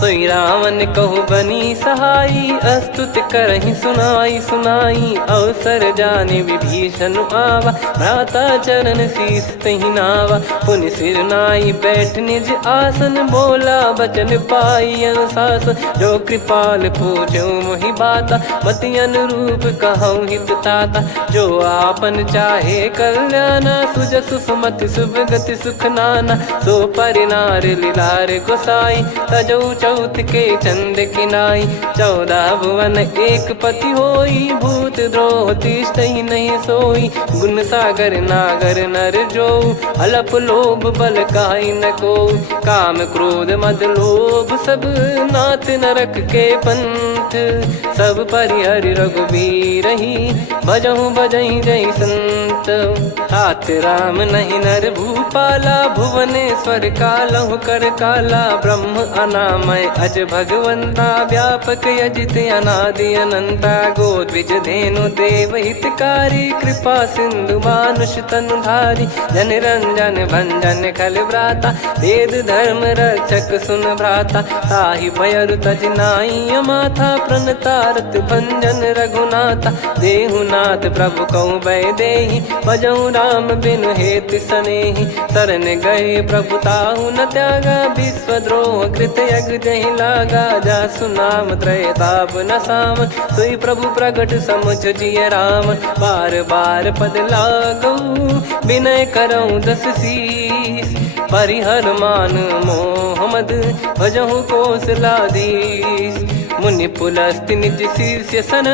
सोई रावण कहु बनी सहाई, अस्तुत करहि सुनाई सुनाई। अवसर जाने विभीषण आवा, भ्राता चरण शीस तहि नावा। पुनि सिर नाई बैठ निज आसन, बोला बचन पाई अनुशासन। जो कृपाल पूछो मोहि बाता, मति अनुरूप कहूँ हित ताता। जो आपन चाहे कल्याणा, सुजसु सुमति सुभगति सुख नाना। सो परिनार लीलार गोसाई, तजौ चौथ के चंद किनाई। 14 भुवन एक पति होई, भूत द्रोह तिष्ठहि नहीं सोई। गुण सागर नागर नर जो, अलप लोभ बल काई न को। काम क्रोध मद लोभ सब, नाथ नरक के पंथ। सब परिहरि रघुबीर ही, भजहु भजहि जय संत। तात राम नहीं नर भूपाला, भुवनेश्वर कालहु कर काला। ब्रह्म अनामय अज भगवंता, व्यापक यजित अनादि अनंता। गोद्विज धेनु देव हितकारी, कृपा सिंधु मानुष तनुधारी। जन रंजन भंजन खल भ्राता, वेद धर्म रक्षक सुन भ्राता। ताहि भयरु तज नाई माथा, प्रणतारत भंजन रघुनाथा। देहुनाथ प्रभु कहु भय देहि, भजहु राम बिनु हेतु सनेहि। शरण गए प्रभु ताहु न त्यागा, विश्वद्रोह कृत यज्ञ जहि लागा। जासु नाम त्रय ताप न साम, सोई प्रभु प्रगट समुझ जिय राम। बार बार पद लागऊ, विनय करऊँ दस शीस। परिहर मान मोह मद, भजहु कौशलाधीश। मुनि पुलस्त्य निज शीर्ष सन,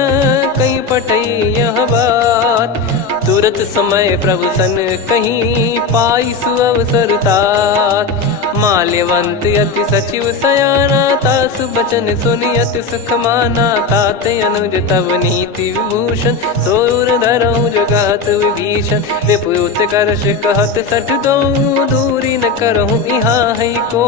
कहीं पटई यह बात। तुरत समय प्रभु सन कहीं, पाई सुअवसर तात। माल्यवंत अति सचिव सयाना, तासु बचन सुनि अति सुख माना। तात अनुज तव नीति विभूषण, सोर धरहु जगत विभीषण। विपुत करश कहत सठ दो, दूरी न करहु इहाँ है को।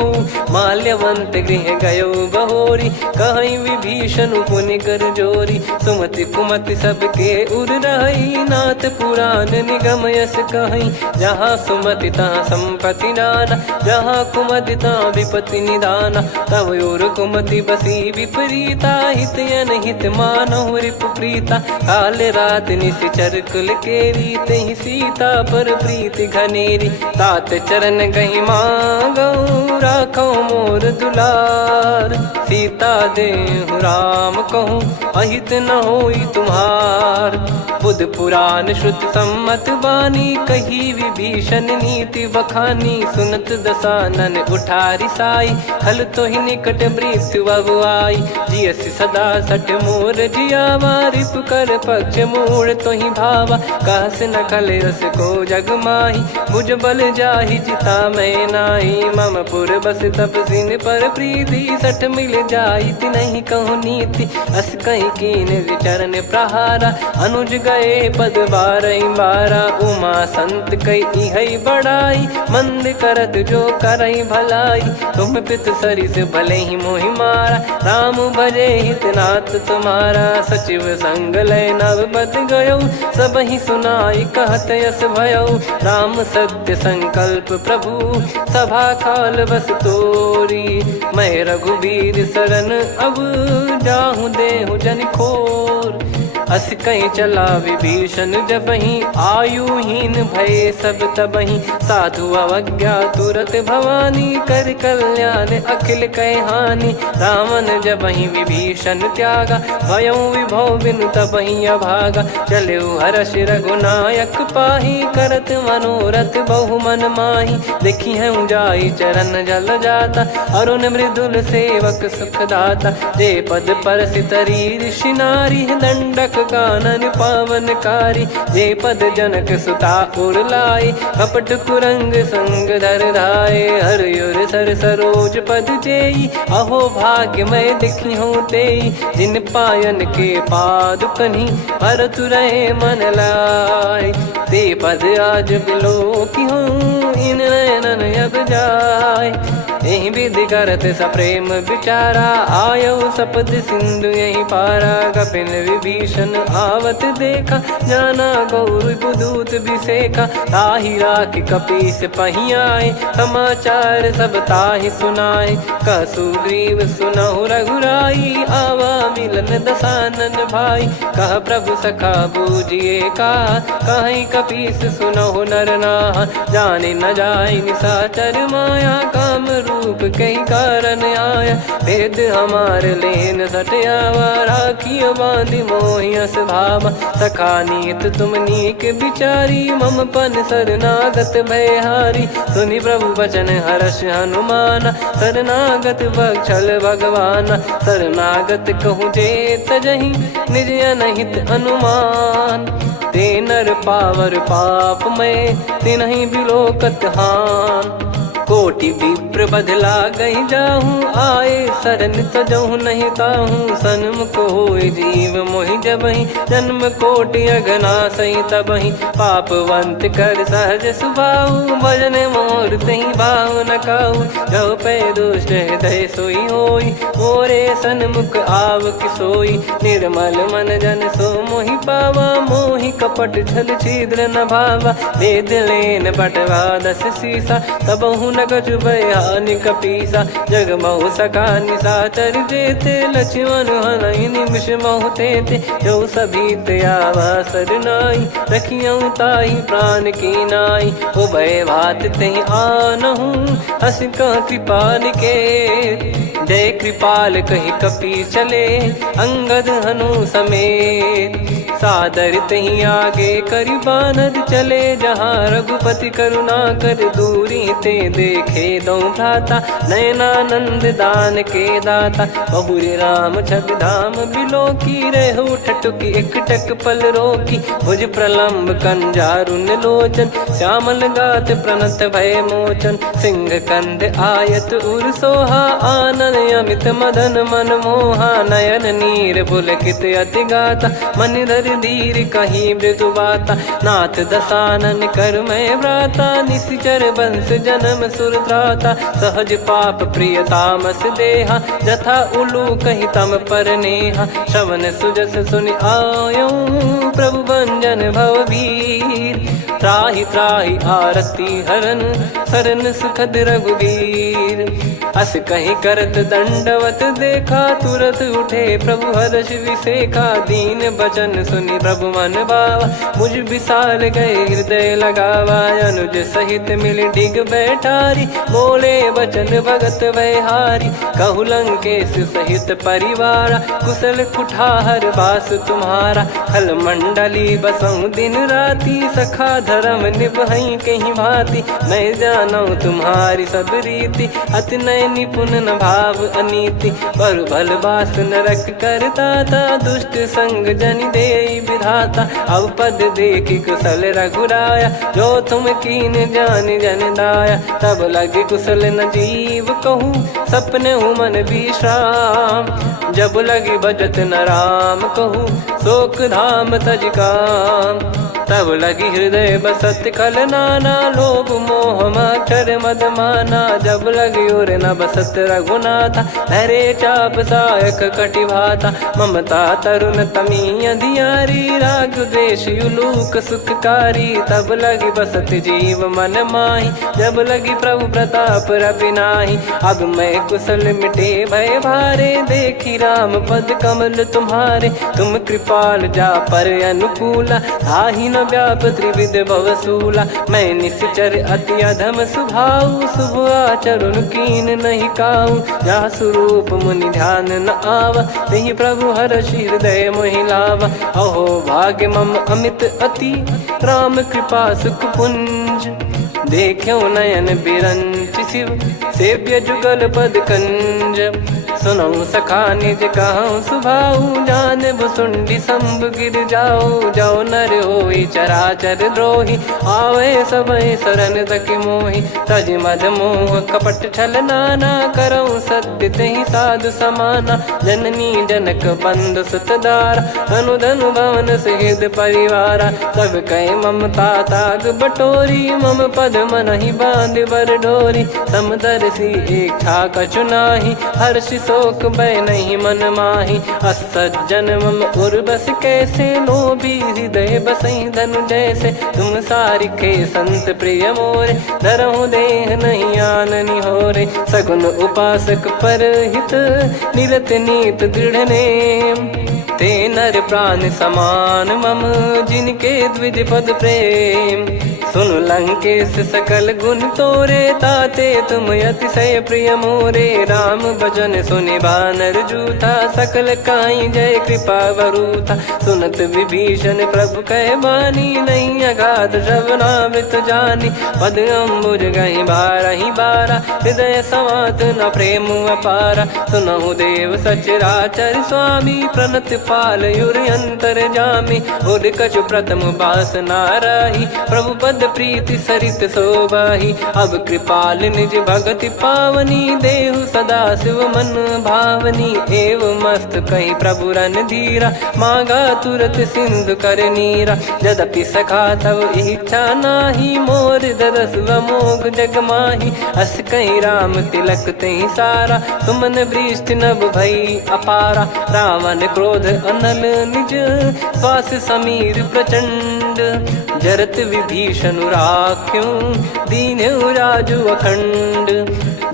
माल्यवंत गृह गयो बहोरी, कहीं विभीषण पुनि कर जोरी। सुमति कुमति सबके उर रही, नाथ पुराण निगम यस कहीं। जहाँ सुमति तहाँ संपत्ति नाना, जहाँ कुमति तहाँ विपत्ति निदाना। तव और कुमति बसी विपरीता, हित अनहित मानहु रिपु प्रीता। काल रात निश्चर कुल केरी, तहि सीता पर प्रीति घनेरी। तात चरण गहि मांगऊ, राखो मोर दुलार। सीता देहु राम कहूँ, अहित न होई तुम्हार। बुध पुराण श्रुत सम्मत बानी, कही विभीषण नीति बखानी। सुनत दसानन उठारी साई, खल तो ही निकट मृत्यु अब आई। जियसि सदा सठ मोर जियावा, रिप कर पक्ष मूड़ तो ही भावा। कहस न खल रस को जग माही, भुज बल जाहि जिता मैं नाई। मम पुर बस तपसिन पर प्रीति, सठ मिल जाई तिनहि कहूँ नीति। अस कहीं कीन चरण प्रहारा, अनुज गए पद बारई बारा। उमा संत कई इहै बड़ाई, मंद करत जो करई भलाई। तुम पित सरिस भले ही मोहि मारा, राम भजे हितनाथ तुम्हारा। सचिव संग लय नव बद गयो, सब ही सुनाई कहत यस भयो। राम सत्य संकल्प प्रभु, सभा काल बस तोरी। मैं रघुबीर शरण अब, जाहूँ देहु जन खोर। अस कहीं चला विभीषण जबहि, आयुहीन भय सब तबहि। साधु अवज्ञा तुरत भवानी, कर कल्याण अखिल कह हानि। रावण जबहि विभीषण त्यागा, भयउ विभव बिनु तबहि अभागा। चलऊ हर्ष रघुनायक पाहि, करत मनोरथ बहु मन माहि। देखी है जाई चरण जल जाता, अरुण मृदुल सेवक सुख दाता। जे पद पर सितरी ऋषि नारी, दंडक कानन पावनकारी। जे पद जनक सुता उर लाई, कपट कुरंग संग धर धाये। हरियुर सर सरोज पद जेई, अहो भाग्य मैं दिखी हूँ तेई। जिन पायन के पाद कन्ही, भरतु रहे मन लाई। ते पद आज बिलो की हूँ, इन नयनन अब जाय। यही विधि करत सप्रेम विचारा आयो सपद सिंधु यही पारा। कपिल विभीषण आवत देखा जाना गौर बुदूत बिसेखा। ताहि राख कपीस पहियाए समाचार सब ताहि सुनाए। कह सुग्रीव सुनहु रघुराई आवा मिलन दसानन भाई। कह प्रभु सखा बूझिए का कहीं कपीस सुनहु नर नाहा। जाने न जाय निशाचर माया काम रूप कई कारण आया। भेद हमार लेन सटयावा राखियो बांधि मोहियस भावा। सखा नीत तुम नीक बिचारी मम पन शरणागत भयहारी। सुनि प्रभु वचन हर्ष हनुमाना शरणागत बक्षल भगवाना। शरणागत कहूँ जेत जहीं निज अनहित अनुमान। ते नर पावर पाप में तिन्हि बिलोकत हान। कोटि विप्र बदला गई जाहूँ आए शरण तजहु नहीं ताहूँ। सन्मुख होय जीव मोहि जबहि जन्म कोटि अगना सही तबहि। पापवंत कर सहज सुभाऊ भजन मोर तहि भाव न काऊ। जो पै दुष्ट हृदय सोई होई मोरे सन्मुख आव किसोई। निर्मल मन जन सो मोहि पावा मोहि कपट छल छिद्र न भावा। वेद लेन बटवा दस सीसा तबहु न कछु बयानि कपीसा। जग महु सका निशाचर जेते लक्ष्मण हनहि निमिष महु तेते। जो सभी त्यावा सरनाई रखियऊ ताहि प्राण की नाई। ओ भय भात तहि आनहु हस कह कृपाल के। जय कृपाल कहि कपी चले अंगद हनु समेत। सादर तहि आगे करि बानर चले जहाँ रघुपति करुणा कर दूरी ते देखे दो भ्राता। नयनानंद दान के दाता बहुरे राम छग धाम बिलो की रहु ठटुकी एकटक पल रोकी। भुज प्रलम्ब कंजारुन लोचन श्यामल गात प्रणत भय मोचन। सिंह कंद आयत उर सोहा आनन अमित मदन मन मोहा। नयन नीर पुलकित अति गाता मन धर धीर कहीं मृदु बाता। नाथ दसानन कर मैं व्राता निश्चर बंस जन्म सुरत्राता। सहज पाप प्रिय तामस देहा जथा उलू कहीं तम पर नेहा। श्रवण सुजस सुनि आयो प्रभु भंजन भवभीर। त्राहि त्राहि आरती हरन सरन सुखद रघुवीर। अस कहीं करत दंडवत देखा तुरत उठे प्रभु हर्ष विसेखा। दीन बचन सुनि प्रभु मन भावा मुझ विशाल गए हृदय लगावा। अनुज सहित मिल डिग बैठारी बोले बचन भगत वैहारी। कहु लंकेश सहित परिवारा कुशल कुठार बास तुम्हारा। खल मंडली बसऊं दिन राती सखा धर्म निभई कहीं भांति। मैं जानू तुम्हारी सब रीति अति नय निपुण न भाव अनीति। पर भल बास नरक करता था दुष्ट संग जनि देई विधाता। अब पद देखि कुशल रघुराया जो तुम कीन जान जन दाया। तब लगे कुशल न जीव कहूँ सपने मन विश्राम। जब लगे बजत न राम कहूँ शोक धाम तज काम। तब लगी हृदय बसत खल नाना लोभ मोह मक्षर मद माना। जब लगी उर न बसत रघुनाथा हरे चाप सायक कटि भाता। ममता तरुण तमी अधियारी राग द्वेष युलूक सुखकारी। तब लगी बसत जीव मन माही जब लगी प्रभु प्रताप रविनाही। अब मैं कुशल मिटे भय भारे देखी राम पद कमल तुम्हारे। तुम कृपाल जा पर अनुकूला ताहि न व्याप त्रिविध भवसूला। मैं निश्चर अति अधम सुभाऊ शुभ आचरण कीन नहीं काऊ। जा स्वरूप मुनि ध्यान न आवा तेहि प्रभु हर्ष हृदय मोहि लावा। अहो भाग्य मम अमित अति राम कृपा सुख पुंज। देखो नयन बिरंच शिव सेव्य जुगल पद कंज। सुनऊ सखा निज कहूँ सुभाऊ जान भुसुंडी संभ गिर जाओ जाओ नर होई चराचर द्रोही आवे सबय शरण तक मोहि तज मद मोह कपट छल नाना करऊँ सत्य तहि साधु समाना जननी जनक बंधु सुतदार अनुधनु भवन सहित परिवारा सब कहे ममता ताग बटोरी मम पद मन ही बांध बर डोरी समदर्शी इच्छा कछु नाही हर्ष शोक भय नहीं मन माही असज्जन मम उर्वश कैसे लोभी हृदय बसई धनु जैसे तुम सारिखे संत प्रिय मोरे धरहु देह नहीं आननि होरे सगुन उपासक पर हित निरत नीत दृढ़ नेम ते नर प्राण समान मम जिनके द्विज पद प्रेम सुन लंकेश सकल गुण तोरे ताते तुम अतिशय प्रिय मोरे राम भजन सुनि बानर जूथा सकल काई जय कृपा वरूथा सुनत विभीषण प्रभु कह बानी नहीं अगाध श्रवणामृत जानी पद अम्बुज गहि बारहि बारा हृदय समात न प्रेम अपारा सुनहु देव सचराचर स्वामी प्रणत पाल युर अंतर जामी उद कछु प्रथम बास नाराही प्रभु पद प्रीति सरित शोभाही अब कृपाल निज भगति पावनी देहु सदा शिव मन भावनी एव मस्त कहीं प्रभु रन धीरा मांगा तुरत सिंधु कर नीरा यद्यपि सखा तव इच्छा नाही मोर दरस मोग जग माही अस कहीं राम तिलक तही सारा सुमन वृष्टि नभ भई अपारा रावण क्रोध अनल निज श्वास समीर प्रचंड जरत विभीषण राख्यूं दीन राजु अखंड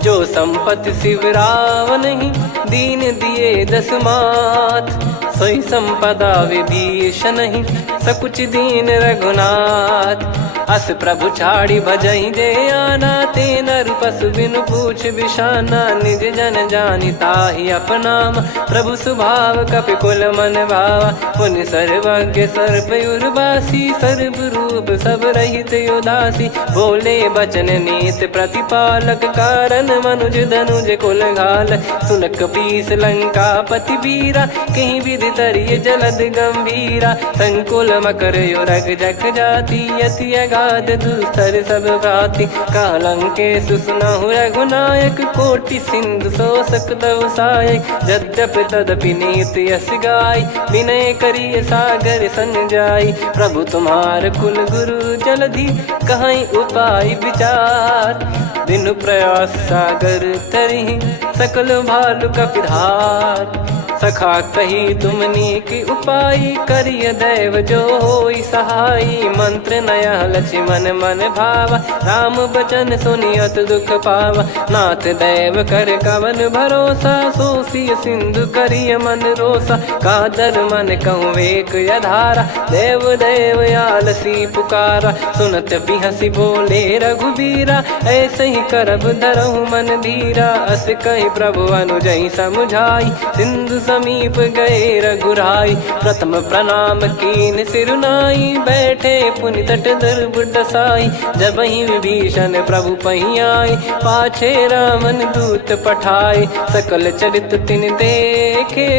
जो संपत्ति शिव रावण ही दीन दिए दस मात सोई संपदा विभीषण ही सकुच दीन रघुनाथ अस प्रभु छाड़ी भजई जे आना ते नर पशु बिनु पूछ बिशाना निज जन जानी ताहि अपनाम प्रभु स्वभाव कपि कुल मन भावा पुनि सर्वज्ञ सर्वयुर्वासी सर्व रूप सब रहित उदासी बोले बचन नीत प्रतिपालक कारण मनुज धनुज कुल घाल सुनक पीस लंका पति वीरा कहीं विधि तरिय जलद गंभीरा संकुल मकर युरग जग जाति यति अगाध दुस्तर सब भाति कालंकेश सुनहु रघुनायक कोटि सिंधु शोषक तव सहायक यद्यपि तदपि नीत यस गाय विनय करिय सागर सन जाई प्रभु तुम्हार कुल गुरु जलधि कहीं उपाय विचार बिनु प्रयास सागर तरहि सकल भालु कपिधार सखा कही तुमनी की उपाय करिय दैव जो होई सहाई मंत्र नया लक्ष्मण मन भावा राम बचन सुनियत दुख पावा नाथ दैव कर कवन भरोसा सोसिय सिंधु करिय मन रोसा कादर मन कहूँ वेक यधारा देव देव आलसी पुकारा सुनत बिहसी बोले रघुबीरा ऐसे ही करब धरहु मन धीरा अस कही प्रभु अनुजई समुझाई सिंधु समीप गए रघुराई प्रथम प्रणाम कीन सिरुनाई बैठे पुनि तट दर्भ डसाई जब ही विभीषण प्रभु पही आए पाछे रामन दूत पठाए सकल चरित तिन देखे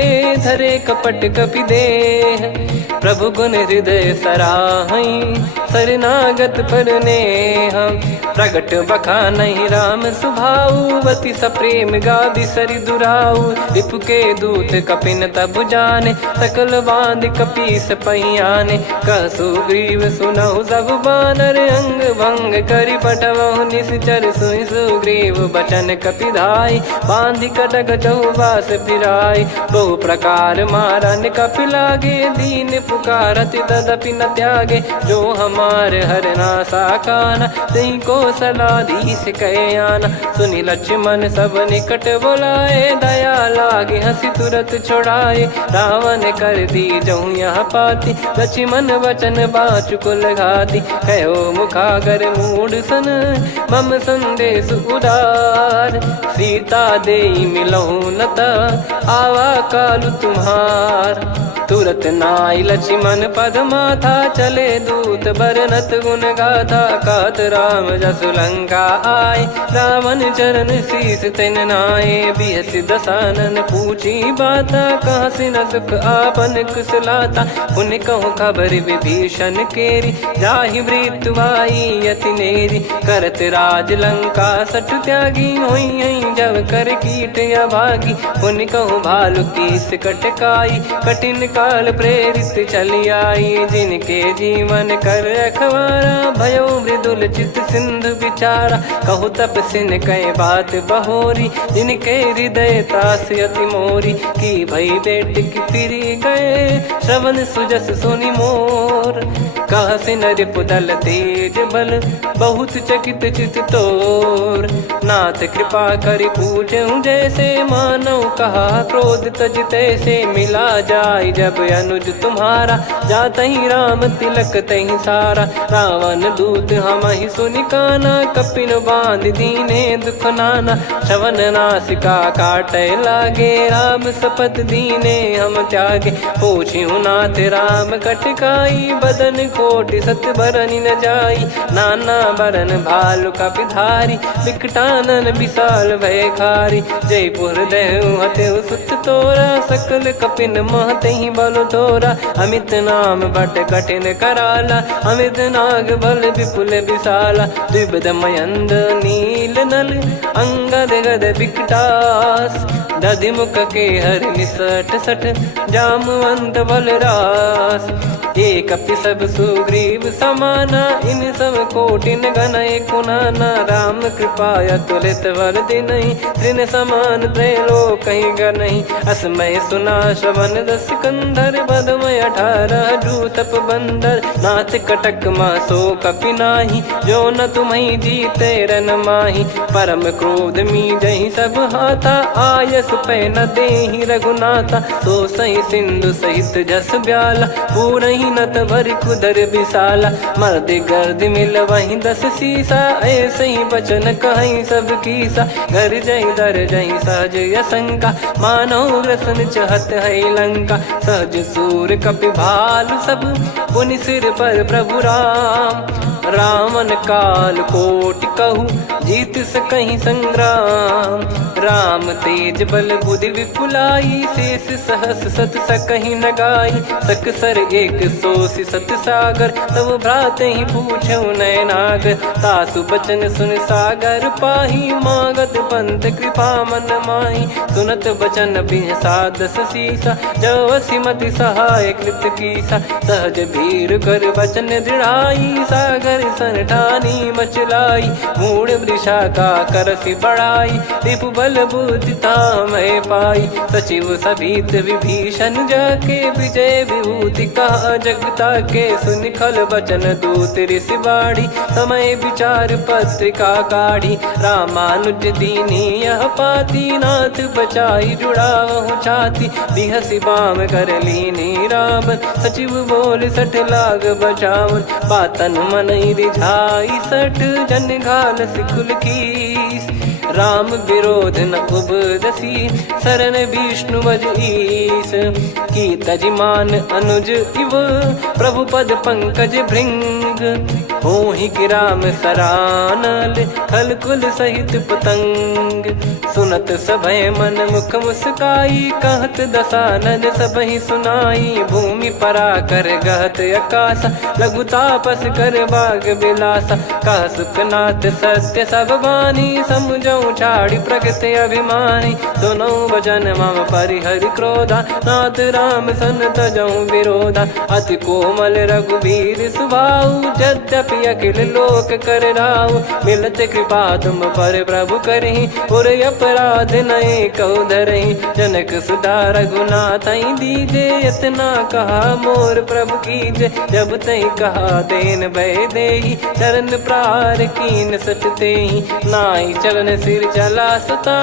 धरे कपट कपि देह प्रभु गुण हृदय सराहई शरणागत पर नेह प्रगट बखा नहीं राम सुभाऊ बति सप्रेम गादि सरि दुराऊ रिपु के दूत कपिन तब जाने सकल बांध कपीस पहियाने कह सुग्रीव सुनहु सब बानर अंग भंग करि पटवहु निश्चर सुनि सुग्रीव बचन कपिधाई बांधि कटक चौबास फिराई बहु प्रकार मारन कपि लागे दीन पुकारति तदपि न त्यागे जो हमार हरना साकाना तई को सलाधीश कहे आना सुनि लक्ष्मण सब निकट बुलाए दया लागे हंसी तुरत छोड़ाए रावण कर दी जहूँ यहाँ पाती लक्ष्मण वचन बाचु कुल घाती कहो मुखागर मूड सन मम संदेश उदार सीता देई मिलहु नता आवा कालु तुम्हार। तुरत नाई लक्ष्मण पद माथा, चले दूत बरनत गुण गाथा। कहत राम जसु लंका आए, रावण चरण शीस तिन नाये। बिहस दसानन पूछी बाता, कहाँ से न सुख आपन कुशलाता। पुन कहूँ खबर विभीषण केरी, जाहि मृत्यु आई अति नेरी। करत राज लंका सठ त्यागी, होई जब कर कीट अभागी। पुन कहूँ भालु कीस कटकाई, कठिन काल प्रेरित चली आई। जिनके जीवन कर रखवारा, भयो मृदुल चित सिंधु विचारा। कहु तपसिन कई बात बहोरी, जिनके हृदय तास अति मोरी। की भई बेट की फिरी गए, श्रवण सुजस सुनि मोर। कह सिन रिपुदल तेज बल, बहुत चकित चित तोर। नाथ कृपा करि पूछऊं जैसे, मानव कहा क्रोध तज तैसे। मिला जाय जब अनुज तुम्हारा, जातहि राम तिलक तहि सारा। रावण दूत हमहि सुनि काना, कपिन बांध दीने दुख नाना। श्रवण नासिका काटै लागे, राम सपत दीने हम त्यागे। पूछिहु नाथ राम कटकाई, बदन कोटि सत बरनि न जाई। नाना बरन भालु कपिधारी, विकटानन विशाल भयखारी। जयपुर देहु हतेउ सुत तोरा, सकल कपिन महतहि बल तोरा। अमित नाम बट कठिन कराला, अमित नाग बल विपुल विशाला। द्विविध मयंद नील नल, अंगद गद विकटास। दधिमुख के हर निसठ सठ, जामवंत बलरास। एक अपि सब सुग्रीव समाना, इन सब कोटिन गणय कुनाना। राम कृपा अतुलित बल दिनहि, त्रिन समान त्रैलोकहि गणहि। असमय सुना श्रवण रस कंधर, बदमय 18 जूतप बंदर। नाथ कटक मासो कपि नाही, जो न तुम्हि जीते रन माही। परम क्रोध मीजहि सब हाथा, आयस पै न देहि रघुनाथा। सो सही सिंधु सहित जस ब्याला, पूरहि नत भरि कुदर विशाला। मर्द गर्द मिल वहीं 10 सीसा, ऐसे ही बचन कहीं सब कीसा। घर जहि दर जहि सहज यसंका, मानो ग्रसन चहत है लंका। सहज सूर कपि भालु सब, पुनि सिर पर प्रभु राम। रामन काल कोटि कहु, जीत सकहि संग्राम। राम तेज बल बुद्धि विपुलाई, शेष सहस सत सकहि न गाई। सकसर एक सोसी सत सागर, तब भ्राते ही पूछऊ नयनागर। तासु बचन सुन सागर पाही, मागत पंथ कृपा मन माही। सुनत बचन बिहसा 10 सीसा, जवसि मति सहाय कृत कीसा। सहज भीर कर बचन दृढ़ाई, सागर सन ठानी मचलाई। मूढ़ वृषा का करसि बढ़ाई, रिपु बल बुद्धि तामय पाई। सचिव सभीत विभीषण जाके, विजय विभूति कहा जगता के। सुनि खल बचन दूत ऋषि बाढ़ी, समय विचार पत्रिका काढ़ी। रामानुज दीनी यह पाती, नाथ बचाई जुड़ावहु छाती। बिहसि बाम कर लीनी रावण, सचिव बोल सठ लाग बचावन। बातन मन रिझाई सठ, जन घाल सिकुल कीस। राम विरोध न उपजसी, शरण विष्णु बज ईस। की तजिमान अनुज इव, प्रभु पद पंकज भृंग। होहि कि राम सरानल, खल कुल सहित पतंग। सुनत सभय मन मुख मुस्काई, कहत दसानन सबहि सुनाई। भूमि परा कर गहत आकाशा, लघु तापस कर बाग बिलासा। कह सुखनाथ सत्य सब बानी, समुझऊ छाड़ी प्रकृति अभिमानी। सुनो वचन मम परिहरि क्रोधा, नाथ राम सन तजऊ विरोधा। अति कोमल रघुबीर सुभाऊ, यद्यपि अखिल लोक कर राऊ। मिलत कृपा तुम पर प्रभु करहि, और अपराध नये कौ धरहि। जनक सुता रघुनाथ दीजे, इतना कहा मोर प्रभु कीजे। जब तहि कहा देन भय देहि, चरण प्रहार कीन सट तेहि। नाई चरण से सिर चला सता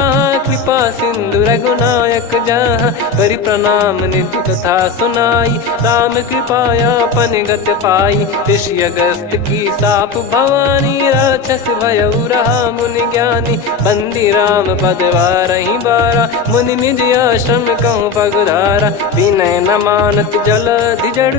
कृपा सिंधु रघुनायक जहाँ करि प्रणाम निधि कथा सुनाई राम कृपाया पन गत पाई ऋषि अगस्त की साप भवानी राक्षस भयउ रहा मुनि ज्ञानी बंदी राम पद वारहि बारा मुनि निज आश्रम कहूँ पगधारा विनय न मानत जलधि जड़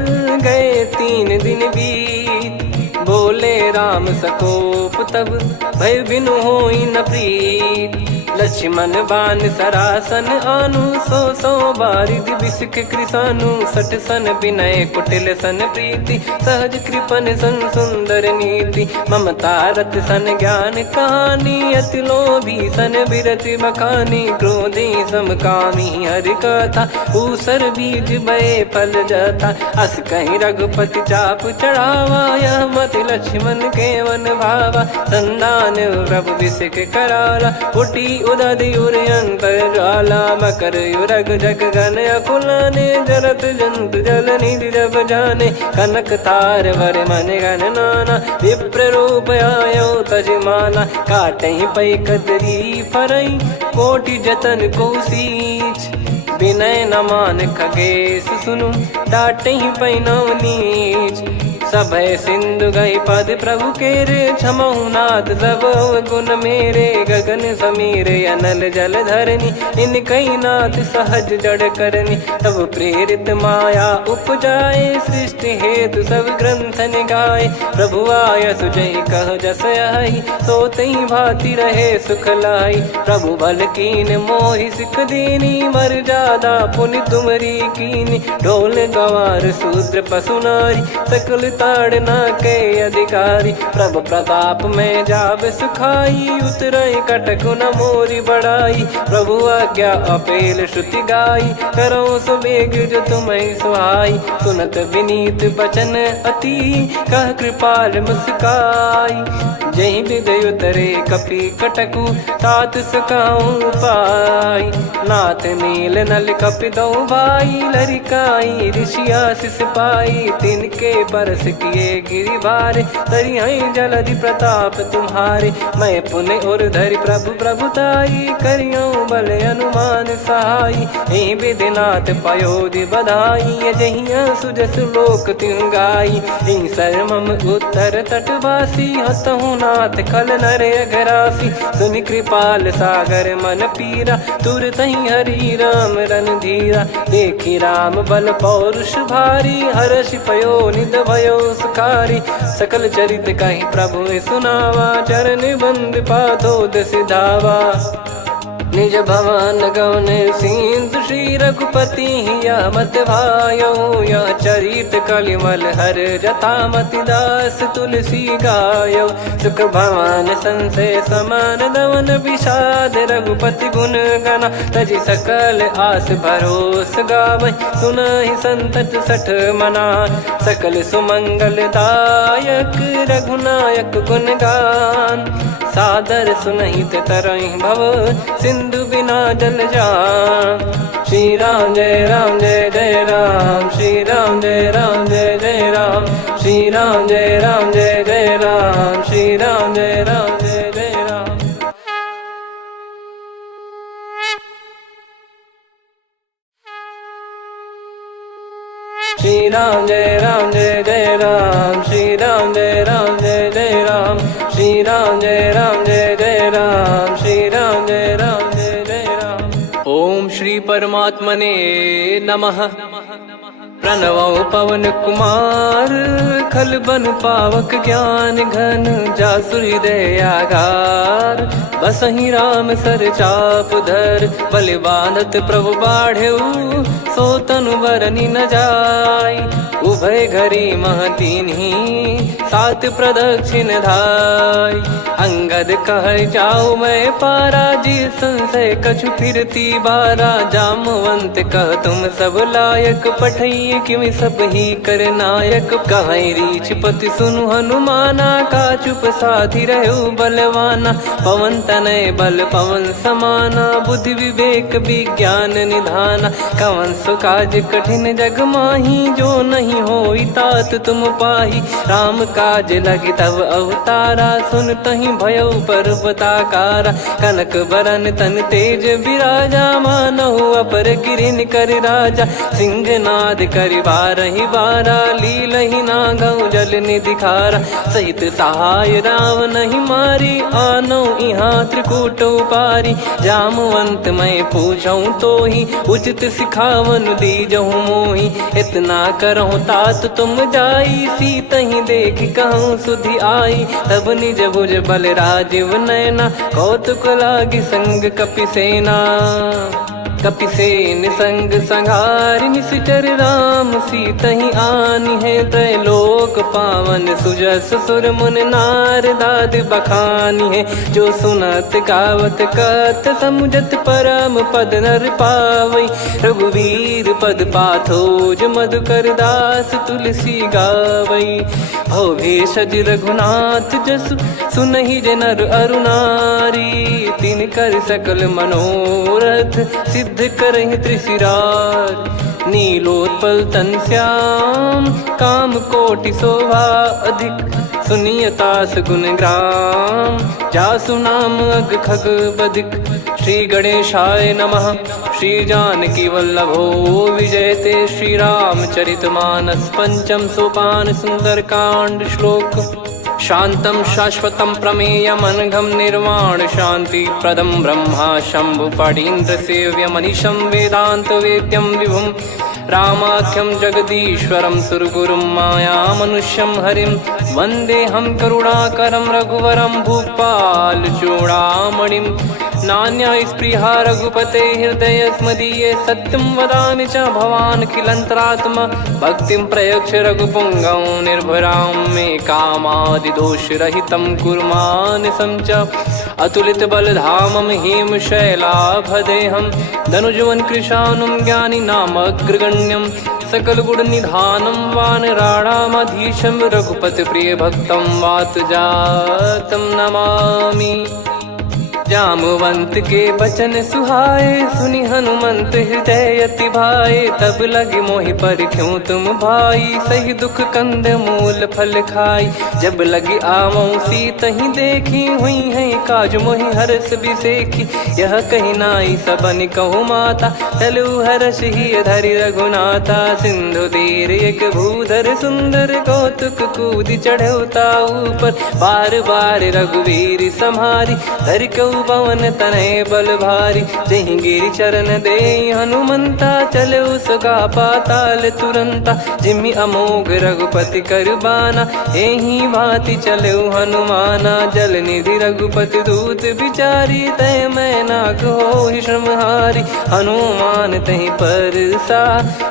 गए 3 दिन बीत बोले राम सकोप तब भय बिनु होई न प्रीत लक्ष्मण बान सरासन आनु सो बारिद बिसिक कृसानु सठ सन विनय कुटिल सन प्रीति सहज कृपन सन सुंदर नीति ममता रत सन ज्ञान कहानी अति लोभी सन बिरति बखानी क्रोधी समकामी हरि कथा ऊसर बीज बये फल जथा अस कहीं रघुपति चाप चढ़ावा यह मति लक्ष्मण के वन भावा संदान प्रभु बिसिक कराला उठी उदधि उर अंतर ज्वाला मकर युरग जग गन अकुलाने जरत जंतु जल निधि जब जाने कनक तार वर मन गण नाना विप्र रूप आयो तजमाना काटहि पै कदरी फरई कोटि जतन को सींच विनय न मान खगेश सुनु डाटहि पै नव नीच सभय सिंधु गई पद प्रभु केरे क्षमहु नाथ सब गुण मेरे गगन समीरे अनल जल धरनी इन कई नाथ सहज जड़ करनी तब प्रेरित माया उपजाए सृष्टि हेतु सब ग्रंथ निगाए प्रभु आय सुजय कह जस आई सो तई भांति रहे सुख लाई प्रभु बल कीन मोहि सिख दीनी मर जादा पुनि तुमरी कीनी ढोल गवार शूद्र पशु नारी सकल ताड़ना के अधिकारी प्रभु प्रताप में जाब सुखाई उतरई कटक न मोरी बढ़ाई प्रभु आज्ञा अपेल श्रुति गाई करो सुबेग जो तुम्हें सुहाई सुनत विनीत बचन अति कह कृपाल मुस्काई जय विदय उतरे कपि कटकु तात सकाऊं पाई नाथ नील नल कपि दो भाई लरिकाई ऋषि आशीष पाई तिनके परस किए गिरि भारे तरी हई जलधि प्रताप तुम्हारे मैं पुण्य और धरि प्रभु प्रभुताई करियो बल अनुमान सहाई एहि विधिनाथ पयोधि बधाई जहिया सुजस लोक तिहु गाई एहि सरमम उत्तर तटवासी हतहु नाथ खल नर अघरासी सुनि कृपाल सागर मन पीरा तुरत ही हरि राम रन धीरा देखी राम बल पौरुष भारी हर्षि पयो निध भयो सुखारी सकल चरित कहीं प्रभु सुनावा चरण बंद पादोद सिधावा निज भवन गौन सिंधु श्री रघुपति या मत भायो या चरित कलिमल हर जथा मति दास तुलसी गायो सुख भवन संशय समान दवन विषाद रघुपति गुण गना तजि सकल आस भरोस गावै सुनहि संतत सठ मना सकल सुमंगल दायक रघुनायक गुण गान सादर सुनहित तरहि भव सिंधु बिना जल जान श्री राम जय जय राम श्री राम जय जय राम श्री राम जय जय राम श्री राम जय जय राम श्री राम जय जय राम श्री राम जय जय राम श्री राम जय जय राम श्री राम जय जय राम। ओम श्री परमात्मने नमः। प्रणवौ पवन कुमार खल बन पावक ज्ञान घन जासु हृदय आगार बसहि राम सर चाप धर बलि बांधत प्रभु बाढ़ेऊ सो तनु बरनि न जाय उभय घरी महतीन्ही सात प्रदक्षिण धाय अंगद कह जाऊ मैं पारा जी संशय कछु फिरती बारा जामवंत कह तुम सब लायक पठई किमि सब ही कर नायक कहीं रीछ पति सुनु हनुमाना का चुप साधि रहु बलवाना पवन तनय बल पवन समाना बुद्धि विवेक विज्ञान निधाना कवन सु काज कठिन जग माही जो नहीं होई मोहि तात तुम पाही। राम काज लगी तब अवतारा, सुन तहि भयउ पर्वताकारा। कनक बरन तन तेज बिराजा, मानहु अपर गिरिन कर राजा। सिंहनाद करि बारहि बारा, लीलहि नागौ जल निधि खारा। सहित सहाय रावणहि मारी, आनो इहाँ त्रिकूट उपारी। जामवंत मैं पूछऊँ तोहि, उचित सिखावन दीजहु मोहि। इतना करहु तात तुम जाई, सीतहि देख कहूँ सुधि आई। तब निज भुज बल राजीव नैना, कौतुक लागी संग कपिसेना। कपिसेन संग संहारि निशिचर राम, सीतहि आनि है त्रैलोक पावन। सुजस सुर मुन नार दाद बखानी है, जो सुनत गावत कथ समुझत परम पद नर पावई। रघुवीर पद पाथोज मधुकर दास तुलसी गावई। भव भेषज रघुनाथ जसु, सुनहि जे नर अरु नारी। तिन कर सकल मनोरथ, सिद्ध करहि त्रिशिरार। नीलोत्पल तन श्याम, काम कोटि शोभा अधिक। सुनियतास गुण ग्राम, जासु नाम अग खग बदिक। श्री गणेशाय नमः। श्री जानकी वल्लभो विजयते, श्री रामचरित मानस पंचम सोपान सुंदरकांड श्लोक। शांतं शाश्वतं प्रमेयमनघं निर्वाण शांति प्रदं ब्रह्मा शंभु फणीन्द्र सेव्य मनीषं वेदांत वेद्यं विभुं। रामाख्यं जगदीश्वरं सुरगुरुं माया मनुष्यं हरिं। वन्देऽहं करुणाकरं रघुवरं भूपाल चूडामणिं। नान्या स्पृहा रघुपते हृदय स्मदीये, सत्यं वदामि च भवान् खिलन्तरात्मा। भक्तिं प्रयच्छ रघुपुङ्गं निर्भरां मे कामादिदोषरहितं कुर्मानिसं च। अतुलित बलधामं हेमशैलाभदेहं, धनुजवन कृशानुं ज्ञानी नामग्रगण्यं। सकल गुण निधानं वानराणामधीशं, रघुपति प्रिय भक्तं वात जातं नमामि। जामवंत के बचन सुहाए, सुनि हनुमंत हृदय अति भाए। तब लगे मोहि परख्यूं तुम भाई, सही दुख कंद मूल फल खाई। जब लगे आवऊं सीतहि देखी, हुई है काज मोहि हरस बिसेखी। यह कही नाई सबन कहु माता, चलु हरष ही धरि रघुनाथा। सिंधु तीर एक भूधर सुंदर, कौतुक कूदि चढ़ौता ऊपर। बार बार रघुवीर सम्हारी, धरि कऊ पवन तनय बल भारी। जहि गिरि चरण दे हनुमंता, चले उसका पाताल तुरंता। जिमि अमोघ रघुपति कर बाना, एहि भांति चले हनुमाना। जल निधि रघुपति दूत बिचारी, तय मैं नाक होहि श्रमहारी। हनुमान तहि परसा,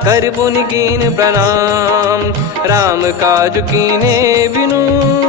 कर पुनि कीन प्रणाम। राम काज कीने बिनु,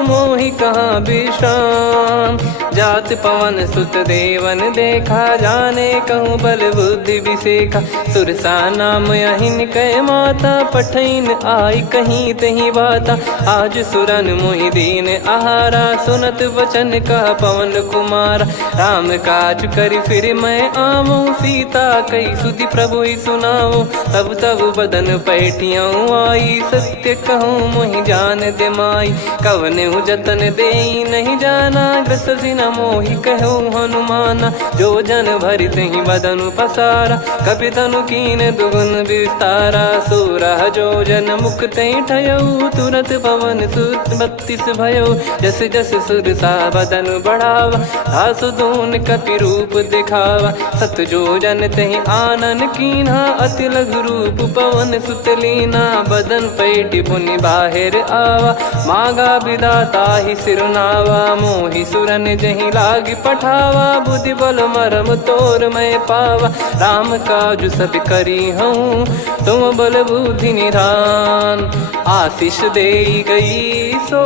मोहि कहाँ विश्राम। जात पवन सुत देवन देखा, जाने कहूँ बल बुद्धि विसेखा। सुरसा नाम अहिन कै माता, पठैन आई कहीं तहीं बाता। आज सुरन मोहि दीन आहारा, सुनत वचन कह पवन कुमारा। राम काज करि फिर मैं आवऊं, सीता कई सुधि प्रभु ही सुनाओ। तब तब बदन पैठियाँ आई, सत्य कहूँ मोहि जान दे माई। कवनेहु जतन देई नहीं जाना, ग्रसि न मोहि कहूँ हनुमाना। जो जन भरि तहि बदनु पसारा, कपितनु कीन दुगुन विस्तारा। सोरह जो जन मुख तहि ठयऊ, तुरत पवन सुत 32 भयऊ। जस जस सुरसा बदन बढ़ावा, आसु दून कपि रूप दिखावा। सत जो जन तहि आनन कीन्हा, अति लघु रूप पवन सुत लीना। बदन पैठि पुनि बाहिर आवा, मांगा विधाता ही सिरुनावा। मोहि सुरन जहि लागी पठावा, बुद्धि बल मरम तोर मैं पावा। राम काज सब करी हूँ, तुम बल बुद्धि निधान। आशीष देई गई सो,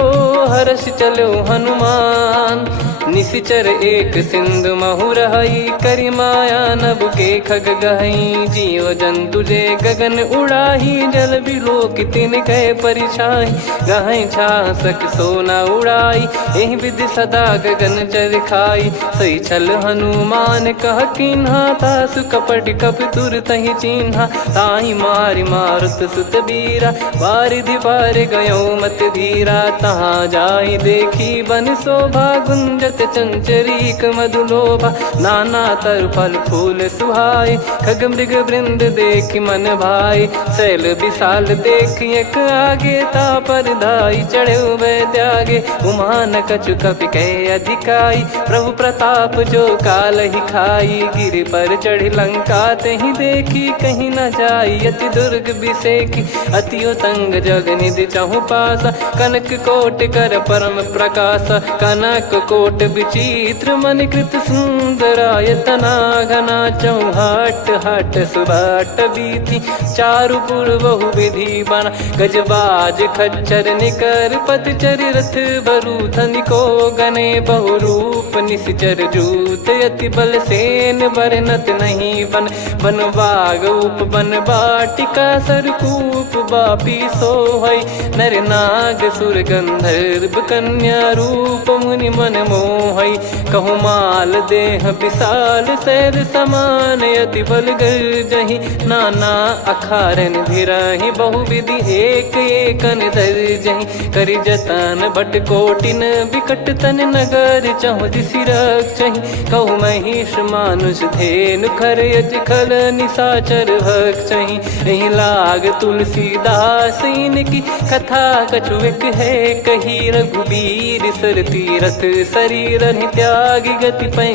हर्ष चलो हनुमान। निशिचर एक सिंधु महु रहई, करि माया नभ के खग गहई। जीव जंतु जे गगन उड़ाही, जल बिलोक तिन कह परिछाई। गहई छासक सोना उड़ाई, एहि विधि सदा गगन चर खाई। सही छल हनुमान कह कीन्हा, तासु कपट कपि तुर तहि चिन्हा। ताहि मारि मारुत सुत बीरा, वारि नदी पार गयो मत धीरा, तहाँ जाई देखी बन शोभा, गुंजत चंचरीक मधुलोभा, नाना तर फल फूल सुहाए, खग मृग वृंद देख मन भाई, शैल विशाल देख एक आगे, तापर धाई चढ़े वै त्यागे, उमा न कछु कपि कहे अधिकाई, प्रभु प्रताप जो काल ही खाई, गिर पर चढ़ी लंका तही देखी, कहीं न जाई अति दुर्ग बिसेकी, अति उतंग जग निधि चहु पासा, कनक कोट कर परम प्रकाशा, कनक कोट विचित्र मन कृत सुंदरायतना, घना चौहाट हाट सुबाट बीती, चारु पुर बहु विधि बना, गजबाज खच्चर निकर पतचर रथ बरु धनिको गने, बहु रूप निश्चर जूत अति बल सेन, बरनत नहीं बन बन बाग उप बन बाटिका, सरकूप बापी सोहई, नर नाग सुर गंधर्व कन्या, रूप मुनि मन मोहई, कहु माल देह विशाल, शैल समान अति बल गर्जहि, नाना अखारन भिराहि, बहु विधि एक एकन दर्जहि, करि जतन भट कोटिन विकट तन, नगर चहु दिसि रक्षहि, कहु महिष मानुष धेनु खर यज खल, निशाचर भक्षहि, एहि लाग तुलसीदास इनकी, कथा कछु एक है कही, रघुबीर सर तीरथ शरीर त्यागी, गति पै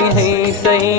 सही,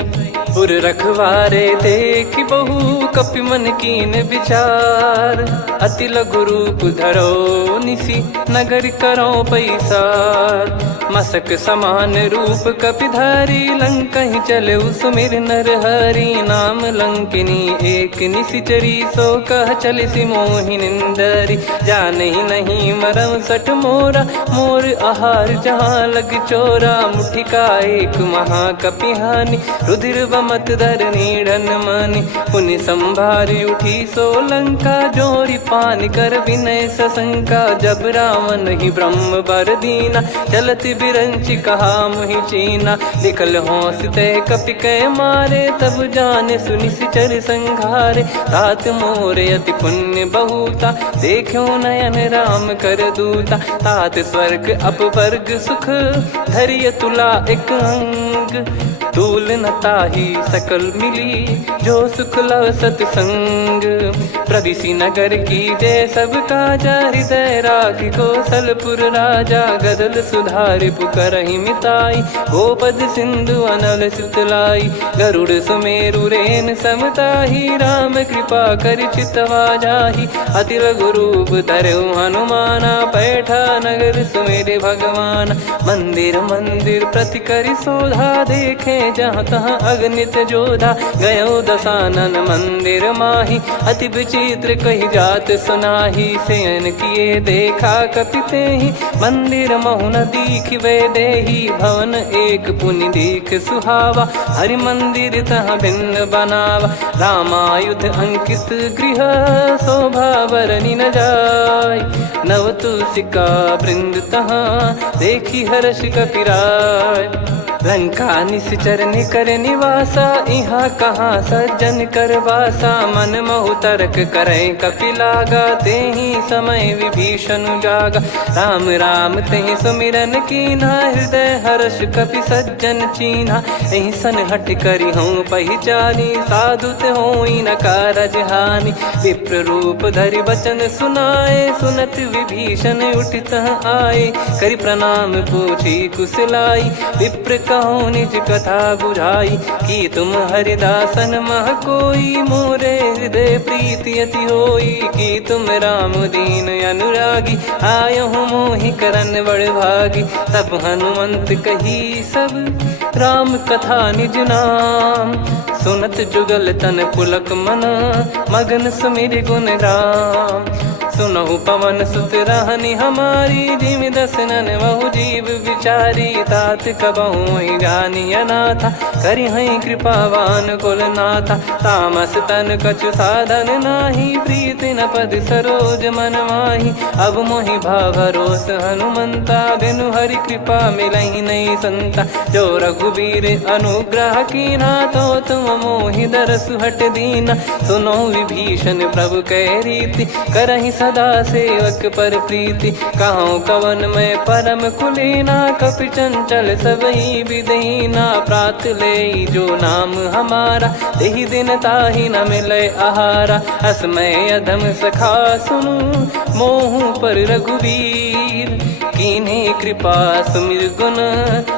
उर रखवारे देख बहु कपि मन कीन विचार, अति लघु रूप धरो निसी नगर करो पैसार, मसक समान रूप कपिधारी, लंकहि चले सुमिर नर हरि, नाम लंकिनी एक निशिचरी, सो कह चल सि मोहि निंदरी, जानहि नहीं मरम सठ मोरा, मोर आहार जहाँ लग चोरा, मुठिका एक महाकपिहानि, रुधिर बमत धरनी ढन मानि, पुनि संभारी उठी सो लंका, जोरी पान कर विनय सशंका, जब रावण ही ब्रह्म बर दीना, चलत बिरंच कहा मुहि चीना, निकल होश तय कपि कै मारे, तब जाने सुनि सिचर संघारे, तात मोर अति पुण्य बहुता, देखो नयन राम कर दूता, तात स्वर्ग अपवर्ग सुख, धैर्य तुला एक अंग, तूल न ताहि सकल मिली, जो सुख लव सतसंग, प्रविशि नगर की जय सब काजा, हृदय राखि कौशलपुर राजा, गदल सुधारि पुकारहि मिताई, गोपद सिंधु अनल सुतलाई, गरुड़ सुमेरु रेन समताहि, राम कृपा करि चितवा जाहि, अति लघु रूप धरऊ हनुमाना, पैठा नगर सुमेरे भगवान, मंदिर मंदिर प्रति करि शोधा, देखे जहाँ तहाँ अगणित जोधा, गयो दशानन मंदिर माही, अति विचित्र कही जात सुनाही, शयन किए देखा कपिते ही, मंदिर महु न दीख वे देही, भवन एक पुनि दीख सुहावा, हरि मंदिर तहाँ भिन्न बनावा, रामायुध अंकित गृह, शोभा बरनि न जाय, नव तुलसी का वृंद तहाँ, देखी हर्ष कपिराय, लंका निश्चर निकर निवासा, इहाँ कहाँ सज्जन कर वासा, मन महु तर्क करें कपिलागा, तेहि समय विभीषण जागा, राम राम तेहि सुमिरन कीन्हा, हृदय हर्ष कपि सज्जन चीन्हा, एहि सन हट करि हूँ पहिचानी, साधु ते होई न कारज हानि, विप्र रूप धरि वचन सुनाए, सुनत विभीषण उठित आए, करि प्रणाम पूछी कुशलाई, विप्र कहो निज कथा बुझाई, कि तुम हरिदासन मह कोई, मोरे हृदय प्रीति अति होई, कि तुम राम दीन अनुरागी, आयहु मोहि करन बड़ भागी, तब हनुमंत कही सब राम कथा निज नाम, सुनत जुगल तन पुलक मना, मगन सुमिर गुण राम, सुनहु पवन सुत रहनी हमारी, जिमि दसनन बहु जीव विचारी, तात कबहु ही जानी अनाथा, करि हई कृपावान कुल नाथा, तामस तन कछु साधन नाही, प्रीति न पद सरोज मन माही, अब मोहि भाव भरोस हनुमंता, बिनु हरि कृपा मिलहि नहीं संता, जो रघुबीर अनुग्रह कीना, तो तुम मोहि दरसु हट दीना, सुनो विभीषण प्रभु कह रीति, करहि सदा सेवक पर प्रीति। कहूँ कवन में परम कुलीना, कपि चंचल सबही विदहीना। प्रात ले जो नाम हमारा, तेहि दिन ताहि न मिले आहारा। असमय अधम सखा सुनु, मोहु पर रघुवीर। कीन्ही कृपा सुमिर गुण,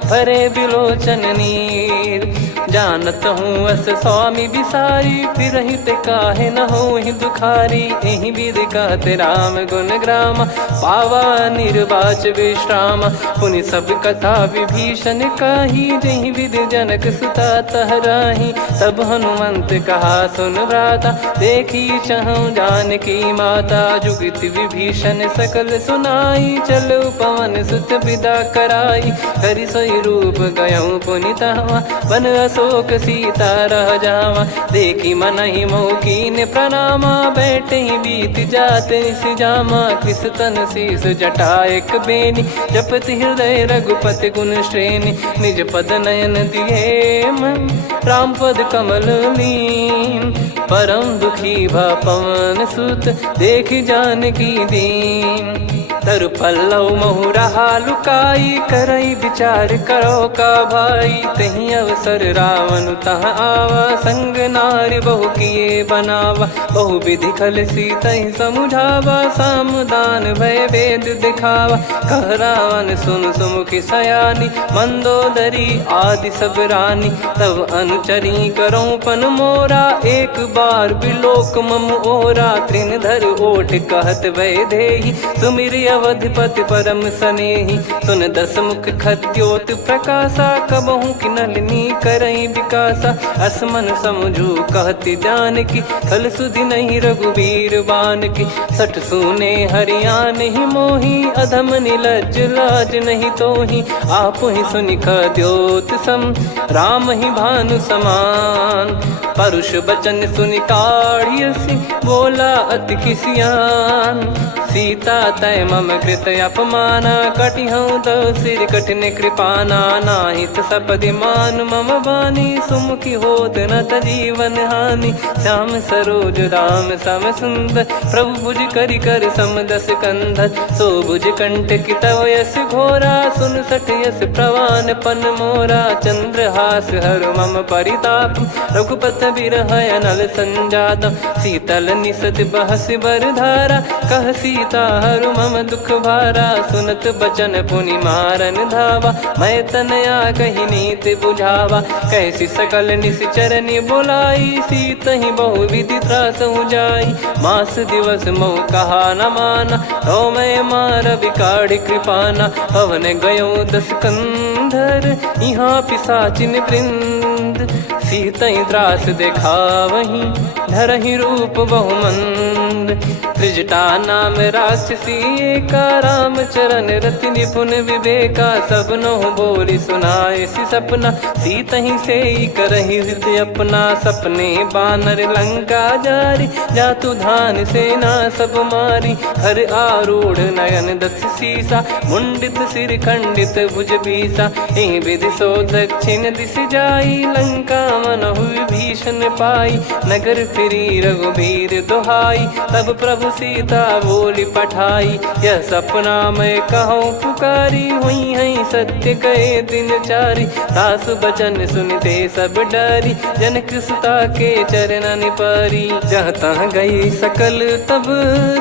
भरे बिलोचन नीर। जानत हूँ अस स्वामी बिसारी, फिर हित काहे न होहि दुखारी। एहि विधि कहते राम गुण ग्राम, पावा निर्वाच विश्राम। पुनि सब कथा विभीषण कही, जहि विधि जनक सुता तहराही। तब हनुमंत कहा सुन भ्राता, देखी चहु जानकी माता। जुगित विभीषण सकल सुनाई, चलो पवन सुत विदा कराई। हरि सोई रूप गयऊँ पुनि तहवा, बन अशोक सीता रह जावा। देखी मनहि मोकीन प्रणामा, बैठे ही बीत जात निस जामा। किस तन शीस जटा एक बेनी, जपति हृदय रघुपति गुण श्रेणी। निज पद नयन दिए मन, राम पद कमल लीन। परम दुखी भा पवन सुत, देखि जानकी दीन। तरु पल्लव महु रहा लुकाई, करई विचार करो का भाई। तही अवसर रावण तहाँ आवा, संग नारी बहु किए बनावा। बहु विधि खल सीतहि समुझावा, सामदान भय वेद दिखावा। कह रावण सुन सुमुखी सयानी, मंदोदरी आदि सब रानी। तब अनुचरी करो पन मोरा, एक बार बिलोक मम ओरा। तृण धर ओठ कहत भय देहि, सुमिर अवधिपति परम सनेहि। सुन दस मुख खद्योत प्रकाशा, कबहु कि नलिनी करई विकासा। असमन समझू कहति जानकी, खल सुधि नहीं रघुवीर बान की। सठ सुने हरियान ही मोही, अधम निलज लाज नहीं तोही। आपु ही सुनि खद्योत सम, राम ही भानु समान। परुष बचन सुनि काढ़ियसि, बोला अति किसियान। सीता तय मम कृत अपमाना, कटिहऊँ तो सिर कठिन कृपाना। नाहित सपदि मान मम बानी, सुमुखी होत न तजीवन हानि। श्याम सरोज राम सम सुंदर, प्रभु भुज करि कर सम दस कंधर। सो भुज कंठ की तव यस घोरा, सुन सठ यस प्रवान पन मोरा। चंद्रहास हर मम परिताप, रघुपत बिरह अनल संजात। शीतल निसत बहस बर धारा, कह सीता हरु मम दुख भारा। सुनत बचन पुनि मारन धावा, मैं तनया कही नीति बुझावा। कैसी सकल निश्चरनि बोलाई, सीतहि बहु विधि त्रासहु जाई। मास दिवस मोह कहा न माना, तो मैं मार विकाढ़ि कृपाना। पवन गयो दस कंधर, यहाँ पिशाचिन वृंद। सीतहि त्रास देखावहीं, धरहि रूप बहुमंद। त्रिजटा नाम राक्षसी एका, राम चरण रति निपुण विवेका। सब नहुँ बोली सुनाए सि सपना, सीतहि से करहि हृत अपना। सपने बानर लंका जारी, जातु धान सेना सब मारी। हर आरूढ़ नयन दस सीसा, मुंडित सिर खंडित भुज बीसा। एहि विधि सो दक्षिण दिस जाई, लंका मनहु विभीषण पाई। नगर फिरी रघुबीर दुहाई, तब प्रभु सीता बोली पठाई। यह सपना मैं कहूँ पुकारी, हुई है सत्य कहे दिन चारी। सास बचन सुनते सब डरी, जनक सुता के चरण पारी। जहाँ तहाँ गई सकल तब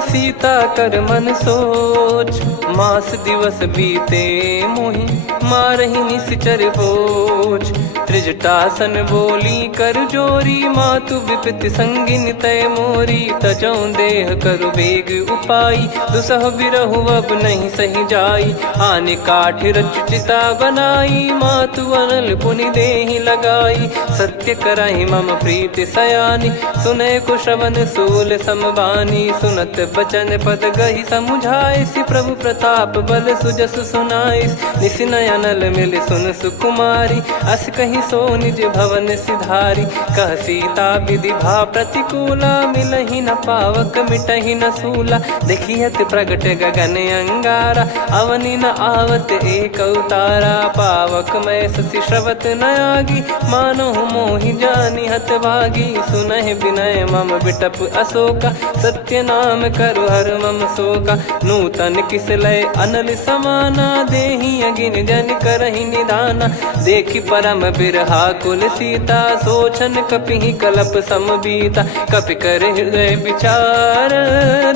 सीता कर मन सोच। मास दिवस बीते मोहि, मारहि निश्चर बोझ। त्रिजटासन बोली कर जोरी, मातु विपति संगिन तय मोरी। तजौ देह करु बेग उपाई, दुसह बिरहु अब नहीं सही जाई। आने काठ रचिता बनाई, मातु अनल पुनि देहि लगाई। सत्य कराहि मम प्रीति सयानी, सुनय को श्रवण सूल समबानी। सुनत बचन पद गहि समुझाए, सि प्रभु प्रताप बल सुजस सुनाइस। निस नयनल मिल सुन सुकुमारी, अस कहीं सो निज भवन सिधारी। कह सीता विधि भा प्रतिकूला, मिलहि न पावक मिटहि न सूला। देखियत प्रगट गगन अंगारा, अवनि न आवत एक उतारा। पावक मैं शशि श्रवत न आगी, मानो मोहि जानि हत भागी। सुनहि विनय मम बिटप अशोका, सत्य नाम करु हर मम शोका। नूतन किस लय अनल समाना, देहि अगिन जन करहि निधाना। देखि परम बिरहा कुल सीता, सोचन कपिहि कलप समबीता। कपि कर हृदय विचार,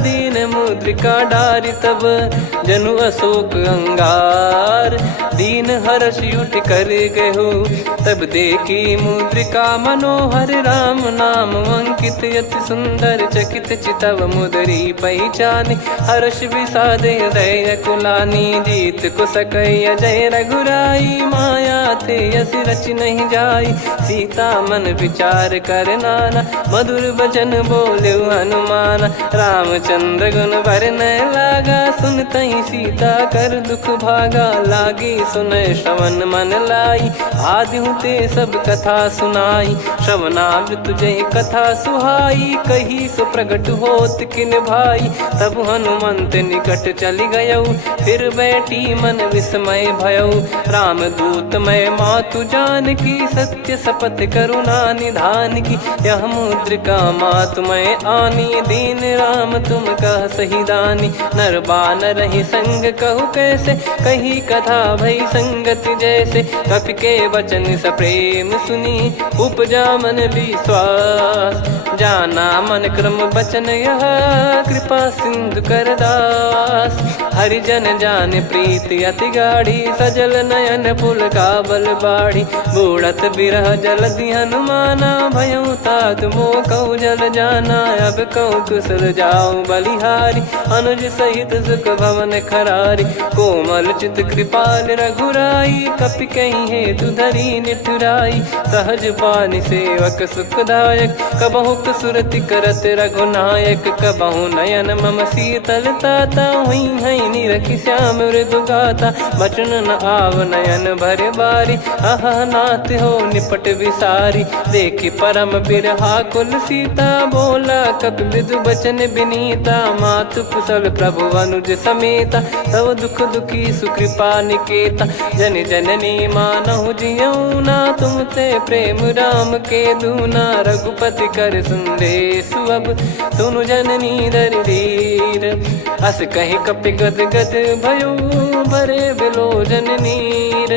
दीन मुद्रिका डारि तब। जनु अशोक अंगार, दीन हर्ष उठ कर गहु। तब देखी मुद्रिका मनोहर, राम नाम अंकित अति सुंदर। चकित चितव मुदरी पहचानी, हर्ष विषाद हृदय कुलानी। जीत को सकई अजय रघुराई, माया थे यस रच नहीं जाई। सीता मन विचार कर नाना, मधुर वचन बोले हनुमान। रामचंद्र गुण वरनय लागा, सुनतहि सीता कर दुख भागा। लागी सुनय श्रवण मन लाई, आदिहु ते सब कथा सुनाई। श्रवणामृत जय कथा सुहाई, कही सो प्रगट होत किन भाई। तब हनुमंत निकट चली गयौ, फिर बैठी मन विस्मय भयौ। राम दूत मैं मातु जानकी, सत्य शपथ करुणा निधान की। यह मुद्रिका मातु मैं आनी, दीन राम तुम कह सही दानी। नर बानर ही संग कहु कैसे, कही कथा भई संगति जैसे। कपि के वचन सप्रेम सुनी, उपजा मन विश्वास। जाना मन क्रम बचन यह, कृपा सिंधु कर दास। हरिजन जान प्रीति अति गाढ़ी, सजल नयन पुल काबल बाढ़ी। बूढ़त बिरह जलधि हनुमाना, भयउ तात मोह कहु जल जाना। अब कहु कुशल जाऊ बलिहारी, अनुज सहित सुख भवन खरारी। कोमल चित कृपाल रघुराई, कपि कहीं हेतु धरी निठुराई। सहज पानि सेवक सुखदायक, कबहु सुरति करत रघुनायक। कबहु नयन मम शीतल ताता, हुई है निरखि श्याम मृदु गाता। बचन न आव नयन भर बारी, अह नाथ हो निपट विसारी। देखि परम बिरहा कुल सीता, बोला कपि मृदु बचन विनीता। मातु कुशल प्रभु अनुज समेता, तव दुख दुखी सुकृपा निकेता। जन जननी मानहु जियऊ ना, तुम ते प्रेम राम के दूना। रघुपति कर संदेश अब, सुनु जननी दर धीर। अस कहि कपि गद गद भयो, भरे बिलोचन नीर।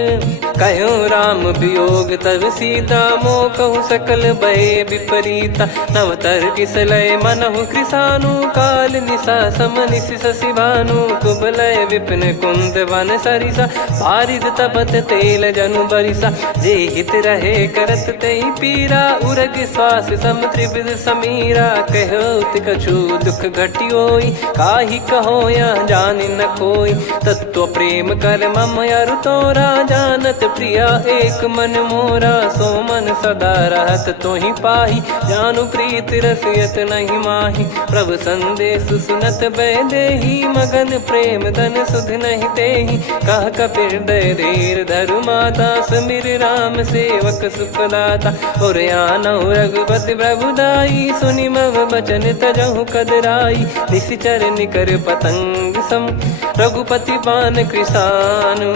कहूँ राम वियोग तब सीता, मोह कहूँ सकल भय विपरीता। नवतर किसलय मनहु कृसानु, काल निशा सम निशि शशि भानु। कुबलय विपिन कुंद वन सरिसा, पारिद तपत तेल जनु बरिसा। जे हित रहे करत तेहि पीरा, उरग श्वास सम त्रिविध समीरा। कहो कछु दुख घटी होई, काहि कहो या जानि न कोई। तत्व प्रेम कर मम अरु तोरा, जानत प्रिया एक मन मोरा। सो मन सदा रहत तोहि पाही, जानु प्रीत रसियत नहीं माही। प्रभु संदेश सुनत बैदेही, मगन प्रेम धन सुध नहीं तेहि। कह कपि हृदय धीर धरु माता, सुमिर राम सेवक सुखदाता। और आनहु रघुपति प्रभुदाई, सुनि मम बचन तजहु कदराई। निशिचर निकर पतंग सम, रघुपति पान कृसानु।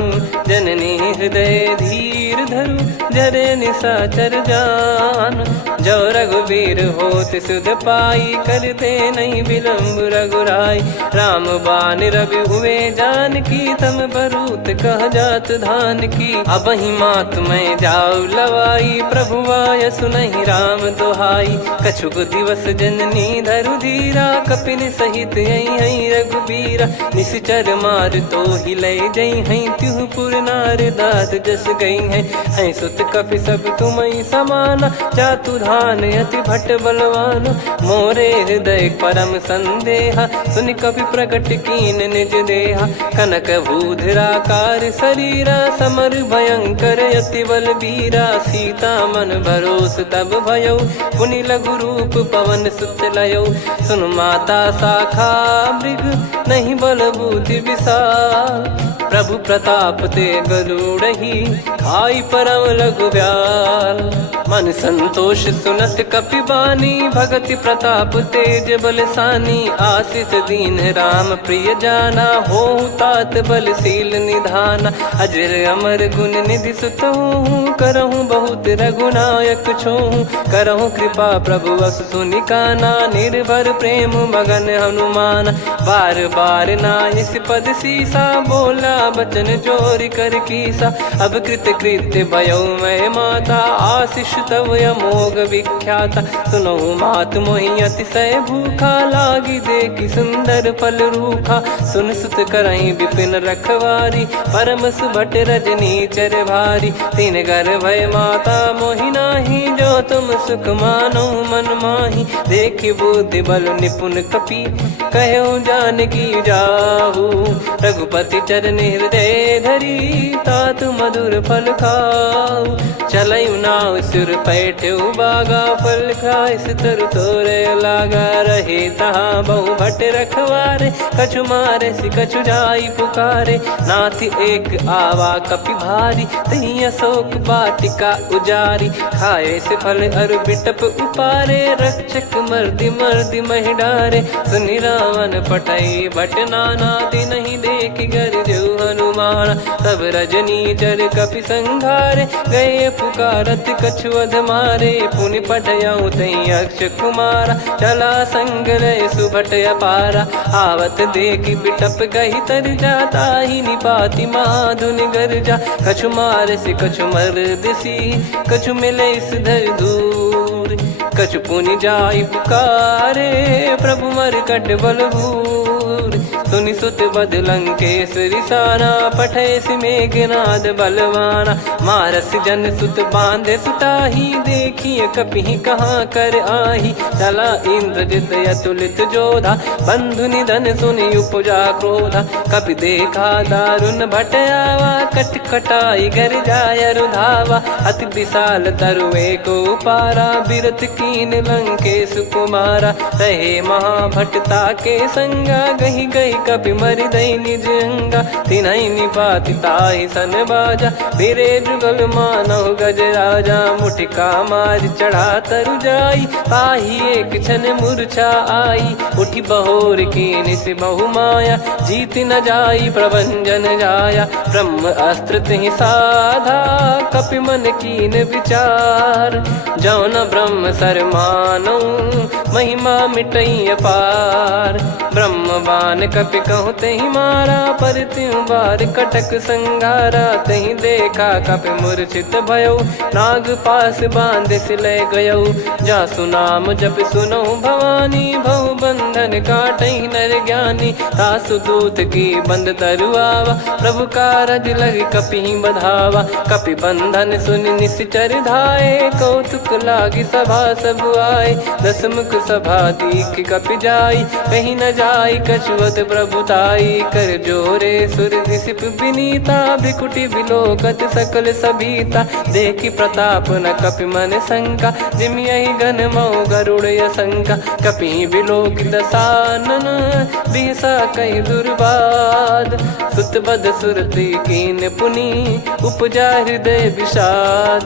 जननी हृदय धीर धरु, जरे निशाचर जान। जो रघुवीर होत सुध पाई, करते नहीं विलम्ब रघुराई। राम बान रवि हुए जानकी, तम बरूत कह जात धान की। अब ही मात मैं जाऊ लवाई, प्रभु आय सुनहि राम दोहाई। कछुक दिवस जननी धरु धीरा, कपिन सहित यही रघुबीरा। निश्चर मार तो ही लय जई हैं त्यों पुर नार दात जस गई हैं सुत कपि सब तुमई समाना जातु धान अति भट बलवान मोरे हृदय परम संदेहा सुनि कपि प्रकट कीन निज देहा कनक भूधराकार शरीरा समर भयंकर अति बल बीरा सीता मन भरोस तब भयो पुनि लघु रूप पवन सुत लयो सुन माता शाखा मृग नहीं बल बुद्धि विशाल प्रभु प्रताप ते गरुड़हि खाई परम लघु ब्याल मन संतोष सुनत कपि बानी भगति प्रताप तेज बलसानी आशीष दीन राम प्रिय जाना हो तात बलशील निधाना अजर अमर गुण निधि सुतहूँ करहूँ बहुत रघुनायक छोहूँ करहूँ कृपा प्रभु अस सुनि काना निर्भर प्रेम मगन हनुमान बार बार नायस पद सीसा बोला बचन चोरी कर कीसा अब कृत कृत्य भयो मैं माता आशीष तव अमोघ विख्याता सुनो मात मोहि अतिशय भूखा लागी देखी सुंदर फल रूखा सुन सुत करई विपिन रखवारी परम सुभट रजनी चर भारी तीन घर भय माता मोहि नाही जो तुम सुख मानो मन माही देखी बुद्धि बल निपुण कपि कहो जानकी जाहू रघुपति चरण हृदय धरी तात मधुर फल खाऊ चलऊ नाव सिर पैठे बागा फल खाइस तरु तोरे लागा रहे तहाँ बहु भट रखवारे कछु मारे सि कछु जाई पुकारे नाथ एक आवा कपि भारी तही अशोक बाटिका उजारी खाए से फल अरु बिटप उपारे रक्षक मर्दि मर्दि महि डारे सुनि रावण पटई भट नाना दिन नहीं देख गर जो हनुमान तब रजनी चर कपि संघारे गए पुकारत कछु अध मारे पुनि पटयऊ तई अक्ष कुमारा चला संग रहे सुभट अपारा आवत देखी बिटप गही तर जाता ही निपाति माधुनि गर्जा कछु मारे से कछु मर दिसी कछु मिले इस धर दूर कछु पुनि जाई पुकारे प्रभु मर कट बलभूर सुनि सुत बद लंकेश रिसाना पठे सि मेघनाद बलवाना मारस जन सुत बांधे सुताही देखिए कपि कहाँ कर आही चला इंद्रजित अतुलित जोधा बंधु निधन सुनि उपजा क्रोधा कपि देखा दारुण भट आवा कट कटाई घर जाय रुधावा अति विशाल तरुए को पारा बिरत कीन लंकेश कुमारा रहे महाभटता के संगा गही गही कपि मरि दई निज अंगा तिन्है निपाति ताहि सन बाजा बिरे जुगल मानव गज राजा मुटिका मार चढ़ा तरु जाई ताहि एक क्षण मूर्छा आई उठी बहोर कीन से बहु माया जीत न जाई प्रभंजन जाया ब्रह्म अस्त्र तिहि साधा कपि मन कीन विचार जौन ब्रह्म सर मानौ महिमा मिटई अपार ब्रह्म बान कपि कहूँ तही मारा पर त्यों बार कटक संगारा तही देखा कपि मूर्छित भयो नाग पास बांध सिलय गयो जा सुनाम जप सुनो भवानी भव बंधन काटई नर ज्ञानी तासु दूत की बंद तरुआवा प्रभु कारज लग कपि बधावा कपि बंधन सुनि निश्चर धाये कौतुक लागी सभा सब आए दस मुख सभा दीख कपि जाई कहीं न जाई कछुअत प्रभुताई कर जोरे सुर निसिप विनीता भ्रिकुटी बिलोकत सकल सबीता देखी प्रताप न कपि मन शंका जिमियहि घन मऊ गरुड़ असंका कपि बिलोक दसानन बिहसा कहि दुर्बाद सुत बद सुरति कीन पुनि उपजा हृदय विषाद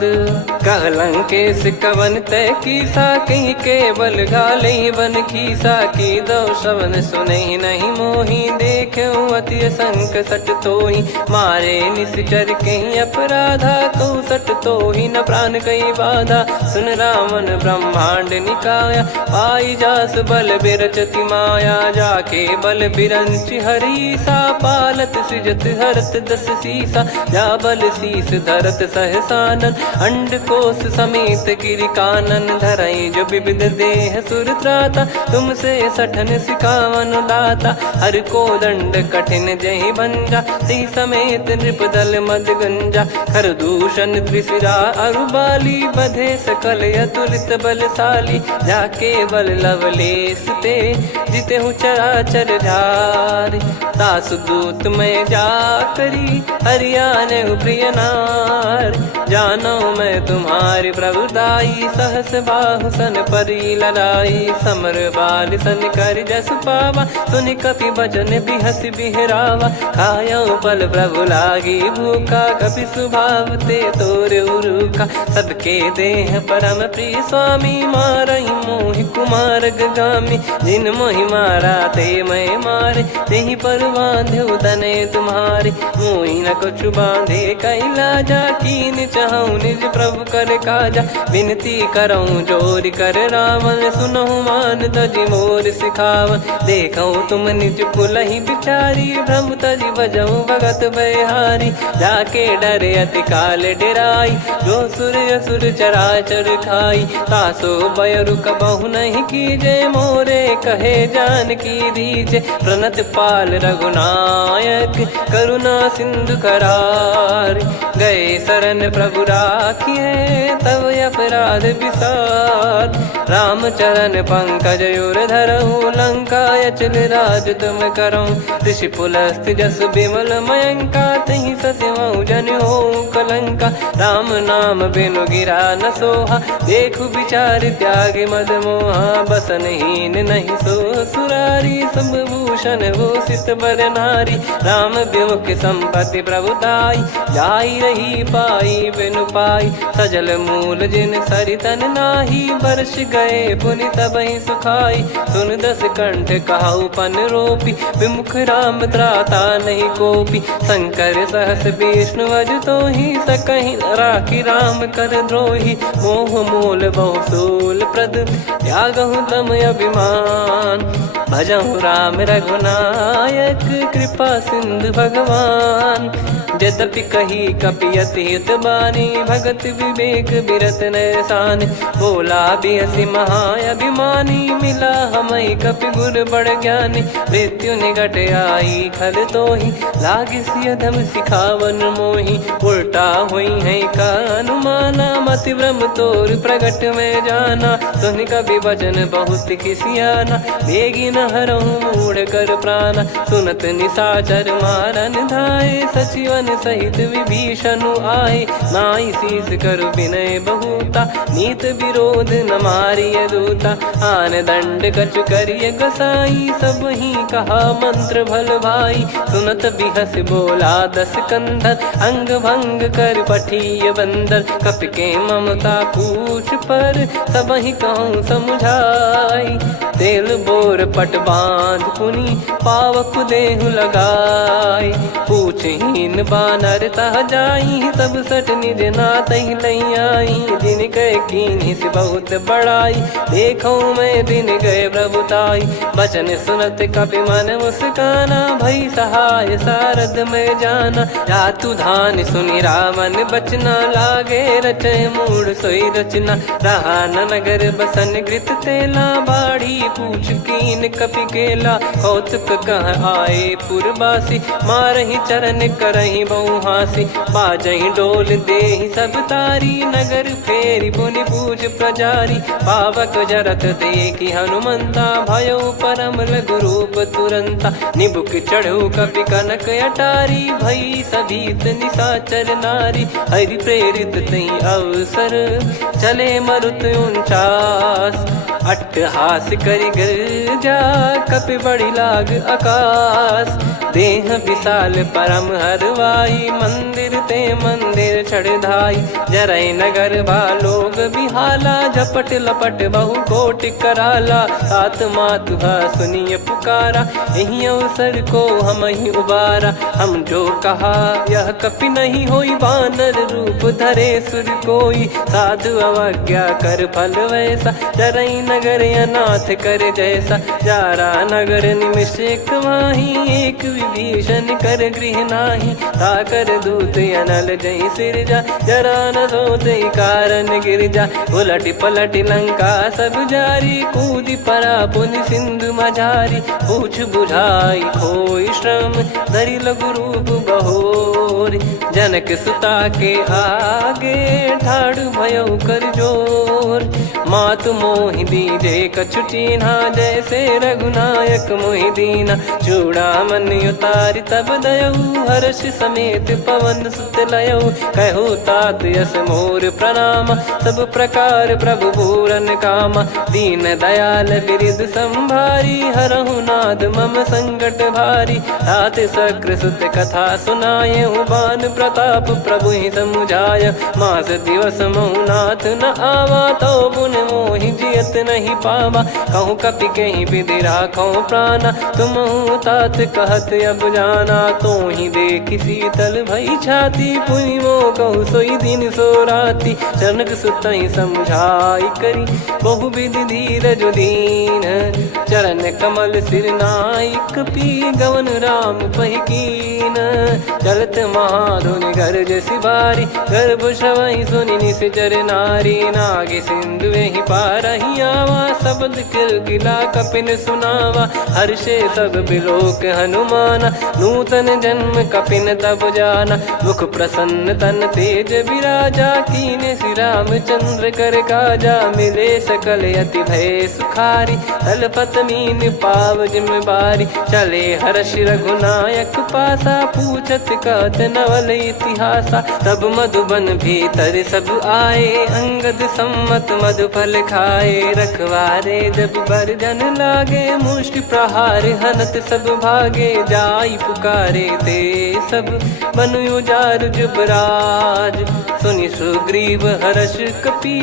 कहलंकेश कवन तय कीसा कहीं केवल घाले बन खीसा की दो श्रवण सुनहि नहीं मोही देखूं अति संक सट तोहि मारे निश्चर कहीं अपराधा कहूँ सट तोहि न प्राण कहीं बाधा सुन रावण ब्रह्मांड निकाया पाई जास बल बिरचति माया जाके बल बिरंच हरी सा पालत सृजत हरत दस सीसा, जा बल शीस धरत सहसानन, अंड कोस समेत गिरि कानन, धरई जो विविध देह सुर त्राता, तुमसे सठन सिखावन दाता, हर को दंड कठिन जहि भंजा, ती समेत नृपदल मद गंजा, खर दूषण त्रिशिरा अरुबाली, बधे सकल अतुलित बलशाली, जाके बल लवलेस ते, जिते हूँ चराचर झार, तासु दूत में जा करी, हरियाने प्रिय नार, जानो मैं तुम्हारी प्रभुताई, सहस बाहु सन परी लड़ाई, समर बाल सन कर जस पावा, सुनि कपि भजन बिहस बिहरावा, खायो पल प्रभु लागी भूखा, कपि स्वभाव ते तोर उरुखा, सबके देह परम प्रिय स्वामी, मारई मोहि कुमार गगामी, जिन मोहि मारा ते मैं मारे, तेहि पर बांधे तने तुम्हारे, मोहि न कुछ बांधे कैलाजा, कीन चाहूं निज प्रभु कर काजा, विनती करऊं जोर कर रावण, सुनहु मान तजि मोर सिखावन, देखऊं तुम निज कुलहि बिचारी, भ्रम तजि बजऊं भगत बहारी, जाके डरे अति काल डेराई, जो सुर असुर चराचर खाई, तासो बयरु कबहु नहीं कीजे, मोरे कहे जान की दीजे, प्रणत पाल रघुनायक, करुणा सिंधु करार, गए शरण प्रभु राखिए, तब अपराध विसार, राम चरण पंकज उर धरऊ, लंका अचल राज तुम करऊं, ऋषि पुलस्त जस विमल मयंका, तहि सस्यमऊ जन हो कलंका, राम नाम बिनु गिरा न सोहा, देखु विचार त्याग मद मोहा, बसनहीन नहीं सो सुरारी, सब भूषण वो सित बर नारी, राम विमुख संपत्ति प्रभुताई, जाई रही पाई बिनु पाई, सजल मूल जिन सरितन नाही, वर्ष गए पुनि तबहि सुखाई, सुन दस कंठ कहाऊ पन रोपी, विमुख राम त्राता नहीं कोपी, शंकर सहस विष्णु अज तो ही, सकहि राखी राम कर द्रोही, मोह मूल बहु सूल प्रद, त्यागहु तम अभिमान, भजहु राम रघुनायक, कृपा सिंधु भगवान, यद्यपि कही कपियति हित बानी, भगत विवेक बिरत नैसान, बोला बिहसी महाअभिमानी, मिला हमई कपि गुर बड़ ज्ञानी, मृत्यु निकट आई खल तोहि, लागे सियधम सिखावन मोहि, उल्टा हुई है का अनुमाना, मति भ्रम तोर प्रगट में जाना, सुनि कवि वचन बहुत खिसियाना, बेगी न हरहु मूढ़ कर प्राणा, सुनत निशाचर मारन धाये, सचिवन सहित विभीषणु आए, नाई शीस करु विनय बहुता, नीत विरोध न मारिय दूता, आन दंड कछु करिय गोसाई, सब ही कहा मंत्र भल भाई, सुनत बिहस बोला दस कंधर, अंग भंग कर पठिय बंदर, कपि के ममता पूछ पर, सब ही कहूँ समुझाई, तेल बोर पट बांध पुनि, पावक देहु लगाई, पूछहीन बानर तह जाई, सब सट निज नातहि लई आई, दिन गए कीन्ही से बहुत बड़ाई, देखो मैं दिन गए प्रभुताई, बचन सुनत कपि मन मुस्काना, भई सहाय सारद में जाना, जातु धान सुनि रावण बचना, लागे रचय मूढ़ सोई रचना, रहा न नगर बसन कृत तेला, बाढ़ी पूछ कीन कपि केला, कौतुक कह आए पुरबासी, मारहि चरण करहि बहु हासी, बाजहि डोल देहि सब तारी, नगर फेरी पुनि पूज प्रजारी, पावक जरत देखि हनुमंता, भयो परम लघु रूप तुरंता, निबुक चढ़ऊ कपि कनक अटारी, भई सभीत निशाचर नारी, हरि प्रेरित तहि अवसर, चले मरुत 49, अट्टहास करि गिरजा, कपि बड़ी लाग आकाश, देह विशाल परम हरवाई, मंदिर ते मंदिर चढ़धाई, जरई नगर बालोग बिहाला, झपट लपट बहु कोटि कराला, सात मातुहा सुनिय पुकारा, यही अवसर को हम ही उबारा, हम जो कहा यह कपि नहीं होई, बानर रूप धरे सुर कोई, साधु अवज्ञा कर फल वैसा, जरई नगर अनाथ कर जैसा, जारा नगर निमिष एक माही, एक विभीषण कर गृह नाही, ताकर दूत अनल जय सिरजा, जरा न सोते कारण गिरजा। उलट पलट लंका सब जारी, कूद परा पुन सिंधु मझारी। पूछ बुझाई खोई श्रम, धरि लघु रूप बहोर। जनक सुता के आगे, ठाड़ भयउ कर जोर। मात मोहि दीजे कछु चिन्हा, जैसे रघुनायक मोहि दीना। चूड़ामन उतारि तब दयऊ, हर्ष समेत पवन सुत लयऊ। कहो तात यस मोर प्रणाम, सब प्रकार प्रभु पूरन कामा। दीन दयाल बिरिद संभारी, हरहु नाद मम संकट भारी। तात सक्र सुत कथा सुनाये, बान प्रताप प्रभु ही समुझाय। मास दिवस महु नाथ न आवा, तो पुन मोहि जियत नहीं पावा। कहूँ कपि कहीं विधि राखो प्राणा, तुम तात कहत अब जाना। तो ही देखी शीतल भई छाती, पुनि मो कहूँ सोई दिन सो राती। जनक सुत ही समझाई करी, बहु विधि धीरज दीन। चरण कमल सिर नाई, कपि गवन राम पहि कीन। चलत महाधुनि गर्ज सिबारी, गर्भ श्रवहि सुनि निश्चर नारी। नागे सिंधु ही पारहि आवा, शब्द किलकिला कपिन सुनावा। हर्षे सब बिलोक हनुमाना, नूतन जन्म कपिन तब जाना। मुख प्रसन्न तन तेज विराजा, कीने श्री रामचंद्र कर काजा। मिले सकल अति भय सुखारी, तलपत मीन पाव जिम बारी। चले हर्ष रघुनायक पासा, पूछत कहत नवल इतिहासा। तब मधुबन भीतर सब आए, अंगद सम्मत मधुफल खाए। रखवारे जब बरजन लागे, मुष्टि प्रहार हनत सब भागे। जाई पुकारे ते सब, बन उजार जुबराज। सुनि सुग्रीव हर्ष कपि,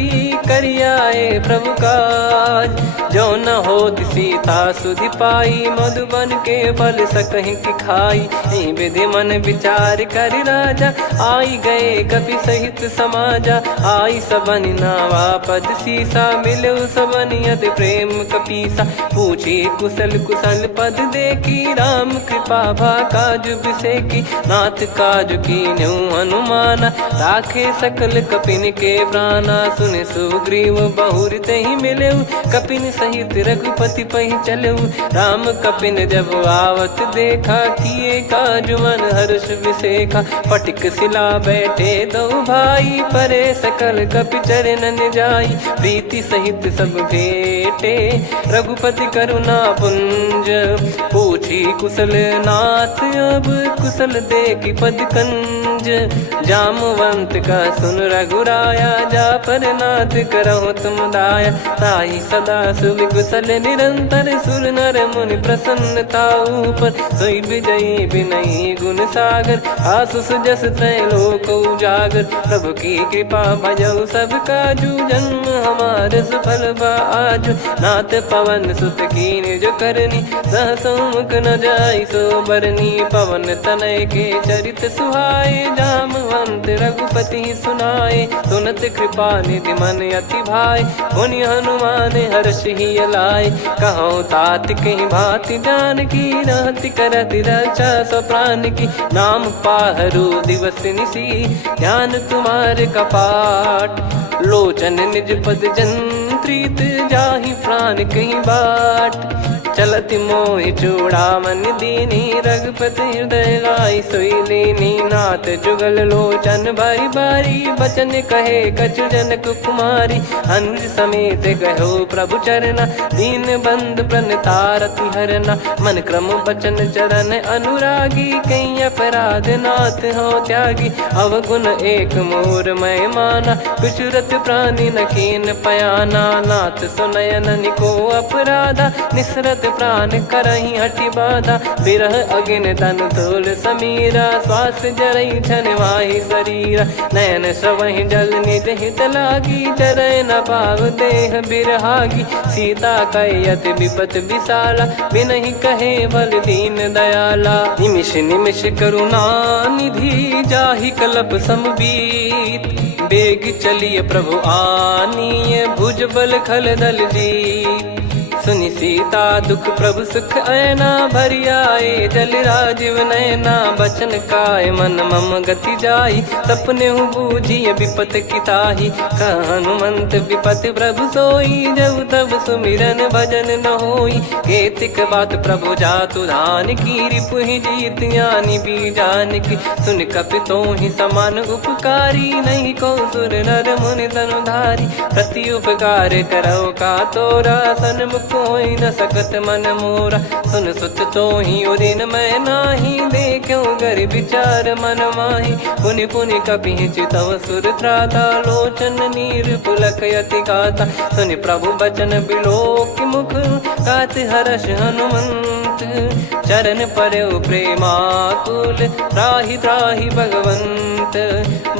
करियाए प्रभु काज। जो न होत सीता सुधि पाई, मधुबन के फल सकहि की खाई। यही विधि मन विचार कर राजा, आई गए कपि सहित समाजा। आई सबनि नावा पद सीसा, मिलो सबनि अति प्रेम कपीसा। पूछी कुशल कुशल पद देखी, राम कृपा भा काज बिसेकी। नाथ काज कीन्हु हनुमाना, राखे सकल कपिन के प्राणा। सुन सुग्रीव बहुर तेहि मिलेऊ, कपिन सहित रघुपति पहि चलेऊ। राम कपिन जब आवत देखा, किए काज मन हर्ष विसेखा। फटिक सिला बैठे दो भाई, परे सकल कपि चरणन जाई। प्रीति सहित सब भेटे, रघुपति करुणा पुंज। पूछी कुशल नाथ, अब कुशल देखी पद कंज। जामवंत का सुन रघुराया, जा पर नाथ करहु तुम दाया। ताहि सदा सुभि कुशल निरंतर, सुर नर मुनि प्रसन्नता ऊपर। सोई विजयी विनयी गुण सागर, आसु सुजस त्रैलोक उजागर। प्रभु की कृपा भजऊ सब काजू, जन्म हमार सफल बा आजु। नाथ पवन सुत कीन जो करनी, सहसो मुख न जाई सो बरनी। पवन तनय के चरित सुहाए, जामवंत रघुपति सुनाए। सुनत कृपा निधि मन अति भाई, पुनि हनुमान हर्ष ही लाए। कहो तात कहीं भांति जानकी, रहति करति रक्षा सो प्राण की। नाम पाहरु दिवस निसी, ध्यान तुम्हारे कपाट। लोचन निज पद जंत्रित, जाहि प्राण कहीं बाट। चलति मोहि चूड़ामन दीनी, रघुपति हृदय लाई सोई लीनी। नाथ जुगल लोचन बारी बारी, बचन कहे कछु जनक कुमारी। अनुज समेत गयो प्रभु चरना, दीन बंद प्रणतारति हरना। मन क्रम बचन चरण अनुरागी, कहीं अपराध नाथ हो त्यागी। अवगुण एक मोर मैं माना, विचुरत प्राणी न कीन पयाना। नाथ सुनयन निको अपराधा, निसरत प्राण करहि हटि बाधा। बिरह अगिन तन तोल समीरा, श्वास जरई छन वाहि शरीरा। नयन श्रवहि जल निज हित लागी, चरय न पाव देह बिरहागी। सीता कैयत विपत विशाला, बिनहि कहे बल दीन दयाला। निमिष निमिष करुणा निधि, जाहि कल्प समबीत। बेग चलिए प्रभु आनीय, भुज बल खल दल जीत। सुनि सीता दुख प्रभु सुख ऐना भरि आए जल राजीव नैना बचन काय मन मम गति जाई सपने हूँ बूझी विपत किताही हनुमंत विपत प्रभु सोई जब तब सुमिरन भजन न होई केतिक बात प्रभु जातु धान की रिपु ही जीत यानी बीजान की सुन कपितो ही समान उपकारी नहीं को सुर नर मुनि धनुधारी प्रति उपकार करो का तोरा सन्मुख होई न सकत मन मोरा सुन सुत तो ही उदिन मैं नाही देखो गर विचार मन माही पुनि पुनि कपि चितव सुर त्राता लोचन नीर पुलक यति गाता सुनि प्रभु बचन बिलोक मुख गात हर्ष हनुमंत चरण परयो प्रेमाकुल त्राहि त्राहि भगवंत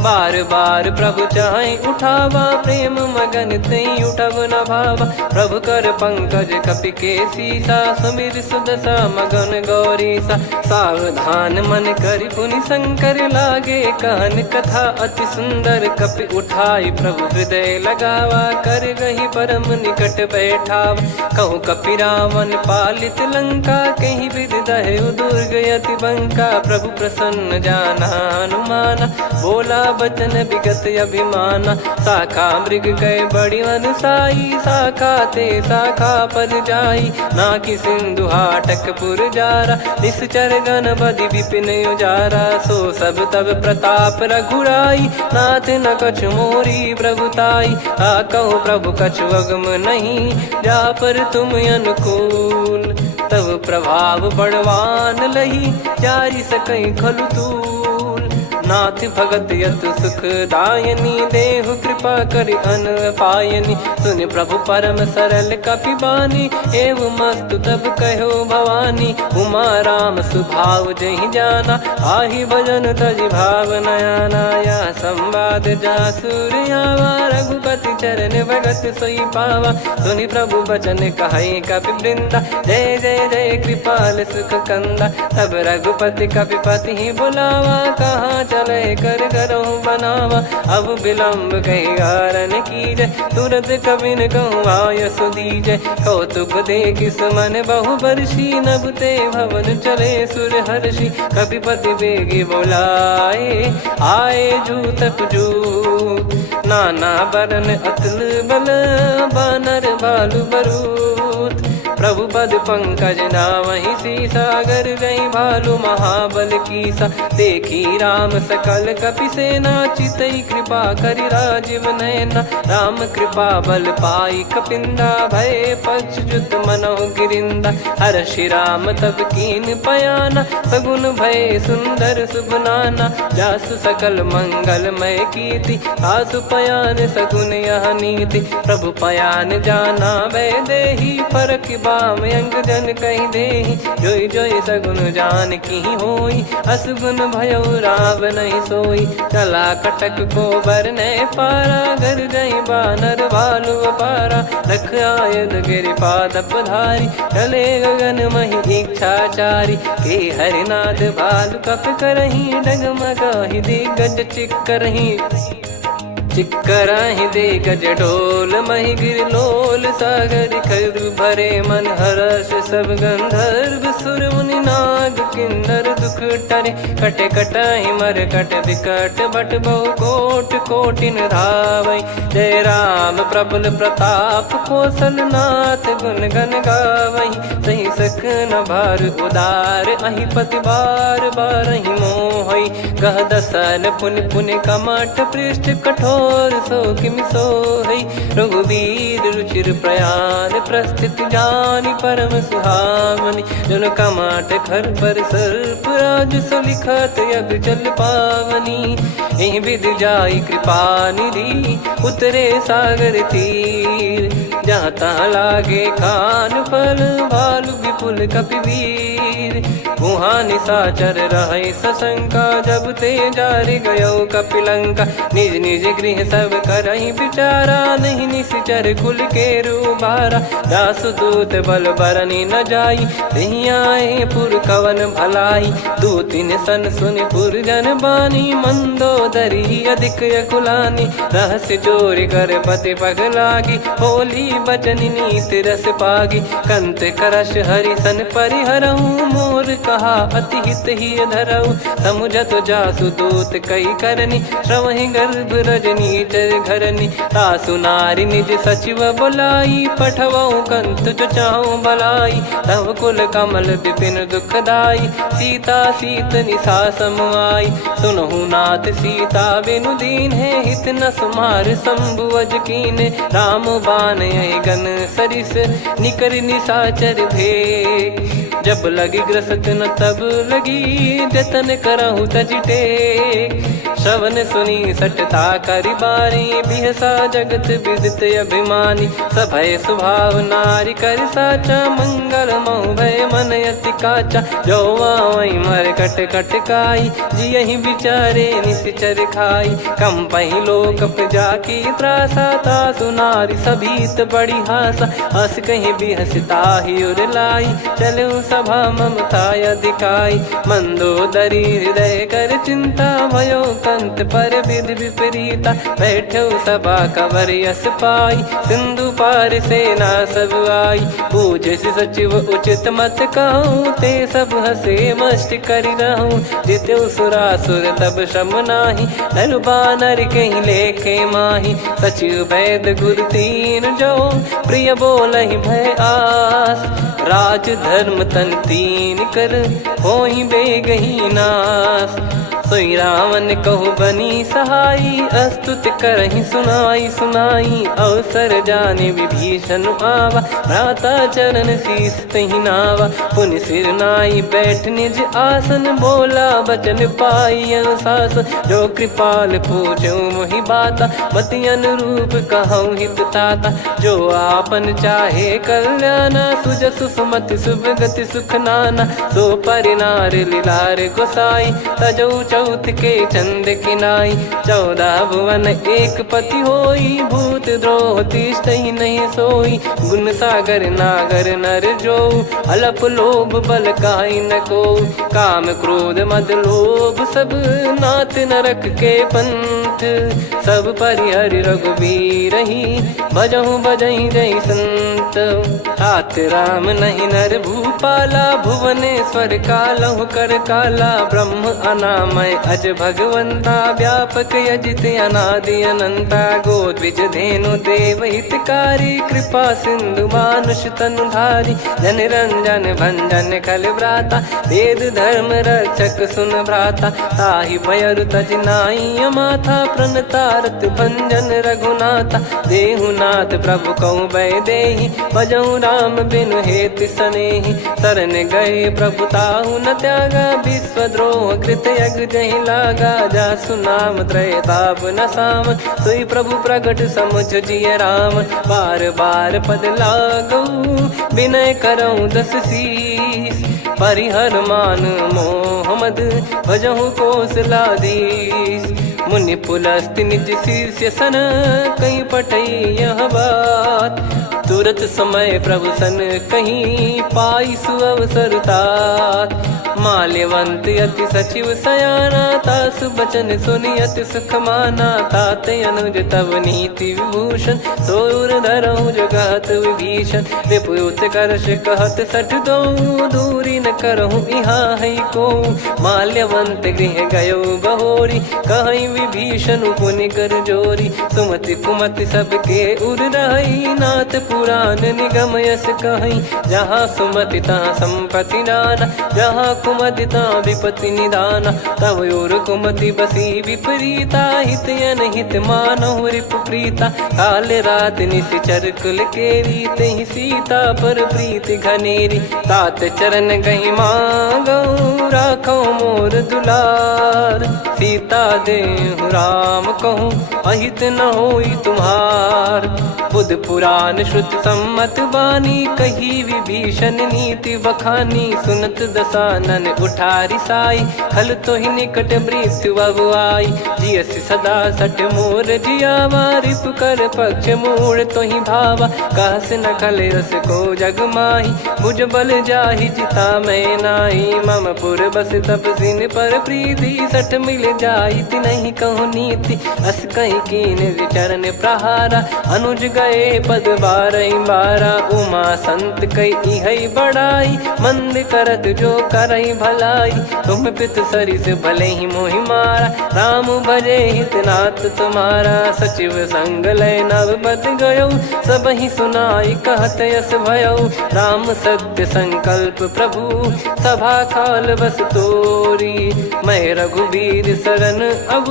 बार बार प्रभु चाहि उठावा प्रेम मगन तई उठब न भावा प्रभु कर पंकज कपि के सीसा सुमिर सुदशा मगन गौरीसा सावधान मन करि पुनि शंकर लागे कहन कथा अति सुंदर कपि उठाई प्रभु हृदय लगावा कर गही परम निकट बैठावा कहूँ कपि रावण पालित लंका कहीं विद दहु दुर्ग यति बंका प्रभु प्रसन्न जाना हनुमाना बोला बचन विगत अभिमाना शाखा मृग गए बड़ी अनुसाई शाखा ते शाखा पर जाई ना कि सिंधु हाटक पुर जारा निश्चर गण बदि विपिन उजारा सो सब तब प्रताप रघुराई नाथ न कछु मोरी प्रभुताई आ कहो प्रभु कछु अगम नहीं जा पर तुम अनुकूल तब प्रभाव बड़वान लही जारी सकई खलु तूल नाथ भगत यत सुख दायनी देहु कृपा करि अन पायनी सुन प्रभु परम सरल कपि बानी एव मस्तु तब कहो भवानी उमा राम सुभाव जहि जाना आहि भजन तजि भाव नयाना या संवाद जासुर आवा रघुपति चरण भगत सोई पावा सुनि प्रभु बचन कहै कपि वृंदा जय जय जय कृपाल सुख कंदा तब रघुपति कपिपति ही बुलावा कहाँ चले कर करो बनावा अब विलम्ब कही कारण की जय तुरंत कबिन कहूँ आय सुदीजय कौतुक देख सुमन बहु बरसी नभते भवन चले सुर हर्षि कपिपति बेगी बोलाए आए जूतक जू नाना बरन अतुल बल बानर बालु बरूत प्रभु पद पंकज नामहि सीसागर गई भालु महाबल कीसा देखी राम सकल कपि सेना चितई कृपा करि राजीव नैना राम कृपा बल पाई कपिंदा भय पक्षजुत मनो गिरिंदा हर्षि राम तब कीन पयाना सगुन भय सुंदर सुबनाना जासु सकल मंगलमय कीर्ति आसु पयान सगुन यह नीति प्रभु पयान जाना भय देहि फरक बाम अंग जन कही देहि जोई जोई सगुन जान की होई असगुन भयो राव नहीं सोई चला कटक को बरने पारा घर जई बानर भालु अपारा रख आयद गिरि पाद पधारी चले गगन मही इच्छाचारी के हरिनाथ भालु कप करही डगमगाहि दिग्गज चिक्करही चिक्कराहि दे गज ढोल मही गिर लोल सागर खरु भरे मन हर्ष सब गंधर्व सुर मुनि नाग किन्नर दुख टरे कटे कटाहि मर कट विकट बट बहु कोट कोटिन धावै जय राम प्रबल प्रताप कौशल नाथ गुण गण गावै सही सख न भार उदार अहि पति बार बार ही मोहै गह दसन पुनि पुनि कमठ पृष्ठ कठोर सो किमि सोहै रघुवीर रुचिर प्रयाण प्रस्थित जानि परम सुहावनी जन कमाट खर पर सर्प राज सलिखत यग जल पावनी एहि विध जाई कृपा निधि उतरे सागर तीर जाता लागे खान फल भालु विपुल कपिवीर वहाँ निशाचर रहे सशंका जब ते जारि गयो कपिलंका निज निज गृह सब करहि बिचारा नहीं निश्चर कुल के रूबारा दासु दूत बल बरनी न जाई नहीं आए पुर कवन भलाई दू तीन सन सुनि पुर जन बानी मंदोदरी अधिक अकुलानी रहस्य चोरी कर पति पग लागी होली बचन नीत रस पागी। कंत करश हरि सन परिहरऊ, मोर कहा अति हित ही धरऊ। समुझत जासु दूत कई करनी, श्रवहि गर्भ रजनी चर घरनी। तासु नारी निज सचिव बुलाई, पठवऊ कंत जो चाहूं भलाई। तव कुल कमल विपिन दुखदाई, सीता सीत निशा समाई। सुनहु नाथ सीता बिनु दीन है, हित न सुमार शंभु अज कीन। राम बान यही गन सरिस, निकर निशाचर भेग। जब लगी ग्रसत न तब लगी, जतन करहु तज टेक। श्रवण सुनी सटता करि बारी, बिहसा जगत विदित अभिमानी। सभय स्वभाव नारी कर साचा, मंगल महु भय मन अति काचा। जो आवई मर कट कट काई, जियहि बिचारे निश्चर खाई। कम पही लोक जाकी त्रासा, तासु नारी सभीत बड़ी हासा। हस कहीं बिहसता ही उर लाई, चलऊ सभा ममता अधिकाई। मंदोदरी हृदय कर चिंता, भयो कंत पर विधि विपरीता। बैठो सभा कवर यस पाई, सिंधु पार सेना सब आई। पूज सचिव उचित मत कहूँ, ते सब हसे मस्त करि रहूं। जित्यु सुरासुर तब श्रम नाही, नर बानर कहीं लेखे माही। सचिव वैद गुरु तीन जो, प्रिय बोलहि भय आस। राज धर्म तन तीन कर, होई बेगही नास। सोई रावण कहु बनी सहाई, अस्तुत करहि सुनाई सुनाई। अवसर जाने विभीषण आवा, भ्राता चरण शीस तहि नावा। पुनि सिर नाई बैठ निज आसन, बोला बचन पाई अनुशासन। जो कृपाल पूछो मोहि बाता, मति अनुरूप कहूँ हित ताता। जो आपन चाहे कल्याणा, सुजसु सुमति सुभगति सुख नाना। सो परिनार लीलार गोसाई, तजौ चौथ के चंद किनाई। 14 भुवन एक पति होई, भूत द्रोह तिष्ठहि नहीं सोई। गुण सागर नागर नर जो, अलप लोभ बल काई न को। काम क्रोध मद लोभ सब, नाथ नरक के पंथ। सब परिहरि रघुबीर ही, भजहु भजहि जय संत। तात राम नहीं नर भूपाला, भुवनेश्वर कालहु कर काला। ब्रह्म अनामय अज भगवंता, व्यापक यजित अनादि अनंता। गोद्विज धेनु देव हितकारी, कृपा सिंधु मानुष तनुधारी। जन रंजन भंजन खल व्राता, वेद धर्म रक्षक सुन भ्राता। ताहि भयरु तज नाई माथा, प्रणतारत भंजन रघुनाथा। देहुनाथ प्रभु कहु भय देहि, भजहु राम बिनु हेतु सनेहि। शरण गए प्रभु ताहु न त्यागा, विश्वद्रोह कृत यज्ञ जहि लागा। जासु नाम त्रय ताप न सामन, सोई प्रभु प्रगट समुझ जिय रामन। बार बार पद लागऊ, विनय करऊँ दस शीस। परिहर मान मोह मद, भजहु कौशलाधीश। मुनि पुलस्त्य निज शीर्ष सन, कहीं पटई यह बात। तुरत समय प्रभु सन कहीं, पाई सुअवसर तात। माल्यवंत अति सचिव सयाना, तासु बचन सुनि अति सुख माना। तात अनुज तव नीति विभूषण, सोर धरऊ जगत विभीषण। विपुत करश कहत सठ दो, दूरी न करहु इहाँ है को। माल्यवंत गृह गयो बहोरी, कहीं विभीषण पुनि कर जोरी। सुमति कुमति सबके उर रही, नाथ पुराण निगम यस कहीं। जहाँ सुमति तहाँ संपत्ति नाना, जहाँ कुमति तहाँ विपत्ति निदाना। तव और कुमति बसी विपरीता, हित अनहित मानहु रिपु प्रीता। काल रात निश्चर कुल केरी, तहि सीता पर प्रीति घनेरी। तात चरण गहि मांगऊ, राखो मोर दुलार। सीता देहु राम कहूँ, अहित न होई तुम्हार। बुध पुराण श्रुत सम्मत बानी, कही विभीषण नीति बखानी। सुनत दसानन उठारी साई, खल तो ही निकट वृत्त ऋतु अब आई। जियस सदा सट मोर जियावा, रिप कर पक्ष मूड़ तो ही भावा। कहस न खल रस को जग माही, बुझ बल जाहि जिता मैं नाई। मम पुर बस तब सिन पर प्रीति, सठ मिल जाई नहीं कहूँ नीति। अस कहीं कीन चरण प्रहारा, अनुज गए पद बारई बारा। उमा संत कई हई बड़ाई, मंद करत जो करई भलाई। तुम पित सरिस भले ही मोहि मारा, राम भजे हित नाथ तुम्हारा। सचिव संग लय नव बद गयो, सब ही सुनाई कहत यस भयो। राम सत्य संकल्प प्रभु, सभा काल बस तोरी। मैं रघुबीर शरण अब,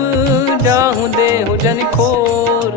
जाहूँ देहु जन खोर।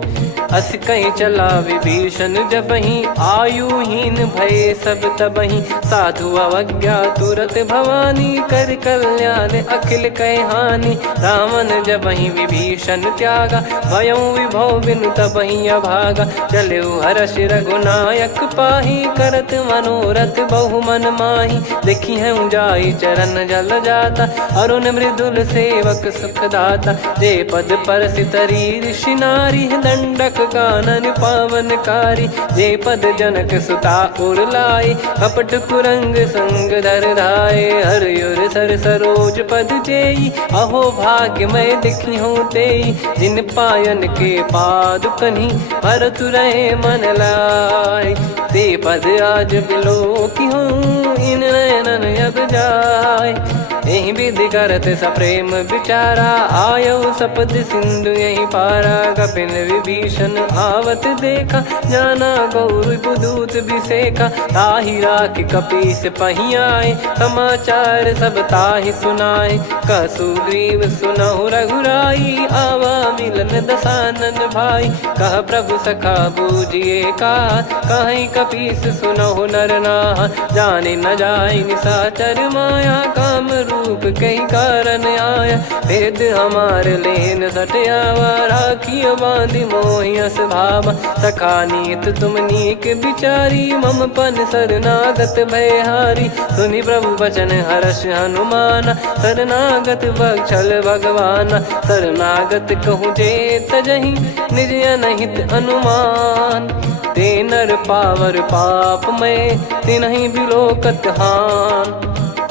अस कहीं चला विभीषण जबहि, आयुहीन भय सब तबहि। साधु अवज्ञा तुरत भवानी, कर कल्याण अखिल कह हानि। रावण जबहि विभीषण त्यागा, भयउ विभव बिनु तबहि अभागा। चलऊ हर्ष रघुनायक पाहि, करत मनोरथ बहु मन माहि। देखी हूँ जाई चरण जल जाता, अरुण मृदुल सेवक सुखदाता। जे पद परसि तरी ऋषि नारी, दंडक कानन पावनकारी। जे पद जनक सुता उर लाए, कपट कुरंग संग धर धाये। हरियुर सर सरोज पद जेई, अहो भाग्य मैं दिखी हूँ तेई। जिन पायन के पाद कन्ही, भरतु रहे मन लाय। ते पद आज बिलो की हूँ, इन नयनन अब जाय। यही विधि करत सप्रेम विचारा, आयो सपद सिंधु यही पारा। कपिन विभीषण आवत देखा, जाना गौर बुदूत बिसेखा। ताहि राख कपीस पही आए, समाचार सब ताहि सुनाए। कह सुग्रीव सुनहु रघुराई, आवा मिलन दसानन भाई। कह प्रभु सखा बूझिए का, कहीं कपीस सुनहु नर नाहा। जाने न जाय निशाचर माया, काम रूप कई कारण आया। भेद हमार लेन सटयावा, राखियो बांधि मोहियस भावा। सखा नीत तुम नीक बिचारी, मम पन शरणागत भयहारी। सुनि प्रभु वचन हर्ष हनुमाना, शरणागत बक्षल भगवाना। शरणागत कहूँ जे तजहि, निज अनहित अनुमान। ते नर पावर पाप में, तिन्हि बिलोकत हान।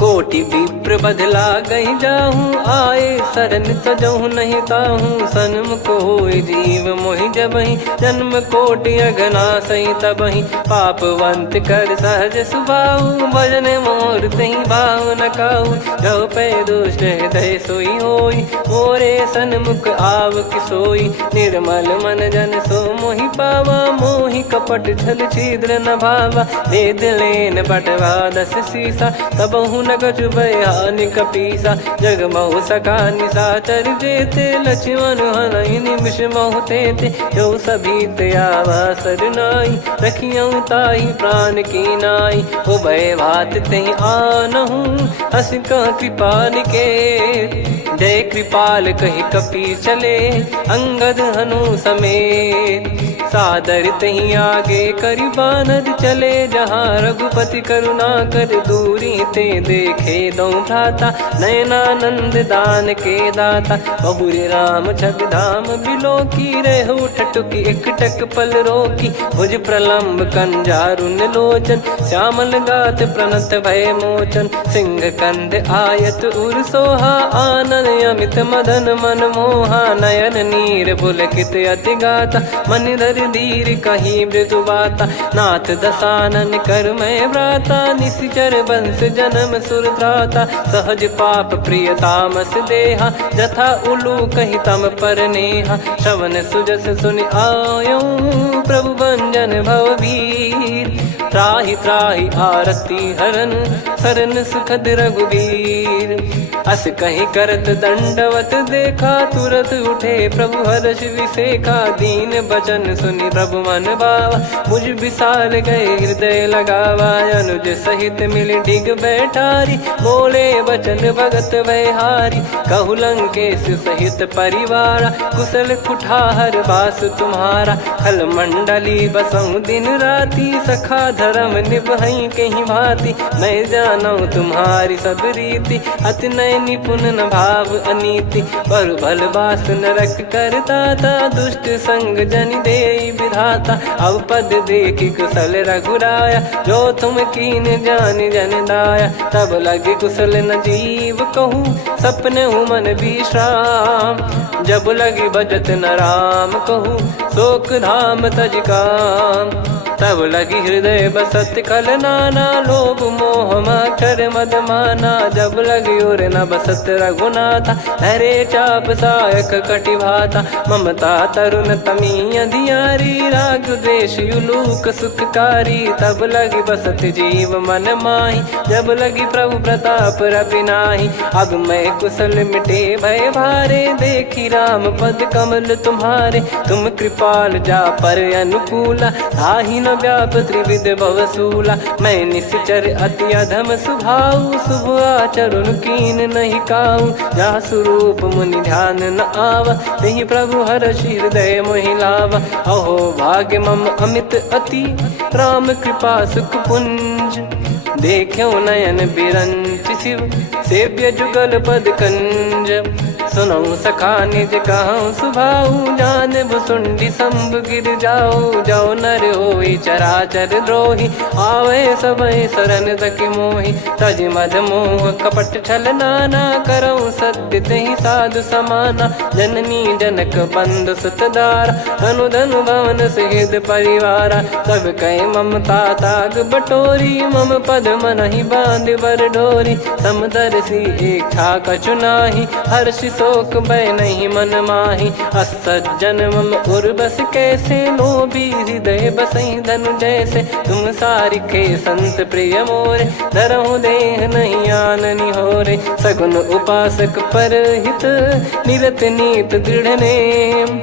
कोटि विप्र बदला गई जाहूँ, आए शरण तजहु नहीं ताहूँ। सन्मुख होय जीव मोहि जबहि, जन्म कोटि अघना सही तबहि। पापवंत कर सहज सुभाऊ, भजन मोर तहि भाव न काऊ। जो पै दुष्ट हृदय सोई होई, मोरे सन्मुख आव किसोई। निर्मल मन जन सो मोहि पावा, मोहि कपट छल छिद्र न भावा। वेद लेन बटवा दस सीसा, तबहु कछु बयान कपीसा। जग महु सका निशाचर जेते, लक्ष्मण हनहि निमिष महु तेते। जो सभी त्यावा सरनाई, रखियऊ ताहि प्राण की नाई। हो भय भात तेहि आनहु, हस कह कृपाल के। जय कृपाल कहि कपी चले, अंगद हनु समेत। सादर तही आगे करि बानर चले, जहाँ रघुपति करुणा कर दूरी ते देखे दो भ्राता। नयनानंद दान के दाता, बहुरे राम छग धाम बिलो की। रहु ठटुकी एकटक पल रोकी, भुज प्रलम्ब कंजारुन लोचन। श्यामल गात प्रणत भय मोचन, सिंह कंद आयत उर सोहा। आनन अमित मदन मन मोहा, नयन नीर पुलकित अति गाता। मन धर धीर कहीं मृदु बाता, नाथ दसानन कर मैं व्राता। निश्चर वंश जन्म सुरत्राता, सहज पाप प्रिय तामस देहा। जथा उलू कही तम पर नेहा, श्रवण सुजस सुनि आयो। प्रभु भंजन भवभीर, त्राहि त्राहि आरती हरन। शरण सुखद रघुबीर, अस कहीं करत दंडवत देखा। तुरत उठे प्रभु हर्ष विसेखा, दीन बचन सुनि प्रभु मन भावा। मुझ विशाल गए हृदय लगावा, अनुज सहित मिल डिग बैठारी। बोले बचन भगत वैहारी, कहु लंकेश सहित परिवारा। कुशल कुठार बास तुम्हारा, खल मंडली बसऊं दिन राती। सखा धर्म निभई कहीं भांति, मैं जानऊ तुम्हारी सब रीति। अति नय मैं निपुण न भाव अनीति, पर भल बास नरक करता था, दुष्ट संग जन दे विधाता। अब पद देखी कुशल रघुराया, जो तुम कीन जान जन दाया। तब लगे कुशल न जीव कहूँ, सपने हूँ मन विश्राम। जब लगी भजत न राम कहूँ, शोक धाम तज काम। तब लगी हृदय बसत कल नाना, लोभ मोह मकर मद माना। जब लगी उर न बसत रघुनाथा, हरे चाप सायक कटि भाता। ममता तरुण तमी अधियारी, राग द्वेष युलूक सुखकारी। तब लगी बसत जीव मन माही, जब लगी प्रभु प्रताप रवि नाही। अब मैं कुशल मिटे भय भारे, देखी राम पद कमल तुम्हारे। तुम कृपाल जा पर अनुकूला, ताहि न व्याप त्रिविध भवसूला। मैं निश्चर अति अधम स्वभाव, शुभ आचरण कीन नहीं काऊ। जा स्वरूप मुनि ध्यान न आवा, तेहि प्रभु हर्षि हृदय मोहि लावा। अहो भाग्य मम अमित अति, राम कृपा सुख पुंज। देख्यो नयन बिरंच शिव, सेव्य जुगल पद कंज। सुनऊ सखा निज कहूँ सुभाऊ, जान भुसुंडी संभ गिर जाओ। जाओ नर होई चराचर द्रोही, आवे सबय शरण तक मोहि। तज मद मोह कपट छल नाना, करऊँ सत्य तेहि साधु समाना। जननी जनक बंधु सुत दारा, धनु धनु भवन सहित परिवारा। सब कहे ममता ताग बटोरी, मम पद मनहि बांध बर डोरी। समदर्शी इच्छा कछु नाही, हर्ष शोक भय नहीं मन माही। असज्जन मम उर्वस कैसे, लोभी हृदय बसई धनु जैसे। तुम सारिखे संत प्रिय मोरे, धरहु देह नहीं आननि होरे। सगुन उपासक पर हित, निरत नीत दृढ़ नेम।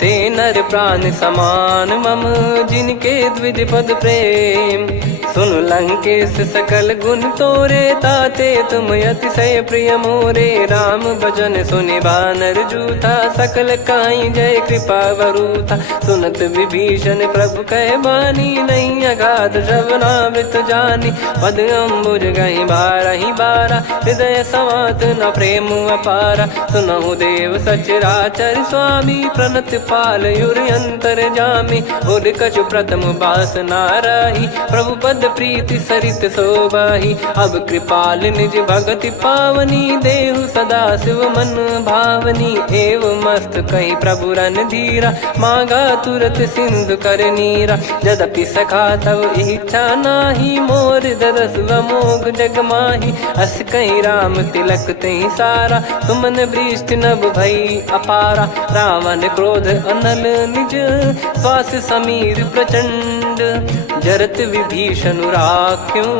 ते नर प्राण समान मम, जिनके द्विज पद प्रेम। सुन लंकेश सकल गुण तोरे, ताते तुम अतिशय प्रिय मोरे। राम भजन सुनि बानर जूथा, सकल काई जय कृपा वरूथा। सुनत विभीषण प्रभु कह बानी, नहीं अगाध श्रवणामृत जानी। पद अम्बुज गहि बारहि बारा, हृदय समात न प्रेम अपारा। सुनहु देव सचराचर स्वामी, प्रणत पाल युर अंतर जामी। उर कछु प्रथम बास नाराही, प्रभु पद प्रीति सरित शोभाही। अब कृपाल निज भगति पावनी, देहु सदा शिव मन भावनी। एव मस्त कही प्रभु रन धीरा, मांगा तुरत सिंधु कर नीरा। यद्यपि सखा तब इच्छा नाही, मोर दरस मोग जग माही। अस कही राम तिलक तेहि सारा, सुमन वृष्टि नभ भई अपारा। रावण क्रोध अनल निज, श्वास समीर प्रचंड। जरत विभीषण राख्यों,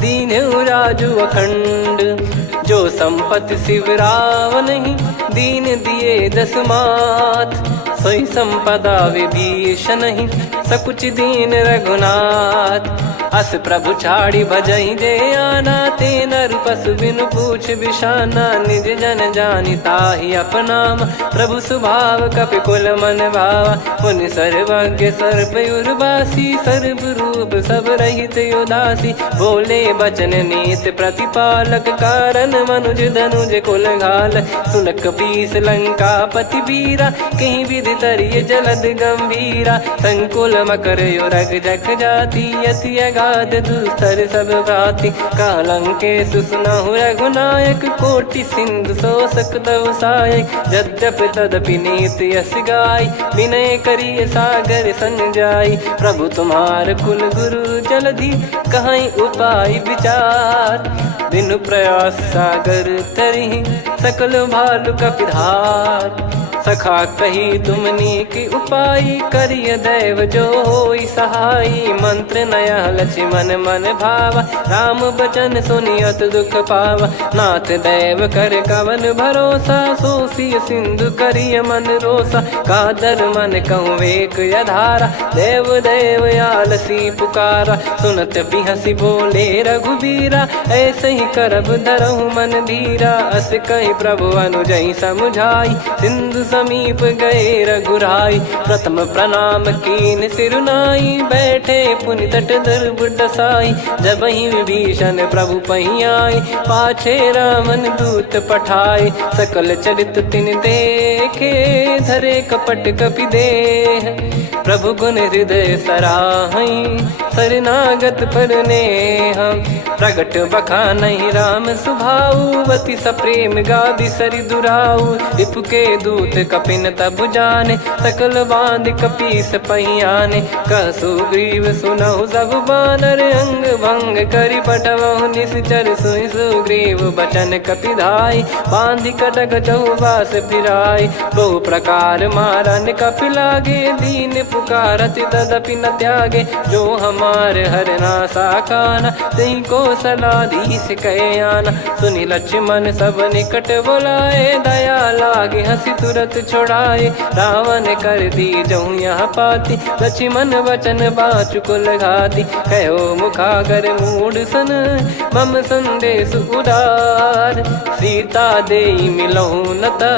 दीन्हु राजु अखंड। जो संपत्ति शिव रावण ही, दीन दिए दस मात। सोई संपदा विभीषण ही, सकुच दीन रघुनाथ। अस प्रभु छाड़ी भजहि जे आना, ते नर पशु बिनु पूछ बिशाना। निज जन जानि ताहि अपनाम, प्रभु स्वभाव कपि कुल मन भावा। मुनि सर्वज्ञ सर्वयुर्वासी, सर्व रूप सब रहित उदासी। बोले बचन नीत प्रतिपालक, कारण मनुज धनुज कुल घाल। सुन कपीस लंका पति वीरा, कहीं विधि तरिय जलद गंभीरा। संकुल मकर युरग जग जाति, यति अगाध दुस्तर सब भाति। कालंकेश सुनहु रघुनायक, कोटि सिंधु शोषक तव सहायक। यद्यपि तदपि नीति यस गाय, विनय करिय सागर सन जाई। प्रभु तुम्हार कुल गुरु जलधि, कहीं उपाय विचार। बिनु प्रयास सागर तरिहि, सकल भालु कपिधार। सखा कही तुमनी की उपाय, करिय दैव जो होई सहाई। मंत्र नया लक्ष्मण मन भावा, राम बचन सुनियत दुख पावा। नाथ दैव कर कवन भरोसा, सोसिय सिंधु करिय मन रोसा। कादर मन कहूँ एक यधारा, देव देव आलसी पुकारा। सुनत बिहसी बोले रघुबीरा, ऐसे ही करब धरहु मन धीरा। अस कही प्रभु अनुजहि समुझाई, सिंधु समीप गए रघुराई। प्रथम प्रणाम कीन सिरुनाई, बैठे पुनि तट दर्भ डसाई। जब ही विभीषण प्रभु पही आए, पाछे रावण दूत पठाए। सकल चरित तिन देखे, धरे कपट कपि देह। प्रभु गुण हृदय सराहई, शरणागत पर नेह। प्रगट बखानहि राम सुभाऊ, बति सप्रेम गादि सरि दुराऊ। रिपु के दूत कपिन तब जाने, सकल बांध कपीस पही आने। कह सुग्रीव सुनहु सब बानर, अंग भंग करि पठवहु निश्चर। सुनि सुग्रीव बचन कपिधाई, बांधि कटक चौबास फिराई। बहु प्रकार मारन कपि लागे, दीन पुकारत तदपि न त्यागे। जो हमार हरना साकाना, तही को सलाधीश कहे आना। सुनि लक्ष्मण सब निकट बुलाए, दया लागे हंसी तुरत छुड़ाए। रावण कर दी जहु यहाँ पाती, लक्ष्मण वचन बाचु कुल घाती। कहो मुखागर मूढ़ सन, मम संदेश उदार। सीता देई मिलहु नता,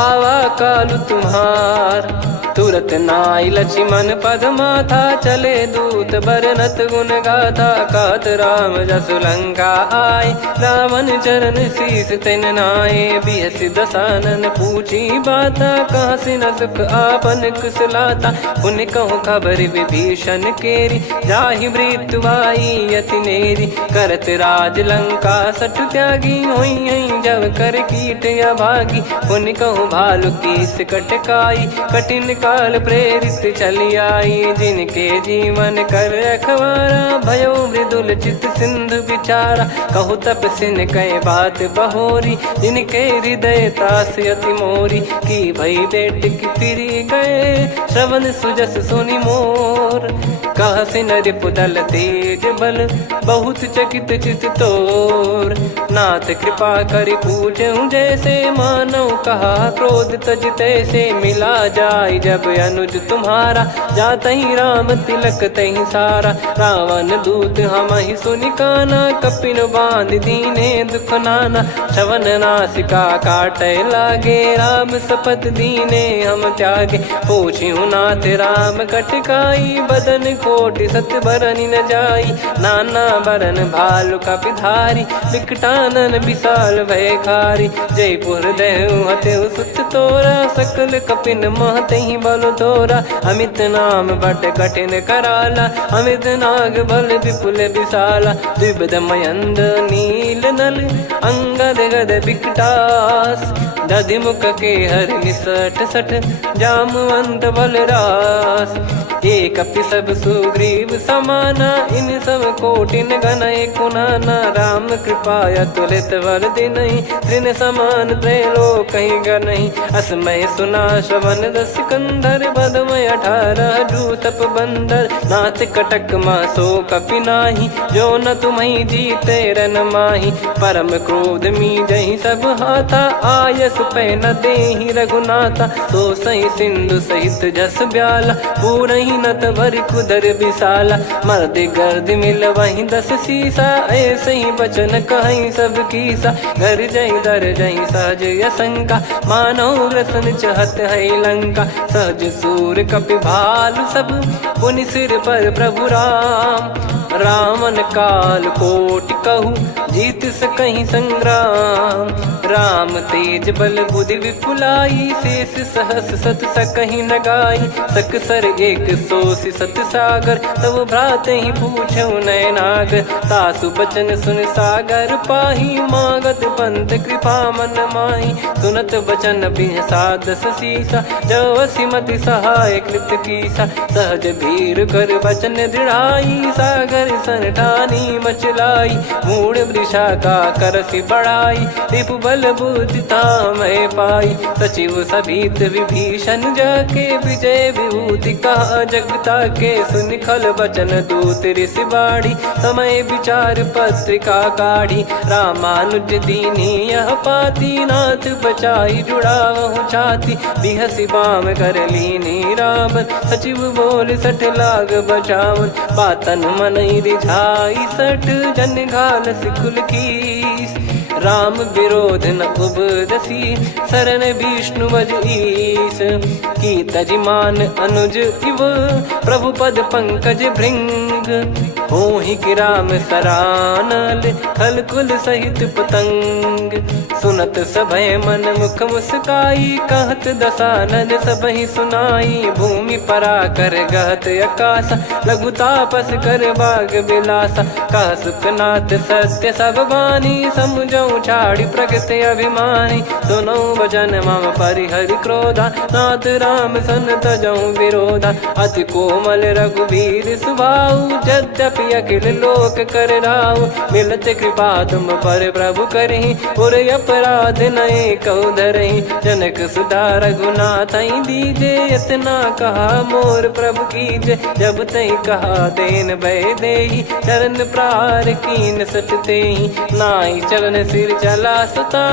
आवा कालु तुम्हार। तुरत नाई लक्ष्मण पद माथा, चले दूत बरनत गुण गाथा। कहत राम जसु लंका आए, रावण चरण शीस तिन नाए। बिहस दसानन पूछी बाता, कहाँ से न सुख आपन कुशलाता। पुन कहूँ खबर विभीषण केरी, जाहि मृत्यु आई अति नेरी। करत राज लंका सठ त्यागी, होई जब कर कीट अभागी। पुन कहूँ भालु कीस कटकाई, कठिन काल प्रेरित चली आई। जिनके जीवन कर रखवारा, भयो मृदुल चित सिंधु विचारा। कहु तपसिन कह बात बहोरी, जिनके हृदय तास अति मोरी। की भई बेट की फिरी गए, श्रवण सुजस सुनि मोर। कहसिन रिपुदल तेज बल, बहुत चकित चित तोर। नाथ कृपा करि पूछऊं जैसे, मानव कहा क्रोध तज तैसे। मिला जाय जब अनुज तुम्हारा, जातहि राम तिलक तहि सारा। रावण दूत हमहि सुनि काना, कपिन बांध दीने दुख नाना। श्रवण नासिका काटै लागे, राम सपथ दीने हम त्यागे। पूछिहु नाथ राम कटकाई, बदन कोटि सत बरनि न जाई। नाना बरन भालु कपिधारी, विकटानन विशाल भयखारी। जयपुर देहु हतेउ सुत तोरा, सकल कपिन महतहि बल तोरा। अमित नाम बट कठिन कराला, अमित नाग बल विपुल विशाला। द्विविध मयंद नील नल, अंगद गद विकटास। दधिमुख के हर निसठ सठ, जामवंत बलरास। एक अपि सब सुग्रीव समाना, इन सब कोटिन गनय कुनाना। राम कृपा अतुलित बल दिनहि, तृण समान त्रैलोक कहीं गनहि। असमय सुना श्रवण रस कंधर, बदमय 18 जूतप बंदर। नाथ कटक मासो कपि नाही, जो न तुम्हि जीते रन माही। परम क्रोध मी जहि सब हाथा, आयस पै न देहि रघुनाथा। सो सही सिंधु सहित जस ब्याला, पूरहि नत भर कुदर विशाला। मर्द गर्द मिल वही 10 सीसा, ऐसे ही बचन कहीं सब कीसा। घर जही दर जही सहज यसंका, मानो ग्रसन चहत है लंका। सहज सूर कपि भालु सब, पुनि सिर पर प्रभु राम। रामन काल कोटि कहु, जीत सकहि संग्राम। राम तेज बल बुद्धि विपुलाई, शेष सहस सत सकहि न गाई। सकसर 100 सत सागर, तब भ्रात ही पूछऊ नयनागर। तासु बचन सुन सागर पाही, मागत पंथ कृपा मन माही। सुनत बचन बिहसा 10 सीसा, जो सिमति सहाय कृत कीसा। सहज भीर कर बचन दृढ़ाई, सागर सन ठानी मचलाई। मूढ़ वृषा का करसि बढ़ाई, रिपु बल बुद्धि तामय पाई। सचिव सभीत विभीषण जाके, विजय विभूति कहा जगता के। सुनि खल बचन दूत ऋषि बाड़ी, समय विचार पत्रिका काढ़ी। रामानुज दीनी यह पाती, नाथ बचाई जुड़ावहु छाती। बिहसि बाम कर लीनी रावण, सचिव बोल 60 लाग बचावन। बातन मनहि रिझाई 60, जन घाल सिकुल कीस। राम विरोध न उपदसी, शरण विष्णु भज ईश। की तजिमान अनुज इव, प्रभु पद पंकज भृंग। होहि कि राम सरानल, खल कुल सहित पतंग। सुनत सभय मन मुख मुस्काई, कहत दसानन सबहि सुनाई। भूमि परा कर गहत आकाशा, लघु तापस कर बाग बिलासा। कह सुखनाथ सत्य सब बानी, समझऊ छाड़ी प्रगति अभिमानी। सुनऊ भजन मम परिहरि क्रोधा, नाथ राम सन तजऊ विरोधा। अति कोमल रघुवीर सुभाऊ, यद्यपि अखिल लोक कर राऊ। मिलत कृपा तुम पर प्रभु करहि, और अपराध नये कौ धरहि। जनक सुता रघुनाथ दीजे, इतना कहा मोर प्रभु कीजे। जब तई कहा देन भय देहि, चरण प्रार कीन सटतेहि। नाई चरण सिर चला सता,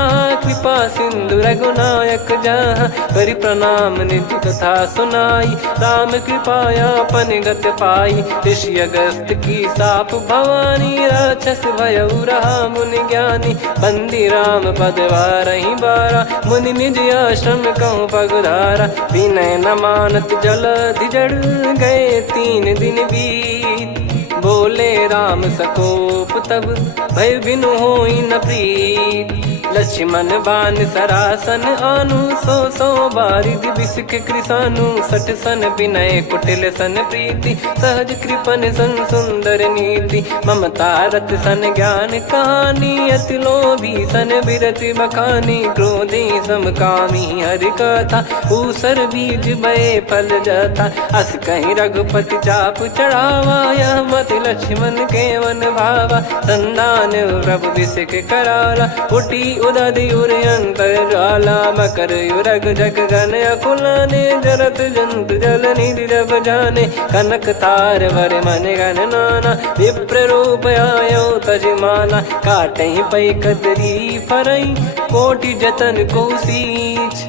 कृपा सिंधु रघुनायक जहाँ। करि प्रणाम निज कथा सुनाई, राम कृपाया पन गत पाई। ऋषि अगस्त की साप भवानी, राक्षस भयउ रहा मुनि ज्ञानी। बंदी राम पद वारहि बारा, मुनि निज आश्रम कहूँ पगुधारा। विनय न मानत जलधि जड़, गए 3 दिन बीत। बोले राम सकोप तब, भय बिनु होई न प्रीत। लक्ष्मण बान सरासन आनु, 100 बारिधि बिसक कृसानु। 60 सन विनय कुटिल सन प्रीति, सहज कृपन सन सुंदर नीति। ममता रत सन ज्ञान कहानी, अति लोभी सन बिरति बखानी। क्रोधी समकामी हरि कथा, ऊसर बीज भय फल जथा। अस कहीं रघुपति चाप चढ़ावा, यह मति लक्ष्मण के मन भावा। संधान प्रभु बिसक कराला, उठी उदधि उर अंतर ज्वाला। मकर युरग जग गन अकुलाने, जरत जंतु जल निधि जब जाने। कनक तार वर मन गण नाना, विप्र रूप आयो तजमाना। काटहि पै कतरी फरई, कोटि जतन को सींच।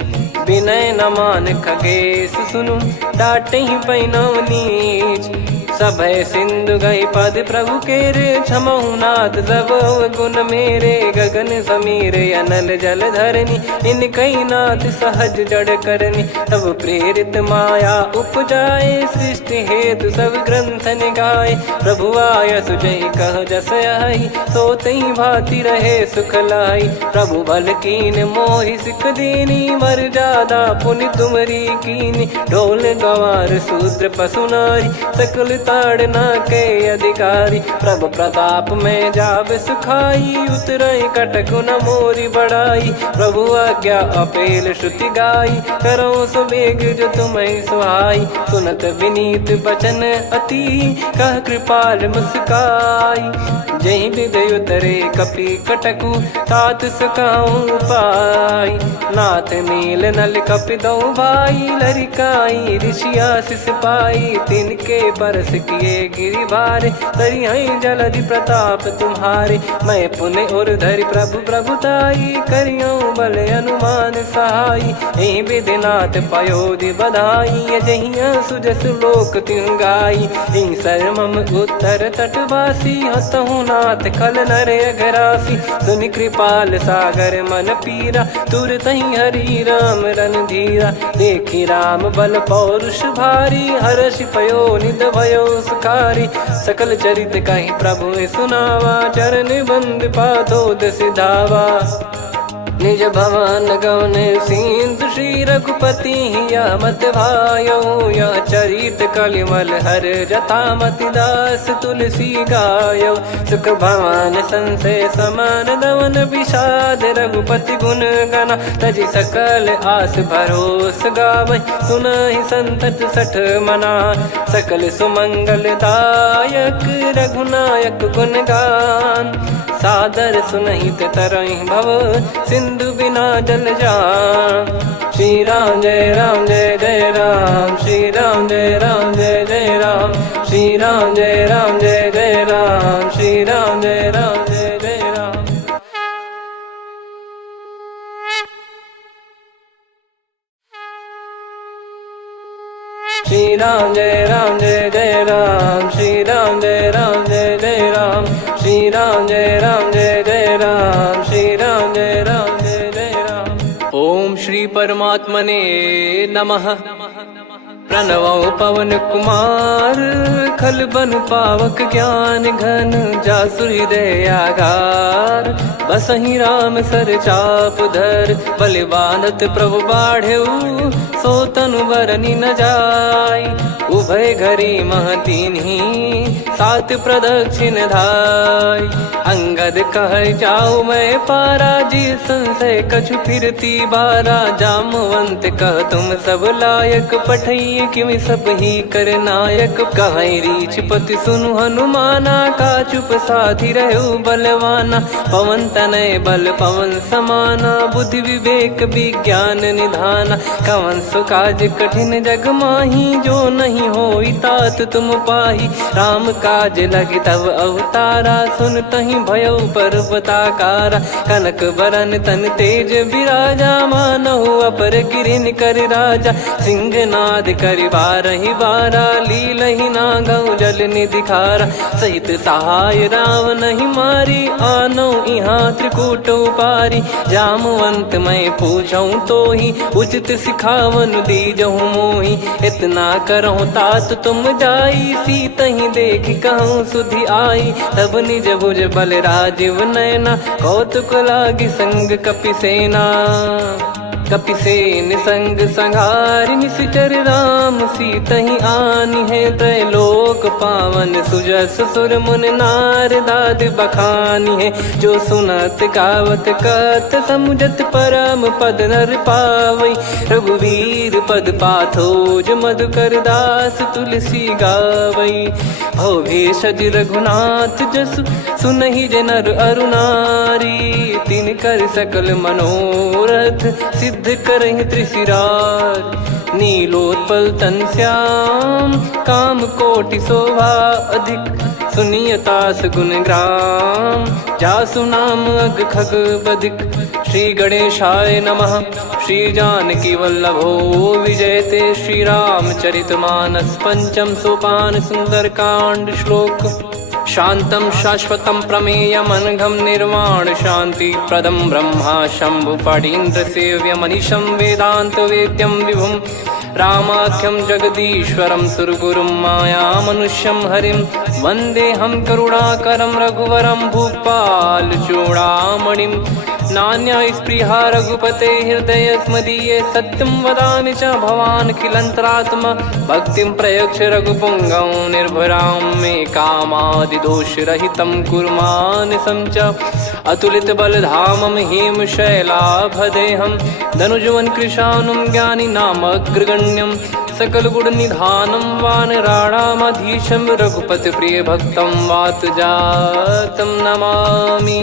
विनय न मान खगेश सुनु, डांटहि पै नव नीच। सभय सिंधु गई पद प्रभु केरे, क्षमहु नाथ सब गुण मेरे। गगन समीरे अनल जल धरनी, इनकई नाथ सहज जड़ करनी। तब प्रेरित माया उपजाए, सृष्टि हेतु सब ग्रंथ निगाए। प्रभु आय सुजई कह जस आई, सोतई भांति रहे सुख लाई। प्रभु बल कीन मोहि सिख दीनी, मर्यादा पुनि तुमरी कीनी। ढोल गंवार शूद्र पशु नारी, सकल ताड़ना के अधिकारी। प्रभु प्रताप में जाब सुखाई, उतरई कटक न मोरी बढ़ाई। प्रभु आज्ञा अपेल श्रुति गाई, करो सुबेग जो तुम्हें सुहाई। सुनत विनीत बचन अति, कह कृपाल मुस्काई। जहि विधि उतरे कपि कटकु, तात सकाऊं पाई। नाथ नील नल कपि दो भाई, लरिकाई ऋषि आशीष पाई। तिनके परस किए गिरि भारे, तरिहै जलधि प्रताप तुम्हारे। मैं पुण्य और धरि प्रभु प्रभुताई, करियऊं बल अनुमान सहाई। एहि विधि नाथ पयोधि बधाई, जहिया सुजस लोक तिहुँ गाई। एहि सरमम उत्तर तटवासी, हतहु नाथ खल नर अघरासी। सुनि कृपाल सागर मन पीरा, तुरतहि हरि राम रन धीरा। देखि राम बल पौरुष भारी, हर्षि पयो निध भयो सुखारी। सकल चरित कहि प्रभु सुनावा, चरण बंद पादोद सिधावा। निज भवन गवन सिंधु, श्री रघुपति हिया मत भायो। यह चरित कलिमल हर जथा, मति दास तुलसी गायो। सुख भवन संशय समान दमन, विषाद रघुपति गुण गना। तजि सकल आस भरोस गावै, सुनहि संतत सठ मना। सकल सुमंगल दायक, रघुनायक गुण गान। सादर सुनहित तरहि भव, सिंधु बिना जल जान। श्री राम जय राम जय जय राम, श्री राम जय राम जय जय राम। श्री राम जय राम जय जय राम, श्री राम जय राम जय जय राम। श्री राम जय राम जय जय राम, श्री राम जय राम जय जय राम। श्री राम जय राम जय जय राम, श्री राम परमात्मने नमः। प्रणवो पवन कुमार खल बन पावक ज्ञान घन जासु हृदय आगार। बसहि राम सर चाप धर बलि बांधत प्रभु बाढ़ेऊ सो तनु बरनि न जाय। उभय घरी मह तीन्ही सात प्रदक्षिण धाय। अंगद कह जाऊ मैं पारा जी संशय कछु फिरती बारा। जामवंत कह तुम सब लायक पठई किमि सब ही कर नायक। कहीं रीछ पति सुनु हनुमाना का चुप साधि रहु बलवाना। पवन तनय बल पवन समाना बुद्धि विवेक विज्ञान निधाना। कवन सो काज कठिन जग माही जो नहीं होई तात तुम पाही। राम काज लगी तब अवतारा सुन तहि भयउ पर्वताकारा। कनक बरन तन तेज बिराजा मानहु अपर गिरिन कर राजा। सिंहनाद करि बारहि बारा लीलहि नागौ जल निधि खारा। सहित सहाय रावण ही मारी आनो इहाँ त्रिकूट पारी। जामवंत मैं पूछऊँ तो ही उचित सिखावन दीजहु मोहि। इतना करहु तात तुम जाई सीतहि देख कहूँ सुधि आई। तब निज भुज बल राजीव नयना कौतुक लागी संग कपिसेना। कपिसेन संग संहारि निशिचर राम सीतहि आनि है। त्रैलोक पावन सुजस सुर मुन नार दाद बखानी है। जो सुनत गावत कथ समुझत परम पद नर पावई। रघुवीर पद पाथोज मधुकर दास तुलसी गावई। भव भेषज रघुनाथ जसु सुनहि जे नर अरु नारी। तिन कर सकल मनोरथ सिद्ध करहि त्रिशिरार। नीलोत्पल तन श्याम काम कोटि शोभा अधिक। सुनियतास गुण ग्राम जासु नाम अग खग बदिक। श्री गणेशाय नमः। श्री जानकी वल्लभो विजयते श्री रामचरित मानस। पंचम सोपान सुंदर कांड श्लोक। शांतं शाश्वतं प्रमेयमनघं निर्वाण शांति प्रदं ब्रह्मा शंभु फणीन्द्र सेव्य मनीषं वेदांत वेद्यं विभुं। रामाख्यं जगदीश्वरं सुरगुरुं माया मनुष्यं हरिं। वन्देऽहं करुणाकरं रघुवरं भूपाल चूडामणिं। नान्या स्पृहा रघुपते हृदय स्मदीये। सत्यं वदामि च भवान् किलन्तरात्मा। भक्तिं प्रयच्छ रघुपुङ्गं निर्भरां मे कामादिदोषरहितं कुर्मानसं च। अतुलित बलधामं हेमशैलाभदेहं धनुजवन कृशानुं ज्ञानी नामग्रगण्यं। सकल गुण निधानं वानराणामधीशं रघुपति प्रिय भक्तं वात जातं नमामि।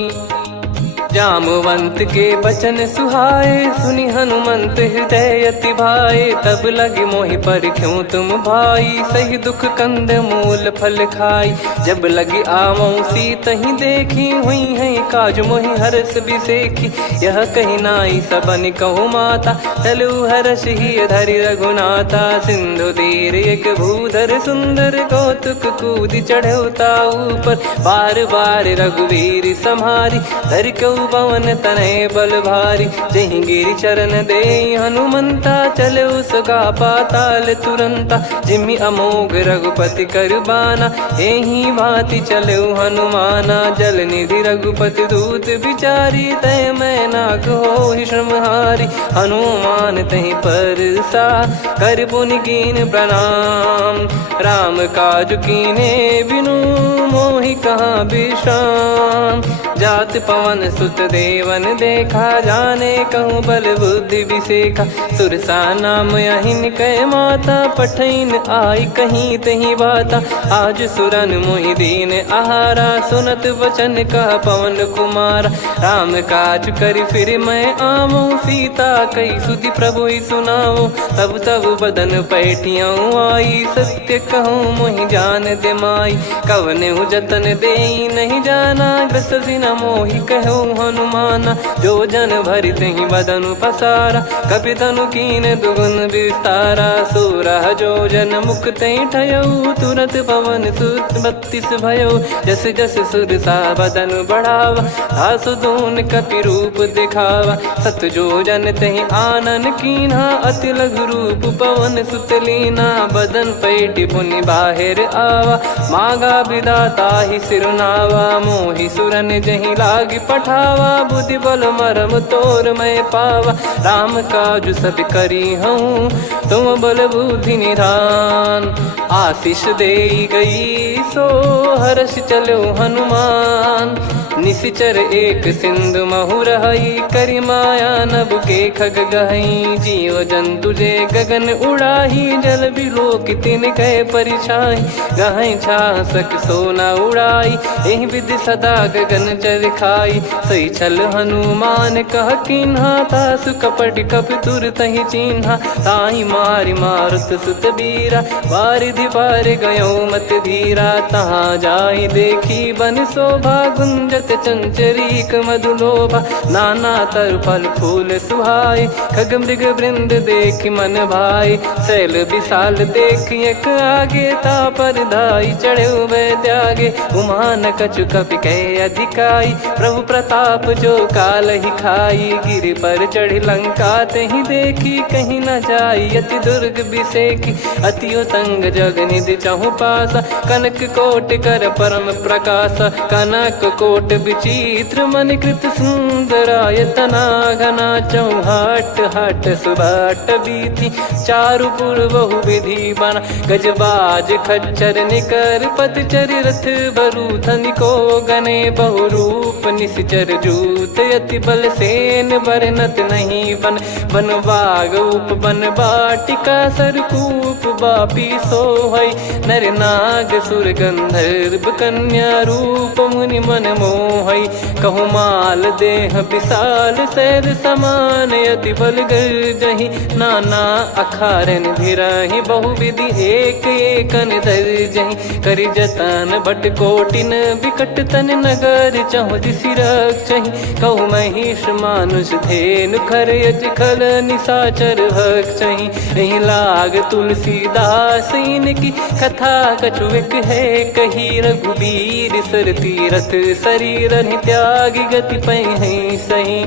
जामवंत के बचन सुहाए सुनि हनुमंत हृदय अति भाए। तब लगे मोहि परख्यूं तुम भाई सही दुख कंद मूल फल खाई। जब लगे आवऊं सीतहि देखी हुई है काज मोहि हरस बिसेखी। यह कही नाई सबन कहु माता चलु हरष ही धरि रघुनाथा। सिंधु तीर एक भूधर सुंदर कौतुक कूद चढ़ौता ऊपर। बार बार रघुवीर सम्हारी धरि कऊ पवन तनय बल भारी। जहि गिरि चरण दे हनुमंता चले उसका पाताल तुरंता। जिमि अमोघ रघुपति कर बाना एहि भांति चले हनुमाना। जल निधि रघुपति दूत बिचारी तय मैं नाक होहि श्रमहारी। हनुमान तहि परसा कर पुनि कीन प्रणाम। राम काज कीने बिनु मोहि कहाँ विश्राम। जात पवन सुत देवन देखा जाने कहूँ बल बुद्धि विसेखा। सुरसा नाम अहिन कै माता पठैन आई कहीं तहीं बाता। आज सुरन मोहि दीन आहारा सुनत वचन कह पवन कुमारा। राम काज करि फिर मैं आवऊं सीता कई सुधि प्रभु ही सुनाओ। तब तब बदन पैठियाँ आई सत्य कहूँ मोहि जान दे माई। कवने जतन दे नहीं जाना ग्रस न मोहि कहो हनुमाना। जो जन भरि तेहि बदनु पसारा, कपि तनु कीन दुगुन विस्तारा। सोरह जो जन मुख तेहि ठयऊ, तुरत पवन सुत 32 भयऊ। जस जस सुर सा बदन बढ़ावा, आसु दून कपि रूप दिखावा। सत जो जन तेहि आनन कीन्हा, अति लघु रूप पवन सुत लीना। बदन पैटि पुनि बाहिर आवा, मागा विधाता ही सिरुनावा। मोहि सुरन जहि लागी पठावा, बुद्धि बल मरम तोर मैं पावा। राम काजु सब करी हूँ, तुम बल बुद्धि निधान। आशीष देई गई सो हर्ष चलो हनुमान। निशिचर एक सिंधु महु रहई, करि माया नभ के खग गहई। जीव जंतु जे गगन उड़ाही, जल बिलोक तिन कह परिछाई। गहई छासक सोना उड़ाई, एहि विधि सदा गगन चर खाई। सही छल हनुमान कह कीन्हा, तासु कपट कपि तुर तहि चिन्हा। ताहि मारि मारुत सुत बीरा, वारिधि पार गयो मत धीरा। तहाँ जाई देखी बन शोभा, गुंजत चंचरीक मधुलोभा। नाना तर फल फूल सुहाए, खग मृग वृंद देख मन भाई। शैल विशाल देख एक आगे, तापर धाई चढ़े वै त्यागे। उमा न कछु कपि कह अधिकाई, प्रभु प्रताप जो काल ही खाई। गिरि पर चढ़ी लंका तेहि देखी, कहीं न जाई अति दुर्ग बिसेकी। अति उतंग जग निधि चहु पासा, कनक कोट कर परम प्रकाशा। कनक कोट विचित्र मन कृत सुंदरायतना। घना चौहाट हाट सुबाट बीती, चारु पुर बहु विधि बना। गजबाज खच्चर निकर पतचर, रथ बरु धनिको गने। बहु रूप निश्चर जूत, अति बल सेन बरनत नहीं बन। बन बाग उप बन बाटिका, सरकूप बापी सोहई। नर नाग सुर गंधर्व कन्या, रूप मुनि मन मोहई। कहु माल देह विशाल, शैल समान अति बल गर्जहि। नाना अखारन भिरहि, बहु विधि एक एकन दर्जहि। करि जतन बट कोटिन, विकट तन नगर चहु दिसि रक्षहि। कहु महिष मानुष धेनु, खर यज खल निशाचर भक्षहि। एहि लाग तुलसीदास इनकी, कथा कछु एक है कही। रघुबीर सर तीरथ शरीर, त्यागी गति पै सही।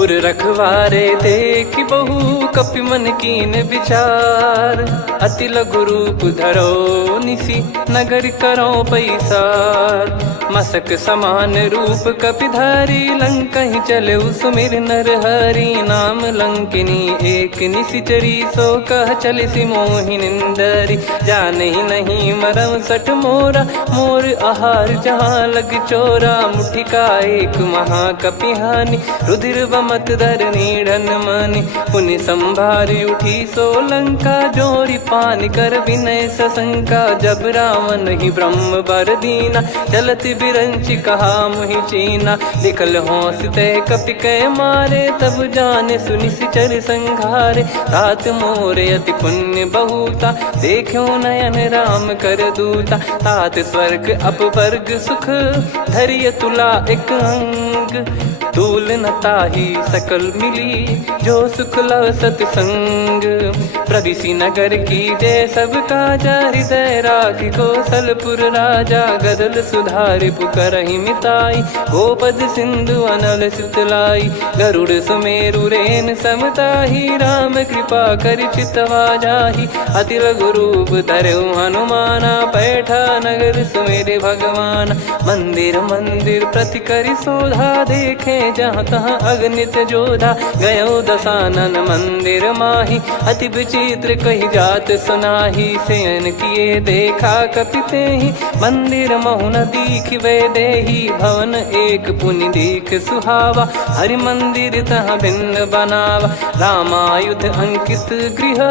उर रखवारे देख बहु, कपि मन कीन विचार। अति लघु रूप धरो निसी, नगर करो पैसार। मसक समान रूप कपि धारी, लंकहि चले सुमिर नर हरि। नाम लंकिनी एक निशिचरी, सो कह चलिसि मोहि निंदरी। जानहि नहीं मरम सठ मोरा, मोर आहार जहाँ लग चोरा। मुठिका एक महाकपि हानि, रुधिर बमत धरनी ढन मानि। पुनि संभारी उठी सो लंका, जोरी पान कर विनय सशंका। जब रावण ही ब्रह्म बर दीना, चलत बिरंच कहा मुहि चीना। लिखल होंस तय कपि कै मारे, तब जाने सुनि सिचर संघारे। तात मोर अति पुण्य बहुता, देखो नयन राम कर दूता। तात स्वर्ग अपवर्ग सुख, धरिय तुला एक अंग। तूल न ताहि सकल मिली, जो सुख लव सतसंग। प्रविशि नगर की जय सब काजा, हृदय राखि कौशलपुर राजा। गदल सुधारि पुकारहि मिताई, गोपद सिंधु अनल सितलाई। गरुड़ सुमेरु रेन समताहि, राम कृपा करि चितवा जाहि। अति लघु रूप धरऊ हनुमाना, पैठा नगर सुमेरे भगवान। मंदिर मंदिर प्रति करि शोधा, देखे जहाँ तहाँ अगणित जोधा। गयो दशानन मंदिर माही, अति विचित्र कही जात सुनाही। शयन किए देखा कपि तेहि, मंदिर महु न दीख वे देही। भवन एक पुनि दीख सुहावा, हरि मंदिर तहाँ भिन्न बनावा। रामायुध अंकित गृह,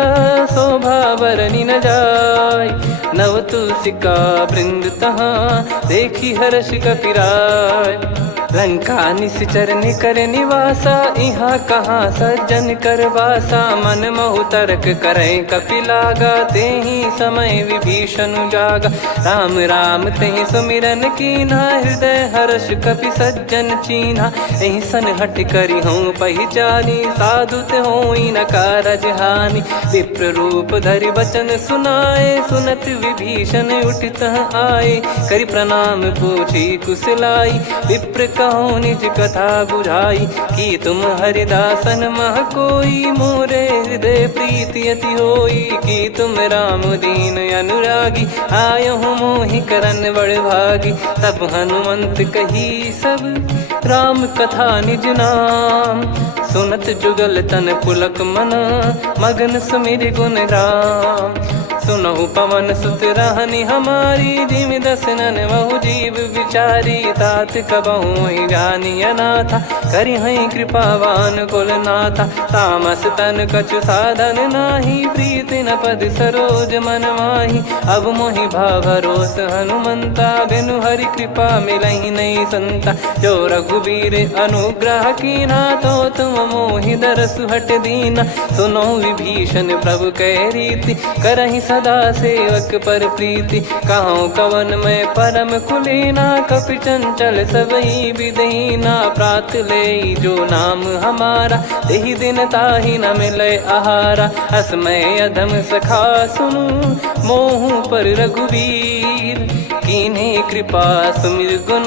शोभा बरनि न जाय। नव तुलसी का वृंद तहाँ, देखी हर्ष कपि राय। लंका निश्चर निकर निवासा, इहाँ कहाँ सज्जन कर वासा। मन महु तर्क करें कपिलागा, तेहि समय विभीषण जागा। राम राम तेहि सुमिरन कीन्हा, हृदय हर्ष कपि सज्जन चीन्हा। एहि सन हट करी हूँ पहिचानी, साधु ते होई न कारज हानि। विप्र रूप धरि बचन सुनाए, सुनत विभीषण उठित आए। करि प्रणाम पूछी कुशलाई, विप्र कहो निज कथा बुझाई। कि तुम हरिदासन मह कोई, मोरे हृदय प्रीति अति होई। कि तुम राम दीन अनुरागी, आयहु मोहि करन बड़ भागी। तब हनुमंत कही सब राम कथा निज नाम, सुनत जुगल तन पुलक मना, मगन सुमिर गुण राम। सुनहु पवन सुत रहनी हमारी, जिमि दसनन महु जीव विचारी। तात कबहु ही जानी अनाथा, करि हई कृपावान कुल नाथा। तामस तन कछु साधन नाही, प्रीति न पद सरोज मन माही। अब मोहि भाव भरोस हनुमंता, बिनु हरि कृपा मिलहि नहीं संता। जो रघुबीर अनुग्रह कीना, तो तुम मोहि दरसु हट दीना। सुनो विभीषण प्रभु कह रीति, करहि सदा सेवक पर प्रीति। कहूँ कवन में परम कुलीना, कपि चंचल सबई विदहीना। प्रात ले जो नाम हमारा, तेहि दिन ताहि न मिले आहारा। असमय अधम सखा सुनु, मोहु पर रघुवीर। कीन्हे कृपा सुमिर गुण,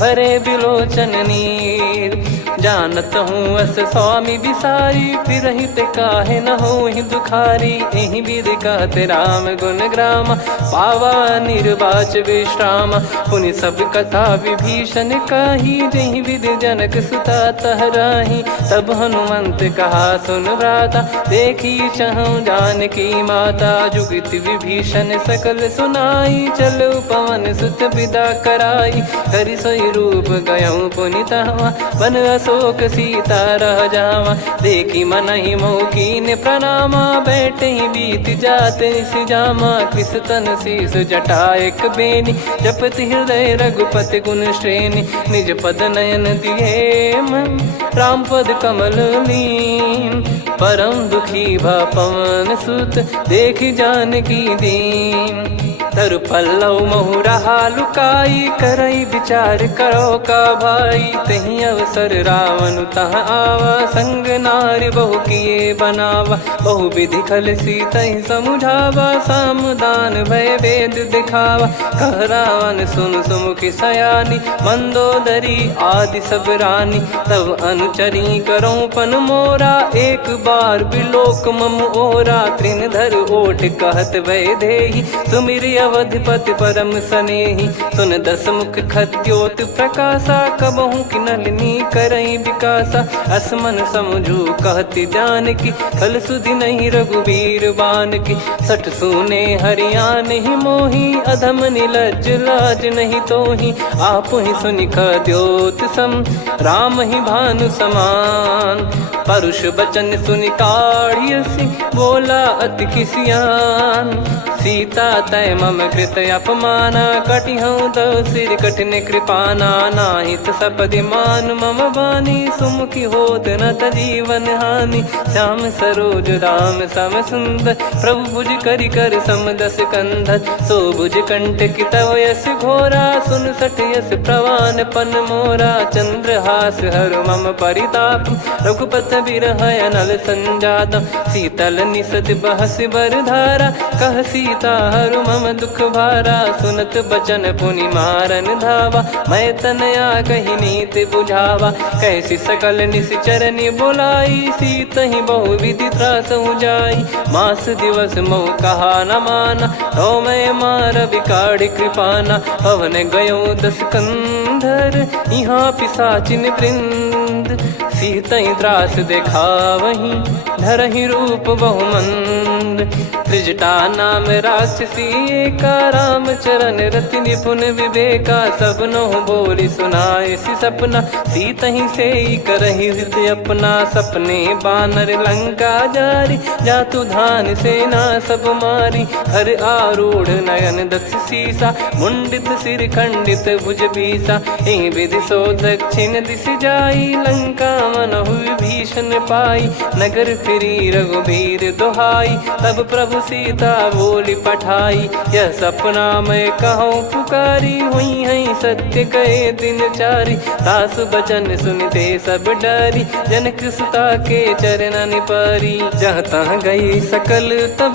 भरे बिलोचन नीर। जानत हूँ अस स्वामी बिसारी, फिर हित काहे न होहि दुखारी। एहि विधि कहते राम गुण ग्राम, पावा निर्वाच विश्राम। पुनि सब कथा विभीषण काही, जहि विधि जनक सुता तहराही। तब हनुमंत कहा सुन भ्राता, देखी चहु जानकी माता। जुगित विभीषण सकल सुनाई, चलो पवन सुत विदा कराई। हरि सोई रूप गयऊँ पुनि तहवा, बन अशोक सीता रह जावा। देखी मनहि मोकीन प्रणामा, बैठे ही बीत जाते निस जामा। किस तन शीस जटा एक बेनी, जपति हृदय रघुपति गुण श्रेणी। निज पद नयन दिए मन, राम पद कमल लीन। परम दुखी भा पवन सुत, देखी जानकी दीन। तरु पल्लव महु रहा लुकाई, करई विचार करो का भाई। तही अवसर रावण तहाँ आवा, संग नारी बहु किए बनावा। बहु विधि खल सीतहि समुझावा, सामदान भय वेद दिखावा। कह रावण सुन सुमुखी सयानी, मंदोदरी आदि सब रानी। तब अनुचरी करो पन मोरा, एक बार बिलोक मम ओरा। तृण धर ओट कहत भय देहि, सुमिरि अवधिपति परम सनेहि। सुन दस मुख खद्योत प्रकाशा, कबहु कि नलिनी करई विकासा। असमन समझू कहती जानकी, कल सुधि नहीं रघुबीर बान की। सठ सुने हरियान ही मोही, अधम निलज लाज नहीं तोही। आप ही सुनि खद्योत सम, राम ही भानु समान। परुष बचन सुनि काढ़ियसि, बोला अति किसियान। सीता तय मम कृत अपमाना, कटिहऊँ तो सिर कठिन कृपाना। नाहित सपदि मान मम बानी, सुमुखी होत न जीवन हानि। श्याम सरोज राम सम सुंदर, प्रभु भुज करि कर सम दस कंधर। सो भुज कंठ की तव यस घोरा, सुन सठ यस प्रवान पन मोरा। चंद्रहास हर मम परिताप, रघुपत बिरह अनल संजातम। शीतल निसत बहस बर धारा, कह सीता हरु मम दुख भारा। सुनत बचन पुनि मारन धावा, मैं तनया कही नीति बुझावा। कैसी सकल निश्चरनि बुलाई, सीतहि बहु विधि त्रासहु जाई। मास दिवस मोह कहा न माना, तो मैं मार बिकाढ़ कृपाना। पवन गयो दस कंधर, यहाँ पिशाचिन वृंद। सीतहि त्रास देखावहीं, धरहि रूप बहुमंद। त्रिजटा नाम राक्षसी एका, राम चरण रति निपुण विवेका। सब नोह बोली सुनाए सी सपना, सीतहि से करहि हित अपना। सपने बानर लंका जारी, जातु धान सेना सब मारी। हर आरूढ़ नयन दक्ष सीसा, मुंडित सिर खंडित भुज बीसा। एहि विधि सो दक्षिण दिश जाई, लंका मनहु विभीषण पाई। नगर फिरी रघुबीर दोहाई, तब प्रभु सीता बोली पठाई। यह सपना मैं कहूँ पुकारी, हुई है सत्य कहे दिन चारी। सासु बचन सुनते सब डरी, जनक सुता के चरण परी। जहाँ तहाँ गई सकल तब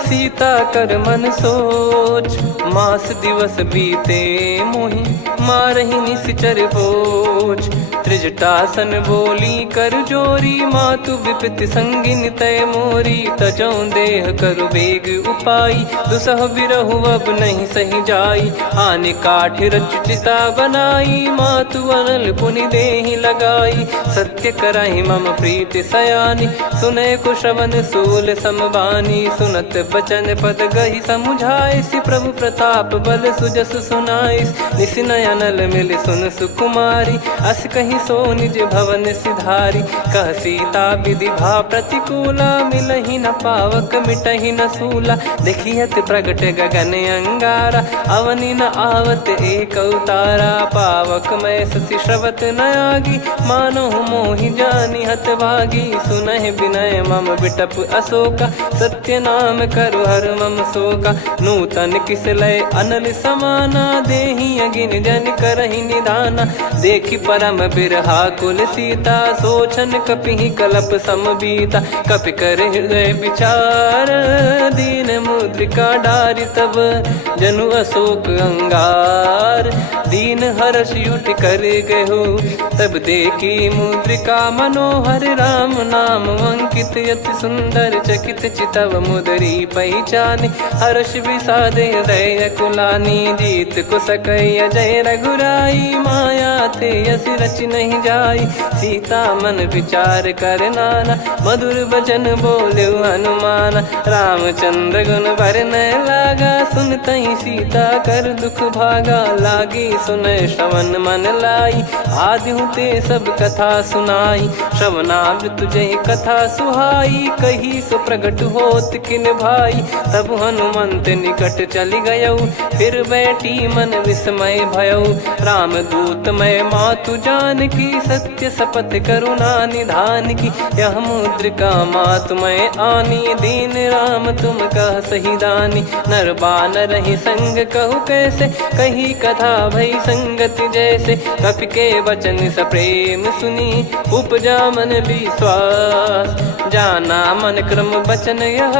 सीता कर मन सोच। मास दिवस बीते मोहि मारहि निश्चर बोझ। त्रिजटासन बोली कर जोरी, मातु विपति संगिन तय मोरी। तजौ देह करु बेग उपाई, दुसह बिरहु अब नहीं सही जाई। आने काठ रचिता बनाई, मातु अनल पुनि देहि लगाई। सत्य कराहि मम प्रीति सयानी, सुनय को श्रवण सूल समबानी। सुनत बचन पद गहि समुझाए, सि प्रभु प्रताप बल सुजस सुनाइस। निस नयनल मिल सुन सुकुमारी, अस कहि सो निज भवन सिधारी। कह सीता विधि भा प्रतिकूला, मिलहि न पावक मिटहि न सूला। देखियत प्रगट गगन अंगारा, अवनि न आवत एक अवतारा। पावक मैं ससि श्रवत न आगी, मानो मोहि जानि हत भागी। सुनहि विनय मम बिटप अशोका, सत्य नाम करु हर मम शोका। नूतन किस लय अनल समाना, देहि अगिन जन करहि निधाना। देखि परम बिरहा कुल सीता, सोचन कपिहि कलप समबीता। कपि कर हृदय विचार, दीन मुद्रिका डारि। तब जनु अशोक अंगार, दीन हर्ष युट कर गहु। तब देखी मुद्रिका मनोहर, राम नाम अंकित अति सुंदर। चकित चितव मुदरी पहचानी, हर्ष विषाद हृदय कुलानी। जीत को सकई अजय रघुराई, माया थे यस रच नहीं जाई। सीता मन विचार कर नाना, मधुर वचन बोले हनुमान। रामचंद्र गुण भरने लागा, सुनतहि सीता कर दुख भागा। लागी सुनय श्रवण मन लाई, आदिहु ते सब कथा सुनाई। श्रवणावृत जय कथा सुहाई, कही सो प्रगट होत किन भाई। तब हनुमंत निकट चली गयौ, फिर बैठी मन विस्मय भयौ। राम दूत मैं मातु जानकी, सत्य शपथ करुणा निधान की। यह मुद्रिका मातु मैं आनी, दीन राम तुम कह सही दानी। नर बानर ही संग कहु कैसे, कही कथा भई संगति जैसे। कपि के वचन सप्रेम सुनी, उपजा मन विश्वास। जाना मन क्रम बचन यह,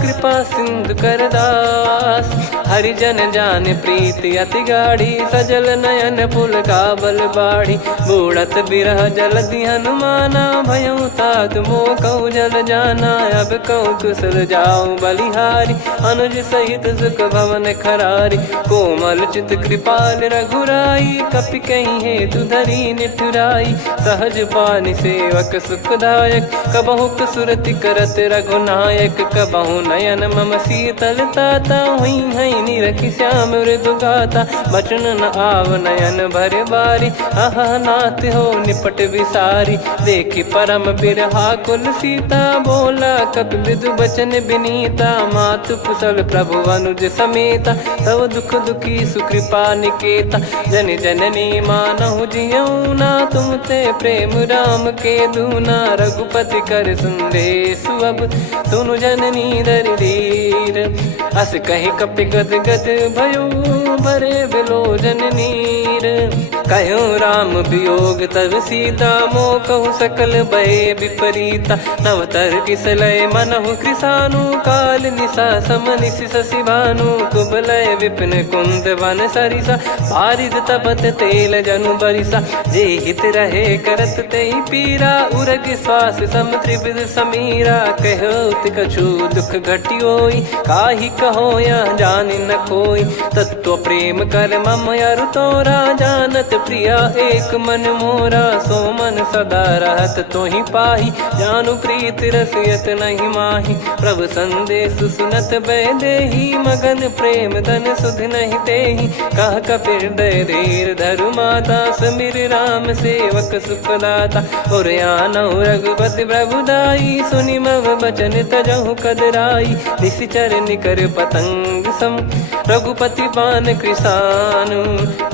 कृपा सिंधु कर दास। हरिजन जान प्रीति अति गाढ़ी, सजल नयन पुल काबल बाढ़ी। बूढ़त बिरह जलधि हनुमाना, भयउ तात मोह कहु जल जाना। अब कहु कुशल जाऊं बलिहारी, अनुज सहित सुख भवन खरारी। कोमल चित कृपाल रघुराई, कपि कहीं हेतु धरी निठुराई। सहज पानि सेवक सुखदायक, कबहु सुरति करत रघुनायक। कबहु नयन मम शीतल ताता, हुई है निरखि श्याम मृदु गाता। बचन न आव नयन भर बारी, अह नाथ हो निपट विसारी। देखि परम बिरहा कुल सीता, बोला कपि मृदु बचन विनीता। मातु कुशल प्रभु अनुज समेता, तव दुख दुखी सुकृपा निकेता। जन जननी मानहु जियऊ ना, तुम ते प्रेम राम के दूना। रघुपति कर संदेश अब, सुनु जननी दर धीर। अस कहि कपि गद गद भयो, भरे बिलोचन नीर। कहूँ राम वियोग तब सीता, मोह कहूँ सकल भय विपरीता। नवतर किसलय मनहु कृसानु, काल निशा समनिश शशि भानु। कुबलय विपिन कुंद वन सरिसा, पारिद तपत तेल जनु बरिसा। जे हित रहे करत ते पीरा, उरग श्वास सम त्रिविध समीरा। कहत कछु दुख घटियोई, काहि कहो या जानि न कोई। तत्व प्रेम कर मम अरु तोरा, जानत प्रिया एक मन मोरा, सो मन सदा रहत तो ही पाही। जानु प्रीत रसियत नहीं माही, प्रभु संदेश सुनत बैदेही। मगन प्रेम धन सुध नहीं तेही, कह कपिर दय धीर धरु माता। समीर राम सेवक सुखदाता, और आनौ रघुपति प्रभुदाई। सुनि मम बचन तजहु कदराई, निशिचर निकर पतंग सम। रघुपति पान कृसानु,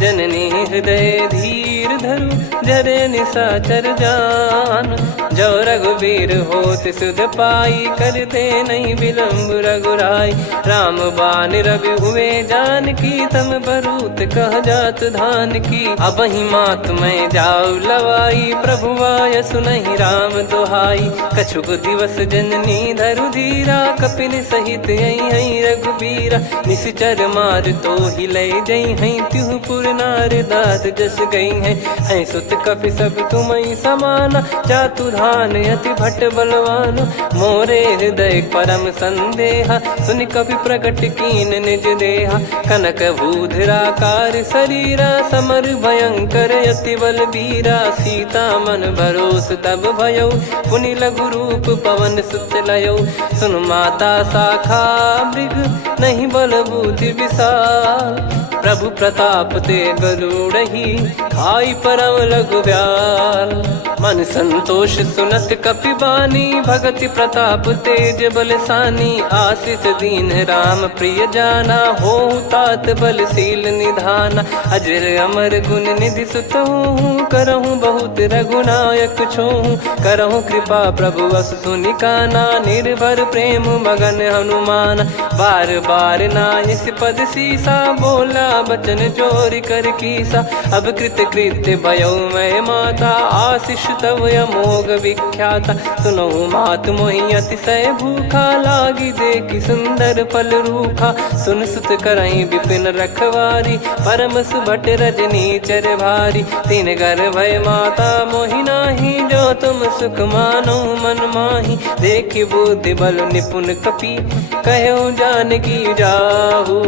जननी हृदय धीर धरु। जरे निशाचर जान, जो रघुबीर होत सुध पाई। करते नहीं विलम्ब रघुराई, राम बान रवि हुए जानकी। तम बरूत कह जात धान की, अब ही मात मैं जाऊ लवाई। प्रभु आय सुनहि राम दुहाई, कछुक दिवस जननी धरु धीरा। कपिन सहित यही रघुबीरा, निशिचर मार तो ही ले जई हैं। त्युह पुर नार दाद जस गई हैं, सुत कपि सब तुमई समाना। जातु धान अति भट बलवान, मोरे हृदय परम संदेहा। सुनि कपि प्रकट कीन निज देहा, कनक भूधराकार शरीरा। समर भयंकर अति बल बीरा, सीता मन भरोस तब भयो। पुनि लघु रूप पवन सुत लयो, सुन माता शाखा मृग नहीं बल बुद्धि विशाल। प्रभु प्रताप ते गरुड़ही, खाई परम लघु ब्याल। मन संतोष सुनत कपि बानी, भगति प्रताप तेज बलसानी। आशीष दीन राम प्रिय जाना, हो तात बलशील निधाना। अजर अमर गुण निधि सुतहु, करहु बहुत रघुनायक छोहु। करहु कृपा प्रभु अस सुनि काना, निर्भर प्रेम मगन हनुमान। बार बार नायस पद सीसा, बोला बचन चोरी कर कीसा। अब कृत कृत्य भयो मैं माता, आशीष तव अमोघ विख्याता। सुनो मात मोहि अतिशय भूखा, लागी देखि सुंदर फल रूखा। सुन सुत करई विपिन रखवारी, परम सुभट रजनी चर भारी। तीन घर भय माता मोहि नाही, जो तुम सुख मानो मन माही। देखि बुद्धि बल निपुण कपि, कहो जानकी जाहू।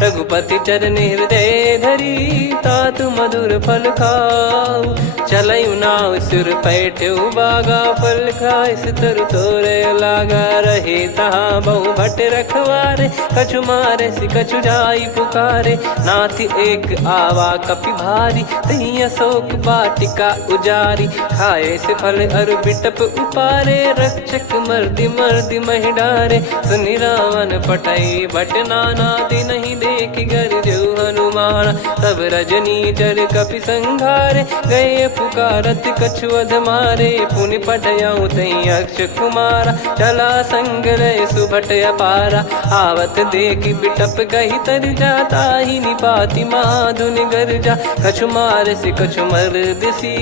रघुपति चरण हृदय धरी, तात मधुर फल खाऊ। चलयु नाव सुर पैठ्यु बागा, फल खाइस तरु तोरे लागा। रहे तहाँ बहु भट रखवारे, कछु मारे सि कछु जाई पुकारे। नाथ एक आवा कपि भारी, तही अशोक वाटिका उजारी। खाए से फल अर बिटप उपारे, रक्षक मर्दि मर्दि महि डारे। सुनि रावण पटई भट नाना, तिनहि देखि गरजु हनुमान। तब रजनी चर कपि संघारे, गए पुकारत कछु अध मारे। पुनि पटयऊ तई अक्ष कुमारा, चला संग रहे सुभट अपारा। आवत देखि बिटप गही तर जाता, ही निपाति माधुनि गर्जा। कछु मार से कछु मर्दिसी,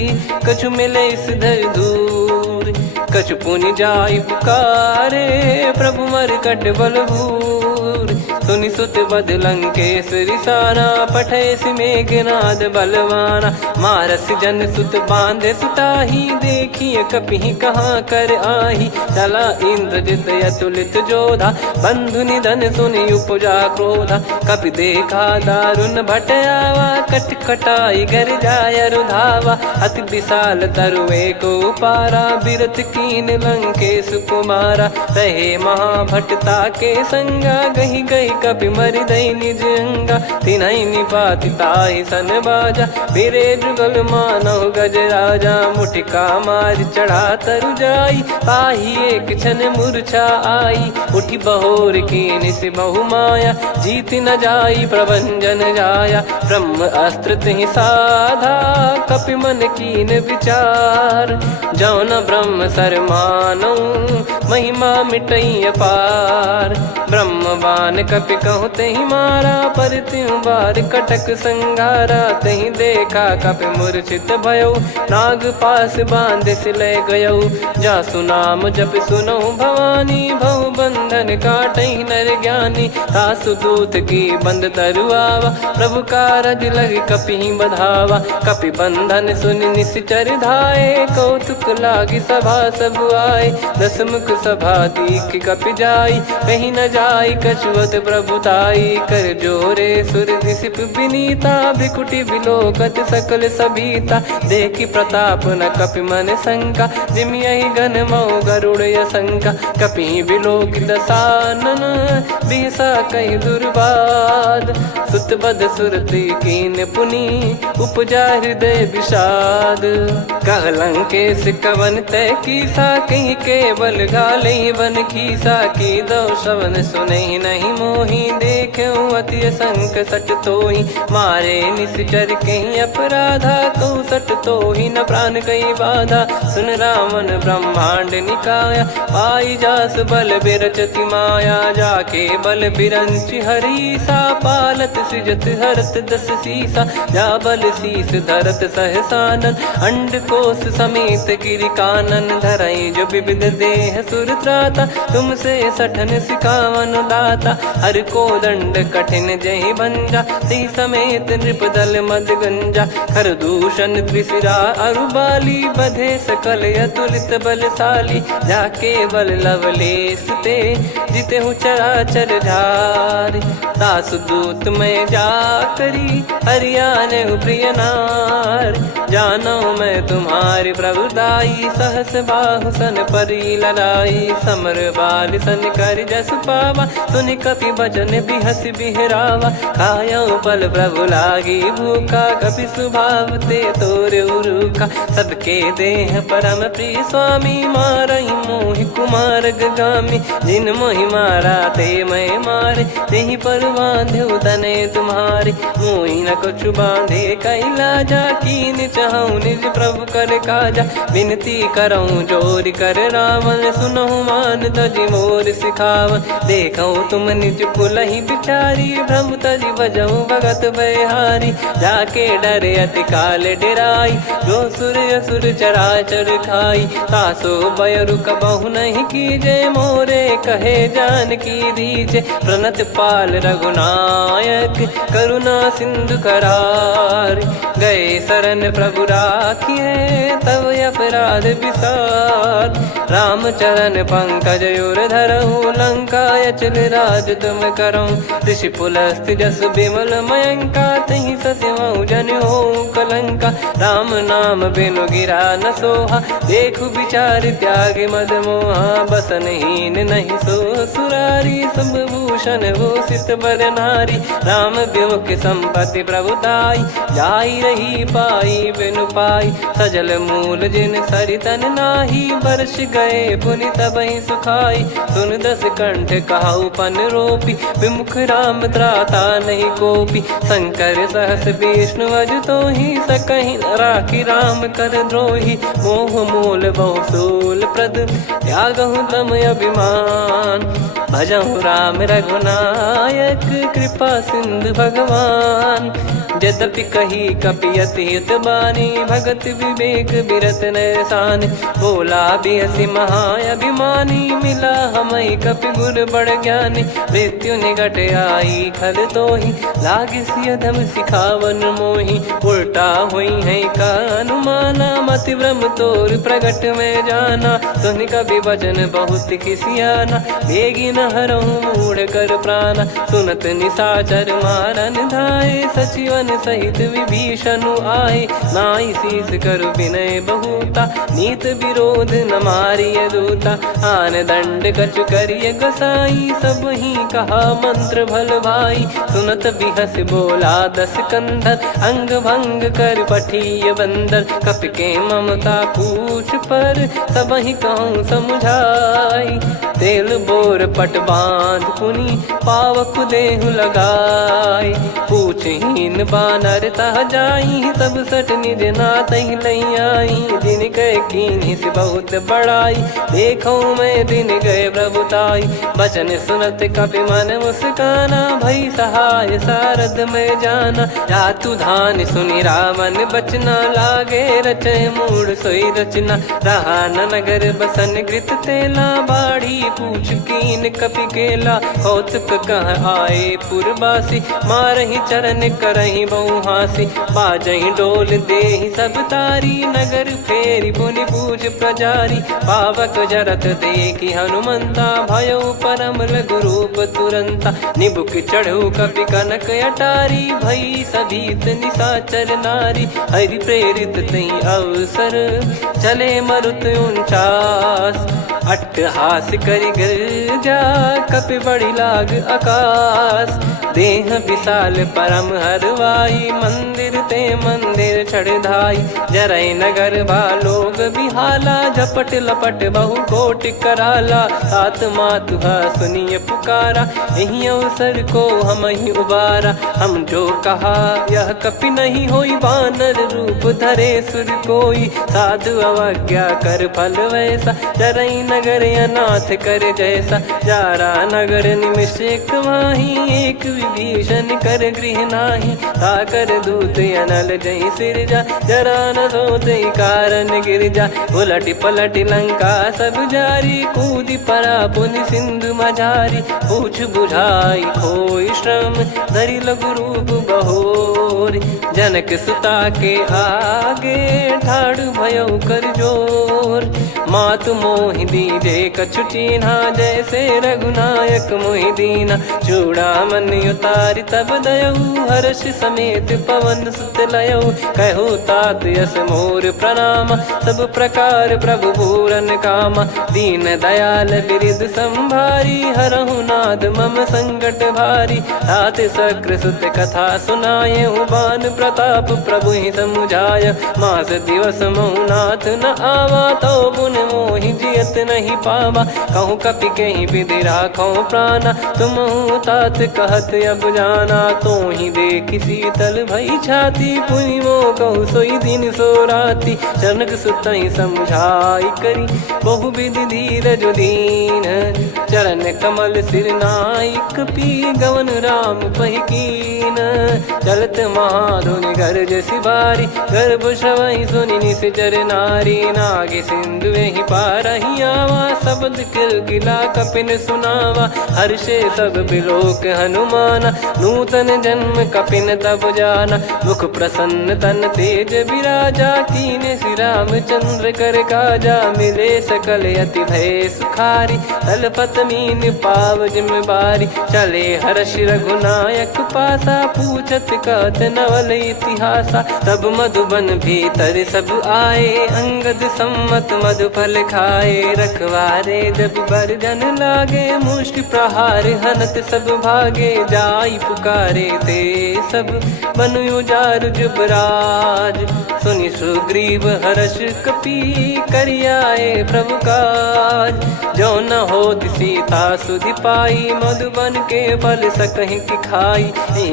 कछु मिले इस धर दूर। कछु पुनि जाई पुकारे, प्रभु मरकट बलभूर। सुनि सुत बद लंकेश्वरी साना, पठय सि मेघनाद बलवाना। मारस जन सुत बांधे सुताही, देखिए कपि कहाँ कर आही। चला इंद्रजित अतुलित जोधा, बंधु निधन सुनि उपजा क्रोधा। कपि देखा दारुण भट आवा, कट कटाई घर जाय रुधावा। अति विशाल तरुए को पारा, बिरत कीन लंकेश कुमारा। रहे महाभटता के संगा, गही गई कपि मरि दई निज अंगा। तिन्हि निपाति ताहि सन बाजा, बिरे जुगल मानव गज राजा। मुटिका मार चढ़ा तरु जाई, ताहि एक क्षण मूर्छा आई। उठी बहोर कीन से बहु माया, जीत न जाई प्रभंजन जाया। ब्रह्म अस्त्र तिहि साधा, कपि मन कीन विचार। जौन ब्रह्म सर मानौ, महिमा मिटई अपार। ब्रह्म बान कपि कहु तहि मारा, पर त्यों बार कटक संगारा। तहि देखा कपि मूर्छित भयो, नाग पास बांध सिले गयो। जासु नाम जप सुनौ भवानी, भव बंधन काटई नर ज्ञानी। तासु दूत की बंद तरुआवा, प्रभु कारज लग कपि बधावा। कपि बंधन सुन निश्चर धाये, कौतुक लागी सभा सब आए। दस मुख सभा दीख कपि जाई, कहीं न जाई कछुअत प्रभुताई। कर जोरे सुर दिसिप विनीता, भ्रिकुटि बिलोकत सकल सबीता। देखी प्रताप न कपि मन शंका, जिमि यही गण मऊ गरुड़ असंका। कपि बिलोक दसानन, बिहसा कहीं दुर्बाद। सुत बद सुरति कीन पुनि, उपजा हृदय विषाद। कहलंकेश कवन तय कीसा, कहीं केवल गाले बन खीसा। की दो श्रवण सुनहि नहीं मोही, देखे अति संक सट तोहि। मारे निश्चर कहीं अपराधा, कहु सट तोहि न प्राण कहीं बाधा। सुन रावण ब्रह्मांड निकाया, पाई जास बल बिरचति माया। जाके बल बिरंचि हरीसा, पालत सृजत हरत दस सीसा। जा बल शीस धरत सहसानन, अंड कोश समेत गिरि कानन। धरई जो विविध देह सुर त्राता, तुमसे सठन सिखावन दाता। हर को दंड कठिन जहि भंजा, ती समेत नृपदल मद गंजा। खर दूषण त्रिशिरा अरुबाली, बधे सकल अतुलित बलशाली। जाके बल लवलेस ते, जिते हूँ चराचर झार। तासु दूत मैं जा करी, हरियाने प्रिय नार। जानो मैं तुम्हारी प्रभुताई, सहस बाहु सन परी लड़ाई। समर बाल सन कर जस पावा, सुनि कपि बचन बिहस बिहरावा। खायो पल प्रभु लागी भूखा, कपि स्वभाव ते तोर उरुका। सबके देह परम प्रिय स्वामी, मारई मोहि कुमार गामी। जिन मोहि मारा ते मैं मारे, तेहि पर बांधे तने तुम्हारे। मोहि न कुछ बांधे कैलाजा, कीन चाहूं निज प्रभु कर काजा। विनती करऊं जोर कर रावण, सुनहु मान तजि मोर सिखावन। देखो तुम निज कुलहि बिचारी, भ्रम तजि बजऊं भगत बहारी। जाके डरे अति काल डेराई, जो सुर असुर चराचर खाई। तासो भय रुक बहु नहीं कीजे, मोरे कहे जान की दीजे। प्रणत पाल रघुनायक, करुणा सिंधु करार। गए शरण प्रभु राखिए, तब अपराध विसार। राम चरण पंकज उर धरहु, लंका अचल राज तुम करऊं। ऋषि पुलस्त जस बिमल मयंका, तहि ससिमऊ जन हो कलंका। राम नाम बिनु गिरा न सोहा, देखु विचार त्याग मद मोहा। बसनहीन नहीं सो सुरारी, सब भूषण भूषित बर नारी। राम विमुख संपत्ति प्रभुताई, जाई रही पाई बिनु पाई। सजल मूल जिन सरितन नाही, वर्ष गए पुनि तबहि सुखाई। सुन दस कंठ कहाऊ पन रोपी, विमुख राम त्राता नहीं कोपी। शंकर सहस विष्णु अज तोहि, सकहि न राखी राम कर द्रोही। मोह मूल बहु सूल प्रद, त्यागहु तम अभिमान। भजहु राम रघुनायक, कृपा सिंधु भगवान। यद्यपि कही कपि अति हित बानी, भगत विवेक बिरत नैसान। बोला बिहसी महाअभिमानी, मिला हमई कपि गुर बड़ ज्ञानी। मृत्यु निकट आई खल तोहि, लागे सिय धम सिखावन मोहि। उल्टा हुई है का अनुमाना, मति भ्रम तोर प्रगट में जाना। सुन कपि वचन बहुत किसियाना, बेगी न हरहु मूढ़ कर प्राणा। सुनत निशाचर मारन धाये, सचिवन सहित विभीषण आए। नाई शीस करु विनय बहुता, नीत विरोध न मारिय दूता। आन दंड कछु करिय गोसाई, सब ही कहा मंत्र भल भाई। सुनत बिहस बोला दस कंधर, अंग भंग कर पठिय बंदर। कपि के ममता पूछ पर, सब ही कहूँ समझाई। तेल बोर पट बांध पुनि, पावक देहु लगाई। पूछहीन बानर तह जाई, तब सट निज नातहि लई आई। दिन गए कीन्ही से बहुत बड़ाई, देखो मैं दिन गए प्रभुताई। बचन सुनत कपि मन मुस्काना, भई सहाय सारद में जाना। जातु धान सुनि रावण बचना, लागे रचय मूढ़ सोई रचना। रहा न नगर बसन कृत तेला, बाढ़ी पूछ कीन कपि केला, कौतुक कह आए पुरबासी, मारही चरण करही बहु हासी, बाजही डोल देहि सब तारी, नगर फेरी पुनि पूज प्रजारी, पावक जरत देखी हनुमंता, भयो परम लघु रूप तुरंता, निबुक चढ़ऊ कपि कनक अटारी, भई सभीत निशाचर नारी, हरि प्रेरित तई अवसर, चले मरुत 49, अट्टहास करि गिरजा, कपि बड़ी लाग आकाश, देह विशाल परम हरवाई, मंदिर ते मंदिर चढ़धाई, जरई नगर बालोग बिहाला, झपट लपट बहु कोटि कराला, सात मातुहा सुनिय पुकारा, यही अवसर को हम ही उबारा, हम जो कहा यह कपि नहीं होई, वानर रूप धरे सुर कोई, साधु अवज्ञा कर फल वैसा, जरई नगर अनाथ कर जैसा, जारा नगर निमिष एक माही, एक विभीषण कर गृह नाही, ताकर दूत अनल जय सिरजा, जरा न सोते कारण गिरजा, उलट पलट लंका सब जारी, कूदी परा पुनि सिंधु मझारी, पूछ बुझाई खोई श्रम, धरि लघु रूप बहोरी, जनक सुता के आगे, ठाड़ भयउ कर जोर, मातु मोहि दीजे कछु चीन्हा, जैसे रघुनायक मोहि दीना, चूड़ामन उतारि तब दयऊ, हर्ष समेत पवन सुत लयऊ, कहो तात यस मोर प्रणाम, सब प्रकार प्रभु पूरन कामा, दीन दयाल बिरिद संभारी, हरहु नाद मम संकट भारी, तात सक्र सुत कथा सुनाये, बान प्रताप प्रभु ही समुझाय, मास दिवस महु नाथ न आवा, तो पुन मोहि जियत नहीं पावा, कहूँ कपि कहीं विधि राखो प्राणा, तुम तात कहत अब जाना, तो ही देखी शीतल भई छाती, पुनि मो कहु सोई दिन सो राती, जनक सुत ही समझाई करी, बहु विधि धीरज दीन, चरण कमल सिर नाई, कपि गवन राम पहि कीन, चलत महाधुनि गर्ज सिबारी, गर्भ श्रवहि सुनि निश्चर नारी, नागे सिंधु ही पारहि आवा, शब्द किलकिला कपिन सुनावा, हर्षे सब बिलोक हनुमाना, नूतन जन्म कपिन तब जाना, मुख प्रसन्न तन तेज विराजा, कीने श्री रामचंद्र कर काजा, मिले सकल अति भय सुखारी, तलपत मीन पाव जिम बारी, चले हर्ष रघुनायक पासा, पूछत कहत नवल इतिहासा, तब मधुबन भीतर सब आए, अंगद सम्मत मधु फल खाए, रखवारे जब बरजन लागे, मुष्टि प्रहार हनत सब भागे, जाई पुकारे ते सब बन उजारु जुबराज, सुनि सुग्रीव हर्ष कपि करियाए प्रभु काज, जो न होत सीता सुधि पाई, मधुबन के फल सकहि की खाई,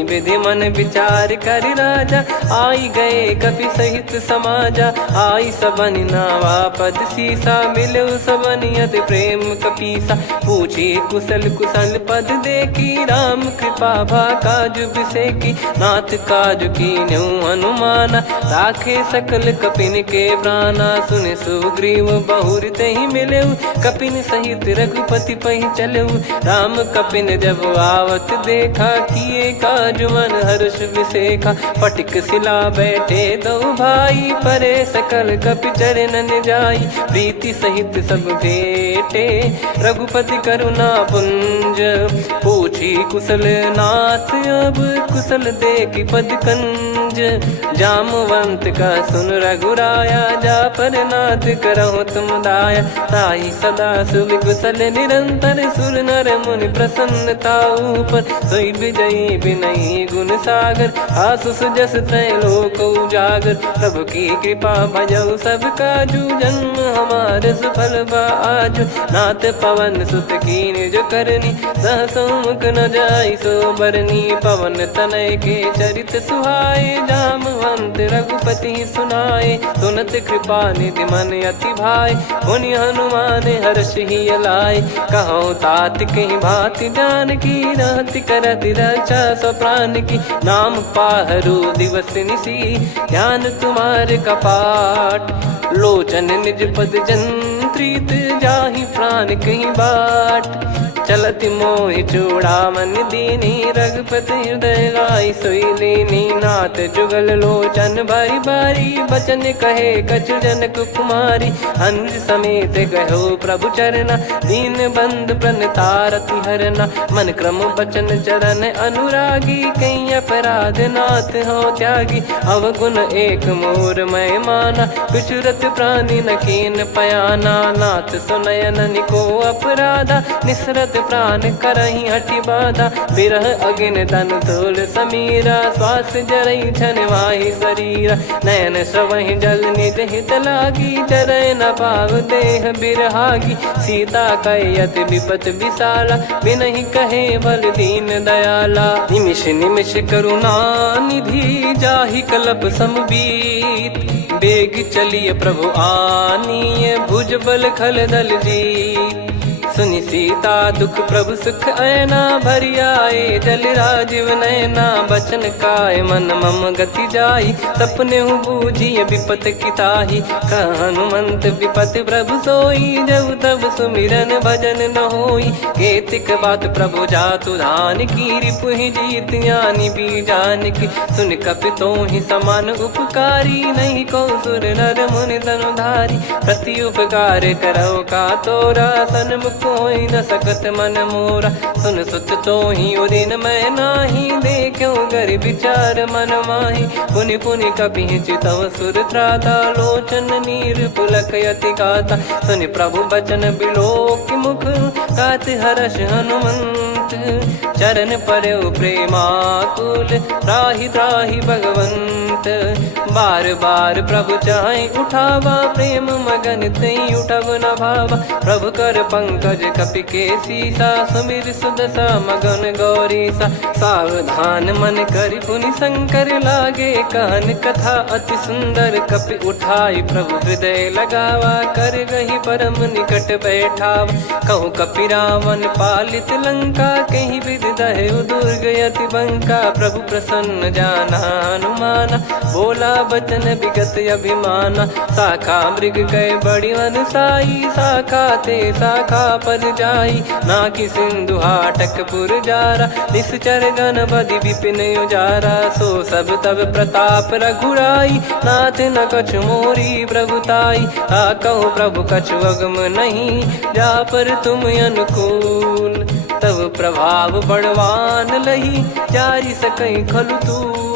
विधि मन विचार कर राजा, आई गए कपि सहित समाजा, आई सबन नावा पद सीसा, मिलो सबन यद प्रेम कपीसा, पूछी कुशल कुशल पद देखी, राम कृपा भा काज बिसेकी, नाथ काज कीन्हु हनुमाना, राखे सकल कपिन के प्राणा, सुन सुग्रीव बहुर तहि मिलेऊ, कपिन सहित रघुपति पहि चलेऊ, राम कपिन जब आवत देखा, किए काज मन हर्ष विसेखा, फटिक सिला बैठे दो भाई, परे सकल कपि चरणन जाई, प्रीति सहित सब भेटे, रघुपति करुणा पुंज, पूछी कुशल नाथ अब कुशल देखि पद कंज, जामवंत का सुन रघुराया, जा पर नाथ करहु तुम दाया, ताहि सदा सुभि कुशल निरंतर, सुर नर मुनि प्रसन्नता ऊपर, सोई विजयी विनयी गुण सागर, आसु सुजस त्रैलोक उजागर, प्रभु की कृपा भजऊ सब काजू, जन्म हमार सफल बा आजु, नाथ पवन सुत कीन जो करनी, सहसो मुख न जाई सो बरनी, पवन तनय के चरित सुहाए, जामवंत रघुपति सुनाए, सुनत कृपा निधि मन अति भाई, मुनि हनुमान हर्ष ही लाए, कहो तात कहीं भांति जान की, रहति करति रक्षा सो प्राण की, नाम पाहरु दिवस निसी, ध्यान तुम्हारे कपाट, लोचन निज पद जन प्रीत जाहि प्राण कहीं बाट। चलति मोहि चूड़ामन दीनी रघुपति हृदय लाई सोई लीनी। नाथ जुगल लोचन बारी बारी बचन कहे कछु जनक कुमारी। अनुज समेत गयो प्रभु चरना दीन बंद प्रणतारति हरना। मन क्रम बचन चरण अनुरागी कहीं अपराध नाथ हो त्यागी। अवगुण एक मोर मैं माना विचुरत प्राणी न कीन पयाना। नाथ सुनयन निको अपराधा निसरत प्राण करही हटि बाधा। बिरह अगिन तन तोल समीरा श्वास जरई छन वाहि शरीरा। नयन श्रवहि जल निज हित लागी जरय न पाव देह बिरहागी। सीता कयत विपत विशाला बिनहि कहे बल दीन दयाला। निमिष निमिष करुणा निधि जाहि कलप समबीत। बेग चलिय प्रभु आनीय भुज बल खल दल जीत। सुनि सीता दुख प्रभु सुख ऐना भरि आए जल राजीव नैना। बचन काय मन मम गति जाई सपने हूँ बूझिय विपत किताही। हनुमंत विपत प्रभु सोई जब तब सुमिरन भजन न होई। केतिक बात प्रभु जातु धान की रिपुहि जीत यानी बीजान की। सुन कपि तोहि समान उपकारी नहीं को सुर नर मुनि तनुधारी। प्रति उपकार करो का तोरा सन्मुख कोई न सकत मन मोरा। सुन सुत तो ही उदिन मैं नाही देखो गर विचार मन माही। पुनि पुनि कपि चितव सुर त्राता लोचन नीर पुलक यति गाता। सुनि प्रभु बचन बिलोक मुख गात हर्ष हनुमंत। चरण परयो प्रेमाकुल त्राहि त्राहि भगवंत। बार बार प्रभु चाहि उठावा प्रेम मगन तई उठब न भावा। प्रभु कर पंकज कपि के सीसा सुमिर सुदशा मगन गौरीसा। सावधान मन करि पुनि शंकर लागे कहन कथा अति सुंदर। कपि उठाई प्रभु हृदय लगावा कर गही परम निकट बैठावा। कहु कपि रावण पालित लंका कहीं विद दहु दुर्ग यति बंका। प्रभु प्रसन्न जाना हनुमाना बोला बचन विगत अभिमाना। शाखा मृग गए बड़ी वन साई शाखा ते शाखा पर जाई। ना कि सिंधु हाटक पुर जारा निश्चर गण बदि विपिन उजारा। सो सब तब प्रताप रघुराई नाथ न कछु मोरी प्रभुताई। कहो प्रभु कछु अगम नहीं जा पर तुम अनुकूल। तब प्रभाव बड़वान लही जारी सकई खलु तूल।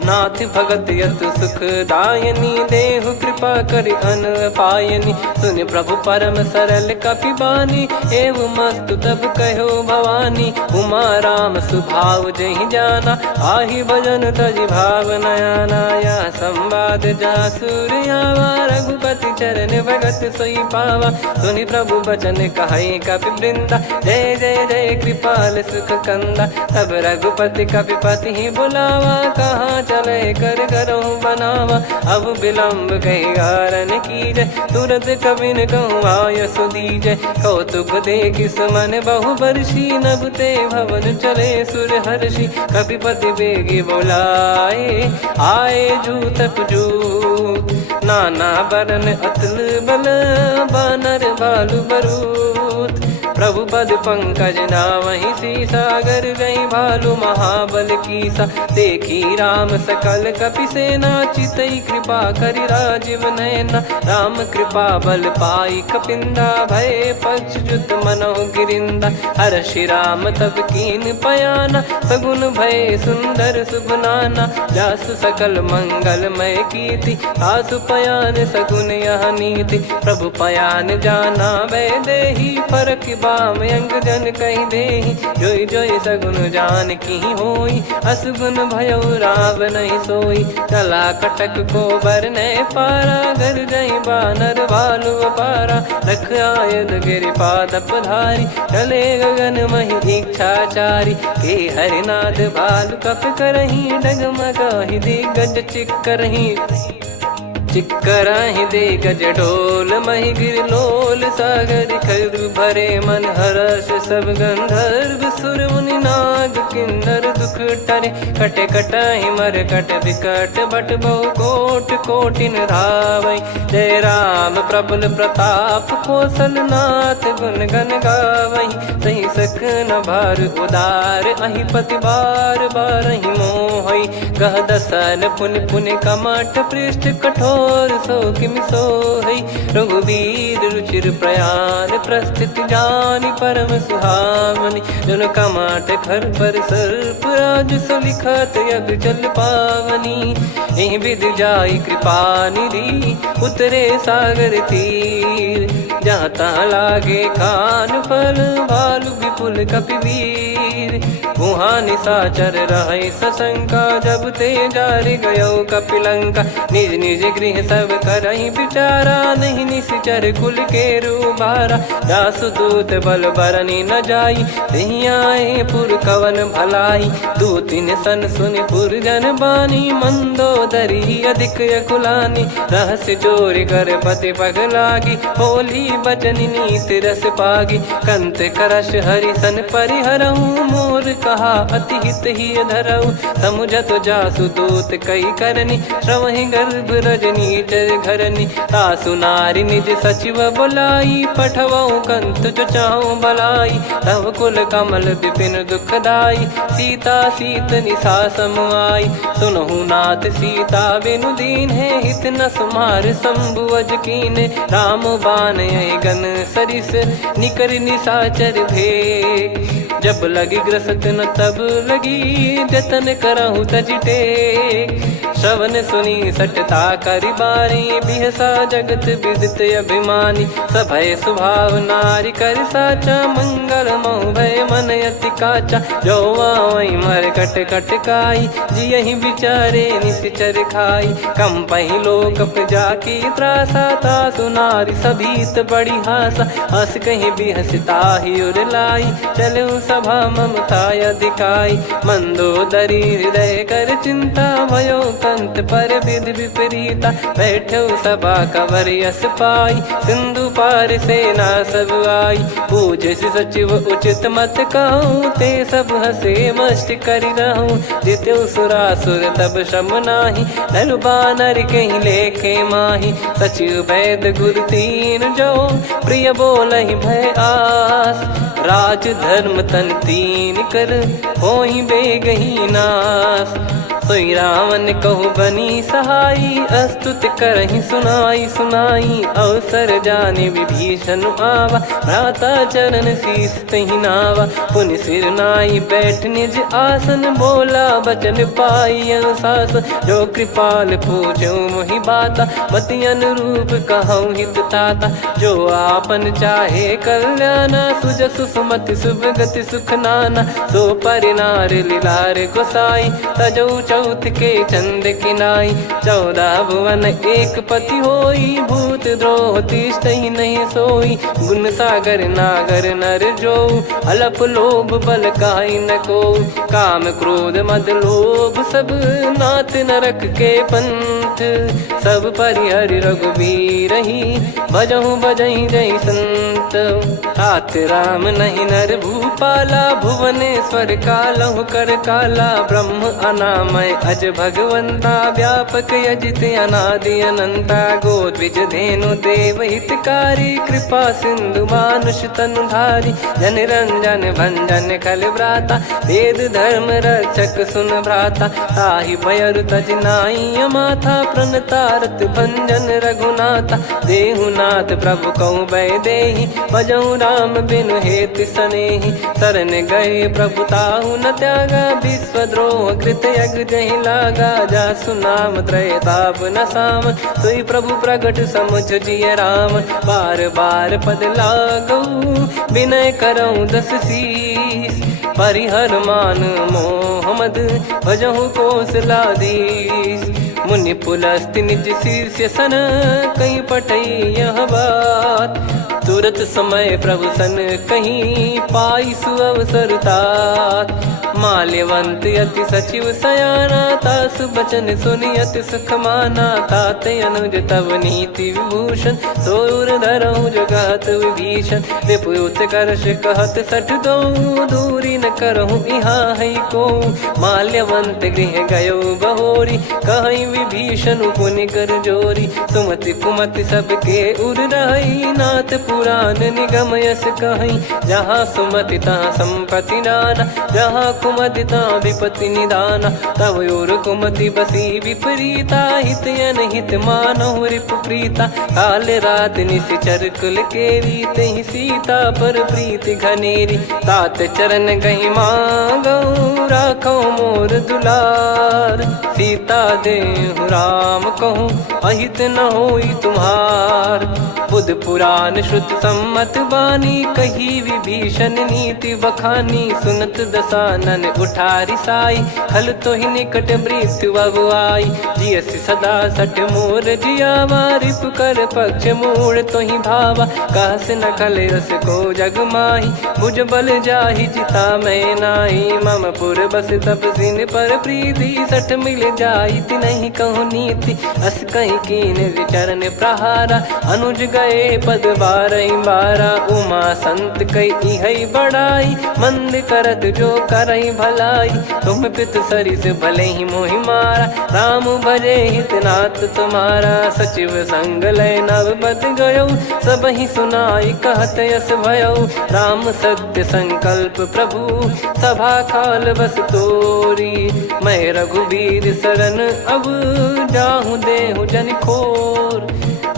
नाथ भगत यत सुख दायनी देहु कृपा करि अन पायनी। सुन प्रभु परम सरल कपि बानी एवं मस्तु तब कहो भवानी। उमा राम सुभाव जहि जाना आहि भजन तजि भाव नया नाया। संवाद जासुर आवा रघुपति चरण भगत सोई पावा। सुनि प्रभु बचन कहै कपि वृंदा जय जय जय कृपाल सुख कंदा। तब रघुपति कपि पति ही बुलावा कहाँ चले कर करहु बनावा। अब विलम्ब कही कारण कीजय तुरत कवि न कहूँ आयस दीजय। कौतुक देख सुमन बहु बरसी नभ ते भवन चले सुर हर्षि। कपिपति बेगी बोलाए आए जूतप जूत। नाना बरन अतुल बल बानर बालु बरूत। प्रभु पद पंकज नावहि सीसागर गई भालु महाबल कीसा। देखी राम सकल कपि सेना चितई कृपा करि राजीव नयना। राम कृपा बल पाई कपिंदा भय पक्ष जुत मनोह गिरिंदा। हर्षि राम तब कीन पयाना सगुन भय सुंदर शुभ नाना। जासु सकल मंगल मय कीर्ति आसु पयान सगुन यह नीति। प्रभु पयान जाना वै देहि फरक बाम अंग जन कहि देहि। जोई जोई सगुन जान की होई असगुन भयो राव नहीं सोई। चला कटक को बरने पारा घर जई बानर भालु अपारा। रख आयद गिरि पाद पधारी चले गगन महि इच्छाचारी। के हरिनाथ भालु कप करही डगमगाहि दिग्गज चिक करही। चिक्कराहि दे गज ढोल मही गिर लोल सागर खर भरे मन हर्ष सब गंधर्व सुर मुनि नाग किन्नर दुख टरे कटे कटाहि मर कट विकट बट बहु कोट कोटिन धावै जय राम प्रबल प्रताप कौशल नाथ गुण गण गावै सही सक न भार उदार अहि पति बार बारहि मोहै गह दसन पुन पुन कमठ पृष्ठ कठोर सो किमि सोहै रघुवीर रुचिर प्रयाण प्रस्थित जानि परम सुहावनि जन कमठ खर पर सर्प राज सलिखत यग जल पावनी एहि विध जाई कृपा निधि उतरे सागर तीर जहाँ तहाँ लागे खान फल भालु विपुल कपिवीर वहाँ निशाचर रहे सशंका जब ते जारि गयो कपिलंका निज निज गृह सब करहि विचारा नहीं निश्चर कुल के रूबारा दासु दूत बल बरनी न जाई नहीं आए पुर कवन भलाई दूतिन सन सुनि पुर जन बानी मंदोदरी अधिक अकुलानी रहस्य चोरी कर पति पग लागी होली बचन नीत रस पागी कंत करश हरि सन परिहरऊँ मोर कहा अति हित ही धरऊ समुझत जासु दूत कई करनी श्रवहि गर्भ रजनी चर घरनी तासु नारी निज सचिव बुलाई पठवऊ कंत जो चाहूं बलाई तव कुल कमल विपिन दुखदाई सीता सीत निशा समुआई सुनहु नाथ सीता बिनु दीन है हित न सुमार शंभुअज कीने राम बान गन सरिस निकर निशाचर भेग जब लगी ग्रसत न तब लगी जतन करहु तजटे श्रवण सुनी सटता करि बारी बिहसा जगत विदित अभिमानी सभय स्वभाव नारी कर साचा मंगल मोह भय मन अति काचा जो आवई मर कट कट काई जियहि विचारे निश्चर खाई कम पही लोक जाकी त्रासा तासु नारी सभीत बड़ी हासा हस कहीं बिहसता ही उर लाई चलऊ सभा ममता अधिकाई मंदोदरी हृदय कर चिंता भयो कंत पर विधि विपरीता बैठो सभा कवर यस पाई सिंधु पार सेना सब आई पूज्य सचिव उचित मत कहूँ ते सब हसे मस्त करि रहूँ जित्यो सुरासुर तब श्रम नाही धनु बानर कहीं लेखे माही सचिव वैद गुरु तीन जो प्रिय बोलहि भय आस राज धर्म तन तीन कर होई बेगही नास सोई रावण कहु बनी सहाई अस्तुत करहि सुनाई सुनाई अवसर जाने विभीषण आवा भ्राता चरण शीस तहि नावा पुनि सिर नाई बैठ निज आसन बोला बचन पाई अनुशास जो कृपाल पूछो मोहि बाता मति अनुरूप कहूँ हित ताता जो आपन चाहे कल्याणा सुजसु सुमति शुभ गति सुख नाना सो परिनार लीलार गोसाई तजौ चौथ के चंद किनाई 14 भुवन एक पति होई भूत द्रोह तिष्ठहि नहीं सोई गुण सागर नागर नर जो अलप लोभ बल काई न को काम क्रोध मद लोभ सब नाथ नरक के पंथ सब परिहरि रघुबीर ही भजहु बजहि जय संत तात राम नहीं नर भूपाला भुवनेश्वर कालहु कर काला ब्रह्म अनामय अज भगवंता व्यापक यजित अनादि अनंता गोद्विज धेनु देव हितकारी कृपा सिंधु मानुष तनुधारी जन रंजन भंजन खल व्राता वेद धर्म रक्षक सुन भ्राता ताहि भयर तज नाई माथा प्रणतारत भंजन रघुनाथा देहुनाथ प्रभु कहु बै देहि भजहु राम बिनु हेतु सनेहि शरण गए प्रभु ताहु न त्यागा विश्वद्रोह कृत यज्ञ जहि लागा जासु नाम त्रय ताप न साम सोई प्रभु प्रगट समुझ जिय राम बार बार पद लागऊ विनय करऊँ 10 शीस परिहर मान मोहम्मद भजहु कौशलाधीश मुनि पुलस्ति निज शीर्ष सन कहीं पटई यह बात तुरत समय प्रभु सन कहीं पाई सुअवसर तात। माल्यवंत अति सचिव सयाना तासु बचन सुनि अति सुख माना। ताते अनुज तव नीति विभूषण सोर धरहु जगत विभीषण। विपुत करश कहत सठ दो दूरी न करहु यहाँ है को। माल्यवंत गृह गयो बहोरी कहीं विभीषण पुनि कर जोरी। सुमति कुमति सबके उर रही नाथ पुराण निगम यस कहीं। जहाँ सुमति तहाँ संपत्ति नाना जहाँ कुमति तहाँ विपत्ति निदाना। तव और कुमति बसी विपरीता हित अनहित मानहु रिपु प्रीता। काल रात निश्चर कुल केरी तहि सीता पर प्रीति घनेरी। तात चरण गही मांगऊ राखो मोर दुलार। सीता देहु राम कहूँ अहित न होई तुम्हार। बुध पुराण श्रुत सम्मत बानी कही विभीषण नीति बखानी। सुनत दसानन उठारी साई खल तो ही निकट मृत्यु अब आई। जियस सदा सट मोर जियावा रिप कर पक्ष मूड़ तो ही भावा। कहस न खल रस को जग माही भुज बल जाहि जिता मैं नाई। मम पुर बस तब सिन पर प्रीति सठ मिल जाई नहीं कहूँ नीति। अस कहीं कीन विचरण प्रहारा अनुज गए पद बारही बारा। उमा संत कई है बड़ाई मंद करत जो करई भलाई। तुम पित सरिस भले ही मोहि मारा राम भजे हित नाथ तुम्हारा। सचिव संग लय नव बद गयो सब ही सुनाई कहत यस भयो। राम सत्य संकल्प प्रभु सभा काल बस तोरी। मैं रघुबीर शरण अब जाहूँ देहु जन खोर।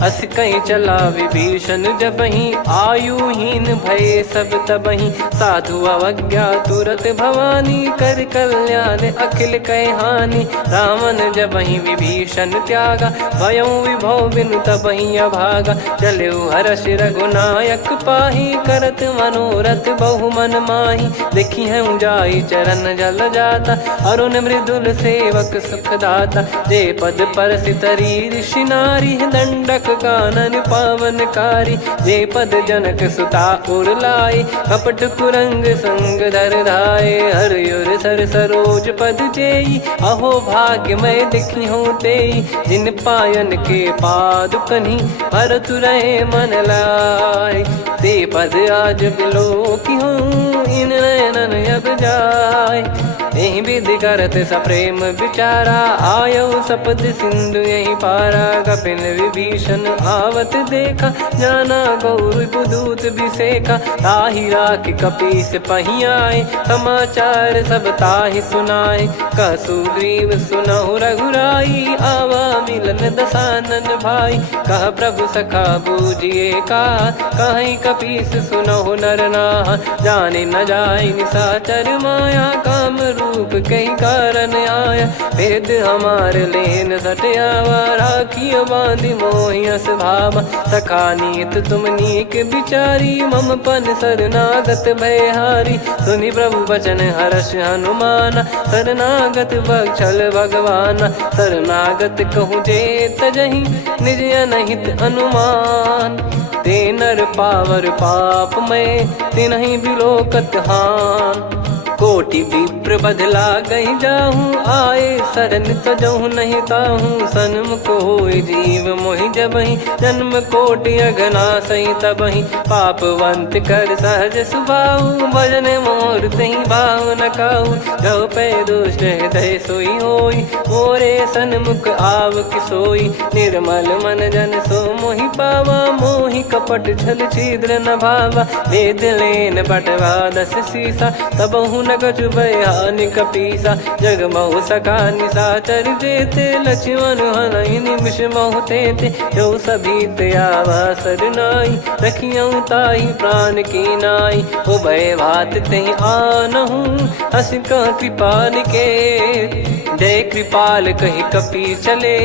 अस कहीं चला विभीषण जबहि आयुहीन भय सब तबहि। साधु अवज्ञा तुरत भवानी कर कल्याण अखिल कह हानि। रावण जबहि विभीषण त्यागा भयउ विभव बिनु तबहि अभागा। चलऊ हर्ष रघुनायक पाही करत मनोरथ बहु मन माही। देखी है जाई चरण जल जाता अरुण मृदुल सेवक सुखदाता। जे पद पर सितरी ऋषि नारी दंडक कानन पावनकारी। जे पद जनक सुता उर लाए कपट कुरंग संग धर धाये। हरियर सर सरोज पद जेई अहो भाग्य मैं दिखी हूँ तेई। जिन पायन के पाद कन्ही भरत रहे मन लाए। ते पद आज बिलो की हूँ इन नयनन अब जाय। यही विधि करत सप्रेम विचारा आयो सपद सिंधु यही पारा। कपिल विभीषण आवत देखा जाना गौर बुदूत विसेखा। ताहि राख कपीस पही आए समाचार सब ताहि सुनाए। कह सुग्रीव सुनहु रघुराई आवा मिलन दसानन भाई। कह प्रभु सखा बूझिए का कहीं कपीस सुनहु नर नाहा। जाने न जाय निशाचर माया काम रूप कई कारण आया। भेद हमार लेन सटयावा राखिय बांधि मोहियस भावा। सखा नीत तुम नीक विचारी मम पन शरणागत भयहारी। सुनि प्रभु बचन हर्ष हनुमाना शरणागत बक्षल भगवाना। शरणागत कहूँ जे तजहि निज अनहित अनुमान। ते नर पावर पाप में तिन्हि बिलोकत हान। कोटि विप्र बदला गई जाहूँ आए शरण तजहु नहीं ताहूँ। सन्मुख होय जीव मोहि जबहि जन्म कोटि अघना सही तबहि। पापवंत कर सहज सुभाऊ भजन मोर तहि भाव न काहू। जो पै दुष्ट हृदय सोई होई मोरे सन्मुख आव किसोई। निर्मल मन जन सो मोहि पावा मोहि कपट छल छिद्र न भावा। वेद लेन बटवा दस सीसा तबहु न कछु भयानि कपीसा। जग महु सका निशाचर जेते लक्ष्मण हनहि निमिष महु तेते। जो सभी त्यावा सरनाई रखियऊ ताहि प्राण की नाई। उभय भात तेहि आनहु हस कह कृपाल के। जय कृपाल कहि कपी चले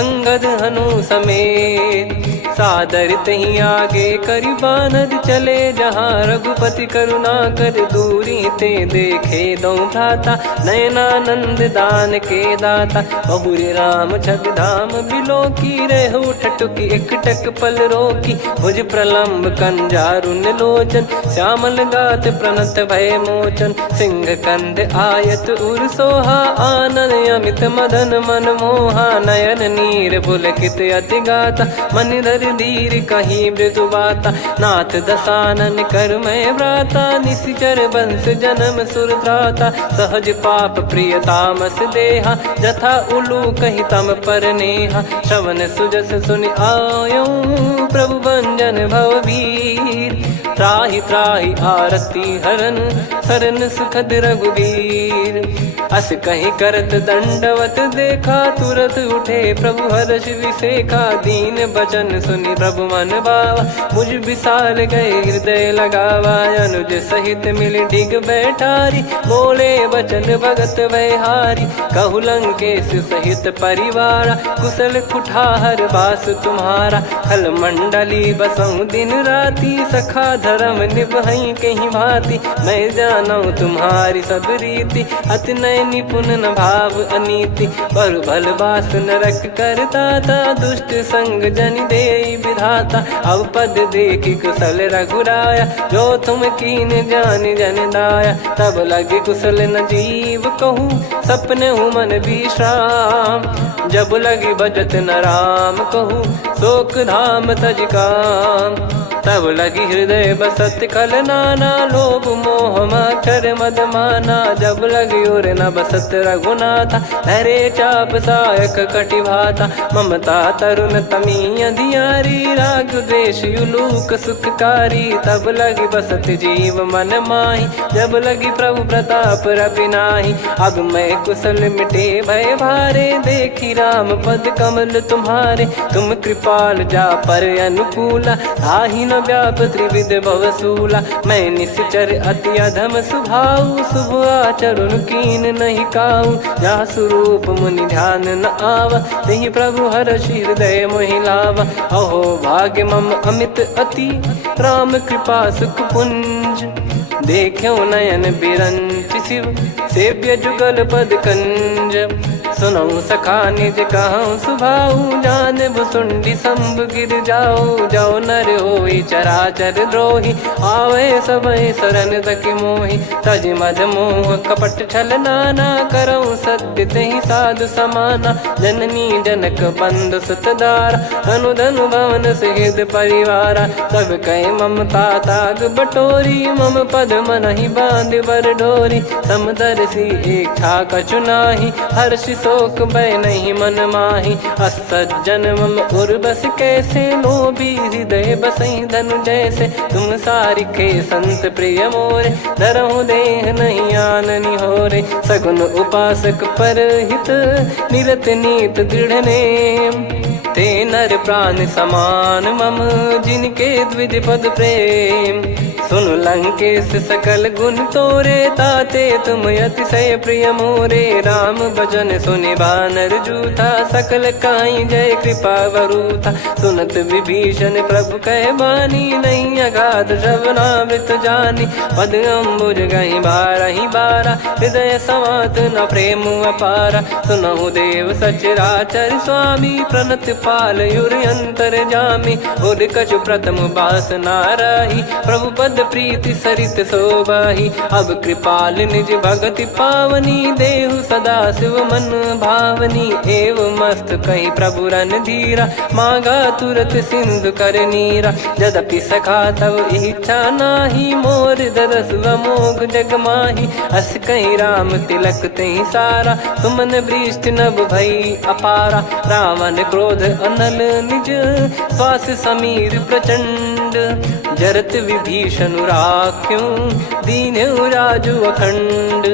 अंगद हनु समेत। सादर तही आगे करी बानर चले जहाँ रघुपति करुणा कर दूरी ते देखे दो भ्राता नयनानंद दान के दाता बहुरी राम छग धाम बिलो की रेहू ठटुकी एकटक पल रोकी भुज प्रलम्ब कंजारुन लोचन श्यामल गात प्रणत भय मोचन सिंह कंद आयत उर सोहा आनन अमित मदन मन मोहा नयन नीर पुलकित अति गाता मन धर धीर कहीं मृदु बाता नाथ दसानन कर मैं व्राता निशिचर बंस जन्म सुरत्राता सहज पाप प्रिय तामस देहा जथा उलू कही तम पर नेहा श्रवण सुजस सुनि आयो प्रभु भंजन भववीर त्राहि त्राहि आरती हरन सरन सुखद रघुवीर अस कहीं करत दंडवत देखा तुरत उठे प्रभु हर्ष विसेखा दीन बचन सुनि प्रभु मन भावा मुझ विसार गए हृदय लगावा अनुज सहित मिल डिग बैठारी बोले बचन भगत वैहारी कहु लंकेश सहित परिवारा कुशल कुठार बास तुम्हारा खल मंडली बसऊं दिन राती सखा धर्म निभई कहीं भांति मैं जानू तुम्हारी सब रीति अति नय निपुण न भाव अनीति पर भल बास नरक करता था दुष्ट संग जन दे विधाता अब पद देखी कुशल रघुराया जो तुम कीन जान जन दाया तब लगे कुशल न जीव कहूँ सपने हूँ मन विश्राम जब लगी भजत न राम कहूँ शोक धाम तज काम तब लगी हृदय बसत कल नाना लोभ मोह मच्छर मद माना जब लगी उर न बसत रघुनाथा हरे चाप सायक कटि भाता ममता तरुण तमी अधियारी राग द्वेष युलूक सुखकारी तब लगी बसत जीव मन माही जब लगी प्रभु प्रताप रविनाही अब मैं कुशल मिटे भय भारे देखी राम पद कमल तुम्हारे तुम कृपाल जा पर अनुकूला ताहि न व्याप त्रिविध भवसूला मैं निश्चर अति अधम सुभाऊ शुभ आचरण कीन नहीं काऊ जा स्वरूप मुनि ध्यान न आवा नहीं प्रभु हर्ष हृदय मोहिलावा अहो भाग्य मम अमित अति राम कृपा सुख पुंज देखो नयन बिरंच शिव सेव्य जुगल पद कंज सुनऊ सखा निज कहूँ सुभाऊ जान भुसुंडी संभ गिर जाओ जाओ नर होई चराचर द्रोही आवे सबय शरण तक मोहि तज मद मोह कपट छल नाना करऊँ सत्य तहि साधु समाना जननी जनक बंधु सुतदारा धनु धनु भवन सहित परिवारा सब कहे ममता ताग बटोरी मम पद मन ही बांध बर डोरी समदर्शी इच्छा कछु नाही हर्ष शोक भय नहीं मन माही असज्जन मम उर्वस कैसे लोभी हृदय बसई धनु जैसे तुम सारिखे संत प्रिय मोरे धरहु देह नहीं आननि होरे सगुन उपासक पर हित निरत नीत दृढ़ नेम ते नर प्राण समान मम जिनके द्विज पद प्रेम सुन लंकेश सकल गुण तोरे ताते तुम अतिशय प्रिय मोरे राम भजन सुनि बानर जूथा सकल काई जय कृपा वरूथा सुनत विभीषण प्रभु कह बानी नहीं अगाध श्रवणामृत जानी पद अम्बुज गही बारही बारा हृदय समात न प्रेम अपारा सुनहु देव सचराचर स्वामी प्रणत पाल युर अंतर जामी उद कछु प्रथम बास नाराही प्रभु पद प्रीति सरित शोभाही अब कृपाल निज भगति पावनी देहु सदा शिव मन भावनी एव मस्त कही प्रभु रन धीरा मांगा तुरत सिंधु कर नीरा यद्यपि सखा तब इच्छा नाही मोर दरस मोग जग माही अस कहीं राम तिलक तही सारा सुमन वृष्टि नभ भई अपारा रावण क्रोध अनल निज श्वास समीर प्रचंड जरत विभीषण राख्यों दीन राजु अखंड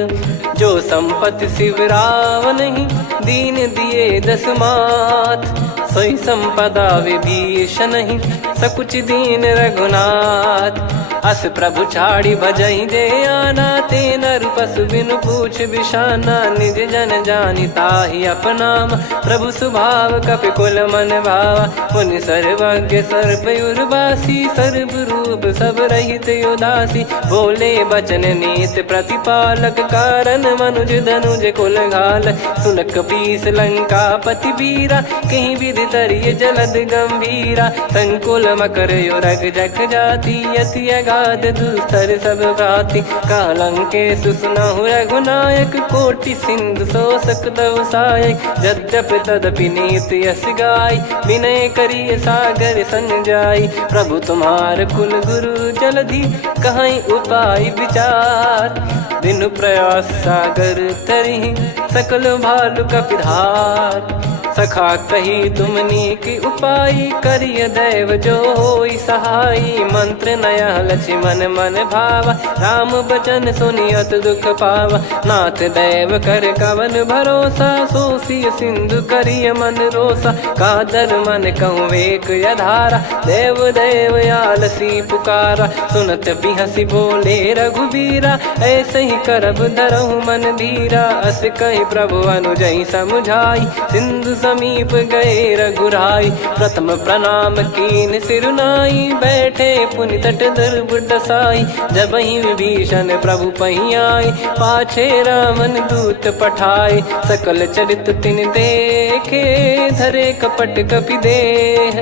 जो संपत्ति शिव रावण ही दीन दिए दस मात सोई संपदा विभीषण ही सकुच दीन रघुनाथ अस प्रभु छाड़ी भजई जे आना, ते नर पशु बिनु पूछ बिशाना। निज जन जानी ताहि अपनाम, प्रभु स्वभाव कपि कुल मन भावा। मुनि सर्वज्ञ सर्वयुर्वासी, सर्व रूप सब रहित उदासी। बोले बचन नीत प्रतिपालक, कारण मनुज धनुज कुल घाल। सुन कपीस लंका पति वीरा, कहीं विधि तरिय जलद गंभीरा। संकुल मकर युरग जख जाति, अति अगाध दुस्तर सब भांति। कालंके सुसुनहु रघुनायक, कोटि सिंधु शोषक तव सहायक। यद्यपि तदपि नीति यस गाय, विनय करिय सागर सन जाई। प्रभु तुम्हार कुल गुरु जलधि, कहीं उपाय विचार। बिनु प्रयास सागर तरिहि, सकल भालु कपिधार। सखा कही तुमनी की उपाय, करिय दैव जो होई सहाई। मंत्र नया लक्ष्मण मन भावा, राम बचन सुनियत दुख पावा। नाथ दैव कर कवन भरोसा, सोसिय सिंधु करिय मन रोसा। कादर मन कहूँ एक यधारा, देव देव आलसी पुकारा। सुनत बिहसी बोले रघुबीरा, ऐसे ही करब धरहु मन धीरा। अस कही प्रभु अनुजई समुझाई, सिंधु समीप गए रघुराई। प्रथम प्रणाम कीन सिरुनाई, बैठे पुनि तट ध्रुव डसाई। जब ही विभीषण प्रभु पही आए, पाछे रावण दूत पठाए। सकल चरित तिन देखे, धरे कपट कपि देह।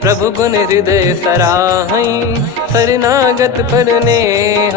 प्रभु गुण हृदय सराहई, शरणागत पर नेह।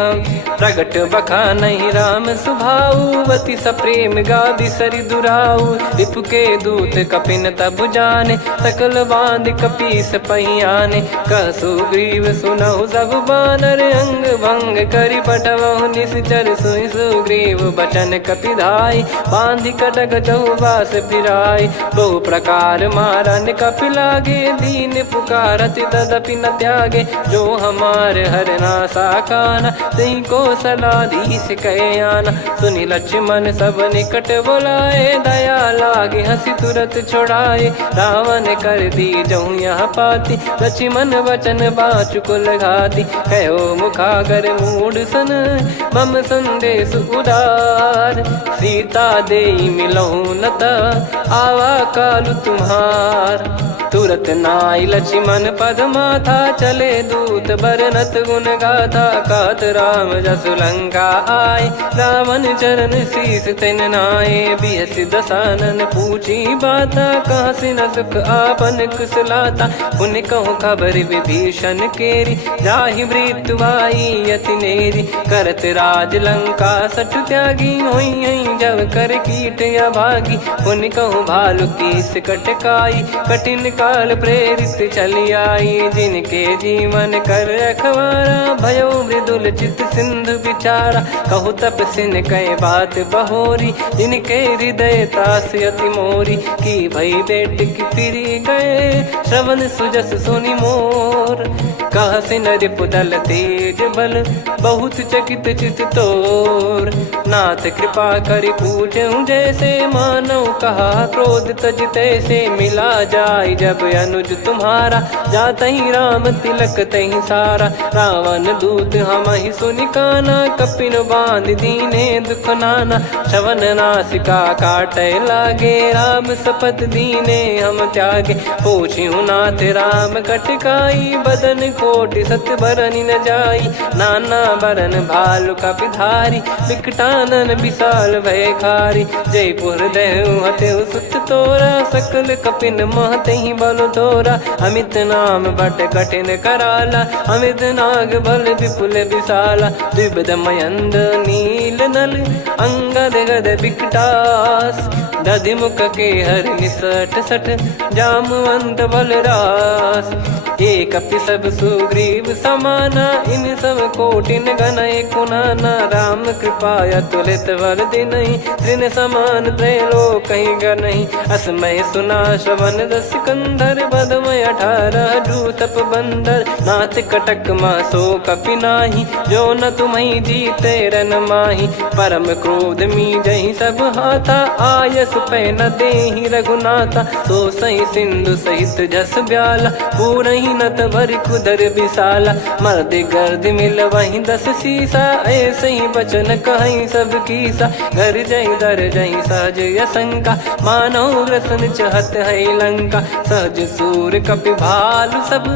प्रगट बखानहि राम सुभाऊ, अति सप्रेम गादि सरि दुराऊ। रिपु के दूत कपिन तब जाने, सकल बांध कपीस पहियाने। कह सुग्रीव सुनहु सब बानर, अंग भंग करि पटवहु निश्चर। सुनि सुग्रीव बचन कपिधाई, बांधि कटक चौबास फिराई। बहु प्रकार मारन कपि लागे, दीन पुकारत तदपि न त्यागे। जो हमार हरना साकाना, तही को सलाधीश कहे आना। सुनि लक्ष्मण सब निकट बुलाए, दया लागे हंसी तुरत छुड़ाए। रावण कर दी जहूँ यहाँ पाती, लक्ष्मण वचन बाचु कुल घाती। कहो मुखागर मूड सन, मम संदेश उदार। सीता देई मिलहु नता, आवा कालु तुम्हार। तुरत नाई लक्ष्मण पद माथा, चले दूत बरनत गुण गाथा। कहत राम जसु लंका आए, रावण चरण शीस तिन नाये। बिहस दसानन पूछी बाता, कहाँ से न सुख आपन कुशलाता। पुन कहूँ खबर विभीषण केरी, जाहि मृत्यु आई अति नेरी। करत राज लंका सठ त्यागी, होई जब कर कीट अभागी। पुन कहूँ भालु कीस कटकाई, कठिन काल प्रेरित चली आई। जिनके जीवन कर रखवारा, भयो मृदुल चित सिंधु विचारा। कहु तपसिन कई बात बहोरी, जिनके हृदय तास अति मोरी। की भई बेट की फिरी गए, श्रवण सुजस सुनि मोर। कहसिन रिपुदल तेज बल, बहुत चकित चित तोर। नाथ कृपा करि पूछऊँ जैसे, मानव कहा क्रोध तज तैसे। मिला जाय जब अनुज तुम्हारा, जातहि राम तिलक तहि सारा। रावण दूत हमहि सुनि काना, कपिन बांध दीने दुख नाना। श्रवण नासिका काटै लागे, राम शपथ दीने हम त्यागे। पूछिहु नाथ राम कटकाई, बदन कोटि सत बरनि न जाई। नाना बरन भालु कपिधारी, विकटानन विशाल भयखारी। जयपुर देहु हतेउ सुत तोरा, सकल कपिन महतहि बल तोरा। अमित नाम बट कठिन कराला, अमित नाग बल विपुल विशाला। द्विविध मयंद नील नल, अंगद गद विकटास। दधिमुख के हर निसठ सठ, जामवंत बलरास। एक कपि सब सुग्रीव समाना, इन सब कोटिन गनय कुनाना। राम कृपा अतुलित बल दिनहि, तृण समान त्रैलोक कहीं गनहि। असमय सुना श्रवण दस कंधर, बदमय 18 जूतप बंदर। नाथ कटक मासो कपि नाही, जो न तुम्हि जीते रन माही। परम क्रोध मी जहि सब हाथा, आयस पै न देहि रघुनाथा। सो सही सिंधु सहित जस ब्याला, पूरही नत भर कुदर विशाला, मर्द गर्द मिल वही 10 सीसा, ऐसे ही बचन कहीं सब कीसा, घर जई दर जई सहज असंका, मानव ग्रसन चहत है लंका, सहज सूर कपि भालु सब,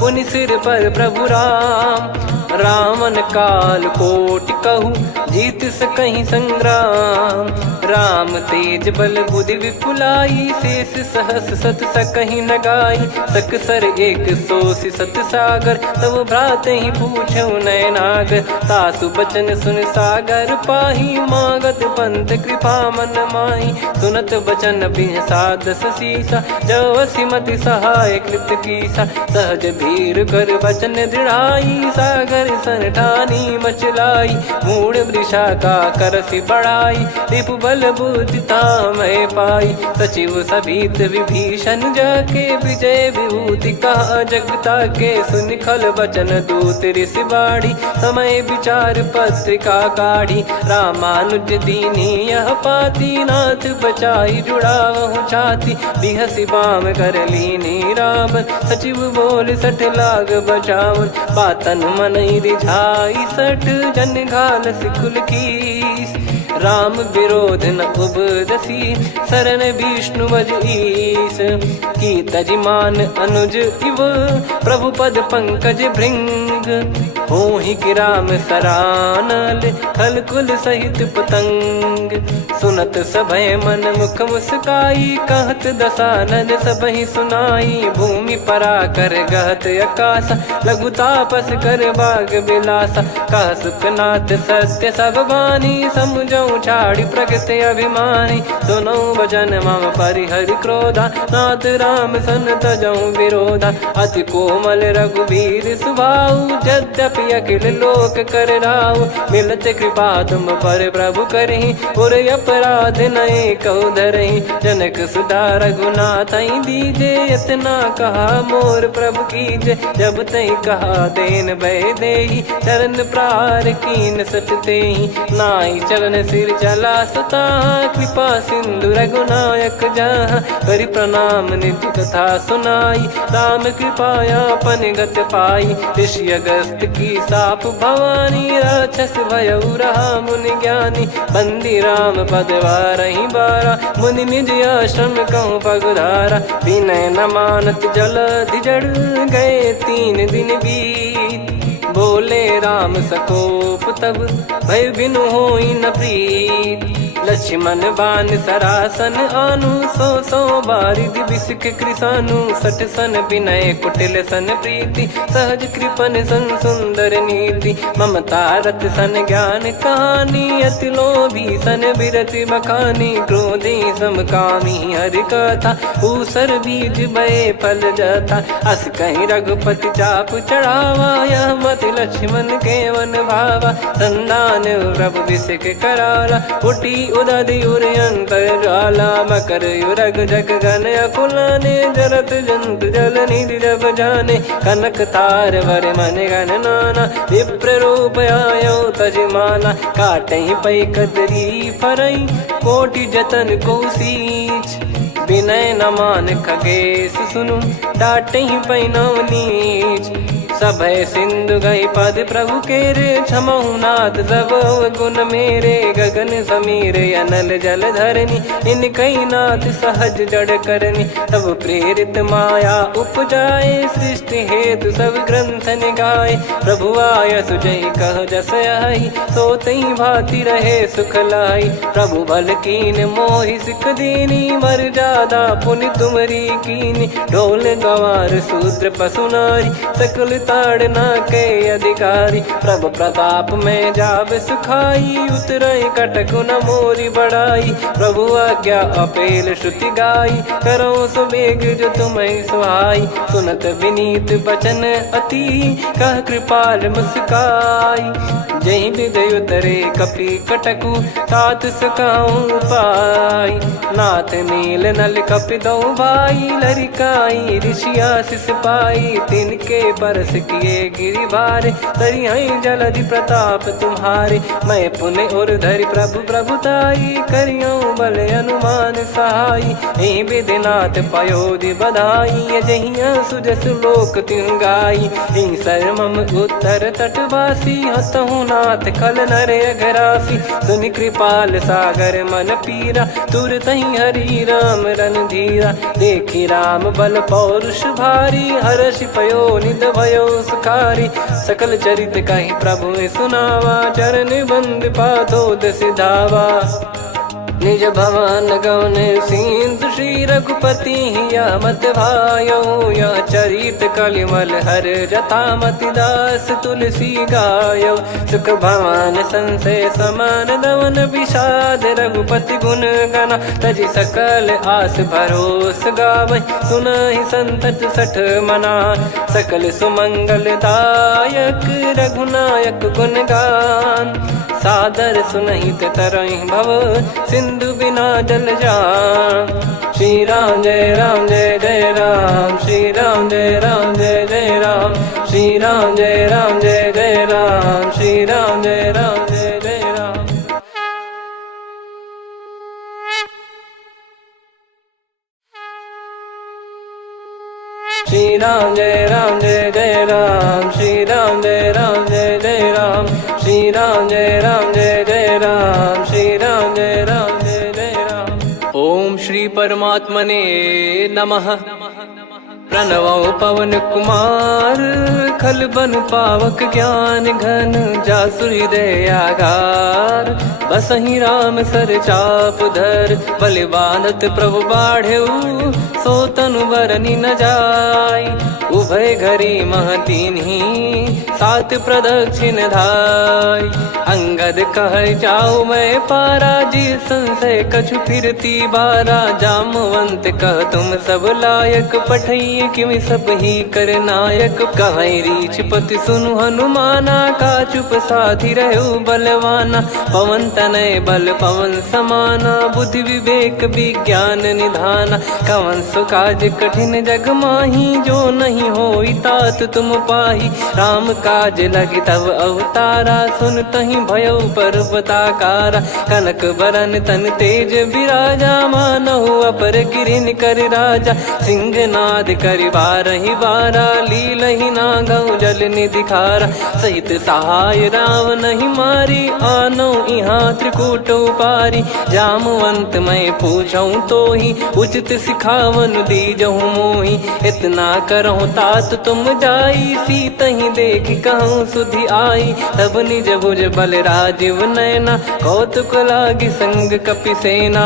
पुनि सिर पर प्रभु राम, रावण काल कोटि कहू, जीत सकहीं संग्राम, राम तेज बल बुद्धि विपुलाई, शेष सहस सत सकहीं न गाई, सकसर एक सोसी सत सागर, तब भ्रात ही पूछौ नयनागर, तासु बचन सुन सागर पाही, मांगत पंथ कृपा मन माही, सुनत बचन बिहसा 10 सीसा, जवसी मति सहाय कृत कीसा, सहज भीर कर बचन दृढ़ाई, सागर सन ठानी मचलाई, मूढ़ वृषा का करसि बढ़ाई, रिपु बल बुद्धि तामय पाई, सचिव सभीत विभीषण जाके, विजय विभूति कहा जगता के, सुनि खल बचन दूत ऋषि बाड़ी, समय विचार पत्रिका काढ़ी, रामानुज दीनी यह पाती, नाथ बचाई जुड़ावहु छाती, बिहसि बाम कर लीनी रावण, सचिव बोल 60 लाग बचावन, बातन मनई रिझाई 60 जन घाल सिकुल कीस, राम विरोध न उपदसी, शरण विष्णु बज ईस, की तजिमान अनुज इव, प्रभु पद पंकज भृंग, होहि कि राम सरानल, खल कुल सहित पतंग, सुनत सभय मन मुख मुस्काई, कहत दसानन सबहि सुनाई, भूमि परा कर गहत आकाशा, लघु तापस कर बाग बिलासा, कह सुखनाथ सत्य सब बानी, समझौ छाड़ी प्रकृति अभिमानी, सुनो भजन मम परिहरि क्रोधा, नाथ राम सन तजौ विरोधा, अति कोमल रघुवीर सुभाऊ, यद्यपि अखिल लोक कर राऊ, मिलत कृपा तुम पर प्रभु करहि, पुर अपराध नये कौ धरहि, जनक सुधा रघुनाथ दीजे, इतना कहा मोर प्रभु कीजे, जब तई कहा देन भय देहि, चरण प्रार कीन सटतेहि, नाई चरण सिर चला सता, कृपा सिंधु रघुनायक जहाँ, करि प्रणाम निज कथा सुनाई, राम कृपाया पन गत पाई, ऋषि अगस्त की साप भवानी, राक्षस भयउ रहा मुनि ज्ञानी, बंदी राम पद वारहि बारा, मुनि निज आश्रम कहूँ पगधारा, विनय न मानत जलधि जड़, गए 3 दिन बीत, बोले राम सकोप तब, भय बिनु होई न प्रीत, लक्ष्मण बान सरासन आनु, 100 बारिद बिसक कृसानु, 60 सन विनय कुटिल सन प्रीति, सहज कृपन सन सुंदर नीति, ममता रत सन ज्ञान कहानी, अति लोभी सन बिरति बखानी, क्रोधी समकामी हरि कथा, ऊसर बीज भय फल जथा, अस कहीं रघुपति चाप चढ़ावा, यह मति लक्ष्मण के वन भावा, संदान प्रभु बिसक कराला, उटी उदधि उर अंतर ज्वाला, मकर युरग जग गन अकुलाने, जरत जंतु जल निधि जब जाने, कनक तार वर मन गण नाना, विप्र रूप आयो तजमाला, काटहि पै कतरी फरई, कोटि जतन को सींच, विनय न मान खगेश सुनु, डांटहि पै नव नीच, सभय सिंधु गई पद प्रभु केरे, क्षमहु नाथ सब गुण मेरे, गगन समीर अनल जल धरनी, इनकई नाथ सहज जड़ करनी, तब प्रेरित माया उपजाए, सृष्टि हेतु सब ग्रंथ निगाए, प्रभु आय सुजय कह जस आई, सोतई भांति रहे सुख लाई, प्रभु बल कीन मोहि सिख दीनी, मर्यादा पुनि तुमरी कीनी, ढोल गवार शूद्र पशु नारी, सकल ताड़ना के अधिकारी, प्रभु प्रताप में जाव सुखाई, उतरई कटक न मोरी बढ़ाई, प्रभु आज्ञा अपेल श्रुति गाई, करो सुबेग जो तुम्हें सुहाई, सुनत विनीत बचन अति, कह कृपाल मुस्काई, जही विदय उतरे कपि कटकु, तात सकाऊं पाई, नाथ नील नल कपि दो भाई, लरिकाई ऋषि आशीष पाई, तिनके परस किए गिरिबारे, तरी हई जलधि प्रताप तुम्हारे। मैं पुण्य और धरि प्रभु प्रभुताई, करियों बल अनुमान सहाई। ए विधिनाथ पयोधि बधाई, जहिया सुजस लोक तिहु गाई। ए सरमम उत्तर तटवासी, हतहु नाथ खल नर अघरासी। सुनि कृपाल सागर मन पीरा, तुरत ही हरि राम रन धीरा। देखी राम बल पौरुष भारी, हर्षि पयो निध भयो सुखारी। सकल चरित कहि प्रभु सुनावा, चरण बंद पाथो सिधावा। निज भवन गवन सिंधु श्री रघुपति, या मत भायो या चरित कलिमल हर जथा मति दास तुलसी गायो। सुख भवन संशय समान दवन, विषाद रघुपति गुण गना। तजि सकल आस भरोस गावै, सुनहि संतत सठ मना। सकल सुमंगल दायक रघुनायक गुण गान, सादर सुनहित तरहि भव सिंधु बिना जल जान। श्री राम जय राम जय जय राम, श्री राम जय राम जय जय राम। श्री राम जय राम जय जय राम, श्री राम जय राम जय जय राम। श्री राम जय राम जय जय राम, श्री राम जय राम जय जय राम। श्री राम जय राम जय जय राम, श्री राम जय राम जय जय राम। ओम श्री परमात्मने नमः। प्रणवो पवन कुमार, खल बन पावक ज्ञान घन। जासु हृदय आगार, बसहि राम सर चाप धर। बलि बांधत प्रभु बाढ़ेउ, सो तनु बरनि न जाय। उभय घरी मह दीन्ही, सात प्रदक्षिण धाय। अंगद कह जाऊ मैं पारा, जी संशय कछु फिरती बारा। जामवंत कह तुम सब लायक, पठइये किमि सब ही कर नायक। कहै रीछ पति सुनु हनुमाना, का चुप साथी रहु बलवाना। पवन तनय बल पवन समाना, बुद्धि विवेक विज्ञान निधाना। कवन सो काज कठिन जग माही, जो नहीं होई तात तुम पाही। राम काज लगी तब अवतारा, सुनतहि भयो पर्वताकारा। कनक बरन तन तेज बिराजा, मानहु अपर गिरिन कर राजा। सिंहनाद करि बारहि बारा, लीलहि नागौ जल निधि खारा। सहित सहाय रावण ही मारी, आनो इहाँ त्रिकूट उपारी। जामवंत मैं पूछऊँ तो ही, उचित सिखावन दीजहु मोहि। इतना करहु तात तुम जाई, सीतहि देख कहूँ सुधि आई। तब निज भुज बल राजीव नैना, कौतुक लागी संग कपिसेना।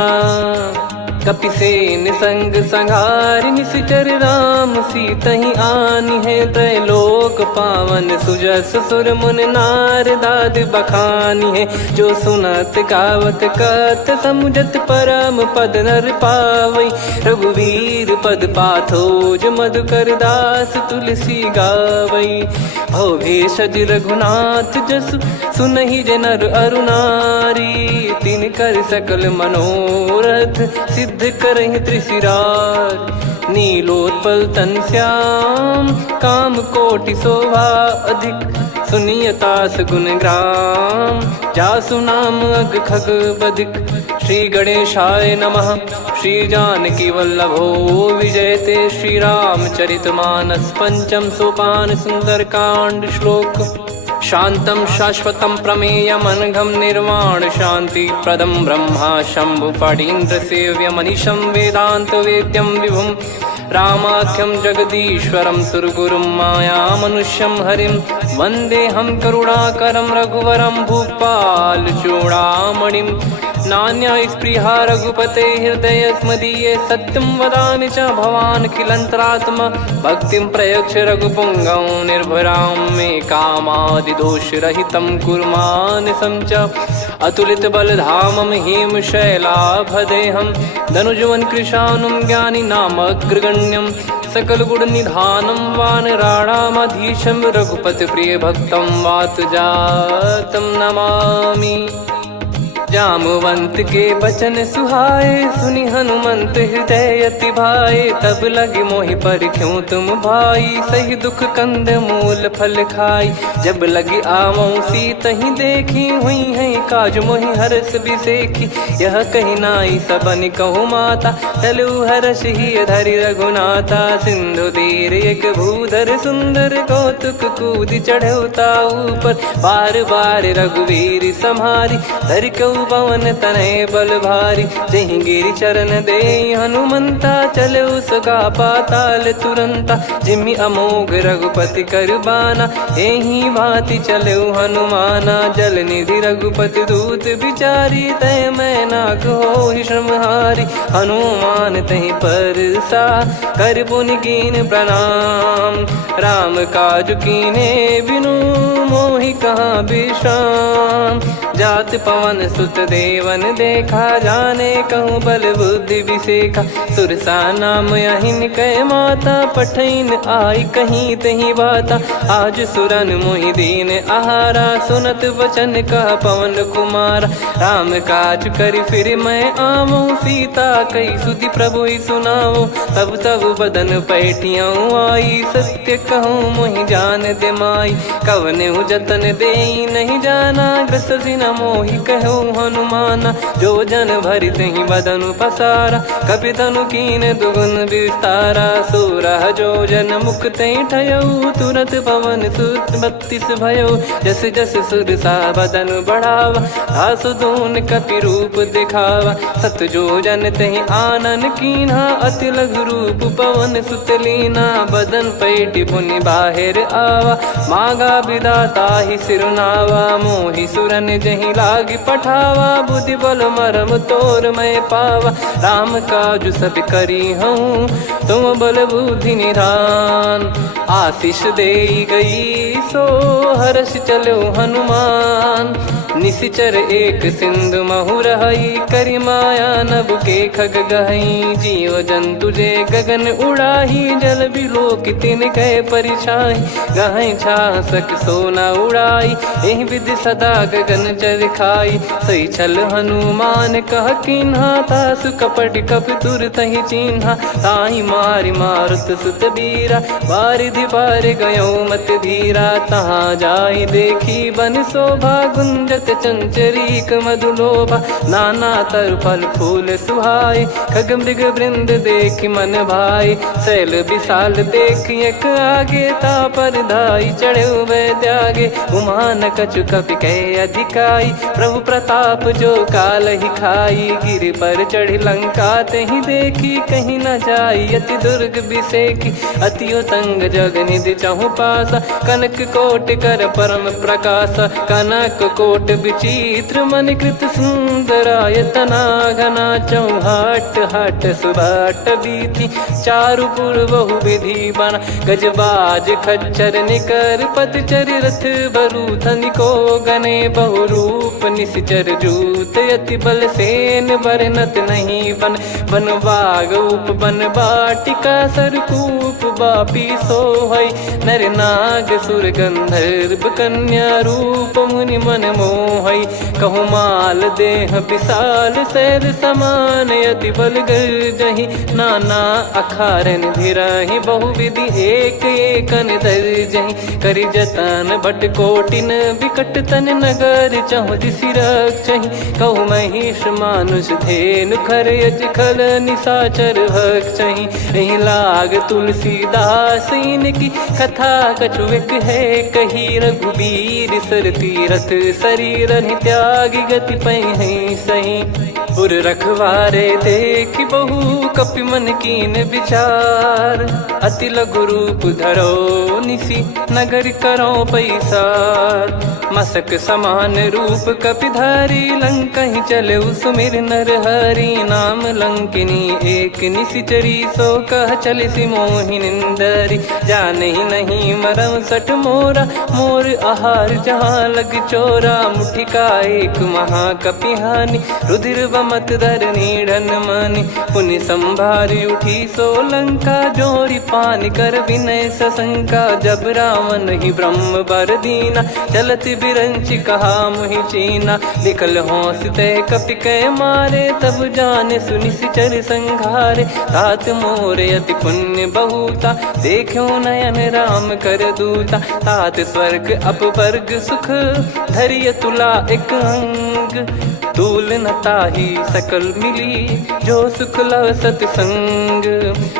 कपिसेन संग संहारि निशिचर राम, सीतहि आनि है त्रैलोक पावन। सुजस सुर मुन नार दाद बखानी है, जो सुनत गावत कथ समुझत परम पद नर पावै। रघुवीर पद पाथोज मधुकर दास, तुलसी गावै। भव भेषज रघुनाथ जसु, सुनहि जे नर अरु नारी। तिन कर सकल मनोरथ, सिद्ध करहि त्रिशिरार। नीलोत्पल तन श्याम, काम कोटि शोभा अधिक। सुनियतास गुण ग्राम, जासु नाम अग खग बदिक। श्री गणेशाय नमः। श्री जानकी वल्लभो विजयते, श्री रामचरितमानस। पंचम सोपान सुंदरकांड श्लोक। शांतं शाश्वतं प्रमेयमनघं निर्वाण शांति प्रदं ब्रह्मा शंभु फणीन्द्र सेव्यमनिशं वेदांत वेद्यं विभुं। रामाख्यं जगदीश्वरं सुरगुरुं मायामनुष्यं हरिं। वन्देऽहं करुणाकरं रघुवरं भूपाल चूडामणिं। नान्या स्पृहा रघुपते हृदय स्मदीये, सत्यं वदामि च भवान् किलन्तरात्मा। भक्तिं प्रयच्छ रघुपुङ्गं निर्भरां मे कामादिदोषरहितं कुर्मानिसं च। अतुलित बलधामं हेमशैलाभदेहं, धनुजवन कृशानुं ज्ञानी नामग्रगण्यं। सकल गुण निधानं वानराणामधीशं, रघुपति प्रिय भक्तं वात जातं नमामि। जामवंत के बचन सुहाए, सुनि हनुमंत हृदय अति भाए। तब लगे मोहि पर क्यों तुम भाई, सही दुख कंद मूल फल खाई। जब लगी आवऊं सीतहि देखी, हुई है काज मोहि हरस बिसेखी। यह कही नाई सबन कहु माता, चलु हरष ही धरि रघुनाथा। सिंधु तीर एक भूधर सुंदर, कौतुक कूद चढ़ौता ऊपर। बार बार रघुवीर सम्हारी, धरि कहु पवन तनय बल भारी। जहि गिरि चरण दे हनुमंता, चले उसका पाताल तुरंता। जिमि अमोघ रघुपति कर बाना, एहि भांति चले हनुमाना। जल निधि रघुपति दूत बिचारी, तय मैं नाग होहि श्रमहारी। हनुमान तहि परसा, कर पुनि कीन प्रणाम। राम काज कीने बिनु, मोहि कहाँ विश्राम। जात पवन सुत देवन देखा, जाने कहूँ बल बुद्धि विसेखा। सुरसा नाम अहिन कै माता, पठैन आई कहीं तहीं बाता। आज सुरन मोहि दीन आहारा, सुनत वचन कह पवन कुमारा। राम काज करि फिर मैं आवऊं, सीता कई सुधि प्रभु ही सुनाऊं। तब तब बदन पैठियाँ आई, सत्य कहूँ मोहि जान दे माई। कवने जतन दे नहीं जाना, ग्रसि न मोहि कहूँ हनुमाना। जो जन भरि तहि बदनु पसारा, कपि तनु कीन दुगुन विस्तारा। सोरह जो जन मुख तहि ठयऊ, तुरत पवन सुत 32 भयऊ। जस जस सुरसा बदन बढ़ावा, आसु दून कपि रूप दिखावा। सत जो जन तहि आनन कीन्हा, अति लघु रूप पवन सुत लीना। बदन पैठि पुनि बाहिर आवा, मांगा विधाता ही सिरुनावा। मोहि सुरन जहि लागी पठावा, बुद्धि बल मरम तोर मैं पावा। राम काज सब करी हूँ, तुम बल बुद्धि निधान। आशीष दे गई सो, हर्ष चलो हनुमान। निशिचर एक सिंधु महु रहई, करि माया नभ के खग गहई। जीव जंतु जे गगन उड़ाही, जल बिलोक तिन कह परिछाई। गहई छासक सोना उड़ाई, एहि विधि सदा गगन चर खाई। सही छल हनुमान कह कीन्हा, तासु कपट कपि तुर तहि चिन्हा। ताहि मारि मारुत सुत बीरा, बारिधि पार गयो मत धीरा। तहाँ जाई देखी बन शोभा, गुंजत चंचरीक मधुलोभा। नाना तर फल फूल सुहाए, खग मृग वृंद देख मन भाई। शैल विशाल देख एक आगे, तापर धाई चढ़े वै त्यागे। उमा न कछु कपि कह अधिकाई, प्रभु प्रताप जो काल ही खाई। गिर पर चढ़ी लंका तहि देखी, कहीं न जाई अति दुर्ग बिसेखी। अति उतंग जग निधि चहु पासा, कनक कोट कर परम प्रकाशा। कनक कोट विचित्र मन कृत सुंदरायतना। घना चौहाट हाट सुभाट बीथी, चारुपुर बहु विधि बना। गजबाज खच्चर निकर पतचर, रथ बरूथन को गने। बहु रूप निश्चर जूत, अति बल सेन बरनत नहीं बन। बन बाग उप बन बाटिका, सरकूप बापी सोहई। नर नाग सुर गंधर्व कन्या, रूप मुनि मन मोहई। कहु माल देह विशाल, सैर समान अति बल गर्जहि। नाना अखारन भिरहि, बहु विधि एक एकन दर्जहि। करि जतन भट कोटिन, विकट तन नगर चहु दिसि रक्षहि। कहु महिष मानुष धेनु, खर यज खल निशाचर भक्षहि। एहि लाग तुलसीदास इनकी, कथा कछु एक है कही। रघुबीर सर तीरथ शरीर त्यागी, गति पै सही। उर रखवारे देखि बहु, कपि मन कीन विचार। अति लघु रूप धरो निसी, नगर करो पैसार। मसक समान रूप कपिधारी, लंकहि चले सुमिर नर हरि। नाम लंकिनी एक निशिचरी, सो कह चलिसि मोहि निंदरी। जानहि नहीं मरम सठ मोरा, मोर आहार जहाँ लग चोरा। मुठिका एक महाकपिहानि, रुधिर मत धरनी ढन मानी। पुनि संभारी उठी सोलंका, जोरी पानी कर विनय सशंका। जब रावण ही ब्रह्म बर दीना, चलत बिरंच कहा मुहि चीना। निकल होश ते कपि कै मारे, तब जाने सुनि सिचर संघारे। तात मोर अति पुण्य बहुता, देखो नयन राम कर दूता। तात स्वर्ग अपवर्ग सुख, धरिय तुला एक अंग। तूल न ताहि सकल मिली, जो सुख लव सतसंग।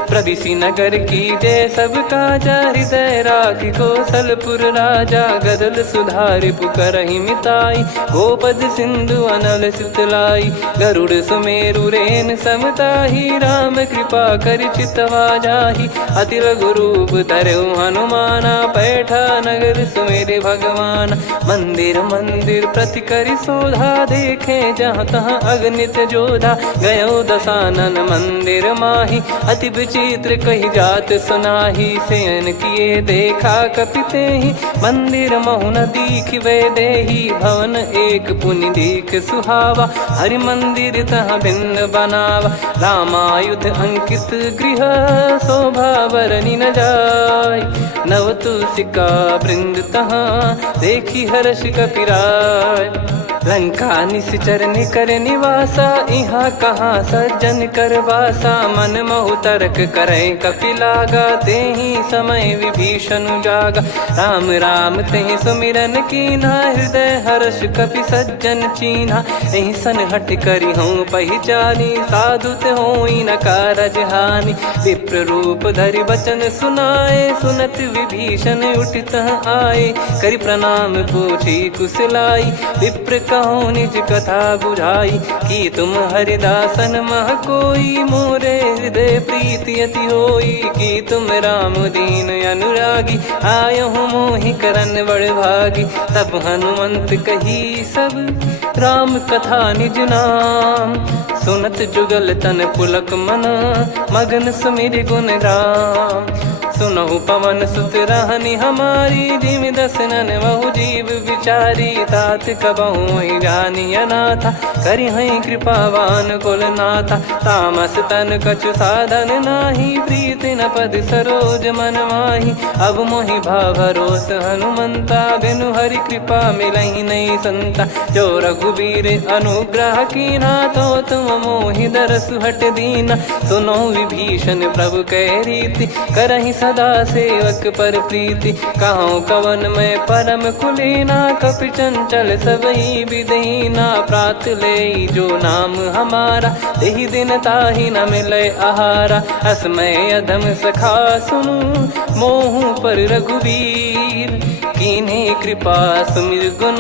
प्रदिशि नगर की जय सब काजा, हृदय राखि कौशलपुर राजा। गदल सुधारि पुकारहि मिताई, गोपद सिंधु अनल सितलाई। गरुड़ सुमेरु रेन समताहि, राम कृपा करि चितवा जाहि। अति लघु रूप धरऊ हनुमाना, पैठा नगर सुमेरे भगवान। मंदिर मंदिर प्रति करि शोधा, देखे जहाँ तहाँ अगणित जोधा। गयो दशानन मंदिर माही, अति विचित्र कही जात सुनाही। शयन किए देखा कपिते ही, मंदिर महु न दीख वे देही। भवन एक पुनि दीख सुहावा, हरि मंदिर तहाँ भिन्न बनावा। रामायुध अंकित गृह, शोभा बरनी न जाय। नव तुलसी का वृंद तहाँ, देखी हर्ष कपिराय। लंका निश्चर निकर निवासा, इहाँ कहाँ सज्जन कर वासा। मन महु तर्क करें कपिलागा, तेहि समय विभीषण जागा। राम राम तेहि सुमिरन कीन्हा, हृदय हर्ष कपि सज्जन चीन्हा। एहि सन हट करि हूँ पहिचानी, साधु ते होई न कारज हानि। विप्र रूप धरि बचन सुनाए, सुनत विभीषण उठित आए। करि प्रणाम पूछी कुशलाई, विप्र कहो निज कथा बुझाई। कि तुम हरिदासन मह कोई, मोरे हृदय प्रीति अति होई। कि तुम राम दीन अनुरागी, आयहु मोहि करन बड़ भागी। तब हनुमंत कही सब राम कथा निज नाम। सुनत जुगल तन पुलक मना, मगन सुमिर गुण राम। सुनहु पवन सुत रहनी हमारी, जिमि दसनन महु जीव विचारी। तात कबहु ही जानी अनाथा, करि हई कृपावान कुल नाथा। तामस तन कछु साधन नाही, प्रीति न पद सरोज मन माही। अब मोहि भाव भरोस हनुमंता, बिनु हरि कृपा मिलहि नहीं संता। जो रघुबीर अनुग्रह कीन्हा, तो तुम मोहि दरसु हट दीना। सुनो विभीषण प्रभु कह रीति, करहि सदा सेवक पर प्रीति। कहूँ कवन में परम कुलीना, कपि चंचल सबही विदहीना। प्रात ले जो नाम हमारा, तेहि दिन ताहि न मिले आहारा। असमय अधम सखा सुनु, मोहु पर रघुवीर। कीन्हे कृपा सुमिर गुण,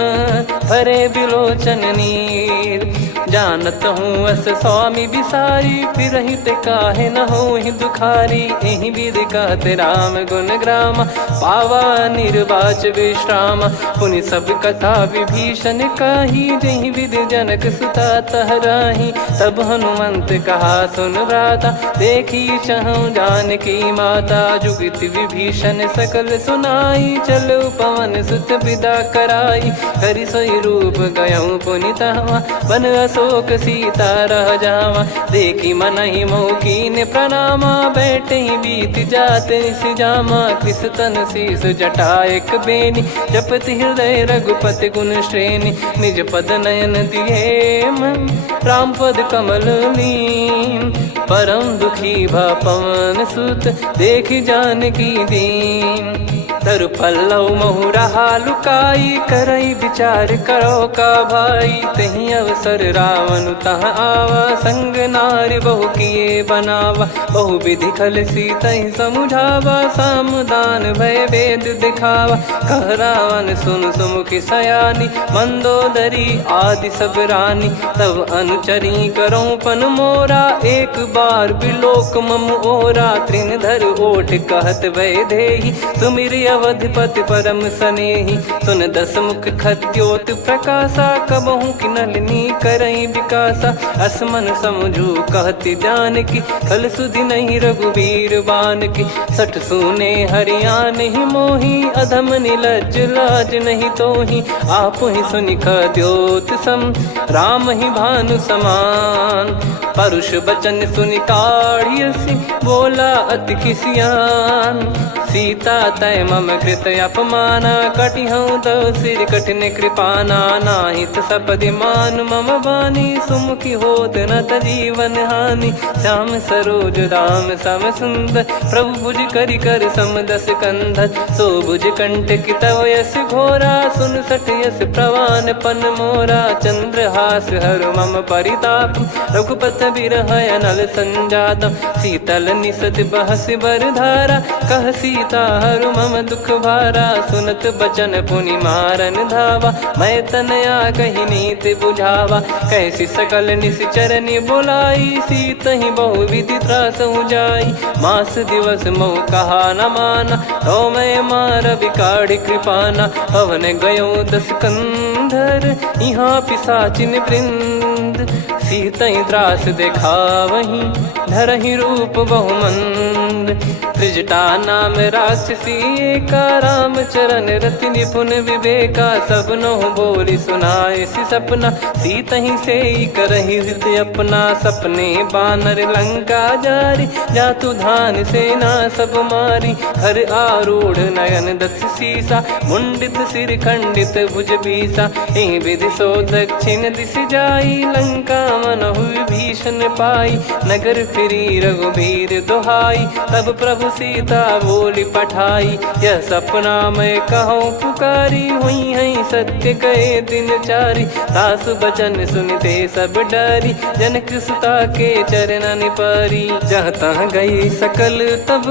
भरे बिलोचन नीर। जानत हूँ अस स्वामी बिसारी, फिरहित काहे न होहि दुखारी। एहि विधि कहते राम गुण ग्राम, पावा निर्वाच विश्राम। पुनि सब कथा विभीषण काही, जहि विधि जनक सुता तहराही। तब हनुमंत कहा सुन भ्राता, देखी चहु जानकी माता। जुगित विभीषण सकल सुनाई, चलो पवन सुत विदा कराई। करि सोई रूप गयऊँ पुनि तहवा, बन अशोक सीता रह जावा। देखी मनहि मोह कीन्ह प्रणामा, बैठे ही बीत जात निस जामा। कृस तन शीस जटा एक बेनी, जपति हृदय रघुपति गुण श्रेणी। निज पद नयन दिए मन, राम पद कमल लीन। परम दुखी भा पवन सुत, देखि जानकी दीन। तरु पल्लव महु रहा लुकाई, करई विचार करो का भाई। तहि अवसर रावण तहाँ आवा, संग नारी बहु किए बनावा। बहु विधि खल सीतहि समुझावा, सामदान भय वेद दिखावा। कह रावण सुन सुमुखि सयानी, मंदोदरी आदि सब रानी। तब अनुचरी करो पन मोरा, एक बार बिलोक मम ओरा। तृण धर ओठ कहत वै देहि, सुमिर अवधिपति परम स्नेही। सुन दस मुख खद्योत प्रकाशा, कबहू की नलिनी करई विकासा। असमन समझू कहती जान की, कल सुधि नहीं रघुबीर बान की। सठ सुने हरियाण ही मोही, अधम निलज लाज नहीं तोही। आप ही सुनि खद्योत सम, राम ही भानु समान। परुष बचन सुनि काढ़ियसि, बोला अति किसियान। सीता तय मम कृत अपमाना, कटिहऊँ तव सिर कठिन कृपाना। नाहित सपदि मान मम बानी, सुमुखी होत न जीवन हानि। श्याम सरोज राम सम सुंदर, प्रभु भुज करि कर समदस कंधर। सो भुज कंटक तव यस घोरा, सुन सठ यस प्रवान पन मोरा। चंद्रहास हर मम परिताप, रघुपत बिरह अनल संजातम। शीतल निसत बहस बर धारा, कह सीता हरु मम दुख भारा। सुनत बचन पुनि मारन धावा, मैं तनया कही नीत बुझावा। कैसी सकल निश्चर बुलाई, सीत ही बहु विधि त्रास जाई। मास दिवस मोह कहा न माना, तो मैं मार बिकाड़ कृपाना। पवन गयो दस कंधर, यहाँ पिशाचिन वृंद। सीतई त्रास देखा वहीं, धरहि रूप बहुमंद। त्रिजटा नाम राक्षसी एका, राम चरण रति निपुण विवेका। सबनो बोली सुनाए सि सपना, सीतहि से करहि हित अपना। सपने बानर लंका जारी, जातु धान सेना सब मारी। हर आरूढ़ नयन दस सीसा, मुंडित सिर खंडित भुज बीसा। एहि विधि सो दक्षिण दिश जाई, लंका मनहु विभीषण पाई। नगर फिरी रघुबीर दुहाई, तब प्रभु सीता बोली पठाई। यह सपना मैं कहूँ पुकारी, हुई है सत्य कहे दिन चारी। सास बचन सुनते सब डरी, जनक सुता के चरणन परी। जहाँ तहाँ गई सकल तब,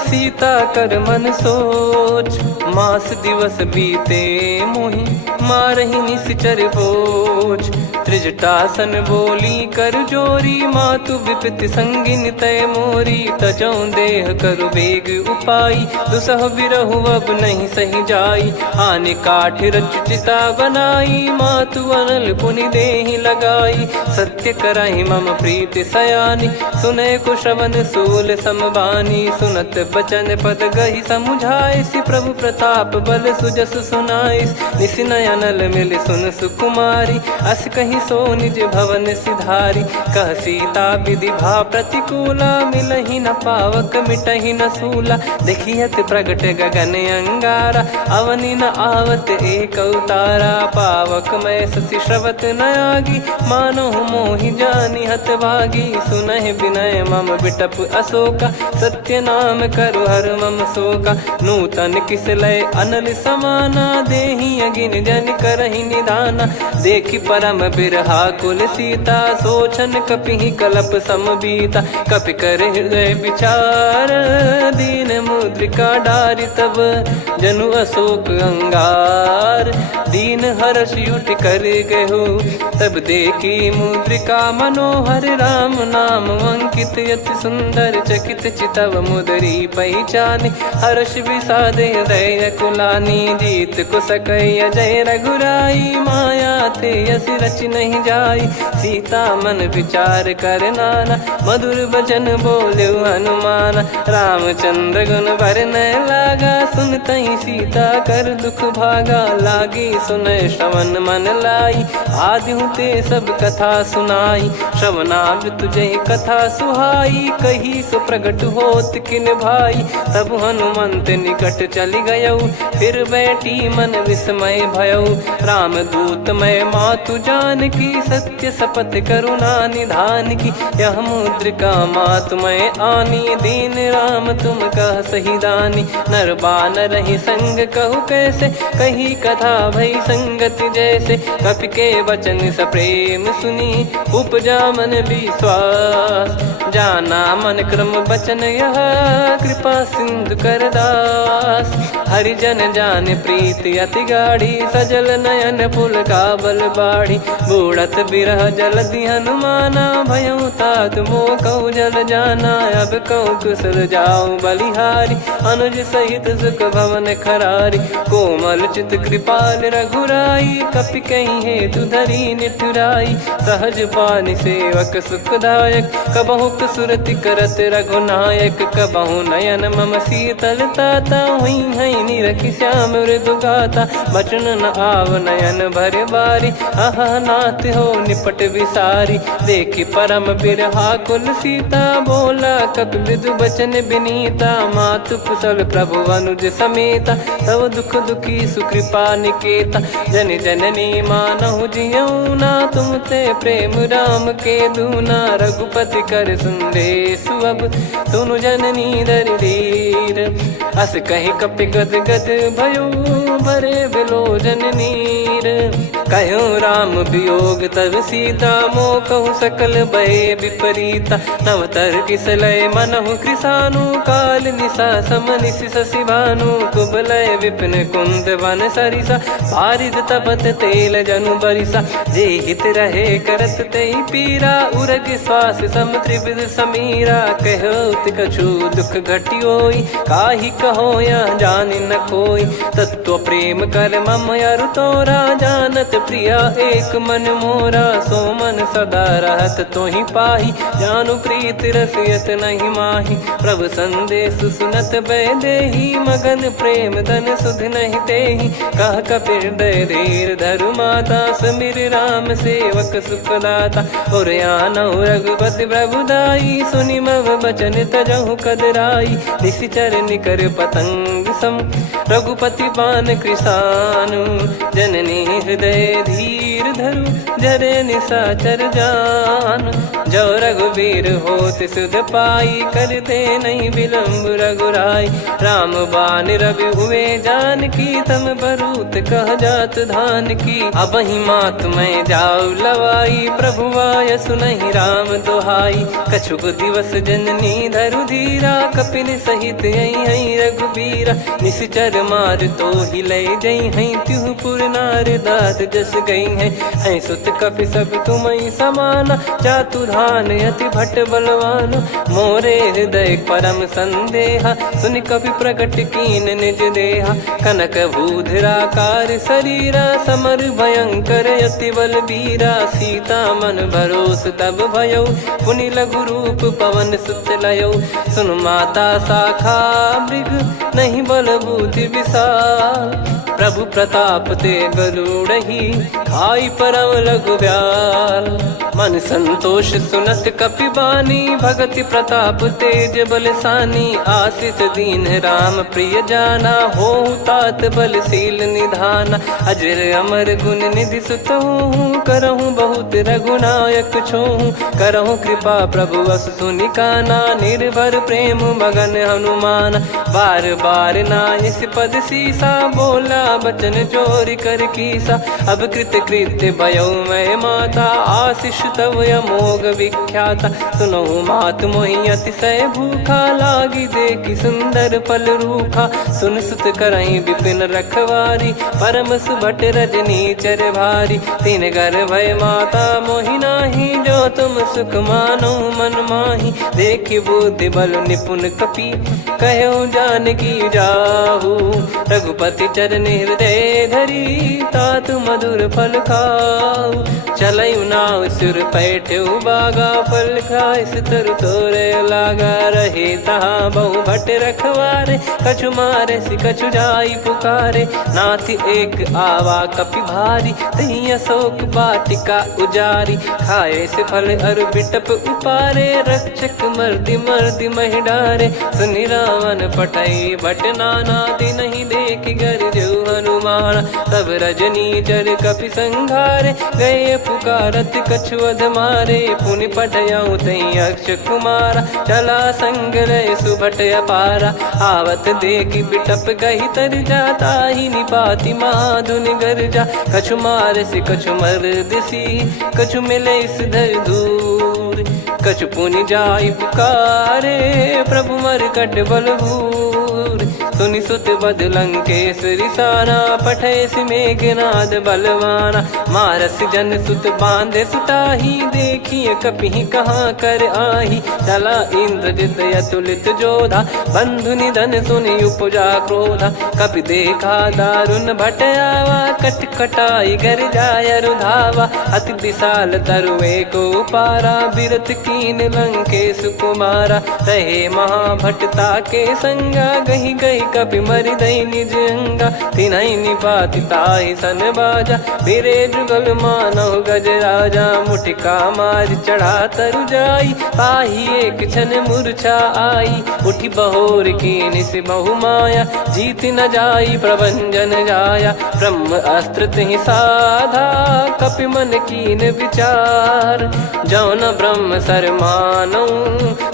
सीता कर मन सोच। मास दिवस बीते मोहि, मारहि निश्चर बोझ। त्रिजटासन बोली कर जोरी, मातु विपति संगिन तय मोरी। तजौ देह करु बेग उपाई, दुसह बिरहु अब नहीं सही जाई। आने काठ रचिता बनाई, मातु अनल पुनि देहि लगाई। सत्य कराई मम प्रीति सयानी, सुनय को श्रवण सूल समबानी। सुनत बचन पद गहि समुझाए, सि प्रभु प्रताप बल सुजस सुनाइस। निस नयनल मिल सुन सुकुमारी, अस कहीं सो निज भवन सिधारी। कह सीता विधि भा प्रतिकूला, मिलहि न पावक मिटहि न सूला। देखियत प्रगट गगन अंगारा, अवनि न आवत एक अवतारा। पावक मैं शशि श्रवत न आगी, मानो मोहि जानि हत भागी। सुनहि विनय मम बिटप अशोका, सत्य नाम करु हर मम शोका। नूतन किस लय अनल समाना, देहि अगिन जन करहि निधाना। देखि परम बिरहा कुल सीता, सोचन कपिहि कलप समबीता। कपि कर हृदय विचार, दीन मुद्रिका डारि तब। जनु अशोक अंगार, दीन हर्ष उठ कर गहु। तब देखी मुद्रिका मनोहर, राम नाम अंकित अति सुंदर। चकित चितव मुदरी पहचानी, हर्ष विषाद हृदय कुलानी। जीत को सकय अजय रघुराई, माया ते यस रच नहीं जाई। सीता मन विचार कर नाना, मधुर वचन बोले हनुमान। रामचंद्र गुण भरने लागा, सुनतहि सीता कर दुख भागा। लागी सुनय श्रवण मन लाई, आदि ते सब कथा सुनाई। श्रवणाब तुझे कथा सुहाई, कही सो प्रगट होत किन भाई। तब हनुमंत निकट चली गयऊ, फिर बैठी मन विस्मय भयऊ। राम दूत मैं मातु जान की, सत्य शपथ करुणा निधान की। यह मुद्रिका मातु मैं आनी, दीन राम तुम कह सही दानी। नर बानर ही संग कहु कैसे, कही कथा भई संगत जैसे। कपि के वचन सप्रेम सुनी, उपजा मन विश्वास। जाना मन क्रम बचन यह, कृपा सिंधु कर दास। हरिजन जान प्रीति अति गाढ़ी, सजल नयन पुल काबल बाढ़ी। बूढ़त बिरह जलधि हनुमाना, भयउ तात मोह कहु जल जाना। अब कहु कुशल जाऊं बलिहारी, अनुज सहित सुख भवन खरारी। कोमल चित कृपाल रघुराई, कपि कहीं हेतु धरी निठुराई। सहज पानि सेवक सुखदायक, कबहु सुरति करत रघुनायक। कबहु नयन मम शीतल ताता, हुई है निरखि श्याम मृदु गाता। बचन न आव नयन भर बारी, अह नाथ हो निपट विसारी। देखि परम बिरहा कुल सीता, बोला कपि मृदु बचन बिनीता। मातु कुशल प्रभु अनुज समेता, तव दुख दुखी सुकृपा निकेता। जन जननी मानहु जियऊ ना, तुम ते प्रेम राम के दूना। रघुपति कर संदेश अब, सुनु जननी दर धीर। अस कहीं कपि गद गद भयो, भरे बिलोचन नीर। कहूँ राम वियोग तब सीता, मोह कहूँ सकल भय विपरीता। नवतर किसलय मनहु कृसानु, काल निशा समनिश शशि भानु। कुबलय विपिन कुंद वन सरिसा, बारिद तपत तेल जनु बरिसा। जे हित रहे करत तेहि पीरा, उरग श्वास सम त्रिविध समीरा। कहत कछु दुख घटियोई, काहि कहो या जानि न कोई। तत्व प्रेम कर मम अरु तोरा, जानत प्रिया एक मन मोरा। सो मन सदा रहत तोहि पाही, जानु प्रीत रसियत नहीं माही। प्रभु संदेश सुनत बैदेही, मगन प्रेम धन सुध नहीं तेहि। कह कपिर दय धीर धरु माता, समिर राम सेवक सुखदाता। और आनौ रघुपति प्रभुदाई, सुनि मम बचन तजहु कदराई। निशिचर निकर पतंग सम, रघुपति पान कृसानु। जननी हृदय धीर धरु, जरे निशाचर जान। जो रघुवीर होत सुध पाई, कर दे नहीं विलम्ब रघुराई। राम बान रवि हुए जानकी, तम बरूत कह जात धान की। अब ही मात मैं जाऊ लवाई, प्रभु आय सुनहि राम दुहाई। कछुक दिवस जननी धरु धीरा, कपिन सहित यही रघुबीरा। निश्चर मार तो ही ले जई हैं, त्युह पुर नार दात जस गई हैं। सुत कपि सब तुमहि समाना, चातुधान अति भट्ट बलवान। मोरे हृदय परम संदेहा, सुनि कपि प्रकट कीन निज देहा। कनक भूधराकार शरीरा, समर भयंकर अति बल बीरा। सीता मन भरोस तब भयउ, पुनि लघु रूप पवन सुत लयउ। सुन माता शाखा मृग, नहीं बल बुद्धि विशाल। प्रभु प्रताप ते गरुड़हि, खाई परम लघु ब्याल। मन संतोष सुनत कपि बानी, भगति प्रताप तेज बलसानी। आशीष दीन राम प्रिय जाना, होहु तात बलशील निधाना। अजर अमर गुण निधि सुतहु, करहु बहुत रघुनायक छोहु। करहु कृपा प्रभु अस सुनि काना, निर्भर प्रेम मगन हनुमान। बार बार नायस पद सीसा, बोला बचन चोरी कर कीसा। अब कृत कृत्य भयो मैं माता, आशीष तव अमोघ विख्याता। सुनहु मात मोहि अतिशय भूखा, लागी देखि सुंदर फल रूखा। सुन सुत करहि विपिन रखवारी, परम सुभट रजनी चर भारी। तीन घर भय माता मोहि नाही, जो तुम सुख मानो मन माही। देखि बुद्धि बल निपुण कपि, कहु जानकी जाहू। रघुपति चरण हृदय धरी, तात मधुर फल खाऊ। चलयु नाव सुर पैठ्यु बागा, फल खाय सितर तोरे लागा। रहे तहाँ बहु भट रखवारे, कछु मारे सि कछु जाई पुकारे। नाथ एक आवा कपि भारी, तही अशोक वाटिका उजारी। खाए से फल अर बिटप उपारे, रक्षक मर्दि मर्दि महि डारे। सुनि रावण पटई भट नाना, दिनहि देख गरजउ हनुमान। तब रजनी चर कपि संघारे, गए पुकारत कछु अध मारे। पुनि पटयउ तई अक्ष कुमारा, चला संग रहे सुभट अपारा। आवत देखि बिटप गहि तर जाता, ही निपाति माधुनि गर्जा। कछु मार से कछु मर्दिसी, कछु मिले इस धर दूर। कछु पुनि जाई पुकारे, प्रभु मरकट बल भूर। सुनि सुत बद लंकेश्वरी साना, पठैसि मेघनाद बलवाना। मारस जन सुत बांधे सुताही, देखिए कपिहि कहाँ कर आही। चला इंद्रजित अतुलित जोधा, बंधु निधन सुनि उपजा क्रोधा। कपि देखा दारुण भट आवा, कट कटाई घर जाय रुधावा। अति विशाल तरुए को पारा, बिरथ कीन लंकेश कुमारा। रहे महाभटता के संगा, गही गई कपि मरि दई निज अंगा। तिन्हि निपाति ताहि सन बाजा, बिरे जुगल मानव गज राजा। मुटिका मार चढ़ा तरु जाई, पाही एक क्षण मूर्छा आई। उठी बहोर कीन से बहु माया, जीत न जाई प्रभंजन जाया। ब्रह्म अस्त्र तिहि साधा, कपि मन कीन विचार। जौ न ब्रह्म सर मानौ,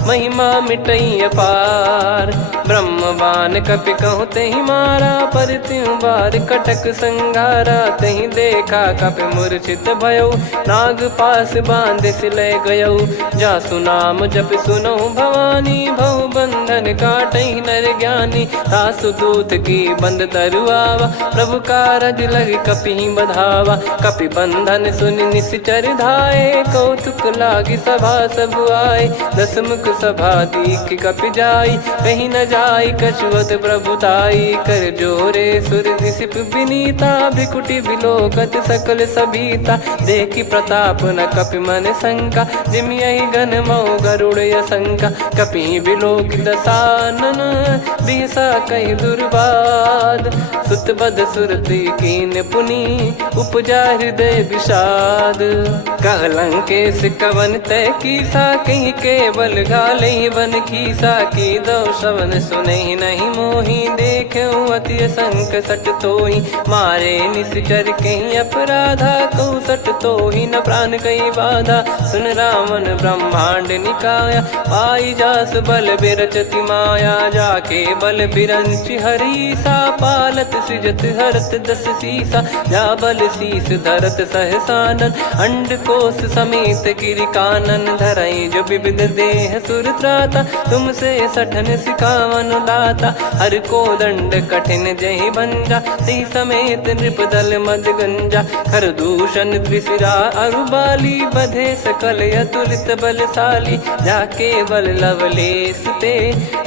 महिमा मिटई अपार। ब्रह्मवान कपि कहु तेहि मारा, पर त्यों बार कटक संगारा। तहि देखा कपि मूर्छित भयौ, नाग पास बांध सिलै गयौ। जासु नाम जप सुनौ भवानी, भव बंधन काटहि नर ज्ञानी। तासु दूत की बंद तरुआवा, प्रभु कारज लग कपि बधावा। कपि बंधन सुनि निश्चर धाये, कौतुक लागी सभा सब आए। दस मुख सभा दीख कपि जाई, कहीं न जाई कछुअत प्रभुताई। कर जोरे सुर दिसिप विनीता, भिकुटी बिलोकत सकल सबीता। देखी प्रताप न कपि मन शंका, जिमि यही गन मऊ गरुड़ असंका। कपि बिलोक दसानन, बिहसा कहि दुर्बाद। सुत बद सुरति कीन पुनि, उपजा हृदय विषाद। कह लंकेश कवन तय कीसा, कहीं केवल घाले बन खीसा। की दो श्रवण सुनहि नहीं मोहि, देखऊं अति संक सट तोहि। मारे निश्चर कहीं अपराधा, कहु सट तोहि न प्राण कहीं बाधा। सुन रावण ब्रह्मांड निकाया, पाई जास बल बिरचति माया। जाके बल बिरंचि हरीसा, पालत सृजत हरत दस सीसा। जा बल शीस धरत सहसानन, अंड कोश समेत गिरि कानन। धरई जो विविध देह सुर त्राता, तुमसे सठन सिखावन दाता। हर को दंड कठिन जहि भंजा, ती समेत नृपदल मद गंजा। खर दूषण त्रिशिरा अरुबाली, बधे सकल अतुलित बलशाली। जाके बल लवलेस ते,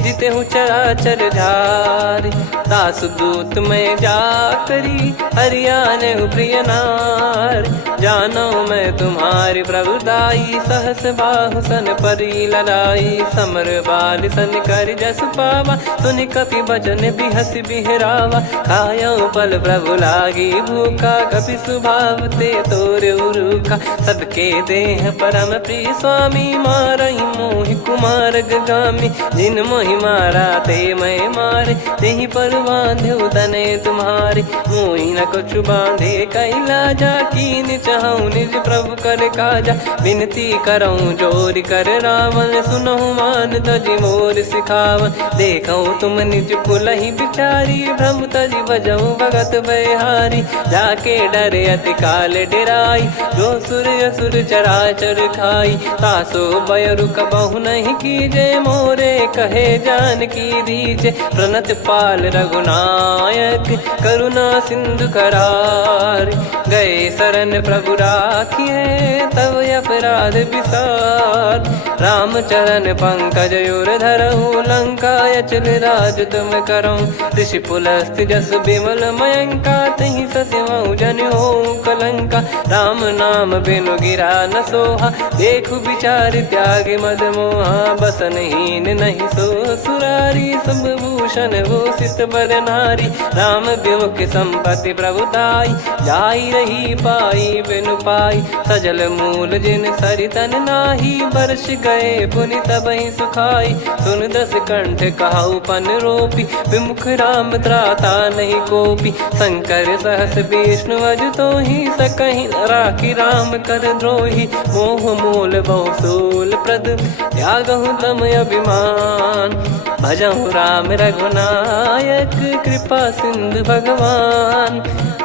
जिते हूँ चराचर झार। दास दूत में जा करी, हरियाने प्रिय नार। जानो मैं तुम्हारी प्रभुताई, सहस बाहु सन परी ललाई। समर बाल सन कर जस पावा, सुनि कपि बचन बिहस बिहरावा। खायौ पल प्रभु लागी भूखा, कपि स्वभाव ते तोर उरुखा। सबके देह परम प्रिय स्वामी, मारहि मोहि कुमार गामी। जिन मोहि मारा ते मैं मारे, तेहि पर बांधो तने तुम्हारे। मोहि न कुछ बांधे कैलाजा, कीन चाहूं निज प्रभु कर काजा। विनती करऊं जोर कर रावण, सुनहु मान तजि मोर सिखावन। देखऊं तुम निज कुलहि बिचारी, भ्रम तजि बजऊं भगत बयहारी। जाके डरे अति काल डेराई, जो सुर असुर चराचर खाई। तासो बयरु कबहु नहीं कीजे, मोरे कहे जान की दीजे। प्रणत पाल रघुनायक, करुणा सिंधु करार। गए शरण प्रभु राखिए, तब अपराध विसार। राम चरण पंकज उर धरहु, लंका अचल राज तुम करऊं। ऋषि पुलस्त जस विमल मयंका, तहि ससिमऊ जन हो कलंका। राम नाम बिनु गिरा न सोहा, देखु विचार त्याग मद मोहा। बसनहीन नहीं सो सुरारी, सब भूषण भूषित बर नारी। राम विमुख संपत्ति प्रभुताई, जाई रही पाई बिनु पाई। सजल मूल जिन सरितन नाही, बरस गए पुनि तबहि सुखाई। सुन दस कंठ कहाऊ पन रोपी, विमुख राम त्राता नहीं कोपी। शंकर सहस विष्णु अजतो ही, सकहि राखी राम कर द्रोही। मोह मूल बहु सूल प्रद, त्यागहु तम अभिमान। भजहु राम रघुनायक, कृपा सिंधु भगवान।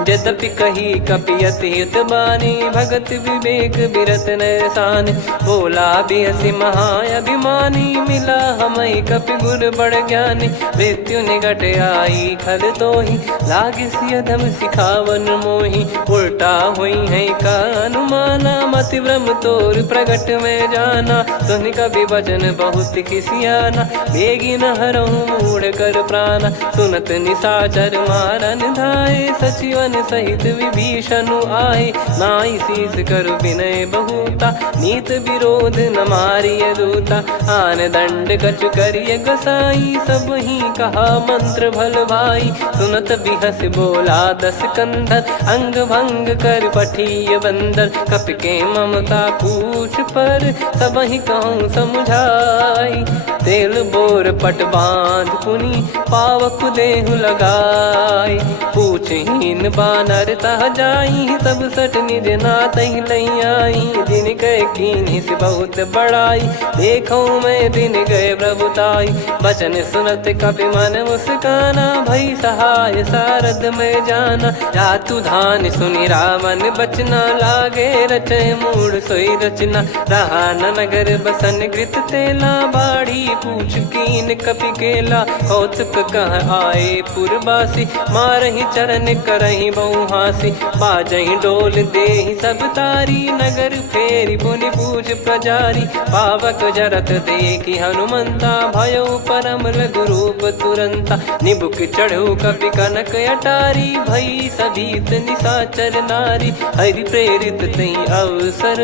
यद्यपि कही कपियत हित बानी, भगत विवेक बिरत नैसान। बोला बिहसी महाअभिमानी, मिला हमई कपि गुर बड़ ज्ञानी। मृत्यु निकट आई खल तोहि, लागे सियधम सिखावन मोहि। उल्टा हुई है का अनुमाना, मति भ्रम तोर प्रगट में जाना। सुन कवि वचन बहुत खिसियाना, बेगी न हरहु मूढ़ कर प्राण। सुनत निशाचर मारन धाये, सचिवन सहित विभीषणु आए। नाई शीस कर विनय बहुता, नीत विरोध न मारिय दूता। आन दंड कछु करिय गोसाई, सब ही कहा मंत्र भल भाई। सुनत बिहस बोला दस कंधर, अंग भंग कर पठिय बंदर। कपि के ममता पूछ पर, सब ही कहूँ समझाई। तेल बोर पट बांध पुनि, पावक देहु लगाई। पूछहीन बानर तह जाई, सब सट निज नाथ ही लई आई। दिन गए कीन्ही से बहुत बड़ाई, देखो मैं दिन गए प्रभुताई। बचन सुनत कपि मन मुस्काना, भई सहाय सारद में जाना। जातु धान सुनि रावण बचना, लागे रचय मूढ़ सोई रचना। रहा न नगर बसन कृत तेला, बाढ़ी पूछ कीन कपि केला। कौतुक कह आए पुरबासी, मारहि चरण करहि बहु हासी। बाजहि डोल देहि सब तारी, नगर फेरी पुनि पूछ प्रजारी। पावक जरत देखी हनुमंता, भयो परम लघु रूप तुरंता। निबुक चढ़ऊ कपि कनक अटारी, भई सभीत निशाचर नारी। हरि प्रेरित तई अवसर,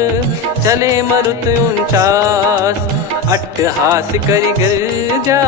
चले मरुत 49। अट्टहास करि गिरजा,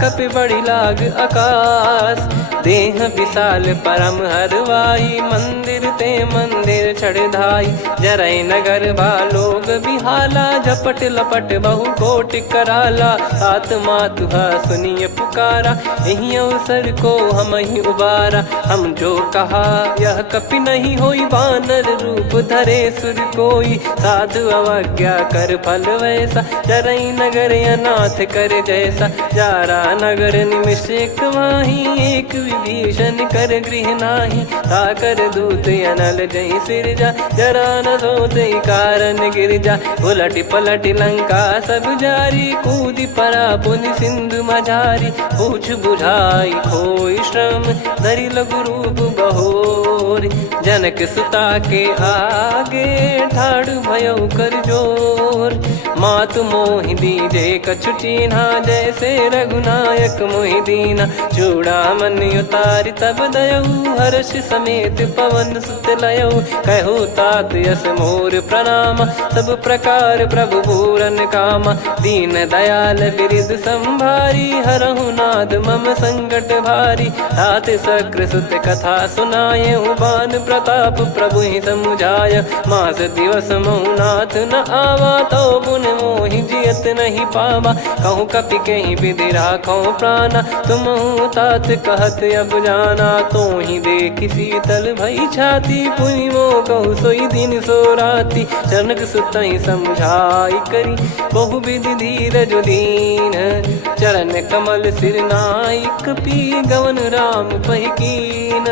कपि बड़ी लाग आकाश। देह विशाल परम हरवाई, मंदिर ते मंदिर चढ़ धाई। जरई नगर बालोग बिहाला, झपट लपट बहु कोटि कराला। सात मातुहा सुनिय पुकारा, यही अवसर को हम ही उबारा। हम जो कहा यह कपि नहीं होई, वानर रूप धरे सुर कोई। साधु अवज्ञा कर फल वैसा, जरई नगर अनाथ कर जैसा। जारा नगर निमिष एक माही, एक विभीषण कर गृह नाही। ताकर दूत अनल जय सिरजा, जरा न सोते कारण गिरजा। उलट पलट लंका सब जारी, कूदी परा पुनि सिंधु मझारी। पूछ बुझाई खोई श्रम, धरि लघु रूप बहोरी। जनक सुता के आगे, ठाड़ भयउ कर जोर। मातु मोहि दीजे कछु चीन्हा, जैसे रघुनायक मोहि दीना। चूड़ामन उतारि तब दयऊ, हर्ष समेत पवन सुत लयऊ। कहु तात यस मोर प्रणाम, सब प्रकार प्रभु पूरन कामा। दीन दयाल बिरिद संभारी, हरहु नाद मम संकट भारी। तात शक्र सुत कथा सुनाये, बान प्रताप प्रभु ही समुझाय। मास दिवस महु नाथ न आवा, तो पुन मोहि जियत नहीं पावा। कहूँ कपि कहीं विधि राखो प्राणा, तुम तात कहत अब जाना। तो ही देखी शीतल भई छाती, पुनि मो कहु सोई दिन सो राती। जनक सुतहि समझाई करी, बहु विधि धीरज दीन। चरण कमल सिर नाई, कपि गवन राम पहि कीन।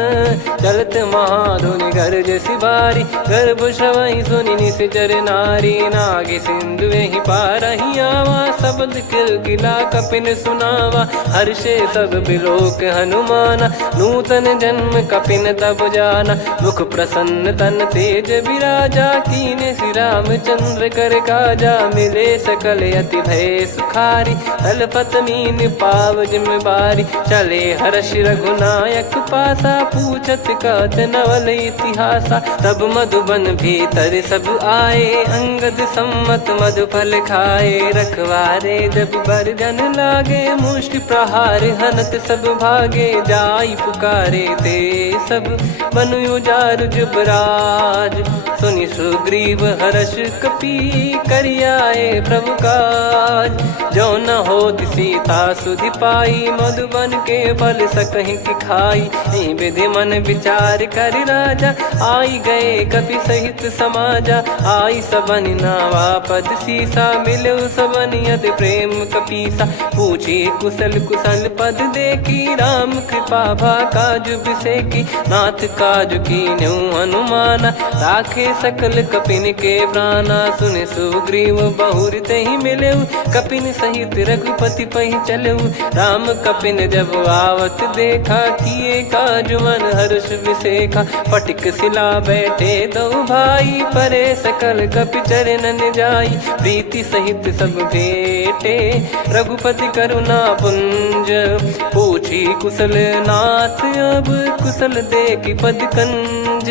चलत महाधुनि गरज सिबारी, गर्भ श्रवहि सुनि निश्चर नारी। नागे सिंधु ही पारहि आवा, शब्द किलकिला कपिन सुनावा। हर्षे सब बिलोक हनुमाना, नूतन जन्म कपिन तब जाना। मुख प्रसन्न तन तेज विराजा, कीने श्री रामचंद्र कर काजा। मिले सकल अति भय सुखारी, तलपत मीन पाव जिम बारी। चले हर्ष रघुनायक पासा, पूछत कहत नवल इतिहासा। तब मधुबन भीतर सब आए, अंगद सम्मत मधुफल खाए। रखवारे जब बरगन लागे, मुष्टि प्रहार हनत सब भागे। जाई पुकारे ते सब, बनु उजारु जुबराज। सुनि सुग्रीव हर्ष कपि, करियाए प्रभु काज। जो न होत सीता सुधि पाई, मधुबन के फल सकहि कि खाई। विधि मन विचार कर राजा, आई गए कपि सहित समाजा। आई सबन नावा पद सीसा, मिलो सबनियत प्रेम कपीसा। पूछी कुशल कुशल पद देखी राम कृपा भा काज बिसेकी। नाथ काज कीन्हु हनुमाना राखे सकल कपिन के प्राणा। सुने सुग्रीव बहुर तेहि मिलेउ कपिन सहित रघुपति पहि चलेउ। राम कपिन जब आवत देखा किए काज मन हर्ष विसेखा। फटिक सिला बैठे दो भाई परे सकल कपि चरणन जाई। प्रीति सहित सब भेटे रघुपति करुणा पुंज। पूछी कुशल नाथ अब कुशल देखि पद कंज।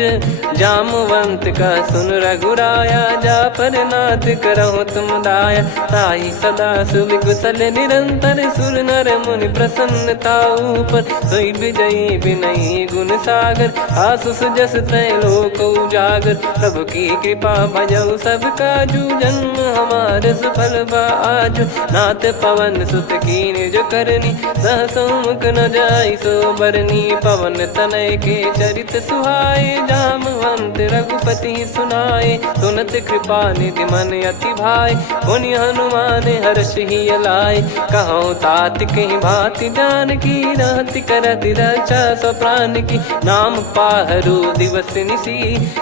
जामवंत का सुन रघुराया जा पर नाथ करहु तुम दाया। ताहि सदा सुविकुशल निरंतर सुर नर मुनि प्रसन्नता ऊपर। सोई विजयी विनयी गुण सागर आसु सुजस त्रैलोक उजागर। प्रभु की कृपा भजऊ सब काजू जन्म हमार सफल बा आजु। नाथ पवन सुत कीन जो करनी सहसो मुख न जाई सो बरनी। पवन तनय के चरित सुहाए जामवंत रघुपति सुनाए। सुनत कृपा निधि मन अति भाई पुनि हनुमान हर्ष ही लाए। कहूँ तात कहीं भांति जान की रहति करति रक्षा सो प्राण की। नाम पाहरू दिवस निसी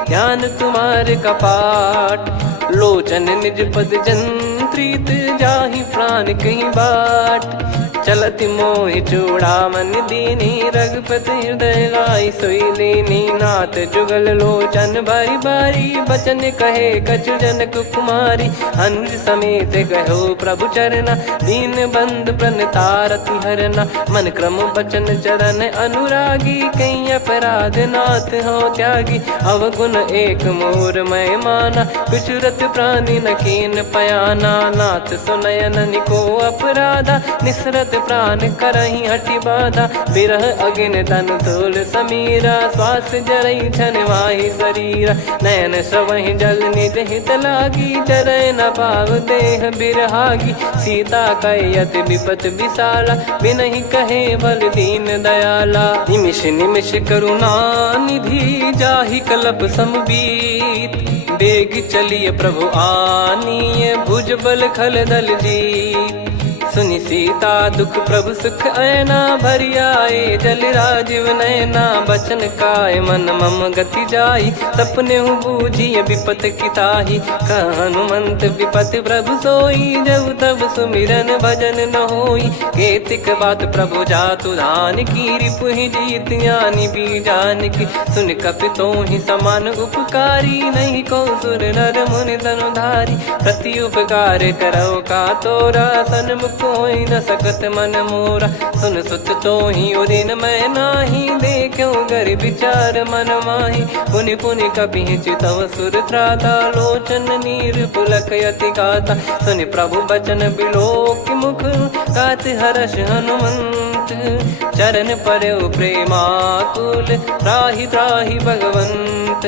ज्ञान तुम्हारे कपाट। लोचन निज पद जंत्रित जाहि प्राण कहीं बाट। चलति मोहि चूड़ामन दीनी रघुपति हृदय लाई सोई लीनी। नाथ जुगल लोचन बारी बारी बचन कहे कछु जनक कुमारी। अनुज समेत कहो प्रभु चरना दीन बंद प्रणतारति हरना। मन क्रम बचन चरण अनुरागी कहीं अपराध नाथ हो त्यागी। अवगुण एक मोर मैं माना विचुरत प्राणी न कीन पयाना। नाथ सुनयन निको अपराधा निसरत प्राण करही हटि बाधा। बिरह अगिन तन तोल समीरा श्वास जरई छन वाहि शरीरा। नयन श्रवहि जल निज हित लागी चरय न पाव देह बिरहागी। सीता कयत विपत विशाला बिनहि कहे बल दीन दयाला। निमिष निमिष करुणा निधि जाहि कलप समबीत। बेग चलिए प्रभु आनीय भुज बल खल दल जीत। सुनि सीता दुख प्रभु सुख ऐना भरि आए। जल राजीव नैना बचन काय मन मम गति जाई। सपने हूँ बूझिए विपत किताही हनुमंत विपत प्रभु सोई। जब तब सुमिरन भजन न होई। केतिक बात प्रभु जातु धान की रिपुहि जीत यानी बीजान की। सुन कपि तोहि समान उपकारी नहीं को सुर नर मुनि तनुधारी। प्रति उपकार करो का तोरा सन्मुख कोई न सकत मन मोरा। सुन सुत तो ही उदिन मैं नाही देखो गर विचार मन माही। पुनि पुनि कपि चितव सुर त्राता लोचन नीर पुलक यति गाता। सुनि प्रभु बचन बिलोक मुख गात हर्ष हनुमंत। चरण परउ प्रेमाकुल त्राहि त्राहि भगवंत।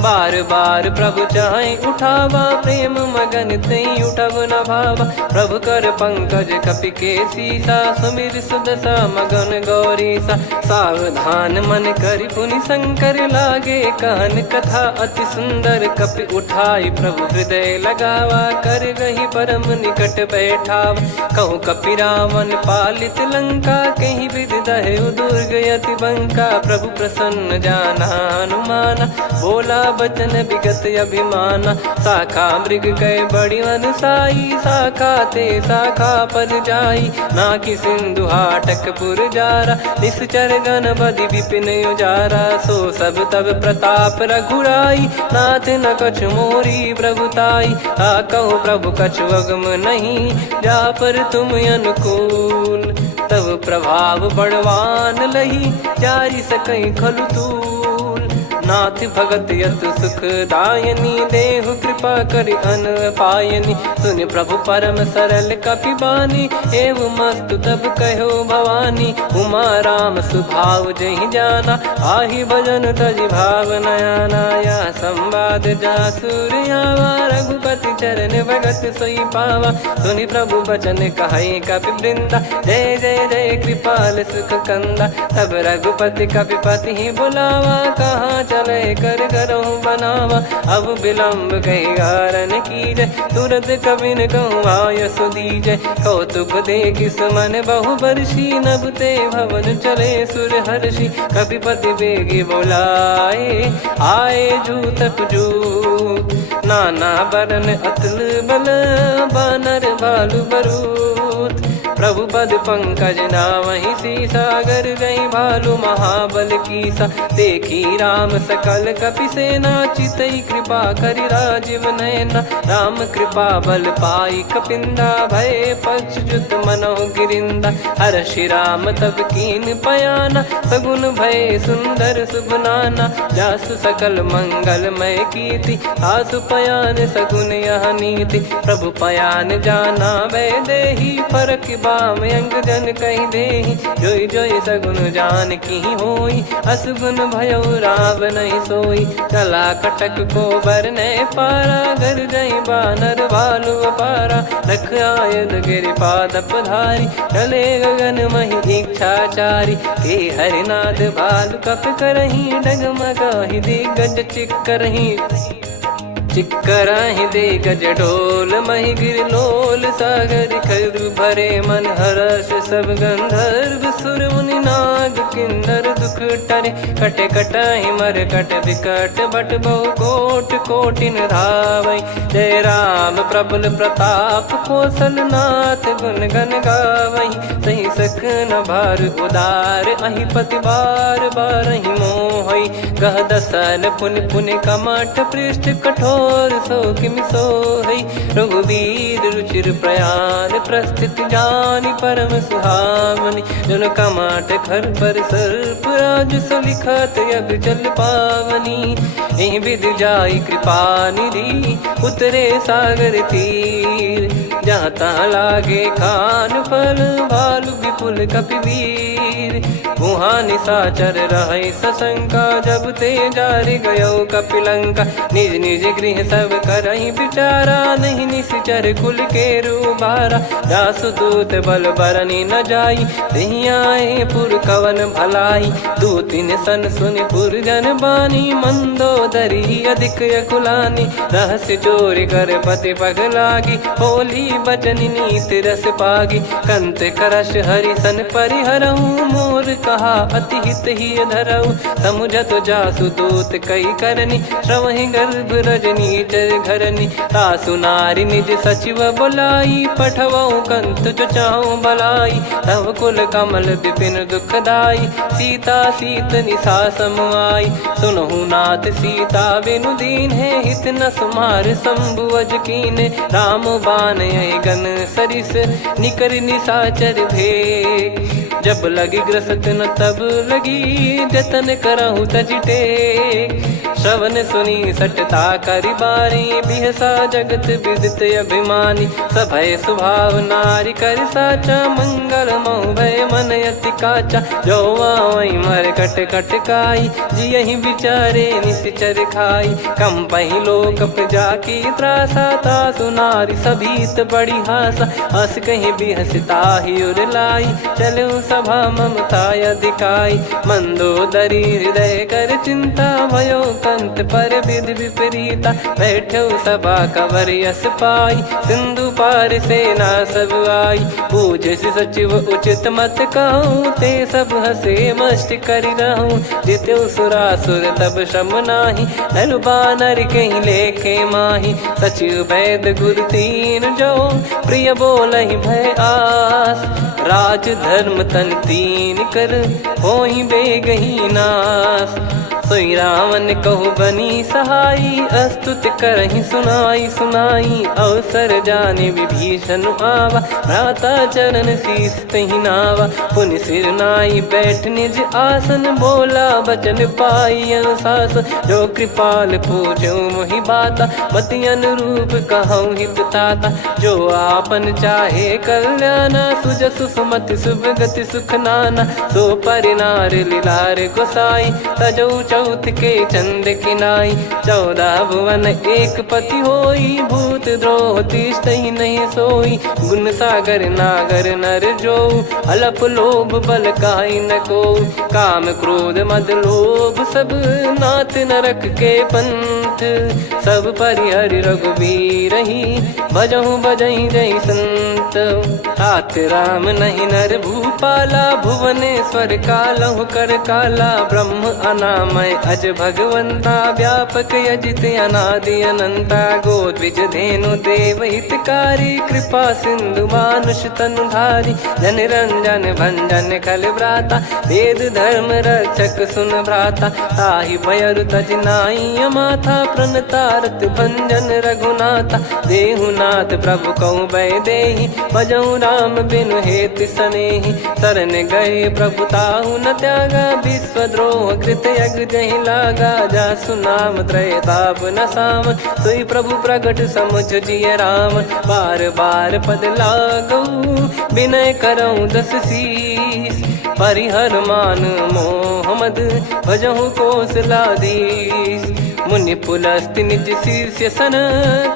बार बार प्रभु चाहि उठावा प्रेम मगन तई उठब न भावा। प्रभु कर पंकज कपि के सीसा सुमिर सुदशा मगन गौरीसा। सावधान मन करि पुनि शंकर लागे कहन कथा अति सुंदर। कपि उठाई प्रभु हृदय लगावा कर गही परम निकट बैठावा। कहूँ कपि रावण पालित लंका कहीं विद दहेउ दुर्ग यति बंका। प्रभु प्रसन्न जाना हनुमाना बोला बचन विगत अभिमाना। शाखा मृग गए बड़ी अनुसाई शाखा ते शाखा पर जाई। नाकि सिंधु हाटक पुर जारा निश्चर गण बदि विपिन उजारा। सो सब तब प्रताप रघुराई नाथ न कछु मोरी प्रभुताई। कहो प्रभु कछु अगम नहीं जा पर तुम अनुकूल। तब प्रभाव बड़वान लही जारी सकई खलु तूल। नाथ भगत यत सुख दायनी देहु कृपा करि अन पायनी। सुन प्रभु परम सरल कपि बानी एव मस्तु तब कहो भवानी। उमा राम सुभाव जहि जाना आहि भजन तजि भाव नयाना। या संवाद जासुर आवा रघुपति चरण भगत सोई पावा। सुनि प्रभु बचन कहै कपि वृंदा जय जय जय कृपाल सुख कंदा। तब रघुपति कपि पति बुलावा कहा लय कर करहु बनावा। अब विलम्ब कही कारण कीजय, तुरत कबिन कहूँ आयस दीजय। कौतुक देख मन बहु बरसी, नभ ते भवन चले सुर हर्षि। कपिपति बेगी बोलाए, आए जूतक जूत। नाना बरन अतुल बल, बानर भालु बरूत। प्रभु पद पंकज नावहि सीसा, गर गई भालु महाबल कीसा। देखी राम सकल कपि सेना, चितई कृपा करि राजीव नयना। राम कृपा बल पाई कपिंदा, भय पक्षजुत मनोह गिरिंदा। हर्षि राम तब कीन पयाना, सगुन भय सुंदर शुभ नाना। जासु सकल मंगलमय कीर्ति, आसु पयान सगुन यह नीति। प्रभु पयान जाना वै देहि, फरक बाम अंग जन कहि देहि। जोई जोई सगुन जान की होई, असगुन भयो राव नहीं सोई। चला कटक को बरने पारा, घर जई बानर भालु अपारा। रख आयद गिरि पाद पधारी, चले गगन महि इच्छाचारी। के हरिनाथ भालु कप करही, डगमगाहि दिग्गज चिक्करही। चिक्कराहि दिग्गज डोल, महि गिर लोल सागर खरु भरे मन हर्ष। सब गंधर्व सुर मुनि नाग किन्नर दुख टरे। कटे कटाहि मर कट विकट, बट बहु कोट कोटिन धावै। जय राम प्रबल प्रताप, कौशल नाथ गुण गण गावै। सही सकन भार उदार, अहि पति बार बारहि मोहै। गह दसन पुन पुन कमठ, पृष्ठ कठोर सो किमि सोहै। रघुवीर रुचिर प्रयाण, प्रस्थित जानि परम सुहावनी। जन कमाट खर पर सर्प, राज सलिखत अब चल पावनी। एहि विध जाई कृपा निधि, उतरे सागर तीर। जहाँ तहाँ लागे खान फल, भालु विपुल कपिवीर। वहाँ निशाचर रहै सशंका, जब ते जारि गयो कपिलंका। निज निज गृह सब करहि विचारा, नहीं निश्चर कुल के रूबारा। जासु दूत बल बरनी न जाई, तेहि आए पुर कवन भलाई। दूतिन सन सुनि पुर जन बानी, मंदोदरी अधिक अकुलानी। रहस्य चोरी कर पति पग लागी, होली बचन नीत रस पागी। कंत करश हरि सन परिहरहु, मोर कहा अति हित ही धरऊ। समुझत जासु दूत कई करनी, श्रवहि गर्भ रजनी चर घरनी। तासु नारी निज सचिव बोलाई, पठवऊ कंत जो चाहूं बलाई। तव कुल कमल विपिन दुखदाई, सीता सीत निशा समुआई। सुनहु नाथ सीता बिनु दीन है, हित न सुमार शंभु अज कीने। राम बान यही गन सरिस, निकर निशाचर भेग। जब लगी ग्रसत न तब लगी, जतन करहु तज टेक। श्रवण सुनी सटता करि बारी, बिहसा जगत विदित अभिमानी। सभय स्वभाव नारी कर साचा, मंगल मोह भय मन अति काचा। जो आवै मर कट कट काई, जियहि विचारे निश्चर खाई। कम पहि लोक प्रजा की त्रासा, तासु नारी सभीत बड़ी हासा। हस कहीं बिहसता ही उर लाई, चलऊ सभा ममता अधिकाई। मंदोदरी हृदय कर चिंता, भयो कंत पर विध विपरीता। बैठो सभा कवर यस पाई, सिंधु पार सेना सब आई। पूज्य सचिव उचित मत कहूँ, ते सब हसे मस्त करि रहूं। जित्यु सुरासुर तब श्रम नाही, धनु बानर कहीं लेखे माही। सचिव वैद गुरु तीन जो, प्रिय बोलहि भय आस। राज धर्म तन तीन कर, होहि बेगहि नाश। सोई रावण कहु बनी सहाई, अस्तुत करहि सुनाई सुनाई। अवसर जाने विभीषण आवा, भ्राता चरण शीस तहि नावा। पुनि सिर नाई बैठ निज आसन, बोला बचन पाई अनुशासन। जो कृपाल पूछो मोहि बाता, मति अनुरूप कहूँ हित ताता। जो आपन चाहे कल्याणा, सुजसु सुमति शुभ गति सुख नाना। सो परिनार लीलार गोसाई, तजौ चौथ के चंद किनाई 14 भुवन एक पति होई भूत द्रोह तीष्टहि नहीं सोई गुण सागर नागर नर जो अलप लोभ बल काई न को काम क्रोध मद लोभ सब नाथ नरक के पंथ सब परिहरि रघुबीर ही भजहु भजहि जय संत हाथ राम नहीं नर भूपाला भुवनेश्वर कालहु कर काला ब्रह्म अनामय अज भगवंता व्यापक यजित अनादि अनंता गोद्विज धेनु देव हितकारी कृपा सिंधु मानुष तनुधारी जन रंजन भंजन खल भ्राता वेद धर्म रक्षक सुन भ्राता ताहि भयरु तज नाई माथा प्रणतारत भंजन रघुनाथा देहुनाथ प्रभु कहु बै देहि भजहु राम बिनु हेति सनेहि शरण गए प्रभु ताहु न त्यागा विश्वद्रोह कृत यज्ञ जहि लागा जासु नाम त्रयताप न सामन सोई प्रभु प्रगट समुझ जिय राम बार बार पद लागऊ विनय करऊँ दस शीस परिहर मान मोहम्मद भजहु कौशलाधीश मुनि पुलस्ति निज शीर्ष सन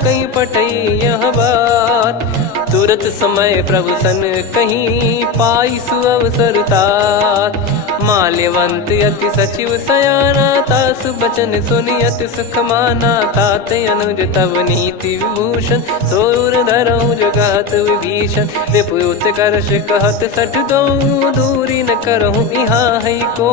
कहीं पटई यह बात तुरत समय प्रभु सन कहीं पाई सुअवसर तात माल्यवंत अति सचिव सयाना तासु बचन सुनियत सुख माना तात अनुज तव नीति विभूषण सोर धरहु जगत विभीषण विपुत करश कहत सठ दो दूरी न करहु यहाँ है को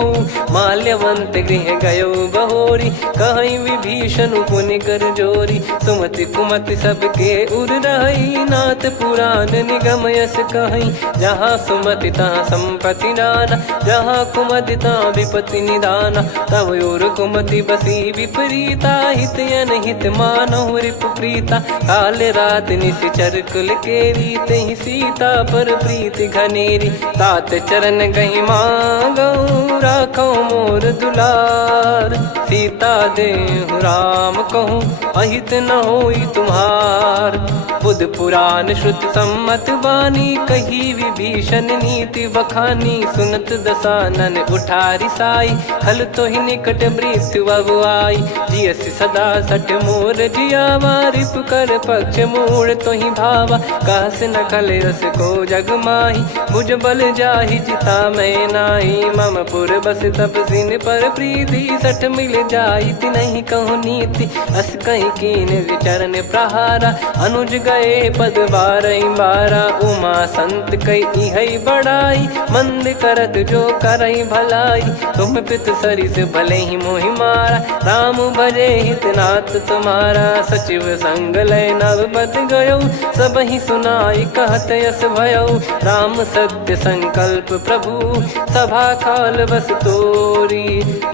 माल्यवंत गृह गयो बहोरी कहीं विभीषण पुनि कर जोरी सुमति कुमति सबके उर रही नाथ पुराण निगम यस कहीं जहाँ सुमति तहाँ संपत्ति नाना जहाँ कुमति तहाँ विपत्ति निदाना तव और कुमति बसी विपरीता हित अनहित मानहु रिपु प्रीता काल रात निशिचर कुल केरी तहि सीता पर प्रीति घनेरी तात चरण गही मांगऊ राखो मोर दुलार सीता देहु राम कहूँ अहित न होई तुम्हार बुध पुराण श्रुत सम्मत बानी कही विभीषण नीति बखानी सुनत दसानन उठारी साई खल तो ही निकट मृत्यु अब आई जियस सदा सठ मोर जियावा रिप कर पक्ष मूड़ तो ही भावा कास न खल रस को जग माही भुज बल जाहि जिता मैं नाई मम पुर बस तब सिन पर प्रीति सठ मिल जाई ति नहीं कहूँ नीति अस कहीं कीन विचरण प्रहारा अनुज गए पद बारई बारा उमा संत कई है बड़ाई मंद करत जो करई भलाई तुम पित सरिस भले ही मोहि मारा राम भजे हितनाथ तुम्हारा सचिव संग लय नव बद गयो सब ही सुनाई कहत यस भयो राम सत्य संकल्प प्रभु सभा काल बस तोरी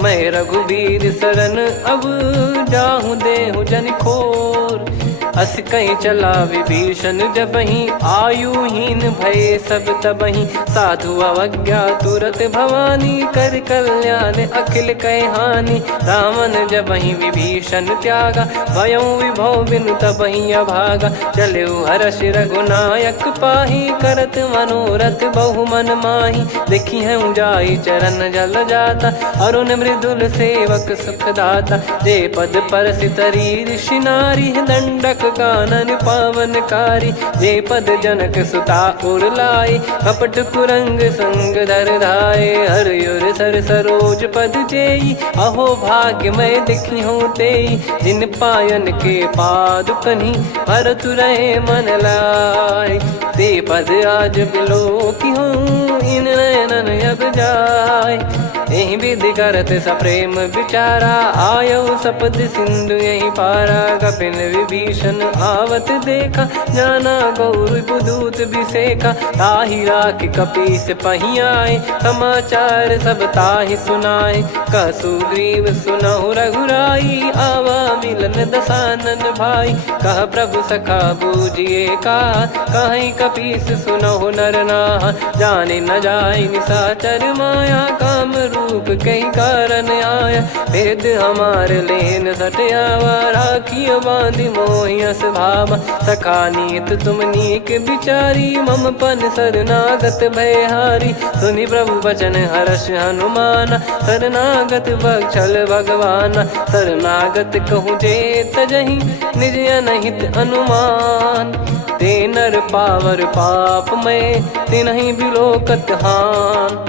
मैं रघुबीर शरण अब जाहु देहु जन खोर अस कहीं चला विभीषण जबहि आयुहीन भय सब तबहि साधु अवज्ञा तुरत भवानी कर कल्याण अखिल कह हानि रावण जबहि विभीषण त्यागा भयउ विभव बिनु तबहि अभागा चलऊ हर्ष रघुनायक पाही करत मनोरथ बहु मन माही देखी है जाई चरण जल जाता अरुण मृदुल सेवक सुखदाता जे पद पर सितरी ऋषि नारी दंडक कानन पावनकारी जे पद जनक सुता उर लाए कपट कुरंग संग धर धाये हर युर सर सरोज पद जेई अहो भाग्य मैं दिखी हूँ तेई जिन पायन के पादुकनी भरत रहे मन लाए ते पद आज बिलो की हूँ इन नयनन अब जाय यही विधि करत सप्रेम विचारा आयो सपद सिंधु यही पारा कपिन विभीषण आवत देखा जाना गौर बुदूत विसेखा ताहि राख कपीस पही आए समाचार सब ताहि सुनाए कह सुग्रीव सुनहु रघुराई आवा मिलन दसानन भाई कह प्रभु सखा बूझिए का कहीं कपीस सुनहु नर नाहा जाने न जाय निशाचर माया काम रूप कई कारण आया, भेद हमारे लेन सटयावा, राखियो बांधि मोहियस भावा, सखा नीत तुम नीक बिचारी, मम पन शरणागत भयहारी, सुनि प्रभु वचन हर्ष हनुमाना, शरणागत बक्षल भगवाना, शरणागत कहूँ जे तजहि निज अनहित अनुमान, ते नर पावर पाप में तिन्हि बिलोकत हान,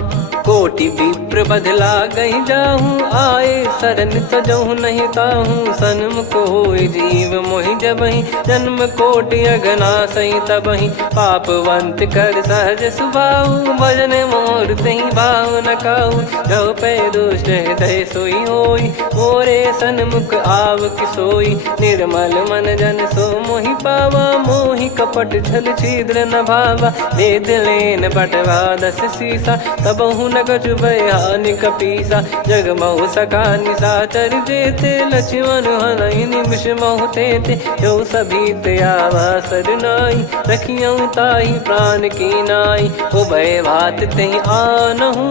कोटि विप्र बदला गई जाहूँ, आए शरण तजहु नहीं ताहूँ, सन्मुख होय जीव मोहि जबहि, जन्म कोटि अगना सही तबहि, पापवंत कर सहज सुभाऊ, भजन मोर तहि भाव न काहू, जो पै दुष्ट हृदय सोई होई, मोरे सन्मुख आव किसोई, निर्मल मन जन सो मोहि पावा, मोहि कपट छल छिद्र न भावा, वेद लेन पटवा दस सीसा, तबहु न कछु भयानि कपीसा, जग महु सका निशाचर जेते, लक्ष्मण हनहि निमिष महु तेते, जो सभी त्यावा सरनाई, रखियऊ ताहि प्राण की नाई, उभय भात तेहि आनहु,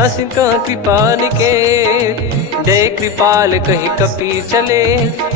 हस कह कृपाल के, जय कृपाल कहि कपी चले,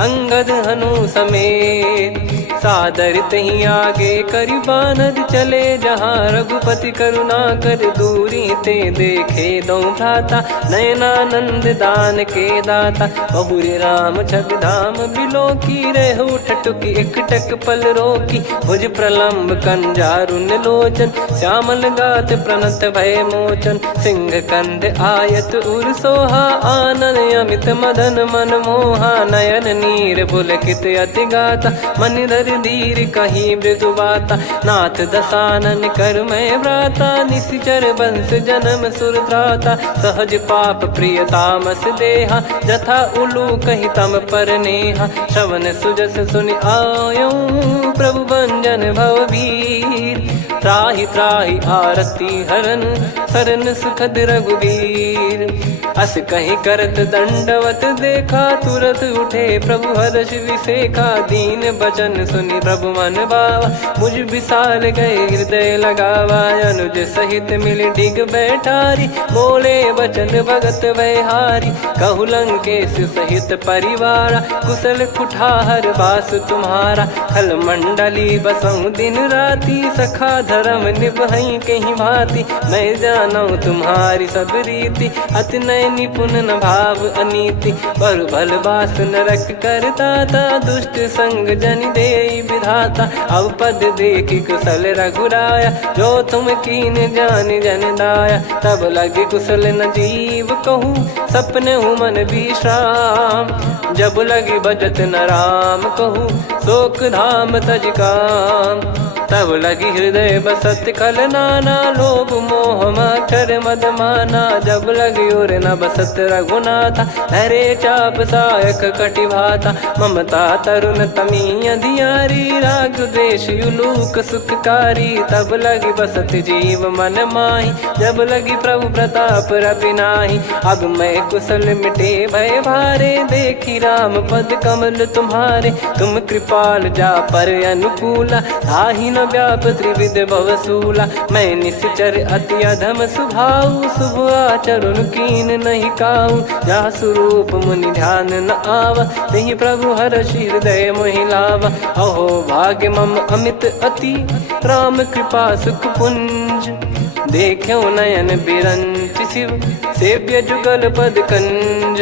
अंगद हनु समेत, सादर तही आगे करि बानर चले, जहाँ रघुपति करुणा कर दूरी ते देखे दो भ्राता, नयनानंद दान के दाता, बहुरी राम छवि धाम बिलो की, रेहु ठटुकी एकटक पल रोकी, भुज प्रलम्ब कंजारुन लोचन, श्यामल गात प्रणत भय मोचन, सिंह कंद आयत उर सोहा, आनन अमित मदन मन मोहा, नयन नीर पुलकित अति गाता, मन धर धीर कहीं मृदु बाता, नाथ दसानन कर मैं व्राता, निशिचर वंश जन्म सुर त्राता, सहज पाप प्रिय तामस देहा, जथा उलू कही तम पर नेहा, श्रवण सुजस सुनि आयो, प्रभु भंजन भववीर, त्राहि त्राहि आरती हरन, शरण सुखद रघुवीर, अस कहीं करत दंडवत देखा, तुरत उठे प्रभु हर्ष विसेखा, दीन बचन सुनि प्रभु मन भावा, मुझ विशाल गए हृदय लगावा, अनुज सहित मिल डिग बैठारी, बोले बचन भगत वैहारी, कहु लंकेश सहित परिवारा, कुशल कुठार बास तुम्हारा, खल मंडली बसऊं दिन राती, सखा धर्म निभई कहीं भांति, मैं जानऊ तुम्हारी सब रीति, अति नय निपुण न भाव अनीति, पर भल बास नरक करताता, दुष्ट संग जन दे विधाता, अब पद देखि कुशल रघुराया, जो तुम कीन जान जन दाया, तब लगे कुशल न जीव कहूँ, सपने मन विश्राम, जब लगे भजत न राम कहूँ, शोक धाम तज काम, तब लगी हृदय बसत खल नाना, लोभ मोह मकर मद माना, जब लगी और न बसत रघुनाथा, हरे चाप सायक कटि भाता, ममता तरुण तमी अधियारी, राग द्वेष युलूक सुखकारी, तब लगी बसत जीव मन माही, जब लगी प्रभु प्रताप रवि नाही, अब मैं कुशल मिटे भय भारे, देखी राम पद कमल तुम्हारे, तुम कृपाल जा पर अनुकूला, ताहि न व्याप त्रिविध भवसूला, मैं निश्चर अति अधम सुभाऊ, शुभ आचरण कीन नहीं काऊ, जा स्वरूप मुनि ध्यान न आवा, तहि प्रभु हर्षि हृदय मोहि लावा, अहो भाग्य मम अमित अति, राम कृपा सुख पुंज, देख्यो नयन बिरंच शिव, सेव्य जुगल पद कंज,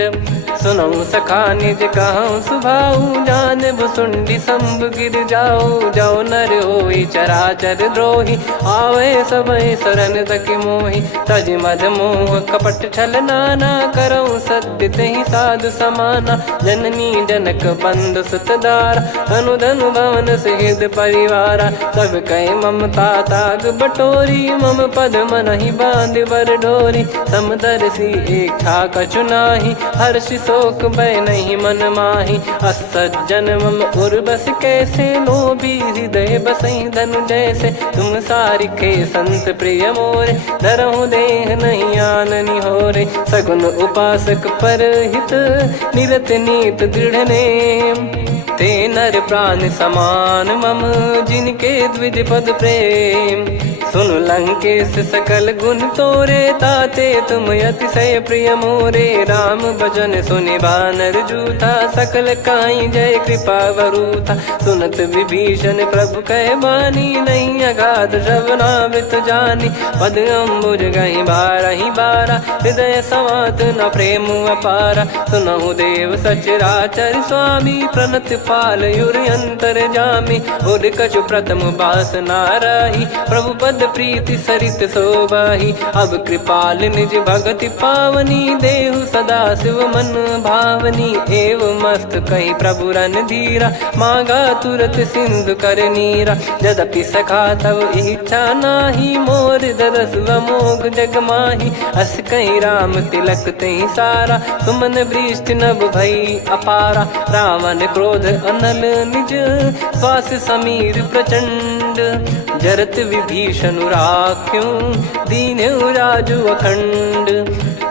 सुनऊ सखा निज कहूँ सुभाऊ, जान भुसुंडी शंभ गिर जाओ, जाओ नर होई चराचर द्रोही, आवे सबय शरण तक मोहि, तज मद मोह कपट छल नाना, करऊँ सत्य तहि साधु समाना, जननी जनक बंधु सुत दारा, धनु धनु भवन सहित परिवारा, सब कहे ममता ताग बटोरी, मम पद मनहि बांध बर डोरी, समदर्शी इच्छा कछु नाही, हर्षि शोक भय नहीं मन माही, असज्जन मम उर्वश कैसे, लोभी हृदय बसई धनु जैसे, तुम सारिखे संत प्रिय मोरे, धरहु देह नहीं आननि होरे, सगुन उपासक पर हित, निरत नीत दृढ़ नेम, ते नर प्राण समान मम, जिनके द्विज पद प्रेम, सुन लंकेश सकल गुण तोरे, ताते तुम अतिशय प्रिय मोरे। राम भजन सुनि बानर जूथा, सकल काई जय कृपा वरूथा। सुनत विभीषण प्रभु कह बानी, नहीं अगाध श्रवणामृत जानी। पद अम्बुज गहि बारहि बारा, हृदय समात न प्रेम अपारा। सुनहु देव सचराचर स्वामी, प्रणत पाल युर अंतर जामी। उर कछु प्रथम बास नाराही, प्रभु पद प्रीति सरित शोभाही। अब कृपाल निज भगति पावनी, देहु सदा शिव मन भावनी। एव मस्त कही प्रभु रन धीरा, मांगा तुरत सिंधु कर नीरा। यद्यपि सखा तब इच्छा नाही, मोर दरस अमोघ जग माही। अस कही राम तिलक तहि सारा, सुमन वृष्टि नभ भई अपारा। रावण क्रोध अनल निज, श्वास समीर प्रचंड। जरत विभीषण राख्यों, दीन्हु राजु अखंड।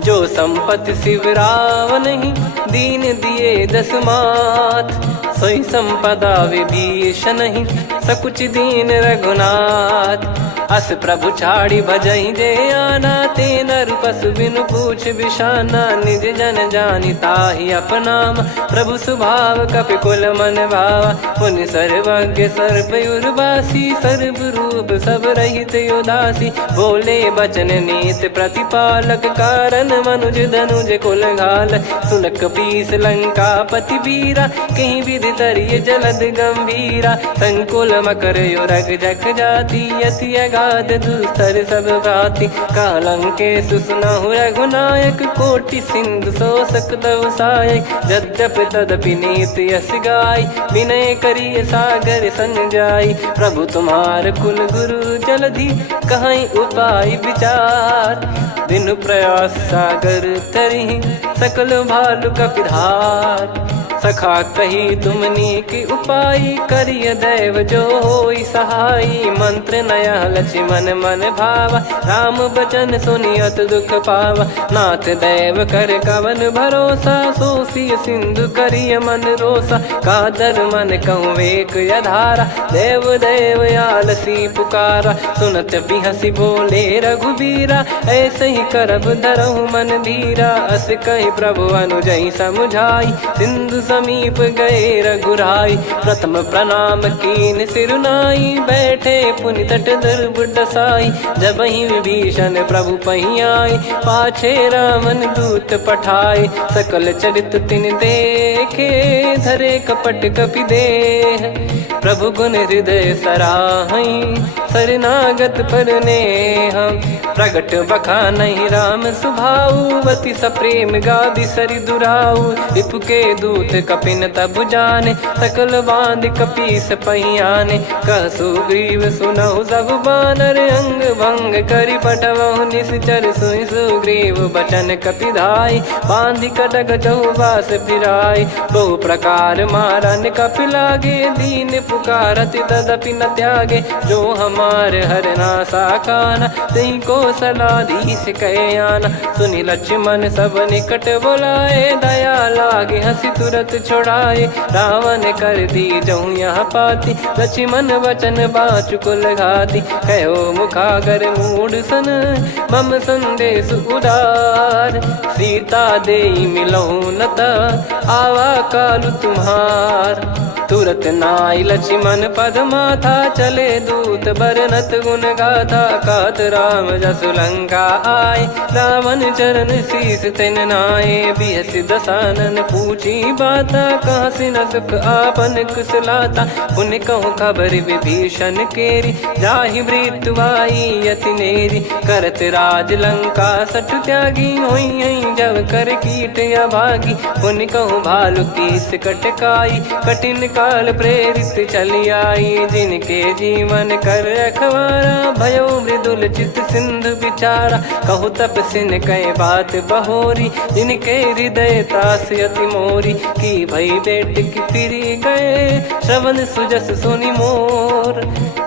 जो संपत्ति शिव रावण ही, दीन दिए दस मात। सोई संपदा विभीषण ही, सकुच दीन रघुनाथ। अस प्रभु छाड़ी भजहि जे आना, ते नर पशु बिनु पूछ बिशाना। निज जन जानि ताहि अपनाम, प्रभु स्वभाव कपि कुल मन भावा। मुनि सर्वज्ञ सर्वयुर्वासी, सर्व रूप सब रहित उदासी। बोले बचन नीत प्रतिपालक, कारण मनुज धनुज कुल घाल। सुन कपीस लंका पति वीरा, कहीं विधि तरिय जलद गंभीरा। संकुल मकर युरग जख जाति, अति अगाध दुस्तर सब भाति। कालंकेश सुनहु रघुनायक, कोटि सिंधु शोषक तव सहायक। यद्यपि तदपि नीति यस गाय, विनय करिय सागर सन जाई। प्रभु तुम्हार कुल गुरु जलधि, कहीं उपाय विचार। बिनु प्रयास सागर तरिहि, सकल भालु कपिधार। सखा कही तुमनी की उपाय, करिय दैव जो होई सहाई। मंत्र नया लक्ष्मण मन भावा, राम बचन सुनियत दुख पावा। नाथ दैव कर कवन भरोसा, सोसिय सिंधु करिय मन रोसा। कादर मन कहूँ एक यधारा, देव देव आलसी पुकारा। सुनत बिहसी बोले रघुबीरा, ऐसे ही करब धरहु मन धीरा। अस कही प्रभु अनुजहि समुझाई, सिंधु समीप गए रघुराई। प्रथम प्रणाम कीन सिरुनाई, बैठे पुनि तट दर्ब डसाई। जब ही विभीषण प्रभु पही आए, पाछे रावण दूत पठाए। सकल चरित तिन देखे, धरे कपट कपि देह। प्रभु गुण हृदय सराहई, शरणागत पर नेह। प्रगट बखानहि राम सुभाऊ, अति सप्रेम गादि सरि दुराऊ। रिपु के दूत कपिन तब जाने, सकल बांध कपीस पहियाने। कह सुग्रीव सुनहु सब बानर, अंग भंग करि पटवहु निश्चर। सुनि सुग्रीव बचन कपिधाई, बांधि कटक चौबास फिराई। बहु प्रकार मारन कपि लागे, दीन पुकारत तदपि न त्यागे। जो हमार हरना साकाना, तही को सलाधीश कहे आना। सुनि लक्ष्मण सब निकट बुलाए, दया लागे हंसी तुरत छुड़ाए। रावण कर दी जहूँ यहाँ पाती, लक्ष्मण वचन बाचु कुल घाती। कहो मुखागर मूढ़ सन, मम संदेश उदार। सीता देई मिलहु नता, आवा कालु तुम्हार। तुरत नाई लक्ष्मण पद माथा, चले दूत बरनत गुण गाथा। कहत राम जसु लंका आए, रावण चरण शीस तिन नाये। बिहसि दसानन पूछी बाता, कहाँ से न सुख आपन कुशलाता। पुन कहूँ खबर विभीषण केरी, जाहि मृत्यु आई यति नेरी। करत राज लंका सठ त्यागी, होई जब कर कीट अभागी। पुन कहूँ भालु कीस कटकाई, कठिन काल प्रेरित चली आई। जिनके जीवन कर रखवारा, भयो मृदुल चित सिंधु विचारा। कहु तपसिन कई बात बहोरी, जिनके हृदय तास अति मोरी। की भई बेट की फिरी गए, श्रवण सुजस सुनि मोर।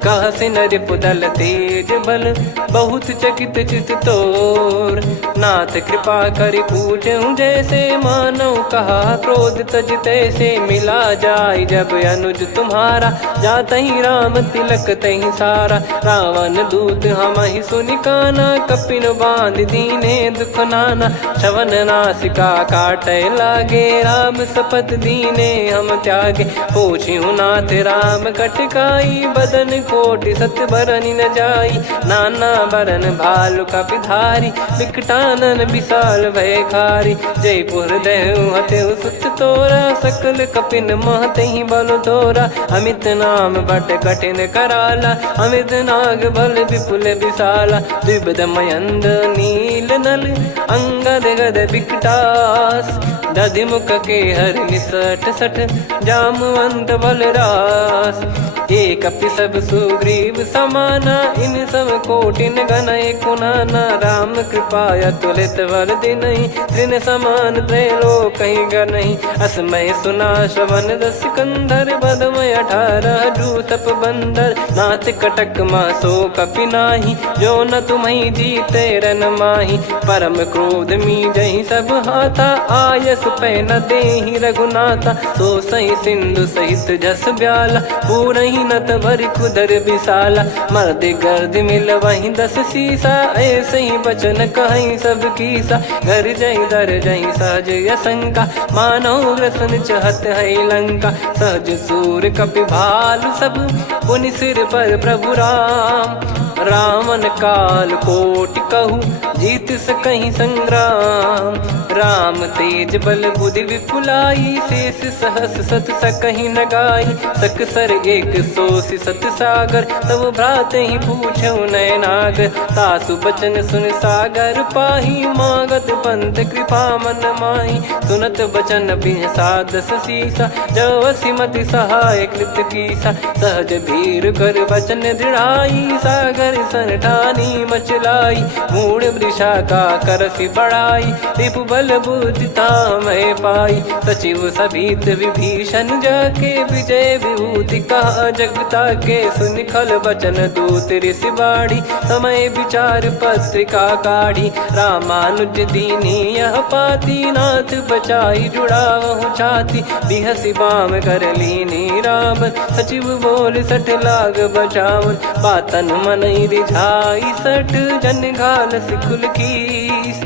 कहस नर पुदल तेज बल बहुत चकित चित तोर। नाथ कृपा कर पूछूं जैसे मानो कहा क्रोध तज तैसे मिला जाय जब अनुज तुम्हारा। जात ही राम तिलक तही सारा रावण दूत हम ही सुनि काना। कपिन बांध दीने दुख नाना श्रवण नासिका काटे लागे। राम सपत दीने हम त्यागे पूछ्यू नाथ राम कटकाई। बदन कोटि सत बरन न जाई नाना बरन भालु कपिधारी। विकटानन विशाल भयखारी जयपुर देहु हतेउ सुत तोरा। सकल कपिन महते ही बल तोरा अमित नाम बट कठिन कराला। अमित नाग बल विपुल विशाला द्विपद मयंद नील नल अंगद गद विकटास। दधिमुख के हर निसठ सठ जामवंत बलरास। एक अपि सब सुग्रीव समाना इन सब कोटिन गणय कुनाना। राम कृपा अतुलित बल दिनहि त्रिन समान त्रैलोक कहीं गनहि। असमय सुना श्रवण दस कंधर बदमय 18 जूतप बंदर। नाथ कटक मासो कपि नाही जो न तुम्हि जीते रन माही। परम क्रोध मी जहि सब हाथा आयस पै न देहि रघुनाथा। सो सही सिंधु सहित जस ब्याला पूरहि नत भरि कुदर विशाला। मर्द गर्द मिल वही 10 सीसा ऐसे ही बचन कहीं सब कीसा। घर जही दर जही सहज यसंका मानो ग्रसन चहत है लंका। सहज सूर कपि भालु सब पुनि सिर पर प्रभु राम। रावण काल कोटि कहु जीत सकहि संग्राम। राम तेज बल बुद्धि विपुलाई शेष सहस सत सकहि न गाई। सकसर एक सोसी सत सागर तब भ्रात ही पूछौ नयनागर। तासु बचन सुन सागर पाही मागत पंथ कृपा मन माही। सुनत बचन बिहसा 10 सीसा जो सिमति सहाय कृत कीसा। सहज भीर कर बचन दृढ़ाई सागर सन ठानी मचलाई। मूढ़ वृषा का करसि बढ़ाई रिपु बल बुद्धि तामय पाई। सचिव सभीत विभीषण जाके विजय विभूति कहा जगता के। सुनि खल बचन दूत ऋषि बाड़ी समय विचार पत्रिका काढ़ी। रामानुज दीनी यह पाती नाथ बचाई जुड़ावहु छाती। बिहसि बाम कर लीनी राम सचिव बोल सठ लाग बचावन। बातन मन रिझाई सठ जन घाल सिकुल कीस।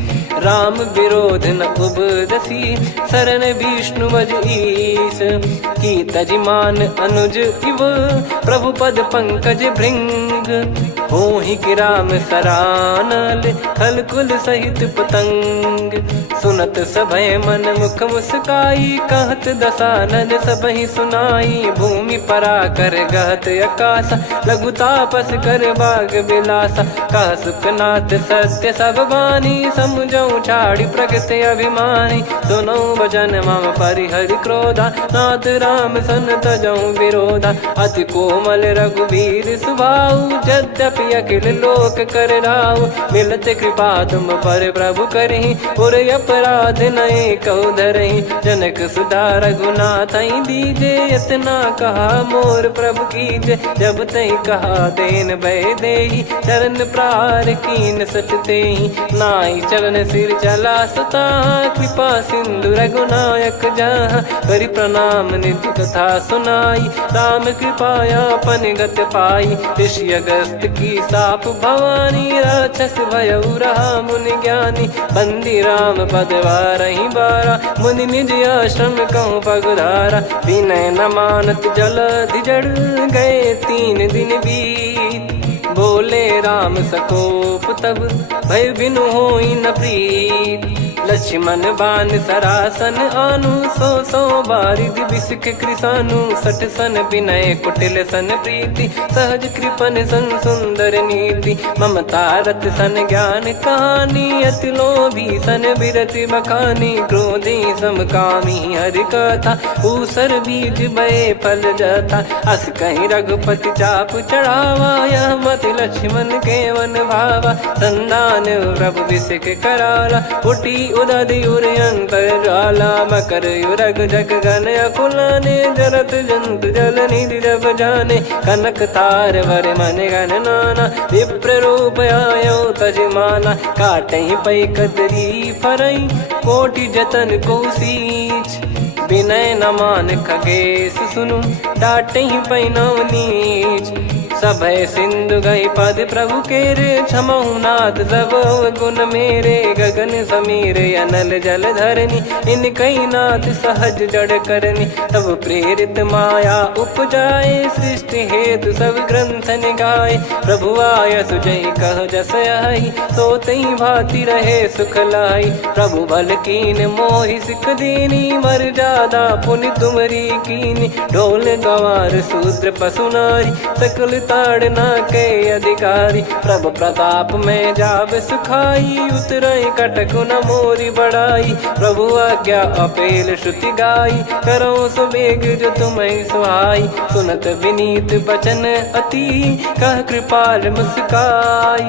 राम विरोध न उपदसी शरण विष्णु मज ईस। की तजिमान अनुज इव प्रभु पद पंकज भृंग। होहि कि राम सरानल खल कुल सहित पतंग। सुनत सभय मन मुख मुस्काई कहत दसानन सबहि सुनाई। भूमि परा कर गहत आकाशा लघु तापस कर बाग बिलासा। कह सुखनाथ सत्य सब बानी समझौ छाड़ी प्रगति अभिमानी। सुनो भजन मम परिहरि क्रोधा नाथ राम सन तजौ विरोधा। अति कोमल रघुवीर सुभाऊ यद्यपि अखिल लोक कर राव। मिलत कृपा तुम पर प्रभु करहि पुर अपराध नए कौ धरहि। जनक सुधा रघुनाथ दीजे इतना कहा मोर प्रभु कीजे। जब तई कहा देन भय देहि चरण प्रार कीन सटते ही। नाई चरण सिर चला सता कृपा सिंधु रघुनायक जहाँ। करि प्रणाम निधि कथा सुनाई राम कृपाया पन गत पाई। ऋषि अगस्त की साप भवानी राक्षस भयउ रहा मुनि ज्ञानी। बंदी राम पदवारहि बारा मुनि निज आश्रम कहूँ पगधारा। विनय न मानत जलधि जड़ गए 3 दिन बीत। बोले राम सकोप तब भय बिनु होई न प्रीत। लक्ष्मण बान सरासन आनु 100 बारिधि बिसक कृसानु। 60 सन विनय कुटिल सन प्रीति सहज कृपन सन सुंदर नीति। ममता रत सन ज्ञान कहानी अति लोभी सन बिरति बखानी। क्रोधी समकामी हरि कथा ऊसर बीज भय फल जथा। अस कहीं रघुपति चाप चढ़ावा यह मति लक्ष्मण के वन भावा, संदान प्रभु विषिक कराला, उठी उदधि उर अंतर ज्वाला, मकर युरग जग गण अकुलाने, जरत जंतु जल निधि जब जाने, कनक तार वर मन गण नाना, विप्र रूप आयो तजमाना, काटहि पै कतरी फरई, कोटि जतन को सींच, विनय न मान खगेश सुनु, डांटहि पै नव नीच, सभय सिंधु गई पद प्रभु केरे, क्षमहु नाथ सब गुण मेरे, गगन समीर अनल जल धरनी, इन कई नाथ सहज जड़ करनी, तब प्रेरित माया उपजाए, सृष्टि हेतु सब ग्रंथ निगाए, प्रभु आय सुजय कह जस आई, सो तई भांति रहे सुख लाई, प्रभु बल कीन मोहि सिख दीनी, मर्यादा पुनि तुमरी कीनी, ढोल गवार शूद्र पशु नारी, सकल ताड़ना के अधिकारी, प्रभु प्रताप में जाब सुखाई, उतरई कटक न मोरी बढ़ाई, प्रभु आज्ञा अपेल श्रुति गाई, करो सुबेग जो तुम्हें सुहाई, सुनत विनीत बचन अति, कह कृपाल मुस्काई,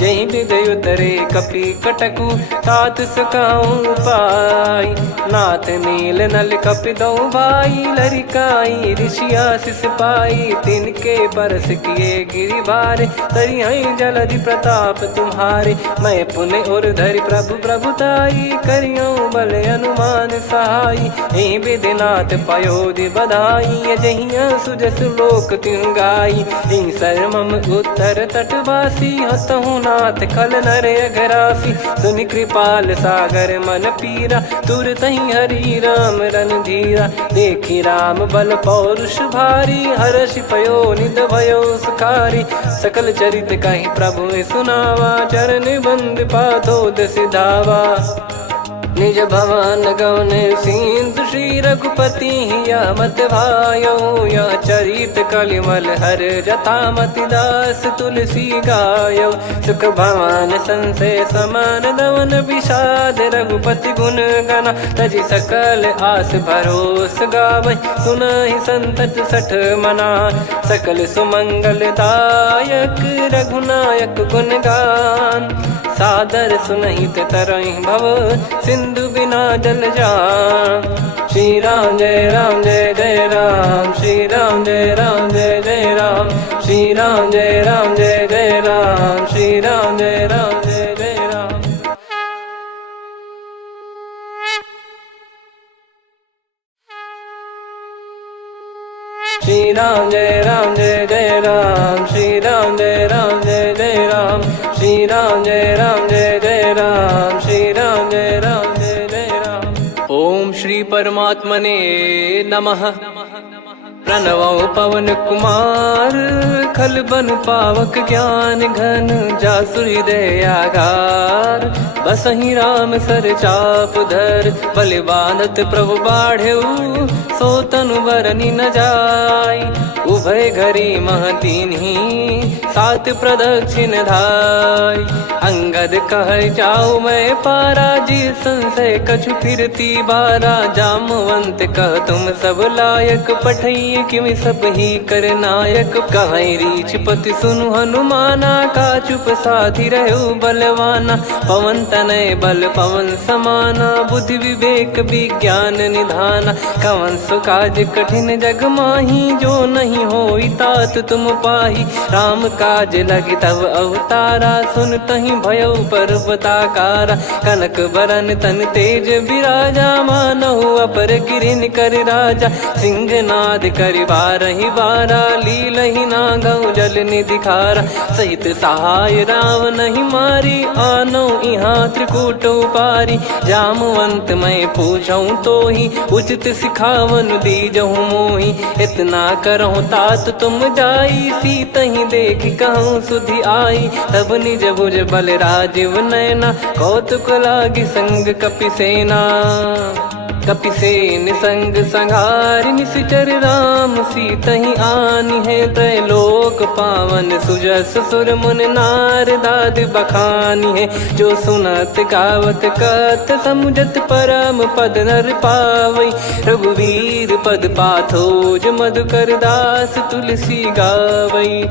जही विद उतरे कपि कटकु, तात सकाऊं पाई, नाथ नील नल कपि दो भाई, लरिकाई ऋषि आशीष पाई, तिनके परस किए गिरि भारे, तरिहै जलधि प्रताप तुम्हारे, मैं पुण्य और धरि प्रभु प्रभुताई, करियो बल अनुमान सहाई, एहि विधिनाथ पयोधि बधाई, जहिया सुजस लोक तिहु गाई, एहि सरमम उत्तर तटवासी, हतहु नाथ खल नर अघरासी, सुनि कृपाल सागर मन पीरा, तुरतहि हरि राम रन धीरा, देखि राम बल पौरुष भारी, हर्षि पयो निध भयो सुखारी, सकल चरित कहि प्रभु सुनावा, चरण बंद पादोद सिधावा, निज भवन गवन सिंधु श्री रघुपति या मत भायो, या चरित कलिमल हर जथा मति दास तुलसी गायो, सुख भवन संशय समान दवन विषाद, रघुपति गुण गना तजि सकल आस भरोस गावै, सुनहि संतत सठ मना, सकल सुमंगल दायक रघुनायक गुण गान, सादर सुनहित तरहि भव, सिंधु बिना जल जान, श्री राम जय जय राम, श्री राम जय जय राम, श्री राम जय जय राम, श्री राम जय जय राम। श्री राम जय जय राम, श्री राम जय जय राम, श्री राम जय जय राम, श्री राम जय जय राम। ओम श्री परमात्मने नमः। प्रणवो पवन कुमार, खल बन पावक ज्ञान घन, जासु हृदय आगार, बसहि राम सर चाप धर, बलि बांधत प्रभु बाढ़ऊ, सो तनु बरनि न जाय, उभय घरी मह दीन्ही, सात प्रदक्षिण धाय, अंगद कह जाऊ मैं पारा, जी संशय कछु फिरती बारा, जामवंत कह तुम सब लायक, पठई किमि सब ही कर नायक, कहै रीछ पति सुनु हनुमाना, का चुप साधि रहु बलवाना, पवन तनय बल पवन समाना, बुद्धि विवेक विज्ञान निधाना, कवन सो काज कठिन जग माही, जो नहीं होई तात तुम पाही, राम काज लगी तब अवतारा, सुन तहि भयउ पर्वताकारा, कनक बरन तन तेज विराजा, मानहु अपर गिरिन कर राजा, सिंहनाद करि बारहि बारा, लीलहि नागौ जल निधि खारा, सहित सहाय राम नहीं मारी, आनो इहाँ त्रिकूट उपारी, जामवंत मैं पूछऊँ तोहि, उचित सिखावन दीजहु मोहि, इतना करहु तात तुम जाई, सीतहि देख कहूँ सुधि आई, तब निज भुज बल राजीव नैना, कौतुक लागी संग कपि सेना, कपिसेन संग संहार निश्चर राम सीतहि आनी है त्रैलोक पावन सुजस सुर मुन नार दाद बखानी है जो सुनत गावत कथ समुझत परम पद नर पावई रघुवीर पद पाथोज मधुकर दास तुलसी गावई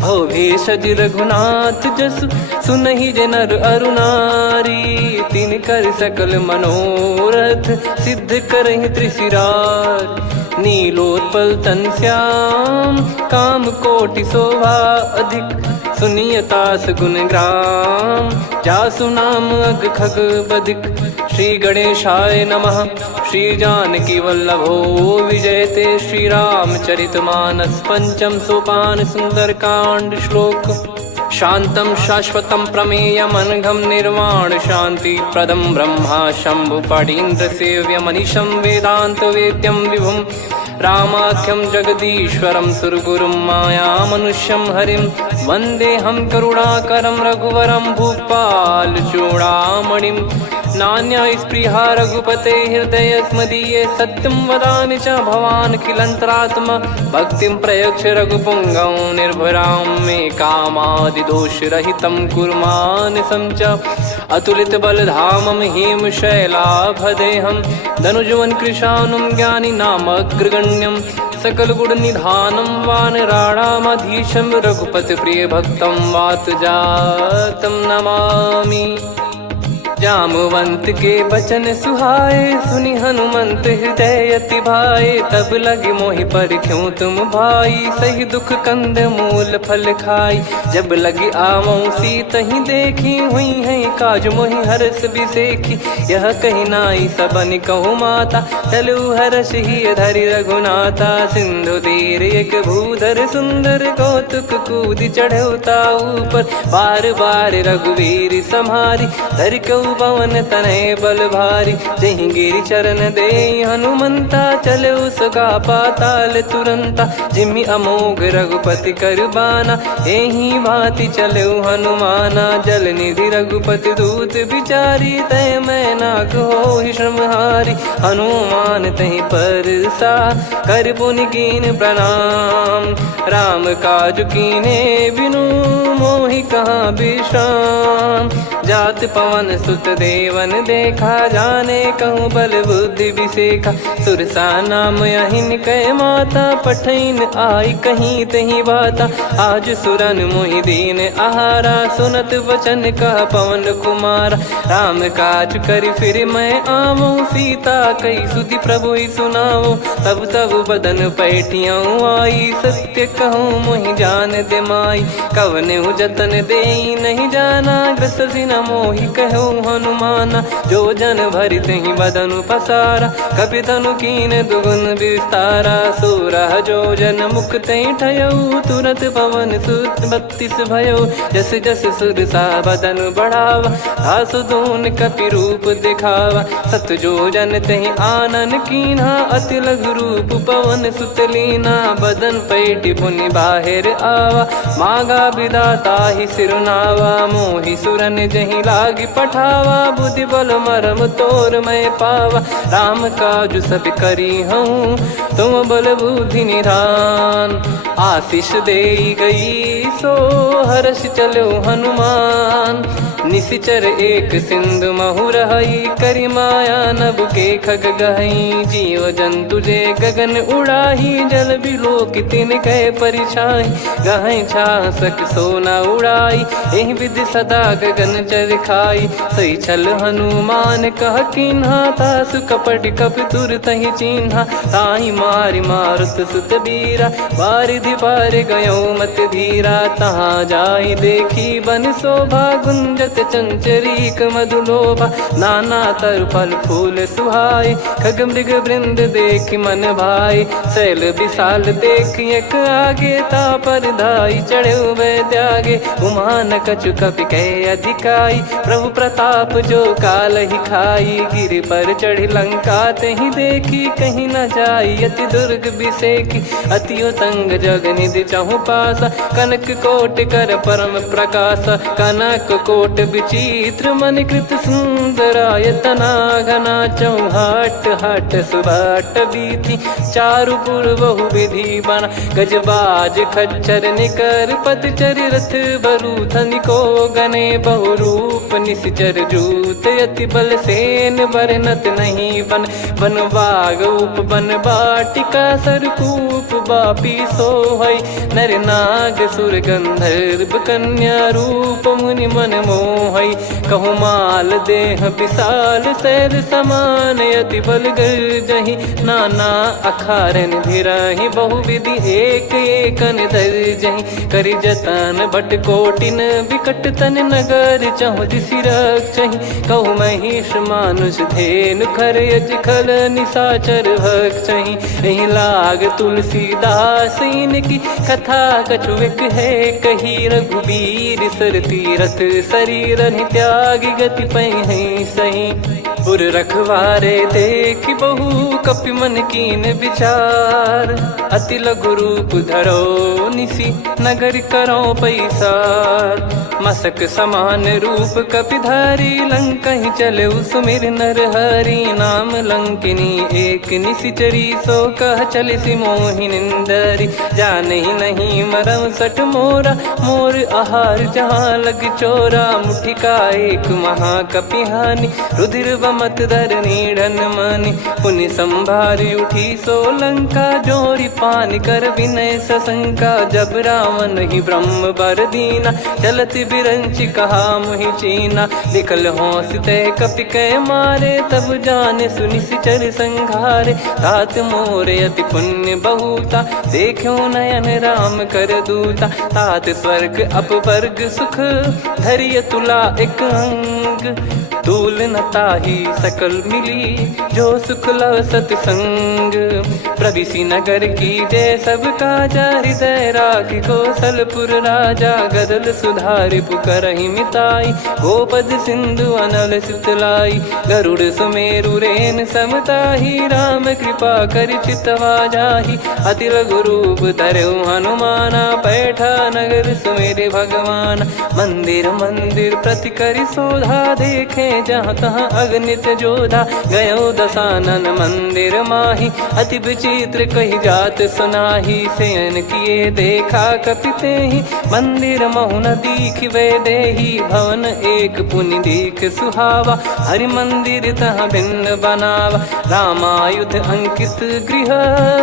भव भेषज रघुनाथ जसु सुनहि जे नर अरु नारी तिन कर सकल मनोरथ सिद्ध करहि त्रिशिरार नीलोत्पल तन श्याम काम कोटि शोभा अधिक सुनियतास गुण ग्राम जासु नाम अग खग बदिक श्री गणेशाय नमः श्री जानकी वल्लभो विजयते श्री रामचरितमानस पंचम सोपान सुंदरकांड श्लोक शांतं शाश्वतं प्रमेयमनघं निर्वाण शांति प्रदं ब्रह्मा शंभु फणीन्द्र सेव्यमनिशं वेदांत वेद्यं विभुं रामाख्यं जगदीश्वरं सुरगुरुं मायामनुष्यं हरिं वन्देऽहं करुणाकरं रघुवरं भूपाल चूडामणिं नान्या स्पृहा रघुपते हृदय स्मदीये सत्यं वदामि च भवान् खिलन्तरात्मा भक्तिं प्रयच्छ रघुपुङ्गं निर्भरां मे कामादिदोषरहितं कुर्मानसं च अतुलित बलधामं हेमशैलाभदेहं धनुजवन कृशानुं ज्ञानी नामग्रगण्यं सकल गुण निधानं वानराणामधीशं रघुपति प्रिय भक्तं वात जातं नमामि जामवंत के बचन सुहाए सुनि हनुमंत हृदय अति भाए तब लगे मोहि पर क्यों तुम भाई सही दुख कंद मूल फल खाई जब लगी आवों सीतहि देखी हुई है काज मोहि हरस बिसेखी यह कही नाई सबन कहु माता चलु हरष ही धरि रघुनाथा सिंधु तीर एक भूधर सुंदर कौतुक कूद चढ़ौता ऊपर बार बार रघुवीर सम्हारी धरि कहु पवन तनय बल भारी जहि गिरि चरण दे हनुमंता चले उसका पाताल तुरंता जिमि अमोघ रघुपति कर बाना एहि भांति चले हनुमाना जल निधि रघुपति दूत बिचारी तय मैं नाक हो श्रमहारी हनुमान तहि परसा कर पुनि कीन प्रणाम राम काज कीने बिनु मोहि कहाँ विश्राम जात पवन सुत देवन देखा जाने कहूँ बल बुद्धि विसेखा सुरसा नाम अहिन कह माता पठैन आई कहीं तही बाता आज सुरन मोहि दीन आहारा सुनत वचन कह पवन कुमारा राम काज करि फिर मैं आवो सीता कई सुधि प्रभु ही सुनाओ तब तब बदन पैठियाँ आई सत्य कहूँ मोहि जान दे माई कवने जतन दे नहीं जाना ग्रसि न मोहि कहूँ हनुमाना जो जन भरि तहि बदनु पसारा कपि तनु कीन दुगुन विस्तारा सोरह जो जन मुख तहि ठयऊ तुरत पवन सुत 32 भयो जस जस सुरसा बदन बढ़ावा आसु दून कपि रूप दिखावा सत जो जन तहि आनन कीन्हा अति लघु रूप पवन सुत लीना बदन पैटि पुनि बाहिर आवा मागा विदाता ही सिरुनावा मोहि सुरन जहि लागी पठावा बुद्धि बल मरम तोर मैं पावा राम काजु सब करी हूँ तुम बल बुद्धि निधान आशीष दे गई सो हर्ष चलो हनुमान निशिचर एक सिंधु महु रही करी माया नभ के खग गहई जीव जंतु जे गगन उड़ाही जल बिलो कितिन कह परिछाई गहई छासक सोना उड़ाई एहि विधि सदा गगन चर खाई सही छल हनुमान कह किन्हा तासु कपट कप तुर तहि चिन्हा ताहि मारि मारुत सुत बीरा बारिधि पार गयो मत धीरा तहाँ जाई देखी बन शोभा गुंजत चंचरीक मधुलोभा नाना तर फल फूल सुहाई खग मृग वृंद देख मन भाई शैल विशाल देख एक आगे ता पर धाई चढ़े वै त्यागे उमान कछु कपि कह अधिका गाई, प्रभु प्रताप जो काल ही खाई। गिर पर चढ़ी लंका ते ही देखी, कहीं न जाई अति दुर्ग बिसेकी। अति उतंग जग निधि चहु पासा, कनक कोट कर परम प्रकाश। कनक कोट विचित्र मन कृत सुंदराय, तना घना चौहाट हाट सुबाट बीती। चारु पुर बहु विधि बना, गजबाज खच्चर निकर पतचर रथ बरु। धनिको गने बहु रूप निश्चर जूत, अति बल सेन बरनत नहीं बन। बन बाग उप बन बाटिका, सरकूप बापी सोहई। नर नाग सुर गंधर्व कन्या, रूप मुनि मन मोहई। कहु माल देह विशाल, शैल समान अति बल गर्जहि। नाना अखारन भिराहि, बहुविधि एक एकन दर्जहि। करि जतन भट कोटिन, विकट तन नगर चहु दिसि रक्षहि। कहु महिष मानुष धेनु, खर यज खल निशाचर भक्षहि। एहि लाग तुलसीदास इनकी, कथा कछु एक है कही। रघुबीर सर तीरथ शरीरहि, त्यागी गति पहि सही। पुर रखवारे देखि बहु, कपि मन कीन विचार। अति लघु रूप धरो निसि, नगर करो पैसार। मसक समान रूप कपिधारी, लंकहि चले सुमिर नर हरि। नाम लंकिनी एक निशिचरी, सो कह चलिसि मोहि निंदरी। जानहि नहीं मरम सठ मोरा, मोर आहार जहाँ लग चोरा। मुठिका एक महाकपिहानि, रुधिर बमत धरनी ढन मानि। पुनि संभारी उठी सो लंका, जोरी पान कर विनय सशंका। जब रावण ही ब्रह्म बर दीना, चलति बिरंचि कहा मुहि चीना। निकल होंस ते कपि कै मारे, तब जाने सुनि सिचर संघारे। तात मोरे अति पुण्य बहुता, देखो नयन राम कर दूता। तात स्वर्ग अपवर्ग सुख, धरिय तुला एक अंग। तूल न ताहि सकल मिली, जो सुख लव सतसंग। प्रविशि नगर की जय सब काजा, हृदय राखि कौशलपुर राजा। गदल सुधारि पुकारहि मिताई, गोपद सिंधु अनल सितलाई। गरुड़ सुमेरु रेन समताहि, राम कृपा करि चितवा जाहि। अति लघु रूप धरऊ हनुमाना, पैठा नगर सुमेरे भगवान। मंदिर मंदिर प्रति करि शोधा, देखे जहाँ तहाँ अगणित जोधा। गयो दशानन मंदिर माही, अति विचित्र कही जात सुनाही। शयन किए देखा कपिते ही, मंदिर महु न दीख वे देही। भवन एक पुनि दीख सुहावा, हरि मंदिर तहाँ भिन्न बनावा। रामायुध अंकित गृह,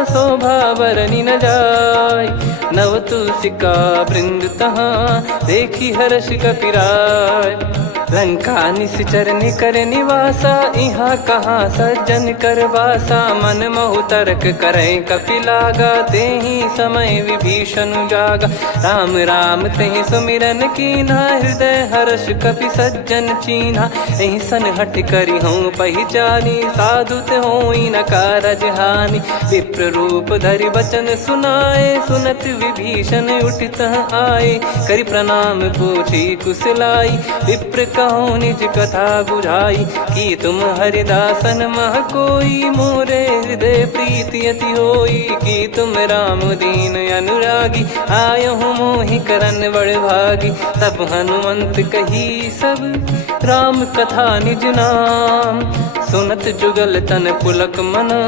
शोभा बरनि न जाय। नव तुलसिका वृंद तहाँ, देखी हर्ष कपिराय। लंका निश्चर निकर निवासा, इहाँ कहाँ सज्जन कर वासा। मन महु तर्क करें कपिलागा, तेहि समय विभीषण जागा। राम राम तेहि सुमिरन कीन्हा, हृदय हर्ष कपि सज्जन चीन्हा। एहि सन हठ करि हूँ पहिचानी, साधु ते होई न कारज हानि। विप्र रूप धरि बचन सुनाए, सुनत विभीषण उठित आए। करि प्रणाम पूछी कुशलाई, विप्र कहो निज कथा बुझाई। कि तुम हरिदासन मह कोई, मोरे हृदय प्रीति अति होई। कि तुम राम दीन अनुरागी, आयहु मोहि करन बड़ भागी। तब हनुमंत कही सब, राम कथा निज नाम। सुनत जुगल तन पुलक मना,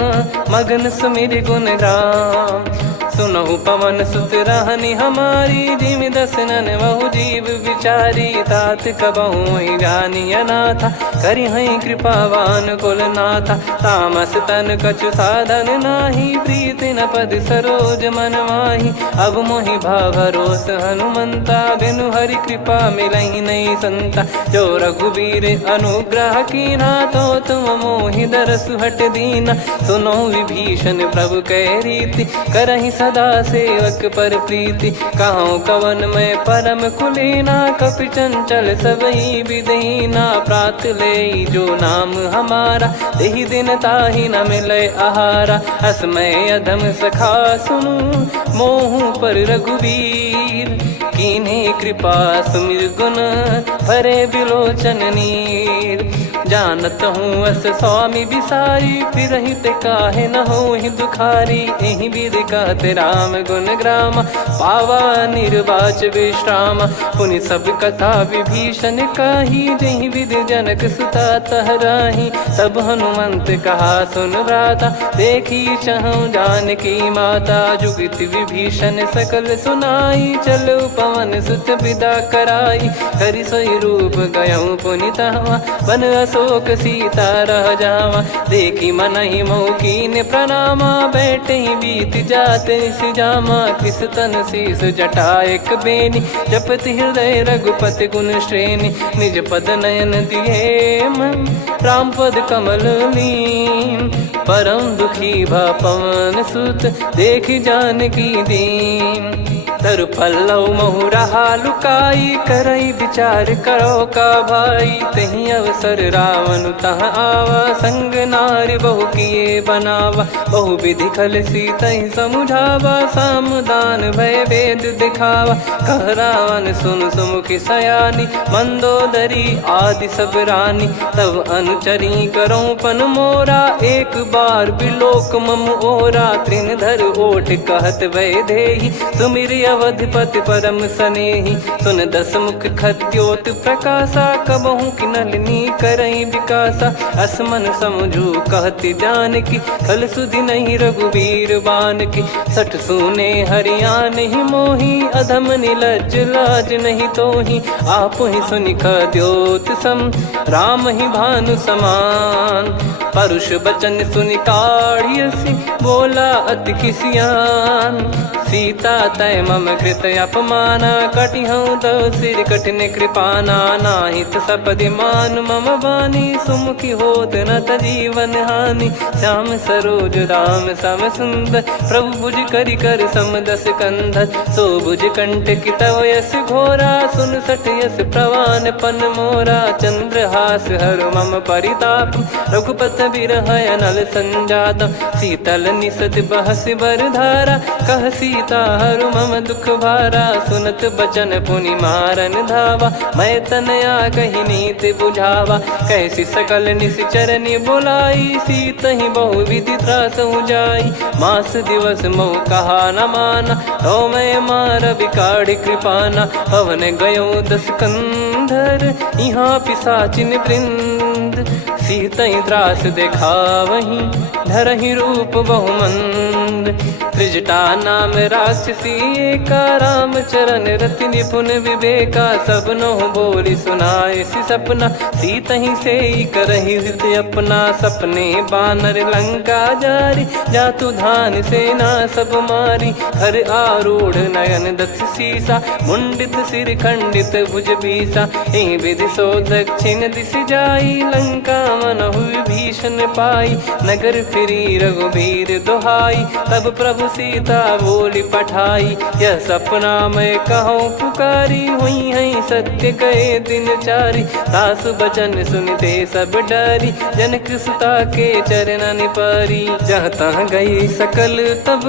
मगन सुमिर गुण राम। सुनहु पवन सुत रहनी हमारी, जिमि दसनन बहु जीव विचारी। तात कबहुँ जानी अनाथा, करिहै कृपावान कुल नाथा। तामस तन कछु साधन नाही, प्रीति न पद सरोज मन माही। अब मोहि भाव भरोस हनुमंता, बिनु हरि कृपा मिलहि नहीं संता। जो रघुबीर अनुग्रह कीन्हा, तो तुम मोहि दरसु हट दीना। सुनो विभीषण प्रभु कै रीति, करहि सदा सेवक पर प्रीति। कहूँ कवन में परम कुलीना, कपि चंचल सबही विदहीना। प्रात ले जो नाम हमारा, यही दिन ताहि न मिले आहारा। असमय अधम सखा सुनु, मोहु पर रघुवीर। कीन्हे कृपा सुमिर गुण, भरे बिलोचन नीर। जानत हूँ अस स्वामी बिसारी, फिर हित काहे न हो ही दुखारी। यही विधि कहते राम गुण ग्राम, पावा निर्वाच विश्राम। पुनि सब कथा विभीषण काही, जही विधि जनक सुता तहराही। तब हनुमंत कहा सुन भ्राता, देखी चहु जानकी माता। जुगित विभीषण सकल सुनाई, चलो पवन सुत विदा कराई। हरि सोई रूप गयऊँ पुनि तहवा, बन अशोक सीता रह जावा। देखी मनहि मौकीन प्रणामा, बैठे ही बीत जात निस जामा। किस तन शीस जटा एक बेनी, जपति हृदय रघुपति गुण श्रेणी। निज पद नयन दिए मन, राम पद कमल लीन। परम दुखी भा पवन सुत, देखि जानकी दीन। तरु पल्लव महु रहा लुकाई, करई विचार करो का भाई। तही अवसर रावण तहाँ आवा, संग नारी बहु किए बनावा। बहु विधि खल सीतहि समुझावा, सामदान भय वेद दिखावा। कह रावण सुन सुमुखी सयानी, मंदोदरी आदि सब रानी। तब अनुचरी करो पन मोरा, एक बार बिलोक मम ओरा। तृण धर ओठ कहत भय देहि, सुमिर अवधिपति परम सनेहि। सुन दस मुख खद्योत प्रकाशा, कबहु की नलिनी करई विकासा। असमन समझू कहती जानकी, खल सुधि नहीं रघुवीर बान की। सठ सुने हरियाण ही मोही, अधम निलज्ज लाज नहीं तोही। आप ही सुनि खद्योत सम, राम ही भानु समान। परुष बचन सुनि काढ़ियसि, बोला अति किसियान। सीता तय मम कृत अपमाना, कटिहऊँ तो सिर कठिन कृपाना। नाहित सपदि मान मम बानी, सुमुखी होत न जीवन हानि। श्याम सरोज राम सम सुंदर, प्रभु भुज करि कर सम दस कंधर। सो भुज कंठ की तव यस घोरा, सुन सठ यस प्रवान पन मोरा। चंद्रहास हर मम परिताप, रघुपत बिरह अनल संजात। शीतल निसत बहस बर धारा, कह सीता हरु मम दुख भारा। सुनत बचन पुनि मारन धावा, मैं तनया कही नीति बुझावा। कैसी सकल निश्चरनि बुलाई, सीतहि बहु विधि त्रास जाई। मास दिवस मोह कहा न माना, तो मैं मार बिकाढ़ कृपाना। पवन गयो दस कंधर, यहाँ पिशाचिन वृंद। सीतहि त्रास देखावहीं, धरहि रूप बहुमंद। त्रिजटा नाम राक्षसी एका, राम चरण रति निपुण विवेका। सब नोह बोली सुनाए सि सपना, सीतहि सेई करहि हित अपना। सपने बानर लंका जारी, जातु धान सेना सब मारी। हर आरूढ़ नयन दस सीसा, मुंडित सिर खंडित भुज बीसा। एहि विधि सो दक्षिण दिश जाई, लंका मनहु विभीषण पाई। नगर फिरी रघुबीर दुहाई, तब प्रभु सीता बोली पठाई। यह सपना मैं कहूँ पुकारी, हुई है सत्य कहे दिन चारी। सासु बचन सुनते सब डरी, जनक सुता के चरणन परी। जहाँ तहाँ गई सकल तब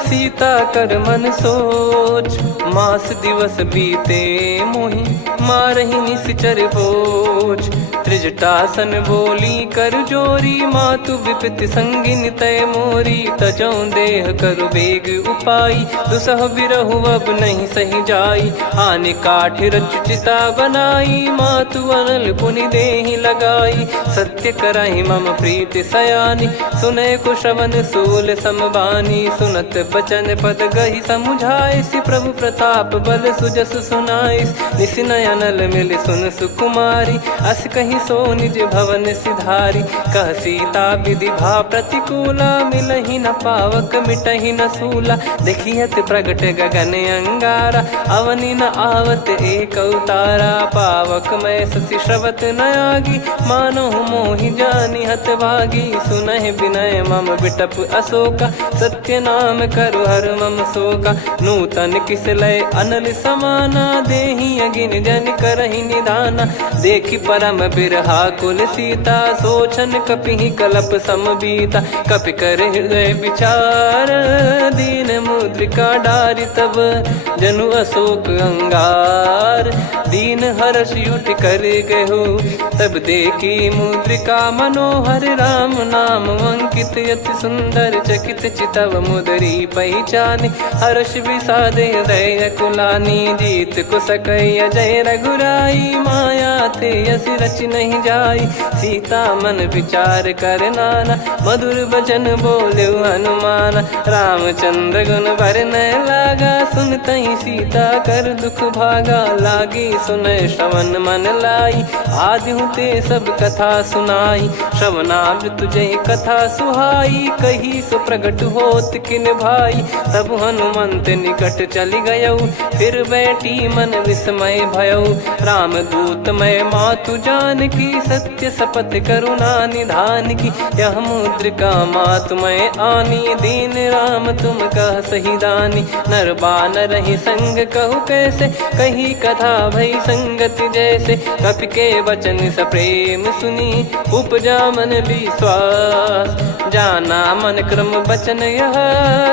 सीता कर मन सोच। मास दिवस बीते मोहि, मारहि निश्चर बोझ। त्रिजटासन बोली कर जोरी, मातु विपित संगिन तय मोरी। तजौ देह करु बेग उपाई, दुसह बिरहु अब नहीं सही जाई। आने काठ रचिता बनाई, मातु अनल पुनि देहि लगाई। सत्य करहि मम प्रीति सयानी, सुनय को श्रवण सूल समबानी। सुनत बचन पद गहि समुझाए, सि प्रभु प्रताप बल सुजस सुनाइस। निस नयनल मिल सुन सुकुमारी, अस कहि नहीं सो निज भवन सिधारी। कह सीता विधि भा प्रतिकूला, मिलहि न पावक मिटहि न सूला। देखियत प्रगट गगन अंगारा, अवनि न आवत एक अवतारा। पावक मैं शशि श्रवत न आगी, मानो मोहि जानि हत भागी। सुनहि विनय मम बिटप अशोका, सत्य नाम करु हर मम शोका। नूतन किस लय अनल समाना, देहि अगिन जन करहि निधाना। देखि परम बिरहा कुल सीता, सोचन कपिहि कलप समबीता। कपि कर हृदय विचार, दीन मुद्रिका डारि तब जनु अशोक अंगार। दीन हर्ष युट कर गहु, तब देखी मुद्रिका मनोहर। राम नाम अंकित अति सुंदर, चकित चितव मुदरी पहचान। हर्ष विषाद हृदय कुलानी, जीत को सकय जय रघुराई। माया थे यस रच नहीं जाई, सीता मन विचार कर नाना। मधुर बचन बोले हनुमान, रामचंद्र गुण बरनय लागा। सुनतहि सीता कर दुख भागा, लागी सुनय श्रवण मन लाई। आदि ते सब कथा सुनाई, श्रवणामृत जय कथा सुहाई। कही सो प्रगट होत किन भाई, तब हनुमंत निकट चली गयौ। फिर बैठी मन विस्मय भयौ, राम दूत मैं मातु जान की। सत्य शपथ करुणा निधान की, यह मुद्रिका मातु मैं आनी। दीन राम तुम कह सही दानी, नर बानर ही संग कहु कैसे। कही कथा भई संगति जैसे, कपि के वचन सप्रेम सुनी। उपजा मन विश्वास, जाना मन क्रम बचन यह।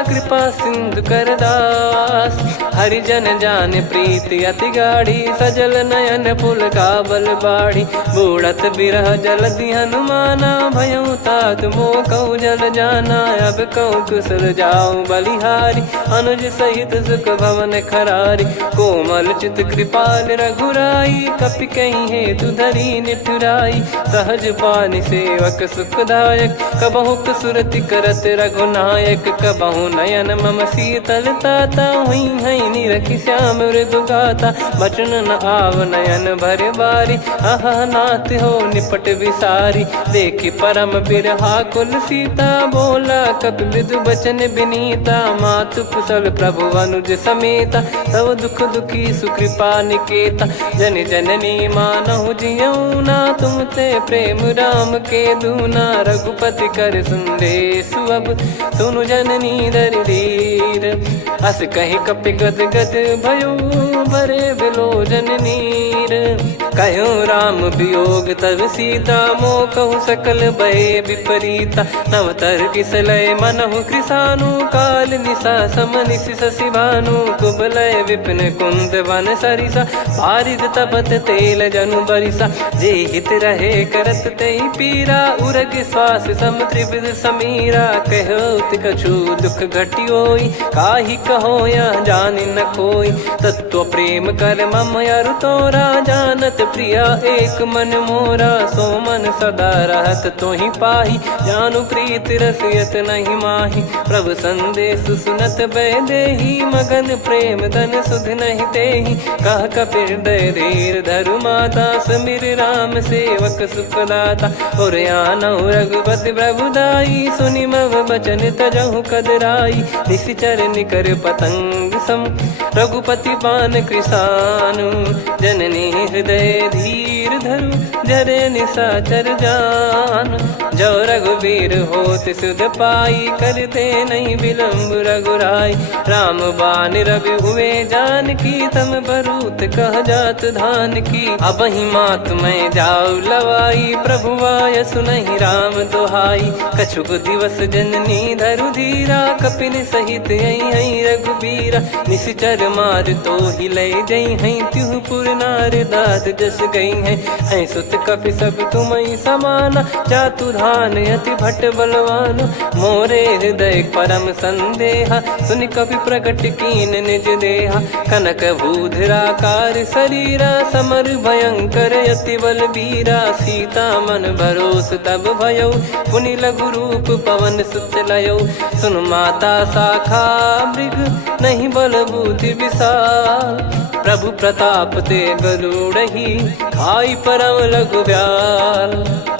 कृपा सिंधु कर दास, हरिजन जान प्रीति अति गाढ़ी। सजल नयन पुल काबल बाढ़ी, बूढ़त बिरह जलधि हनुमाना। भयउ तात मोह कहु जल जाना, अब कहु कुशल जाऊं बलिहारी। अनुज सहित सुख भवन खरारी, कोमल चित कृपाल रघुराई। कपि कहीं हेतु धरी निठुराई, सहज पानि सेवक सुखदायक। कबहु सुरति करत रघुनायक, कबहु नयन मम शीतल ताता। हुई है निरखि श्याम मृदु गाता, बचन न आव नयन भर बारी। अह नाथ हो निपट विसारी, देखि परम बिरहा कुल सीता। बोला कपि मृदु बचन विनीता, मातु कुशल प्रभु अनुज समेता। तव दुख दुखी सुकृपा निकेता, जन जननी मानहु जियऊ ना। तुम ते प्रेम राम के दूना, रघुपति कर संदेश अब सुनु जननी दर धीर। अस कहि कपि गद गद भयो, भरे बिलोचन नीर। कहो राम वियोग तब सीता, मोह कहु सकल भय विपरीता। नवतर किसलय मनहु कृसानु, काल निशा समनिश शशि भानु। कुबलय विपिन कुंद वन सरिसा, पारिद तपत तेल जनु बरिसा। जे हित रहे करत तेहि पीरा, उरग श्वास सम त्रिविध समीरा। कहो कछु दुख घटियोई, काहि कहो या जानि न कोई। तत्व प्रेम कर मम अरु तोरा, जानत प्रिया एक मन मोरा। सो मन सदा रहत तोहि पाही, जानु प्रीत रसियत नहीं माही। प्रभु संदेश सुनत बैदेही, मगन प्रेम धन सुध नहीं तेहि। कह कपि हृदय धीर धरु माता, समीर राम सेवक सुखदाता। और आनहु रघुपति प्रभुदाई, सुनि मम बचन तजहु कदराई। निशिचर निकर पतंग सम, रघुपति पान कृसानु। जननी हृदय धीर धरु, जरे निशाचर जान। जो रघुवीर होत सुध पाई, करते नहीं विलम्ब रघुराई। राम बान रवि हुए जान की, तम बरूत कह जात धान की। अब ही मात मैं जाऊ लवाई, प्रभु आय सुनहि राम दोहाई। कछुक दिवस जननी धरु धीरा, कपिन सहित यही रघुबीरा। निशिचर मार तो ही ले जई हैं, त्युह पुर नार दाद जस गई हैं। सुत कपि सब तुमहि समाना, जातु धान अति भट बलवान। मोरे हृदय परम संदेहा, सुनि कपि प्रकट कीन निज देहा। कनक भूधराकार शरीरा, समर भयंकर अति बल बीरा। सीता मन भरोस तब भयौ, पुनि लघु रूप पवन सुत लयौ। सुन माता शाखा मृग, नहीं बल बुद्धि विशाल। प्रभु प्रताप ते गरुड़ ही खाई परम लघु ब्याल।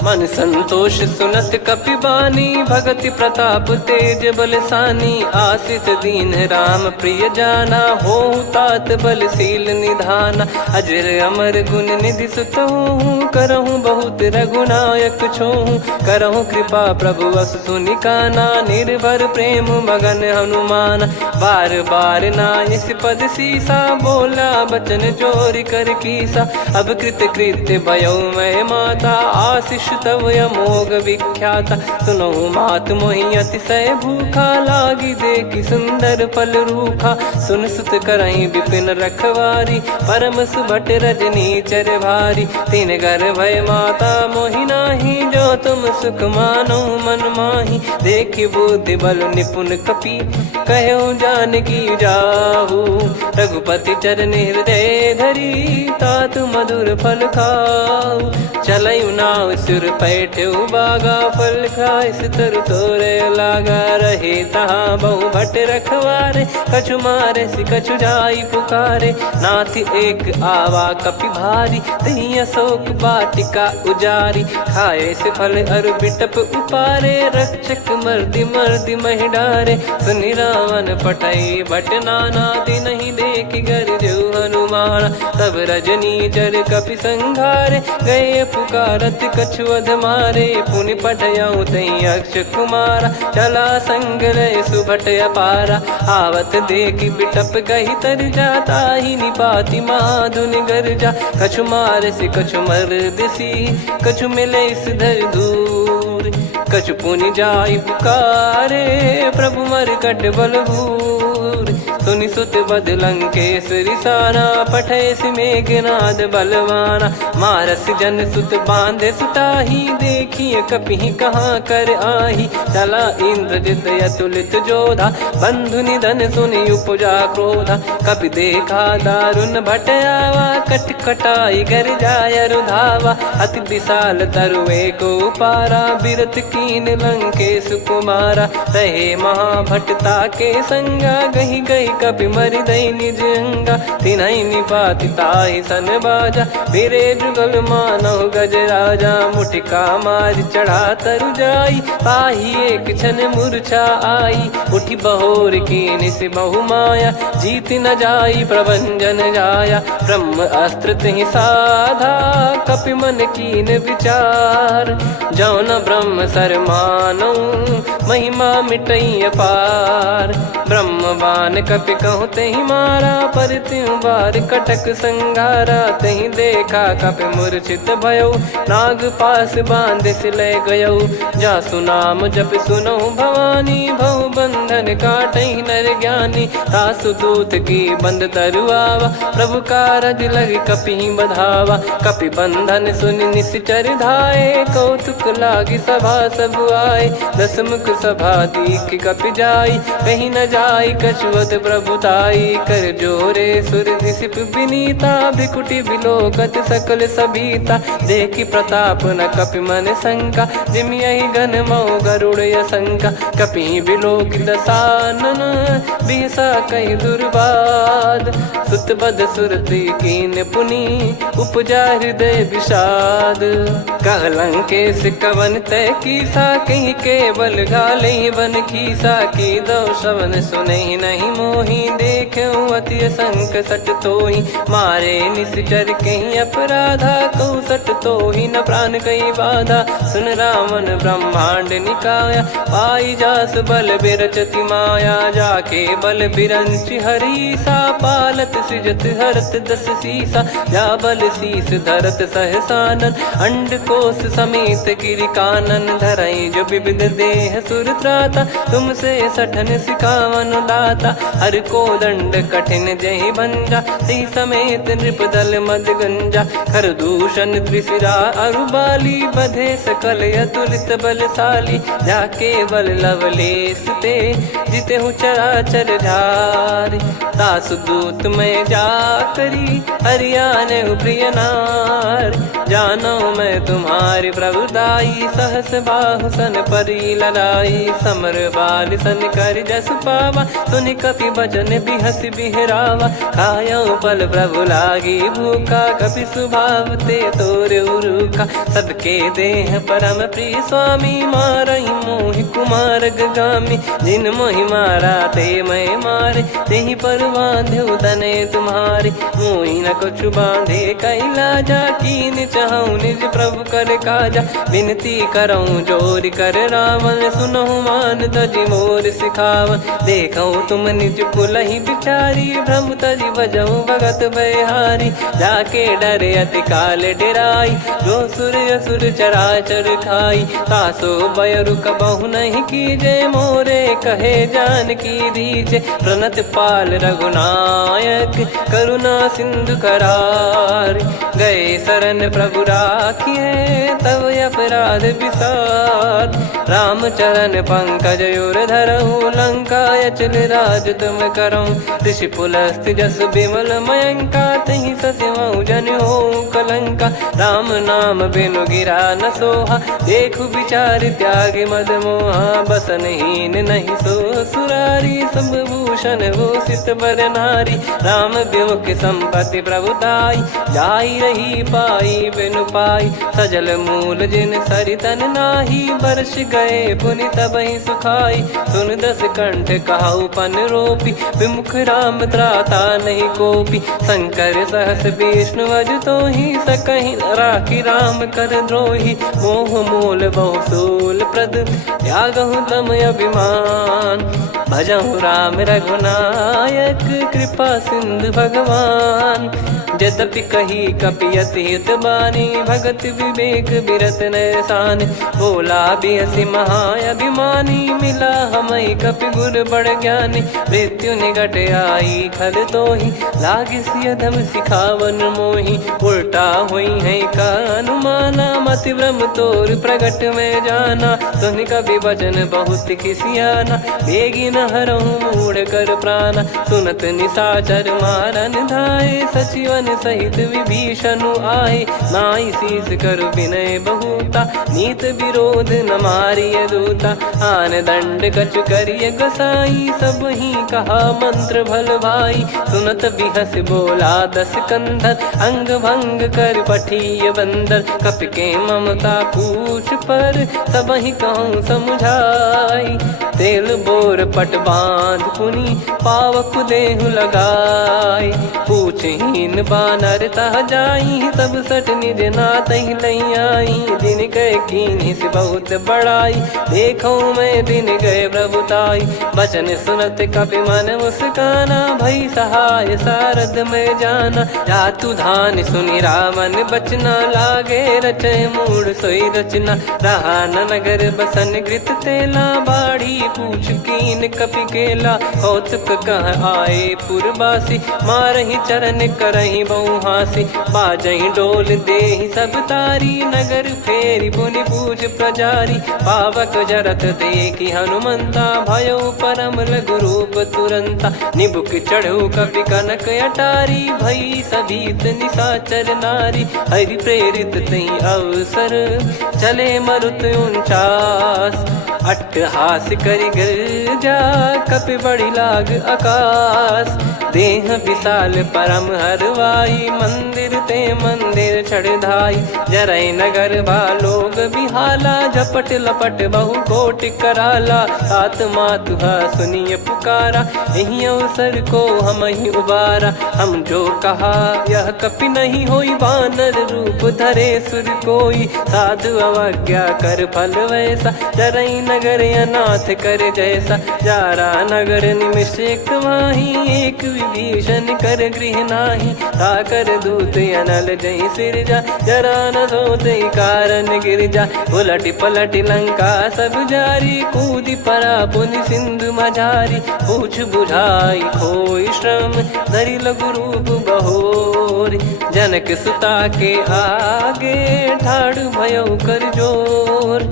मन संतोष सुनत कपि बानी, भगति प्रताप तेज बलसानी। आशीष दीन राम प्रिय जाना, हो तात बलशील निधाना। अजर अमर गुण निधि सुत हूँ, करहूँ बहुत रघुनायक छोहूँ। करहूँ कृपा प्रभु अस सुनि काना, निर्भर प्रेम मगन हनुमान। बार बार नायस पद सीसा, बोला बचन जोर कर कीसा। अब कृत कृत्य भयो मैं माता, आशीष तव अमोघ विख्याता। सुनो मात मोहि अतिशय भूखा, लागी देखी सुंदर फल रूखा। सुन सुत करहीं विपिन रखवारी, परम सुभट रजनी चर भारी। तीन घर भय माता मोहि नाही, जो तुम सुख मानो मन माही। देखि बुद्धि बल निपुण कपि, कहो जानकी जाहू। रघुपति चरण हृदय धरी, तात मधुर फल खाऊ। चलऊ नाव सुर पैठ्यु बागा, फल खाय सितर तोरे लागा। रहे तहाँ बहु भट रखवारे, कछु मारे सि कछु जाई पुकारे। नाथ एक आवा कपि भारी, तही अशोक वाटिका उजारी। खाए से फल अरु बिटप उपारे, रक्षक मर्दि मर्दि महि डारे। सुनि रावण पटई भट नाना, तिनहि देखि गर देउ हनुमान। तब रजनी चर कपि संघारे, गए पुकारत कछु अध मारे। पुनि पटयऊ तई अक्ष कुमारा, चला संग लय सुभट अपारा। आवत देखि बिटप कहि तर जाता, ही निपाति माधुनि गर्जा। कछु मार से कछु मर्दिसी, कछु मिले इस धर दूर। कछु पुनि जाई पुकारे, प्रभु मरकट बलभूर। सुनि सुत बद लंकेश्वरी साना, पठय मेघनाद बलवाना। मारस जन सुत बांधे सुताही, देखिए कपि कहाँ कर आही। चला इंद्रजित अतुलित जोधा, बंधु निधन सुनि उपजा क्रोधा। कपि देखा दारुण भट आवा, कट कटाई घर जाय रुधावा। अति विशाल तरुए को पारा, बिरत कीन लंकेश कुमारा। रहे महाभटता के संगा, गही गही कपि मरि दई निज अंगा। तिन्हि निपाति ताहि सन बाजा, बिरे जुगल मानव गज राजा। मुटिका मारि चढ़ा तरु जाई, ताहि एक क्षण मूर्छा आई। उठि बहोर कीनि से बहु माया, जीत न जाई प्रभंजन जाया। ब्रह्म अस्त्र तिहि साधा, कपि मन कीन विचार। जौ न ब्रह्म सर मानौ, महिमा मिटई अपार। ब्रह्म बान कपि कहूँ तहि मारा, पर त्यों बार कटक संगारा। तहि देखा कपि मूर्छित भयउ, नाग पास बांध सिलय गयउ। जासु नाम जप सुनहु भवानी, भव बंधन काटहि नर ज्ञानी। तासु दूत की बंद तरुआवा, प्रभु कारज लग कपि बधावा। कपि बंधन सुनि निश्चर धाये, कौतुक लागी सभा सब आए। दस मुख सभा दीख कपि जाई, कहीं न जाई कछुअत प्रभुताई। कर जोरे सुर दिसिप विनीता, भिकुटी बिलोकत सकल सबीता। देखि प्रताप न कपि मन शंका, जिमियहि गन मऊ गरुड़ असंका। कपि बिलोक दसानन, बिहसा कहि दुर्बाद। सुत बद सुरति कीन पुनि, उपजा हृदय विषाद। कह लंकेश कवन तय कीसा, कहीं केवल घालहि बन खीसा। की दो श्रवण सुनहि नहीं मोहि, देखऊँ अति संक सट तोहि। मारे निश्चर कहीं अपराधा, कहूँ सट तोहि न प्राण कहीं बाधा। सुन रावण ब्रह्मांड निकाया, पाई जास बल बिरचति माया। जाके बल बिरंचि हरीसा, पालत सृजत हरत दस सीसा। जा बल शीस धरत सहसानन, अंड कोश समेत गिरि कानन। धरई जो विविध देह सुर त्राता, तुमसे सठन सिखावन दाता। हर को दंड कठिन जहि भंजा, ती समेत नृप दल मद गंजा। खर दूषण त्रिशिरा अरु बाली, बधे सकल अतुलित बलशाली। जाके बल लवलेस ते, जिते हूँ चराचर झारी। दास दूत में जा करी, हरियाने प्रिय नार। जानो मैं तुम्हारी प्रभुताई। सहस बाहु सन परी ललाई, समर बाल सन कर जस पावा। सुन कपि बचन बिहस बिहरावा, खायो पल प्रभु लागी भूखा। कपि स्वभाव ते तोर उरुखा, सबके देह परम प्रिय स्वामी। मारई मोहि कुमार गामी, जिन मोहि मारा ते मैं मारे। तेहि पर बांधे तने तुम्हारे, मोहि न कुछ बांधे कैला जा। कीन चाहूं निज प्रभु कर काजा, विनती करऊं जोर कर रावण। सुनहु मान तजि मोर सिखावन, देखऊं तुम निज कुलहि बिचारी। भ्रम तजि बजऊं भगत बहारी, जाके डरे अति काल डेराई। जो सुर असुर चराचर खाई, तासो बयरु कबहु नहीं कीजे। मोरे कहे जान की दीजे, प्रणत पाल रघुनायक करुणा सिंधु करार। गए शरण प्रभु राखिए, तब अपराध विसार। राम चरण पंकज उर धरहु, लंका अचल राज तुम करऊं। ऋषि पुलस्त जस विमल मयंका, तहि सत्यमऊ जन हो कलंका। राम नाम बिनु गिरा न सोहा, देखु विचार त्याग मद मोहा। बसनहीन नहीं सो सुरारी, सब भूषण भूषित बर नारी। राम विमुख संपत्ति प्रभुताई, जाई रही पाई बिनु पाई। सजल मूल जिन सरितन नाही, बरस गए पुनि तबहि सुखाई। सुन दस कंठ कहाऊ पन रोपी, विमुख राम त्राता नहीं कोपी। शंकर सहस विष्णु अज तोहि, सकहि न राखी राम कर द्रोही। मोह मूल बहु सूल प्रद, त्यागहु तम अभिमान। भजहु राम रघुनायक, कृपा सिंधु भगवान। यद्यपि कही कपियत हित बानी, भगत विवेक बिरत नैसान। बोला बिहसी महाअभिमानी, मिला हमई कपि गुर बड़ ज्ञानी। मृत्यु निकट आई खल तोहि, लागे सियधम सिखावन मोहि। उल्टा हुई है का अनुमाना, मति भ्रम तोर प्रगट में जाना। सुन कवि वचन बहुत खिसियाना, बेगी न हरहु मूढ़ कर प्राणा। सुनत निशाचर मारन धाये, सचिवन सहित विभीषणु आए। नाई शीस कर विनय बहुता, नीत विरोध न मारिय दूता। आन दंड कछु करिय गोसाई, सब ही कहा मंत्र भल भाई। सुनत बिहस बोला दस कंधर, अंग भंग कर पठिय बंदर। कपि के ममता पूछ पर, सब ही कहूँ समझाई। तेल बोर पट बांध पुनि, पावक देहु लगाई। पूछहीन बानर तह जाई, तब सट निज नातहि लई आई। दिन गए कीन्ही से बहुत बड़ाई, देखो मैं दिन गए प्रभुताई। बचन सुनत कपि मन मुस्काना, भई सहाय सारद में जाना। जातु धान सुनि रावण बचना, लागे रचय मूढ़ सोई रचना। रहा न नगर बसन कृत तेला, बाढ़ी पूछ कीन कपि केला। कौतुक कह आए पुरबासी, मारहि चरण करहि बहु हासी। बाजहि डोल देहि सब तारी, नगर फेरी पुनि पूज प्रजारी। पावक जरत देखि हनुमंता, भयो परम लघु रूप तुरंता। निबुक चढ़ऊ कपि कनक अटारी, भई सभीत निशाचर नारी। हरि प्रेरित तई अवसर, चले मरुत 49। अट्टहास करि गिरजा, कपि बड़ी लाग आकाश। देह विशाल परम हरवाई, मंदिर ते मंदिर चढ़धाई। जरई नगर भालोग बिहाला, झपट लपट बहु कोटि कराला। आत्मा तुहा सुनिय पुकारा, यही अवसर को हम ही उबारा। हम जो कहा यह कपि नहीं होई, वानर रूप धरे सुर कोई। साधु अवज्ञा कर फल वैसा, जरई नगर अनाथ कर जैसा। जारा नगर निमिष एक माही, एक विभीषण कर गृह नाही। ताकर दूत अनल जय सिरजा, जरा न सोते कारण गिरजा। उलट पलट लंका सब जारी, कूदी परा पुनि सिंधु मझारी। पूछ बुझाई खोई श्रम, धरि लघु रूप बहोरी। जनक सुता के आगे, ठाड़ भयो कर जोर।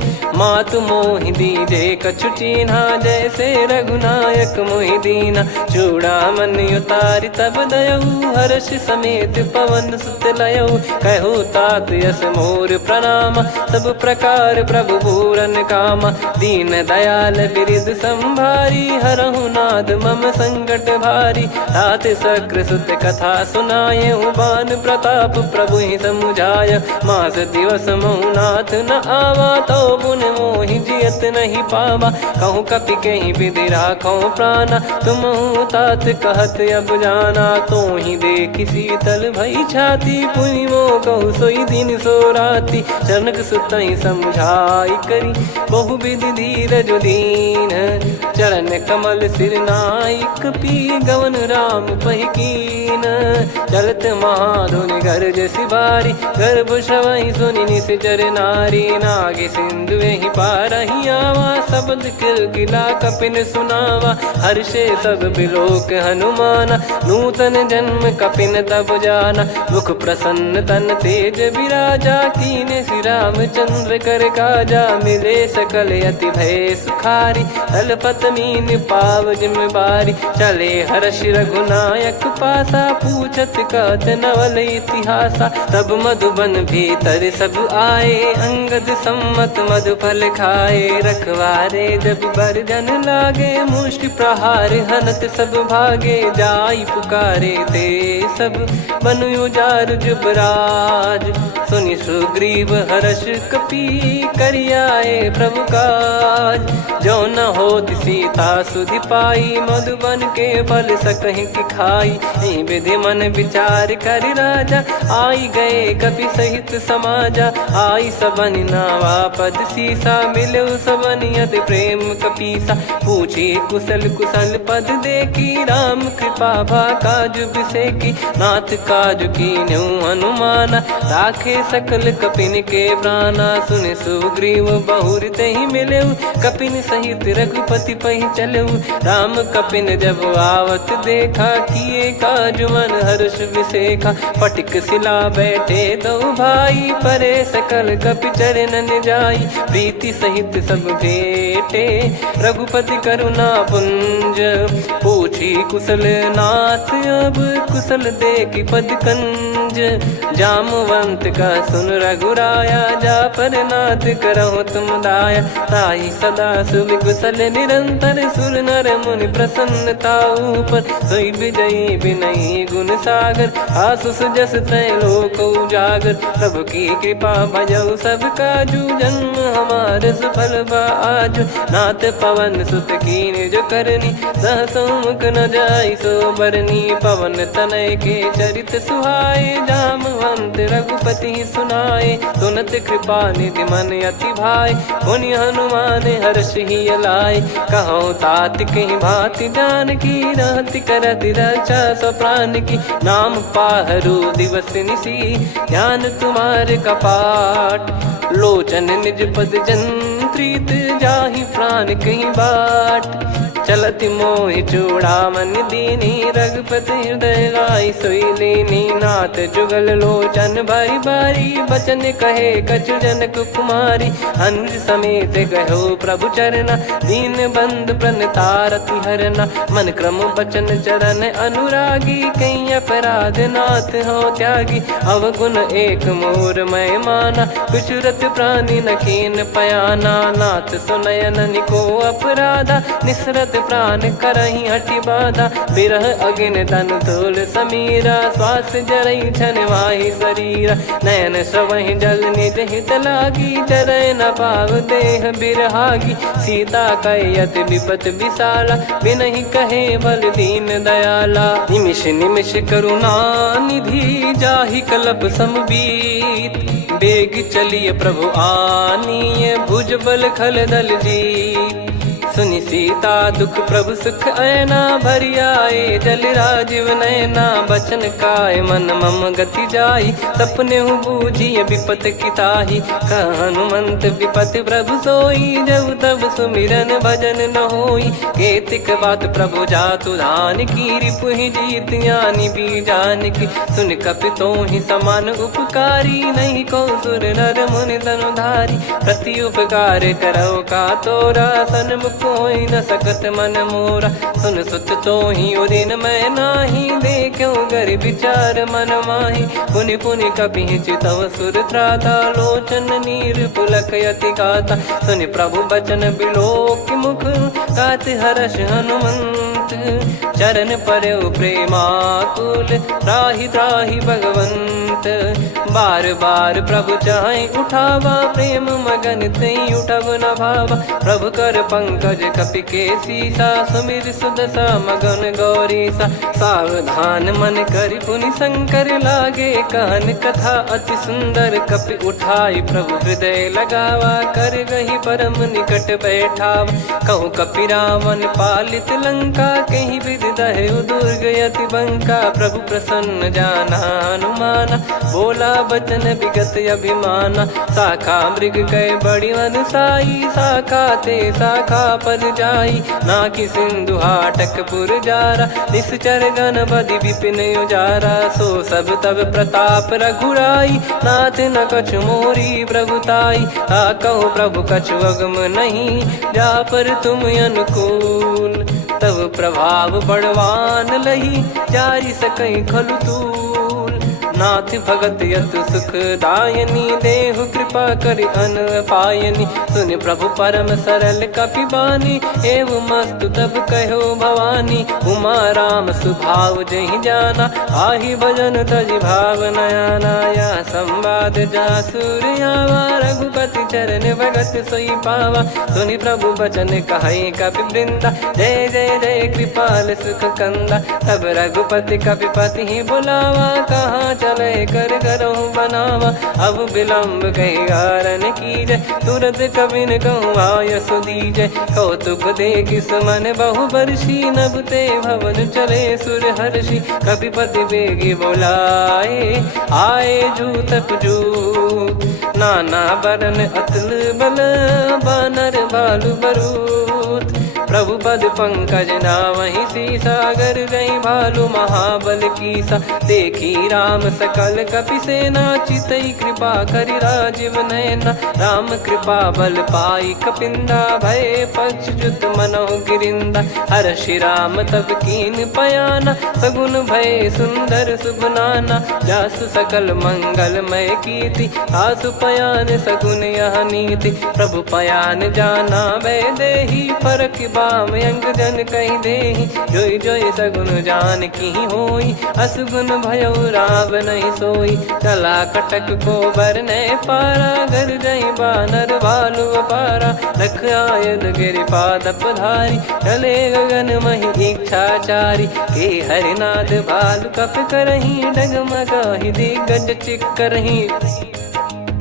मातु मोहि दीजे कछु चीन्हा, जैसे रघुनायक मोहि दीना। चूड़ामन उतारि तब दयऊ, हर्ष समेत पवन सुत लयऊ। कहु तात यस मोर प्रणाम, सब प्रकार प्रभु पूरन कामा। दीन दयाल बिरिद संभारी, हरहु नाद मम संकट भारी। तात शक्र सुत कथा सुनाए, बान प्रताप प्रभु ही समुझाय। मास दिवस महु नाथ न आवा, तो पुन मोहि जियत नहीं पावा। कहूँ कपि कहीं विधि राखो प्राणा, तुम तात कहत अब जाना। तो ही देखी शीतल भई छाती, पुनि मो कहु सोई दिन सो राती। जनक सुत ही समझाई करी, बहु विधि धीरज दीन। चरण कमल सिर नाई, कपि गवन राम पहिकीन। चलत महाधुनि गरज सिबारी, गर्भ श्रवहि सुनि निश्चर नारी। नागे सिंधु ही पारहि आवा, शब्द किलकिला कपिन सुनावा। हर्षे सब बिलोक हनुमाना, नूतन जन्म कपिन तब जाना। मुख प्रसन्न तन तेज विराजा, कीने श्री रामचंद्र कर काजा। मिले सकल अति भय सुखारी, तलपत मीन पाव जिम बारी। चले हर्ष रघुनायक पासा, पूछत कहत नवल इतिहासा। तब मधुबन भीतर सब आए, अंगद सम्मत मधुफल खाए। रखवारे जब बरजन लागे, मुष्टि प्रहार हनत सब भागे। जाई पुकारे ते सब बन उजार जुबराज। सुनि सुग्रीव हर्ष कपि, करियाए प्रभु काज। जो न होत सीता सुधि पाई, मधुबन के फल सकहि की खाई। विधि मन विचार कर राजा, आई गए कपि सहित समाजा। आई सबन नावा पद सीसा, मिलो सबन यत प्रेम कपीसा। पूछी कुशल कुशल पद देखी, राम कृपा भा काज बिसेकी। नाथ काज कीन्हु हनुमाना, राखे सकल कपिन के प्राणा। सुन सुग्रीव बहुर तेहि मिलेऊ, कपिन सहित रघुपति पहि चलेऊ। राम कपिन जब आवत देखा, किए काज मन हर्ष विसेखा। फटिक सिला बैठे दो भाई, परे सकल कपि चरणन जाई। प्रीति सहित सब भेटे, रघुपति करुणा पुंज। पूछी कुशल नाथ, अब कुशल देखि पद कंज। जामवंत का सुन रघुराया, जा पर नाथ करहु तुम दाया। ताई सदा सुभि कुशल निरंतर, सुर नर मुनि प्रसन्नता ऊपर। सोई विजयी विनयी गुण सागर, आसुस जस तय लोक उजागर। प्रभु की कृपा भजऊ सब काजू, जन्म हमार सफल बा आजु। नाथ पवन सुत कीन जो करनी, सहसो मुख न जाई सो बरनी। पवन तनय के चरित सुहाए, जामवंत रघुपति सुनाए। सुनत कृपा निधि मन अति भाई, पुनि हनुमान हर्ष ही लाए। कहो तात कहीं भांति जान की, रहति करति रक्षा सो प्राण की। नाम पाहरू दिवस निसी, ध्यान तुम्हारे कपाट। लोचन निज पद जंत्रित, जाहि प्राण कहीं बाट। चलति मोहि चूड़ामन दीनी, रघुपति हृदय लाई सोई लीनी। नाथ जुगल लोचन भारी भारी, बचन कहे कछु जनक कुमारी। अनुज समेत गयो प्रभु चरना, दीन बंद प्रणतारति हरना। मन क्रम बचन चरण अनुरागी, कहीं अपराध नाथ हो त्यागी। अवगुण एक मोर मैं माना, विचुरत प्राणी न कीन पयाना। नाथ सुनयन निको अपराधा, निसरत प्राण करहि हटि बाधा। बिरह अगिन तन तोल समीरा, श्वास जरई छन वाहि शरीरा। नयन श्रवहि जल निज हित लागी, चरय न पाव देह बिरहागी। सीता कयत विपत विशाला, बिनहि कहे बल दीन दयाला। निमिष निमिष करुणा निधि, जाहि कल्प समबीत। बेग चलिए प्रभु आनीय, भुज बल खल दल जीत। सुनि सीता दुख प्रभु सुख ऐना भरि आए जल राजीव नैना बचन काय मन मम गति जाई सपने हूँ बूझी विपत किताही हनुमंत विपत प्रभु सोई जब तब सुमिरन भजन न होई केतिक बात प्रभु जातु धान की रिपुहि जीत ज्ञानी बीजान की सुन कपि तो ही समान उपकारी नहीं को सुर नर मुनि धनुधारी प्रति उपकार करो का तोरा सन्मुख होई न सकत मन मोरा सुन सुत तो ही उदिन मैं नाही देखो गर विचार मन माही पुनि पुनि कपि चितव सुर त्राता लोचन नीर पुलक यति गाता सुनि प्रभु बचन बिलोक मुख गात हर्ष हनुमंत चरण परयो प्रेमाकुल त्राहि त्राहि भगवंत बार बार प्रभु चाहि उठावा प्रेम मगन तई उठब न भावा प्रभु कर पंकज कपि के सीसा सुमिर सुदशा मगन गौरी सा सावधान मन करि पुनि शंकर लागे कहन कथा अति सुंदर कपि उठाई प्रभु हृदय लगावा कर गही परम निकट बैठावा कहूँ कपि रावण पालित लंका कहीं विद दहे दुर्ग यति बंका प्रभु प्रसन्न जाना हनुमाना बोला बचन विगत अभिमाना शाखा मृग कह बड़ी मनसाई शाखा ते शाखा पर जाई ना कि सिंधु हाटक पुर जारा निश्चर गण बदि विपिन उजारा सो सब तब प्रताप रघुराई नाथ न कछु मोरी प्रभुताई आ कहो प्रभु कछु अगम नहीं जा पर तुम अनुकूल तब प्रभाव बड़वान लही जारी सकई खलु तूल नाथ भगत यत सुख दायनी देहु कृपा करि अन पायनी सुनि प्रभु परम सरल कपि बानी एव मस्तु तब कहो भवानी उमा राम सुभाव जहि जाना आहि भजन तजि भाव नयाना या संवाद जासुर आवा रघुपति चरण भगत सोई पावा सुनि प्रभु बचन कहै कपि वृंदा जय जय जय कृपाल सुख कंदा तब रघुपति कपि पति ही बुलावा कहाँ चले कर करहूँ बनावा अब विलम्ब कही कारण की जय तुरंत कभी न कहूँ आयस दीजय कौतुक देखि सुमन बहु बरसी नभ ते भवन चले सुर हर्षि कपि पति बेगी बोलाए आए जू तप जू नाना बरन अतुल बल बानर भालु बरूत प्रभु पद पंकज नावहि सीसागर गई भालु महाबल कीसा देखी राम सकल कपि सेना चितई कृपा करि राजीव नयना राम कृपा बल पाई कपिंदा भय पक्ष जुत मनोह गिरिंदा हर्षि राम तब कीन पयाना सगुन भय सुंदर सुगुनाना जासु सकल मंगलमय कीर्ति आसु पयान सगुन यह नीति प्रभु पयान जाना वै देही फरक बाम अंग जन कही देही जोई जोई सगुन जान की होई असगुन भयो राव नहीं सोई चला कटक को बरने पारा घर जई बानर भालु अपारा रख आयल गिरि पाद पधारी चले गगन मही इच्छाचारी के हरिनाथ भालु कप करही डगमगाहि दिग्गज चिक्करही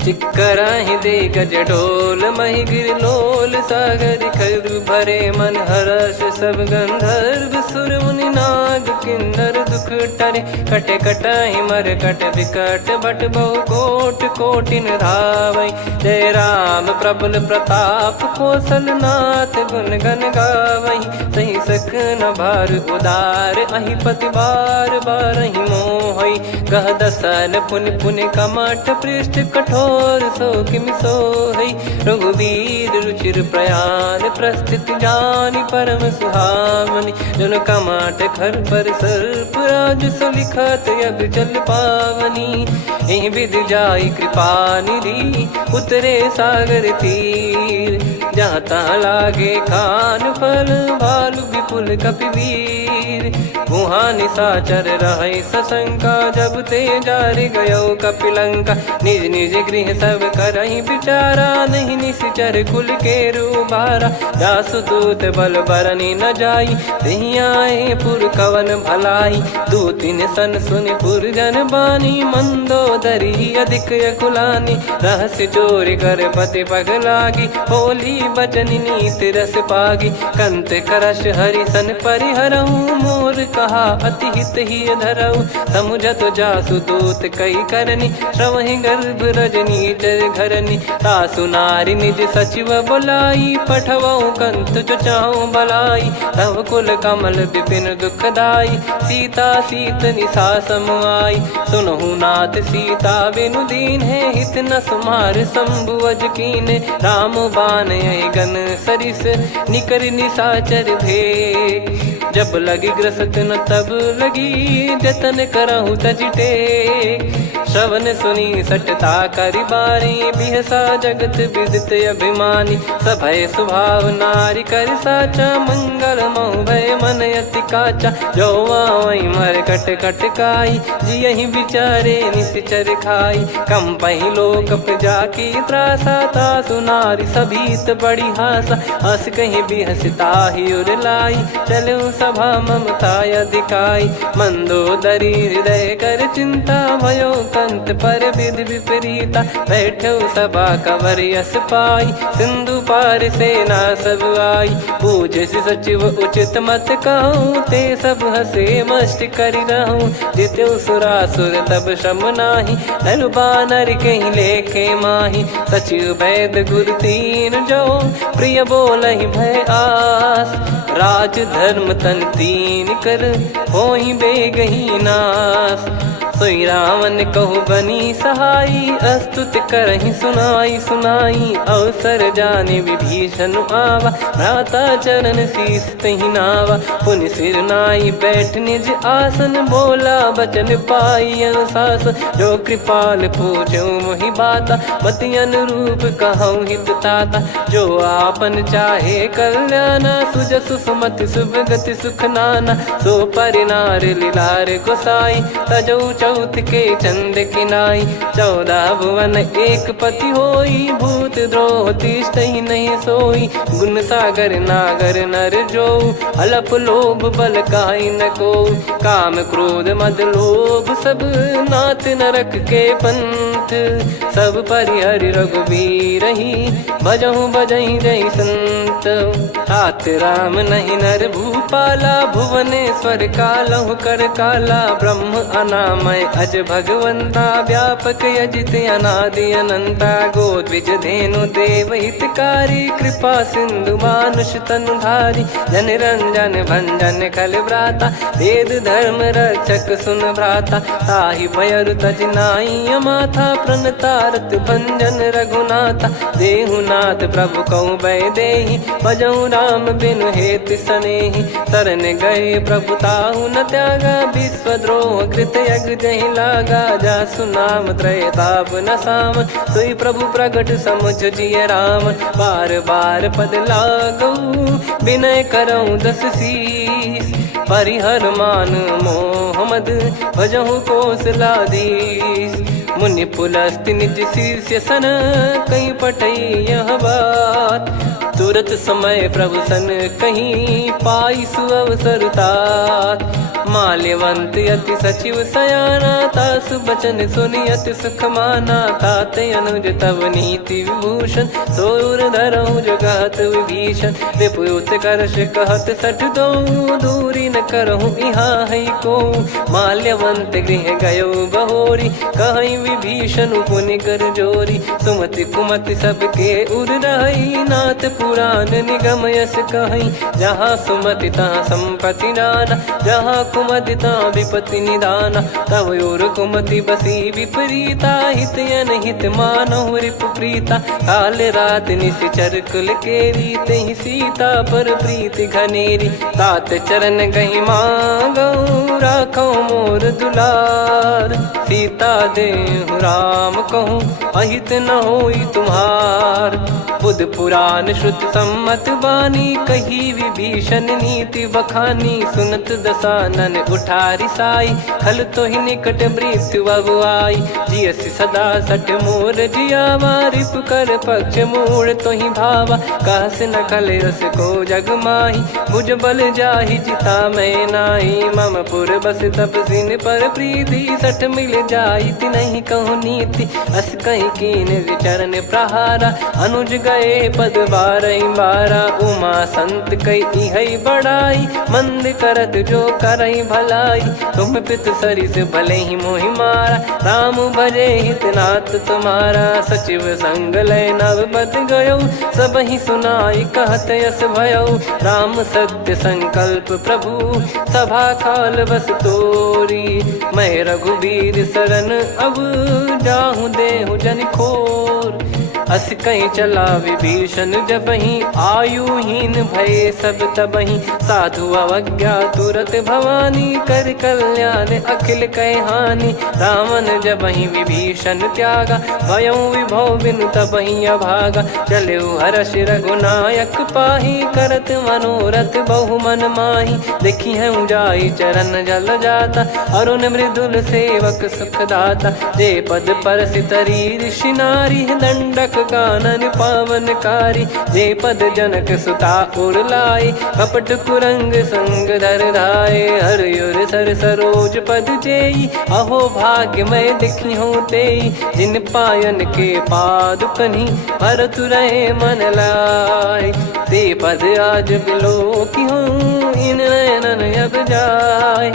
चिक्कराहि दे गज डोल मही गिर लोल सागर खर भरे मन हर्ष सब गंधर्व सुर मुनि नाग किन्नर दुख टरे कटे कटाहि मर कट विकट भट बहु कोट कोटिन धावै जय राम प्रबल प्रताप कौशल नाथ गुण गन गावै सही सक न भार उदार अहि पति बार बारहि मोहै गह दसन पुनि पुनि कमठ पृष्ठ कठोर सो किम सोहै रघुवीर रुचिर प्रयाण प्रस्थित जानि परम सुहावनी जन कमाट खर पर सर्प राज सलिखत अब चल पावनी एहि विध जाई कृपा निधि उतरे सागर तीर जहाँ तहाँ लागे खान फल भालु विपुल कपि वीर गुहा निशाचर रहे सशंका, जब ते जारि गयो कपिलंका। निज निज गृह सब करहि विचारा, नहीं निश्चर कुल के रूबारा। जासुदूत बल बरनी न जाई, तेहि आए पुर कवन भलाई। दूतिन सन सुनि पुर जन बानी, मंदोदरी अधिक अकुलानी। रहस्य चोरी कर पति पग लागी, होली बचन नीत रस पागी। कंत करश हरि सन परिहरऊ, मोर कहा अति हित ही धरऊ। समुझत जासुदूत कई करनी, श्रवहि गर्भ रजनी जर घरनी। तासु नारी निज सचिव बुलाई, पठवऊ कंत जो चाहूं बलाई। तव कुल कमल विपिन दुखदाई, सीता सीत निशा समुआई। सुनहु नाथ सीता बिनु दीन है, हित न सुमार शंभु अज कीने। राम बान यही गन सरिस, निकर निशाचर भेग। जब लगी ग्रसत न तब लगी, जतन करहु तज टेक। श्रवण सुनी सटता करि बारी, बिहसा जगत विदित अभिमानी। सभय स्वभाव नारी कर साचा, मंगल मोह भय मन अति काचा। जो आवई मर कट कट काई, जियहि विचारे निश्चर खाई। कम पही लोक जाकी त्रासा, तासु नारी सभीत बड़ी हासा। हस कहीं बिहसता ही उर लाई, चलऊ सभा ममता अधिकाई। मंदोदरी हृदय कर चिंता, भयो कंत पर विधि विपरीता। बैठो सभा कवर यस पाई, सिंधु पार सेना सब आई। पूजे सचिव उचित मत कहूँ, ते सब हसे मस्त करि रहूं। जित्यु सुरासुर तब श्रम नाही, धनु बानर कहीं लेखे माही। सचिव वैद गुरु तीन जो, प्रिय बोलहि भय आस। राज धर्म तन तीन कर, होहि बेगहि नाश। सोई रावण कहु बनी सहाई, अस्तुत करहि सुनाई सुनाई। अवसर जाने विभीषण आवा, भ्राता चरण शीस तहि नावा। पुनि सिर नाई बैठ निज आसन, बोला बचन पाई अनुशासन। जो कृपाल पूछो मोहि बाता, मति अनुरूप कहूँ हित ताता। जो आपन चाहे कल्याणा, सुजसु सुमति शुभ गति सुख नाना। सो परिनार लीलार गोसाई, तजौ चौथ के चंद किनाई। 14 भुवन एक पति होई, भूत द्रोह तिष्ठहि नहीं सोई। गुण सागर नागर नर जो, अलप लोभ बल काई न को। काम क्रोध मद लोभ सब, नाथ नरक के पंथ। सब परिहरि रघुबीर ही, भजहु भजहि जय संत। तात राम नहीं नर भूपाला, भुवनेश्वर कालहु कर काला। ब्रह्म अनामय अज भगवंता, व्यापक यजित अनादि अनंता। गोद्विज धेनु देव हितकारी, कृपा सिंधु मानुष तनुधारी। जन रंजन भंजन खल भ्राता, वेद धर्म रक्षक सुन भ्राता। ताहि भयर तज नाई माथा, प्रणतारत भंजन रघुनाथा। देहुनाथ प्रभु कहु बै देहि, भजहु राम बिनु हेतु सनेहि। शरण गए प्रभु ताहु न त्यागा, विश्वद्रोह कृत यज्ञ जहि लागा। जासु नाम त्रयताप न सामन, सोई प्रभु प्रगट समुझ जिय रामन। बार बार पद लागऊ, विनय करऊँ 10 शीस। परिहर मान मोह मद, भजहु कौशलाधीश। मुनि पुलस्त्य निज शीर्ष सन, कहीं पटई यह बात। तुरत समय प्रभु सन कहीं, पाई सुअवसर तात। माल्यवंत अति सचिव सयाना, तासु बचन सुनि अति सुख माना। तात अनुज तव नीति विभूषण, सोर धरहु जगत विभीषण। विपुत करश कहत सठ दो, दूरी न करहु यहाँ है को। माल्यवंत गृह गयो बहोरी, कहीं विभीषण पुनि कर जोरी। सुमति कुमति सबके उर रही, नाथ पुराण निगम यस कहीं। जहाँ सुमति तहाँ संपत्ति नाना, जहाँ कुमति तहाँ विपत्ति निदाना। तव और कुमति बसी विपरीता, हित अनहित मानहु रिपु प्रीता। काल रात निश्चर कुल केरी, तेहि सीता पर प्रीति घनेरी। तात चरण गहि मांगऊ, राखो मोर दुलार। सीता देहु राम कहूँ, अहित न होई तुम्हार। बुध पुराण श्रुत सम्मत बानी, कही विभीषण नीति बखानी। सुनत दसानन उठारी साई, खल तो ही निकट मृत्यु अब आई। जियसि सदा सठ मोर जियावा, रिप कर पक्ष मूड़ तो ही भावा। कहस न खल रस को जग माही, भुज बल जाहि जिता मैं नाई। मम पुर बस तपसिन पर प्रीति, सठ मिल जाई तिनहि कहु नीति। अस कहीं कीन विचरण प्रहारा, अनुज गए पद बारहि बारा। उमा संत कई इहै बड़ाई, मंद करत जो करई भलाई। तुम पित सरिस भले ही मोहि मारा, राम भजे हितनाथ तुम्हारा। सचिव संग लय नव बद गयो, सब ही सुनाई कहत यस भयो। राम सत्य संकल्प प्रभु, सभा काल बस तोरी। मैं रघुबीर शरण अब, जाहु देहु जन खोर। अस कहीं चला विभीषण जबहि, आयुहीन भय सब तबहि। साधु अवज्ञा तुरत भवानी, कर कल्याण अखिल कह हानि। रावण जबहि विभीषण त्यागा, भयउ विभव बिनु तबहि अभागा। चलऊ हर्ष रघुनायक पाहि, करत मनोरथ बहु मन माहि। देखी हूँ जाई चरण जल जाता, अरुण मृदुल सेवक सुखदाता। जे पद परसि तरी ऋषि नारी, दंडक कानन पावनकारी। जे पद जनक सुता उर लाए, कपट कुरंग संग धर धाये। हरियुर सर सरोज पद जेई, अहो भाग्य मैं दिखी हूँ तेई। जिन पायन के पादुकनि, भरत रहे मन लाय। ते पद आज बिलो की हूँ, इन नयनन अब जाय।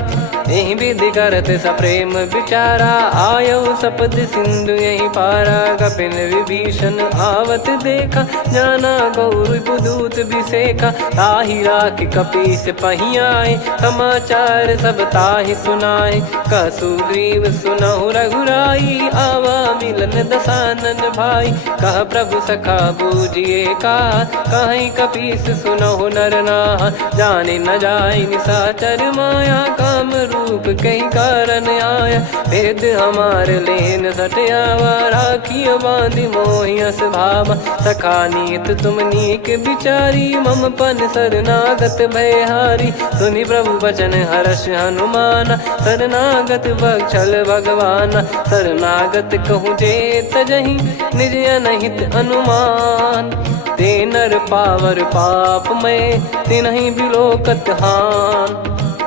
यही विधि करत सप्रेम विचारा, आयो सपद सिंधु यही पारा। कपिन विभीषण आवत देखा, जाना गौर बुदूत बिसेखा। ताहि राख कपीस पही आए, समाचार सब ताहि सुनाए। कह सुग्रीव सुनहु रघुराई, आवा मिलन दसानन भाई। कह प्रभु सखा बूझिए का, कहीं कपीस सुनहु नर नाहा। जाने न जाय निशाचर माया, काम रूप कई कारण आया। भेद हमार लेन सटयावा, राखियो बांधि मोहियस भावा। सखा नीत तुम नीक बिचारी, मम पन शरणागत भयहारी। सुनि प्रभु बचन हर्ष हनुमाना, शरणागत बक्षल भगवाना। शरणागत कहूँ जे तजहि, निज अनहित अनुमान। ते नर पावर पाप में, तिन्हि बिलोकत हान।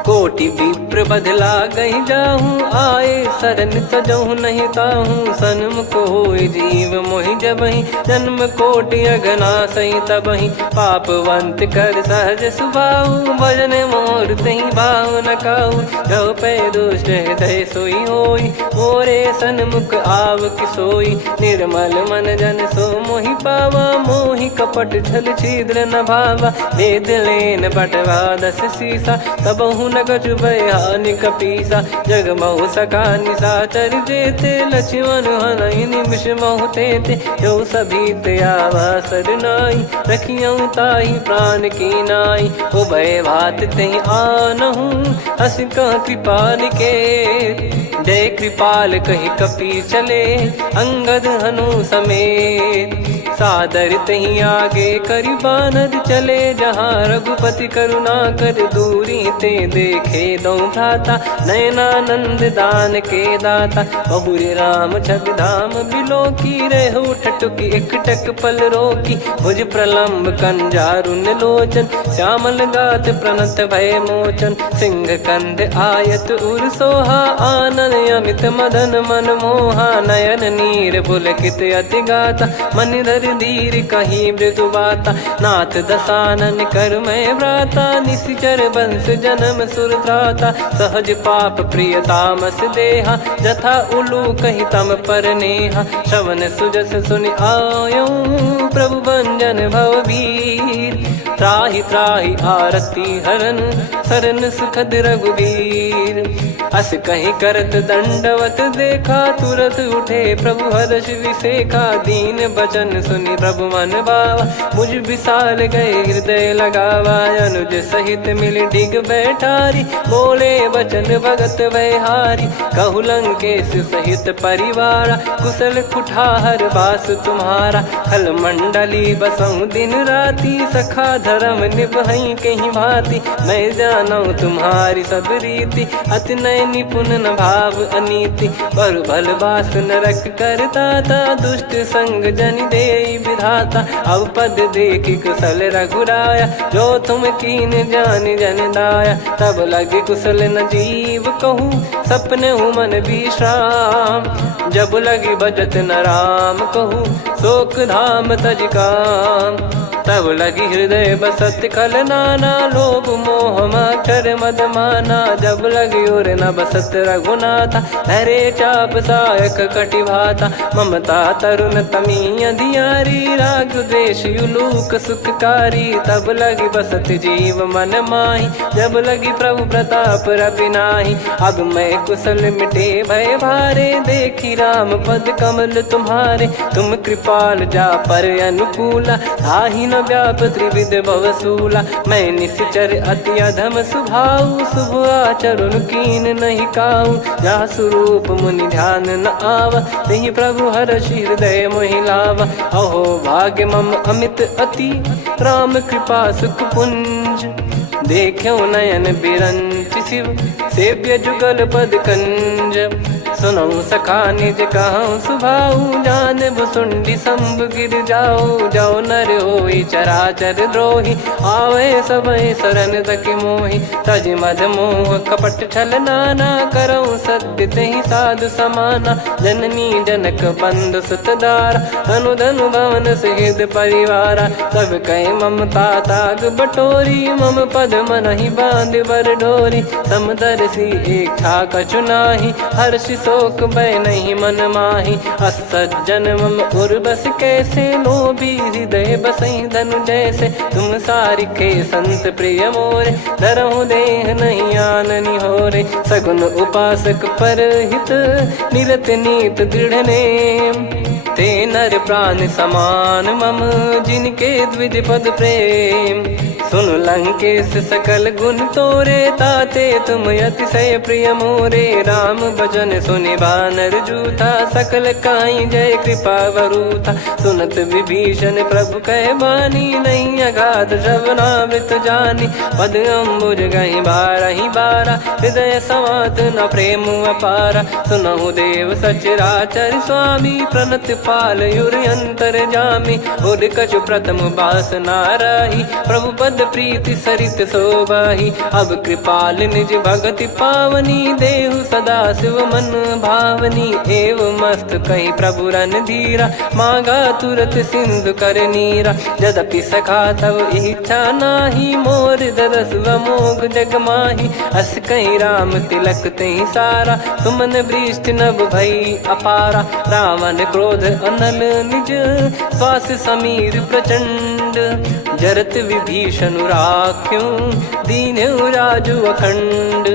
कोटि विप्र बदला गई जाहूँ, आए शरण तजहु नहीं ताहूँ। सन्मुख होय जीव मोहि जबहि, जन्म कोटि अघना सही तबहि। पापवंत कर सहज सुभाऊ, भजन मोर तहि भाव न काऊ। जो पै दुष्ट हृदय सोई होई, मोरे सन्मुख आव कि सोई। निर्मल मन जन सो मोहि पावा, मोहि कपट छल छिद्र न भावा। वेद लेन बटवा दस सीसा, तबहु न कछु भय हानि कपीसा। जग महु सका निशाचर जेते, लक्ष्मण हनहि निमिष महु तेते। जो सभी त्यावा सरनाई, रखियऊ ताहि प्राण की नाई। उभय भात तेहि आनहु, अस कह कृपा निकेत। जय कृपाल कहि कपी चले, अंगद हनु समेत। सादर तही आगे करि बानर चले, जहाँ रघुपति करुणा कर दूरी ते देखे दो भ्राता। नयनानंद दान के दाता, बहुरी राम छवि धाम बिलो की। रहु ठटुकी एकटक पल रोकी, भुज प्रलम्ब कंजारुन लोचन। श्यामल गात प्रणत भय मोचन, सिंह कंद आयत उर सोहा। आनन अमित मदन मन मोहा, नयन नीर पुलकित अति गाता। मन धर धीर कहीं मृदु बाता, नाथ दसानन कर मैं व्राता। निशिचर वंश जन्म सुर त्राता, सहज पाप प्रिय तामस देहा। जथा उलू कही तम पर नेहा, श्रवण सुजस सुनि आयो। प्रभु भंजन भववीर, त्राहि त्राहि आरती हरन। शरण सुखद रघुवीर, अस कहीं करत दंडवत देखा, तुरत उठे प्रभु हर्ष विसेखा। दीन बचन सुनि प्रभु मन भावा, मुझ विशाल गए हृदय लगावा। अनुज सहित मिल डिग बैठारी, बोले बचन भगत वैहारी। कहु लंकेश सहित परिवारा, कुशल कुठार बास तुम्हारा। खल मंडली बसऊं दिन राती, सखा धर्म निभई कहीं भांति। मैं जानू तुम्हारी सब रीति, अति नय निपुण न भाव अनीति। पर भल बास नरक करता था, दुष्ट संग जन दे विधाता। अब पद देखी कुशल रघुराया, जो तुम कीन जान जन दाया। तब लगे कुशल न जीव कहूँ, सपने मन विश्राम। जब लगी बजत न राम कहूँ, शोक धाम तज काम। तब लगी हृदय बसत खल नाना, लोभ मोह मकर मद माना। जब लगी और न बसत रघुनाथा, धरे चाप सायक कटि भाता। ममता तरुण तमी अधियारी, राग द्वेष युलूक सुखकारी। तब लगी बसत जीव मन माही, जब लगी प्रभु प्रताप रविनाही। अब मैं कुशल मिटे भय भारे, देखी राम पद कमल तुम्हारे। तुम कृपाल जा पर अनुकूला, ताहि न व्याप त्रिविध भवसूला। मैं निश्चर अति अधम सुभाऊ, शुभ आचरण कीन नहीं काऊ। जा स्वरूप मुनि ध्यान न आवा, नहीं प्रभु हर्ष हृदय मोहि लावा। अहो भाग्य मम अमित अति, राम कृपा सुख पुंज। देखो नयन बिरंच शिव, सेव्य जुगल पद कंज। सुनऊ सखा निज कहूँ सुभाऊ, जान भुसुंडी संभ गिर जाओ। जाओ नर होई चराचर द्रोही, आवे सबय शरण तक मोहि। तज मद मोह कपट छल नाना, करऊँ सत्य तहि साधु समाना। जननी जनक बंधु सुतदारा, धनु धनु भवन सहित परिवारा। सब कहे ममता ताग बटोरी, मम पद मनहि बांध बर डोरी। समदर्शी इच्छा कछु नाही, हर्षि शोक भय नहीं मन माही। असज्जन मम उर बस कैसे, लोभी हृदय बसई धनु जैसे। तुम सारिखे संत प्रिय मोरे, धरहु देह नहीं आननि होरे। सगुन उपासक पर हित, निरत नीत दृढ़ नेम। ते नर प्राण समान मम, जिनके द्विज पद प्रेम। सुन लंकेश सकल गुण तोरे, ताते तुम अतिशय प्रिय मोरे। राम भजन सुनि बानर जूथा, सकल काई जय कृपा वरूथा। सुनत विभीषण प्रभु कह बानी, नहीं अगाध श्रवणामृत जानी। पद अम्बुज गहि बारहि बारा, हृदय समात न प्रेम अपारा। सुनहु देव सचराचर स्वामी, प्रणत पाल युर अंतर जामी। उर कछु प्रथम बास नाराही, प्रभु पद प्रीति सरित शोभाही। अब कृपाल निज भगति पावनी, देहु सदा शिव मन भावनी। एव मस्त कही प्रभु रन धीरा, मांगा तुरत सिंधु कर नीरा। यद्यपि सखा तब इच्छा नाही, मोर दरस वमोग जग माही। अस कही राम तिलक तहि सारा, सुमन वृष्टि नभ भई अपारा। रावण क्रोध अनल निज, श्वास समीर प्रचंड। जरत विभीषण राख्यों, दीन्हु राजु अखंड।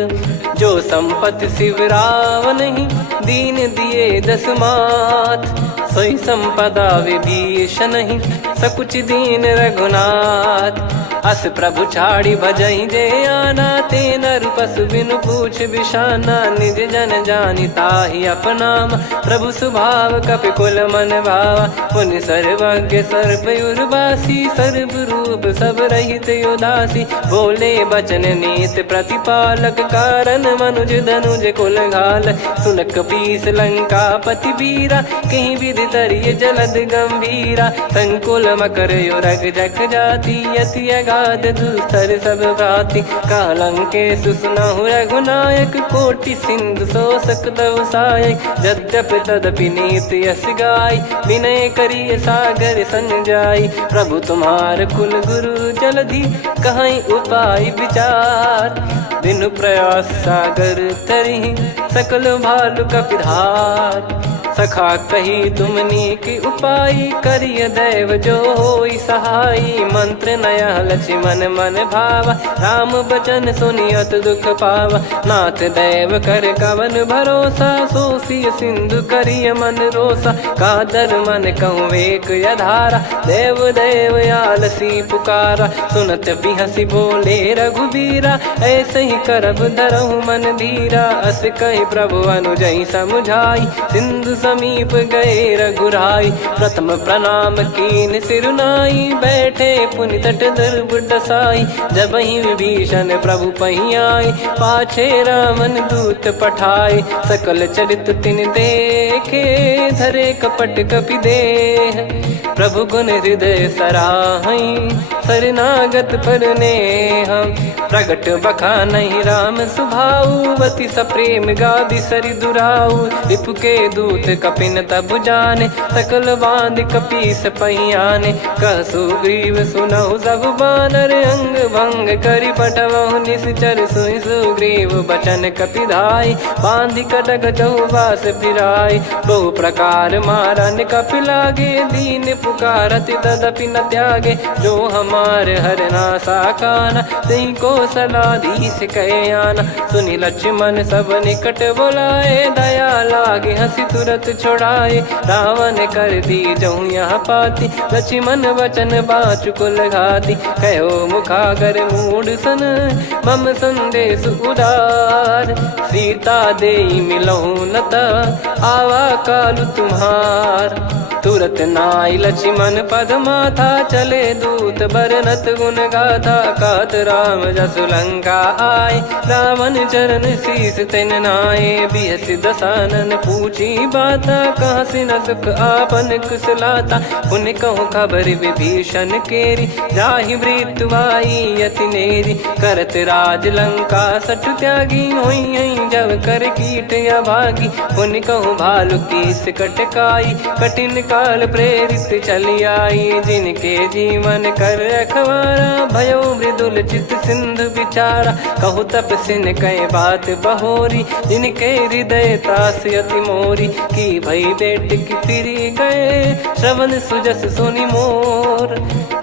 जो संपत्ति शिव रावण ही, दीन दिए दस मात। सोई संपदा विभीषण ही, सकुच दीन रघुनाथ। अस प्रभु छाड़ी भजई जे आना, ते नर पशु बिनु पूछ बिशाना। निज जन जानि ताहि अपनामा, प्रभु स्वभाव कपि कुल मन भावा। मुनि सर्वज्ञ सर्वयुर्वासी, सर्व रूप सब रहित उदासी। बोले बचन नीत प्रतिपालक, कारण मनुज धनुज कुल घाल। सुन कपीस लंका पति वीरा, कहीं विधि तरिय जलद गंभीरा। संकुल मकर युरग जग जाति, अति अगाध दुस्तर सब भांति। कालंकेशु सुनहु रघुनायक, कोटि सिंधु शोषक तव सहायक। यद्यपि तदपि नीति यस गाय, विनय करिय सागर संजाई। प्रभु तुम्हार कुल गुरु जलधि, कहीं उपाय विचार। बिनु प्रयास सागर तरि, सकल भालु कपिधार। सखा कही तुमनी की उपाय, करिय दैव जो होई सहाई। मंत्र नया लक्ष्मण मन भावा, राम बचन सुनियत दुख पावा। नाथ दैव कर कवन भरोसा, सोसी सिंधु करिय मन रोसा। कादर मन कहूँ एक यधारा, देव देव आलसी पुकारा। सुनत बिहसी बोले रघुबीरा, ऐसे ही करब धरहु मन धीरा। अस कही प्रभु अनुजई समुझाई, सिंधु समीप गए रघुराई। प्रथम प्रणाम कीन सिरुनाई, बैठे पुनि तट दुर्ब डसाई। जब ही विभीषण प्रभु पही आए, पाछे रावण दूत पठाए। सकल चरित तिन देखे, धरे कपट कपि देह। प्रभु गुण हृदय सराहई, शरणागत पर नेह। प्रगट बखानहि राम सुभाऊ, बति सप्रेम गाबि सरि दुराऊ। रिपु के दूत कपिन तब जाने, सकल बांध कपीस पहियाने। कह सुग्रीव सुनहु सब बानर, अंग भंग करि पठवहु निश्चर। सुनि सुग्रीव बचन कपिधाई, बांधि कटक चौबास फिराई। बहु प्रकार मारन कपि लागे, दीन पुकारत तदपि न त्यागे। जो हमार हरना साकाना, तई को सलाधीश कहे आना। सुनि लक्ष्मण सब निकट बोलाए, दया लागे हंसी तुरत छोड़ाए। रावण कर दी जऊँ यहाँ पाती, लक्ष्मण वचन बाचु कुल घाती। कहो मुखागर मूड सन, मम संदेश उदार। सीता देई मिलहु नता, आवा कालु तुम्हार। तुरत नाई लक्ष्मण पद माथा, चले दूत बरनत गुण गाथा। कहत राम जसु लंका आए, रावण चरण शीस तिन नाये। बिहस दसानन पूछी बाता, कहाँ से न सुख आपन कुशलाता। पुन कहूँ खबर विभीषण केरी, जाहि मृत्यु आई यति नेरी। करत राज लंका सठ त्यागी, होई जब कर कीट अभागी। पुन कहूँ भालु कीस कटकाई, कठिन काल प्रेरित चली आई। जिनके जीवन कर रखवारा, भयो मृदुल चित सिंधु विचारा। कहु तपसिन कई बात बहोरी, जिनके हृदय तास यति मोरी। की भई बेट की फिरी गए, श्रवण सुजस सुनि मोर।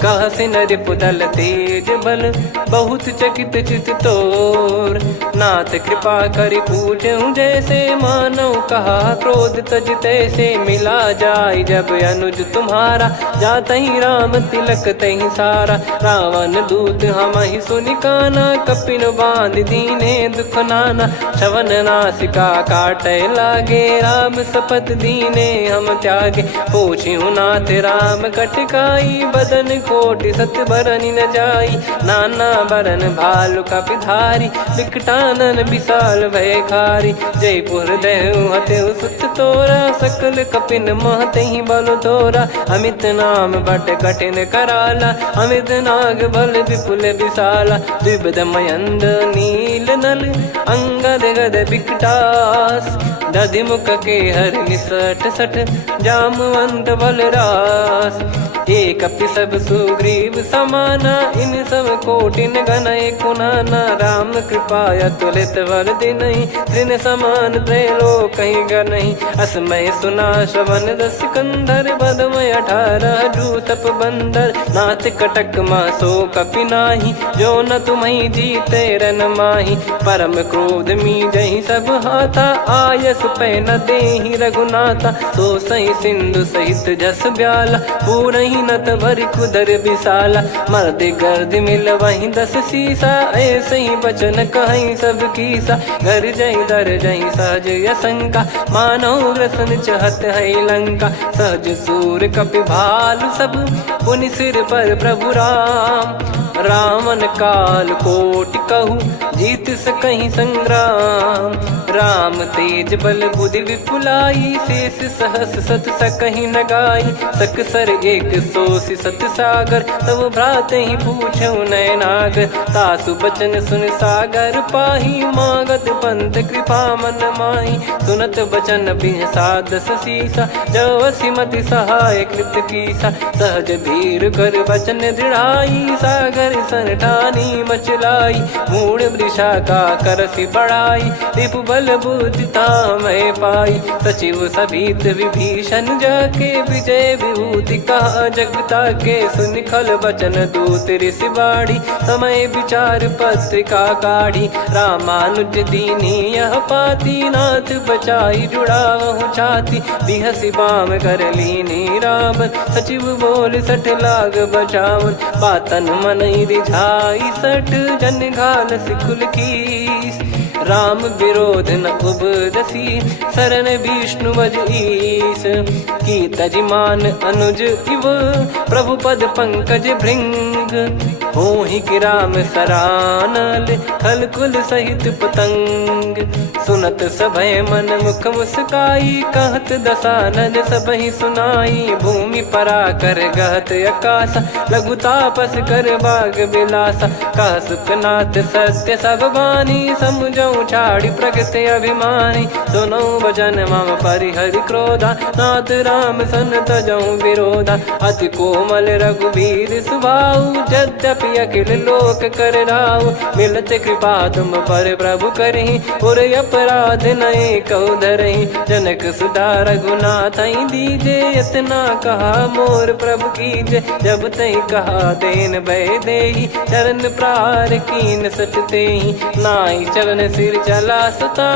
कहसिन रिपुदल तेज बल, बहुत चकित चित तोर। नाथ कृपा करि पूजहु जैसे, मानव कहा क्रोध तज तैसे। मिला जाय जब अनुज तुम्हारा, जातहि राम तिलक तहि सारा। रावण दूत हमहि सुनि काना, कपिन बांध दीने दुख नाना। श्रवण नासिका काटै लागे, राम शपथ दीने हम त्यागे। पूछिहु नाथ राम कटकाई, बदन कोटि सत बरनि न जाई। नाना बरन भालु कपिधारी, विकटानन विशाल भयखारी। जयपुर देहु हतेउ सुत तोरा, सकल कपिन महतहि बल तोरा। अमित नाम बट कठिन कराला, अमित नाग बल विपुल विशाला। द्विविध मयंद नील नल, अंगद गद विकटास। दधिमुख के हर निसठ सठ, जामवंत बलरास। एक अपि सब सुग्रीव समाना, इन सब कोटिन गणय कुनाना। राम कृपा अतुलित वर दिनहि, तृण समान त्रैलोक कहीं गनहि। असमय सुना श्रवण रस कंधर, बदमय 18 जूतप बंदर। नाथ कटक मासो कपि नाही, जो न तुम्हि जीते रन माही। परम क्रोध मीजहि सब हाथा, आयस पै न देहि रघुनाथा। सो सही सिंधु सहित जस ब्याला, पूरहि नत भरि कुदर विशाला। मर्द गर्द मिल वहीं 10 सीसा, ऐसे ही बचन कहीं सब कीसा। घर जय दर जय सहज यसंका, मानव ग्रसन चहत है लंका। सहज सूर कपि भालु सब, पुनि सिर पर प्रभु राम। रावण काल कोटि कहूँ, जीत सकहीं संग्राम। राम तेज बल बुद्धि विपुलाई, शेष सहस सत सकहीं न गाई। सकसर एक सोसी सत सागर, तब भ्रात ही पूछऊ नयनागर। तासु बचन सुन सागर पाही, मागत पंथ कृपा मन माही। सुनत बचन बिहसा 10 सीसा, जवसी मति सहाय कृत कीसा। सहज धीर कर बचन दृढ़ाई, सागर सन ठानी मचलाई। मूढ़ वृषा का करसी बढ़ाई, रिपु बल बल बुद्धिता मैं पाई। सचिव सभीत विभीषण जाके विजय विभूति कहा, जगता के सुन खल बचन दूत ऋषि बाड़ी। समय विचार पत्रिका काढ़ी, रामानुज दीनी यह पाती। नाथ बचाई जुड़ावहु छाती, बिहसी बाम कर लीनी रावण। सचिव बोल सठ लाग बचावन, बातन मनई रिझाई सठ। जन घाल सिकुल कीस, राम विरोध न उपदसी। शरण विष्णु बज ईस, की तजिमान अनुज इव। प्रभु पद पंकज भृंग, होहि कि राम सरानल। खल कुल सहित पतंग, सुनत सभय मन मुख मुस्काई। कहत दसानन सबहि सुनाई, भूमि परा कर गहत आकाशा। लघु तापस कर बाग बिलासा, कह सुखनाथ सत्य सब बानी। समझऊ छाड़ी प्रगति अभिमानी, सुनो भजन मम परिहरि क्रोधा। नाथ राम सन तजऊ विरोधा, अति कोमल रघुवीर सुभाऊ। यद्यपि अखिल लोक कर राऊ, मिलत कृपा तुम पर प्रभु करहि। पुर अपराध नए कौ धरहि, जनक सुधा रघुनाथ दीजे। इतना कहा मोर प्रभु कीजे, जब तई कहा देन भय देहि। चरण प्रहार कीन सटतेहि, नाई चरण सिर चला सता।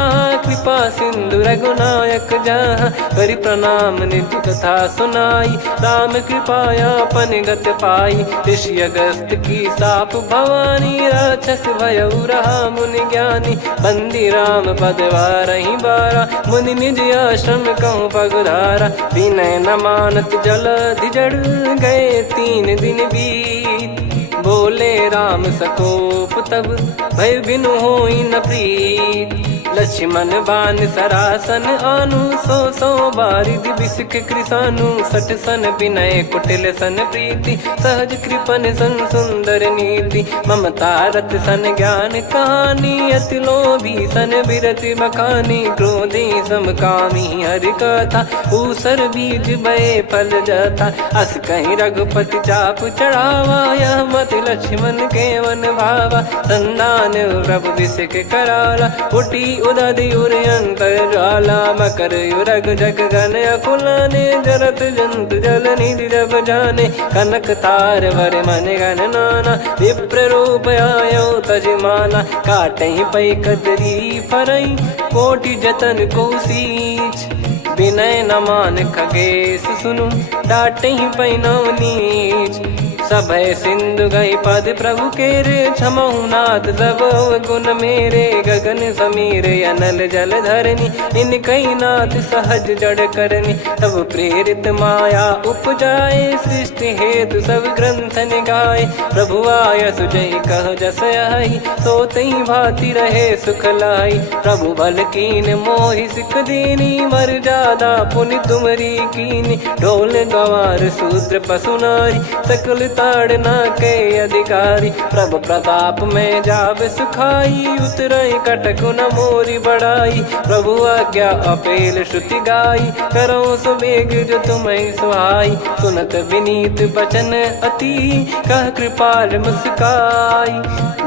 कृपा सिंधु रघुनायक जहाँ, करि प्रणाम निज कथा सुनाई। राम कृपाया अपन गत पाई, ऋषि अगस्त की साप भवानी। राक्षस भयउ रहा मुनि ज्ञानी, बंदी राम पद वारहि बारा। मुनि निज आश्रम कहूँ पगधारा, विनय न मानत जलधि जड़ गए। 3 दिन बीत, बोले राम सकोप तब। भय बिनु होई न प्रीत, लक्ष्मण बान सरासन आनु। 100 बारिधि बिसक कृसानु, 60 सन विनय कुटिल सन प्रीति। सहज कृपन सन सुंदर नीति, ममता रत सन ज्ञान कहानी। अति लोभी सन बिरति बखानी, क्रोधी समकामी हरि कथा। ऊसर बीज भय फल जाता, अस कहीं रघुपति चाप चढ़ावा। यह मत लक्ष्मण के वन भावा, संदान प्रभु बिसक कराला। उठी उदधि उर अंतर ज्वाला, मकर युरग जग गण अकुलाने। जरत जंतु जल निधि जब जाने, कनक तार वर मन गण नाना। विप्र रूप आयो तजमाना, काटहि पै कदरी फरई। कोटि जतन को सींच, विनय न मान खगेश सुनु। डांटहि पै नव नीच, सभय सिंधु गई पद प्रभु केरे। क्षमहु नाथ सब गुण मेरे, गगन समीर अनल जल धरनी। इनकई नाथ सहज जड़ करनी, तब प्रेरित माया उपजाए। सृष्टि हेतु सब ग्रंथ निगाए, प्रभु आय सुजय कह जस आई। सोतई भांति रहे सुख लाई, प्रभु बल कीन मोहि सिख दीनी। मर्यादा पुनि तुमरी कीनी, ढोल गवार शूद्र पशु नारी। सकल ताड़ना के अधिकारी, प्रभु प्रताप में जाब सुखाई। उतरई कटक न मोरी बढ़ाई, प्रभु आज्ञा अपेल श्रुति गाई। करो सुबेग जो तुम्हें सुहाई, सुनत विनीत बचन अति। कह कृपाल मुस्काई,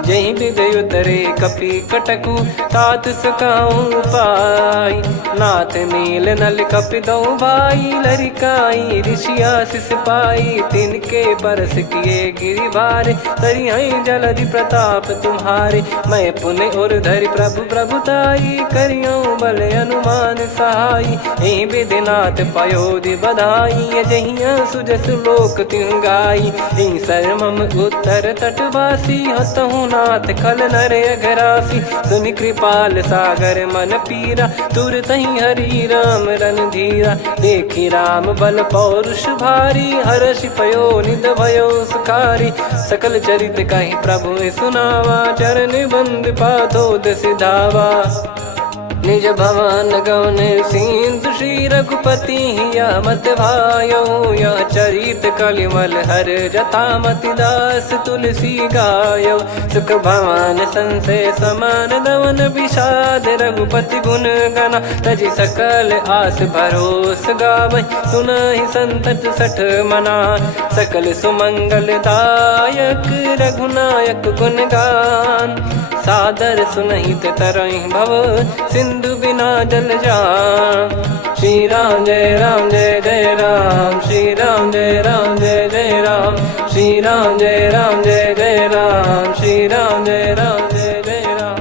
जही विदय उतरे कपि कटकु। तात सकाऊं पाई, नाथ मील नल कपि दो भाई। लरिकाई ऋषि आशीष पाई, तिनके परस किए गिरि भारे। तरिहई जलधि प्रताप तुम्हारे, मैं पुण्य और धरि प्रभु प्रभुताई। करियऊं बल अनुमान सहाई, एहि विधिनाथ पयोधि बधाई। जहिया सुजस लोक तिहुँ गाई, एहि सरमम उत्तर तटवासी। हतहु नाथ खल नर अघरासी, सुनि कृपाल सागर मन पीरा। तुरतहि हरि राम रणधीरा, देखि राम बल पौरुष भारी। हर्ष पयो निध भयो सुखारी, सकल चरित कहि प्रभु सुनावा। चरण बंद पाथोद सिधावा, निज भवन गवन सिंधु। श्री रघुपति या मत भायो, यह चरित प्रीत कलिमल हर जतामति दास तुलसी गायो सुख भवन संशय समान दवन विषाद रघुपति गुण गना तजि सकल आस भरोस गावै सुनहि संतत सठ मना सकल सुमंगल दायक रघुनायक गुण गान सादर सुनहित तरहि भव सिंधु बिना जल जान श्री राम जय जय राम श्री राम जय जय राम श्री राम जय जय राम श्री राम जय जय राम।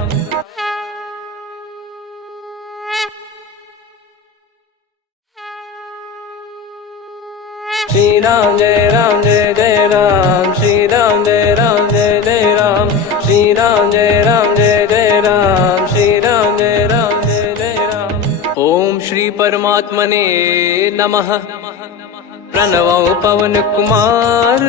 श्री राम जय जय राम श्री राम जय जय राम श्री राम जय जय राम श्री राम जय जय राम। ओम श्री परमात्मने नमः। प्रणवो पवन कुमार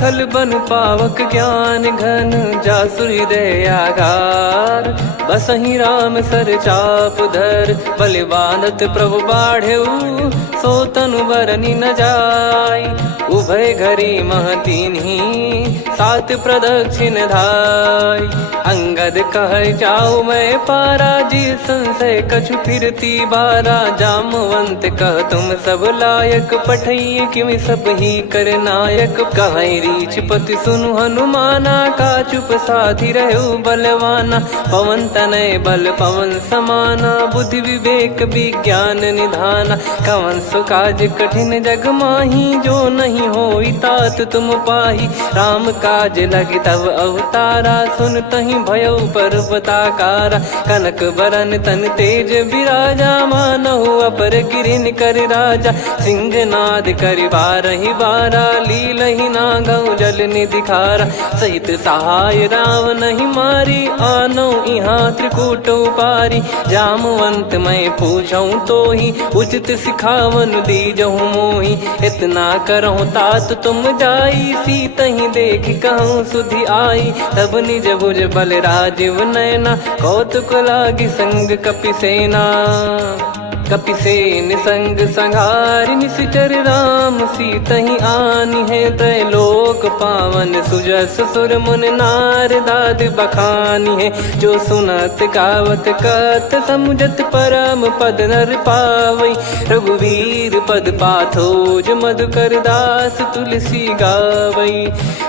खल बन पावक ज्ञान घन जासु हृदय आगार बसहि राम सर चाप धर बलिवानत प्रभु बाढ़ेऊ सो तनु बरनि न जाय उभय घरी महतीन्ही सात प्रदक्षिण धाय अंगद कह जाऊ मैं पारा जी संशय कछु फिरती बारा जामवंत कह तुम सब लायक पठई किमि सब ही कर नायक कहीं रीछ पति सुनु हनुमाना का चुप साधि रहु बलवाना पवन तनय बल पवन समाना बुद्धि विवेक विज्ञान निधाना कवन सो काज कठिन जग माही जो नहीं होई तात तुम पाही राम काज लगी तब अवतारा सुन तहि भयउ पर्वताकारा कनक बरन तन तेज विराजा मानहु अपर गिरिन कर राजा सिंहनाद करि बारहि बारा लीलहि नागौ जल निधि खारा सहित सहाय राव नहीं मारी आनो इहाँ त्रिकूट पारी जामवंत मैं पूछऊँ तो ही उचित सिखावन दीजहु मोही इतना करहु तात तुम जाई सीतहि देख कहूँ सुधि आई तब निज भुज बल राजीव नयना कौतुक लागी संग कपिसेना कपिसेन संग संघारि निशिचर राम सीतहि आनि है त्रैलोक पावन सुजस सुर मुन नार दाद बखानी है जो सुनत गावत कथ समुझत परम पद नर पावै रघुवीर पद पाथोज मधुकर दास तुलसी गावै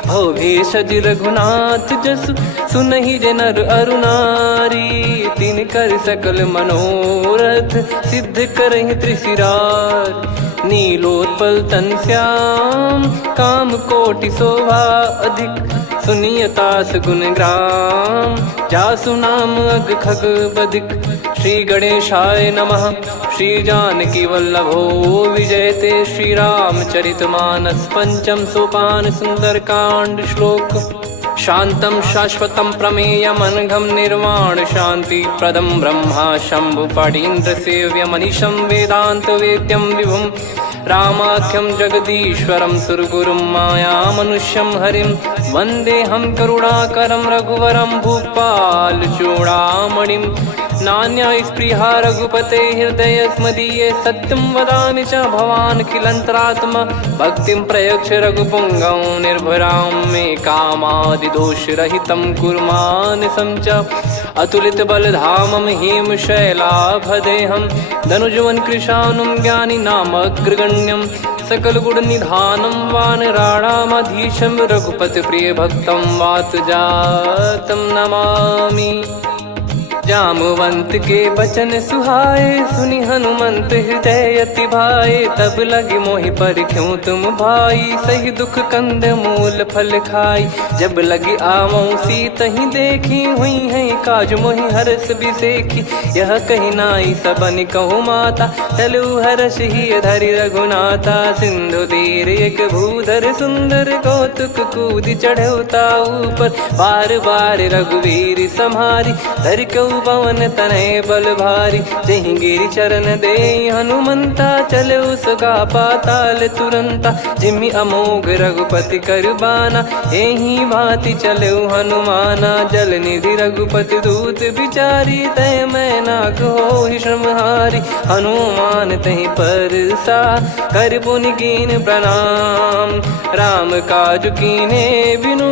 भव भेषज रघुनाथ जसु सुनहि जे नर अरु नारी तिन कर सकल मनोरथ सिद्ध करहि त्रिशिरार नीलोत्पल तन श्याम काम कोटि शोभा अधिक सुनियतास गुण ग्राम जासु नाम अग खग बदिक श्री गणेशाय नमः श्री जानकी वल्लभो विजयते श्री रामचरितमानस पंचम सोपान सुंदरकांड श्लोक शांतं शाश्वतं प्रमेयमनघं निर्वाण शांति प्रदं ब्रह्मा शंभु फणीन्द्र सेव्यमनिशं वेदांत वेद्यं विभुं रामाख्यं जगदीश्वरं सुरगुरुं मायामनुष्यं हरिं वन्देऽहं करुणाकरं रघुवरं भूपाल चूडामणिं नान्या स्पृहा रघुपते हृदय स्मदीये सत्यं वदामि च भवान् खिलन्तरात्मा भक्तिं प्रयक्ष रघुपुङ्गं निर्भरां मे कामादिदोषरहितं कुर्मानसं च अतुलित बलधामं हेमशैलाभदेहं धनुजवन कृशानुं ज्ञानी नामग्रगण्यं सकल गुण निधानं वानराणामधीशं रघुपति प्रिय भक्तं वात जातं नमामि। जामवंत के बचन सुहाए सुनि हनुमंत हृदय अति भाए तब लगे मोहि पर क्यों तुम भाई सही दुख कंद मूल फल खाई जब लगी आवऊं सीतहि देखी हुई है काज मोहि हरस बिसेखी यह कही नाई सबन कहु माता चलु हरष ही धरि रघुनाथा सिंधु तीर एक भूधर सुंदर कौतुक कूद चढ़ौता ऊपर बार बार रघुवीर सम्हारी धर कऊ पवन तनय बल भारी। जहि गिरि चरण दे हनुमंता, चले उसका पाताल तुरंता। जिमि अमोघ रघुपति कर बाना, एहि भांति चले हनुमाना। जल निधि रघुपति दूत बिचारी, तय मैं नाग होहि श्रमहारी। हनुमान तहि परसा, कर पुनि कीन प्रणाम। राम काज कीने बिनु,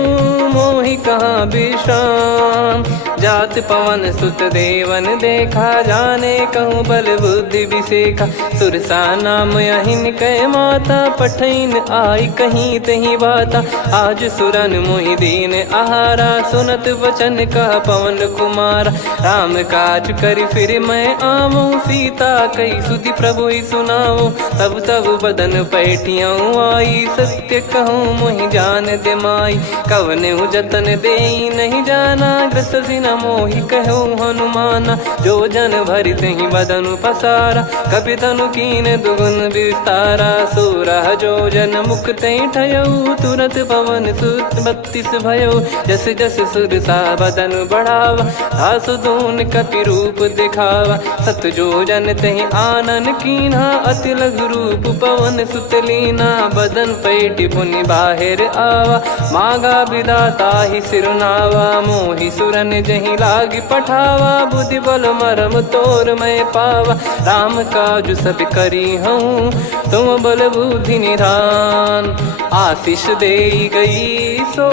मोहि कहाँ विश्राम। जात पवन सुत देवन देखा, जाने कहूँ बल बुद्धि विसेखा। सुरसा नाम अहिन कै माता, पठैन आई कहीं तहीं बाता। आज सुरन मोहि दीन आहारा, सुनत वचन कह पवन कुमारा। राम काज करि फिर मैं आवूँ, सीता कई सुधि प्रभु ही सुनाऊँ। तब तब बदन पैठियाँ आई, सत्य कहूँ मोहि जान दे माई। कवने जतन दे नहीं जाना, ग्रसि न मोहि कहूँ हनुमाना। जो जन भरि तहि बदन पसारा, कपि तनु कीन दुगुन विस्तारा। सोरह जो जन मुख तहि ठयऊ, तुरत पवन सुत 32 भयऊ। जस जस सुरसा बदन बढ़ावा, आसु दून कपि रूप दिखावा। सत जो जन तहि आनन कीन्हा, अति लघु रूप पवन सुत लीना। बदन पैटि पुनि बाहिर आवा, मागा विधाता ही सिरुनावा। मोहि सुरन जहि लागी पठावा, बुद्धि बल मरम तोर मैं पावा। राम काजु सब करी हूँ, तुम बल बुद्धि निधान। आशीष दे गई सो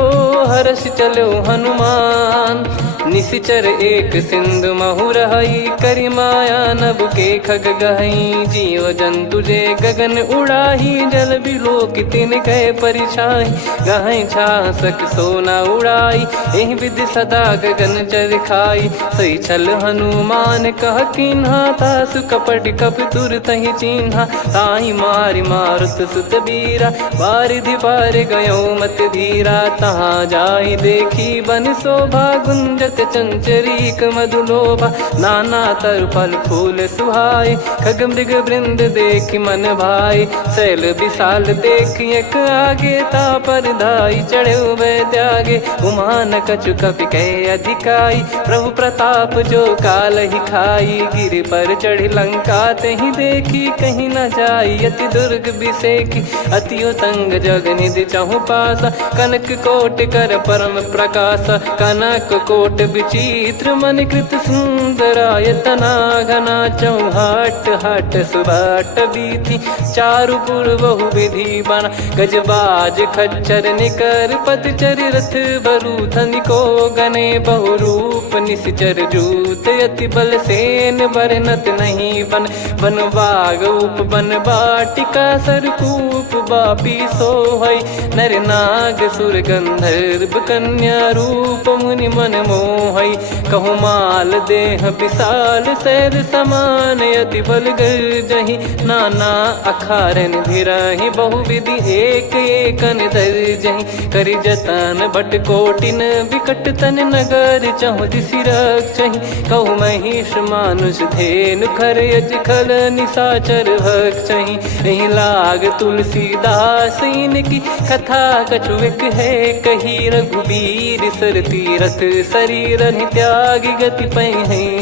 हर्ष चलो हनुमान। निशिचर एक सिंधु महु रहई, करि माया नभ के खग गहई। जीव जंतु जे गगन उड़ाही, जल बिलो की तिन कह परिछाई। गहई छासक सोना उड़ाई, एहि विधि सदा गगन चर खाई। सही छल हनुमान कह कीन्हा, तासु कपट कप तुर तहि चिन्हा। ताहि मारि मारुत सुत बीरा, बारिधि पार गयो मत धीरा। तहाँ जाई देखी बन शोभा, गुंजत चंचरीक मधुलोभा। नाना तर फल फूल सुहाई, खग मृग वृंद देख मन भाई। शैल विशाल देख एक आगे, तापर धाई चढ़े वै त्यागे। उमान कछु कपि कहे अधिकाई, प्रभु प्रताप जो काल ही खाई। गिर पर चढ़ी लंका तहि देखी, कहीं न जाई अति दुर्ग बिसेखी। अति उतंग जग निधि चहु पासा, कनक कोट कर परम प्रकाशा। कनक कोट विचित्र मन कृत सुंदरायतना। घना चौहाट हाट सुबाट बीथी, चारु पुर बहु विधि बना। गजबाज खच्चर निकर पतचर, रथ बरु धनिको गने। बहु रूप निश्चर जूत, अति बल सेन बरनत नहीं बन। बन बाग उप बन बाटिका, सरकूप बापी सोहई। नर नाग सुर गंधर्व कन्या, रूप मुनि मन मोहई। कहु माल देह विशाल, शैल समान अति बल गर्जहि। नाना अखारन भिरहि, बहु विधि एक एकन दर्जहि। करि जतन बट कोटिन, विकट तन नगर चहु दिसि रक्षहि। कहु महिष मानुष धेनु, खर यज खल निशाचर भक्षहि। एहि लाग तुलसीदास इनकी, कथा कछु एक है कही। रघुबीर सर तीरथ शरीर, त्यागी गति पै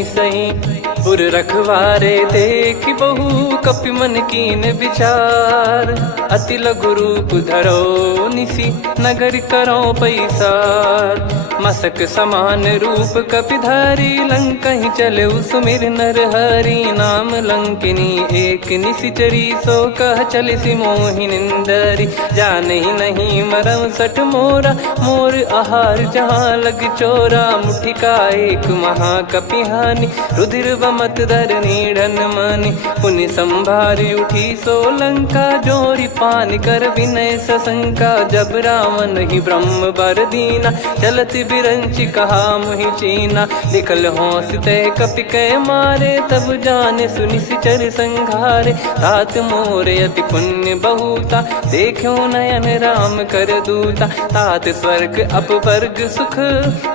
सही। पुर रखवारे देखि बहु, कपि मन कीन विचार। अति लघु रूप धरो निसी, नगर करो पैसार। मसक समान रूप कपिधारी, लंकहि चले सुमिर नर हरि। नाम लंकिनी एक निशिचरी, सो कह चलिसि मोहि निंदरी। जानहि नहीं मरम सठ मोरा, मोर आहार जहाँ लग चोरा। मुठिका एक महाकपिहानि, रुधिर बमत धरनी ढन मानि। पुनि संभारी उठी सो लंका, जोरी पान कर विनय सशंका। जब रावण ही ब्रह्म बर दीना, चलत बिरंचि कहा मुहि चीना। निकल होंस तय कपि कै मारे, तब जाने सुनि सिचर संघारे। तात मोर अति पुण्य बहुता, देखो नयन राम कर दूता। तात स्वर्ग अपवर्ग सुख,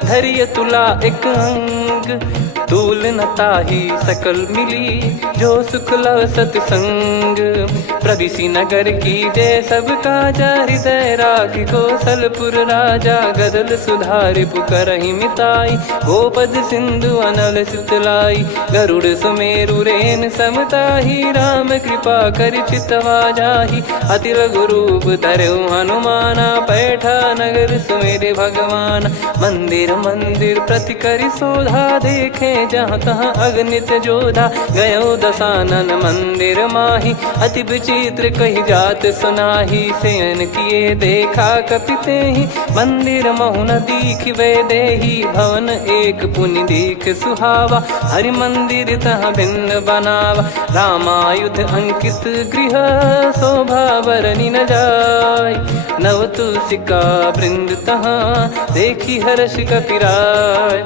धरिय तुला एक अंग। तूल न ताहि आई सकल मिली जो सुख लव सत्संग। प्रविसी नगर की जय सब काजा हृदय राखी कौशलपुर राजा। गदल सुधारि पुकरहि मिताई गोपद सिंधु अनल सितलाई। गरुड़ सुमेरु रेन समताही राम कृपा कर चितवा जाही। अति लघु रूप धरऊ हनुमाना पैठा नगर सुमेरे भगवान। मंदिर मंदिर प्रति करि शोधा देखे जहाँ तहाँ अगणित जोधा। गयो दशानन मंदिर माही अति विचित्र कही जात सुनाही। शयन किए देखा कपिते ही मंदिर महु न दीख वे देही। भवन एक पुनि दीख सुहावा हरि मंदिर तह भिन्न बनावा। रामायुध अंकित गृह शोभा बरनी न जाय। नव तुलसी का वृंद तहाँ देखी हर्ष कपिराय।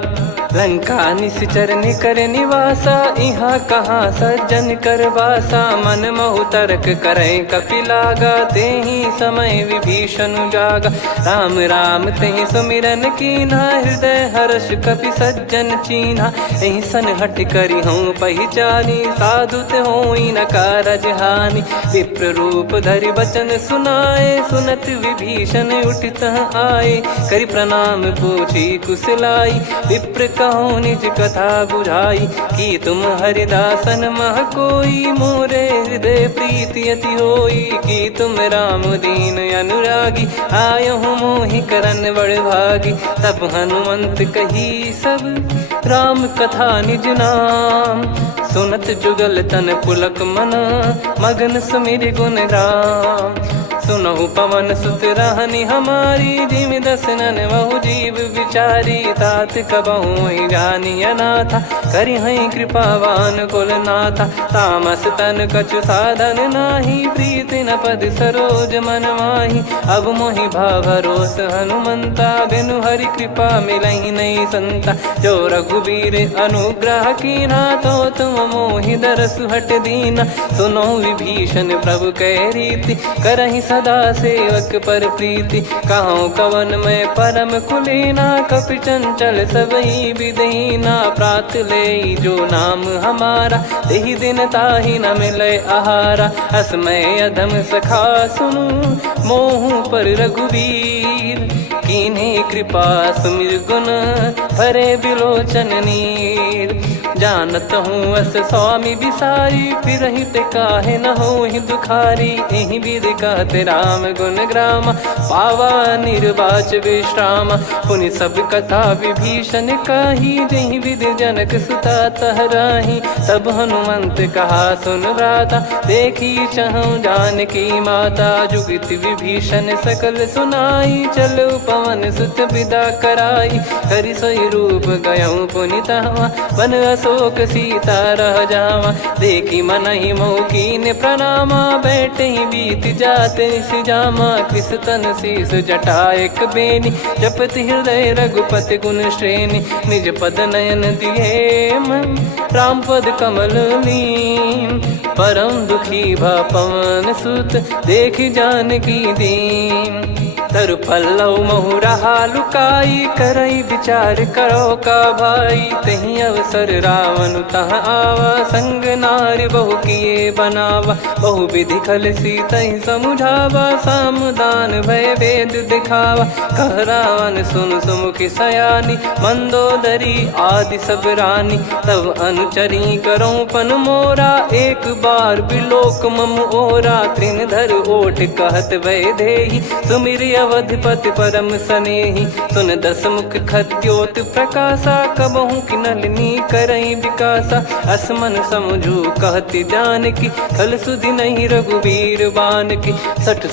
लंका निश्चर निकर निवासा यहाँ कहाँ सज्जन कर वासा। मन महु तर्क करें कपिलागा तेहि समय विभीषण जागा। राम राम तेहि सुमिरन कीन्हा हृदय हर्ष कपि सज्जन चीन्हा। एहि सन हट करि हूँ पहिचानी साधु ते होई न कारज हानि। विप्र रूप धरि बचन सुनाए सुनत विभीषण उठित आए। करि प्रणाम पूछी कुशलाई विप्र कहूँ निज कथा बुझाई। कि तुम हरिदासन मह कोई मोरे हृदय प्रीति अति होई। कि तुम राम दीन अनुरागी आयहु मोहि करन बड़ भागी। तब हनुमंत कही सब राम कथा निज नाम। सुनत जुगल तन पुलक मना मगन सुमिर गुण राम। सुनहु पवन सुत रहनी हमारी जिम दसनन बहु जीव विचारी। तात कबहु जानी अनाथा करि हई कृपावान कुल नाथा। तामस तन कछु साधन नाही प्रीति न पद सरोज मन माही। अब मोहि भावरोस हनुमंता बिनु हरि कृपा मिलहि नहीं संता। जो रघुबीर अनुग्रह कीना तो तुम मोहि दरसु हट दीना। सुनो विभीषण प्रभु कह रीति करहि सदा सेवक पर प्रीति। कहूँ कवन में परम कुलीना कपि चंचल सबई विदहीना। प्रात ले जो नाम हमारा तेहि दिन ताहि न मिले आहारा। असमय अधम सखा सुनु मोहु पर रघुवीर। कीन्ही कृपा सुमिर गुण भरे बिलोचन नीर। जानत हूँ अस स्वामी बिसारी फिरहित काहे न होहि दुखारी। एहि विधि कहते राम गुण ग्राम पावा निर्वाच विश्राम। पुनि सब कथा विभीषण काही जहि विधि जनक सुता तहराही। तब हनुमंत कहा सुन भ्राता देखी चहु जानकी माता। जुगित विभीषण सकल सुनाई चलो पवन सुत विदा कराई। हरि सोई रूप गयऊँ पुनि तहवा वन अशोक सीता रह जावा। देखी मनहि मौकीन प्रणामा बैठे ही बीत जात निस जामा। कृस तन शीस जटा एक बेनी जपति हृदय रघुपति गुण श्रेणी। निज पद नयन दिए मन राम पद कमल लीन। परम दुखी भा पवन सुत देखि जानकी दीन। तरु पल्लव महु रहा लुकाई करई विचार करो का भाई। तही अवसर रावण तह आवा संग नारी बहु किए बनावा। बहु विधि खल सीतहि समुझावा सामदान भय वेद दिखावा। कह रावण सुन सुमुखी सयानी मंदोदरी आदि सब रानी। तब अनुचरी करो पन मोरा एक बार बिलोक मम ओरा। तृण धर ओठ कहत भय देहि सुमिर अवधिपति परम सनेहि। सुन दस मुख खद्योत प्रकाशा कबहु कि नलिनी करई विकासा। असमन समझू कहति जानकी खल सुधि नहीं रघुवीर बान की। सठ